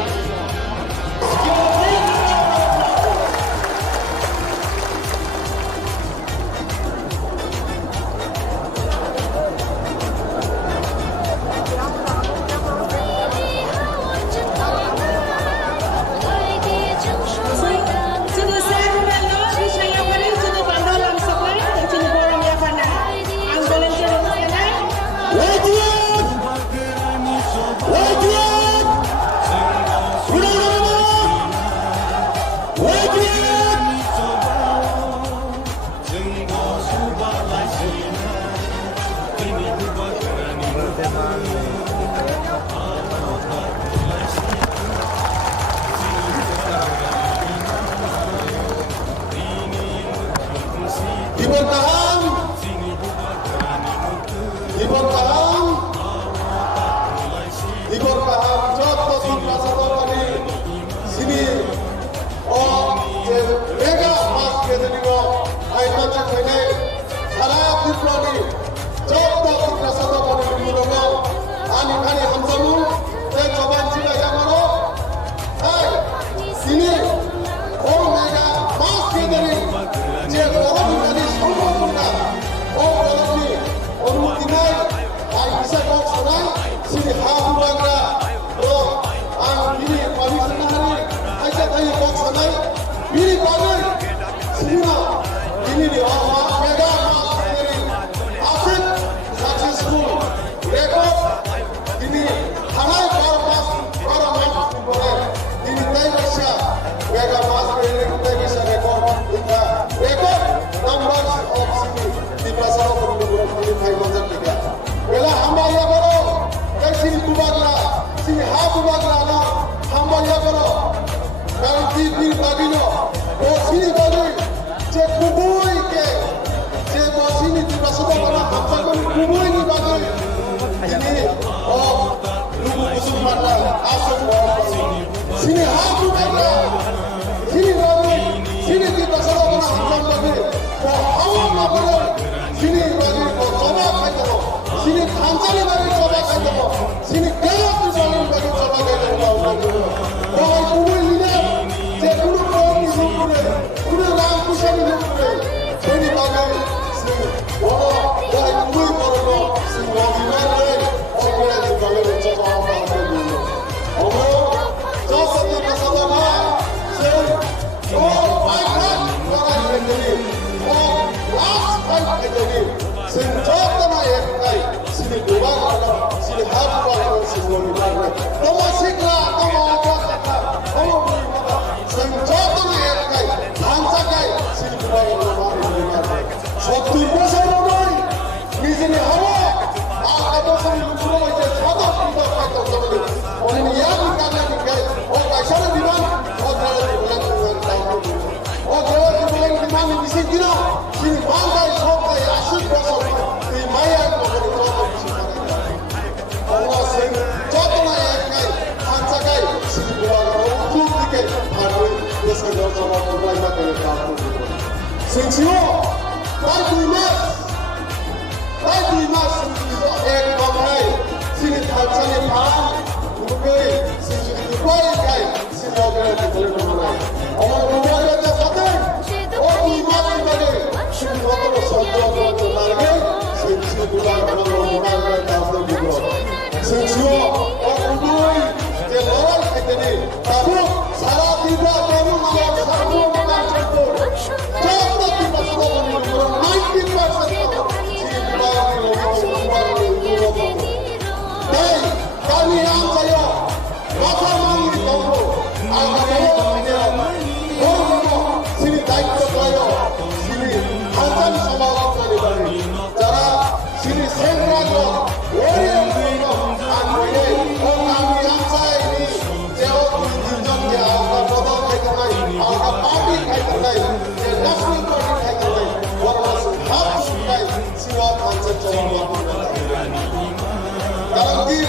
Garanti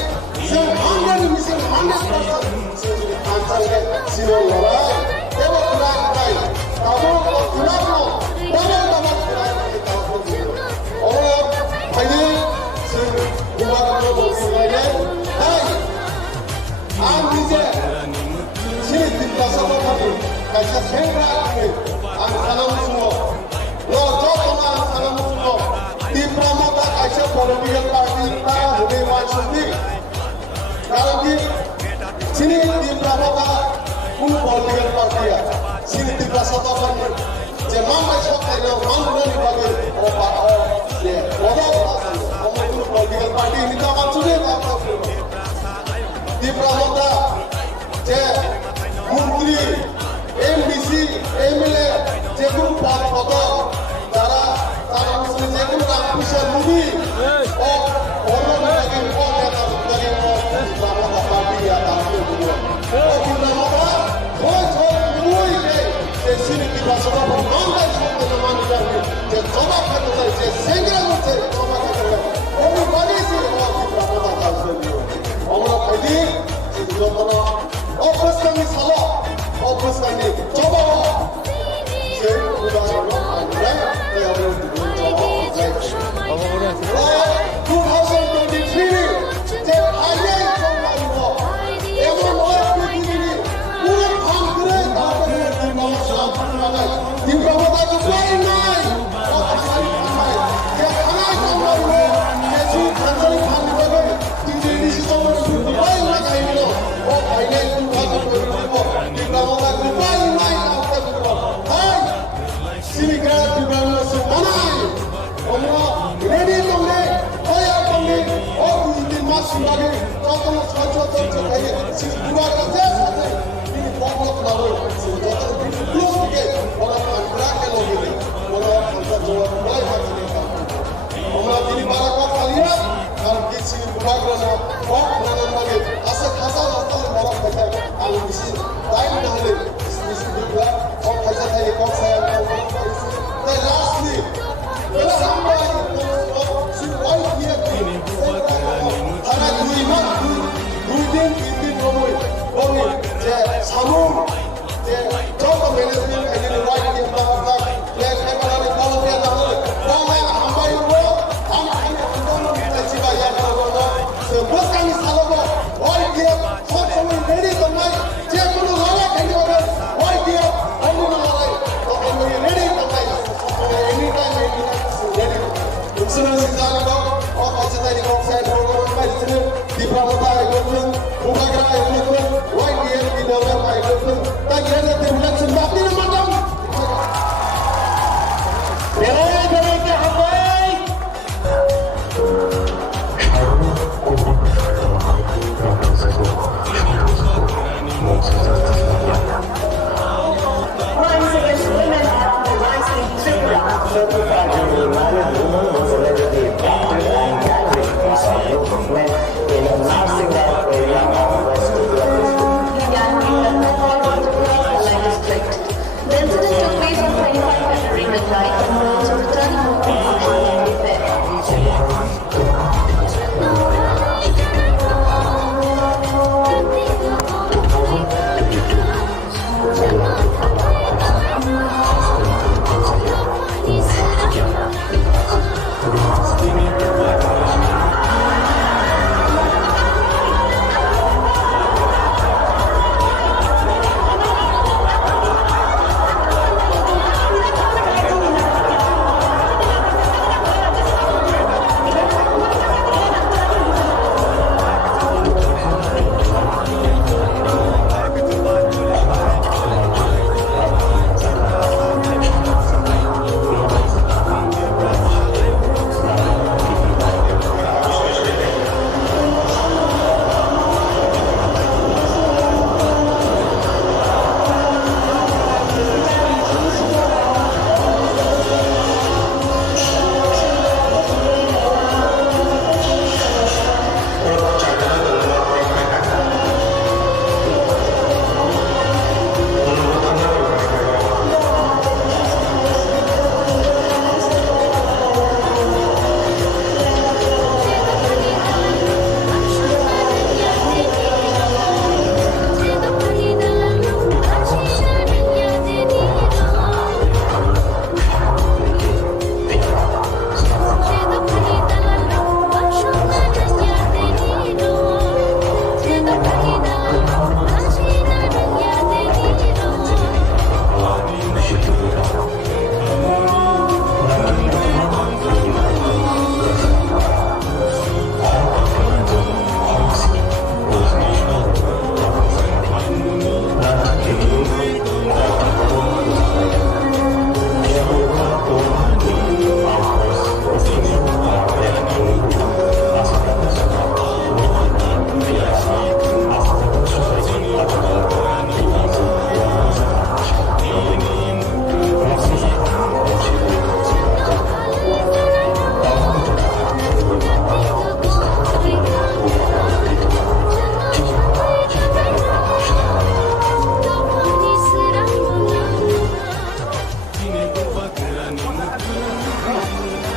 사도관님 제 맘의 척대는 만드는 이바게 예 얻어가서 어머니 political party নিতা মাছুরে দীপ্রামতা যে মন্ত্রী MDC MLA যে কোন পদ কত তারা তারা মুসলিম যে কোন অফিসার মুভি ও অন্য বিভাগে ও নেতা বিভাগে দীপ্রামতা পার্টি या তাদের গুলো ও দীপ্রামতা ওই ওই যে সিনিকি ভাষা বাংলায় শব্দ মান যাবে যে জবাব করতে চাই যে সেঙ্গরা করতে জবাব করতে ওই বানিয়েছে ও দীপ্রামতা কাজে আমরা কইদি যখন অবস্থানি সালা অবস্থানি জবাব যে উদাহরণ আমরা এই আমরা জবাব 2023 যে আইএ জবাব এমন পৃথিবী পুরো ভাঙ করে তাদের দীপ্রামতা তো পাই নাই ও খালি খায় যে খানায় কামড়াবো কিছু খানসারি খান দেবে কিন্তু ডিসিশন পাই না খাইল ও পাইলে ভালো করে দিব দীপ্রামতা তো পাই নাই তাতে দিব হাই সিনিকা দীপ্রামতা সে মানাই আমরা রেডি তোমরা তৈরি তোমরা ও দুই মাস লাগে কত সচেতন থাকে পুরো কাছে আছে তিনি বকলক না হয় যত ক্লোজ থেকে ওরা কন্ট্রাক্টে লগে ওরা কন্ট্রাক্ট জমা নাই পাচ্ছে আমরা তিনি বারাকা খালিয়া আর কিছু বিভাগ না বক নানান ভাবে আছে খাসা রাস্তায় বড় কথা আলু বেশি তাই না হলে বেশি বিভাগ কম খাইছে তাই কম ছায়া তাই লাস্টলি এলা আমরা ওই দিয়ে তারা দুই মাস দুই দিন তিন দিন সময় বলি যে সামু যে যত management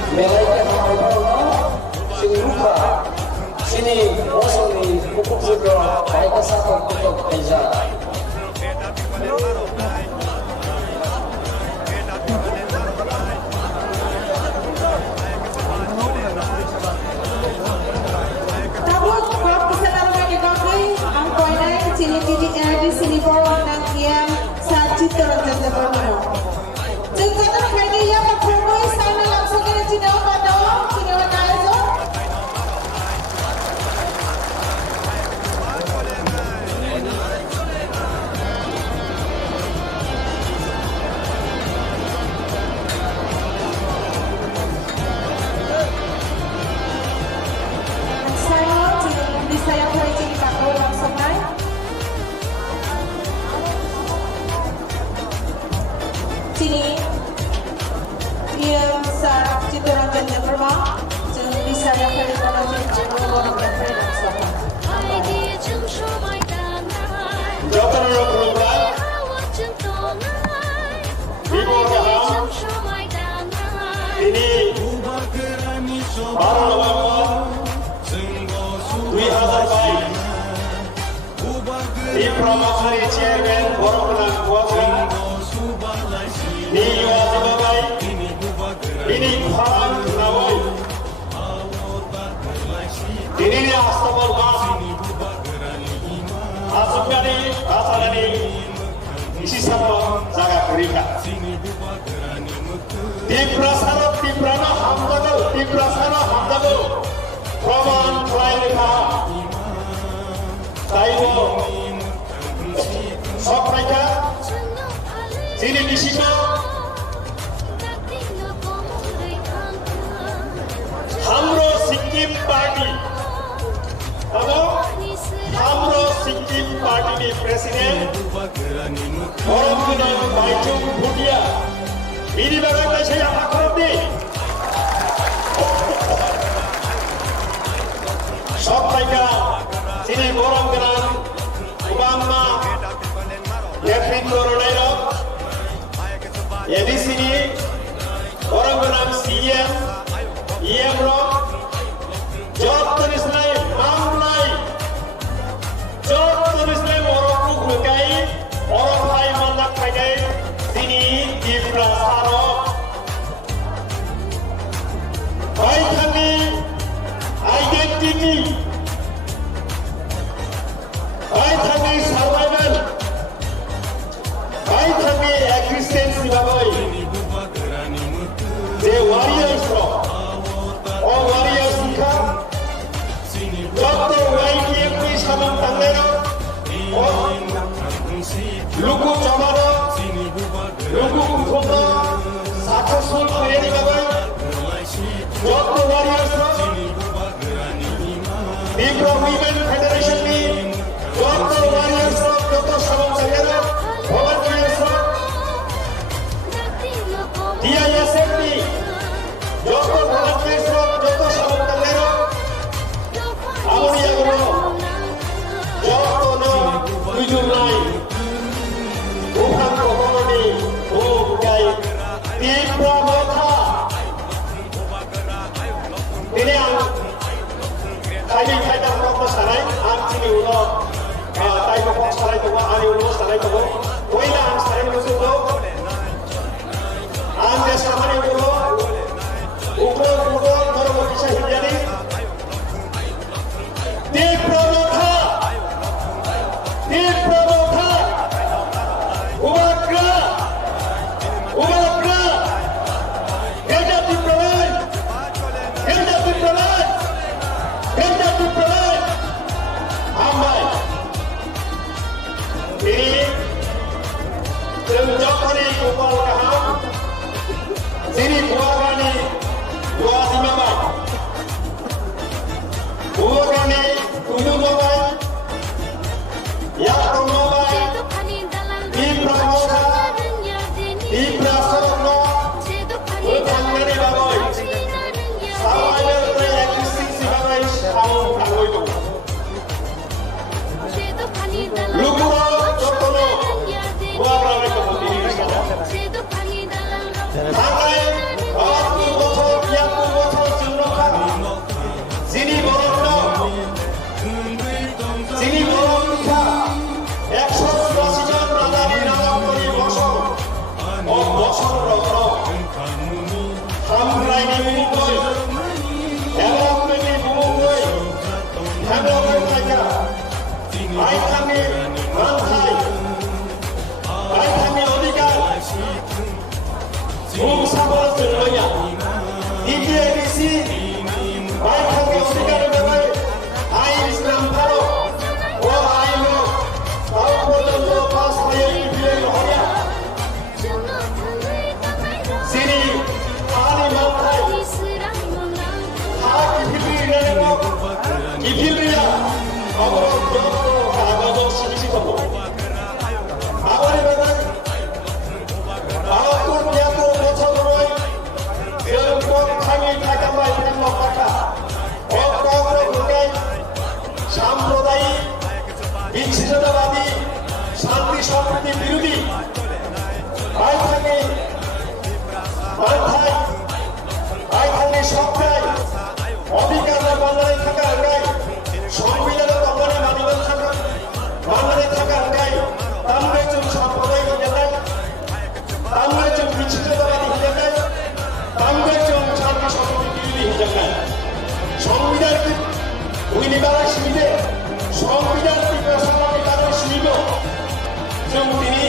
Melalui hal-hal sing lupa sini kosong ni pupuk juga baik satu untuk Asia. Tabut buat kesenangan bagi kami, ang koinay sini di sini bawa ng iyang sa Chittorong Jagdabano. Jagdabano kaya iya mag-promoy sana langsung kaya sinawa ba daw? Sinawa tayo so? Saya boleh jadi pakau langsung naik. Sini, dia sa Chittorong Jagdabano, jadi saya boleh jadi pakau langsung naik. 海底承受麦当娜， Jawatan Program 我真懂爱，海 Ibu 底 Raham 承受麦当娜。 ini baru November 2000 di Pramahari Chairman Borongkana Kuasa di Yuwa Sebagai ini Farang Nawai ini ni Astabal Mas Asukani Asalani isi sama jaga kerika di Prasana Hamdago Praman Trailika Taiwo Sopraika Sini Nishiko Hamro Sikkim Party Hamro Sikkim Party ni Presiden Orangkana Baichung Bhutia ini bagaimana saya akan di Sopraika Sini Orangkana Obama David Coronado ya di sini orang bernama CM Rock job tulis lain mamlai job tulis lain orang bukai orang lain malak pakai sini di Prasaro baik kami identity baik kami survival baik kami existence bagai the warriors all warriors ka joto baik yang sabang tangero lugu chamaro lugu khobro successful training bagai joto warriors Bipro Women Federation ni joto warriors joto sabang tangero volunteers dia yasemni joto volunteers joto sabang tangero Amunia guru joto no tujulai bukan kohoni bukai Bipro Motha ini ang kaya ko saray ang sini ulo tayo ko saray ko ani ulo saray ko koila ang saray ko sulo ang desamani ulo ukro koro mo bisa hijani Bipro Motha umagra Ganda Bipro Amai ini terjadi সপ্তাহে অধিকার বাংলায় থাকা আঙ্গাই সংবিধানের তখনই মানিবেন থাকা বাংলায় থাকা আঙ্গাই তামরে চুল সম্প্রদায় হিজেলাই তামরে চুল বিচিত্রতাবাদী হিজেলাই তামরে চুল শান্তি সম্প্রীতি হিজেলাই সংবিধান উইনিবারা শিবিরে সংবিধান প্রশাসনের কারণে শিবির जों दिनै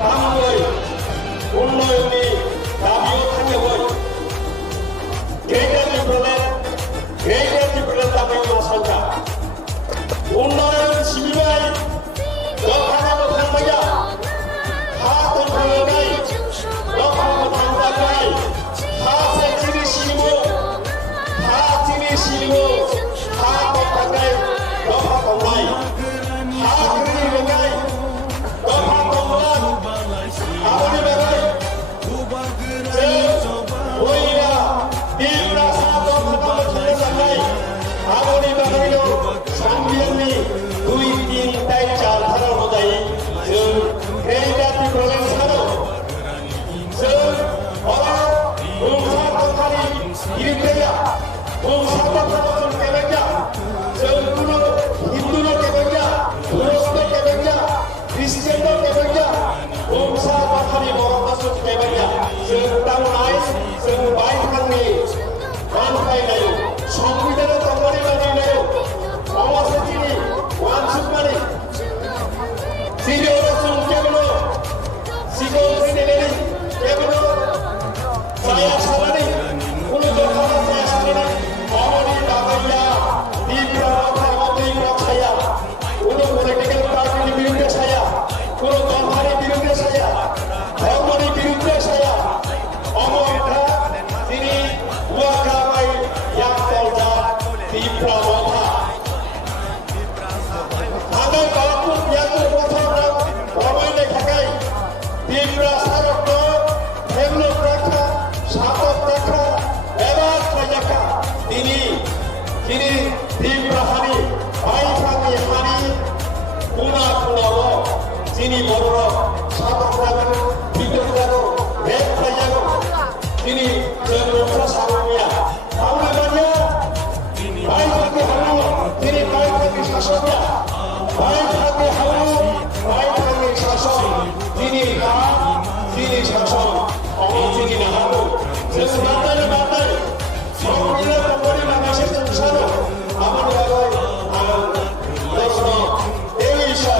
तामरै उन्नयननि दाबियाव थाङोमोन ग्रेटार डिब्रुगड़ दाबियाव आसामखा उन्नयन सिबिबाय दखानाव थांबाया हा दोनखांनाय दखानाव थांबाय हा सेथिनि सिबिमो हा तिनि सिबिमो हा दोनखांनाय दफा थांबाय हा गोरलै रोंनाय आबोनि बागै जों बयना बिरग्रा सादर खालामनो थाखाय आबोनि बागैनो संबिधाननि 2-3 दाइन जाथाराव जायो जों ग्रेटार डिब्रुगड़ सानो जों बुंसा दखानि गिरिफैया बुंसा दखानाव केबेजा जों कुनु हिन्दुनो केबेजा मुस्लिम केबेजा क्रिस्टियानो केबेजा बुंसा दखानि बर'फोरखौ केबेजा जों दावनाय जों बायखांनि मानफायनाय संबिधानाव दखानि बानायनाय अमासेथिनि वानसुकमानि सिरियाव जों केबेलो सिगौ फैनायनि केबेलो जाया सालानि कुनु दखाना जाया सालानि अमनि बागैया दिब्राव थागोन साया कुनु पलिटिकल पार्टिनि बिरुद्धे साया कुनु दखानि बिरुद्धे साया धर्मनि बिरुद्धे साया अमरिथा दिनै वाकाबाय याकलजा दिब्राव था आङो गावखौ याकल गथाफ्राव रमायनो थाखाय दिब्रा सारक हेमलक राखा सातक राखा एबा खायजाखा दिनै दिब्राहानि बायखांनि हानि खना खनाव जोंनि बर' सातक राखा बिदर जागौ रेप खायजागौ दिनै जों न'खर सावमिया आंनो बायखांनि हानि दिनै बायखांनि सासनिया बायखांनि हानि बायखांनि सासन दिनै दिनै सासन दिनै नाहागौ जों बादाय संबिधान दखानि माखासे जों सानो आबाद बागै आं दर्शन देविसा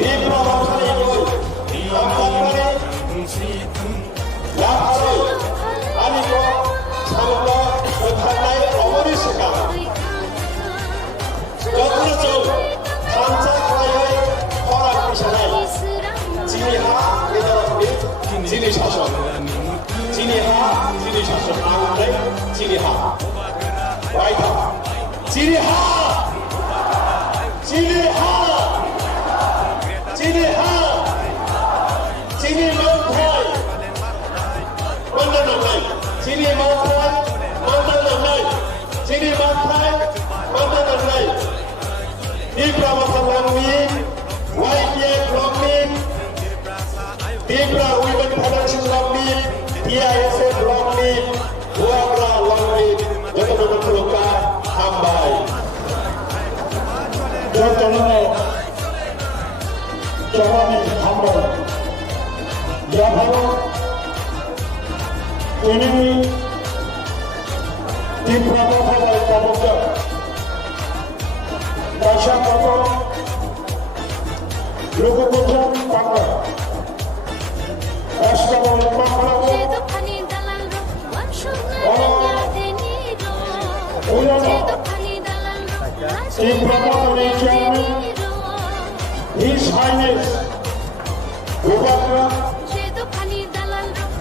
दिब्राव थानायखौ आमदानि लाफारै आनिखौ सानोब्ला होखारनाय अमरि सिगां गथ'जों सानजा खालायै खराग बिसानाय जोंनि हा गेजेराव जोंनि सासन जोंनि हा जोंनि सासन आंलाय जोंनि हा बायथा जोंनि हा जोंनि हा जोंनि हा जोंनि मोनथाय मोनदांनाय जोंनि मोनथाय मोनदांनाय जोंनि मोनथाय मोनदांनाय दिब्रा माथांनि YPF ब्लकनि दिब्रा उइमेन फेडारेसन ब्लकनि DISF ब्लकनि हौवाग्रा ब्लकनि जथ'नो खुलुमगा हामबाय जथ'नो जवानि हामबाय याभारो दिनै दिब्रा माथांनि गाबोनजों गायसाफोरखौ लोगोफोरजों बांबाय राष्ट्रआव मा खालामो दिब्रानि चेयारमेन His Highness Governor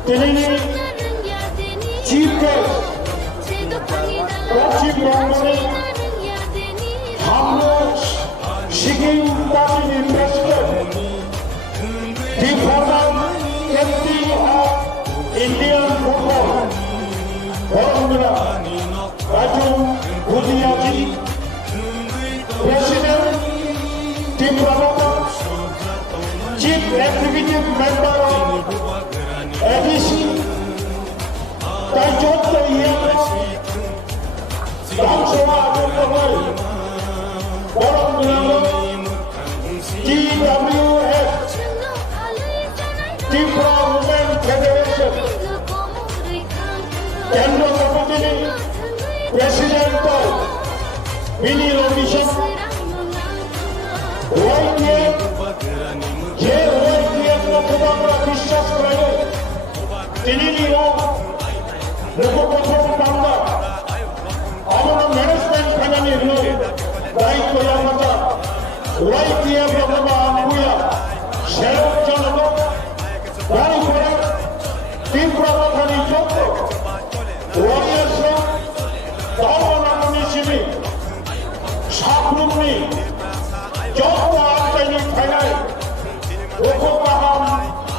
दिनैनि Chief Guest पश्चिम बंगनि हाम्रो सिक्किम पार्टीनि president the former MP of Indian football बरमुरा राजु भुटियाजी president the promoter chief executive member of ADC दाइजन 이해하고 양소와 조건을 여러분들은 DWF Tripura Women Federation কেন্দ্র সেক্রেটারি প্রেসিডেন্ট মিনি কমিশন ওয়াইটিএফ যে ওয়াইটিএফ খুব আমরা বিশ্বাস করে তিনি প্রথম বাংলা আমরা ম্যানেজমেন্ট ফ্যামিলি দায়িত্ব আমরা ওয়াইটিএফ আমরা আনবুয়া সেরক জনক বাড়ি করে ত্রিপুরা প্রধানী যোগ্য ওয়ারিয়ার্স ধর্মনামী শিবির সাবরুমনি যোগ্য আর্থিক ফাইনাল উপকাহাম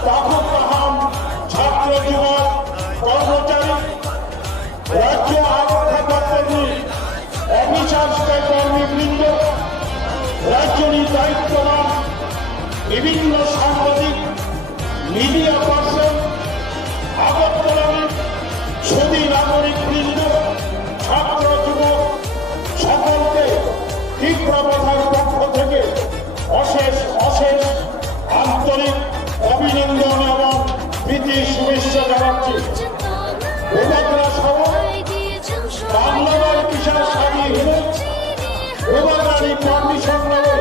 তাকুকাহাম ছাত্র যুবক কর্মচারী রাজ্য আবহাওয়া কর্মী অফিসার কর্মীবৃন্দ রাজ্যের দায়িত্ববান বিভিন্ন সাংবাদিক মিডিয়া পার্সন আগরতলার সুদী নাগরিকবৃন্দ ছাত্র যুবক সকলকে ত্রিপুরা প্রধান পক্ষ থেকে অশেষ অশেষ আন্তরিক অভিনন্দন এবং প্রীতি শুভেচ্ছা জানাচ্ছি উপজেলা সহ বাংলার বিশাল সারি হলে উপজেলার পারমিশন নেবে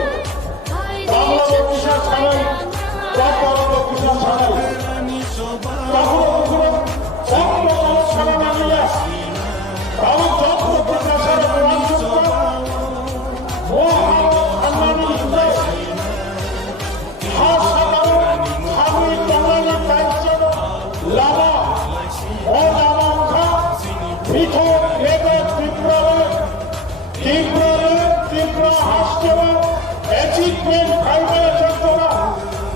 বাংলার বিশাল সারাই বিশাল সারাই কখনো কখনো সারা না মিলে তাও যত প্রকাশের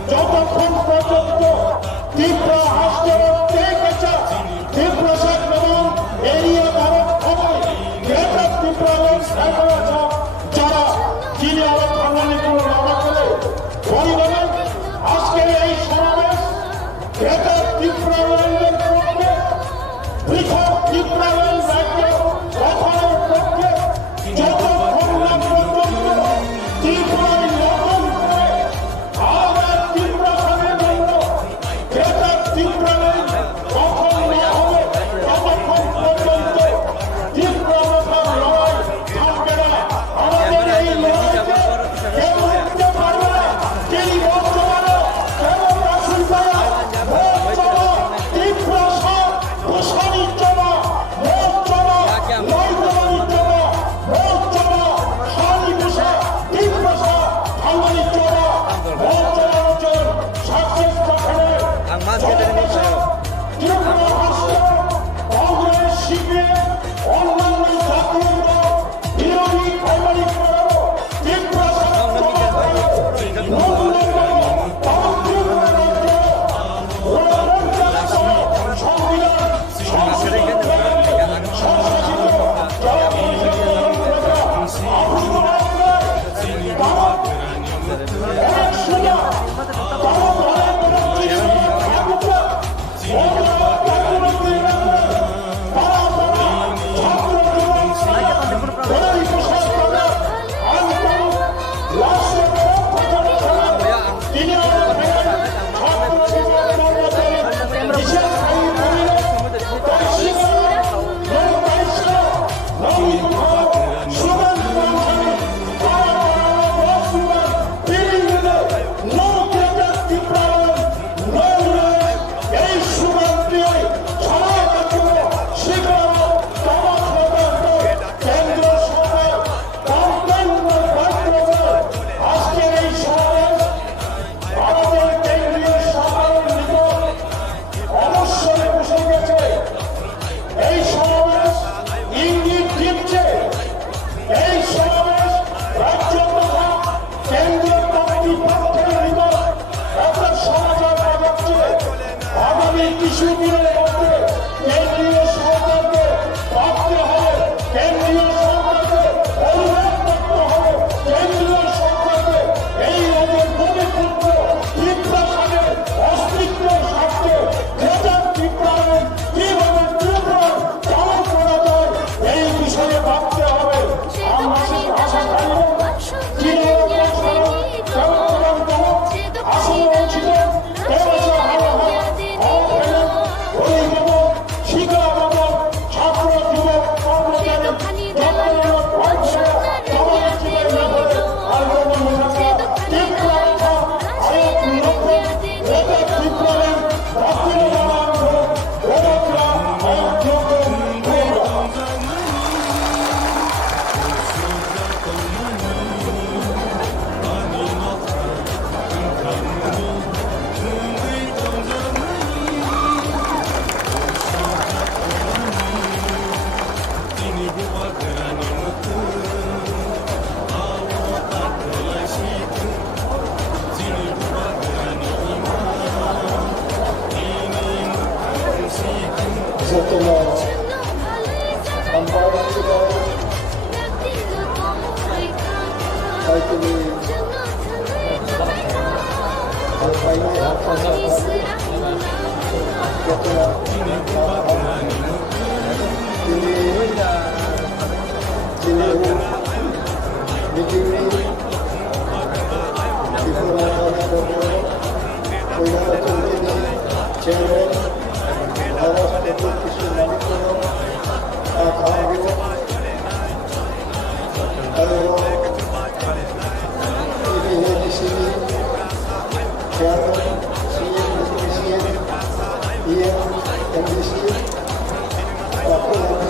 যতক্ষণ পর্যন্ত ত্রিপুরা হাসপাতাল দেখেছে ত্রিপুরা এবং এরিয়া ভারত খবর গ্রেটার ত্রিপুরা যারা যিনি আরো বাঙালি লাভা করে পরিবারের আজকের এই সমাবেশ গ্রেটার ত্রিপুরা পক্ষে পৃথক ত্রিপুরা রাজ্য গঠনের পক্ষে যতক্ষণ না পর্যন্ত ত্রিপুরায় নতুন করে আবার ত্রিপুরা সঙ্গে জন্য গ্রেটার ত্রিপুরা গঠন না হবে ততক্ষণ পর্যন্ত ত্রিপুরা লড়াই থামবে না। আমাদের এই লড়াইকে কেউ রুখতে পারবে না। যিনি বর্তমানে কেবল রাসুল ভাইয়া ত্রিপুরা সব প্রসারিত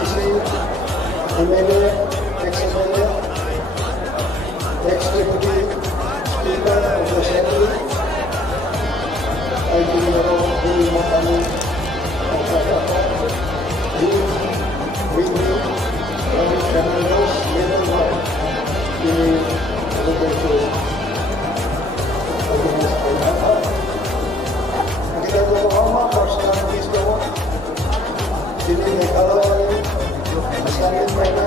MPC, MLA, ex-MLA, ex-deputy speaker of the assembly, I do not know who is not coming. With me, Ramesh Fernandez, Level 1, in the local kita bersama persiapan disco, sini kalau sekali main,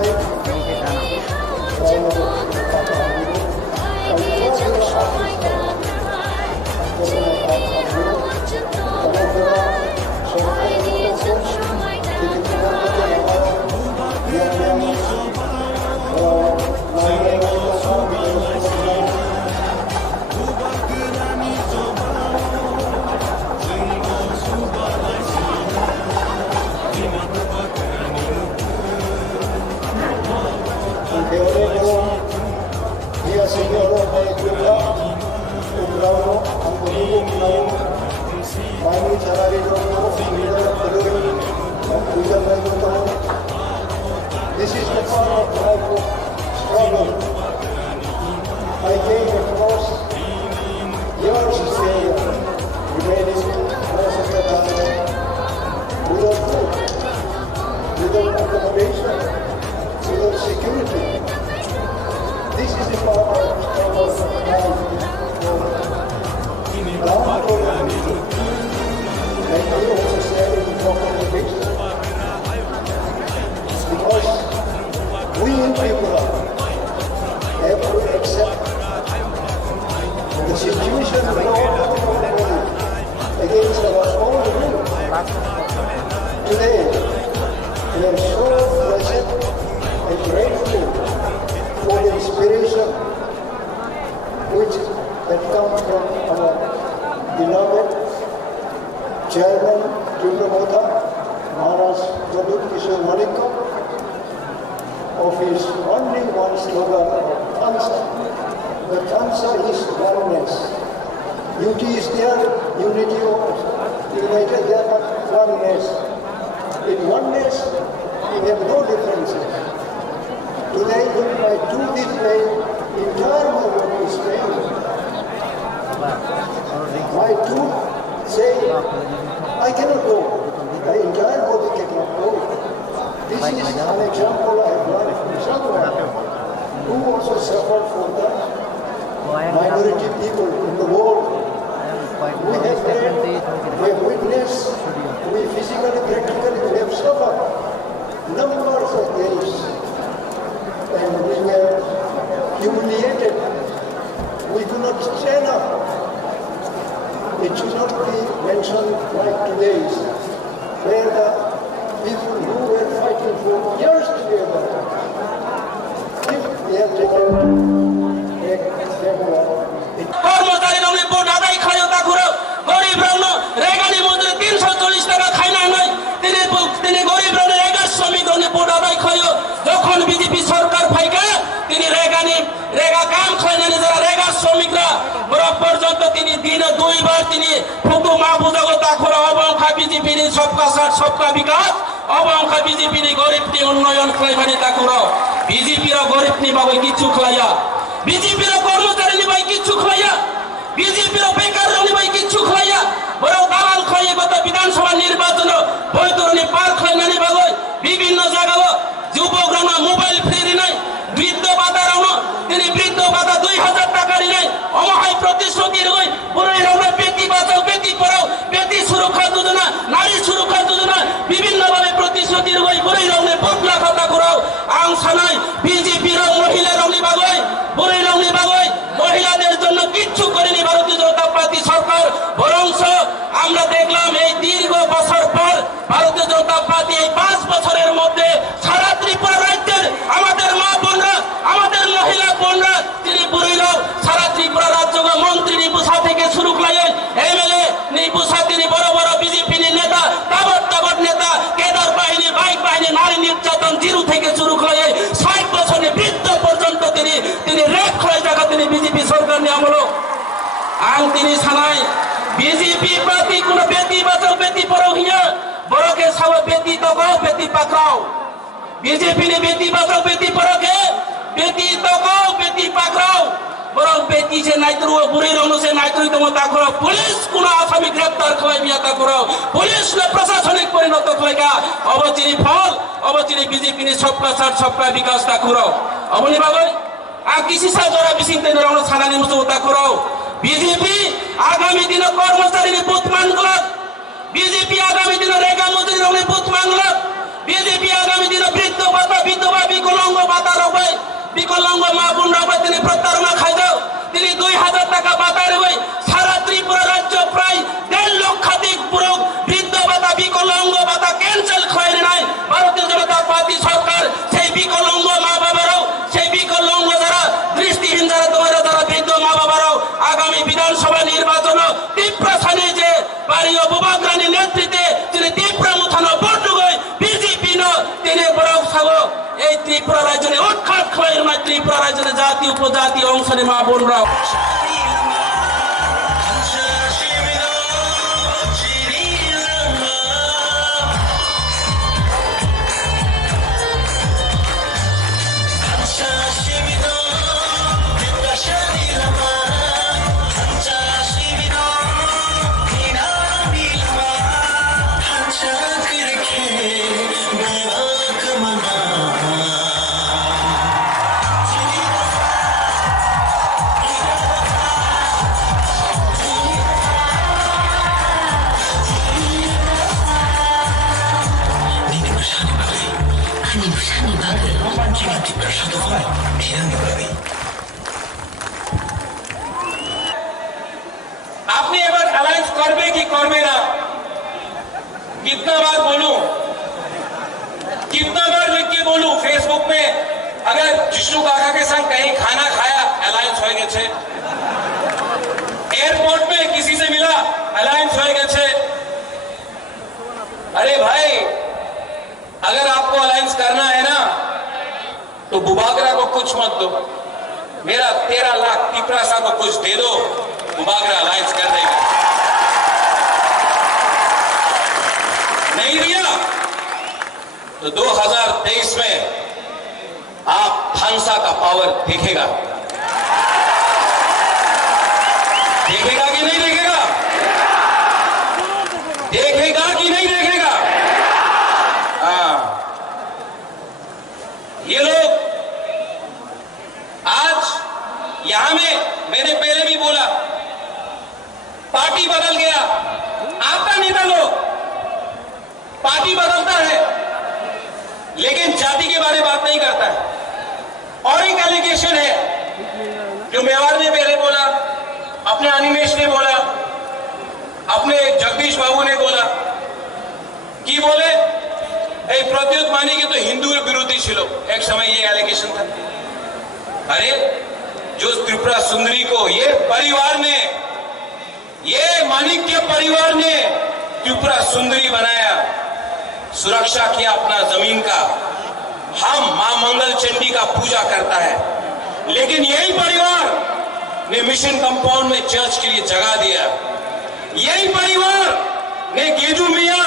This is the part of life struggle. I came across years of failure, remaining most of the time without food, without accommodation, without security. This is the part of struggle of life. Like I also said in the conversation, because we in Tripura have to accept the situation against our own will. Today, we are so blessed and grateful for the inspiration which had come from our beloved Chairman Tripura Motha, Maharaj Jadut Kishore Malikka, of his only one slogan of Khalsa. The Khalsa is oneness. Unity is there, unity of united there, but oneness. In oneness, we have no differences. Today, if I do this way, entire my work is failed. My tooth say, I cannot go. The entire body cannot go. This is an example I have learned from someone who also suffered from the minority people in the world. We have read, we have witnessed, we physically, practically, we have suffered numbers of days. And we were humiliated. We could not stand up. It should not be mentioned like today's, where the people who were fighting for years together, if they have taken কর্মচারী board আদায় খায় তা করে গরিব রত্ন রেগানি মজুরি 340 টাকা খায় না নয় তিনি গরিব রত্ন রেগা শ্রমিক বোর্ড আদায় খায় যখন বিজেপি সরকার ফাইকা তিনি রেগা কাম খায় না যারা রেগা শ্রমিকরা বড় পর্যন্ত তিনি দিনে 2 বার তিনি ফুকু মাহবুজাগো তা করে অবংখা বিজেপি সবকা সাথ সবকা বিকাশ অবংখা বিজেপি গরিবটি উন্নয়ন খাইবানি তা করে বিজেপির গরিবনি বাবু কিছু খাইয়া বিজেপির কর্মচারী নিবাই কিছু খাইয়া বিজেপির বেকার নিবাই কিছু খাইয়া বড় দালাল খাইয়ে গত বিধানসভা নির্বাচন বৈতরণী পার খাইনানি বাগৈ বিভিন্ন জায়গায় যুবকরা মোবাইল ফ্রি নাই বৃদ্ধ ভাতা তিনি বৃদ্ধ ভাতা 2000 টাকা নাই অমহাই প্রতিশ্রুতি রই পুরো আমরা বেটি বাঁচাও বেটি পড়াও বেটি সুরক্ষা যোজনা নারী সুরক্ষা যোজনা বিভিন্ন ভাবে প্রতিশ্রুতি রই পুরো আমরা বদলা কথা করাও আং সানাই বিজেপির মহিলা রনি বাগৈ পুরো রনি বাগৈ মহিলাদের জন্য কিচ্ছু করেনি ভারতীয় জনতা পার্টি সরকার বরংস আমরা দেখলাম এই দীর্ঘ বছর পর ভারতীয় জনতা পার্টি এই 5 বছরের মধ্যে সারা ত্রিপুরা রাজ্যের আমাদের মা বোনরা আমাদের মহিলা বোনরা তিনি বুড়িরাও সারা ত্রিপুরা রাজ্য মন্ত্রী নিপুষা থেকে শুরু করে এমএলএ নিপুষা তিনি বড় বড় বিজেপি নেতা তাবৎ নেতা কেদার বাহিনী বাইক বাহিনী নারী নির্যাতন জিরো থেকে শুরু করে 60 বছরের বৃদ্ধ পর্যন্ত তিনি রেপ করে জায়গা তিনি বিজেপি সরকার নিয়ে আমলো আং তিনি সানাই বিজেপি পার্টি কোন বেটি বাঁচাও বেটি পড়াও হিয়া বড়কে সব বেটি দবাও বেটি পাকড়াও बीजेपी ने बेटी बचाओ बेटी पढाओ के बेटी तोको बेटी पक्राओ बरं बेटी से नाइत्रु बुरे रहनु से नाइत्रु तम ताकरो पुलिस कुन आसामी ग्रेप्तार खवाई बिया ताकरो पुलिस ने प्रशासनिक परिणत खवाइका अब चिनी फल अब चिनी बीजेपी ने सबका साथ सबका विकास ताकरो अब नि बाबा आ किसी सा जरा बिसिन तेन रहनु छानानि मुसो ताकरो बीजेपी आगामी दिन कर्मचारी ने बुथ मांगला बीजेपी आगामी दिन रेगा मजदूरी रहने बुथ मांगला बीजेपी आगामी दिन वृद्ध भाता विधवा विकलांग भाता रबाई विकलांग मा বোন রবাই তিনি প্রতারণা খাইদাও তিনি 2000 টাকা ভাতা রবাই সারা ত্রিপুরা রাজ্য প্রায় 1.5 লক্ষাধিক পুরো বৃদ্ধ ভাতা বিকলাঙ্গ ভাতা ক্যান্সেল খাইরে নাই ভারতীয় জনতা পার্টি সরকার সেই বিকলাঙ্গ মা বাবারাও সেই বিকলাঙ্গ যারা দৃষ্টিহীন যারা তোমারা যারা বৃদ্ধ মা বাবারাও আগামী বিধানসভা নির্বাচন তীব্রসানি যে বাড়িও বুবাগ্রানি নেতৃত্বে তিনি তীব্র মুথানো বড়ুগই বিজেপি ন তিনি বড় সাগো এই ত্রিপুরা রাজ্যে উৎখাত খাওয়াইর না ত্রিপুরা রাজ্যে জাতি উপজাতি অংশে মা বোনরাও আপনি এবার অ্যালায়েন্স করবে কি করবে না कितना बार बोलूं कितना बार लिख के बोलूं फेसबुक में अगर जिष्णु काका के संग कहीं खाना खाया अलायंस हो गए छे एयरपोर्ट में किसी से मिला अलायंस हो गए छे अरे भाई अगर आपको अलायंस करना है ना तो बुबागरा को कुछ मत दो मेरा 13 लाख तिपरासा को कुछ दे दो बुबागरा अलायंस कर देगा नहीं दिया तो 2023 में आप थानसा का पावर देखेगा देखेगा कि नहीं देखेगा देखेगा कि नहीं देखेगा हाँ ये लोग आज यहां में मैंने पहले भी बोला पार्टी बदल गया आपका नेता लोग पार्टी बदलता है लेकिन जाति के बारे में बात नहीं करता है और एक एलिगेशन है जो मेवाड़ ने पहले बोला अपने अनिमेश ने बोला अपने जगदीश बाबू ने बोला कि बोले प्रद्युत मानी के तो हिंदू विरोधी छिलो एक समय ये एलिगेशन था अरे जो त्रिपुरा सुंदरी को ये परिवार ने ये माणिक्य परिवार ने त्रिपुरा सुंदरी बनाया सुरक्षा किया अपना जमीन का हम मां मंगल चंडी का पूजा करता है लेकिन यही परिवार ने मिशन कंपाउंड में चर्च के लिए जगह दिया यही परिवार ने गेदू मियां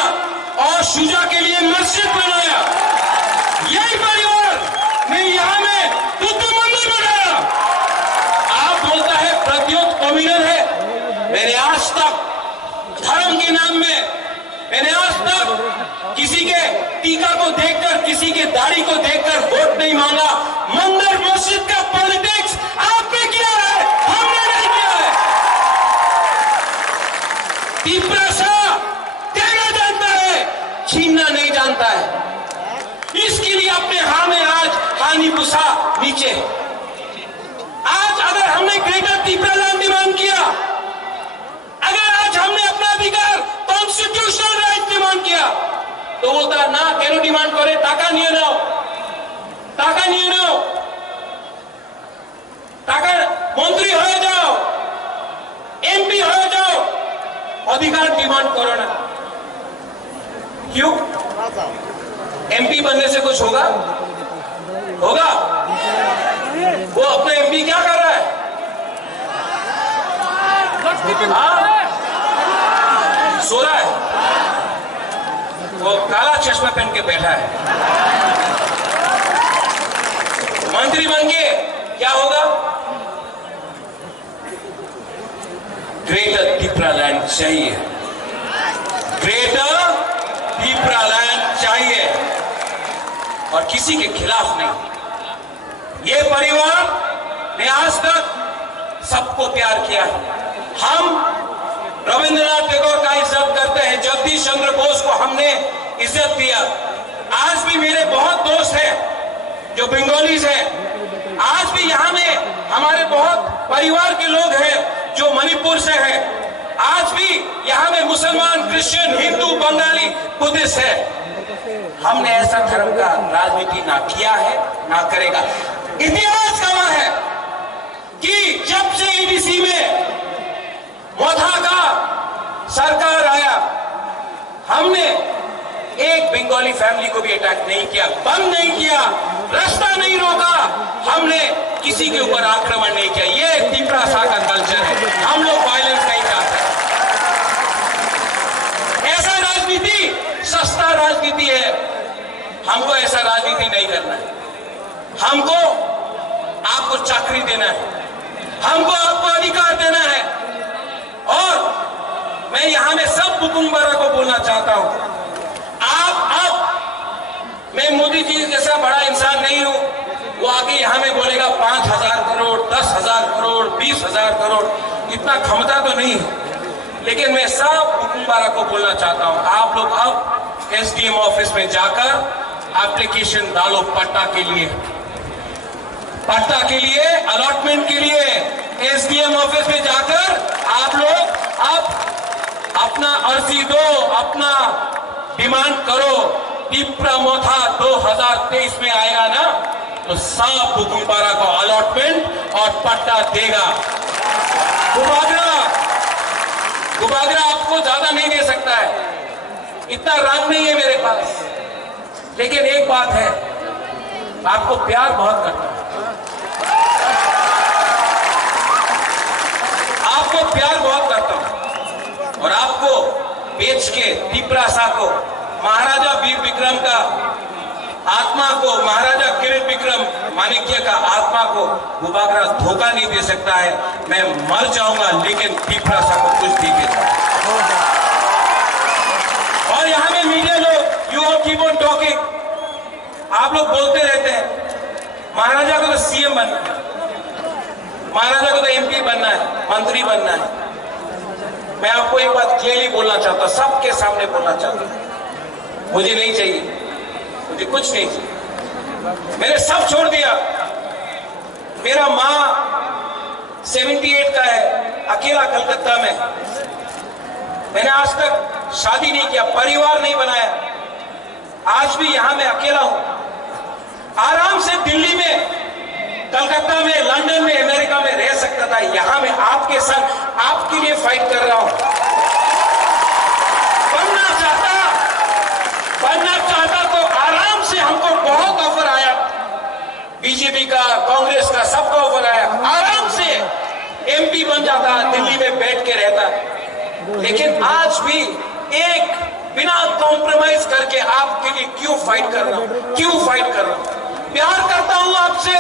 और शुजा के लिए मस्जिद बनाया यही परिवार ने यहां में बुद्ध मंदिर बनाया आप बोलता है प्रद्युत कम्युनल है मैंने आज तक धर्म के नाम में मैंने आज तक किसी के टीका को देखकर किसी के दाढ़ी को देखकर वोट नहीं मांगा मंदिर मस्जिद का पॉलिटिक्स आपने किया है हमने नहीं किया है तिपरासा देना जानता है छीनना नहीं जानता है इसके लिए अपने हां में आज हानि पुसा नीचे आज अगर हमने ग्रेटर तिपरालैंड डिमांड किया अगर आज हमने अपना अधिकार कॉन्स्टिट्यूशनल राइट डिमांड किया तो बोलता ना केन डिमांड करे टाका निये नाओ टाका मंत्री हो जाओ एमपी हो जाओ अधिकार डिमांड करो ना क्यों एमपी बनने से कुछ होगा होगा वो अपने एमपी क्या कर रहा है सो रहा है वो काला चश्मा पहन के बैठा है मंत्री बन के क्या होगा? ग्रेटर त्रिपुरा लैंड चाहिए, ग्रेटर त्रिपुरा लैंड चाहिए और किसी के खिलाफ नहीं। ये परिवार ने आज तक सबको प्यार किया है। हम रविंद्रनाथ टैगोर का इज्जत करते हैं, जगदीश चंद्र बोस को हमने इज्जत दिया। आज भी मेरे बहुत दोस्त हैं जो बंगालीज हैं। आज भी यहाँ में हमारे बहुत परिवार के लोग हैं जो मणिपुर से हैं। आज भी यहाँ में मुसलमान, क्रिश्चियन, हिंदू, बंगाली, बुद्धिस्ट है। हमने ऐसा धर्म का राजनीति ना किया है, ना करेगा। इतिहास गवाह है कि जब से ईडीसी में मोथा का सरकार आया, हमने एक बंगाली फैमिली को भी अटैक नहीं किया, बंद नहीं किया, रास्ता नहीं रोका, हमने किसी के ऊपर आक्रमण नहीं किया। ये त्रिपुरा सा का कल्चर है। हम लोग वायलेंस नहीं चाहते। ऐसा राजनीति सस्ता राजनीति है। हमको ऐसा राजनीति नहीं करना है। हमको आपको चाकरी देना है, हमको आपको अधिकार देना है। और मैं यहां में सब बुकुम्बारा को बोलना चाहता हूं, मैं मोदी जी जैसा बड़ा इंसान नहीं हूं। वो आगे यहां में बोलेगा 5,000 करोड़, 10,000 करोड़, 20,000 करोड़, इतना क्षमता तो नहीं है। लेकिन मैं सब बुकुम्बारा को बोलना चाहता हूं, आप लोग अब एसडीएम ऑफिस में जाकर एप्लीकेशन डालो पट्टा के लिए, अलॉटमेंट के लिए। एसडीएम ऑफिस में जाकर आप लोग अब अपना अर्जी दो, अपना डिमांड करो। त्रिपुरा मोथा 2023 में आएगा ना, तो सब बुकुम्बारा को अलॉटमेंट और पट्टा देगा। गुबागरा आपको ज्यादा नहीं दे सकता है, इतना रंग नहीं है मेरे पास। लेकिन एक बात है, आपको प्यार बहुत करता हूं, आपको प्यार बहुत करता हूं। और आपको बेच के त्रिपुरा सा को, महाराजा वीर विक्रम का आत्मा को, महाराजा किरीट विक्रम माणिक्य का आत्मा को गुबागरा धोखा नहीं दे सकता है। मैं मर जाऊंगा लेकिन त्रिपुरा सा को कुछ नहीं दे सकता। और यहां में मीडिया लोग, यू कीप ऑन टॉकिंग, आप लोग बोलते रहते हैं महाराजा को तो सीएम बनना है, महाराजा को तो एमपी बनना है, मंत्री बनना है। मैं आपको एक बात क्लियरली बोलना चाहता हूं, सबके सामने बोलना चाहता हूं, मुझे नहीं चाहिए, मुझे कुछ नहीं चाहिए। मैंने सब छोड़ दिया। मेरा माँ 78 का है, अकेला कलकत्ता में। मैंने आज तक शादी नहीं किया, परिवार नहीं बनाया। आज भी यहां मैं अकेला हूं। आराम से दिल्ली में, कलकत्ता में, लंदन में, अमेरिका में रह सकता था। यहां मैं आपके संग आपके लिए फाइट कर रहा हूं। बनना चाहता तो आराम से, हमको बहुत ऑफर आया, बीजेपी का, कांग्रेस का, सबका ऑफर आया। आराम से एमपी बन जाता, दिल्ली में बैठ के रहता। लेकिन आज भी एक बिना कॉम्प्रोमाइज करके आपके लिए क्यों फाइट कर रहा हूं, क्यों फाइट कर रहा हूं? प्यार करता हूं आपसे,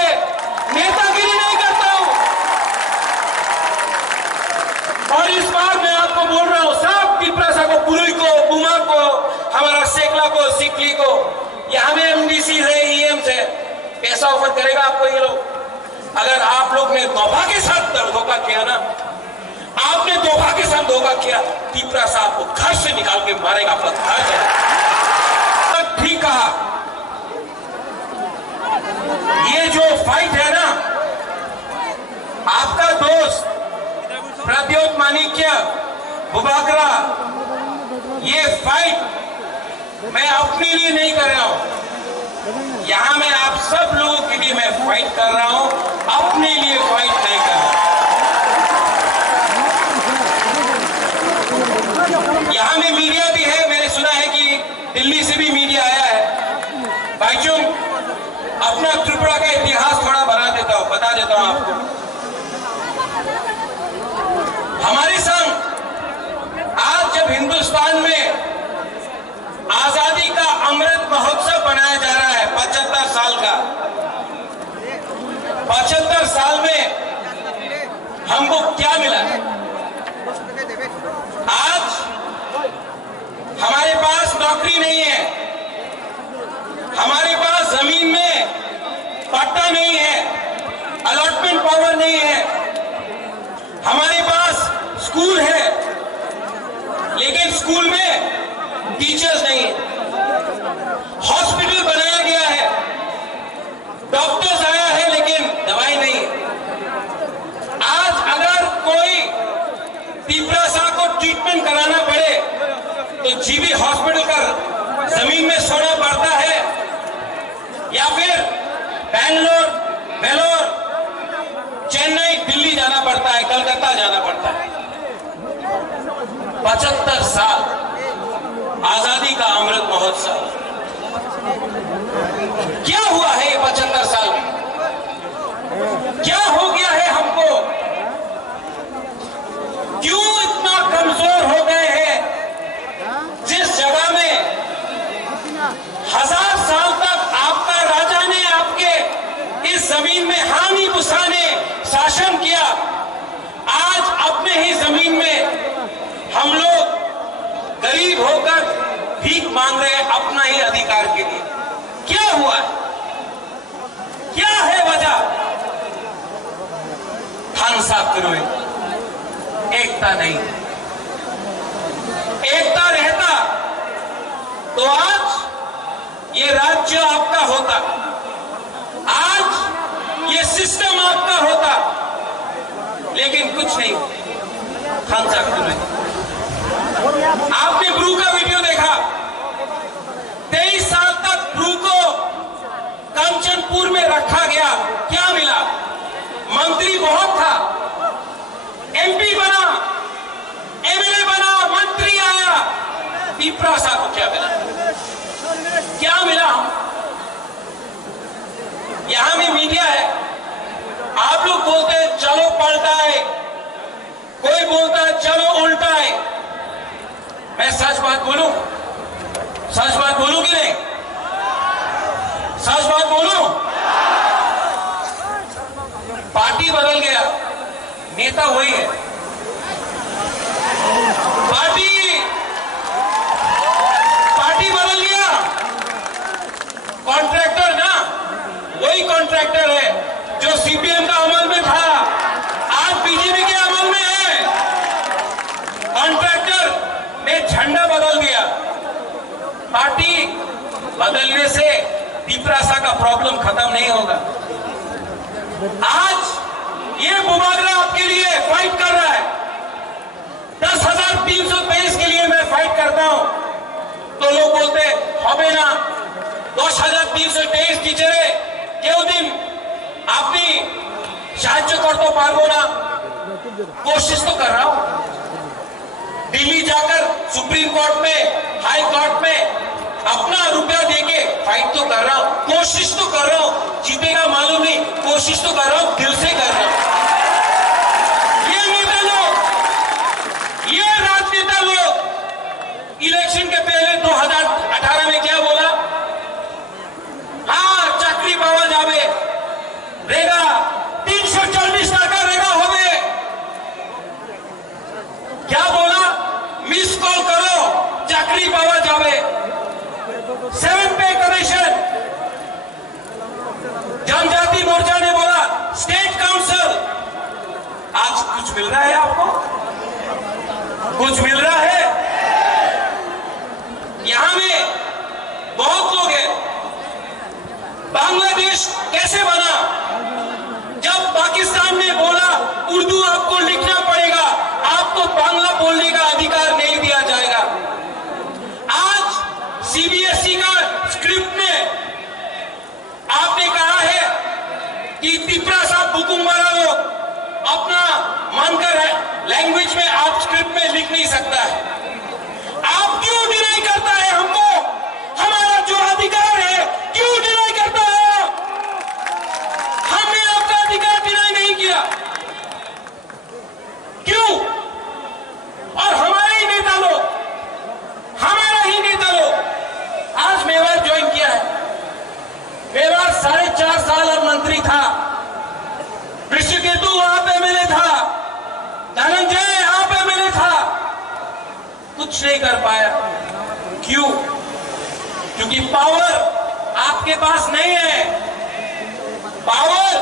नेतागिरी नहीं करता हूं। और इस बार मैं आपको बोल रहा हूं, सब त्रिपुरा को, पुरुई को, बुमा को, हमारा सेकला को, सिकली को, यहां में एमडीसी है, ईएम से पैसा ऑफर करेगा आपको ये लोग। अगर आप लोग ने धोखा के साथ धोखा किया ना, आपने धोखा के साथ धोखा किया, त्रिपुरा साहब को घर से निकाल के मारेगा, अपना घर जाएगा। ठीक कहा, ये जो फाइट है ना, आपका दोस्त प्रद्योत माणिक्य, गुबागरा, ये फाइट मैं अपने लिए नहीं कर रहा हूं। यहां मैं आप सब लोगों के लिए मैं फाइट कर रहा हूं, अपने लिए फाइट नहीं कर रहा। यहां में मीडिया भी है, मैंने सुना है कि दिल्ली से भी मीडिया आया है। भाइयों, अपना त्रिपुरा का इतिहास थोड़ा बता देता हूं आपको। हमारे संग आज जब हिंदुस्तान में आजादी का अमृत महोत्सव मनाया जा रहा है, 75 साल का, हमको क्या मिला? आज हमारे पास नौकरी नहीं है, हमारे पास जमीन में पट्टा नहीं है, अलॉटमेंट पावर नहीं है, हमारे पास स्कूल है लेकिन स्कूल में टीचर्स नहीं है, हॉस्पिटल बनाया गया है, डॉक्टर्स आया है लेकिन दवाई नहीं है। आज अगर कोई तीव्रता को ट्रीटमेंट कराना पड़े तो जीबी हॉस्पिटल का जमीन में सोना पड़ता है या फिर बैंगलोर, वेलोर, चेन्नई, दिल्ली जाना पड़ता है, कलकत्ता जाना पड़ता है। 75 साल आजादी का अमृत महोत्सव, क्या हुआ है ये 75 साल में? क्या हो गया है हमको? क्यों इतना कमजोर हो गए हैं? जिस जगह में 1000 साल तक आपका राजा ने आपके इस जमीन में हानि पुसाने शासन किया, आज अपने ही जमीन में हम लोग गरीब होकर भीख मांग रहे हैं अपना ही अधिकार के लिए। क्या हुआ? क्या है वजह? थान साफ करो, एकता नहीं। एकता रहता तो आज ये राज्य आपका होता, आज ये सिस्टम आपका होता, लेकिन कुछ नहीं। थान साफ करो। आपने ब्रू का वीडियो देखा, 23 साल तक ब्रू को कंचनपुर में रखा गया, क्या मिला? मंत्री बहुत था, एमपी बना, एमएलए बना, मंत्री आया, पीपरासा को क्या मिला? क्या मिला? यहां में मीडिया है, आप लोग बोलते हैं चलो पलटाए, कोई बोलता है चलो उल्टाए। मैं सच बात बोलूं? सच बात बोलूं कि नहीं? सच बात बोलूं? पार्टी बदल गया, नेता वही है। पार्टी बदल गया, कॉन्ट्रैक्टर ना वही कॉन्ट्रैक्टर है जो सीपीएम का अमल में था, आज बीजेपी के अमल में है। कॉन्ट्रैक्टर ने झंडा बदल दिया। पार्टी बदलने से पीपरासा का प्रॉब्लम खत्म नहीं होगा। आज ये बुमागरा आपके लिए फाइट कर रहा है, 10,323 के लिए मैं फाइट करता हूं, तो लोग बोलते হবে না, 10,323 টিচারে কেউ দিন আপনি সাহায্য করতে পারবো না। कोशिश तो कर रहा हूं, दिल्ली जाकर सुप्रीम कोर्ट में, हाई कोर्ट में अपना रुपया देके फाइट तो कर रहा हूं, कोशिश तो कर रहा हूं। जीतेगा मालूम नहीं, कोशिश तो कर रहा हूं, दिल से कर रहा हूं। ये नेता लोग, ये राजनेता लोग इलेक्शन के पहले 2018 में क्या बोला? हाँ, चाकरी पावा जावे, रेगा 340 टाका रेगा होवे। क्या बोला? मिस कॉल करो, चाकरी पावा जावे। 7 पे कमीशन। जनजाति मोर्चा ने बोला स्टेट काउंसिल। आज कुछ मिल रहा है आपको? कुछ मिल रहा है? यहां में बहुत लोग हैं। बांग्लादेश कैसे बना? जब पाकिस्तान ने बोला उर्दू आपको लिखना पड़ेगा, आपको बांग्ला बोलने का अधिकार नहीं दिया जाएगा। आज सीबीएसई का स्क्रिप्ट में आपने कहा है कि तिप्रासा बुकुम्बारा लोग अपना मन का लैंग्वेज में आप स्क्रिप्ट में लिख नहीं सकता है। आप क्यों डिनाई करता है हमको? हमारा जो अधिकार है क्यों डिनाई करता है? हमने आपका अधिकार डिनाई नहीं किया, क्यों? और हमारे ही नेता लोग, हमारा ही नेता लोग आज मेवाड़ ज्वाइन किया है। मेवाड़ 4.5 साल और मंत्री था, ऋषिकेतु वहां पे एमएलए था, कुछ नहीं कर पाया। क्यों? क्योंकि पावर आपके पास नहीं है, पावर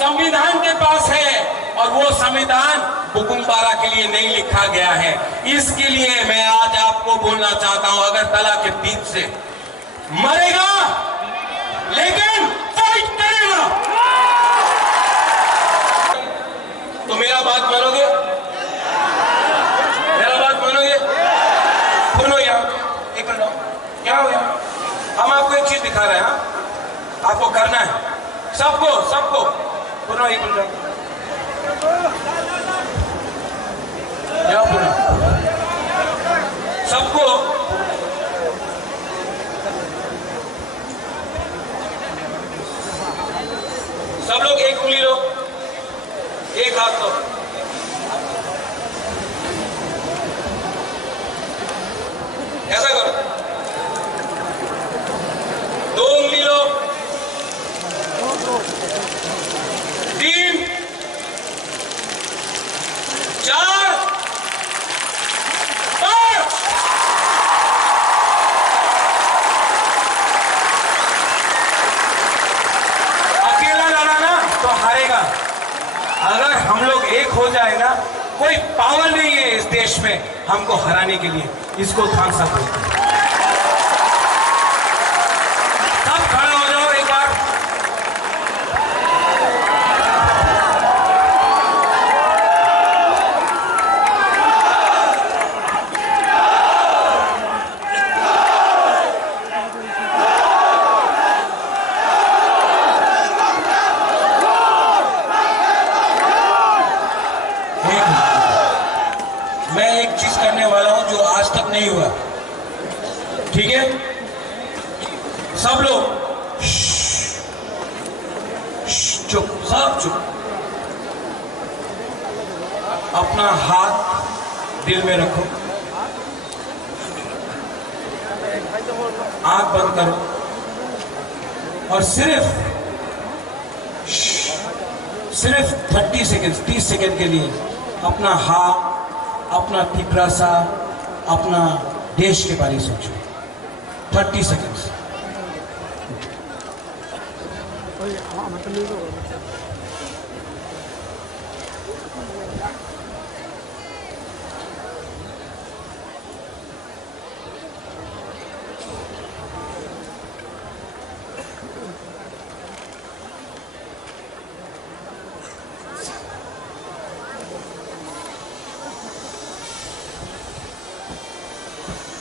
संविधान के पास है, और वो संविधान बुकुमबारा के लिए नहीं लिखा गया है। इसके लिए मैं आज आपको बोलना चाहता हूं, अगर तला के बीच से मरेगा लेकिन फाइट करेगा। तो मेरा बात मानोगे? मेरा बात मानोगे? सुनो यहाँ एक मिनट, क्या हो यहाँ? हम आपको एक चीज दिखा रहे हैं, हाँ? आपको करना है सबको सबको। सुनो एक मिनट, सबको सब लोग एक उंगली लो, एक हाथ लो, ऐसा करो, 2 उंगली लो, 3 4 5। अकेला लड़ा ना तो हारेगा। अगर हम लोग एक हो जाए ना, कोई पावर नहीं है इस देश में हमको हराने के लिए। इसको थांसा बोलते हैं। सब खड़ा हो जाओ एक बार। मैं एक चीज करने वाला हूं जो आज तक नहीं हुआ, ठीक है? सब लोग चुप, सब चुप। अपना हाथ दिल में रखो, आंख बंद करो, और सिर्फ 30 सेकेंड 30 सेकेंड के लिए अपना हाथ, अपना पिपरासा, अपना देश के बारे में सोचो। 30 सेकेंड्स।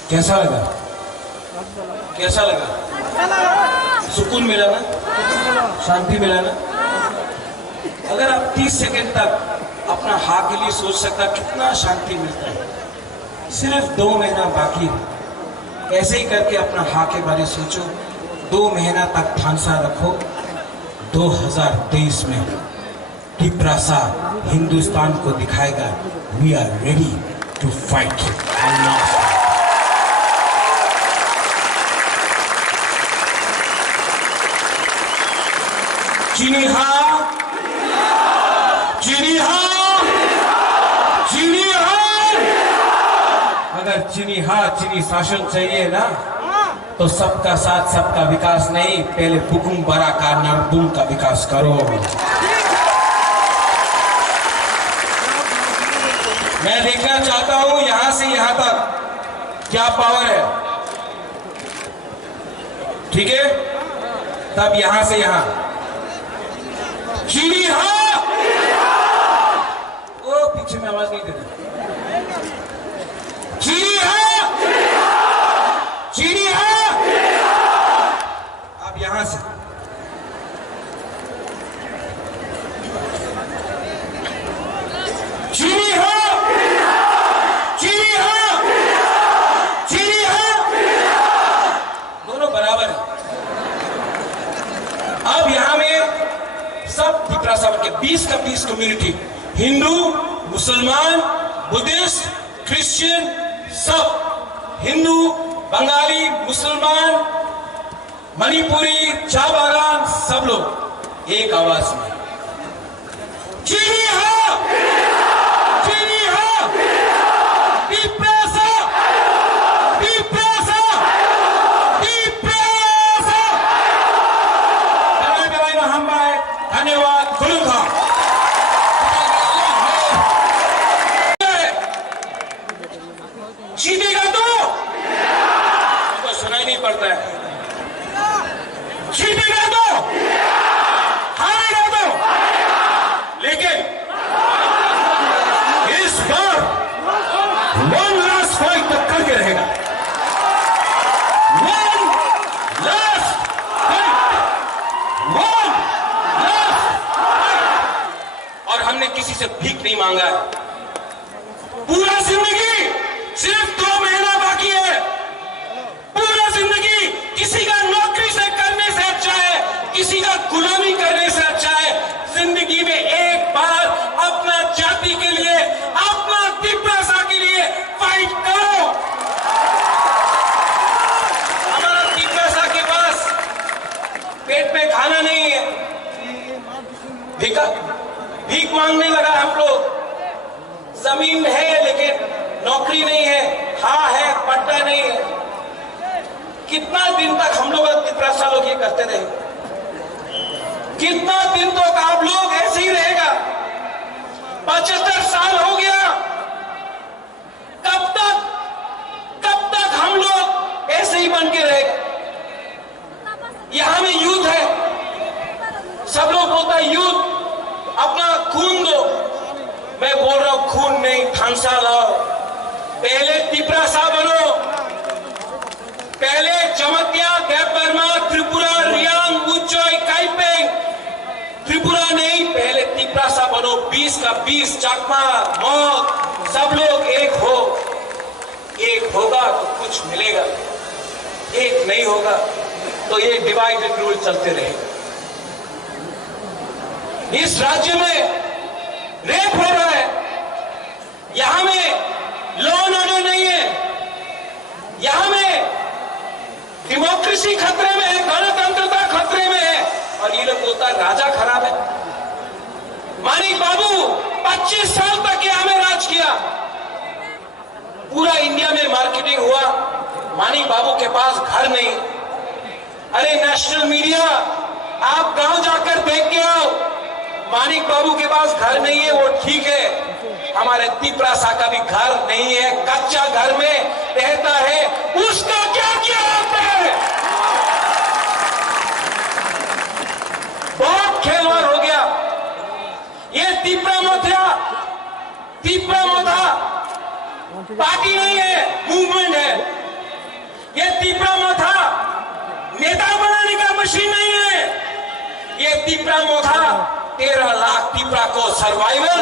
कैसा लगा? कैसा लगा? सुकून मिला ना? शांति मिला ना? अगर आप 30 सेकंड तक अपना हाँ के लिए सोच सकता, कितना शांति मिलता है। सिर्फ 2 महीना बाकी है। ऐसे ही करके अपना हाँ के बारे में सोचो। 2 महीना तक ठानसा रखो। 2023 में टिप्रासा हिंदुस्तान को दिखाएगा, we are ready to fight. चीनी हाँ, चीनी हाँ, चीनी हाँ। अगर चीनी हाँ, चीनी शासन चाहिए ना, तो सबका साथ सबका विकास नहीं, पहले बुकुमबारा का नारदुम का विकास करो। मैं देखना चाहता हूं यहां से यहां तक क्या पावर है, ठीक है? तब यहां से यहां चीनी हाँ, ओ पीछे में आवाज नहीं देना। चीनी हाँ, चीनी हाँ। अब यहां से चीनी हाँ, चीनी हाँ, चीनी हाँ। दोनों बराबर है। अब यहां में सब टिप्रासा के 20 का 20 कम्युनिटी, हिंदू, मुसलमान, बुद्धिस्ट, क्रिश्चियन, सब हिंदू, बंगाली, मुसलमान, मणिपुरी, चाय बागान, सब लोग एक आवाज में चीनी हाँ, चीनी हाँ, टिप्रासा धन्यवाद गुरु खां। जीतेगा तो सुनाई नहीं पड़ता है, जीतेगा तो हारेगा तो, लेकिन इस बार वन लास्ट फाइट तक करके रहेगा। वन लास्ट फाइट, और हमने किसी से भीख नहीं मांगा है। पूरा जिंदगी सिर्फ 2 महीना बाकी है। पूरा जिंदगी किसी का नौकरी से करने से अच्छा है, किसी का गुलामी करने से अच्छा है। जिंदगी में एक बार अपना जाति के लिए, अपना तिब्रासा के लिए फाइट करो। हमारा तिब्रासा के पास पेट में खाना नहीं है, भीख मांगने लगा हम लोग। जमीन है लेकिन नौकरी नहीं है, हाँ है पट्टा नहीं है। कितना दिन तक हम लोग तिब्रासा लोग ये करते रहे? कितना दिन तक आप लोग ऐसे ही रहेगा? 75 साल हो गया। कब तक हम लोग ऐसे ही बन के रहेगा? यहां में यूथ है, सब लोग बोलता है यूथ अपना खून दो। मैं बोल रहा हूं खून नहीं, थानसा लाओ। पहले तिब्रासा बनो, पहले जमतिया, देवबर्मा, त्रिपुरा, रियांग, उच्चोई, काइपेंग, त्रिपुरा नहीं, पहले तिब्रासा बनो। 20 का 20, चाकमा, मौत, सब लोग एक हो। एक होगा तो कुछ मिलेगा, एक नहीं होगा तो ये डिवाइडेड रूल चलते रहेगा। इस राज्य में रेप हो रहा है, यहां में लॉ एंड ऑर्डर नहीं है, यहां में डेमोक्रेसी खतरे में है, गणतंत्रता खतरे में है, और ये लोग बोलता है राजा खराब है। मानिक बाबू 25 साल तक यहां में राज किया, पूरा इंडिया में मार्केटिंग हुआ। मानिक बाबू के पास घर नहीं। अरे नेशनल मीडिया, आप गांव जाकर देख के आओ, मानिक बाबू के पास घर नहीं है, वो ठीक है। हमारे तिब्रासा का भी घर नहीं है, कच्चा घर में रहता है। उसका क्या किया आपने? बहुत खेलवाड़ हो गया। ये तिब्रामोथा पार्टी नहीं है, मूवमेंट है। ये तिब्रामोथा नेता बनाने का मशीन नहीं है। ये तिब्रामोथा 13 लाख तिब्रा को सर्वाइवल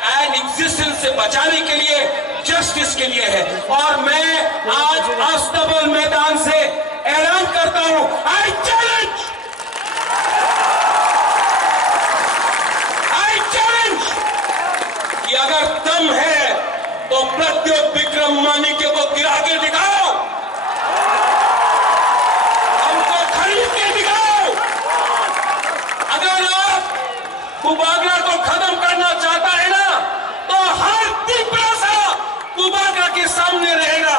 एंड एग्जिस्टेंस से बचाने के लिए, जस्टिस के लिए है। और मैं आज अस्तबल मैदान से ऐलान करता हूं, आई चैलेंज कि अगर दम है तो प्रत्युत विक्रम मानिक्य को गिरा के दिखाओ, हमको खरीद के दिखाओ। अगर आप कुबागरा को खत्म करना चाहता है ना, तो हर तिब्रासा कुबागरा के सामने रहेगा।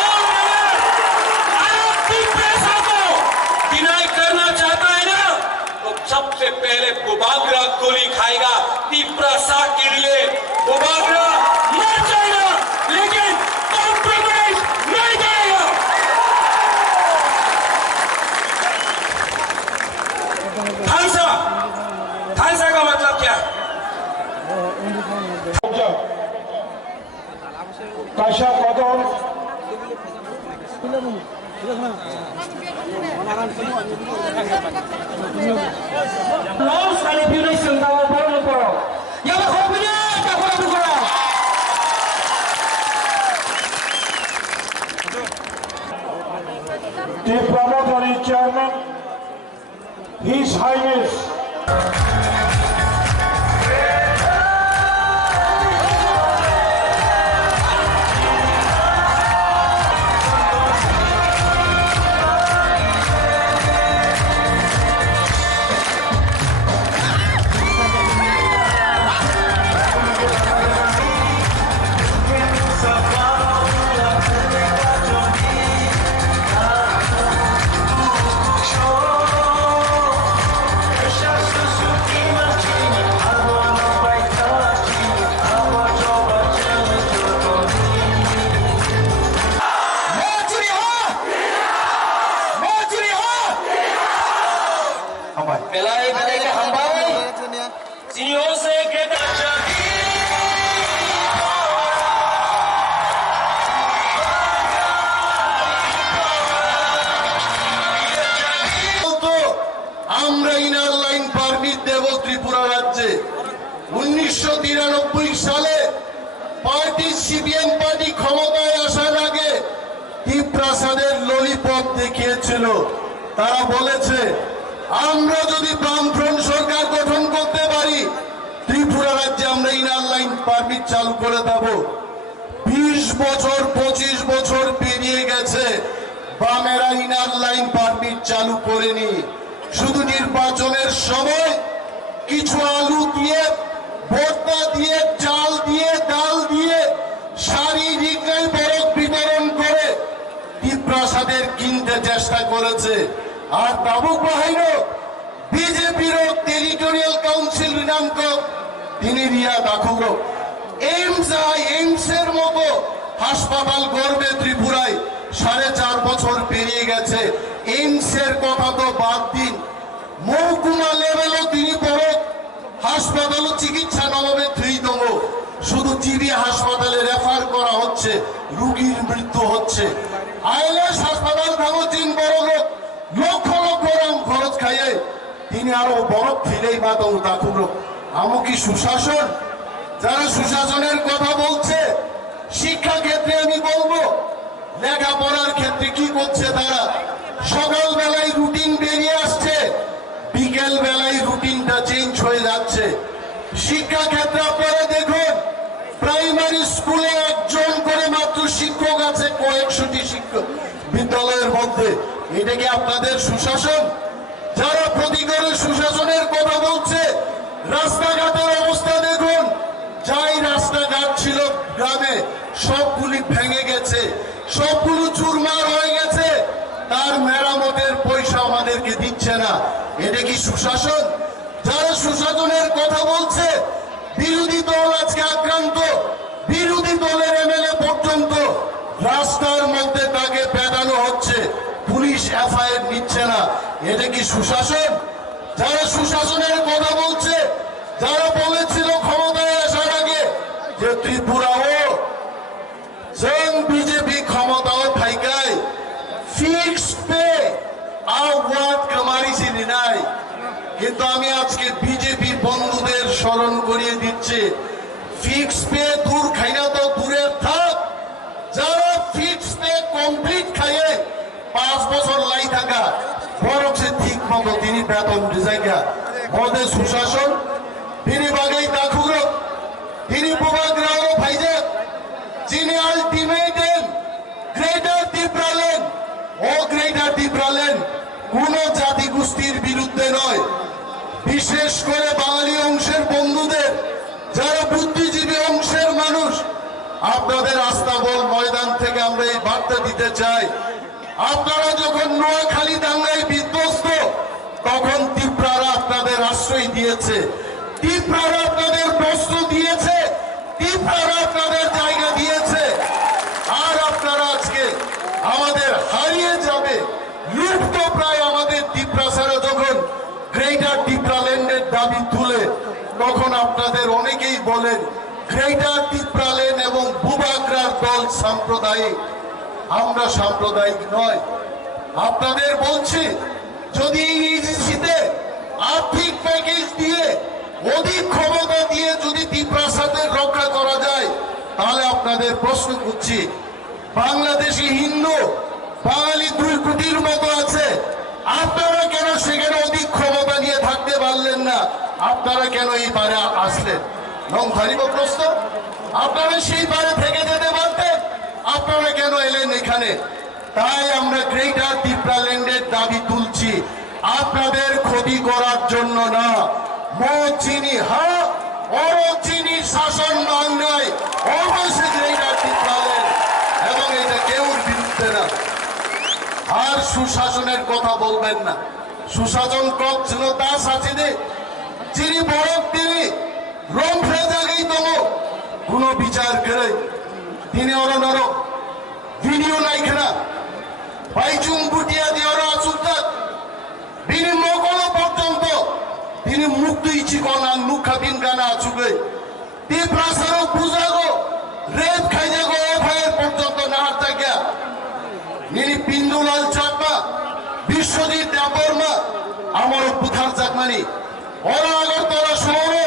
और अगर आप तिब्रासा को डिनाई करना चाहता है ना, तो सबसे पहले कुबागरा गोली खाएगा। तिब्रासा के लिए कुबागरा मर जाएगा, लेकिन कॉम्प्रोमाइज नहीं करेगा। थानसा का मतलब क्या? काशा कदम The promotory chairman, His Highness बेलाय बेलायखौ हामबाय जिनियाव से गेदेर আমরা ইনার লাইন পারমিট দেব ত্রিপুরা রাজ্যে 1993 সালে পার্টি সিপিএম পার্টি ক্ষমতায় আসার আগে টিপ্রাসাদের ললিপপ দেখিয়েছিল তারা বলেছে আমরা যদি বামফ্রন্ট সরকার গঠন করতে পারি ত্রিপুরা রাজ্যে আমরা ইনার লাইন পারমিট চালু করে দেব 20 বছর 25 বছর পেরিয়ে গেছে বামেরা ইনার লাইন পারমিট চালু করেনি শুধু নির্বাচনের সময় কিছু আলু দিয়ে ভর্তা দিয়ে চাল দিয়ে ডাল দিয়ে শারীরিক বরফ বিতরণ করে টিপ্রাসাদের কিনতে চেষ্টা করেছে আর দাবুক বাহিনী বিজেপির টেরিটোরিয়াল কাউন্সিল দিনাঙ্ক তিনি রিয়া দাখুর এইমসের মতো হাসপাতাল গড়বে ত্রিপুরায় 4.5 বছর পেরিয়ে গেছে এইমসের কথা তো বাদ দিন মহকুমা লেভেলও তিনি বড় হাসপাতাল চিকিৎসা নবাবে থুইতম শুধু জিবি হাসপাতালে রেফার করা হচ্ছে রোগীর মৃত্যু হচ্ছে আইএলএস হাসপাতাল ভাঙচিন বড় লোক লক্ষ লক্ষ রাম খরচ খাইয়ে তিনি আরো বরফ ফিরেই মাতম দাখুর আমকি সুশাসন যারা সুশাসনের কথা বলছে শিক্ষা ক্ষেত্রে আমি বলবো লেখাপড়ার ক্ষেত্রে কি করছে তারা সকাল বেলায় রুটিন বেরিয়ে আসছে বিকেল বেলায় রুটিনটা চেঞ্জ হয়ে যাচ্ছে শিক্ষা ক্ষেত্রে আপনারা দেখুন প্রাইমারি স্কুলে একজন করে মাত্র শিক্ষক আছে কয়েকশোটি শিক্ষক বিদ্যালয়ের মধ্যে এটা কি আপনাদের সুশাসন যারা প্রতিকারে সুশাসনের কথা বলছে রাস্তাঘাটের অবস্থা দেখুন যাই রাস্তাঘাট ছিল গ্রামে সবগুলি ভেঙে গেছে সবগুলো চুরমার হয়ে গেছে তার মেরামতের পয়সা আমাদেরকে দিচ্ছে না এটা কি সুশাসন যারা সুশাসনের কথা বলছে বিরোধী দল আজকে আক্রান্ত বিরোধী দলের এমএলএ পর্যন্ত রাস্তার মধ্যে তাকে পেটানো হচ্ছে পুলিশ এফআইআর নিচ্ছে না এটা কি সুশাসন যারা সুশাসনের কথা বলছে যারা বলেছিল ক্ষমতায় আসার আগে যে ত্রিপুরাও বিজেপি ক্ষমতাও থাইকায় ফিক্স পে আওয়াজ কামারিছি নাই কিন্তু আমি আজকে বিজেপি বন্ধুদের স্মরণ করিয়ে দিচ্ছি ফিক্স পে দূর খাইনা তো দূরের থাক যারা ফিক্স পে কমপ্লিট খাইয়ে 5 বছর লাই থাকা বরং সে ঠিক মতো তিনি বেতন জায়গা মধ্যে সুশাসন তিনি বাগাই দাখুর তিনি বুবাগ্রাও ভাইজে যিনি আলটিমেটেন গ্রেটার ত্রিপুরালেন ও গ্রেটার ত্রিপুরালেন কোন জাতি গোষ্ঠীর বিরুদ্ধে নয় বিশেষ করে বাঙালি অংশের বন্ধুদের যারা বুদ্ধিজীবী অংশের মানুষ আপনাদের আস্তাবল ময়দান থেকে আমরা এই বার্তা দিতে চাই আপনারা যখন নোয়াখালী দাঙ্গায় বিধ্বস্ত তখন ত্রিপুরারা আপনাদের আশ্রয় দিয়েছে ত্রিপুরারা আপনাদের বস্ত্র দিয়েছে ত্রিপুরারা আপনাদের জায়গা দিয়েছে আর আপনারা আজকে আমাদের হারিয়ে যাবে লুপ্ত প্রায় আমাদের ত্রিপুরাসারা যখন গ্রেটার ত্রিপুরাল্যান্ডের দাবি তুলে তখন আপনাদের অনেকেই বলেন গ্রেটার ত্রিপুরাল্যান্ড এবং বুবাগ্রার দল সাম্প্রদায়িক আমরা সাম্প্রদায়িক নয় আপনাদের বলছি যদি ইজিসিতে আর্থিক প্যাকেজ দিয়ে অধিক ক্ষমতা দিয়ে যদি ত্রিপ্রাসাদের রক্ষা করা যায় তাহলে আপনাদের প্রশ্ন করছি বাংলাদেশি হিন্দু বাঙালি 2 কোটির মতো আছে আপনারা কেন সেখানে অধিক ক্ষমতা নিয়ে থাকতে পারলেন না আপনারা কেন এই বারে আসলেন লংধারিব প্রশ্ন আপনারা সেই বারে থেকে যেতে পারতেন আপনারা কেন এলেন এখানে তাই আমরা গ্রেটার ত্রিপুরাল্যান্ডের দাবি তুলছি আপনাদের ক্ষতি করার জন্য না চিনি চিনি শাসন বাংলায় অবশ্যই গ্রেটার ত্রিপুরাল্যান্ড এবং এটা কেউর বিরুদ্ধে না আর সুশাসনের কথা বলবেন না সুশাসন করছিল দাস আছে যিনি বড় তিনি রং ফেজাগেই তম কোনো বিচার করে তিনি অনর ভিডিও নাই খেলা বাইচুং বুটিয়া দিয়ে আসুক বিনি মকল পর্যন্ত Cini muktu ichi konang nukhabin gana achugai. Tipra sarok bujago. Rape khaijago FIR porjonto na hartagya. Nini Pindulal Chakma. Bishwadit Daborma. Amaro Puthar Jakmani. Ora Agartala Shoro.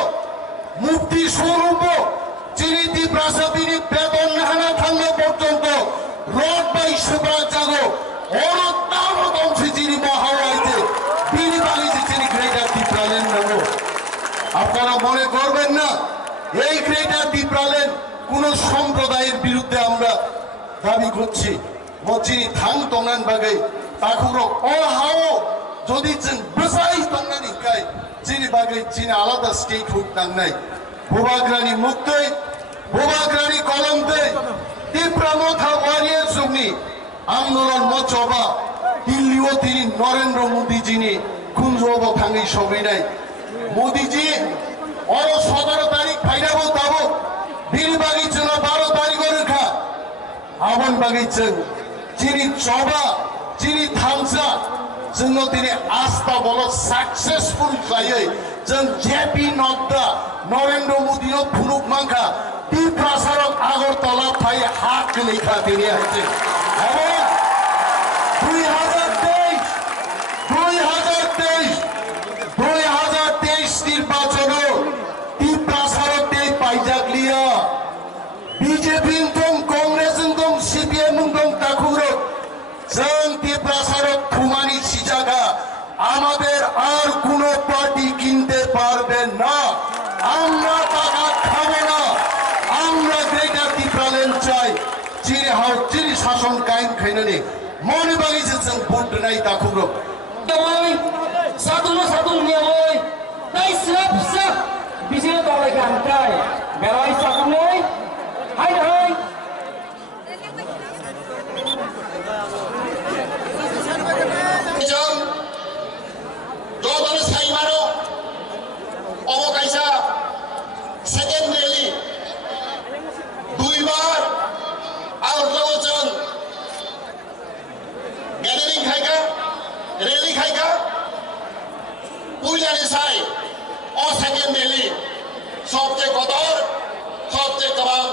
Mukti Shorumbo. Cini Tipra sabini beton nahana thanglo porjonto. Road by Shubra Jago. Ora tamo tomsi cini mahawaite. Bini bali cini greater Tipraland nago. আপনারা মনে করবেন না এই greater Tipraland কোন সম্প্রদায়ের বিরুদ্ধে আমরা দাবি করছি মচিনি থাং তংনান বাগৈ তাকুরো অহাও যদি जों বসাই তংনানি কাই চিনি বাগৈ চিনি আলাদা স্টেট হুক নাংনাই বোবাগ্রানি মুক্তই বোবাগ্রানি কলমতে তীব্রমথা ওয়ারিয়ার সুগনি আন্দোলন মচবা দিল্লিও তিনি নরেন্দ্র মোদিজিনি কুঞ্জব থাঙ্গি সবই নাই मोदी जी और 17 तारीख फाइनाबो ताबो बिल बागिचनो 12 तारीख रखा आवन बागिचन चिनी चौबा चिनी थांसा जोंनो दिनै आस्था बल सक्सेसफुल जायै जों जेपी नड्डा नरेंद्र मोदी नो फुनुक मांखा ती प्रसारक আগরতলা फाइ हाक लेखा दिनै आइছে এবং 2023 নির্বাচন তীব্রাসারতে পাইজাক লিয়া বিজেপি কংগ্রেস সিপিএম তাকুর जों তীব্রাসারক খুমানি সিজাগা আমাদের আর কোন পার্টি কিনতে পারবে না আমরা টাকা খাবো না আমরা গ্রেটার তীব্রাল্যান্ড চাই চিনি হাও চিনি শাসন কায়েম খাইনানি মনে বাগিছে जों ভোট নাই তাকুর satu niawai dai srap bising tolai kantai berai sakunoi hai जों जबानो साइमानो अबो काइसा सेकेन्ड रेली दुई बार आउटलो जों gathering खाइका rally खाइका पुइलानि Sai a second रेली सबचेয়ে गदर सबचेয়ে गोबां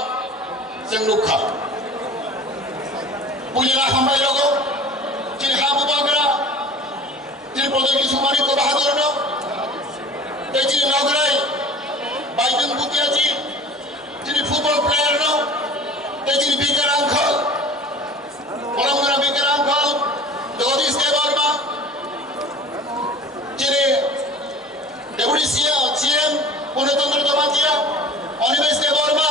जों नुखा पुइला हामबाय लोगो चिनि हाबुबाग्रा चिनि प्रदोगी सुमारी को बहादुर नो तेजी नगराई बाइडन बुतिया जी चिनि फुटबल प्लेयर नो तेजी बिगर अंकल परमगरा बिगर अंकल जगदीश देवर्मा चिनि डेपुटी सीएम पूर्णचंद्र दमातिया अनिमेश देवर्मा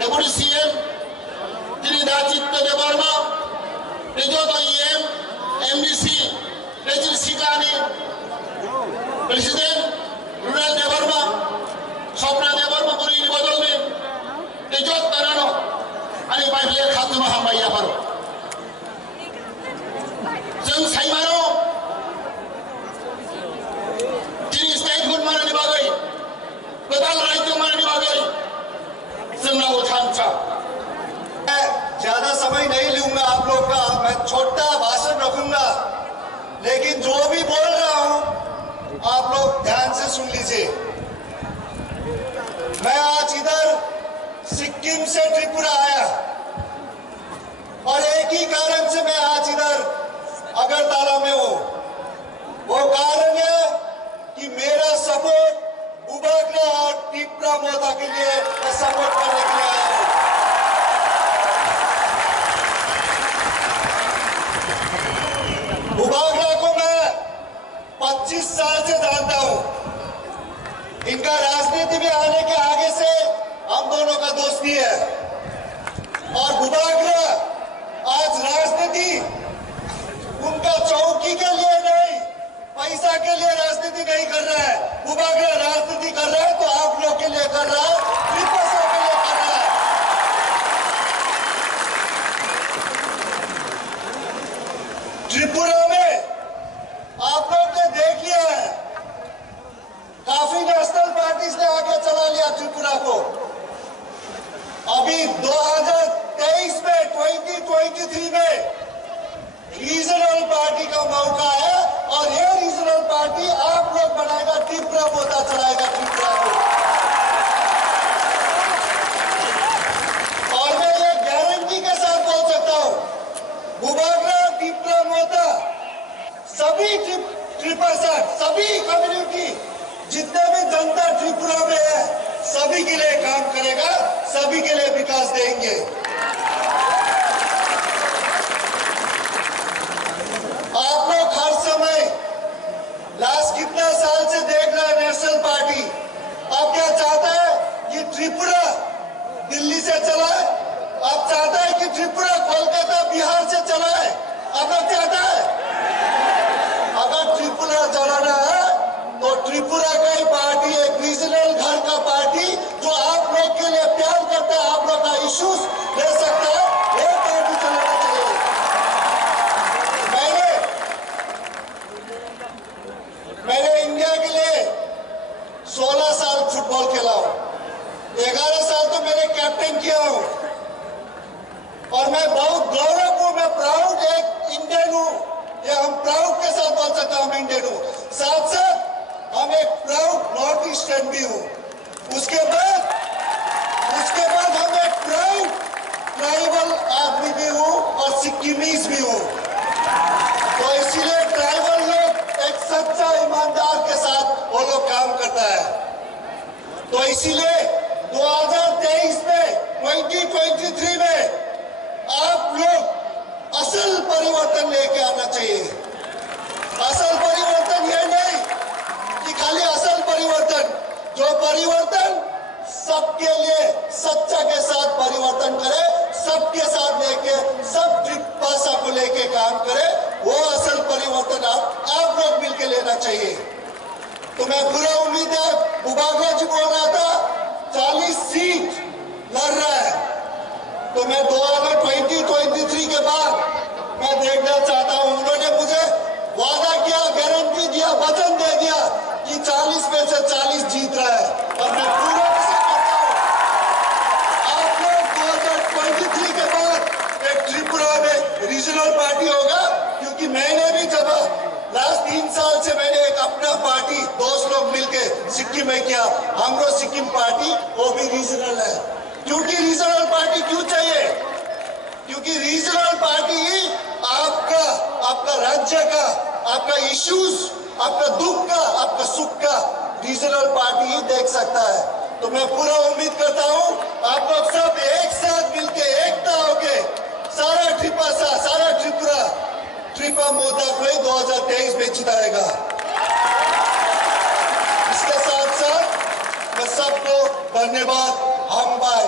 डेपुटी सीएम चिनि दाचित्त देवर्मा रिजोत ईएम एमडीसी रेजिल सिकानी प्रेसिडेंट रुरल देवर्मा स्वप्ना देवर्मा पुरी बदल में रिजोत तरानो आणि बाइले खातुमा हामबाया फारो जों साइमानो चिनि स्टेटहुड मानानि बागै गोदान राज्य मानानि बागै जोंना उठानचा ज्यादा समय नहीं लूंगा आप लोग का मैं छोटा भाषण रखूंगा लेकिन जो भी बोल रहा हूं आप लोग ध्यान से सुन लीजिए मैं आज इधर सिक्किम से त्रिपुरा आया और एक ही कारण से मैं आज इधर अगरतला में हूं वो कारण है कि मेरा सपोर्ट बुबाग्रा और टिप्रा मोदा के लिए सपोर्ट करने के लिए आया हूं बुबाग्रा को मैं 25 साल से जानता हूं इनका राजनीति में आने के आगे से हम दोनों का दोस्ती है और बुबाग्रा आज राजनीति उनका चौकी के लिए नहीं पैसा के लिए राजनीति नहीं कर रहा है बुबाग्रा राजनीति कर रहा है तो आप लोग के लिए कर रहा है विपक्षों के लिए कर रहा है त्रिपुरा में आप लोग ने देख लिया है काफी नेशनल पार्टीज ने आगे चला लिया त्रिपुरा को अभी 2023 में 2023 में रीजनल पार्टी का मौका है और ये रीजनल पार्टी आप लोग बनाएगा सभी ट्रिपसा, सभी कम्युनिटी, जितने भी जनता त्रिपुरा में है, सभी के लिए काम करेगा, सभी के लिए विकास देंगे। आप लोग हर समय लास्ट कितना साल से देख रहा है नेशनल पार्टी, आप क्या चाहता है कि त्रिपुरा दिल्ली से चलाए? आप चाहता है कि त्रिपुरा कोलकाता बिहार से चलाए? आप लोग चाहता है? अगर त्रिपुरा चलाना है तो त्रिपुरा का ही पार्टी, एक रीजनल घर का पार्टी जो आप लोग के लिए प्यार करता है, आप लोग का इश्यूज ले सकता है, वो पार्टी चलाना चाहिए। मैंने इंडिया के लिए 16 साल फुटबॉल खेला हूं, 11 साल तो मैंने कैप्टन किया हूं, और मैं बहुत गौरव हूं, मैं प्राउड एक इंडियन हूं, ये हम प्राउड के साथ बोल सकते हैं हम इंडियन हूं। साथ साथ हम एक प्राउड नॉर्थ ईस्टर्न भी हूं। उसके बाद हम एक प्राउड ट्राइबल आदमी भी हूं और सिक्किमीज भी हूं। तो इसीलिए ट्राइबल लोग एक सच्चा ईमानदार के साथ वो लोग काम करता है। तो इसीलिए 2023 में 2023 में आप लोग असल परिवर्तन लेके आना चाहिए। असल परिवर्तन ये नहीं कि खाली असल परिवर्तन, जो परिवर्तन सबके लिए सच्चा के साथ परिवर्तन करे, सबके साथ लेके, सब भाषा को लेके काम करे, वो असल परिवर्तन आप लोग मिलके लेना चाहिए। तो मैं पूरा उम्मीद है, बुबागरा जी बोल रहा था 40 सीट लड़ रहा है, तो मैं 2023 के बाद मैं देखना चाहता हूं। उन्होंने मुझे वादा किया, गारंटी दिया, वचन दे दिया कि 40 में से 40 जीत रहा है, और मैं पूरा करता हूं। आप लोग 2023 के बाद एक त्रिपुरा में रीजनल पार्टी होगा, क्योंकि मैंने भी जब लास्ट 3 साल से मैंने एक अपना पार्टी दोस्त लोग मिलके सिक्किम में किया, हमरो सिक्किम पार्टी, वो भी रीजनल है। क्योंकि रीजनल पार्टी क्यों चाहिए? क्योंकि रीजनल पार्टी ही आपका राज्य का, आपका इश्यूज, आपका दुख का, आपका सुख का रीजनल पार्टी ही देख सकता है। तो मैं पूरा उम्मीद करता हूं आप लोग सब एक साथ मिलके, एकता होके, सारा त्रिपुरा मोदा को 2023 में जिताएगा। इसके साथ साथ मैं सबको धन्यवाद, हम bye.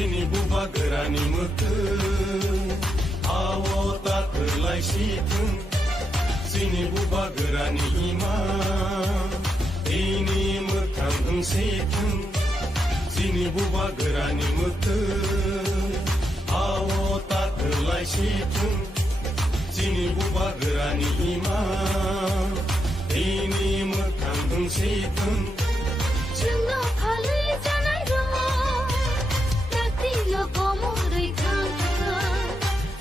Sini buba gerani mutu, awo tak terlai situ. Sini buba gerani ima, ini mutang situ. Sini buba gerani mutu, awo tak terlai situ. Sini buba gerani ima, ini mutang situ. Cuma kali janai roh, tapi lo kamu rekan.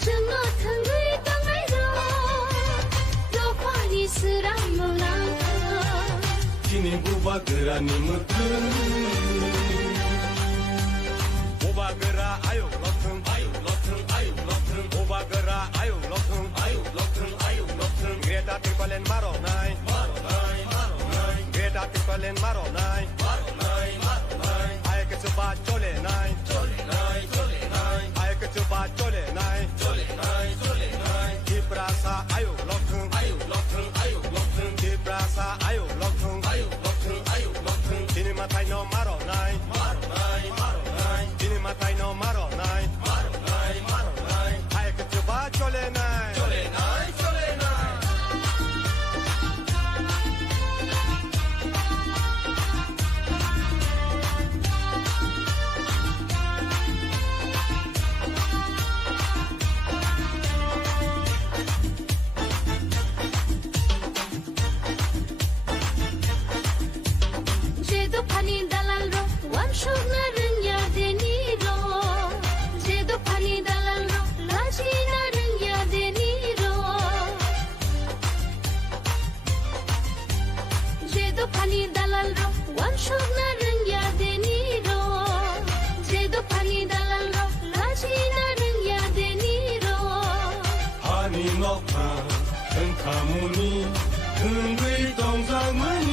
Cuma tenggai tangai roh, lo pani seram melangkah. Sini buba gerani mutu, buba gera ayo loteng, ayo loteng, ayo loteng. Buba gera ayo loteng, ayo loteng, ayo loteng. Greta Thunberg maro nai, maro nai, maro nai. Greta Thunberg maro nai, maro nai, maro nai. Ayo ke coba chole nai, chole nai, chole nai. Ayo ke coba chole nai, chole nai, chole nai. Di prasa ayo loteng, ayo loteng, ayo loteng. Di prasa ayo loteng, ayo loteng, ayo loteng. Sini matai no maro nai, maro nai, maro nai. Sini matai no maro nai, maro nai, maro nai. Ayo ke coba chole nai, chole nai, chole nai. Je do 원수나는 야대니로 제도 판이 달랄로 라지나는 야대니로 제도 판이 달랄로 원수나는 야대니로 제도 판이 달랄로 라지나는 야대니로 하니 녹화 등가무니 등의 동상머니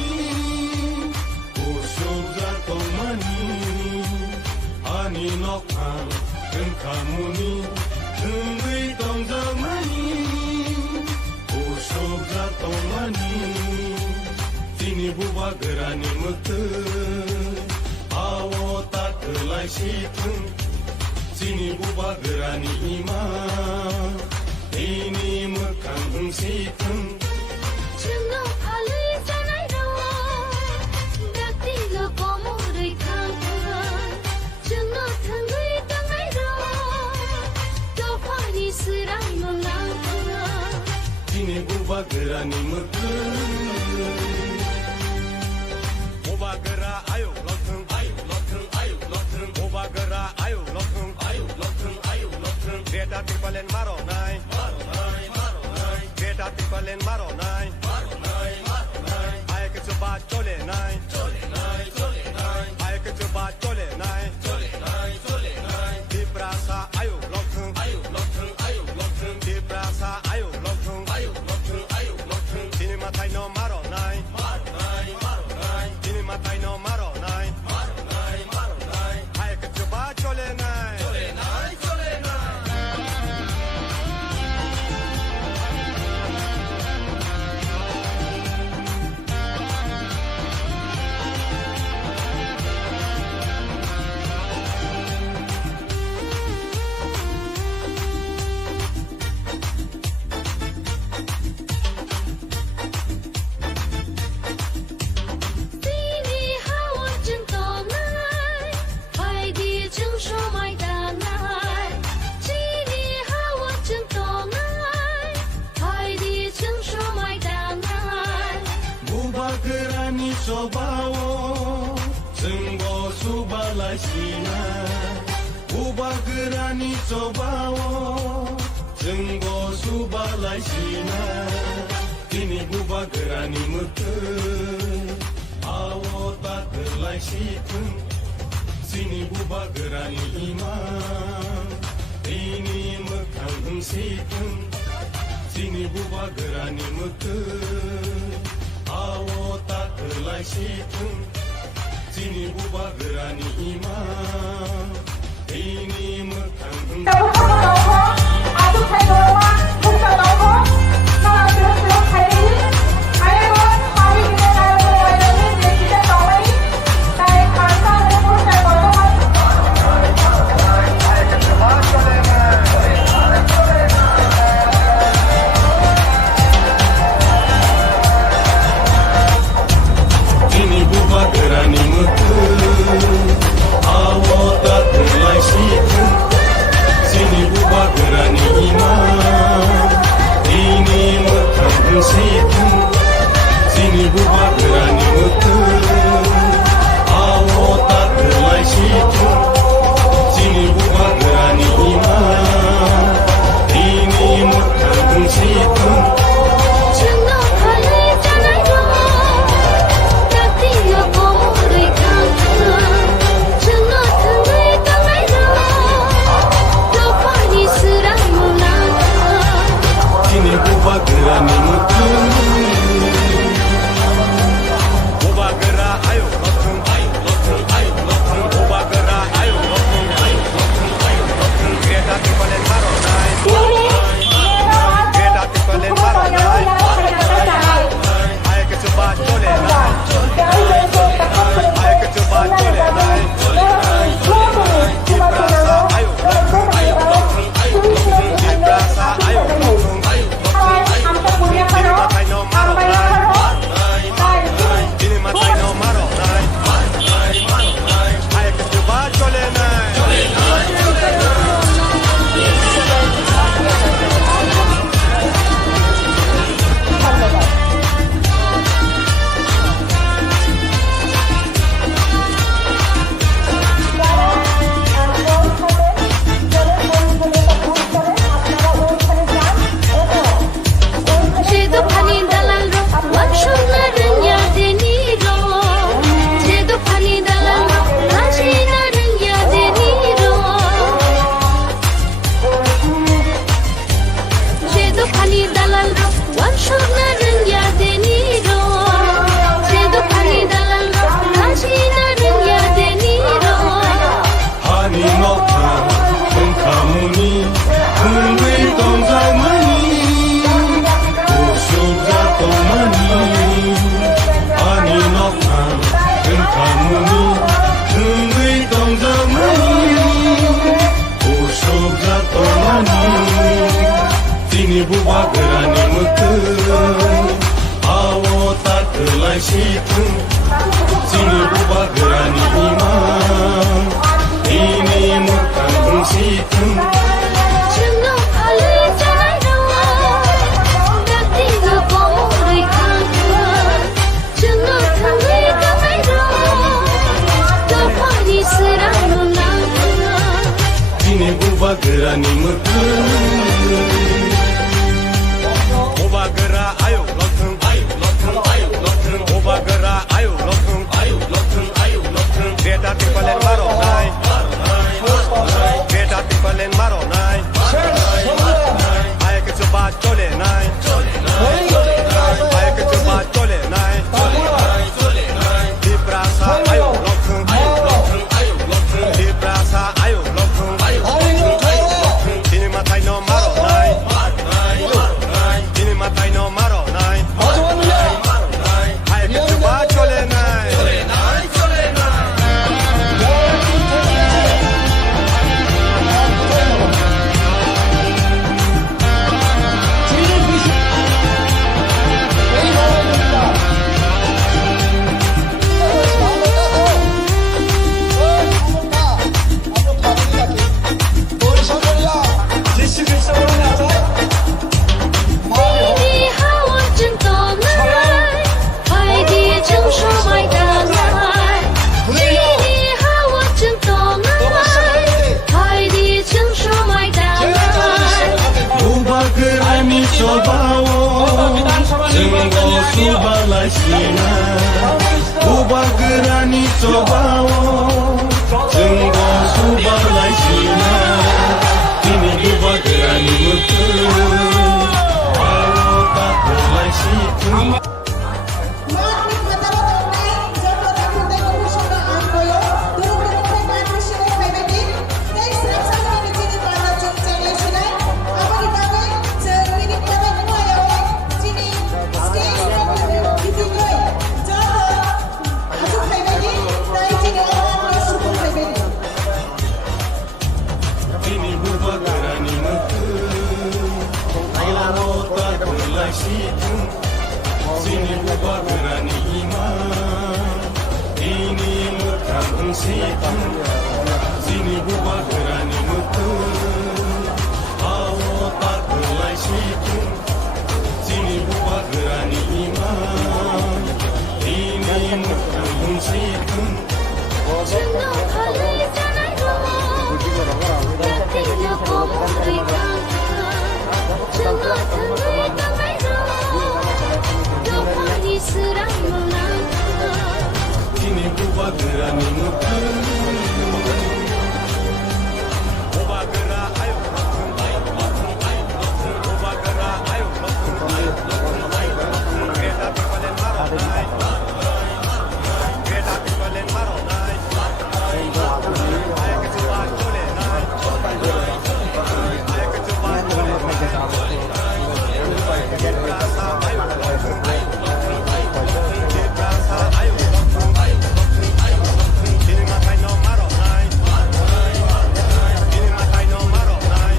우수자 동머니 하니 녹화 등가무니 등의 동상머니 우수자 동머니 Sini buba gerani mete awo tak kelai situng Sini buba gerani ima ini mekang situng 증거 팔리잖아요 닭띠가 고물의 강한 증거 탕의 땅아요 또 환히 쓰라이는 랑한 Sini buba gerani mete Buba gera ayo lokeng Buba gera ayo lokeng Beta tipalen maro nai Beta tipalen maro nai Ay ke coba chole nai Ay ke coba chole nai Di prasa ayo lokeng Di prasa ayo lokeng Sini matai no maro nai Sini matai no maro nai Ay ke coba chole nai Sini hawa cintonai Hai di jengso mai danai Sini hawa cintonai Hai di jengso mai danai Buba gerani sobawo Senggo subalai sina Buba gerani sobawo Senggo subalai sina Kini buba gerani mete Awo tak terlai situng Sini buba gerani imam Ini mekang situng Sini buba gerani mete Awo tak terlai situng Sini buba gerani imam Ini mekang Sini buba gerani mete Awo tak terlai situng Sini buba 시튼 지니부바 그라니만 이니 못한 시튼 Chừng ngọc hà lê trái đôi đã tin được có một người khác chừng ngọc thằng lê có mấy rồi đâu phải đi sự đang luôn lắng 지니부바 그라니만 오바그라 아유 러튼 오바그라 아유 러튼 데이터 틱발렌 마로 나이 데이터 틱발렌 마로 나이 아이게 저바 쫄레 나이 아이게 저바 쫄레 나이 디브라사 아유 러튼 디브라사 아유 러튼 디니마타이 너 마로 나이 디니마타이 너 마로 나이 아이게 저바 쫄레 나이 đi hao chân to nai hai đi chân so mai đà nai đi hao chân to nai hai đi chân so mai đà nai 우박을 알미 줘봐오 증거 수발라시나 우박을 알미 줘봐오 증거 수발라시나 이미 우박을 알미 묻든 바로 따뜻한 이미 우박을 알미 묻든 바로 따뜻한 시든 지니 우박을 알미만 이니 못한 시든 지니 우박을 알미 묻든 바로 따뜻한 시든 지니 우박을 알미만 이니 못한 시든 chừng ngọc hà lê trái đôi đã tin được có một người khác chừng ngọc thằng lê có mấy rồi đâu phải đi sự đang luôn lắng 이니 우박을 알미 묻든 오바그라 아유 오바그라 아유 그레타 틱발렌 마로 나이 그레타 틱발렌 마로 나이 아이게 저바 쫄레 나이 아이게 저바 쫄레 디브라사 아유 디브라사 아유 디니마타이 너 마로 나이 디니마타이 너 마로 나이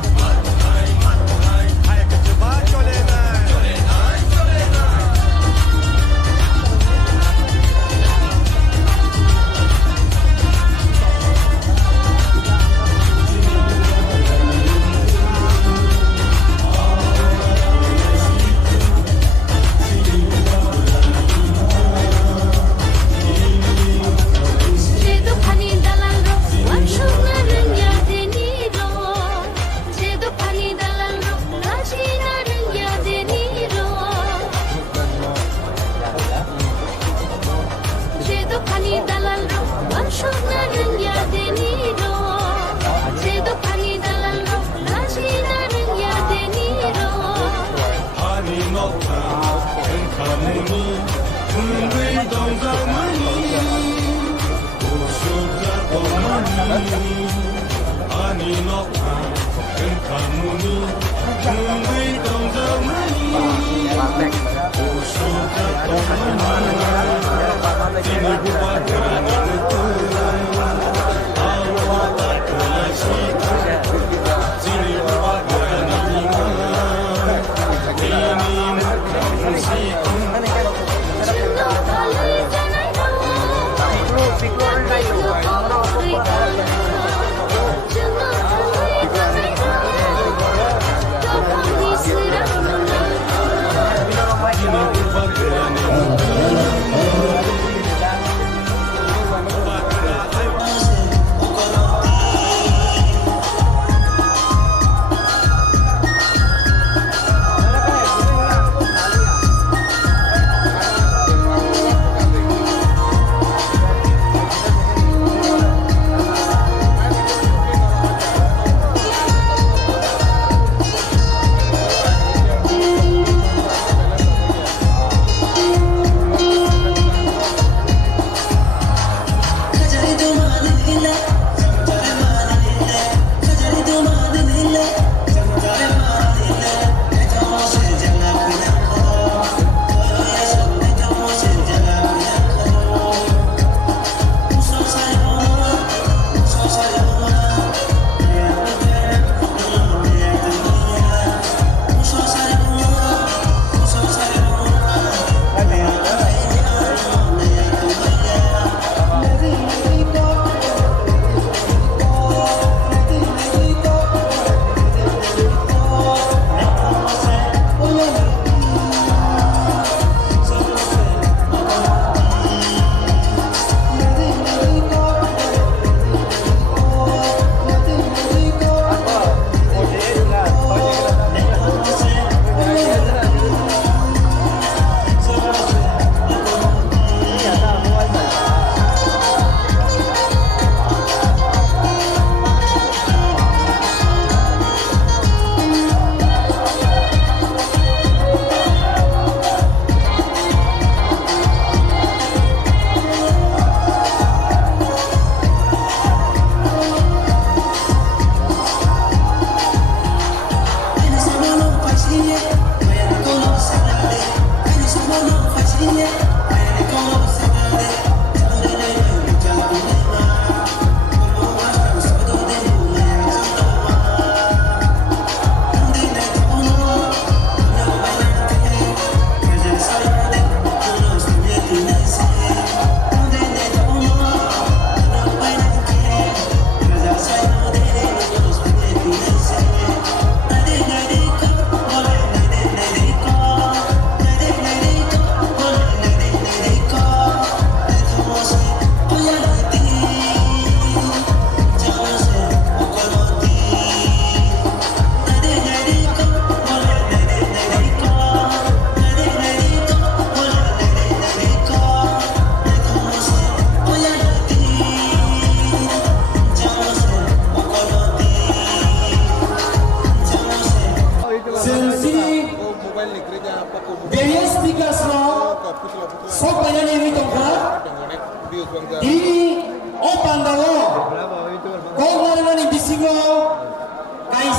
아이게 저바 쫄레 나이 제도 판이 달랑로 완충나는 야대니로 제도 판이 달랑로 라지나는 야대니로 제도 판이 달랑로 완충나는 야대니로 제도 판이 달랑로 라지나는 야대니로 아니 너가 은카무니 둥글 동감하니 우수가 동하니 아니 너가 은카무니 둥글 동감하니 우수가 동하니 지니 우박을 알미 묻든 아우 따뜻한 시간 지니 우박을 알미만 이니 못한 시간 chừng ngọc hà lê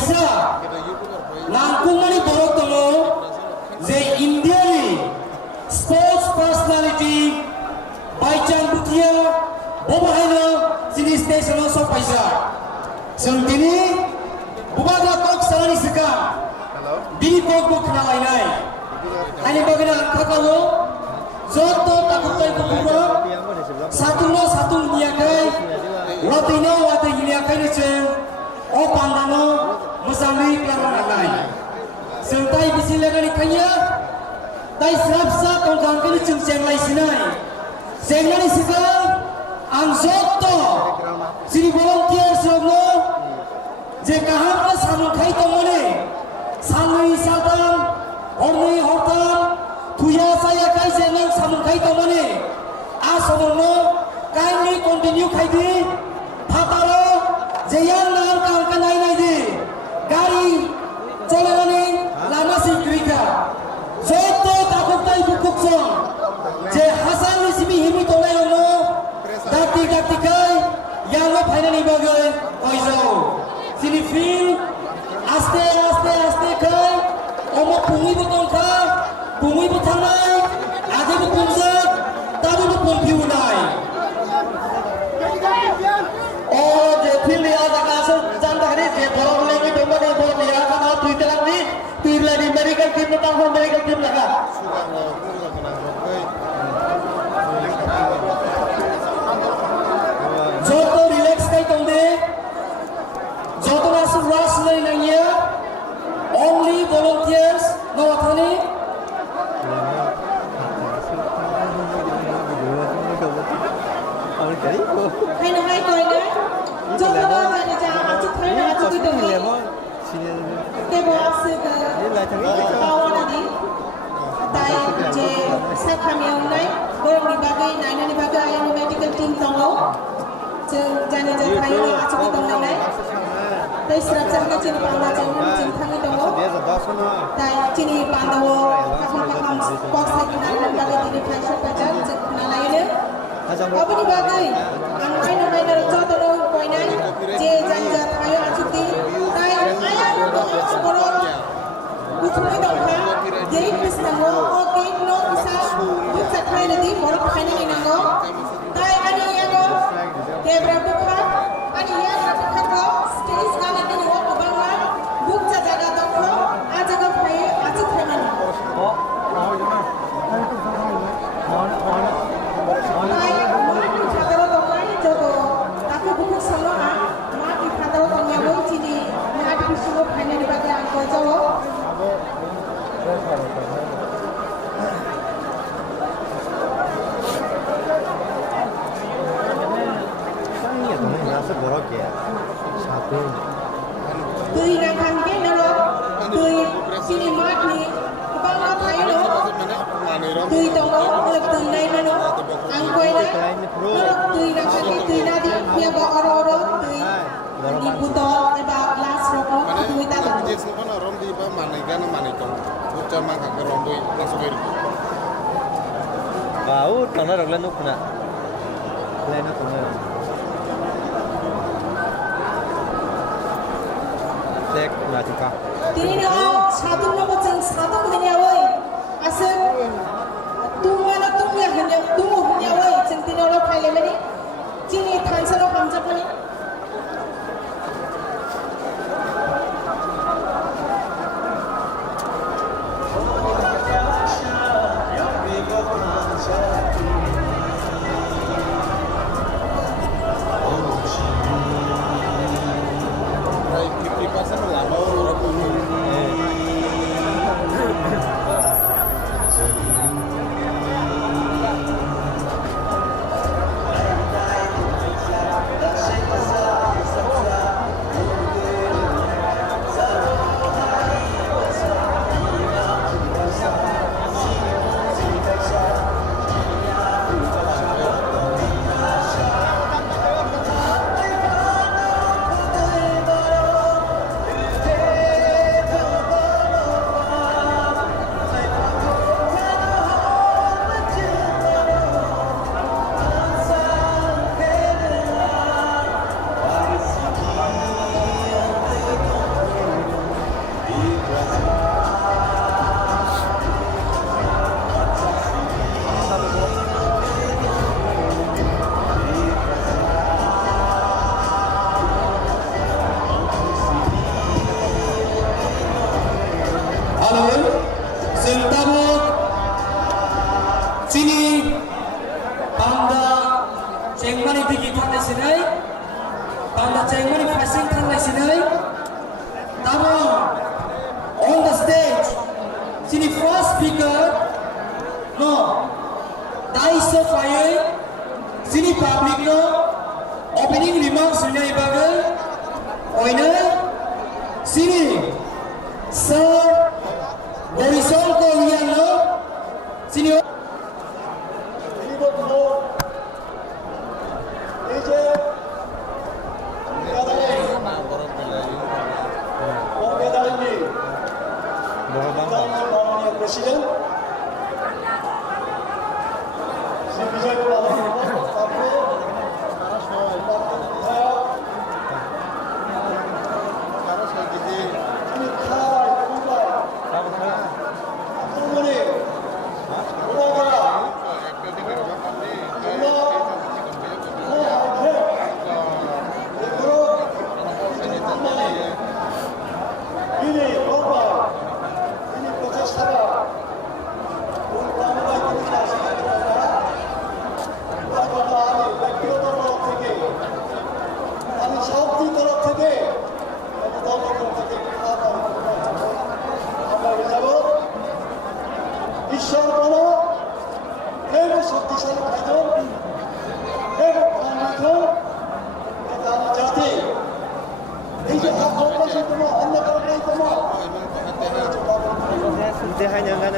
paisa nangkungmani borok tongo je India ni sports personality Baichang Bhutia bobahaino sini station so paisa sentini bubaga kok salani seka bini kok buk na lainai ani bagina kakalo joto takutai kuburo satu niakai watino wate niakai ni chen o pandano musangri karana nai sentai bisilagani kanya tai srapsa kongkang kini chung cheng lai sinai senggani sika ang joto sini volunteers rogno je kaham ka sanung khai tomone sanui sadam horni hortam tuya saya kai senang sanung khai tomone a somono kindly continue khai di phataro je yang nam kang ka nai nai di gari cholagani lama sikrika joto takutai bukukson je hasan nisimi himi tonai ono dati kai yang lo finally bagai oizo sini feel aste kai omo pungui botong ka pungui botang nai ade bu kumzat tabu bu kompiu nai oh je feel ya daga so janta hari je borong lagi domba ni borong ya kan au tui telang ni tui lagi medical team tang hon medical team laga joto relax kai tongde joto nasu rush lai nangya only volunteers no athani hay là hai coi đấy cho các bạn này cha ăn chút thấy là chút cái đường cái bộ áp sự bao là đi tại je sát tham yêu này bolong di bagai nai di bagai yang medical team tongo jeng jani jeng thấy là chút cái đường này tại serap serap cái chini panda jeng thang tongo tại chini panda wo kakam box sai kenal bagai chini fashion pacar jeng kenal lainnya apa di bagai angkai namai dari contoh dong poinnya je janja ayo acuti tai ayo borong butuh dong kan jadi bisa ngo oke no bisa bisa kai nanti borong kai nanti nango tai ani yang ngo kebra buka ani yang buka ko stage kali ini ngo kebangga buka jaga dong ko aja ko kai aja kai mana tai mati khataro dong kai jodo tapi buku solo ah mati khataro dong yang ngo cini mati bisulo kai nanti bagai angko jowo tui nang khang ke naro tui sini mat ni bang lo thai lo tui tong lo oleh tui nai nano ang koi na tui nang khang ke tui na di pia ba oro tui ni puto ba last roko tui ta lo je semua orang di bawah mana itu bukan mangga kerondoi langsung itu bau tanah raglan nuk na lain tu na cek na tika tini no satu nomor jeng satu hanya woi asal tumya hanya woi jeng tini orang khai le mani cini thansa lo kamjap mani Tanda Chengmani passing Tanai Sinai. Tamam. On the stage. Sini first speaker. No. Daisa Faye. Sini public no. Opening remarks Sinai Bagal. Oina. Sini. Sir. Horizon Korean no. Sini. 이것도 이제 공개달리 마음의 프레시덴트 비자를 받아서 앞으로 Dia hanya kan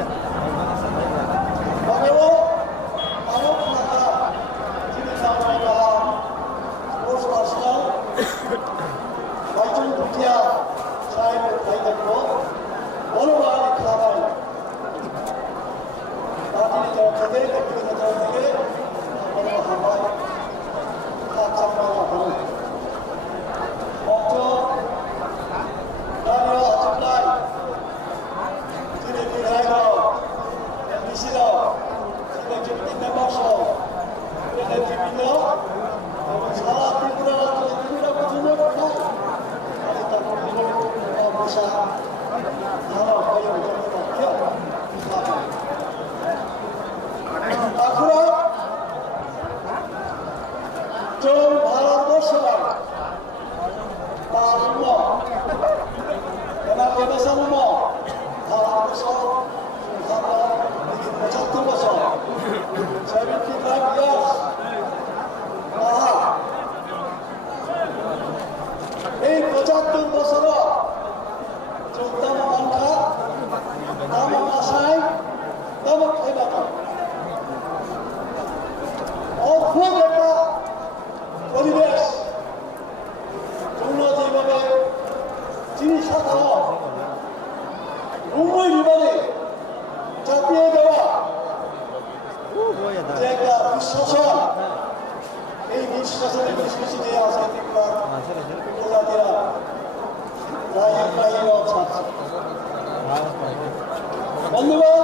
বন্ধুগণ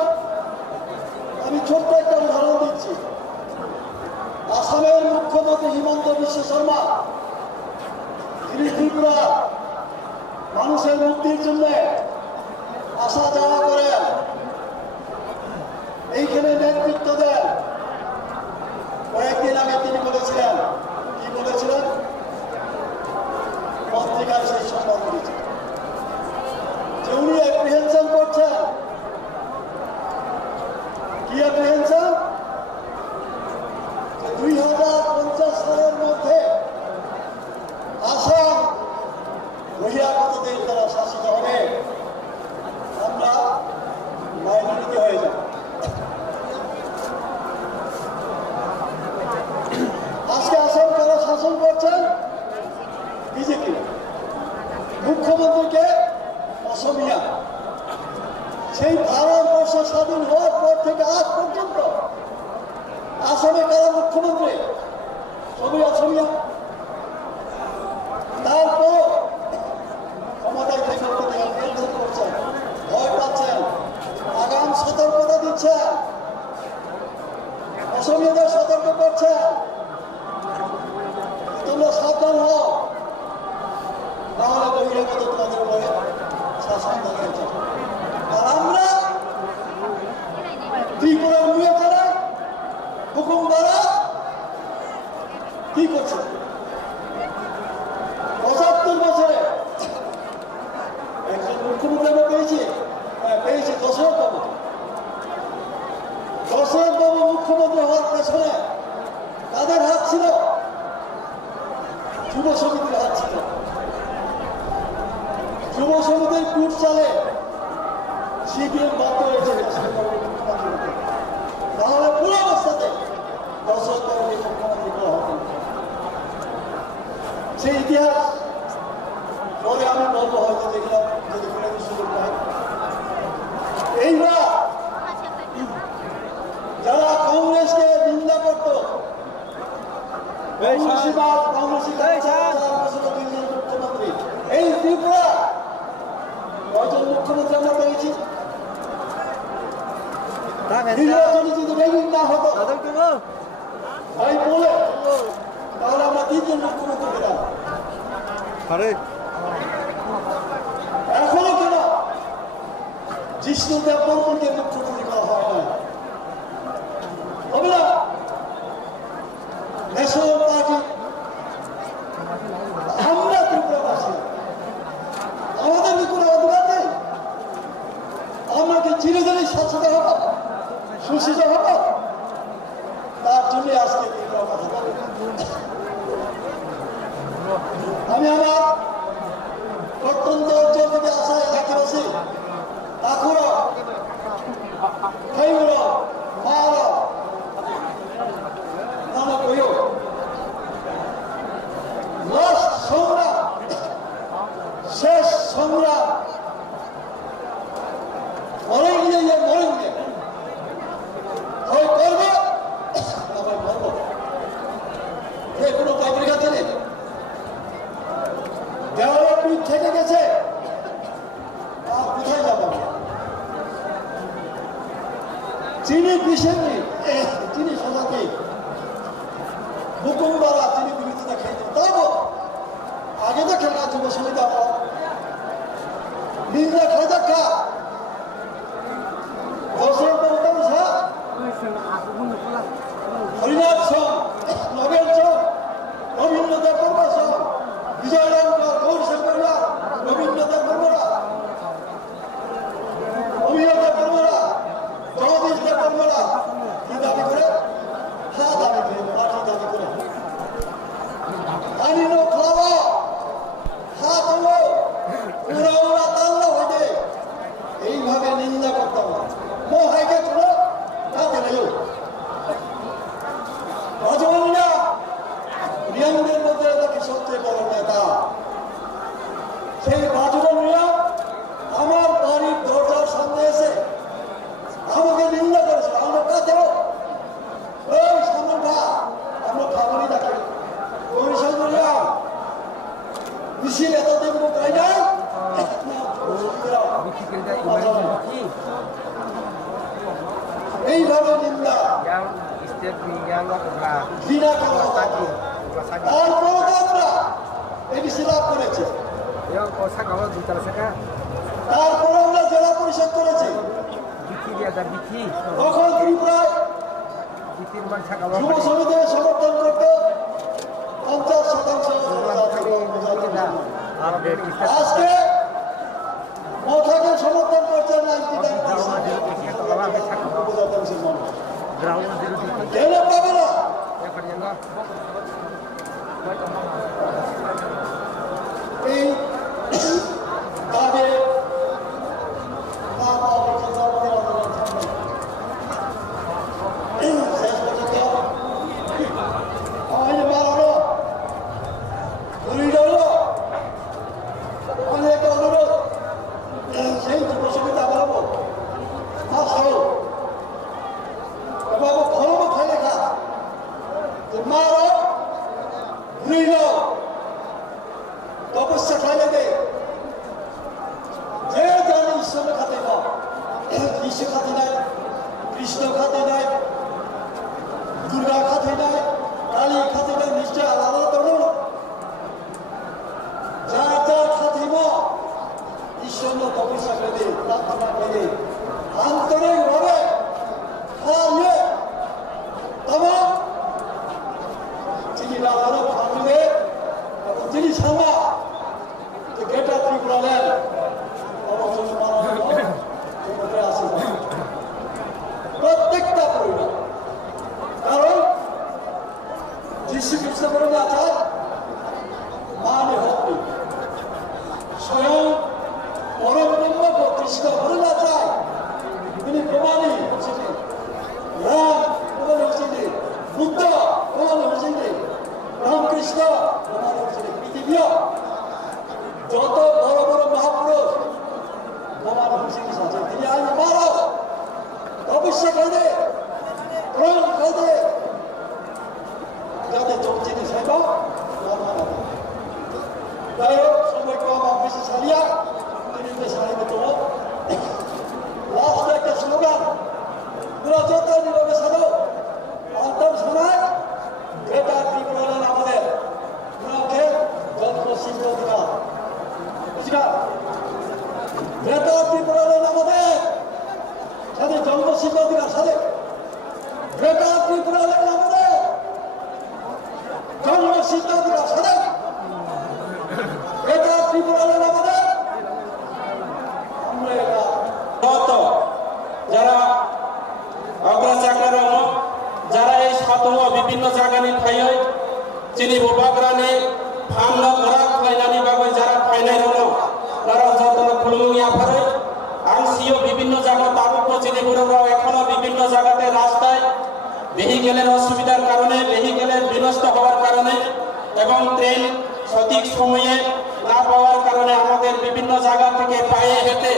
আমি ছোট্ট একটা উদাহরণ দিচ্ছি আসামের মুখ্যমন্ত্রী হিমন্ত বিশ্ব শর্মা তিনি ত্রিপুরা মানুষের মুক্তির জন্য আসা যাওয়া করেন এইখানে নেতৃত্ব দেন কয়েকদিন আগে তিনি বলেছিলেন কি বলেছিলেন পত্রিকার সেই সংবাদ দিয়েছেন যে উনি অ্যাপ্রিহেনশন করছেন কি অ্যাপ্রিহেনশন 2050 সালের মধ্যে আসাম বহিরাগতদের দ্বারা শাসিত হবে আমরা মাইনরিটি হয়ে যাব আজকে আসাম কারা শাসন করছেন বিজেপি মুখ্যমন্ত্রীকে অসমিয়া সেই ভারতবর্ষ স্বাধীন হওয়ার পর থেকে আজ পর্যন্ত আসামে কারা মুখ্যমন্ত্রী সবই অসমিয়া তারপর ক্ষমতায় থেকে করছেন ভয় পাচ্ছেন আগাম সতর্কতা দিচ্ছেন অসমিয়াদের সতর্ক করছেন তোমরা সাবধান হও তাহলে বহিরাগত তোমাদের উপরে শাসন করতে আর আমরা ত্রিপুরার নিয়ে যারা হুকুম দ্বারা কি করছে যুব সমিতির হাত ছিল। যুব সমিতির কুট চালে সিপিএম বাধ্য হয়েছে তাহলে পুরো অবস্থাতে দর্শক মুখ্যমন্ত্রী করা হবে। সেই ইতিহাস পরে আমি বলবো হয়তো দেখলাম যদি কোনো সুযোগ পাই। এইবার যারা কংগ্রেসকে নিন্দা করত মুখ্যমন্ত্রী এই ত্রিপুরা কয়জন মুখ্যমন্ত্রী আমরা পেয়েছি। নির্বাচনে যদি রেগিং না হতো তাই বলে তাহলে আমরা 3 জন মুখ্যমন্ত্রী পেতাম। এখনো কেন জিষ্ণু দেব বর্মনকে মুখ্যমন্ত্রী করা হয় না? হবে না? ন্যাশনাল পার্টি আমরা ত্রিপুরাবাসী আমাদের কি কোনো অধিকার নেই? আমরা কি চিরদিনই শাসিত হব, শোষিত হব? তার জন্য আজকে ত্রিপুরা কথা বলি। আমি আমার প্রত্যন্ত অঞ্চল থেকে আসা এলাকাবাসী তাকুর খৈর মার নামক লাস্ট সংগ্রাম শেষ সংগ্রাম মরেঙ্গে মরেঙ্গে হয় করবো আবার করবো যে কোনো পাবলিক আছে নেই দেওয়ালে পিঠ থেকে গেছে আর কোথায় যাবো? চিনি পিসেনি চিনি সজাতি হুকুমবারা চিনি বিরোধিতা খেয়ে তবু আগে তো খেলা যুব সমিতি নিজে খেয়ে দেখা হরিনাথ সোম নগেন সোম রবীন্দ্রনাথ বর্মা সোম বিজয় রামকর গৌরশঙ্কররা রবীন্দ্রনাথ বর্মরা অভিনেতা বর্মরা জগদীশ দেব বর্মরা কি দাবি করে? হ্যাঁ দাবি করে পার্টি দাবি করে আনিনো খাওয়া হ্যাঁ তবু পুরা ওরা তাল্লা হইতে এইভাবে নিন্দা করতাম না। মোহাইকে কোনো কাজে নাই রাজবন্ধা রিয়াংদের মধ্যে তাকে সবচেয়ে বড় নেতা। সেই রাজবন্ধা আমার বাড়ির দরজার সামনে এসে আমাকে নিন্দা করেছে। আমরা কাছেও ওই সামনটা আমরা খাবারই দেখি পরিষদ বললাম মিছিল এত দেখবো তাই নাই এইভাবে নিন্দা ঘৃণা করা তারপরে আমরা এডিসি লাভ করেছি। তারপরে আমরা জেলা পরিষদ করেছি। তখন ত্রিপুরায় যুব সমিতিকে সমর্থন করত 50%। আজকে মথাকে সমর্থন করছে 99%। কেন পাবে না? এই দাবি শেষ পর্যন্ত অনেক অনুরোধ সেই যুব সমিতি বানাবো বাবু খরব খাই লেখা মারো ঘুরিল তপস্যা খাইলে দে যে জানে ঈশ্বরের খাতে না যিশু খাতে নাই কৃষ্ণ খাতে নাই দুর্গা খাতে নাই কালী খাতে নাই নিশ্চয় আলাদা তরুণ যার যার খাতে ঈশ্বর তপস্যা করে প্রার্থনা করে আন্তরিক ভাবে যিনি রাজারও ফাঁসবে এবং যিনি সামা গেটা ত্রিপুরা নেন প্রত্যেকটা পরিবার। কারণ যীশু খ্রিস্ট বলেন আচার অধিকার বুঝিকা বেটা ত্রিপুরার আমাদের সাথে জন্মসিদ্ধ অধিকার সাথে বেটা ত্রিপুরার আমাদের জন্মসিদ্ধ অধিকার সাথে বেটা ত্রিপুরার আমাদের আমরা এটা যারা অগ্রাচাকার যারা এই সাধুও বিভিন্ন জায়গানি ফাই চিনি বাগ্রানি ফামন করা ফাইনানি বাগৈ যারা ফাইনাই রং তারা যত খুলুমুঙি আফারে আং সিও বিভিন্ন জায়গা তাবুক চিনি বড়রাও এখনো বিভিন্ন জায়গাতে রাস্তায় ভেহিকেলের অসুবিধার কারণে ভেহিকেলের বিনষ্ট হওয়ার কারণে এবং ট্রেন সঠিক সময়ে না পাওয়ার কারণে আমাদের বিভিন্ন জায়গা থেকে পায়ে হেঁটে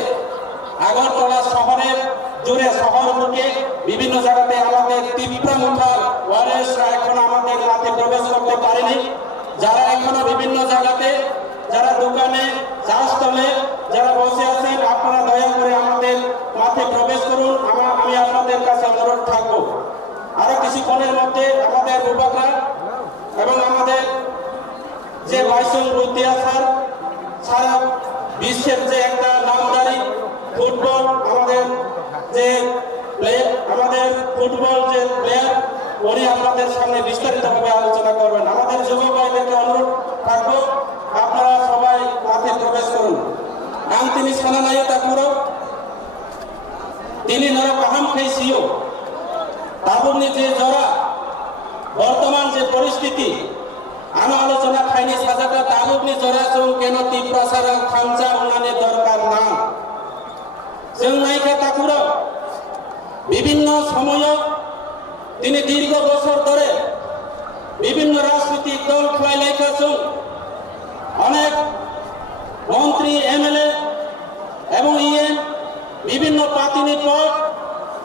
আগরতলা শহরের জুড়ে শহর বুকে বিভিন্ন জায়গাতে আমাদের তীব্র মুখার ওয়ারিয়র্সরা এখন আমাদের মাঠে প্রবেশ করতে পারেনি যারা এখনো বিভিন্ন জায়গাতে যারা দোকানে চাষতলে যারা বসে আছেন আপনারা দয়া করে আমাদের মাঠে প্রবেশ করুন আমি আপনাদের কাছে অনুরোধ থাকবো আরো কিছুক্ষণের মধ্যে আমাদের যুবকরা এবং আমাদের যে বাইসন রুতিয়া স্যার সারা বিশ্বের যে একটা নামদারি ফুটবল আমাদের যে আমাদের ফুটবল যে প্লেয়ার উনি আপনাদের সামনে বিস্তারিতভাবে আলোচনা করবেন আমাদের যুবক ভাইদেরকে অনুরোধ থাকবো আপনারা সবাই মাঠে প্রবেশ করুন নাম তিনি সানানায় তাকুর তিনি নরকাহাম খেয়েছিও তাবুনি যে জরা বর্তমান যে পরিস্থিতি আনো আলোচনা খাইনি সাজাটা তাবুকনি জরা जों কেন তীব্রসারা খামচা উনানে দরকার না जों নাইকা তাকুর বিভিন্ন সময় তিনি দীর্ঘ বছর ধরে বিভিন্ন রাজনৈতিক দল খেলাইলাইকা जों অনেক মন্ত্রী এমএলএ এবং ইএম বিভিন্ন পার্টিনি পদ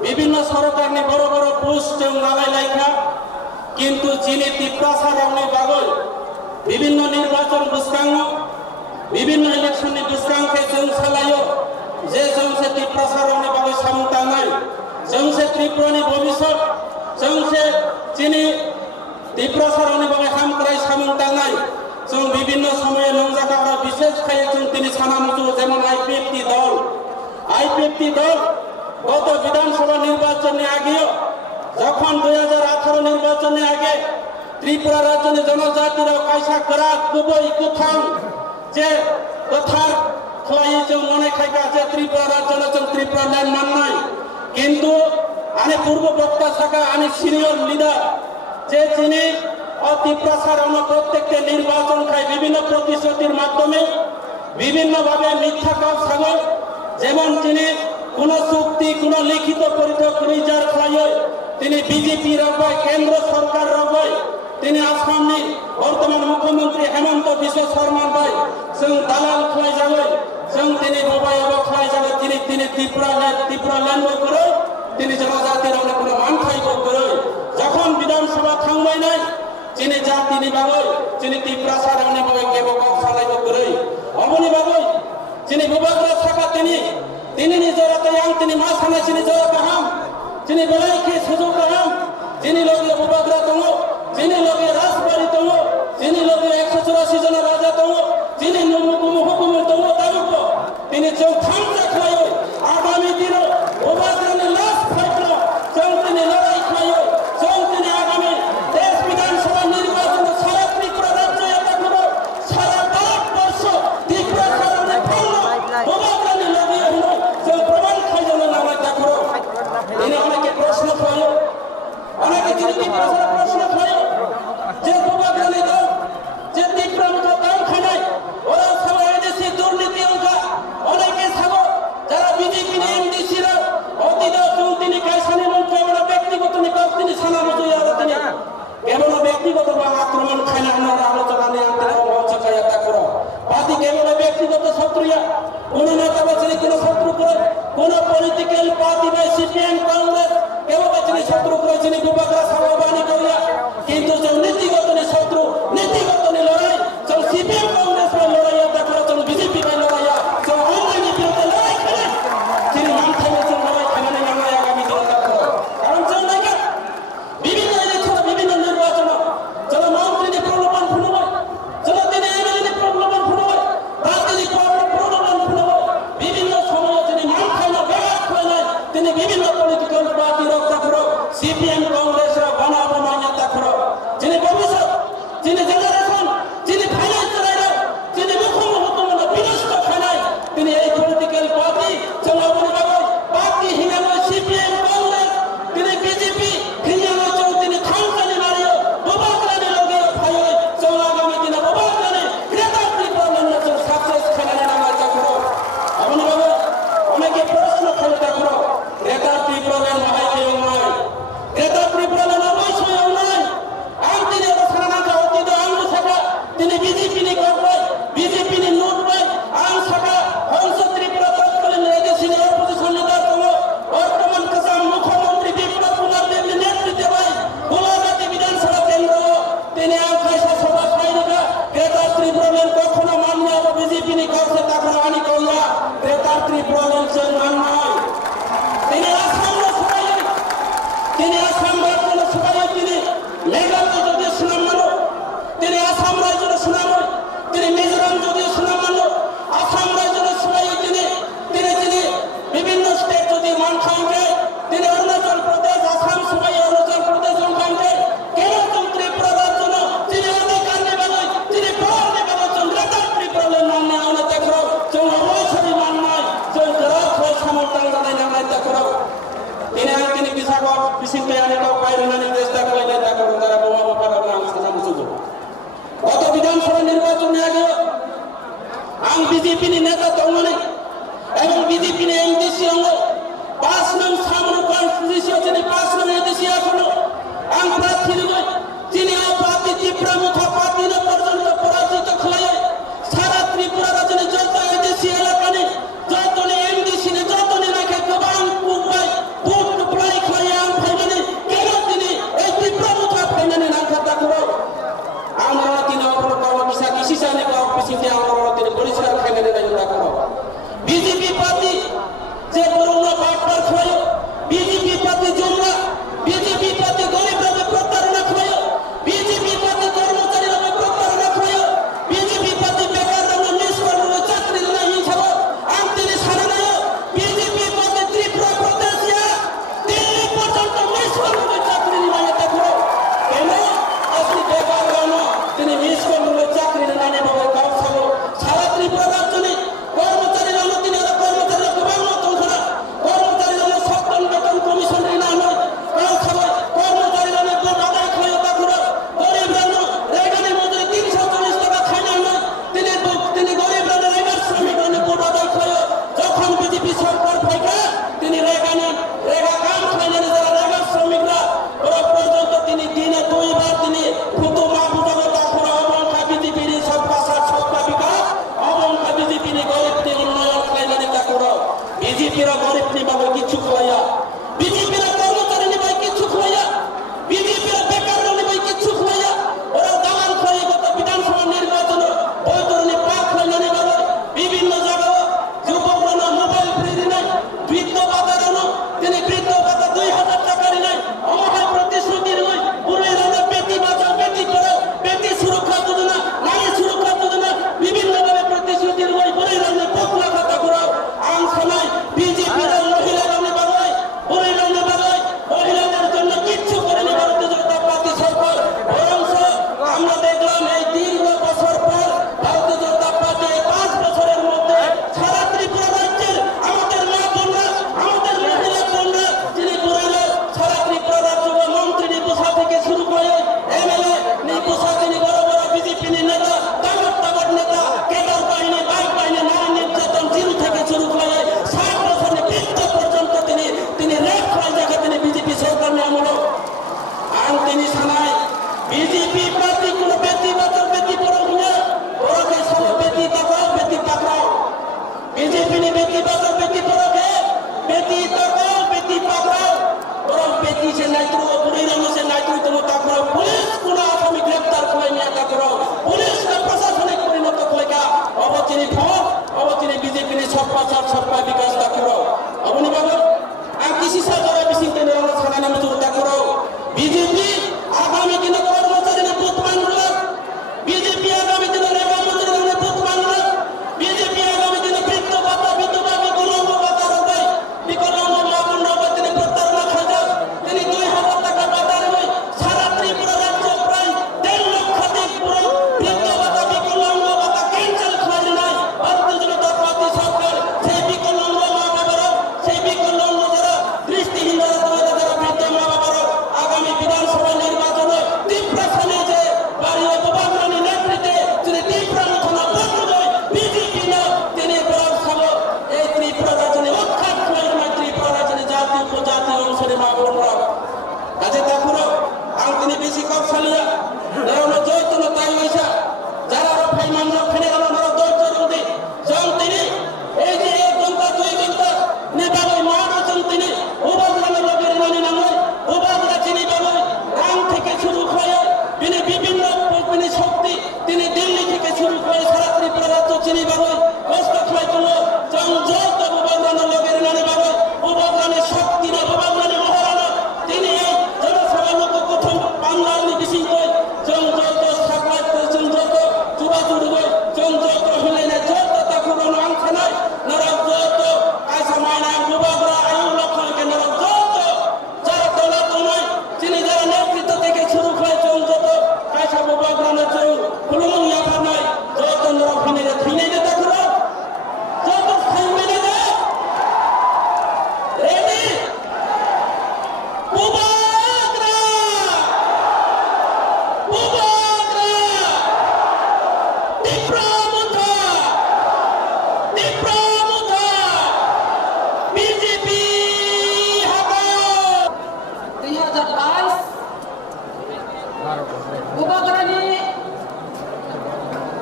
বিভিন্ন সরকারনি বড় বড় পোস্ট जों নালাইলাইকা কিন্তু যিনি তীব্রসারাংনি বাগৈ বিভিন্ন নির্বাচন বুসকাং বিভিন্ন ইলেকশননি বুসকাংকে जों সালাयो যে जों से তীব্রসারাংনি বাগৈ সামুতাंनाय जों से ত্রিপুরানি ভবিষ্যৎ जों से যিনি তীব্রসারাংনি বাগৈ হামক্রাই সামুতাंनाय जों বিভিন্ন সময়ে নংজাকারা বিশেষ খায়ে जों তিনি সানামুজু যেমন আইপিএফটি দল গত বিধানসভা নির্বাচনের আগেও যখন 2018 নির্বাচনের আগে ত্রিপুরা রাজ্যের জনজাতিরা কাইসা করা কুবই কুথাং যে কথার খোয়াই जों মনে খাইকা যে ত্রিপুরা রাজ্য ত্রিপুরা ল্যান্ড মাননাই কিন্তু আনে পূর্ব বক্তা থাকা আনে সিনিয়র লিডার যে তিনি তীব্রসারাংনি প্রত্যেকটা নির্বাচন খায় বিভিন্ন প্রতিশ্রুতির মাধ্যমে বিভিন্নভাবে মিথ্যা কাজ সাগর যেমন তিনি কোন চুক্তি কোন লিখিত পরিচয় রিজার্ভ খায় তিনি বিজেপি রবাই কেন্দ্র সরকার রবাই তিনি আসামনি বর্তমান মুখ্যমন্ত্রী হেমন্ত বিশ্ব শর্মা ভাই जों দালাল খাই যাবে जों তিনি বাবাই খাই যাবে তিনি ত্রিপুরা ল্যান্ড করে তিনি জনজাতির অনেক কোনো মান খাইব করে যখন বিধানসভা থামবাই নাই তিনি জাতিনি বাগৈ তিনি তীব্রসারাংনি বাগৈ কেবক সালাইব করে অবনি বাগৈ তিনি বিভাগরা থাকা তিনি নিজরাতে তিনি মা সানা তিনি জরা কাহাম তিনি বেলাইকে সুযোগ কাহাম তিনি লগে বিভাগরা দङ তিনি লগে রাজবাড়ি দङ তিনি লগে 184 জন রাজা দङ তিনি হুকুম দङ তাবুক তিনি जों থামজা খায় আগামী দিন বিভাগরানি লাস্ট ফাইটল जों তিনি লড়াই খায় जों তিনি আগামী দেশ বিধানসভা নির্বাচন সারা ত্রিপুরা রাজ্য এটা করব সারা ভারতবর্ষ ত্রিপুরা সারাংনি ফাংল বিভাগরানি লগে जों প্রমাণ খাই যেন নামাই তাকর তিনি অনেকে প্রশ্ন খায় অনেকে তিনি তীব্রসারা প্রশ্ন খায় যে বিভাগরানি দল যে তীব্রমুখ দাম খায় ওরা সবাই এদেশে দুর্নীতি অঙ্কা অনেকে সাগো যারা বিজেপি এমডিসি রা অতীত তিনি কাইসানি মন্ত্রী আমরা ব্যক্তিগত নিকাশ তিনি সানা মজুই আর তিনি কেবল ব্যক্তিগত বা আক্রমণ খায় না আমরা আলোচনা নিয়ে আনতে মঞ্চ খায় তা করো পার্টি কেবল ব্যক্তিগত শত্রুয়া কোন নেতা বাছাই কোন শত্রু করে কোন পলিটিক্যাল পার্টি বা সিপিএম কংগ্রেস কেবল বাছাই শত্রু করে যিনি বিভাগরা সভাবানি করিয়া কিন্তু যে নীতিগত শত্রু নীতিগত লড়াই যে সিপিএম কংগ্রেস বা লড়াই তা করো যে বিজেপি বা লড়াই যে অনলাইন বিরুদ্ধে লড়াই করে তিনি মান খাইবে যে লড়াই খাইবে না আগামী দিনে তা করো কারণ যে নাকি বিভিন্ন ইলেকশন বিভিন্ন নির্বাচন যারা মন্ত্রী প্রলোভন ফুলব যারা তিনি এমএলএ প্রলোভন বিজেপি নেতা দলনে এবং বিজেপি এমডিসি অঙ্গ 5 নং সামনে কনস্টিটিউশন তিনি 5 নং এমডিসি আসলো আং প্রার্থী নয় তিনি পার্টি ত্রিপুরা মুখা পার্টি না পর্যন্ত পরাজিত খেলায় সারা ত্রিপুরা রাজ্যে যত এমডিসি এলাকা নেই যত এমডিসি নে যত নাকে গবাং কুবাই বুট প্লাই খেলায় আং ফাইনালে কেন তিনি এই ত্রিপুরা মুখা ফাইনালে নাম খাতা করো আমরা তিনি অপর কর্ম বিষয় কৃষি সানে কা অফিসে আমরা তিনি পরিষ্কার ফাইনালে নাম করো বিজেপি পার্টি যে বড় বাটপার খেলায় বিজেপি পার্টি জমরা বিজেপি পার্টি গরিব রাজে প্রতারণা খেলায় বিজেপি পার্টি কর্মচারী রাজে প্রতারণা খেলায় বিজেপি পার্টি বেকার রাজে নিষ্কর্ম চাকরি নাই ছাড় আন্তরিক সারা নাই বিজেপি পার্টি ত্রিপুরা প্রদেশিয়া দিল্লি পর্যন্ত নিষ্কর্ম চাকরি নাই দেখো কেন আসলে বেকার রানো তিনি নিষ্কর্ম চাকরি নাই বাবা কাজ ছাড়ো সারা ত্রিপুরা রাজ্যে কর্মচারী রানো তিনি কর্মচারী গবাং তংখরা কর্মচারী রানো সপ্তম বেতন কমিশন না নয় কাজ ছাড়ো কর্মচারী রানো ভোট আদায় খায় তাকুরা গরিব রানো রেগানি মজুরি 340 টাকা খায় না নয় তিনি গরিব রানো রেগার শ্রমিক রানো ভোট আদায় খায় যখন বিজেপি সরকার ফাইকা তিনি রেগা কাম খায় না যারা রেগার শ্রমিকরা ওরা পর্যন্ত তিনি দিনে 2 বার তিনি ফুটো মা ফুটানো তাকুরা অবংকা বিজেপির সব ভাষা সব বিকাশ অবংকা বিজেপির গরিব নি উন্নয়ন খায় না তাকুরা বিজেপির গরিব নি বাবা কিছু খায়া বিজেপির কর্মচারী নি ভাই কিছু খায়া বিজেপির বেকার নি ভাই কিছু খায়া ওরা দালাল খায় গত বিধানসভা নির্বাচন বৈতরণী পাক খায় না বাবা বিভিন্ন জায়গায় যুবকরা মোবাইল ফ্রি নাই বৃদ্ধ ভাতা দানো তিনি বৃদ্ধ ভাতা 2000 টাকার নাই অমহায় প্রতিশ্রুতির নয় পুরো রাজা বেটি বাঁচাও বেটি পড়াও বেটি সুরক্ষা যোজনা নারী সুরক্ষা যোজনা বিভিন্ন ভাবে প্রতিশ্রুতির নয় পুরো রাজা পকলা খাতা করাও আম সময় বিজেপির মহিলা রাজা বাবাই পুরো রাজা বাবাই মহিলাদের জন্য কিচ্ছু করেনি ভারতীয় জনতা পার্টি সরকার বরং আমরা দেখলাম এই দীর্ঘ বছর পর ভারতীয় জনতা পার্টি 5 বছরের মধ্যে সারা ত্রিপুরা রাজ্যের আমাদের মা বোনরা আমাদের মহিলা বোনরা যিনি পুরো সারা ত্রিপুরা রাজ্য মন্ত্রী নিপুষা থেকে শুরু করে এমএলএ নিপুষা তিনি বড় বড় বিজেপি নেতা তাগর নেতা কেদার বাহিনী বাইক বাহিনী নারী নির্যাতন জিরো থেকে শুরু করে 60 বছরের বৃদ্ধ পর্যন্ত তিনি রেপ হয় যাকে তিনি বিজেপি সরকার নিয়ে আমলো আর তিনি সানায় বিজেপি পার্টি কোনো বেটি বাঁচাও বেটি পড়াও না ওরা কে সব বেটি বাঁচাও বেটি পাকড়াও বিজেপি ने बेटी बचाओ बेटी पढ़ाओ बेटी बचाओ बेटी पढ़ाओ और बेटी से नाइट्रो बुरी रंग से नाइट्रो तुम ताकरो पुलिस কোনো আসামি গ্রেফতার করে নিয়ে তাকरो পুলিশ না প্রশাসনিক পরিণত কইকা অবচিনি ভোট অবচিনি বিজেপি ने সব প্রচার সব বিকাশ তাকरो আপনি বাবা আর কৃষি সাগরে বেশি দিন রং ছাড়ানো মতো তাকरो বিজেপি আগামী দিনে কর্মচারী না বুথ বাংলা বিজেপি আগামী দিনে রেবা মজুরি না বুথ বাংলা বিজেপি আগামী দিনে বৃদ্ধ ভাতা বিধবা বিকলাঙ্গ ভাতা রবে বিকলাঙ্গ মা বোনরা তিনি প্রতারণা খাজা তিনি 2000 টাকা ভাতা রবে সারা ত্রিপুরা রাজ্য প্রায় 1.5 লক্ষাধিক পুরো বৃদ্ধ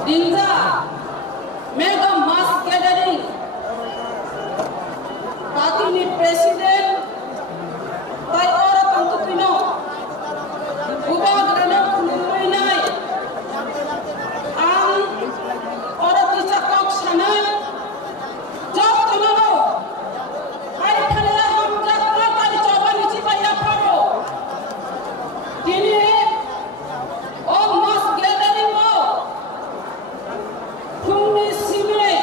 Dinja, mega mass gathering. Party ni President, by orang pantutino, ubah kerana kunului nai, ang orang bisa kau sana, job tunalo, hai phala ham jatra kali coba ni cipaya paro, kini oh mass gathering mo, kumi simile,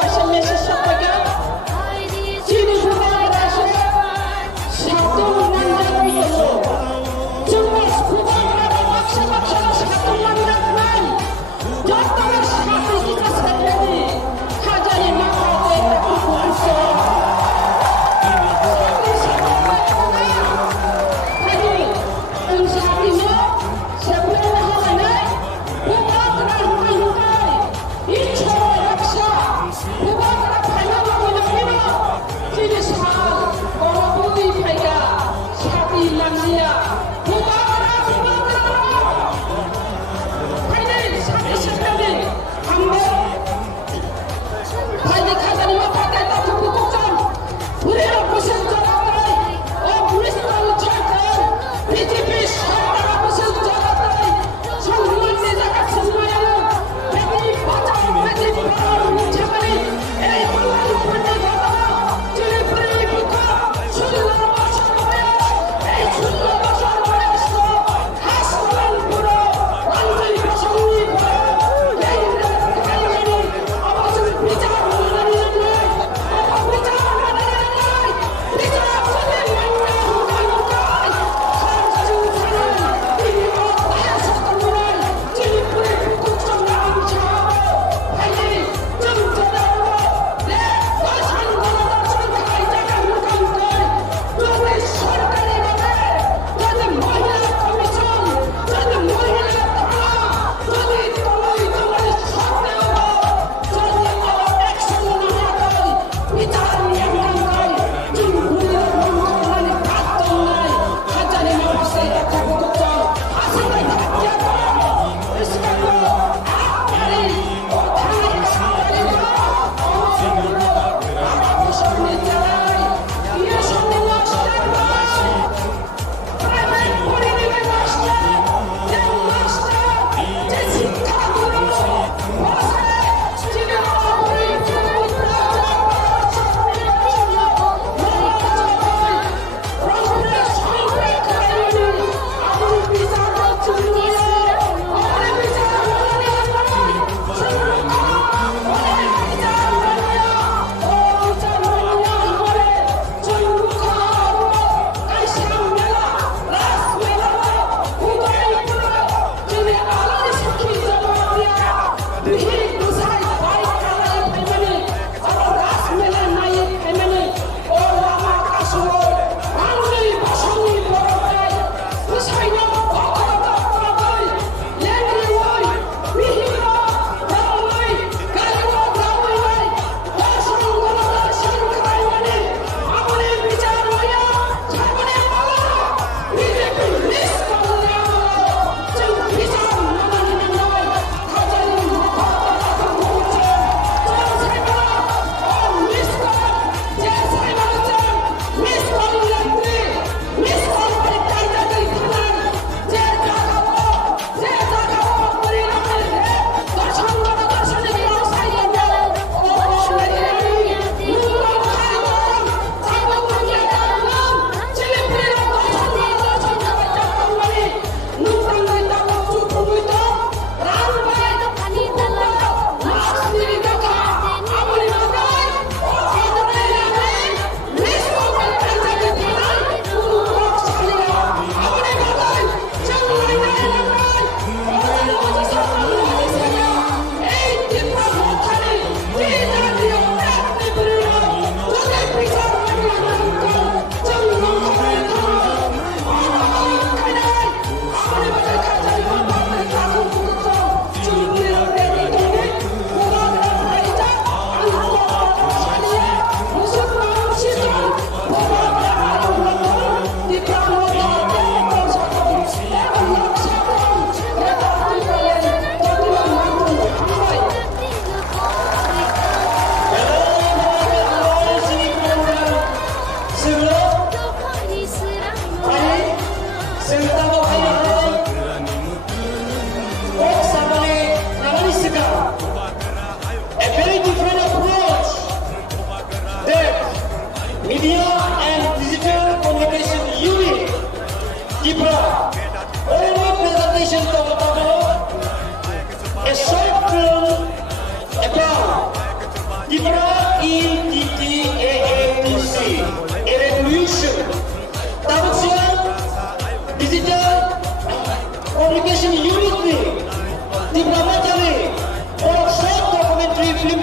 পাশে মেসে সকলকে চিনি ভুবান আসে সাতুন নান্দাই করলো চুম্মা ভুবান মানে বাক্সা বাক্সা সাতুন নান্দাই নাই যতবার সাথে কিছু সাথে হাজারে মাথাতে একটু পুরুষে Bukan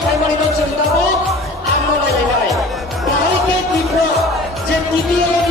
Simon Inocentato hanno le vai. Dai che tipo, gente di